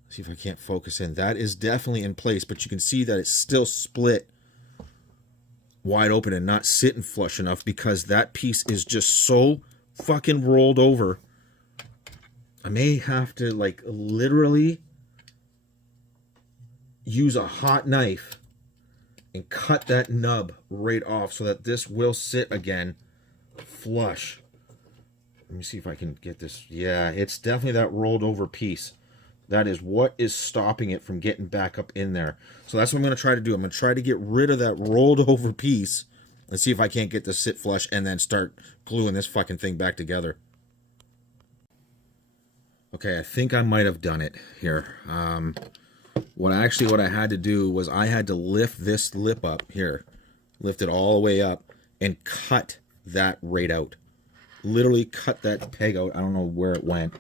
See if I can't focus in. That is definitely in place, but you can see that it's still split wide open and not sitting flush enough because that piece is just so fucking rolled over. I may have to like literally use a hot knife and cut that nub right off so that this will sit again flush. Let me see if I can get this. Yeah, it's definitely that rolled over piece. That is what is stopping it from getting back up in there. So that's what I'm going to try to do. I'm going to try to get rid of that rolled over piece and see if I can't get this sit flush and then start gluing this fucking thing back together. Okay, I think I might have done it here. What I had to do was I had to lift this lip up here. Lift it all the way up and cut that right out. Literally cut that peg out. I don't know where it went.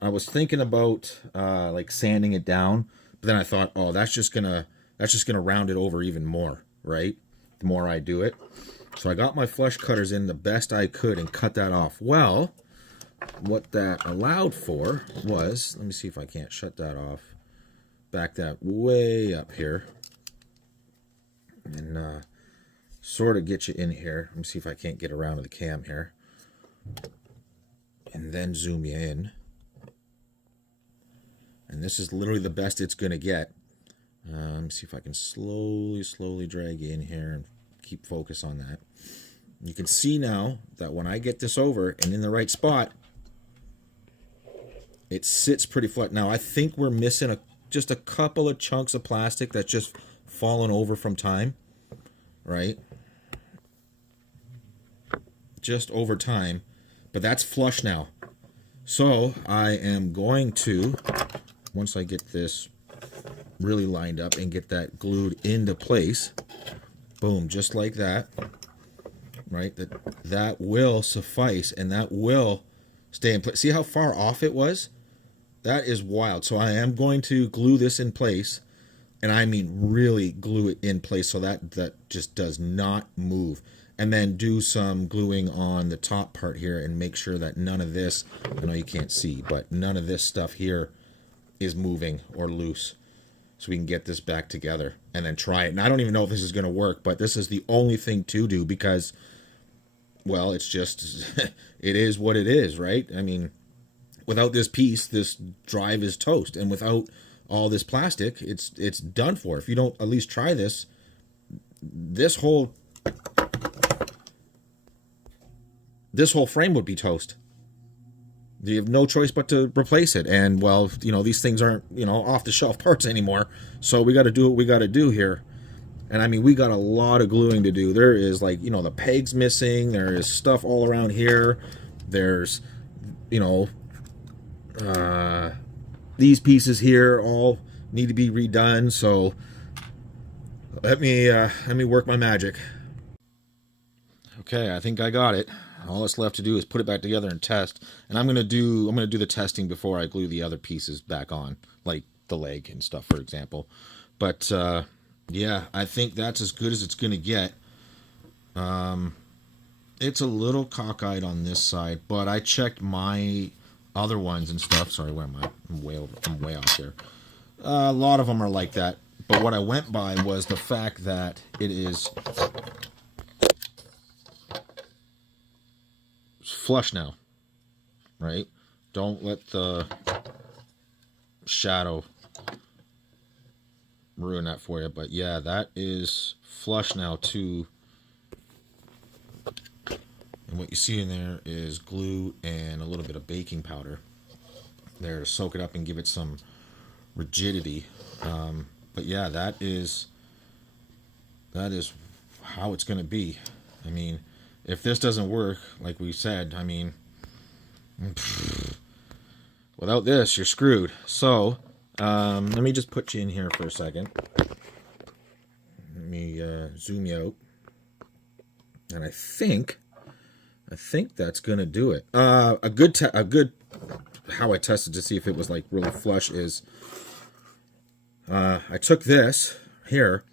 I was thinking about like sanding it down, but then I thought, oh, that's just gonna round it over even more, right? The more I do it. So I got my flush cutters in the best I could and cut that off. Well, what that allowed for was, let me see if I can't shut that off. Back that way up here. And sort of get you in here. Let me see if I can't get around to the cam here. And then zoom you in. And this is literally the best it's going to get. Let me see if I can slowly drag you in here and keep focus on that. You can see now that when I get this over and in the right spot, it sits pretty flat. Now, I think we're missing just a couple of chunks of plastic that's just fallen over from time, right? Just over time. But that's flush now. So I am going to, once I get this really lined up and get that glued into place, boom, just like that, right? That will suffice, and that will stay in place. See how far off it was? That is wild. So I am going to glue this in place, and I mean really glue it in place so that just does not move. And then do some gluing on the top part here and make sure that none of this, I know you can't see, but none of this stuff here is moving or loose. So we can get this back together and then try it. And I don't even know if this is going to work, but this is the only thing to do because, well, it's just, it is what it is, right? I mean, without this piece, this drive is toast. And without all this plastic, it's done for. If you don't at least try this, this whole frame would be toast. You have no choice but to replace it. And, well, you know, these things aren't, you know, off-the-shelf parts anymore. So we got to do what we got to do here. And, I mean, we got a lot of gluing to do. There is, like, you know, the pegs missing. There is stuff all around here. There's, you know, these pieces here all need to be redone. So let me work my magic. Okay, I think I got it. All that's left to do is put it back together and test. And I'm gonna do the testing before I glue the other pieces back on, like the leg and stuff, for example. But yeah, I think that's as good as it's gonna get. It's a little cockeyed on this side, but I checked my other ones and stuff. Sorry, where am I? I'm way off here. A lot of them are like that. But what I went by was the fact that it is flush now, right? Don't let the shadow ruin that for you. But yeah, that is flush now too. And what you see in there is glue and a little bit of baking powder there to soak it up and give it some rigidity. But yeah, that is how it's going to be. I mean, if this doesn't work, like we said, I mean, without this, you're screwed. So, let me just put you in here for a second. Let me zoom you out. And I think that's gonna do it. A good how I tested to see if it was like really flush is, I took this here.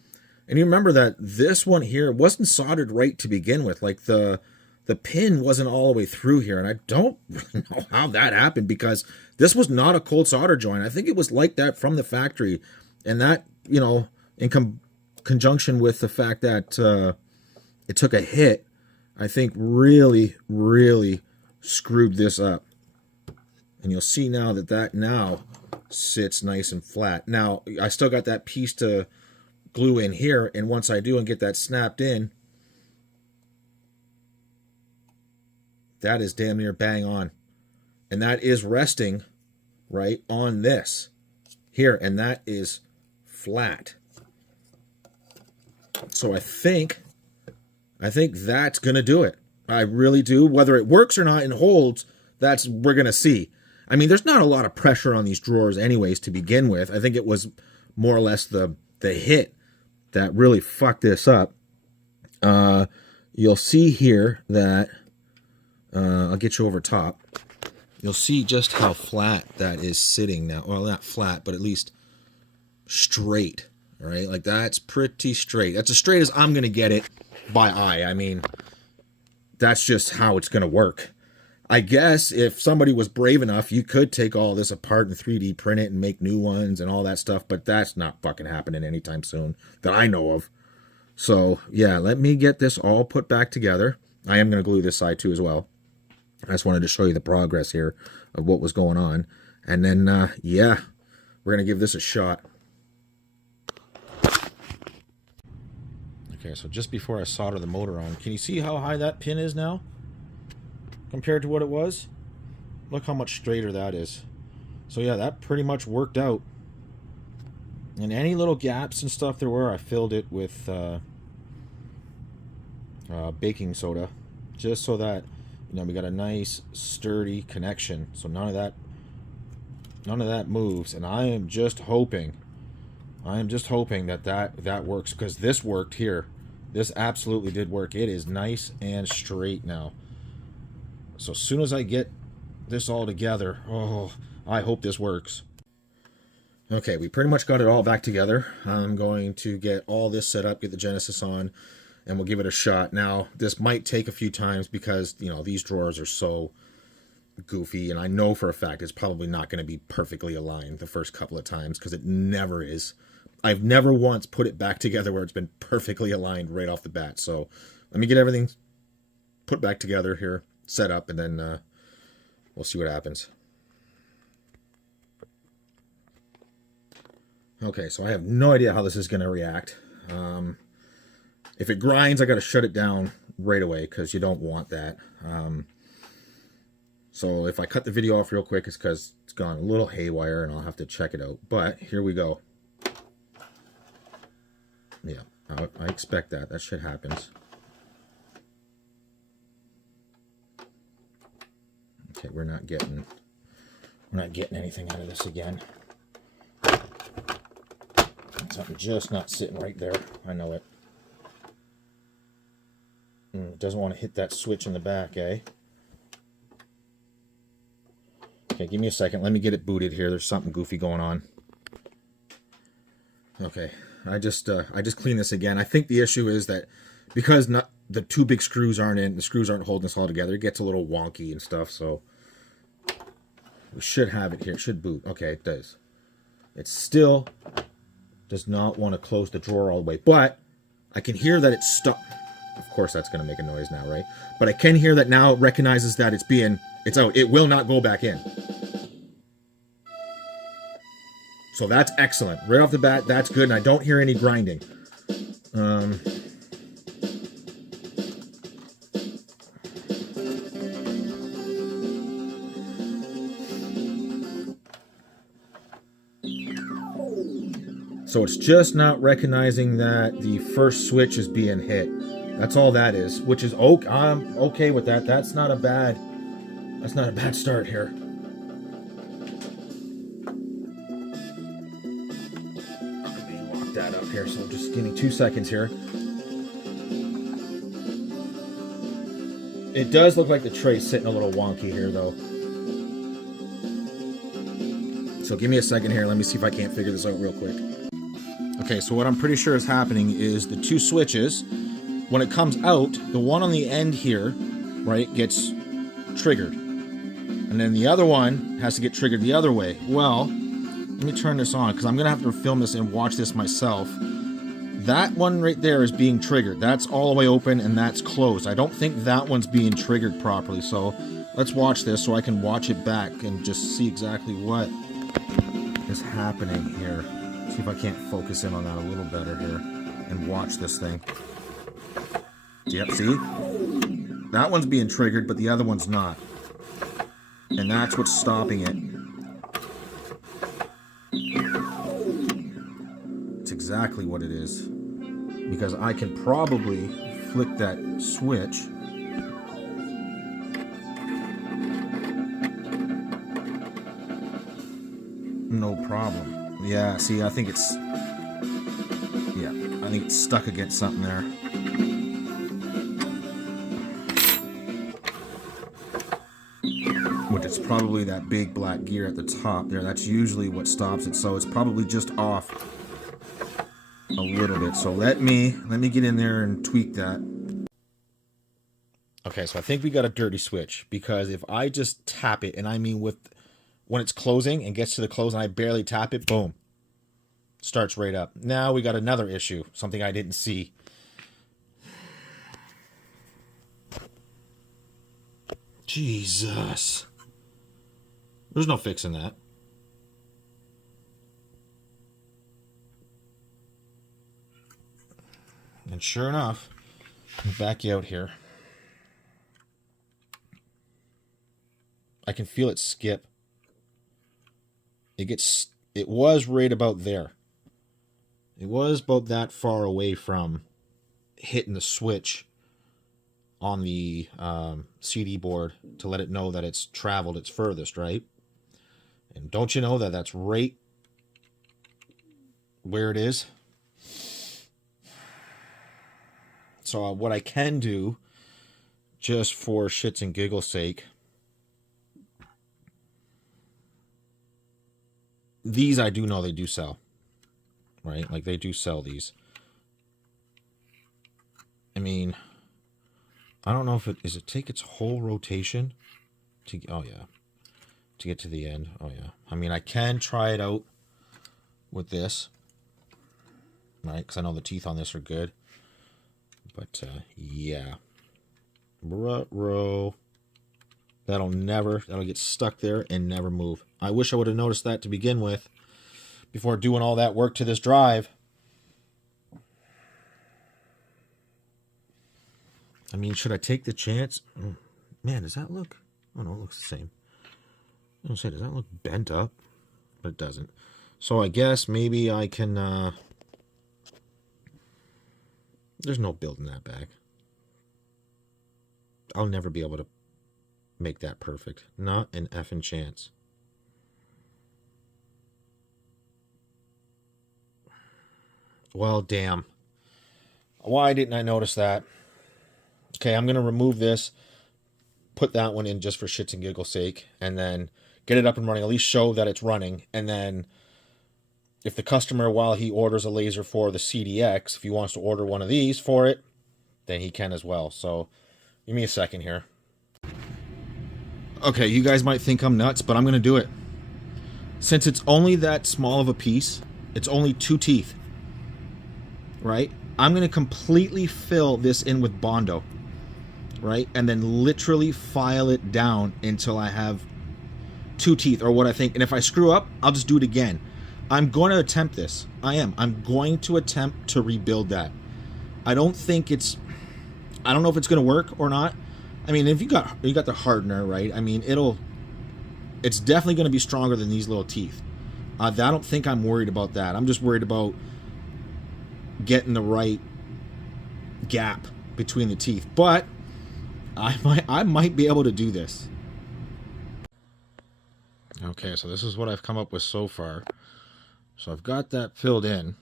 And you remember that this one here wasn't soldered right to begin with. Like the pin wasn't all the way through here. And I don't really know how that happened because this was not a cold solder joint. I think it was like that from the factory. And that, you know, in conjunction with the fact that it took a hit, I think really, really screwed this up. And you'll see now that now sits nice and flat. Now, I still got that piece to glue in here, and once I do and get that snapped in, that is damn near bang on. And that is resting right on this here, and that is flat. So I think that's gonna do it. I really do. Whether it works or not and holds, we're gonna see. I mean, there's not a lot of pressure on these drawers anyways to begin with. I think it was more or less the hit that really fucked this up. You you'll see here that, I'll get you over top. You'll see just how flat that is sitting now. Well, not flat, but at least straight, right? Like that's pretty straight. That's as straight as I'm going to get it by eye. I mean, that's just how it's going to work. I guess if somebody was brave enough, you could take all this apart and 3D print it and make new ones and all that stuff, but that's not fucking happening anytime soon that I know of. So, yeah, let me get this all put back together. I am going to glue this side too as well. I just wanted to show you the progress here of what was going on. And then, yeah, we're going to give this a shot. Okay, so just before I solder the motor on, can you see how high that pin is now compared to what it was? Look how much straighter that is. So yeah, that pretty much worked out. And any little gaps and stuff there were, I filled it with baking soda, just so that, you know, we got a nice sturdy connection, so none of that moves. And I am just hoping that works, because this worked here. This absolutely did work. It is nice and straight now. So as soon as I get this all together, oh, I hope this works. Okay, we pretty much got it all back together. I'm going to get all this set up, get the Genesis on, and we'll give it a shot. Now, this might take a few times because, you know, these drawers are so goofy, and I know for a fact it's probably not going to be perfectly aligned the first couple of times, because it never is. I've never once put it back together where it's been perfectly aligned right off the bat. So let me get everything put back together here, set up, and then we'll see what happens. Okay, so I have no idea how this is going to react. If it grinds, I got to shut it down right away, because you don't want that. So if I cut the video off real quick, it's because it's gone a little haywire, and I'll have to check it out. But here we go. Yeah, I expect that. That shit happens. Okay, we're not getting anything out of this again. Something just not sitting right there. I know it. It doesn't want to hit that switch in the back, eh? Okay, give me a second. Let me get it booted here. There's something goofy going on. Okay, I just cleaned this again. I think the issue is that because the two big screws aren't in, the screws aren't holding this all together, it gets a little wonky and stuff, so we should have it here. It should boot. Okay, it does. It still does not want to close the drawer all the way, but I can hear that it's stuck. Of course that's going to make a noise now, right? But I can hear that now it recognizes that it's out. It will not go back in. So that's excellent. Right off the bat, that's good, and I don't hear any grinding. So it's just not recognizing that the first switch is being hit. That's all that is, which is okay. I'm okay with that. That's not a bad start here. Let me lock that up here. So just give me 2 seconds here. It does look like the tray's sitting a little wonky here, though. So give me a second here. Let me see if I can't figure this out real quick. Okay, so what I'm pretty sure is happening is the two switches, when it comes out, the one on the end here, right, gets triggered. And then the other one has to get triggered the other way. Well, let me turn this on, because I'm going to have to film this and watch this myself. That one right there is being triggered. That's all the way open, and that's closed. I don't think that one's being triggered properly. So let's watch this so I can watch it back and just see exactly what is happening here. See if I can't focus in on that a little better here and watch this thing. Yep, see? That one's being triggered, but the other one's not. And that's what's stopping it. It's exactly what it is. Because I can probably flick that switch. No problem. Yeah, see, I think it's stuck against something there. it's probably that big black gear at the top there. That's usually what stops it. So it's probably just off a little bit. So let me get in there and tweak that. Okay, so I think we got a dirty switch, because if I just tap it, and I mean when it's closing and gets to the close and I barely tap it, boom, starts right up. Now we got another issue, something I didn't see. Jesus. There's no fixing that. And sure enough, I'll back you out here. I can feel it skip. It was right about there. It was about that far away from hitting the switch on the CD board to let it know that it's traveled its furthest, right? And don't you know that that's right where it is? So what I can do, just for shits and giggles sake, these I do know they do sell, right? Like, they do sell these. I mean, I don't know if does it take its whole rotation to, oh yeah, to get to the end. Oh yeah. I mean, I can try it out with this, right? Because I know the teeth on this are good. But yeah, ruh-roh. That'll get stuck there and never move. I wish I would have noticed that to begin with before doing all that work to this drive. I mean, should I take the chance? Man, does that look... Oh, no, it looks the same. I was going to say, does that look bent up? But it doesn't. So I guess maybe I can... There's no building that back. I'll never be able to make that perfect. Not an effing chance. Well, damn. Why didn't I notice that? Okay, I'm going to remove this, put that one in just for shits and giggles sake, and then get it up and running, at least show that it's running. And then if the customer, while he orders a laser for the CDX, if he wants to order one of these for it, then he can as well. So give me a second here. Okay, you guys might think I'm nuts, but I'm going to do it. Since it's only that small of a piece, it's only 2 teeth, right? I'm going to completely fill this in with Bondo, right? And then literally file it down until I have 2 teeth, or what I think. And if I screw up, I'll just do it again. I'm going to attempt this. I'm going to attempt to rebuild that. I don't know if it's going to work or not. I mean, if you got the hardener, right? I mean, it's definitely going to be stronger than these little teeth. I don't think I'm worried about that. I'm just worried about getting the right gap between the teeth. But I might be able to do this. Okay, so this is what I've come up with so far. So I've got that filled in.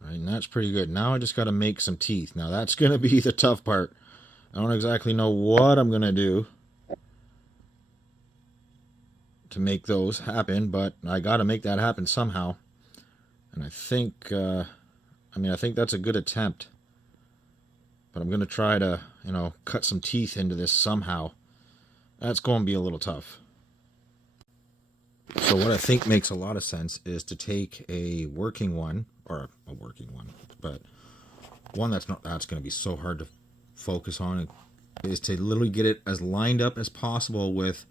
Right, and that's pretty good. Now I just got to make some teeth. Now that's going to be the tough part. I don't exactly know what I'm going to do to make those happen, but I got to make that happen somehow. And I think, I think that's a good attempt. But I'm going to try to, cut some teeth into this somehow. That's going to be a little tough. So what I think makes a lot of sense is to take a working one, or a working one, but one that's going to be so hard to focus on, is to literally get it as lined up as possible with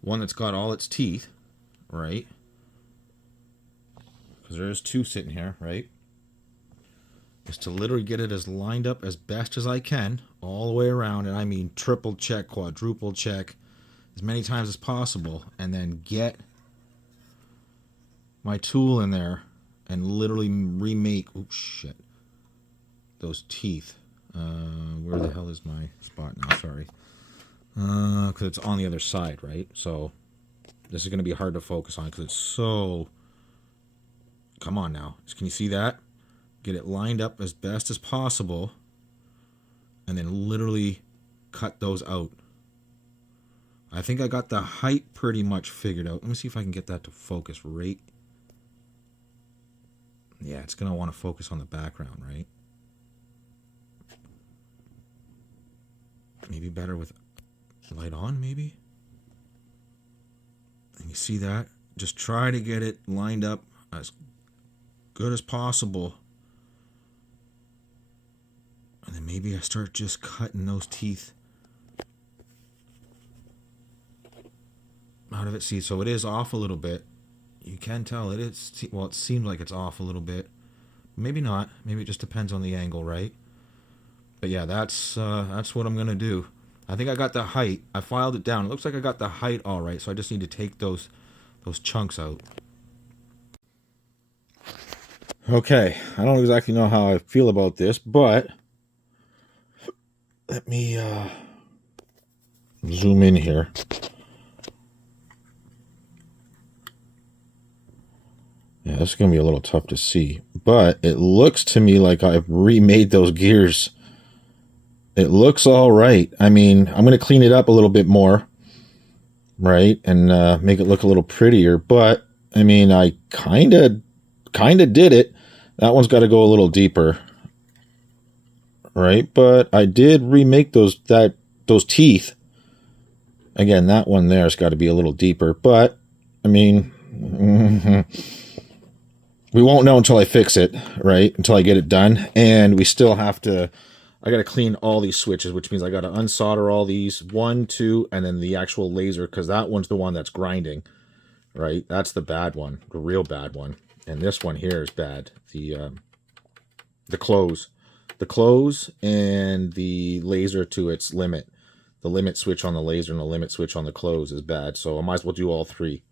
one that's got all its teeth, right? Because there's 2 sitting here, right? Is to literally get it as lined up as best as I can all the way around, and I mean triple check, quadruple check, as many times as possible, and then get my tool in there and literally remake, oh shit, those teeth. Where the hell is my spot now? Sorry. Because it's on the other side, right? So this is going to be hard to focus on because it's so... Come on now. Can you see that? Get it lined up as best as possible and then literally cut those out. I think I got the height pretty much figured out. Let me see if I can get that to focus right. Yeah, it's going to want to focus on the background, right? Maybe better with light on, maybe? And you see that? Just try to get it lined up as good as possible. And then maybe I start just cutting those teeth out of it. See, so it is off a little bit. You can tell it is, well, it seems like it's off a little bit. Maybe not. Maybe it just depends on the angle, right? But yeah, that's what I'm going to do. I think I got the height. I filed it down. It looks like I got the height all right, so I just need to take those chunks out. Okay, I don't exactly know how I feel about this, but let me zoom in here. Yeah, this is going to be a little tough to see, but it looks to me like I've remade those gears. It looks all right. I mean, I'm going to clean it up a little bit more, right, and make it look a little prettier, but I mean, I kind of did it. That one's got to go a little deeper, right? But I did remake those teeth. Again, that one there's got to be a little deeper, but I mean, we won't know until I fix it, right? Until I get it done, and we still have to. I got to clean all these switches, which means I got to unsolder all these 1, 2, and then the actual laser, because that one's the one that's grinding, right? That's the bad one, the real bad one. And this one here is bad. The close and the laser to its limit. The limit switch on the laser and the limit switch on the close is bad. So I might as well do all three.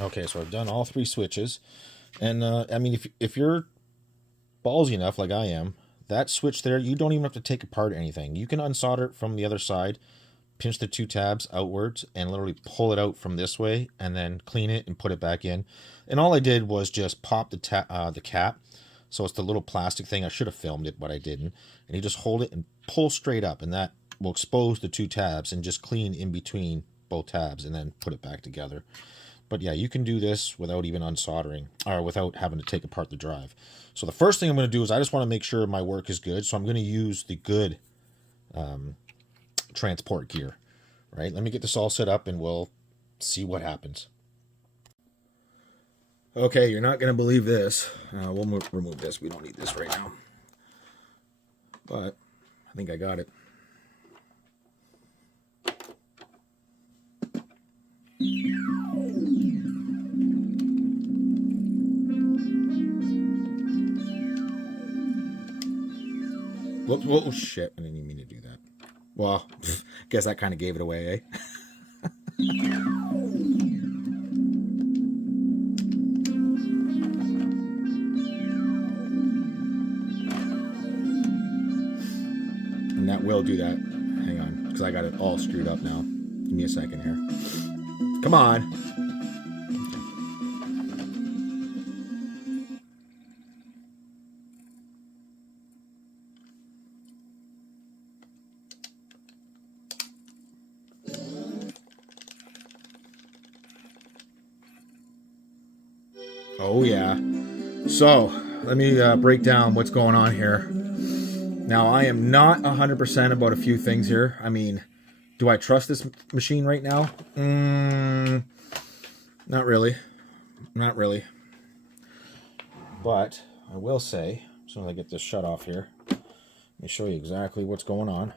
Okay, so I've done all three switches. And I mean, if you're ballsy enough like I am, that switch there, you don't even have to take apart anything. You can unsolder it from the other side, pinch the 2 tabs outwards, and literally pull it out from this way, and then clean it and put it back in. And all I did was just pop the cap. So it's the little plastic thing. I should have filmed it, but I didn't. And you just hold it and pull straight up, and that will expose the 2 tabs and just clean in between both tabs and then put it back together. But yeah, you can do this without even unsoldering, or without having to take apart the drive. So the first thing I'm going to do is I just want to make sure my work is good. So I'm going to use the good transport gear, right? Let me get this all set up and we'll see what happens. Okay, you're not going to believe this. We'll remove this. We don't need this right now. But I think I got it. Whoops, whoa, shit. I didn't even mean to do that. Well, guess that kind of gave it away, eh? And that will do that. Hang on, because I got it all screwed up now. Give me a second here. Come on. Oh yeah. So let me break down what's going on here. Now I am not 100% about a few things here. I mean, do I trust this machine right now? Not really. Not really. But I will say, as soon as I get this shut off here, let me show you exactly what's going on.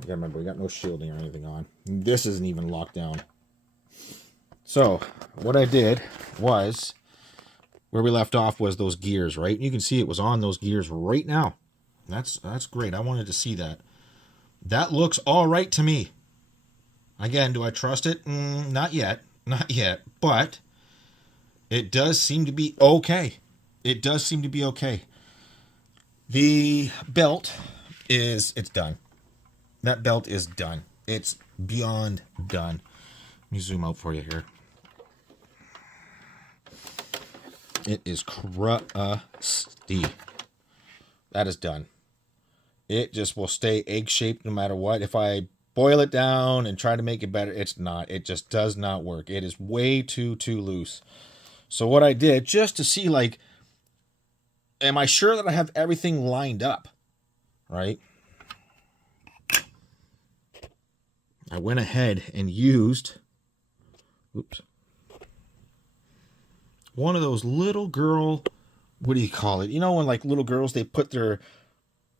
You gotta remember, we got no shielding or anything on. This isn't even locked down. So, what I did was, where we left off was those gears, right? You can see it was on those gears right now. That's great. I wanted to see that. That looks all right to me. Again, do I trust it? Not yet. Not yet. But it does seem to be okay. It does seem to be okay. The belt it's done. That belt is done. It's beyond done. Let me zoom out for you here. It is crusty. That is done. It just will stay egg-shaped no matter what. If I boil it down and try to make it better, it's not. It just does not work. It is way too loose. So what I did, just to see, like, am I sure that I have everything lined up, right? I went ahead and used, oops, one of those little girl, what do you call it? You know when, like, little girls, they put their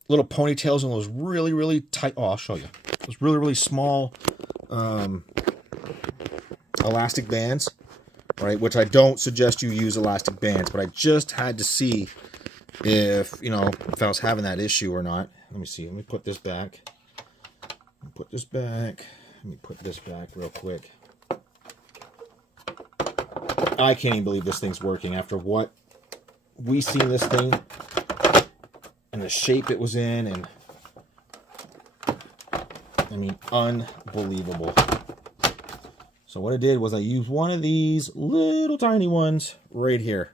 little ponytails in those really tight, oh, I'll show you. Those really small elastic bands, right? Which I don't suggest you use elastic bands, but I just had to see if, you know, if I was having that issue or not. Let me see. Let me put this back. Put this back. Let me put this back real quick. I can't even believe this thing's working after what we seen this thing and the shape it was in, and I mean, unbelievable. So what I did was I used one of these little tiny ones right here.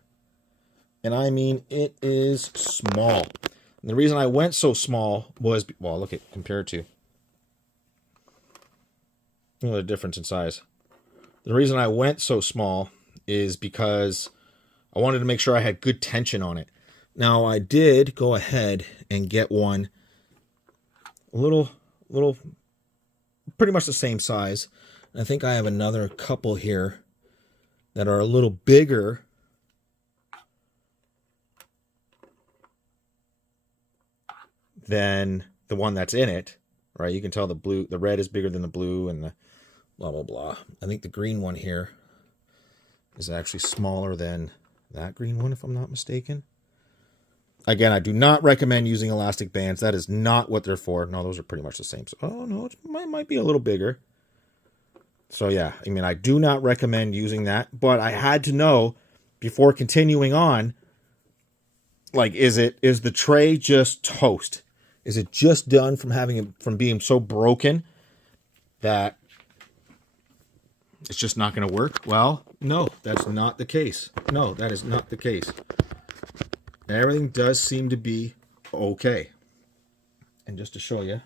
And I mean, it is small. And the reason I went so small was, well, look at compared to, look at the difference in size. The reason I went so small is because I wanted to make sure I had good tension on it. Now I did go ahead and get one a little pretty much the same size. I think I have another couple here that are a little bigger than the one that's in it, right? You can tell the red is bigger than the blue, and the blah, blah, blah. I think the green one here is actually smaller than that green one, if I'm not mistaken. Again, I do not recommend using elastic bands. That is not what they're for. No, those are pretty much the same. So, oh, no, it might be a little bigger. So, yeah, I mean, I do not recommend using that. But I had to know before continuing on, like, is the tray just toast? Is it just done from being so broken that it's just not going to work? Well, no, that's not the case. No, that is not the case. Everything does seem to be okay. And just to show you,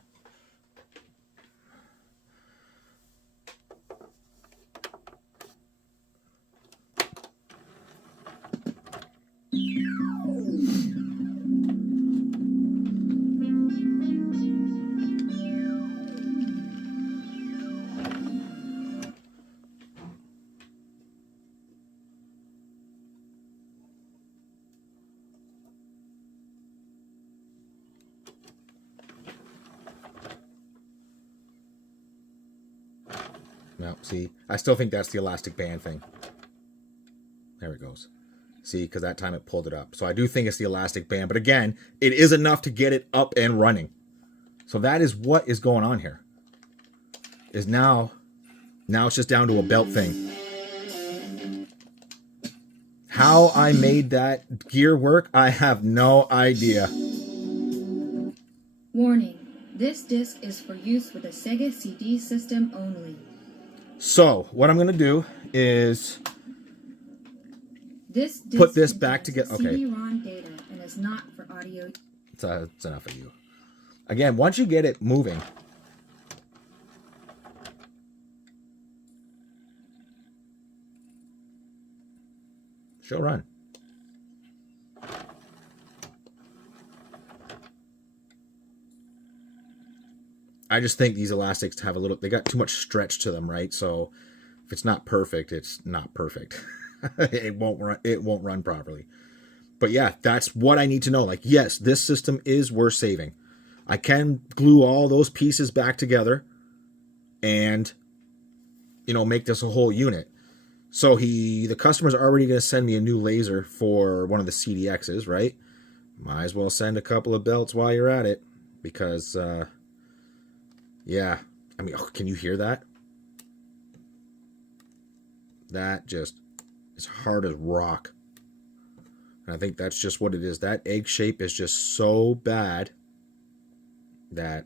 no, see, I still think that's the elastic band thing. There it goes. See, because that time it pulled it up. So I do think it's the elastic band. But again, it is enough to get it up and running. So that is what is going on here. Is now it's just down to a belt thing. How I made that gear work, I have no idea. Warning. This disc is for use with a Sega CD system only. So, what I'm going to do is put this back together. Okay. CD-ROM data and is not for audio. It's enough of you. Again, once you get it moving, she'll run. I just think these elastics have they got too much stretch to them, right? So if it's not perfect, it's not perfect. It won't run properly. But yeah, that's what I need to know. Like, yes, this system is worth saving. I can glue all those pieces back together and, you know, make this a whole unit. So the customer's already going to send me a new laser for one of the CDXs, right? Might as well send a couple of belts while you're at it, because, yeah, I mean, can you hear that? That just is hard as rock. And I think that's just what it is. That egg shape is just so bad that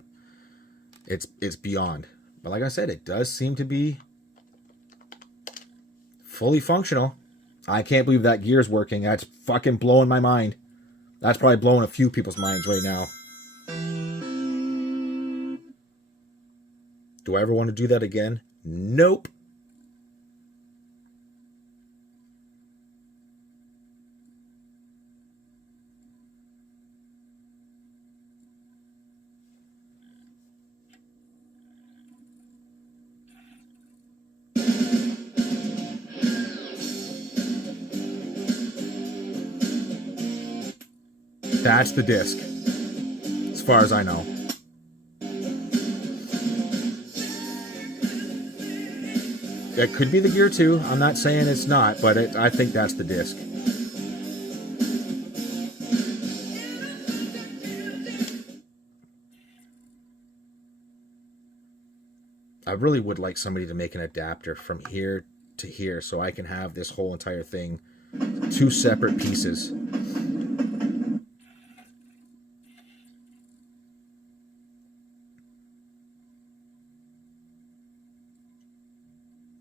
it's beyond. But like I said, it does seem to be fully functional. I can't believe that gear's working. That's fucking blowing my mind. That's probably blowing a few people's minds right now. Do I ever want to do that again? Nope. That's the disc, as far as I know. It could be the gear too. I'm not saying it's not, but I think that's the disc. I really would like somebody to make an adapter from here to here so I can have this whole entire thing 2 separate pieces.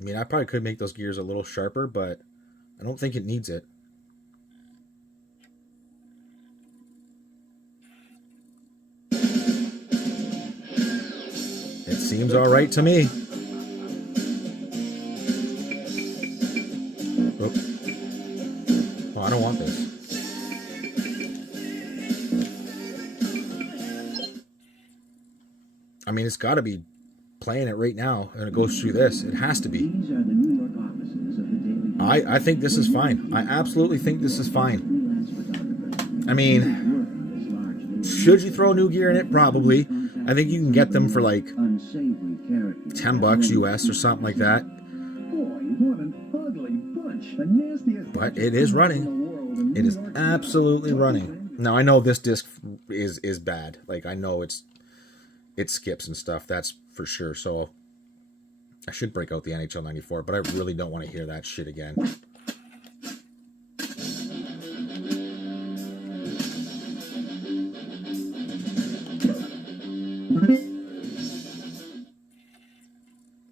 I mean, I probably could make those gears a little sharper, but I don't think it needs it. It seems all right to me. Oop. Oh, I don't want this. I mean, it's got to be playing it right now, and it goes through this. It has to be. I think this is fine. I absolutely think this is fine. I mean, should you throw new gear in it? Probably. I think you can get them for like $10 US or something like that. But it is running. It is absolutely running. Now I know this disc is bad. Like I know it skips and stuff. That's for sure. So I should break out the NHL 94, but I really don't want to hear that shit again.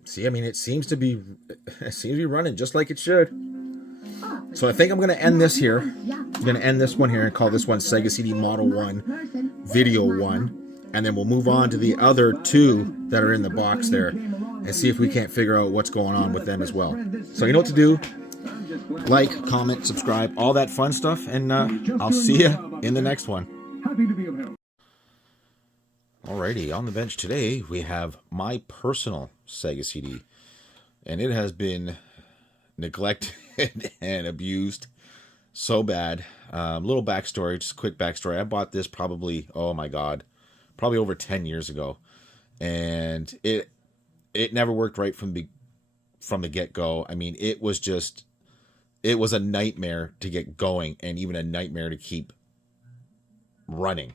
See, I mean, it seems to be running just like it should. So I think I'm going to end this here. I'm going to end this one here and call this one Sega CD Model 1 Video 1. And then we'll move on to the other 2 that are in the box there and see if we can't figure out what's going on with them as well. So you know what to do. Like, comment, subscribe, all that fun stuff. And I'll see you in the next one. Alrighty, on the bench today, we have my personal Sega CD. And it has been neglected and abused so bad. Little backstory, just quick backstory. I bought this probably, oh my god, probably over 10 years ago. And it never worked right from the get-go. I mean, it was a nightmare to get going and even a nightmare to keep running.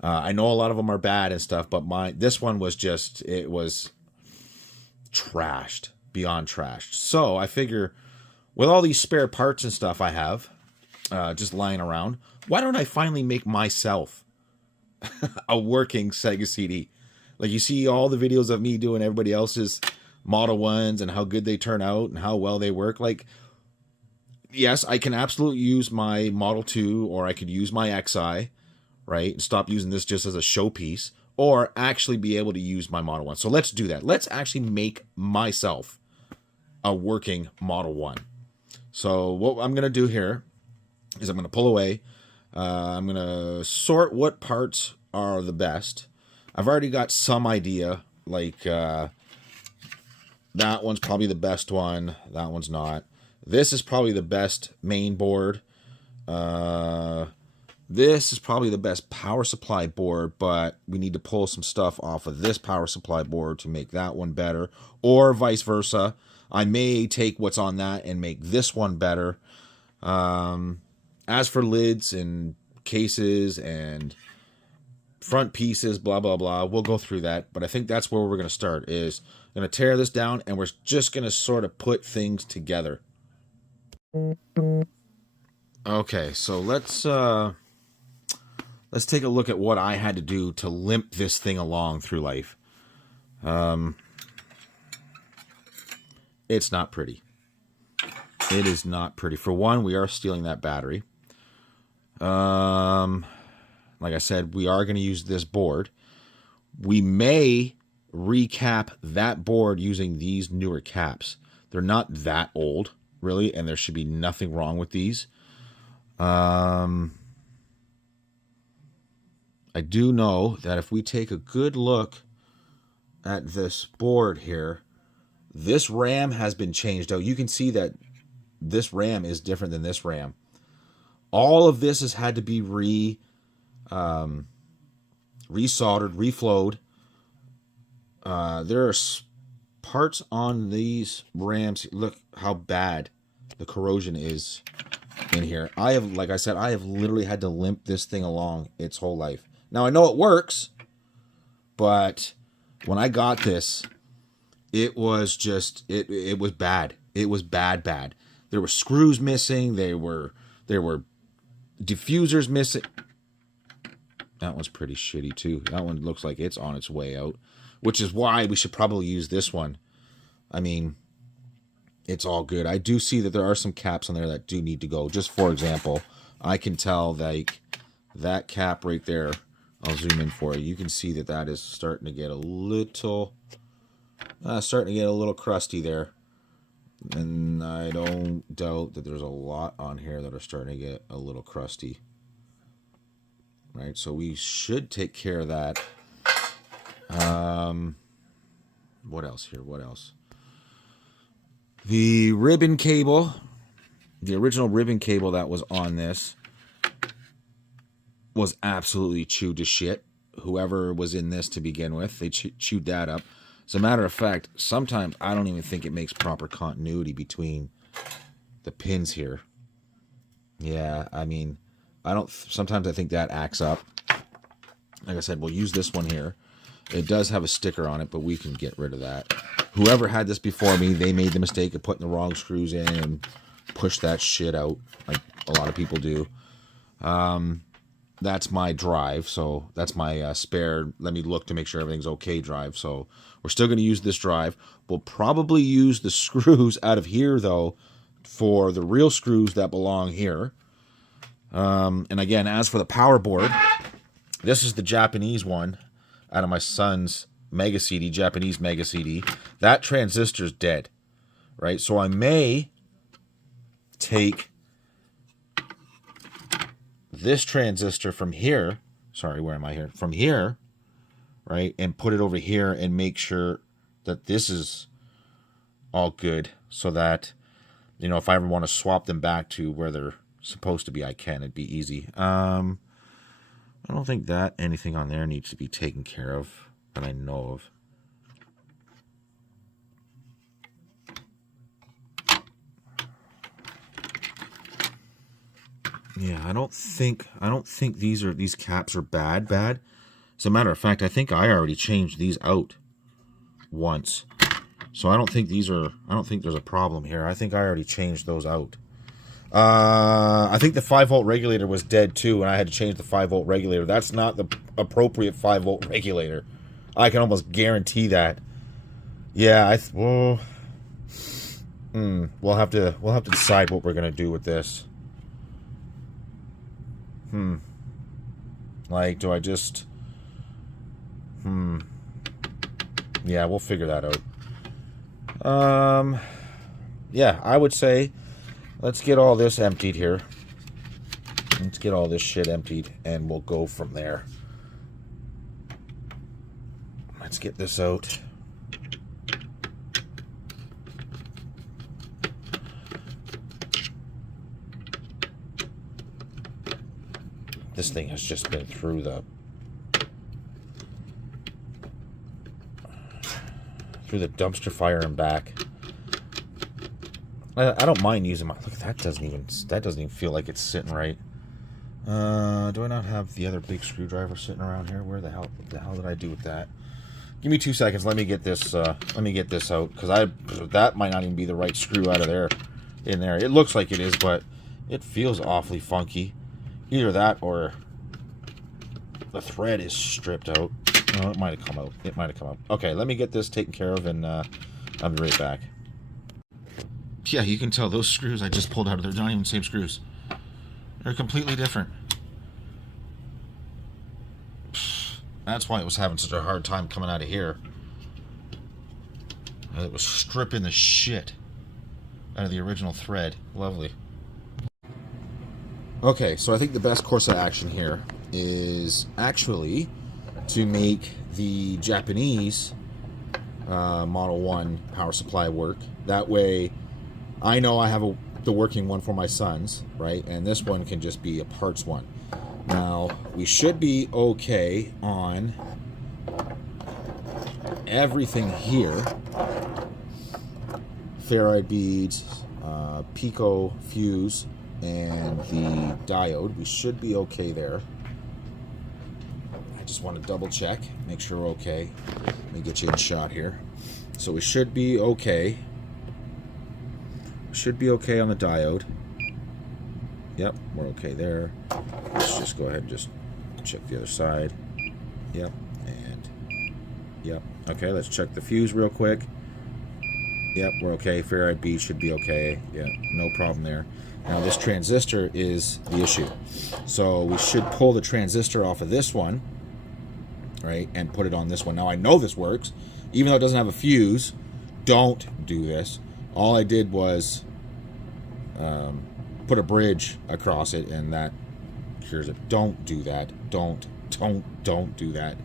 I know a lot of them are bad and stuff, but this one was just, it was trashed, beyond trashed. So I figure with all these spare parts and stuff I have just lying around, why don't I finally make myself a working Sega CD? Like you see all the videos of me doing everybody else's Model 1s and how good they turn out and how well they work. Like, yes, I can absolutely use my Model 2 or I could use my X'Eye, right? And stop using this just as a showpiece, or actually be able to use my Model 1. So let's do that. Let's actually make myself a working Model 1. So what I'm going to do here is I'm going to pull away. I'm going to sort what parts are the best. I've already got some idea, like that one's probably the best one. That one's not. This is probably the best main board. This is probably the best power supply board, but we need to pull some stuff off of this power supply board to make that one better, or vice versa. I may take what's on that and make this one better. As for lids and cases and front pieces, blah, blah, blah, we'll go through that. But I think that's where we're going to start, is going to tear this down, and we're just going to sort of put things together. Okay, so let's take a look at what I had to do to limp this thing along through life. it's not pretty. It is not pretty. For one, we are stealing that battery. Like I said, we are going to use this board. We may recap that board using these newer caps. They're not that old, really, and there should be nothing wrong with these. I do know that if we take a good look at this board here, this RAM has been changed out. You can see that this RAM is different than this RAM. All of this has had to be resoldered, reflowed. There are parts on these RAMs. Look how bad the corrosion is in here. Like I said, I have literally had to limp this thing along its whole life. Now, I know it works, but when I got this, it was just, it was bad. It was bad. There were screws missing. There were diffusers missing. That one's pretty shitty too. That one looks like it's on its way out, which is why we should probably use this one. I mean, it's all good. I do see that there are some caps on there that do need to go. Just for example, I can tell like that cap right there. I'll zoom in for you. You can see that that is starting to get a little crusty there. And I don't doubt that there's a lot on here that are starting to get a little crusty. Right, so we should take care of that. What else here? What else? The ribbon cable, the original ribbon cable that was on this was absolutely chewed to shit. Whoever was in this to begin with, they chewed that up. As a matter of fact, sometimes I don't even think it makes proper continuity between the pins here. Yeah, I mean, sometimes I think that acts up. Like I said, we'll use this one here. It does have a sticker on it, but we can get rid of that. Whoever had this before me, they made the mistake of putting the wrong screws in and pushed that shit out, like a lot of people do. That's my drive, so that's my spare, let me look to make sure everything's okay drive. So we're still going to use this drive. We'll probably use the screws out of here, though, for the real screws that belong here. And again, as for the power board, this is the Japanese one out of my son's Mega CD, Japanese Mega CD. That transistor's dead, right? So I may take this transistor from here, sorry, where am I here? From here, right, and put it over here and make sure that this is all good so that, you know, if I ever want to swap them back to where they're supposed to be, I can. It'd be easy. I don't think that anything on there needs to be taken care of that I know of. Yeah, I don't think these caps are bad. As a matter of fact, I think I already changed these out once. So I don't think there's a problem here. I think I already changed those out. I think the 5-volt regulator was dead too, and I had to change the 5-volt regulator. That's not the appropriate 5-volt regulator. I can almost guarantee that. Yeah, we'll have to decide what we're gonna do with this. Like, do I just... Yeah, we'll figure that out. Yeah, I would say let's get all this emptied here. Let's get all this shit emptied, and we'll go from there. Let's get this out. This thing has just been through the dumpster fire and back. I don't mind using my... Look, that doesn't even feel like it's sitting right. Do I not have the other big screwdriver sitting around here? What the hell did I do with that? Give me 2 seconds. Let me get this out, because that might not even be the right screw out of there. In there, it looks like it is, but it feels awfully funky. Either that or the thread is stripped out. Oh, it might have come out. Okay, let me get this taken care of, and I'll be right back. Yeah, you can tell those screws I just pulled out, they're not even the same screws. They're completely different. That's why it was having such a hard time coming out of here. It was stripping the shit out of the original thread. Lovely. Okay, so I think the best course of action here is actually to make the Japanese Model 1 power supply work. That way, I know I have the working one for my sons, right? And this one can just be a parts one. Now, we should be okay on everything here. Ferrite beads, pico fuse, and the diode. We should be okay there. I just want to double check, make sure we're okay. Let me get you in shot here. So we should be okay. Should be okay on the diode. Yep, we're okay there. Let's just go ahead and just check the other side. Yep, and yep. Okay, let's check the fuse real quick. Yep, we're okay. Ferrite bead should be okay. Yeah, no problem there. Now this transistor is the issue. So we should pull the transistor off of this one, right, and put it on this one. Now I know this works. Even though it doesn't have a fuse, don't do this. All I did was put a bridge across it, and that cures it. Don't do that. Don't do that.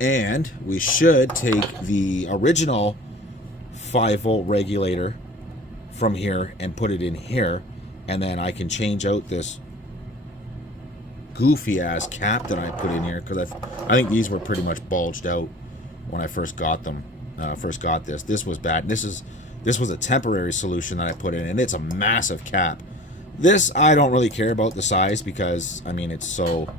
And we should take the original 5-volt regulator from here and put it in here, and then I can change out this goofy ass cap that I put in here, because I think these were pretty much bulged out when I first got them. This was bad. And this was a temporary solution that I put in, and it's a massive cap. This I don't really care about the size, because I mean it's so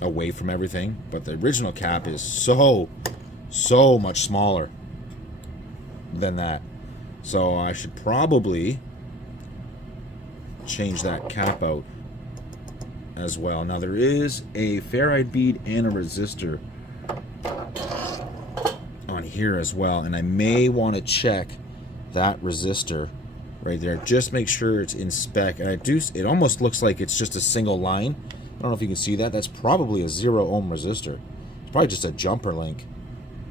away from everything, but the original cap is so much smaller than that. So I should probably change that cap out as well. Now there is a ferrite bead and a resistor on here as well, and I may want to check that resistor right there. Just make sure it's in spec. And it almost looks like it's just a single line. I don't know if you can see that. That's probably a 0 ohm resistor. It's probably just a jumper link,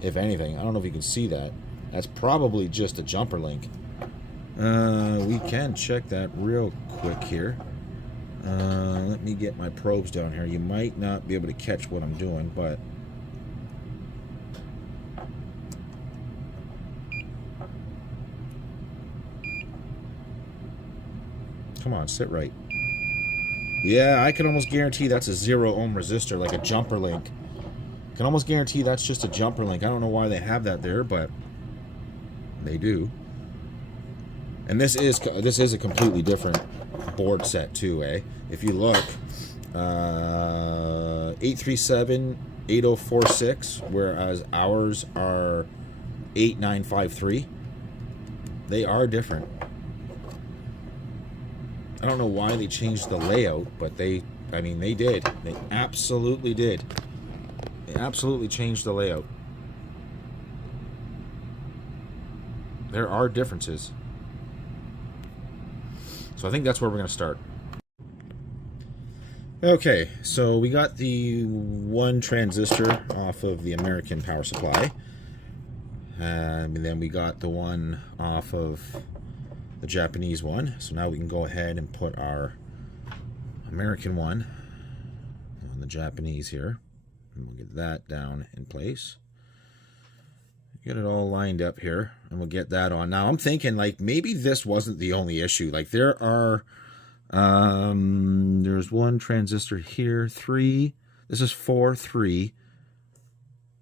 if anything. I don't know if you can see that. That's probably just a jumper link. We can check that real quick here. Let me get my probes down here. You might not be able to catch what I'm doing, but come on, sit right. Yeah, I can almost guarantee that's a 0 ohm resistor, like a jumper link. I can almost guarantee that's just a jumper link. I don't know why they have that there, but they do. And this is a completely different board set too, eh? If you look, 837 8046, whereas ours are 8953. They are different. I don't know why they changed the layout, but they did. They absolutely did. They absolutely changed the layout. There are differences. So I think that's where we're going to start. Okay, so we got the one transistor off of the American power supply. And then we got the one off of the Japanese one. So now we can go ahead and put our American one on the Japanese here. And we'll get that down in place. Get it all lined up here, and we'll get that on. Now I'm thinking, like, maybe this wasn't the only issue. Like, there are there's one transistor here, 3. This is 4, 3.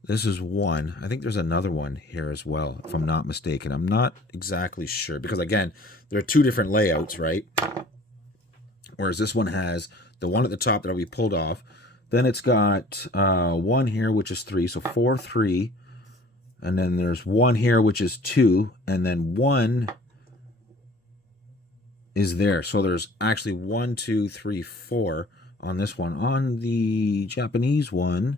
This is 1. I think there's another one here as well, if I'm not mistaken. I'm not exactly sure, because again, there are 2 different layouts, right? Whereas this one has the one at the top that we pulled off. Then it's got 1 here, which is 3, so 4, 3. And then there's 1 here, which is 2, and then 1 is there. So there's actually 1, 2, 3, 4 on this one. On the Japanese one,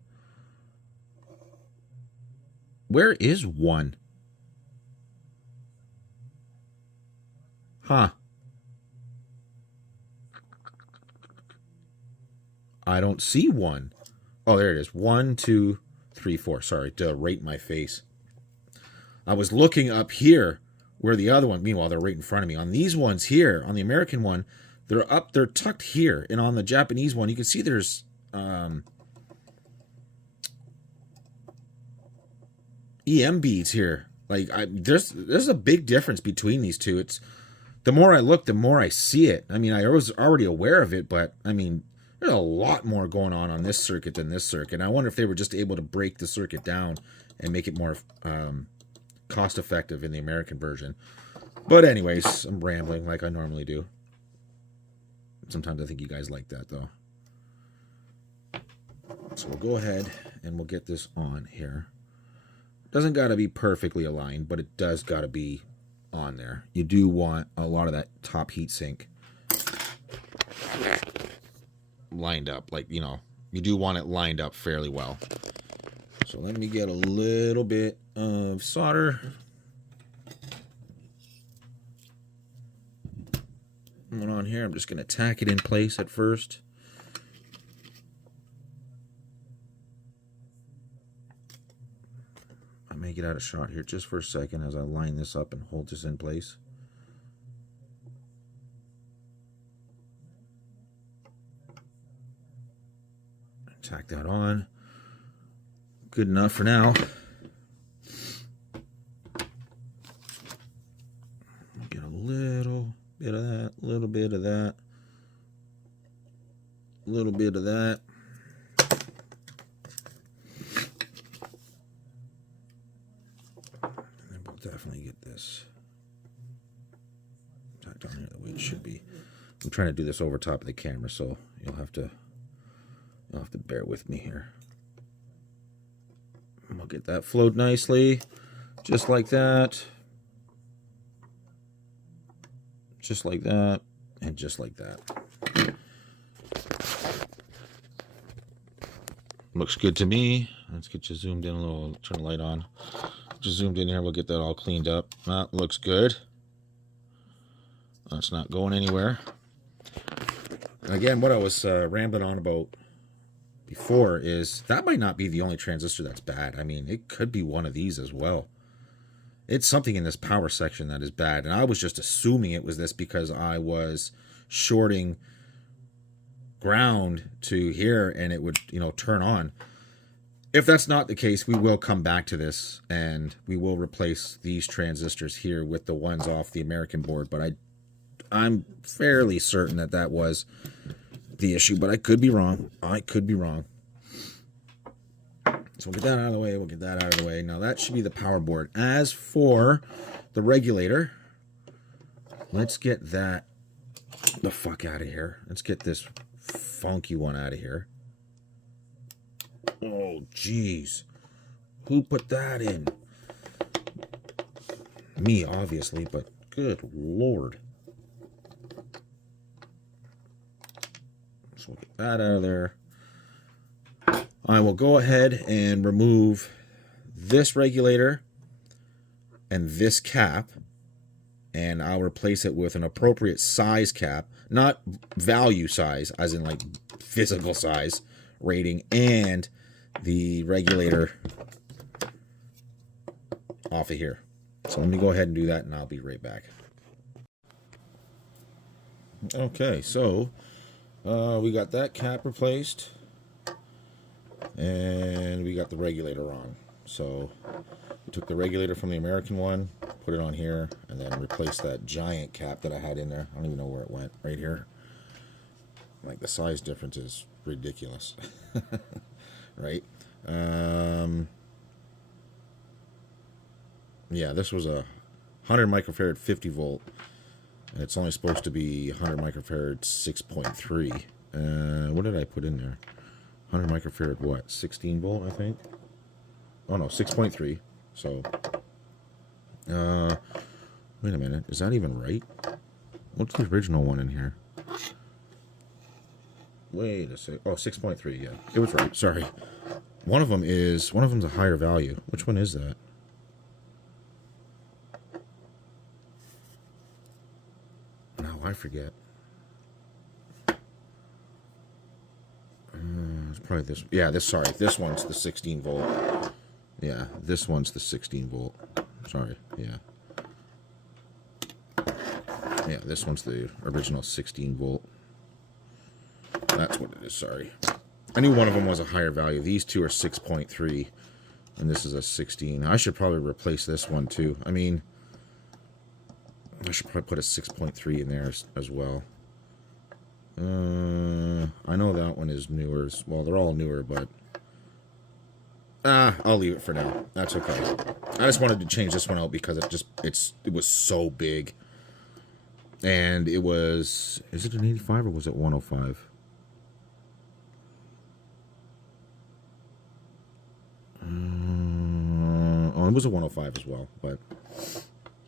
where is 1? Huh. I don't see one. Oh, there it is. 1, 2, 3, 4. Sorry to rate my face. I was looking up here where the other one, meanwhile, they're right in front of me. On these ones here, on the American one, they're tucked here. And on the Japanese one, you can see there's EM beads here. Like, there's a big difference between these two. It's the more I look, the more I see it. I mean, I was already aware of it, but I mean, there's a lot more going on this circuit than this circuit. I wonder if they were just able to break the circuit down and make it more cost effective in the American version. But anyways, I'm rambling like I normally do. Sometimes I think you guys like that, though. So we'll go ahead and we'll get this on here. Doesn't got to be perfectly aligned, but it does got to be on there. You do want a lot of that top heat sink lined up, like, you know, you do want it lined up fairly well. So let me get a little bit of solder. Going on here, I'm just going to tack it in place at first. I may get out of shot here just for a second as I line this up and hold this in place. Tack that on. Good enough for now. Get a little bit of that, a little bit of that, a little bit of that. And then we'll definitely get this tacked on here the way it should be. I'm trying to do this over top of the camera, so you'll have to bear with me here. And we'll get that flowed nicely, just like that. Just like that, and just like that. Looks good to me. Let's get you zoomed in a little, turn the light on. Just zoomed in here, we'll get that all cleaned up. That looks good. That's not going anywhere. Again, what I was rambling on about before is that might not be the only transistor that's bad. I mean, it could be one of these as well. It's something in this power section that is bad. And I was just assuming it was this because I was shorting ground to here and it would, you know, turn on. If that's not the case, we will come back to this and we will replace these transistors here with the ones off the American board. But I'm fairly certain that that was the issue, but I could be wrong. I could be wrong. So we'll get that out of the way. We'll get that out of the way. Now that should be the power board. As for the regulator, let's get that the fuck out of here. Let's get this funky one out of here. Oh, jeez. Who put that in? Me, obviously, but good Lord. So we'll get that out of there. I will go ahead and remove this regulator and this cap, and I'll replace it with an appropriate size cap, not value size, as in like physical size rating, and the regulator off of here. So let me go ahead and do that, and I'll be right back. Okay, so we got that cap replaced. And we got the regulator on. So we took the regulator from the American one, put it on here, and then replaced that giant cap that I had in there. I don't even know where it went. Right here. Like, the size difference is ridiculous. Right? Yeah, this was a 100 microfarad 50 volt. And it's only supposed to be 100 microfarad 6.3. What did I put in there? 100 microfarad what? 16 volt, I think? Oh no, 6.3. So, wait a minute. Is that even right? What's the original one in here? Wait a sec. Oh, 6.3, yeah. It was right. Sorry. One of them's a higher value. Which one is that? I forget. It's probably this. Yeah, sorry. This one's the 16 volt. Yeah, this one's the 16 volt. Sorry, yeah. Yeah, this one's the original 16 volt. That's what it is, sorry. I knew one of them was a higher value. These two are 6.3, and this is a 16. I should probably replace this one, too. I mean, I should probably put a 6.3 in there as well. I know that one is newer. Well, they're all newer, but... I'll leave it for now. That's okay. I just wanted to change this one out because it was so big. And it was... Is it an 85 or was it 105? Oh, it was a 105 as well, but...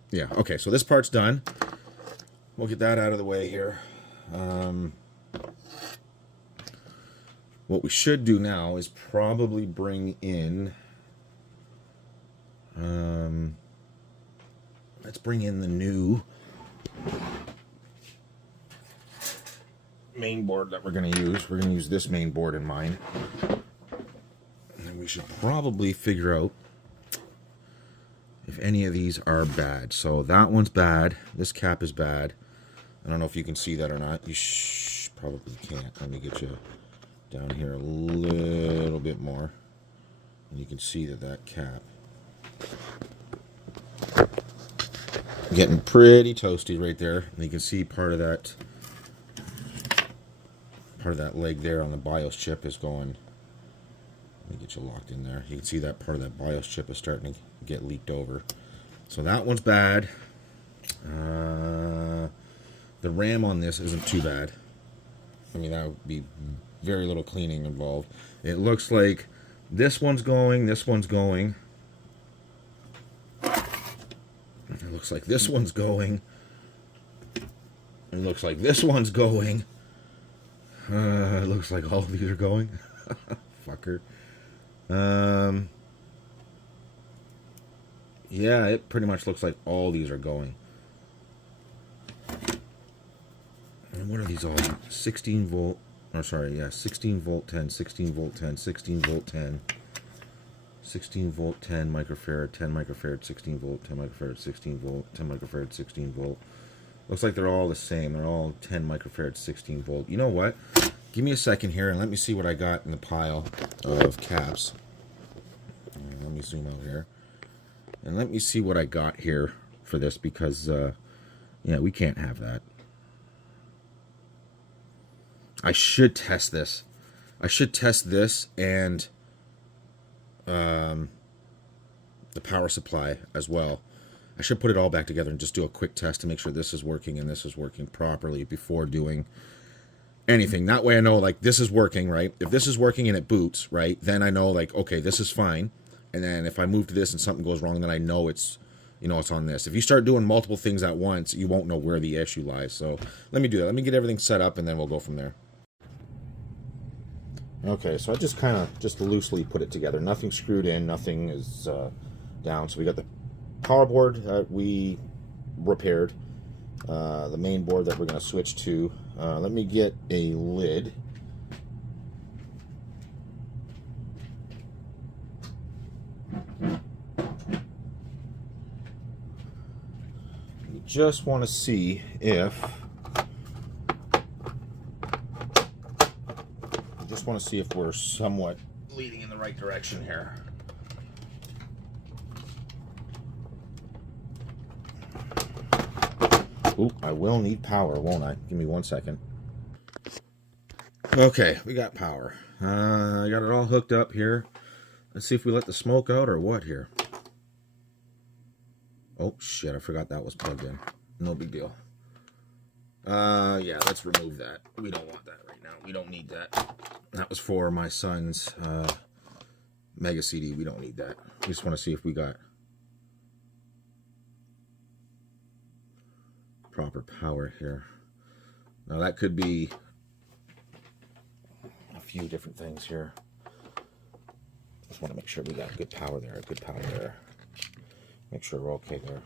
Yeah, okay, so this part's done. We'll get that out of the way here. What we should do now is probably bring in... let's bring in the new main board that we're going to use. We're going to use this main board in mine. And we should probably figure out if any of these are bad. So that one's bad. This cap is bad. I don't know if you can see that or not. You probably can't. Let me get you down here a little bit more. And you can see that cap getting pretty toasty right there. And you can see part of that leg there on the BIOS chip is going. Let me get you locked in there. You can see that part of that BIOS chip is starting to get leaked over. So that one's bad. The RAM on this isn't too bad. I mean, that would be very little cleaning involved. It looks like this one's going, this one's going. It looks like this one's going. It looks like this one's going. It looks like all of these are going. Fucker. Yeah, it pretty much looks like all these are going. And what are these all? 16 volt. Oh, sorry, yeah, 16 volt 10, 16 volt 10, 16 volt 10, 16 volt 10 microfarad, 10 microfarad, 16 volt, 10 microfarad, 16 volt, 10 microfarad, 16 volt. Looks like they're all the same. They're all 10 microfarad, 16 volt. You know what? Give me a second here and let me see what I got in the pile of caps. Let me zoom out here. And let me see what I got here for this because, yeah, we can't have that. I should test this. I should test this and the power supply as well. I should put it all back together and just do a quick test to make sure this is working and this is working properly before doing anything. That way I know, like, this is working, right? If this is working and it boots, right, then I know, like, okay, this is fine. And then if I move to this and something goes wrong, then I know it's, you know, it's on this. If you start doing multiple things at once, you won't know where the issue lies. So let me do that. Let me get everything set up and then we'll go from there. Okay, so I just kind of just loosely put it together. Nothing screwed in, nothing is down. So we got the power board that we repaired, the main board that we're going to switch to. Let me get a lid. You just want to see if we're somewhat leading in the right direction here. Ooh, I will need power, won't I? Give me 1 second. Okay, we got power. I got it all hooked up here. Let's see if we let the smoke out or what here. Oh, shit, I forgot that was plugged in. No big deal. Yeah, let's remove that. We don't want that right now. We don't need that. That was for my son's Mega CD. We don't need that. We just want to see if we got proper power here. Now that could be a few different things here. Just want to make sure we got good power there, good power there. Make sure we're okay there.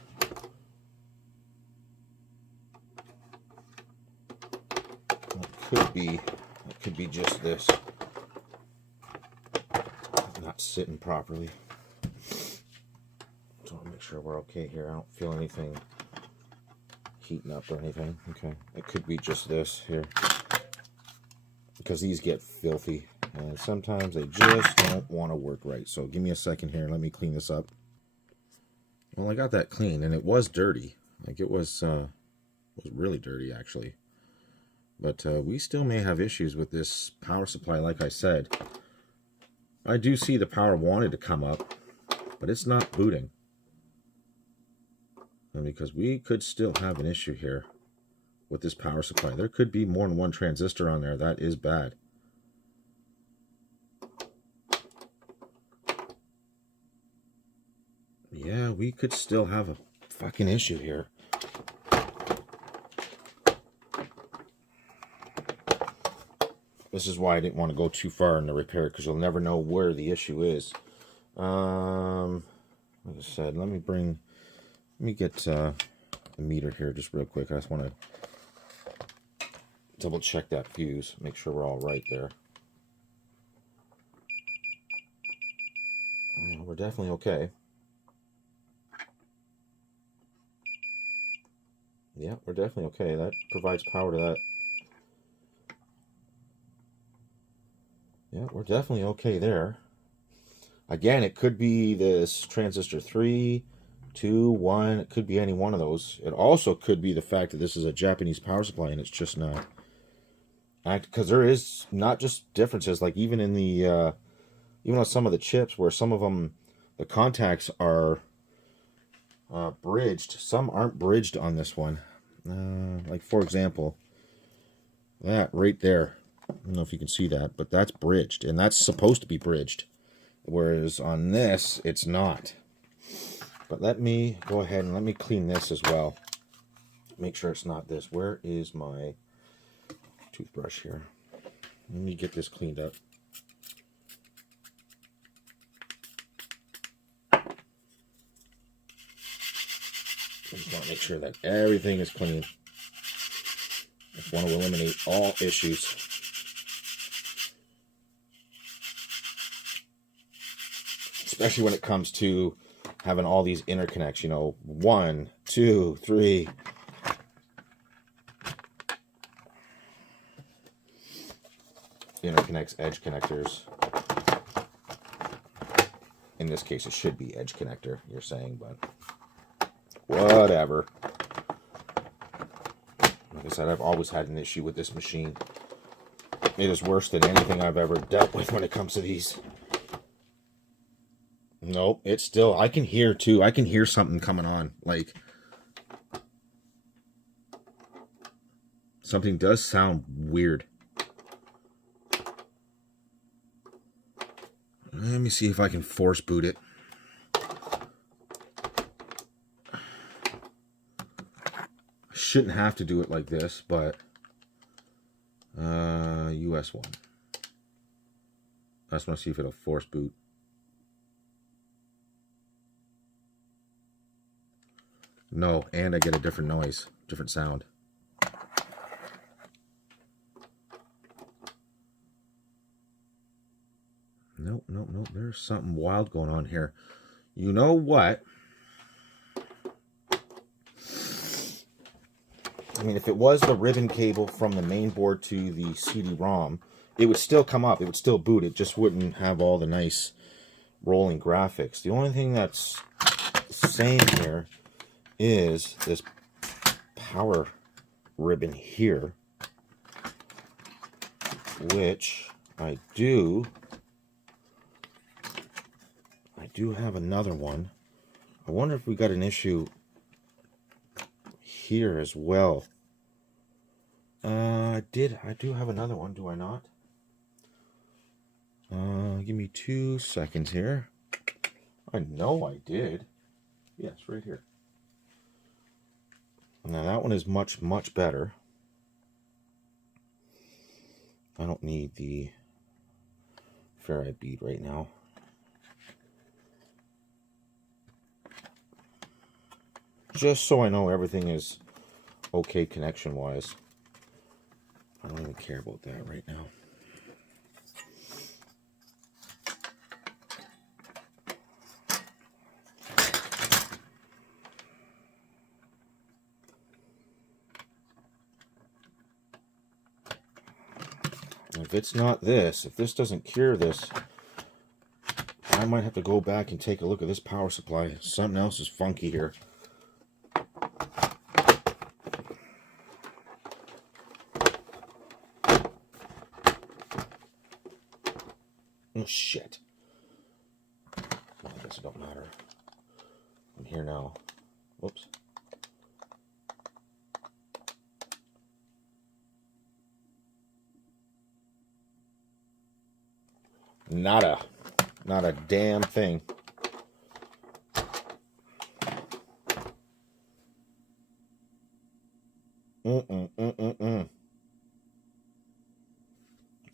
could be just this. Not sitting properly. So I'll make sure we're okay here. I don't feel anything heating up or anything. Okay. It could be just this here. Because these get filthy. And sometimes they just don't want to work right. So give me a second here. Let me clean this up. Well, I got that clean, and it was dirty. Like, it was really dirty, actually. But we still may have issues with this power supply, like I said. I do see the power wanted to come up, but it's not booting. And because we could still have an issue here with this power supply. There could be more than one transistor on there. That is bad. Yeah, we could still have a fucking issue here. This is why I didn't want to go too far in the repair, because you'll never know where the issue is. Like I said, let me get the meter here just real quick. I just want to double check that fuse, make sure we're all right there. Well, we're definitely okay. Yeah, we're definitely okay. That provides power to that. Yeah, we're definitely okay there. Again, it could be this transistor 3, 2, 1. It could be any one of those. It also could be the fact that this is a Japanese power supply and it's just not. Because there is not just differences, like even in the, even on some of the chips where some of them, the contacts are bridged. Some aren't bridged on this one. Like for example, that right there. I don't know if you can see that, but that's bridged, and that's supposed to be bridged. Whereas on this, it's not. But let me go ahead and let me clean this as well. Make sure it's not this. Where is my toothbrush here? Let me get this cleaned up. I just want to make sure that everything is clean. I just want to eliminate all issues. Especially when it comes to having all these interconnects, you know, 1, 2, 3. Interconnects, edge connectors. In this case, it should be edge connector, you're saying, but whatever. Like I said, I've always had an issue with this machine. It is worse than anything I've ever dealt with when it comes to these. Nope, it's still, I can hear too. I can hear something coming on. Like, something does sound weird. Let me see if I can force boot it. I shouldn't have to do it like this, but US 1. I just want to see if it'll force boot. No, and I get a different noise, different sound. Nope, nope, nope. There's something wild going on here. You know what? I mean, if it was the ribbon cable from the main board to the CD-ROM, it would still come up. It would still boot. It just wouldn't have all the nice rolling graphics. The only thing that's the same here is this power ribbon here, which I do have another one. I wonder if we got an issue here as well. I do have another one, do I not? Give me 2 seconds here. I know I did. Yes, right here. Now that one is much, much better. I don't need the ferrite bead right now. Just so I know everything is okay connection-wise. I don't even care about that right now. If it's not this, if this doesn't cure this, I might have to go back and take a look at this power supply. Something else is funky here. Oh, shit. Well, I guess it don't matter. I'm here now. Whoops. Not a damn thing.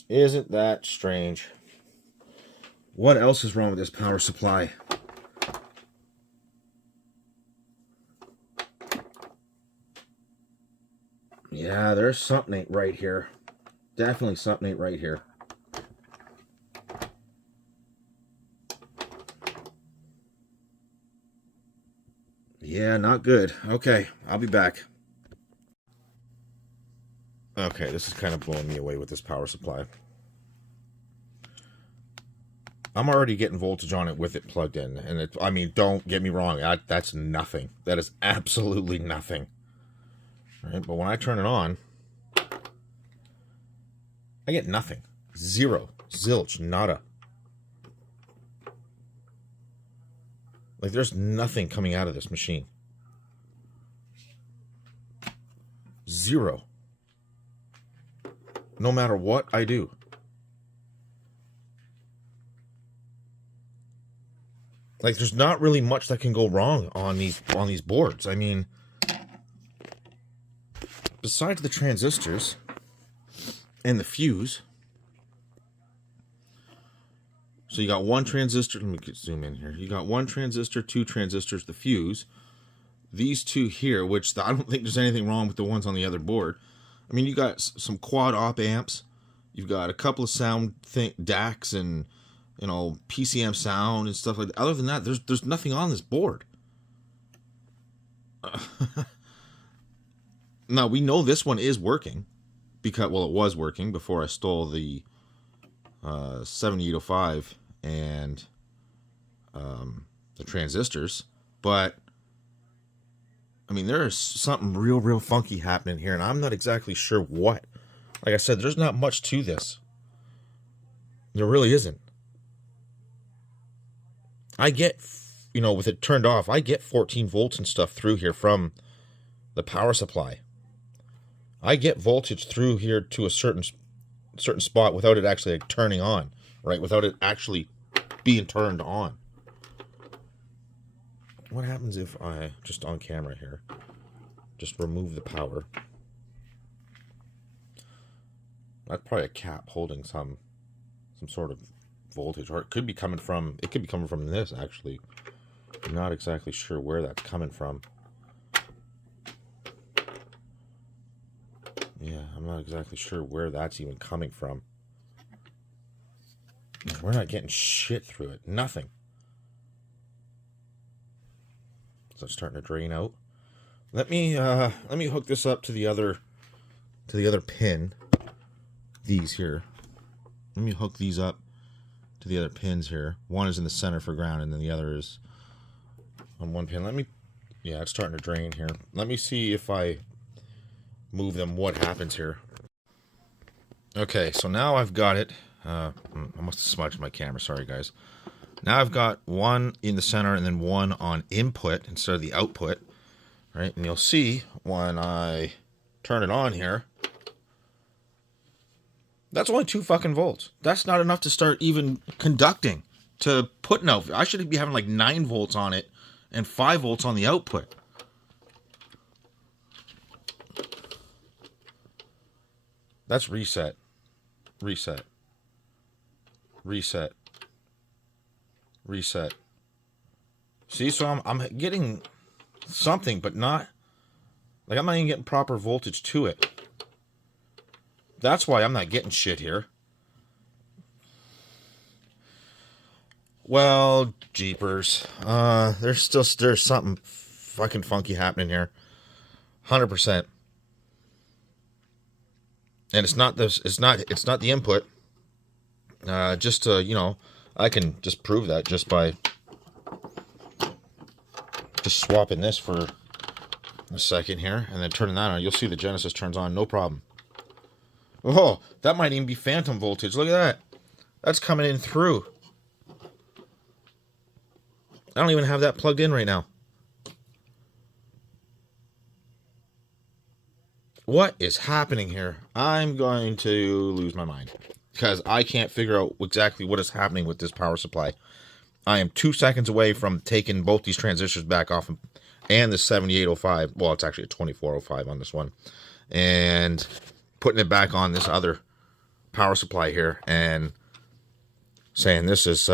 Isn't that strange? What else is wrong with this power supply? Yeah, there's something ain't right here. Definitely something ain't right here. Yeah, not good. Okay, I'll be back. Okay, this is kind of blowing me away with this power supply. I'm already getting voltage on it with it plugged in. And it, I mean, don't get me wrong. That's nothing. That is absolutely nothing. All right, but when I turn it on, I get nothing. Zero. Zilch. Nada. Like, there's nothing coming out of this machine. Zero. No matter what I do. Like, there's not really much that can go wrong on these boards. I mean, besides the transistors and the fuse. So you got one transistor. Let me zoom in here. You got one transistor, two transistors, the fuse. These two here, which I don't think there's anything wrong with the ones on the other board. I mean, you got some quad op amps. You've got a couple of sound DACs and, you know, PCM sound and stuff like that. Other than that, there's nothing on this board. Now, we know this one is working because, well, it was working before I stole the 7805 and the transistors, but I mean, there is something real funky happening here, and I'm not exactly sure what. Like I said, there's not much to this. There really isn't. I get, you know, with it turned off, I get 14 volts and stuff through here from the power supply. I get voltage through here to a certain spot without it actually like turning on, right? Without it actually being turned on. What happens if I, just on camera here, just remove the power? That's probably a cap holding some sort of voltage, or it could be coming from this actually. I'm not exactly sure where that's coming from. Yeah, I'm not exactly sure where that's even coming from. We're not getting shit through it. Nothing. So it's starting to drain out. Let me hook this up to the other pin. These here. Let me hook these up to the other pins here. One is in the center for ground, and then the other is on one pin. Yeah, it's starting to drain here. Let me see if I move them, what happens here. Okay, so now I've got it. I must have smudged my camera, sorry guys. Now I've got one in the center and then one on input instead of the output, right? And you'll see when I turn it on here, that's only 2 fucking volts. That's not enough to start even conducting, to putting out. I should be having like 9 volts on it and 5 volts on the output. That's reset. Reset. Reset. Reset. See, so I'm getting something, but not, like, I'm not even getting proper voltage to it. That's why I'm not getting shit here. Well, jeepers. There's something fucking funky happening here. 100%. And it's not the input. Just to, you know, I can just prove that just by just swapping this for a second here and then turning that on. You'll see the Genesis turns on, no problem. Oh, that might even be phantom voltage. Look at that. That's coming in through. I don't even have that plugged in right now. What is happening here? I'm going to lose my mind because I can't figure out exactly what is happening with this power supply. I am 2 seconds away from taking both these transistors back off and the 7805. Well, it's actually a 2405 on this one. And putting it back on this other power supply here and saying this is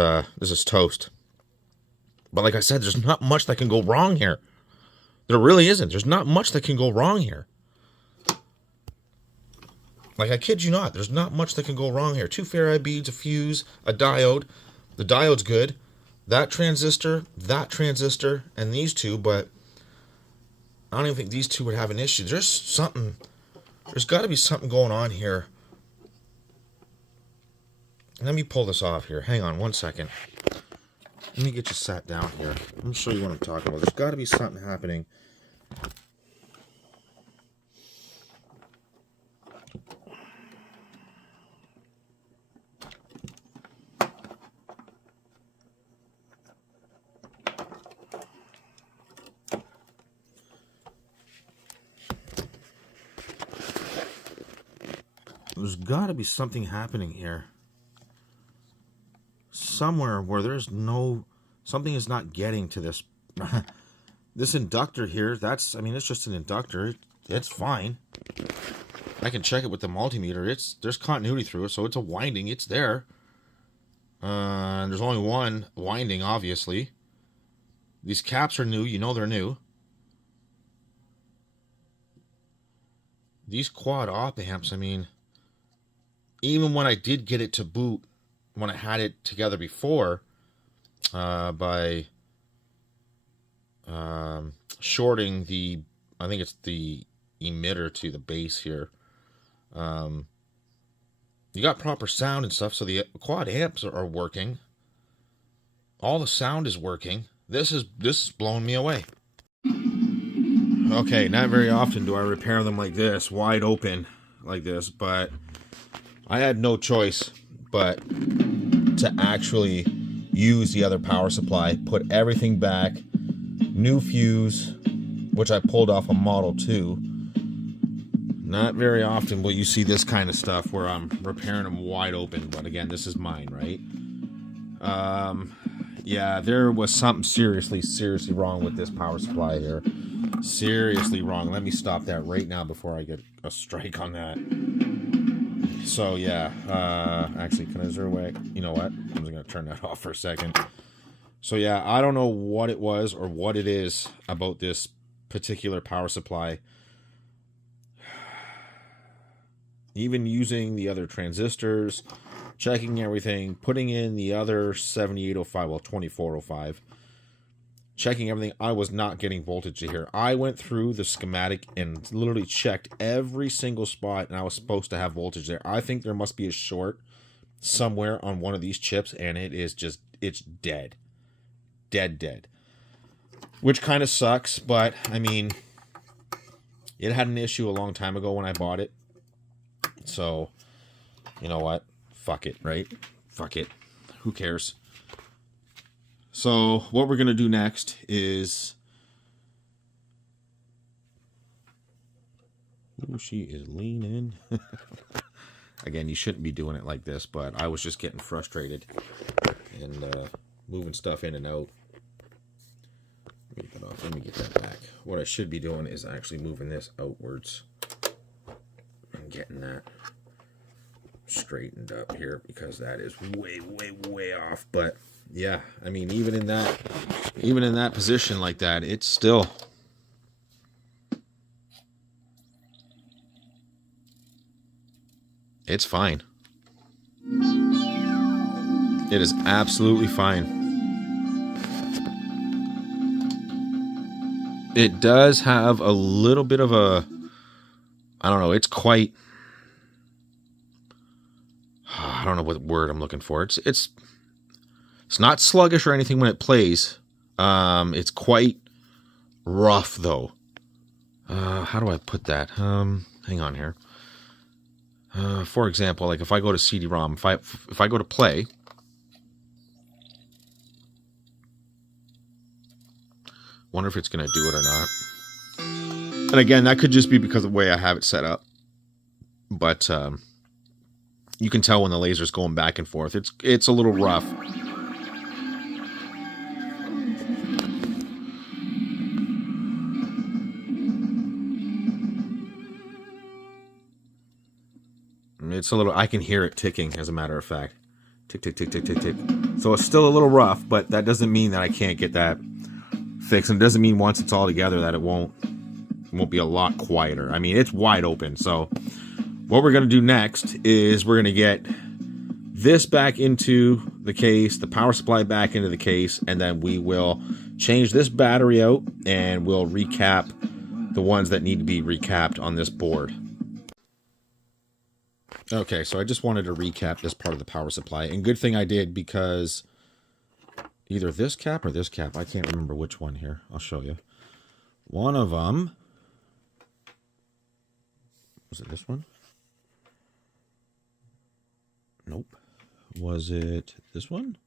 toast. But like I said, there's not much that can go wrong here. There really isn't. There's not much that can go wrong here. Like, I kid you not, there's not much that can go wrong here. 2 ferrite beads, a fuse, a diode. The diode's good. That transistor, and these two, but I don't even think these two would have an issue. There's got to be something going on here. Let me pull this off here. Hang on 1 second. Let me get you sat down here. Let me show you what I'm talking about. There's got to be something happening. There's got to be something happening here. Somewhere where there's something is not getting to this. This inductor here, it's just an inductor. It's fine. I can check it with the multimeter. There's continuity through it, so it's a winding. It's there. And there's only one winding, obviously. These caps are new. You know they're new. These quad op amps, even when I did get it to boot, when I had it together before, by shorting I think it's the emitter to the base here. You got proper sound and stuff, so the quad amps are working. All the sound is working. This is blowing me away. Okay, not very often do I repair them like this, wide open like this, but I had no choice but to actually use the other power supply, put everything back, new fuse, which I pulled off a Model 2. Not very often will you see this kind of stuff where I'm repairing them wide open, but again, this is mine, right? Yeah, there was something seriously wrong with this power supply here. Seriously wrong. Let me stop that right now before I get a strike on that. So yeah, actually, is there a way? You know what? I'm just gonna turn that off for a second. So yeah, I don't know what it was or what it is about this particular power supply. Even using the other transistors, checking everything, putting in the other 7805, well, 2405, checking everything, I was not getting voltage here. I went through the schematic and literally checked every single spot, and I was supposed to have voltage there. I think there must be a short somewhere on one of these chips, and it is just, it's dead. Dead. Which kind of sucks, but, it had an issue a long time ago when I bought it. So, you know what? Fuck it, right? Fuck it. Who cares? So, what we're going to do next is... Ooh, she is leaning. Again, you shouldn't be doing it like this, but I was just getting frustrated and moving stuff in and out. Let me get that off. Let me get that back. What I should be doing is actually moving this outwards and getting that straightened up here, because that is way off. But yeah, even in that position like that, it's still It's fine. It is absolutely fine. It does have a little bit of a, I don't know, it's quite, I don't know what word I'm looking for. It's not sluggish or anything when it plays. It's quite rough though. How do I put that? Hang on here. For example, like if I go to CD-ROM, if I go to play, wonder if it's going to do it or not. And again, that could just be because of the way I have it set up. But you can tell when the laser's going back and forth. It's a little rough. It's a little, I can hear it ticking, as a matter of fact. Tick, tick, tick, tick, tick, tick. So it's still a little rough, but that doesn't mean that I can't get that fixed. And it doesn't mean once it's all together that it won't be a lot quieter. I mean, it's wide open. So what we're going to do next is we're going to get this back into the case, the power supply back into the case, and then we will change this battery out and we'll recap the ones that need to be recapped on this board. Okay, so I just wanted to recap this part of the power supply, and good thing I did, because either this cap or this cap, I can't remember which one here. I'll show you. One of them, was it this one? Nope. Was it this one?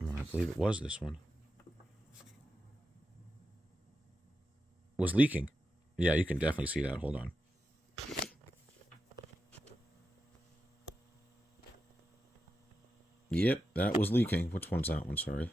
I believe it was this one. Was leaking. Yeah, you can definitely see that. Hold on. Yep, that was leaking. Which one's that one? Sorry.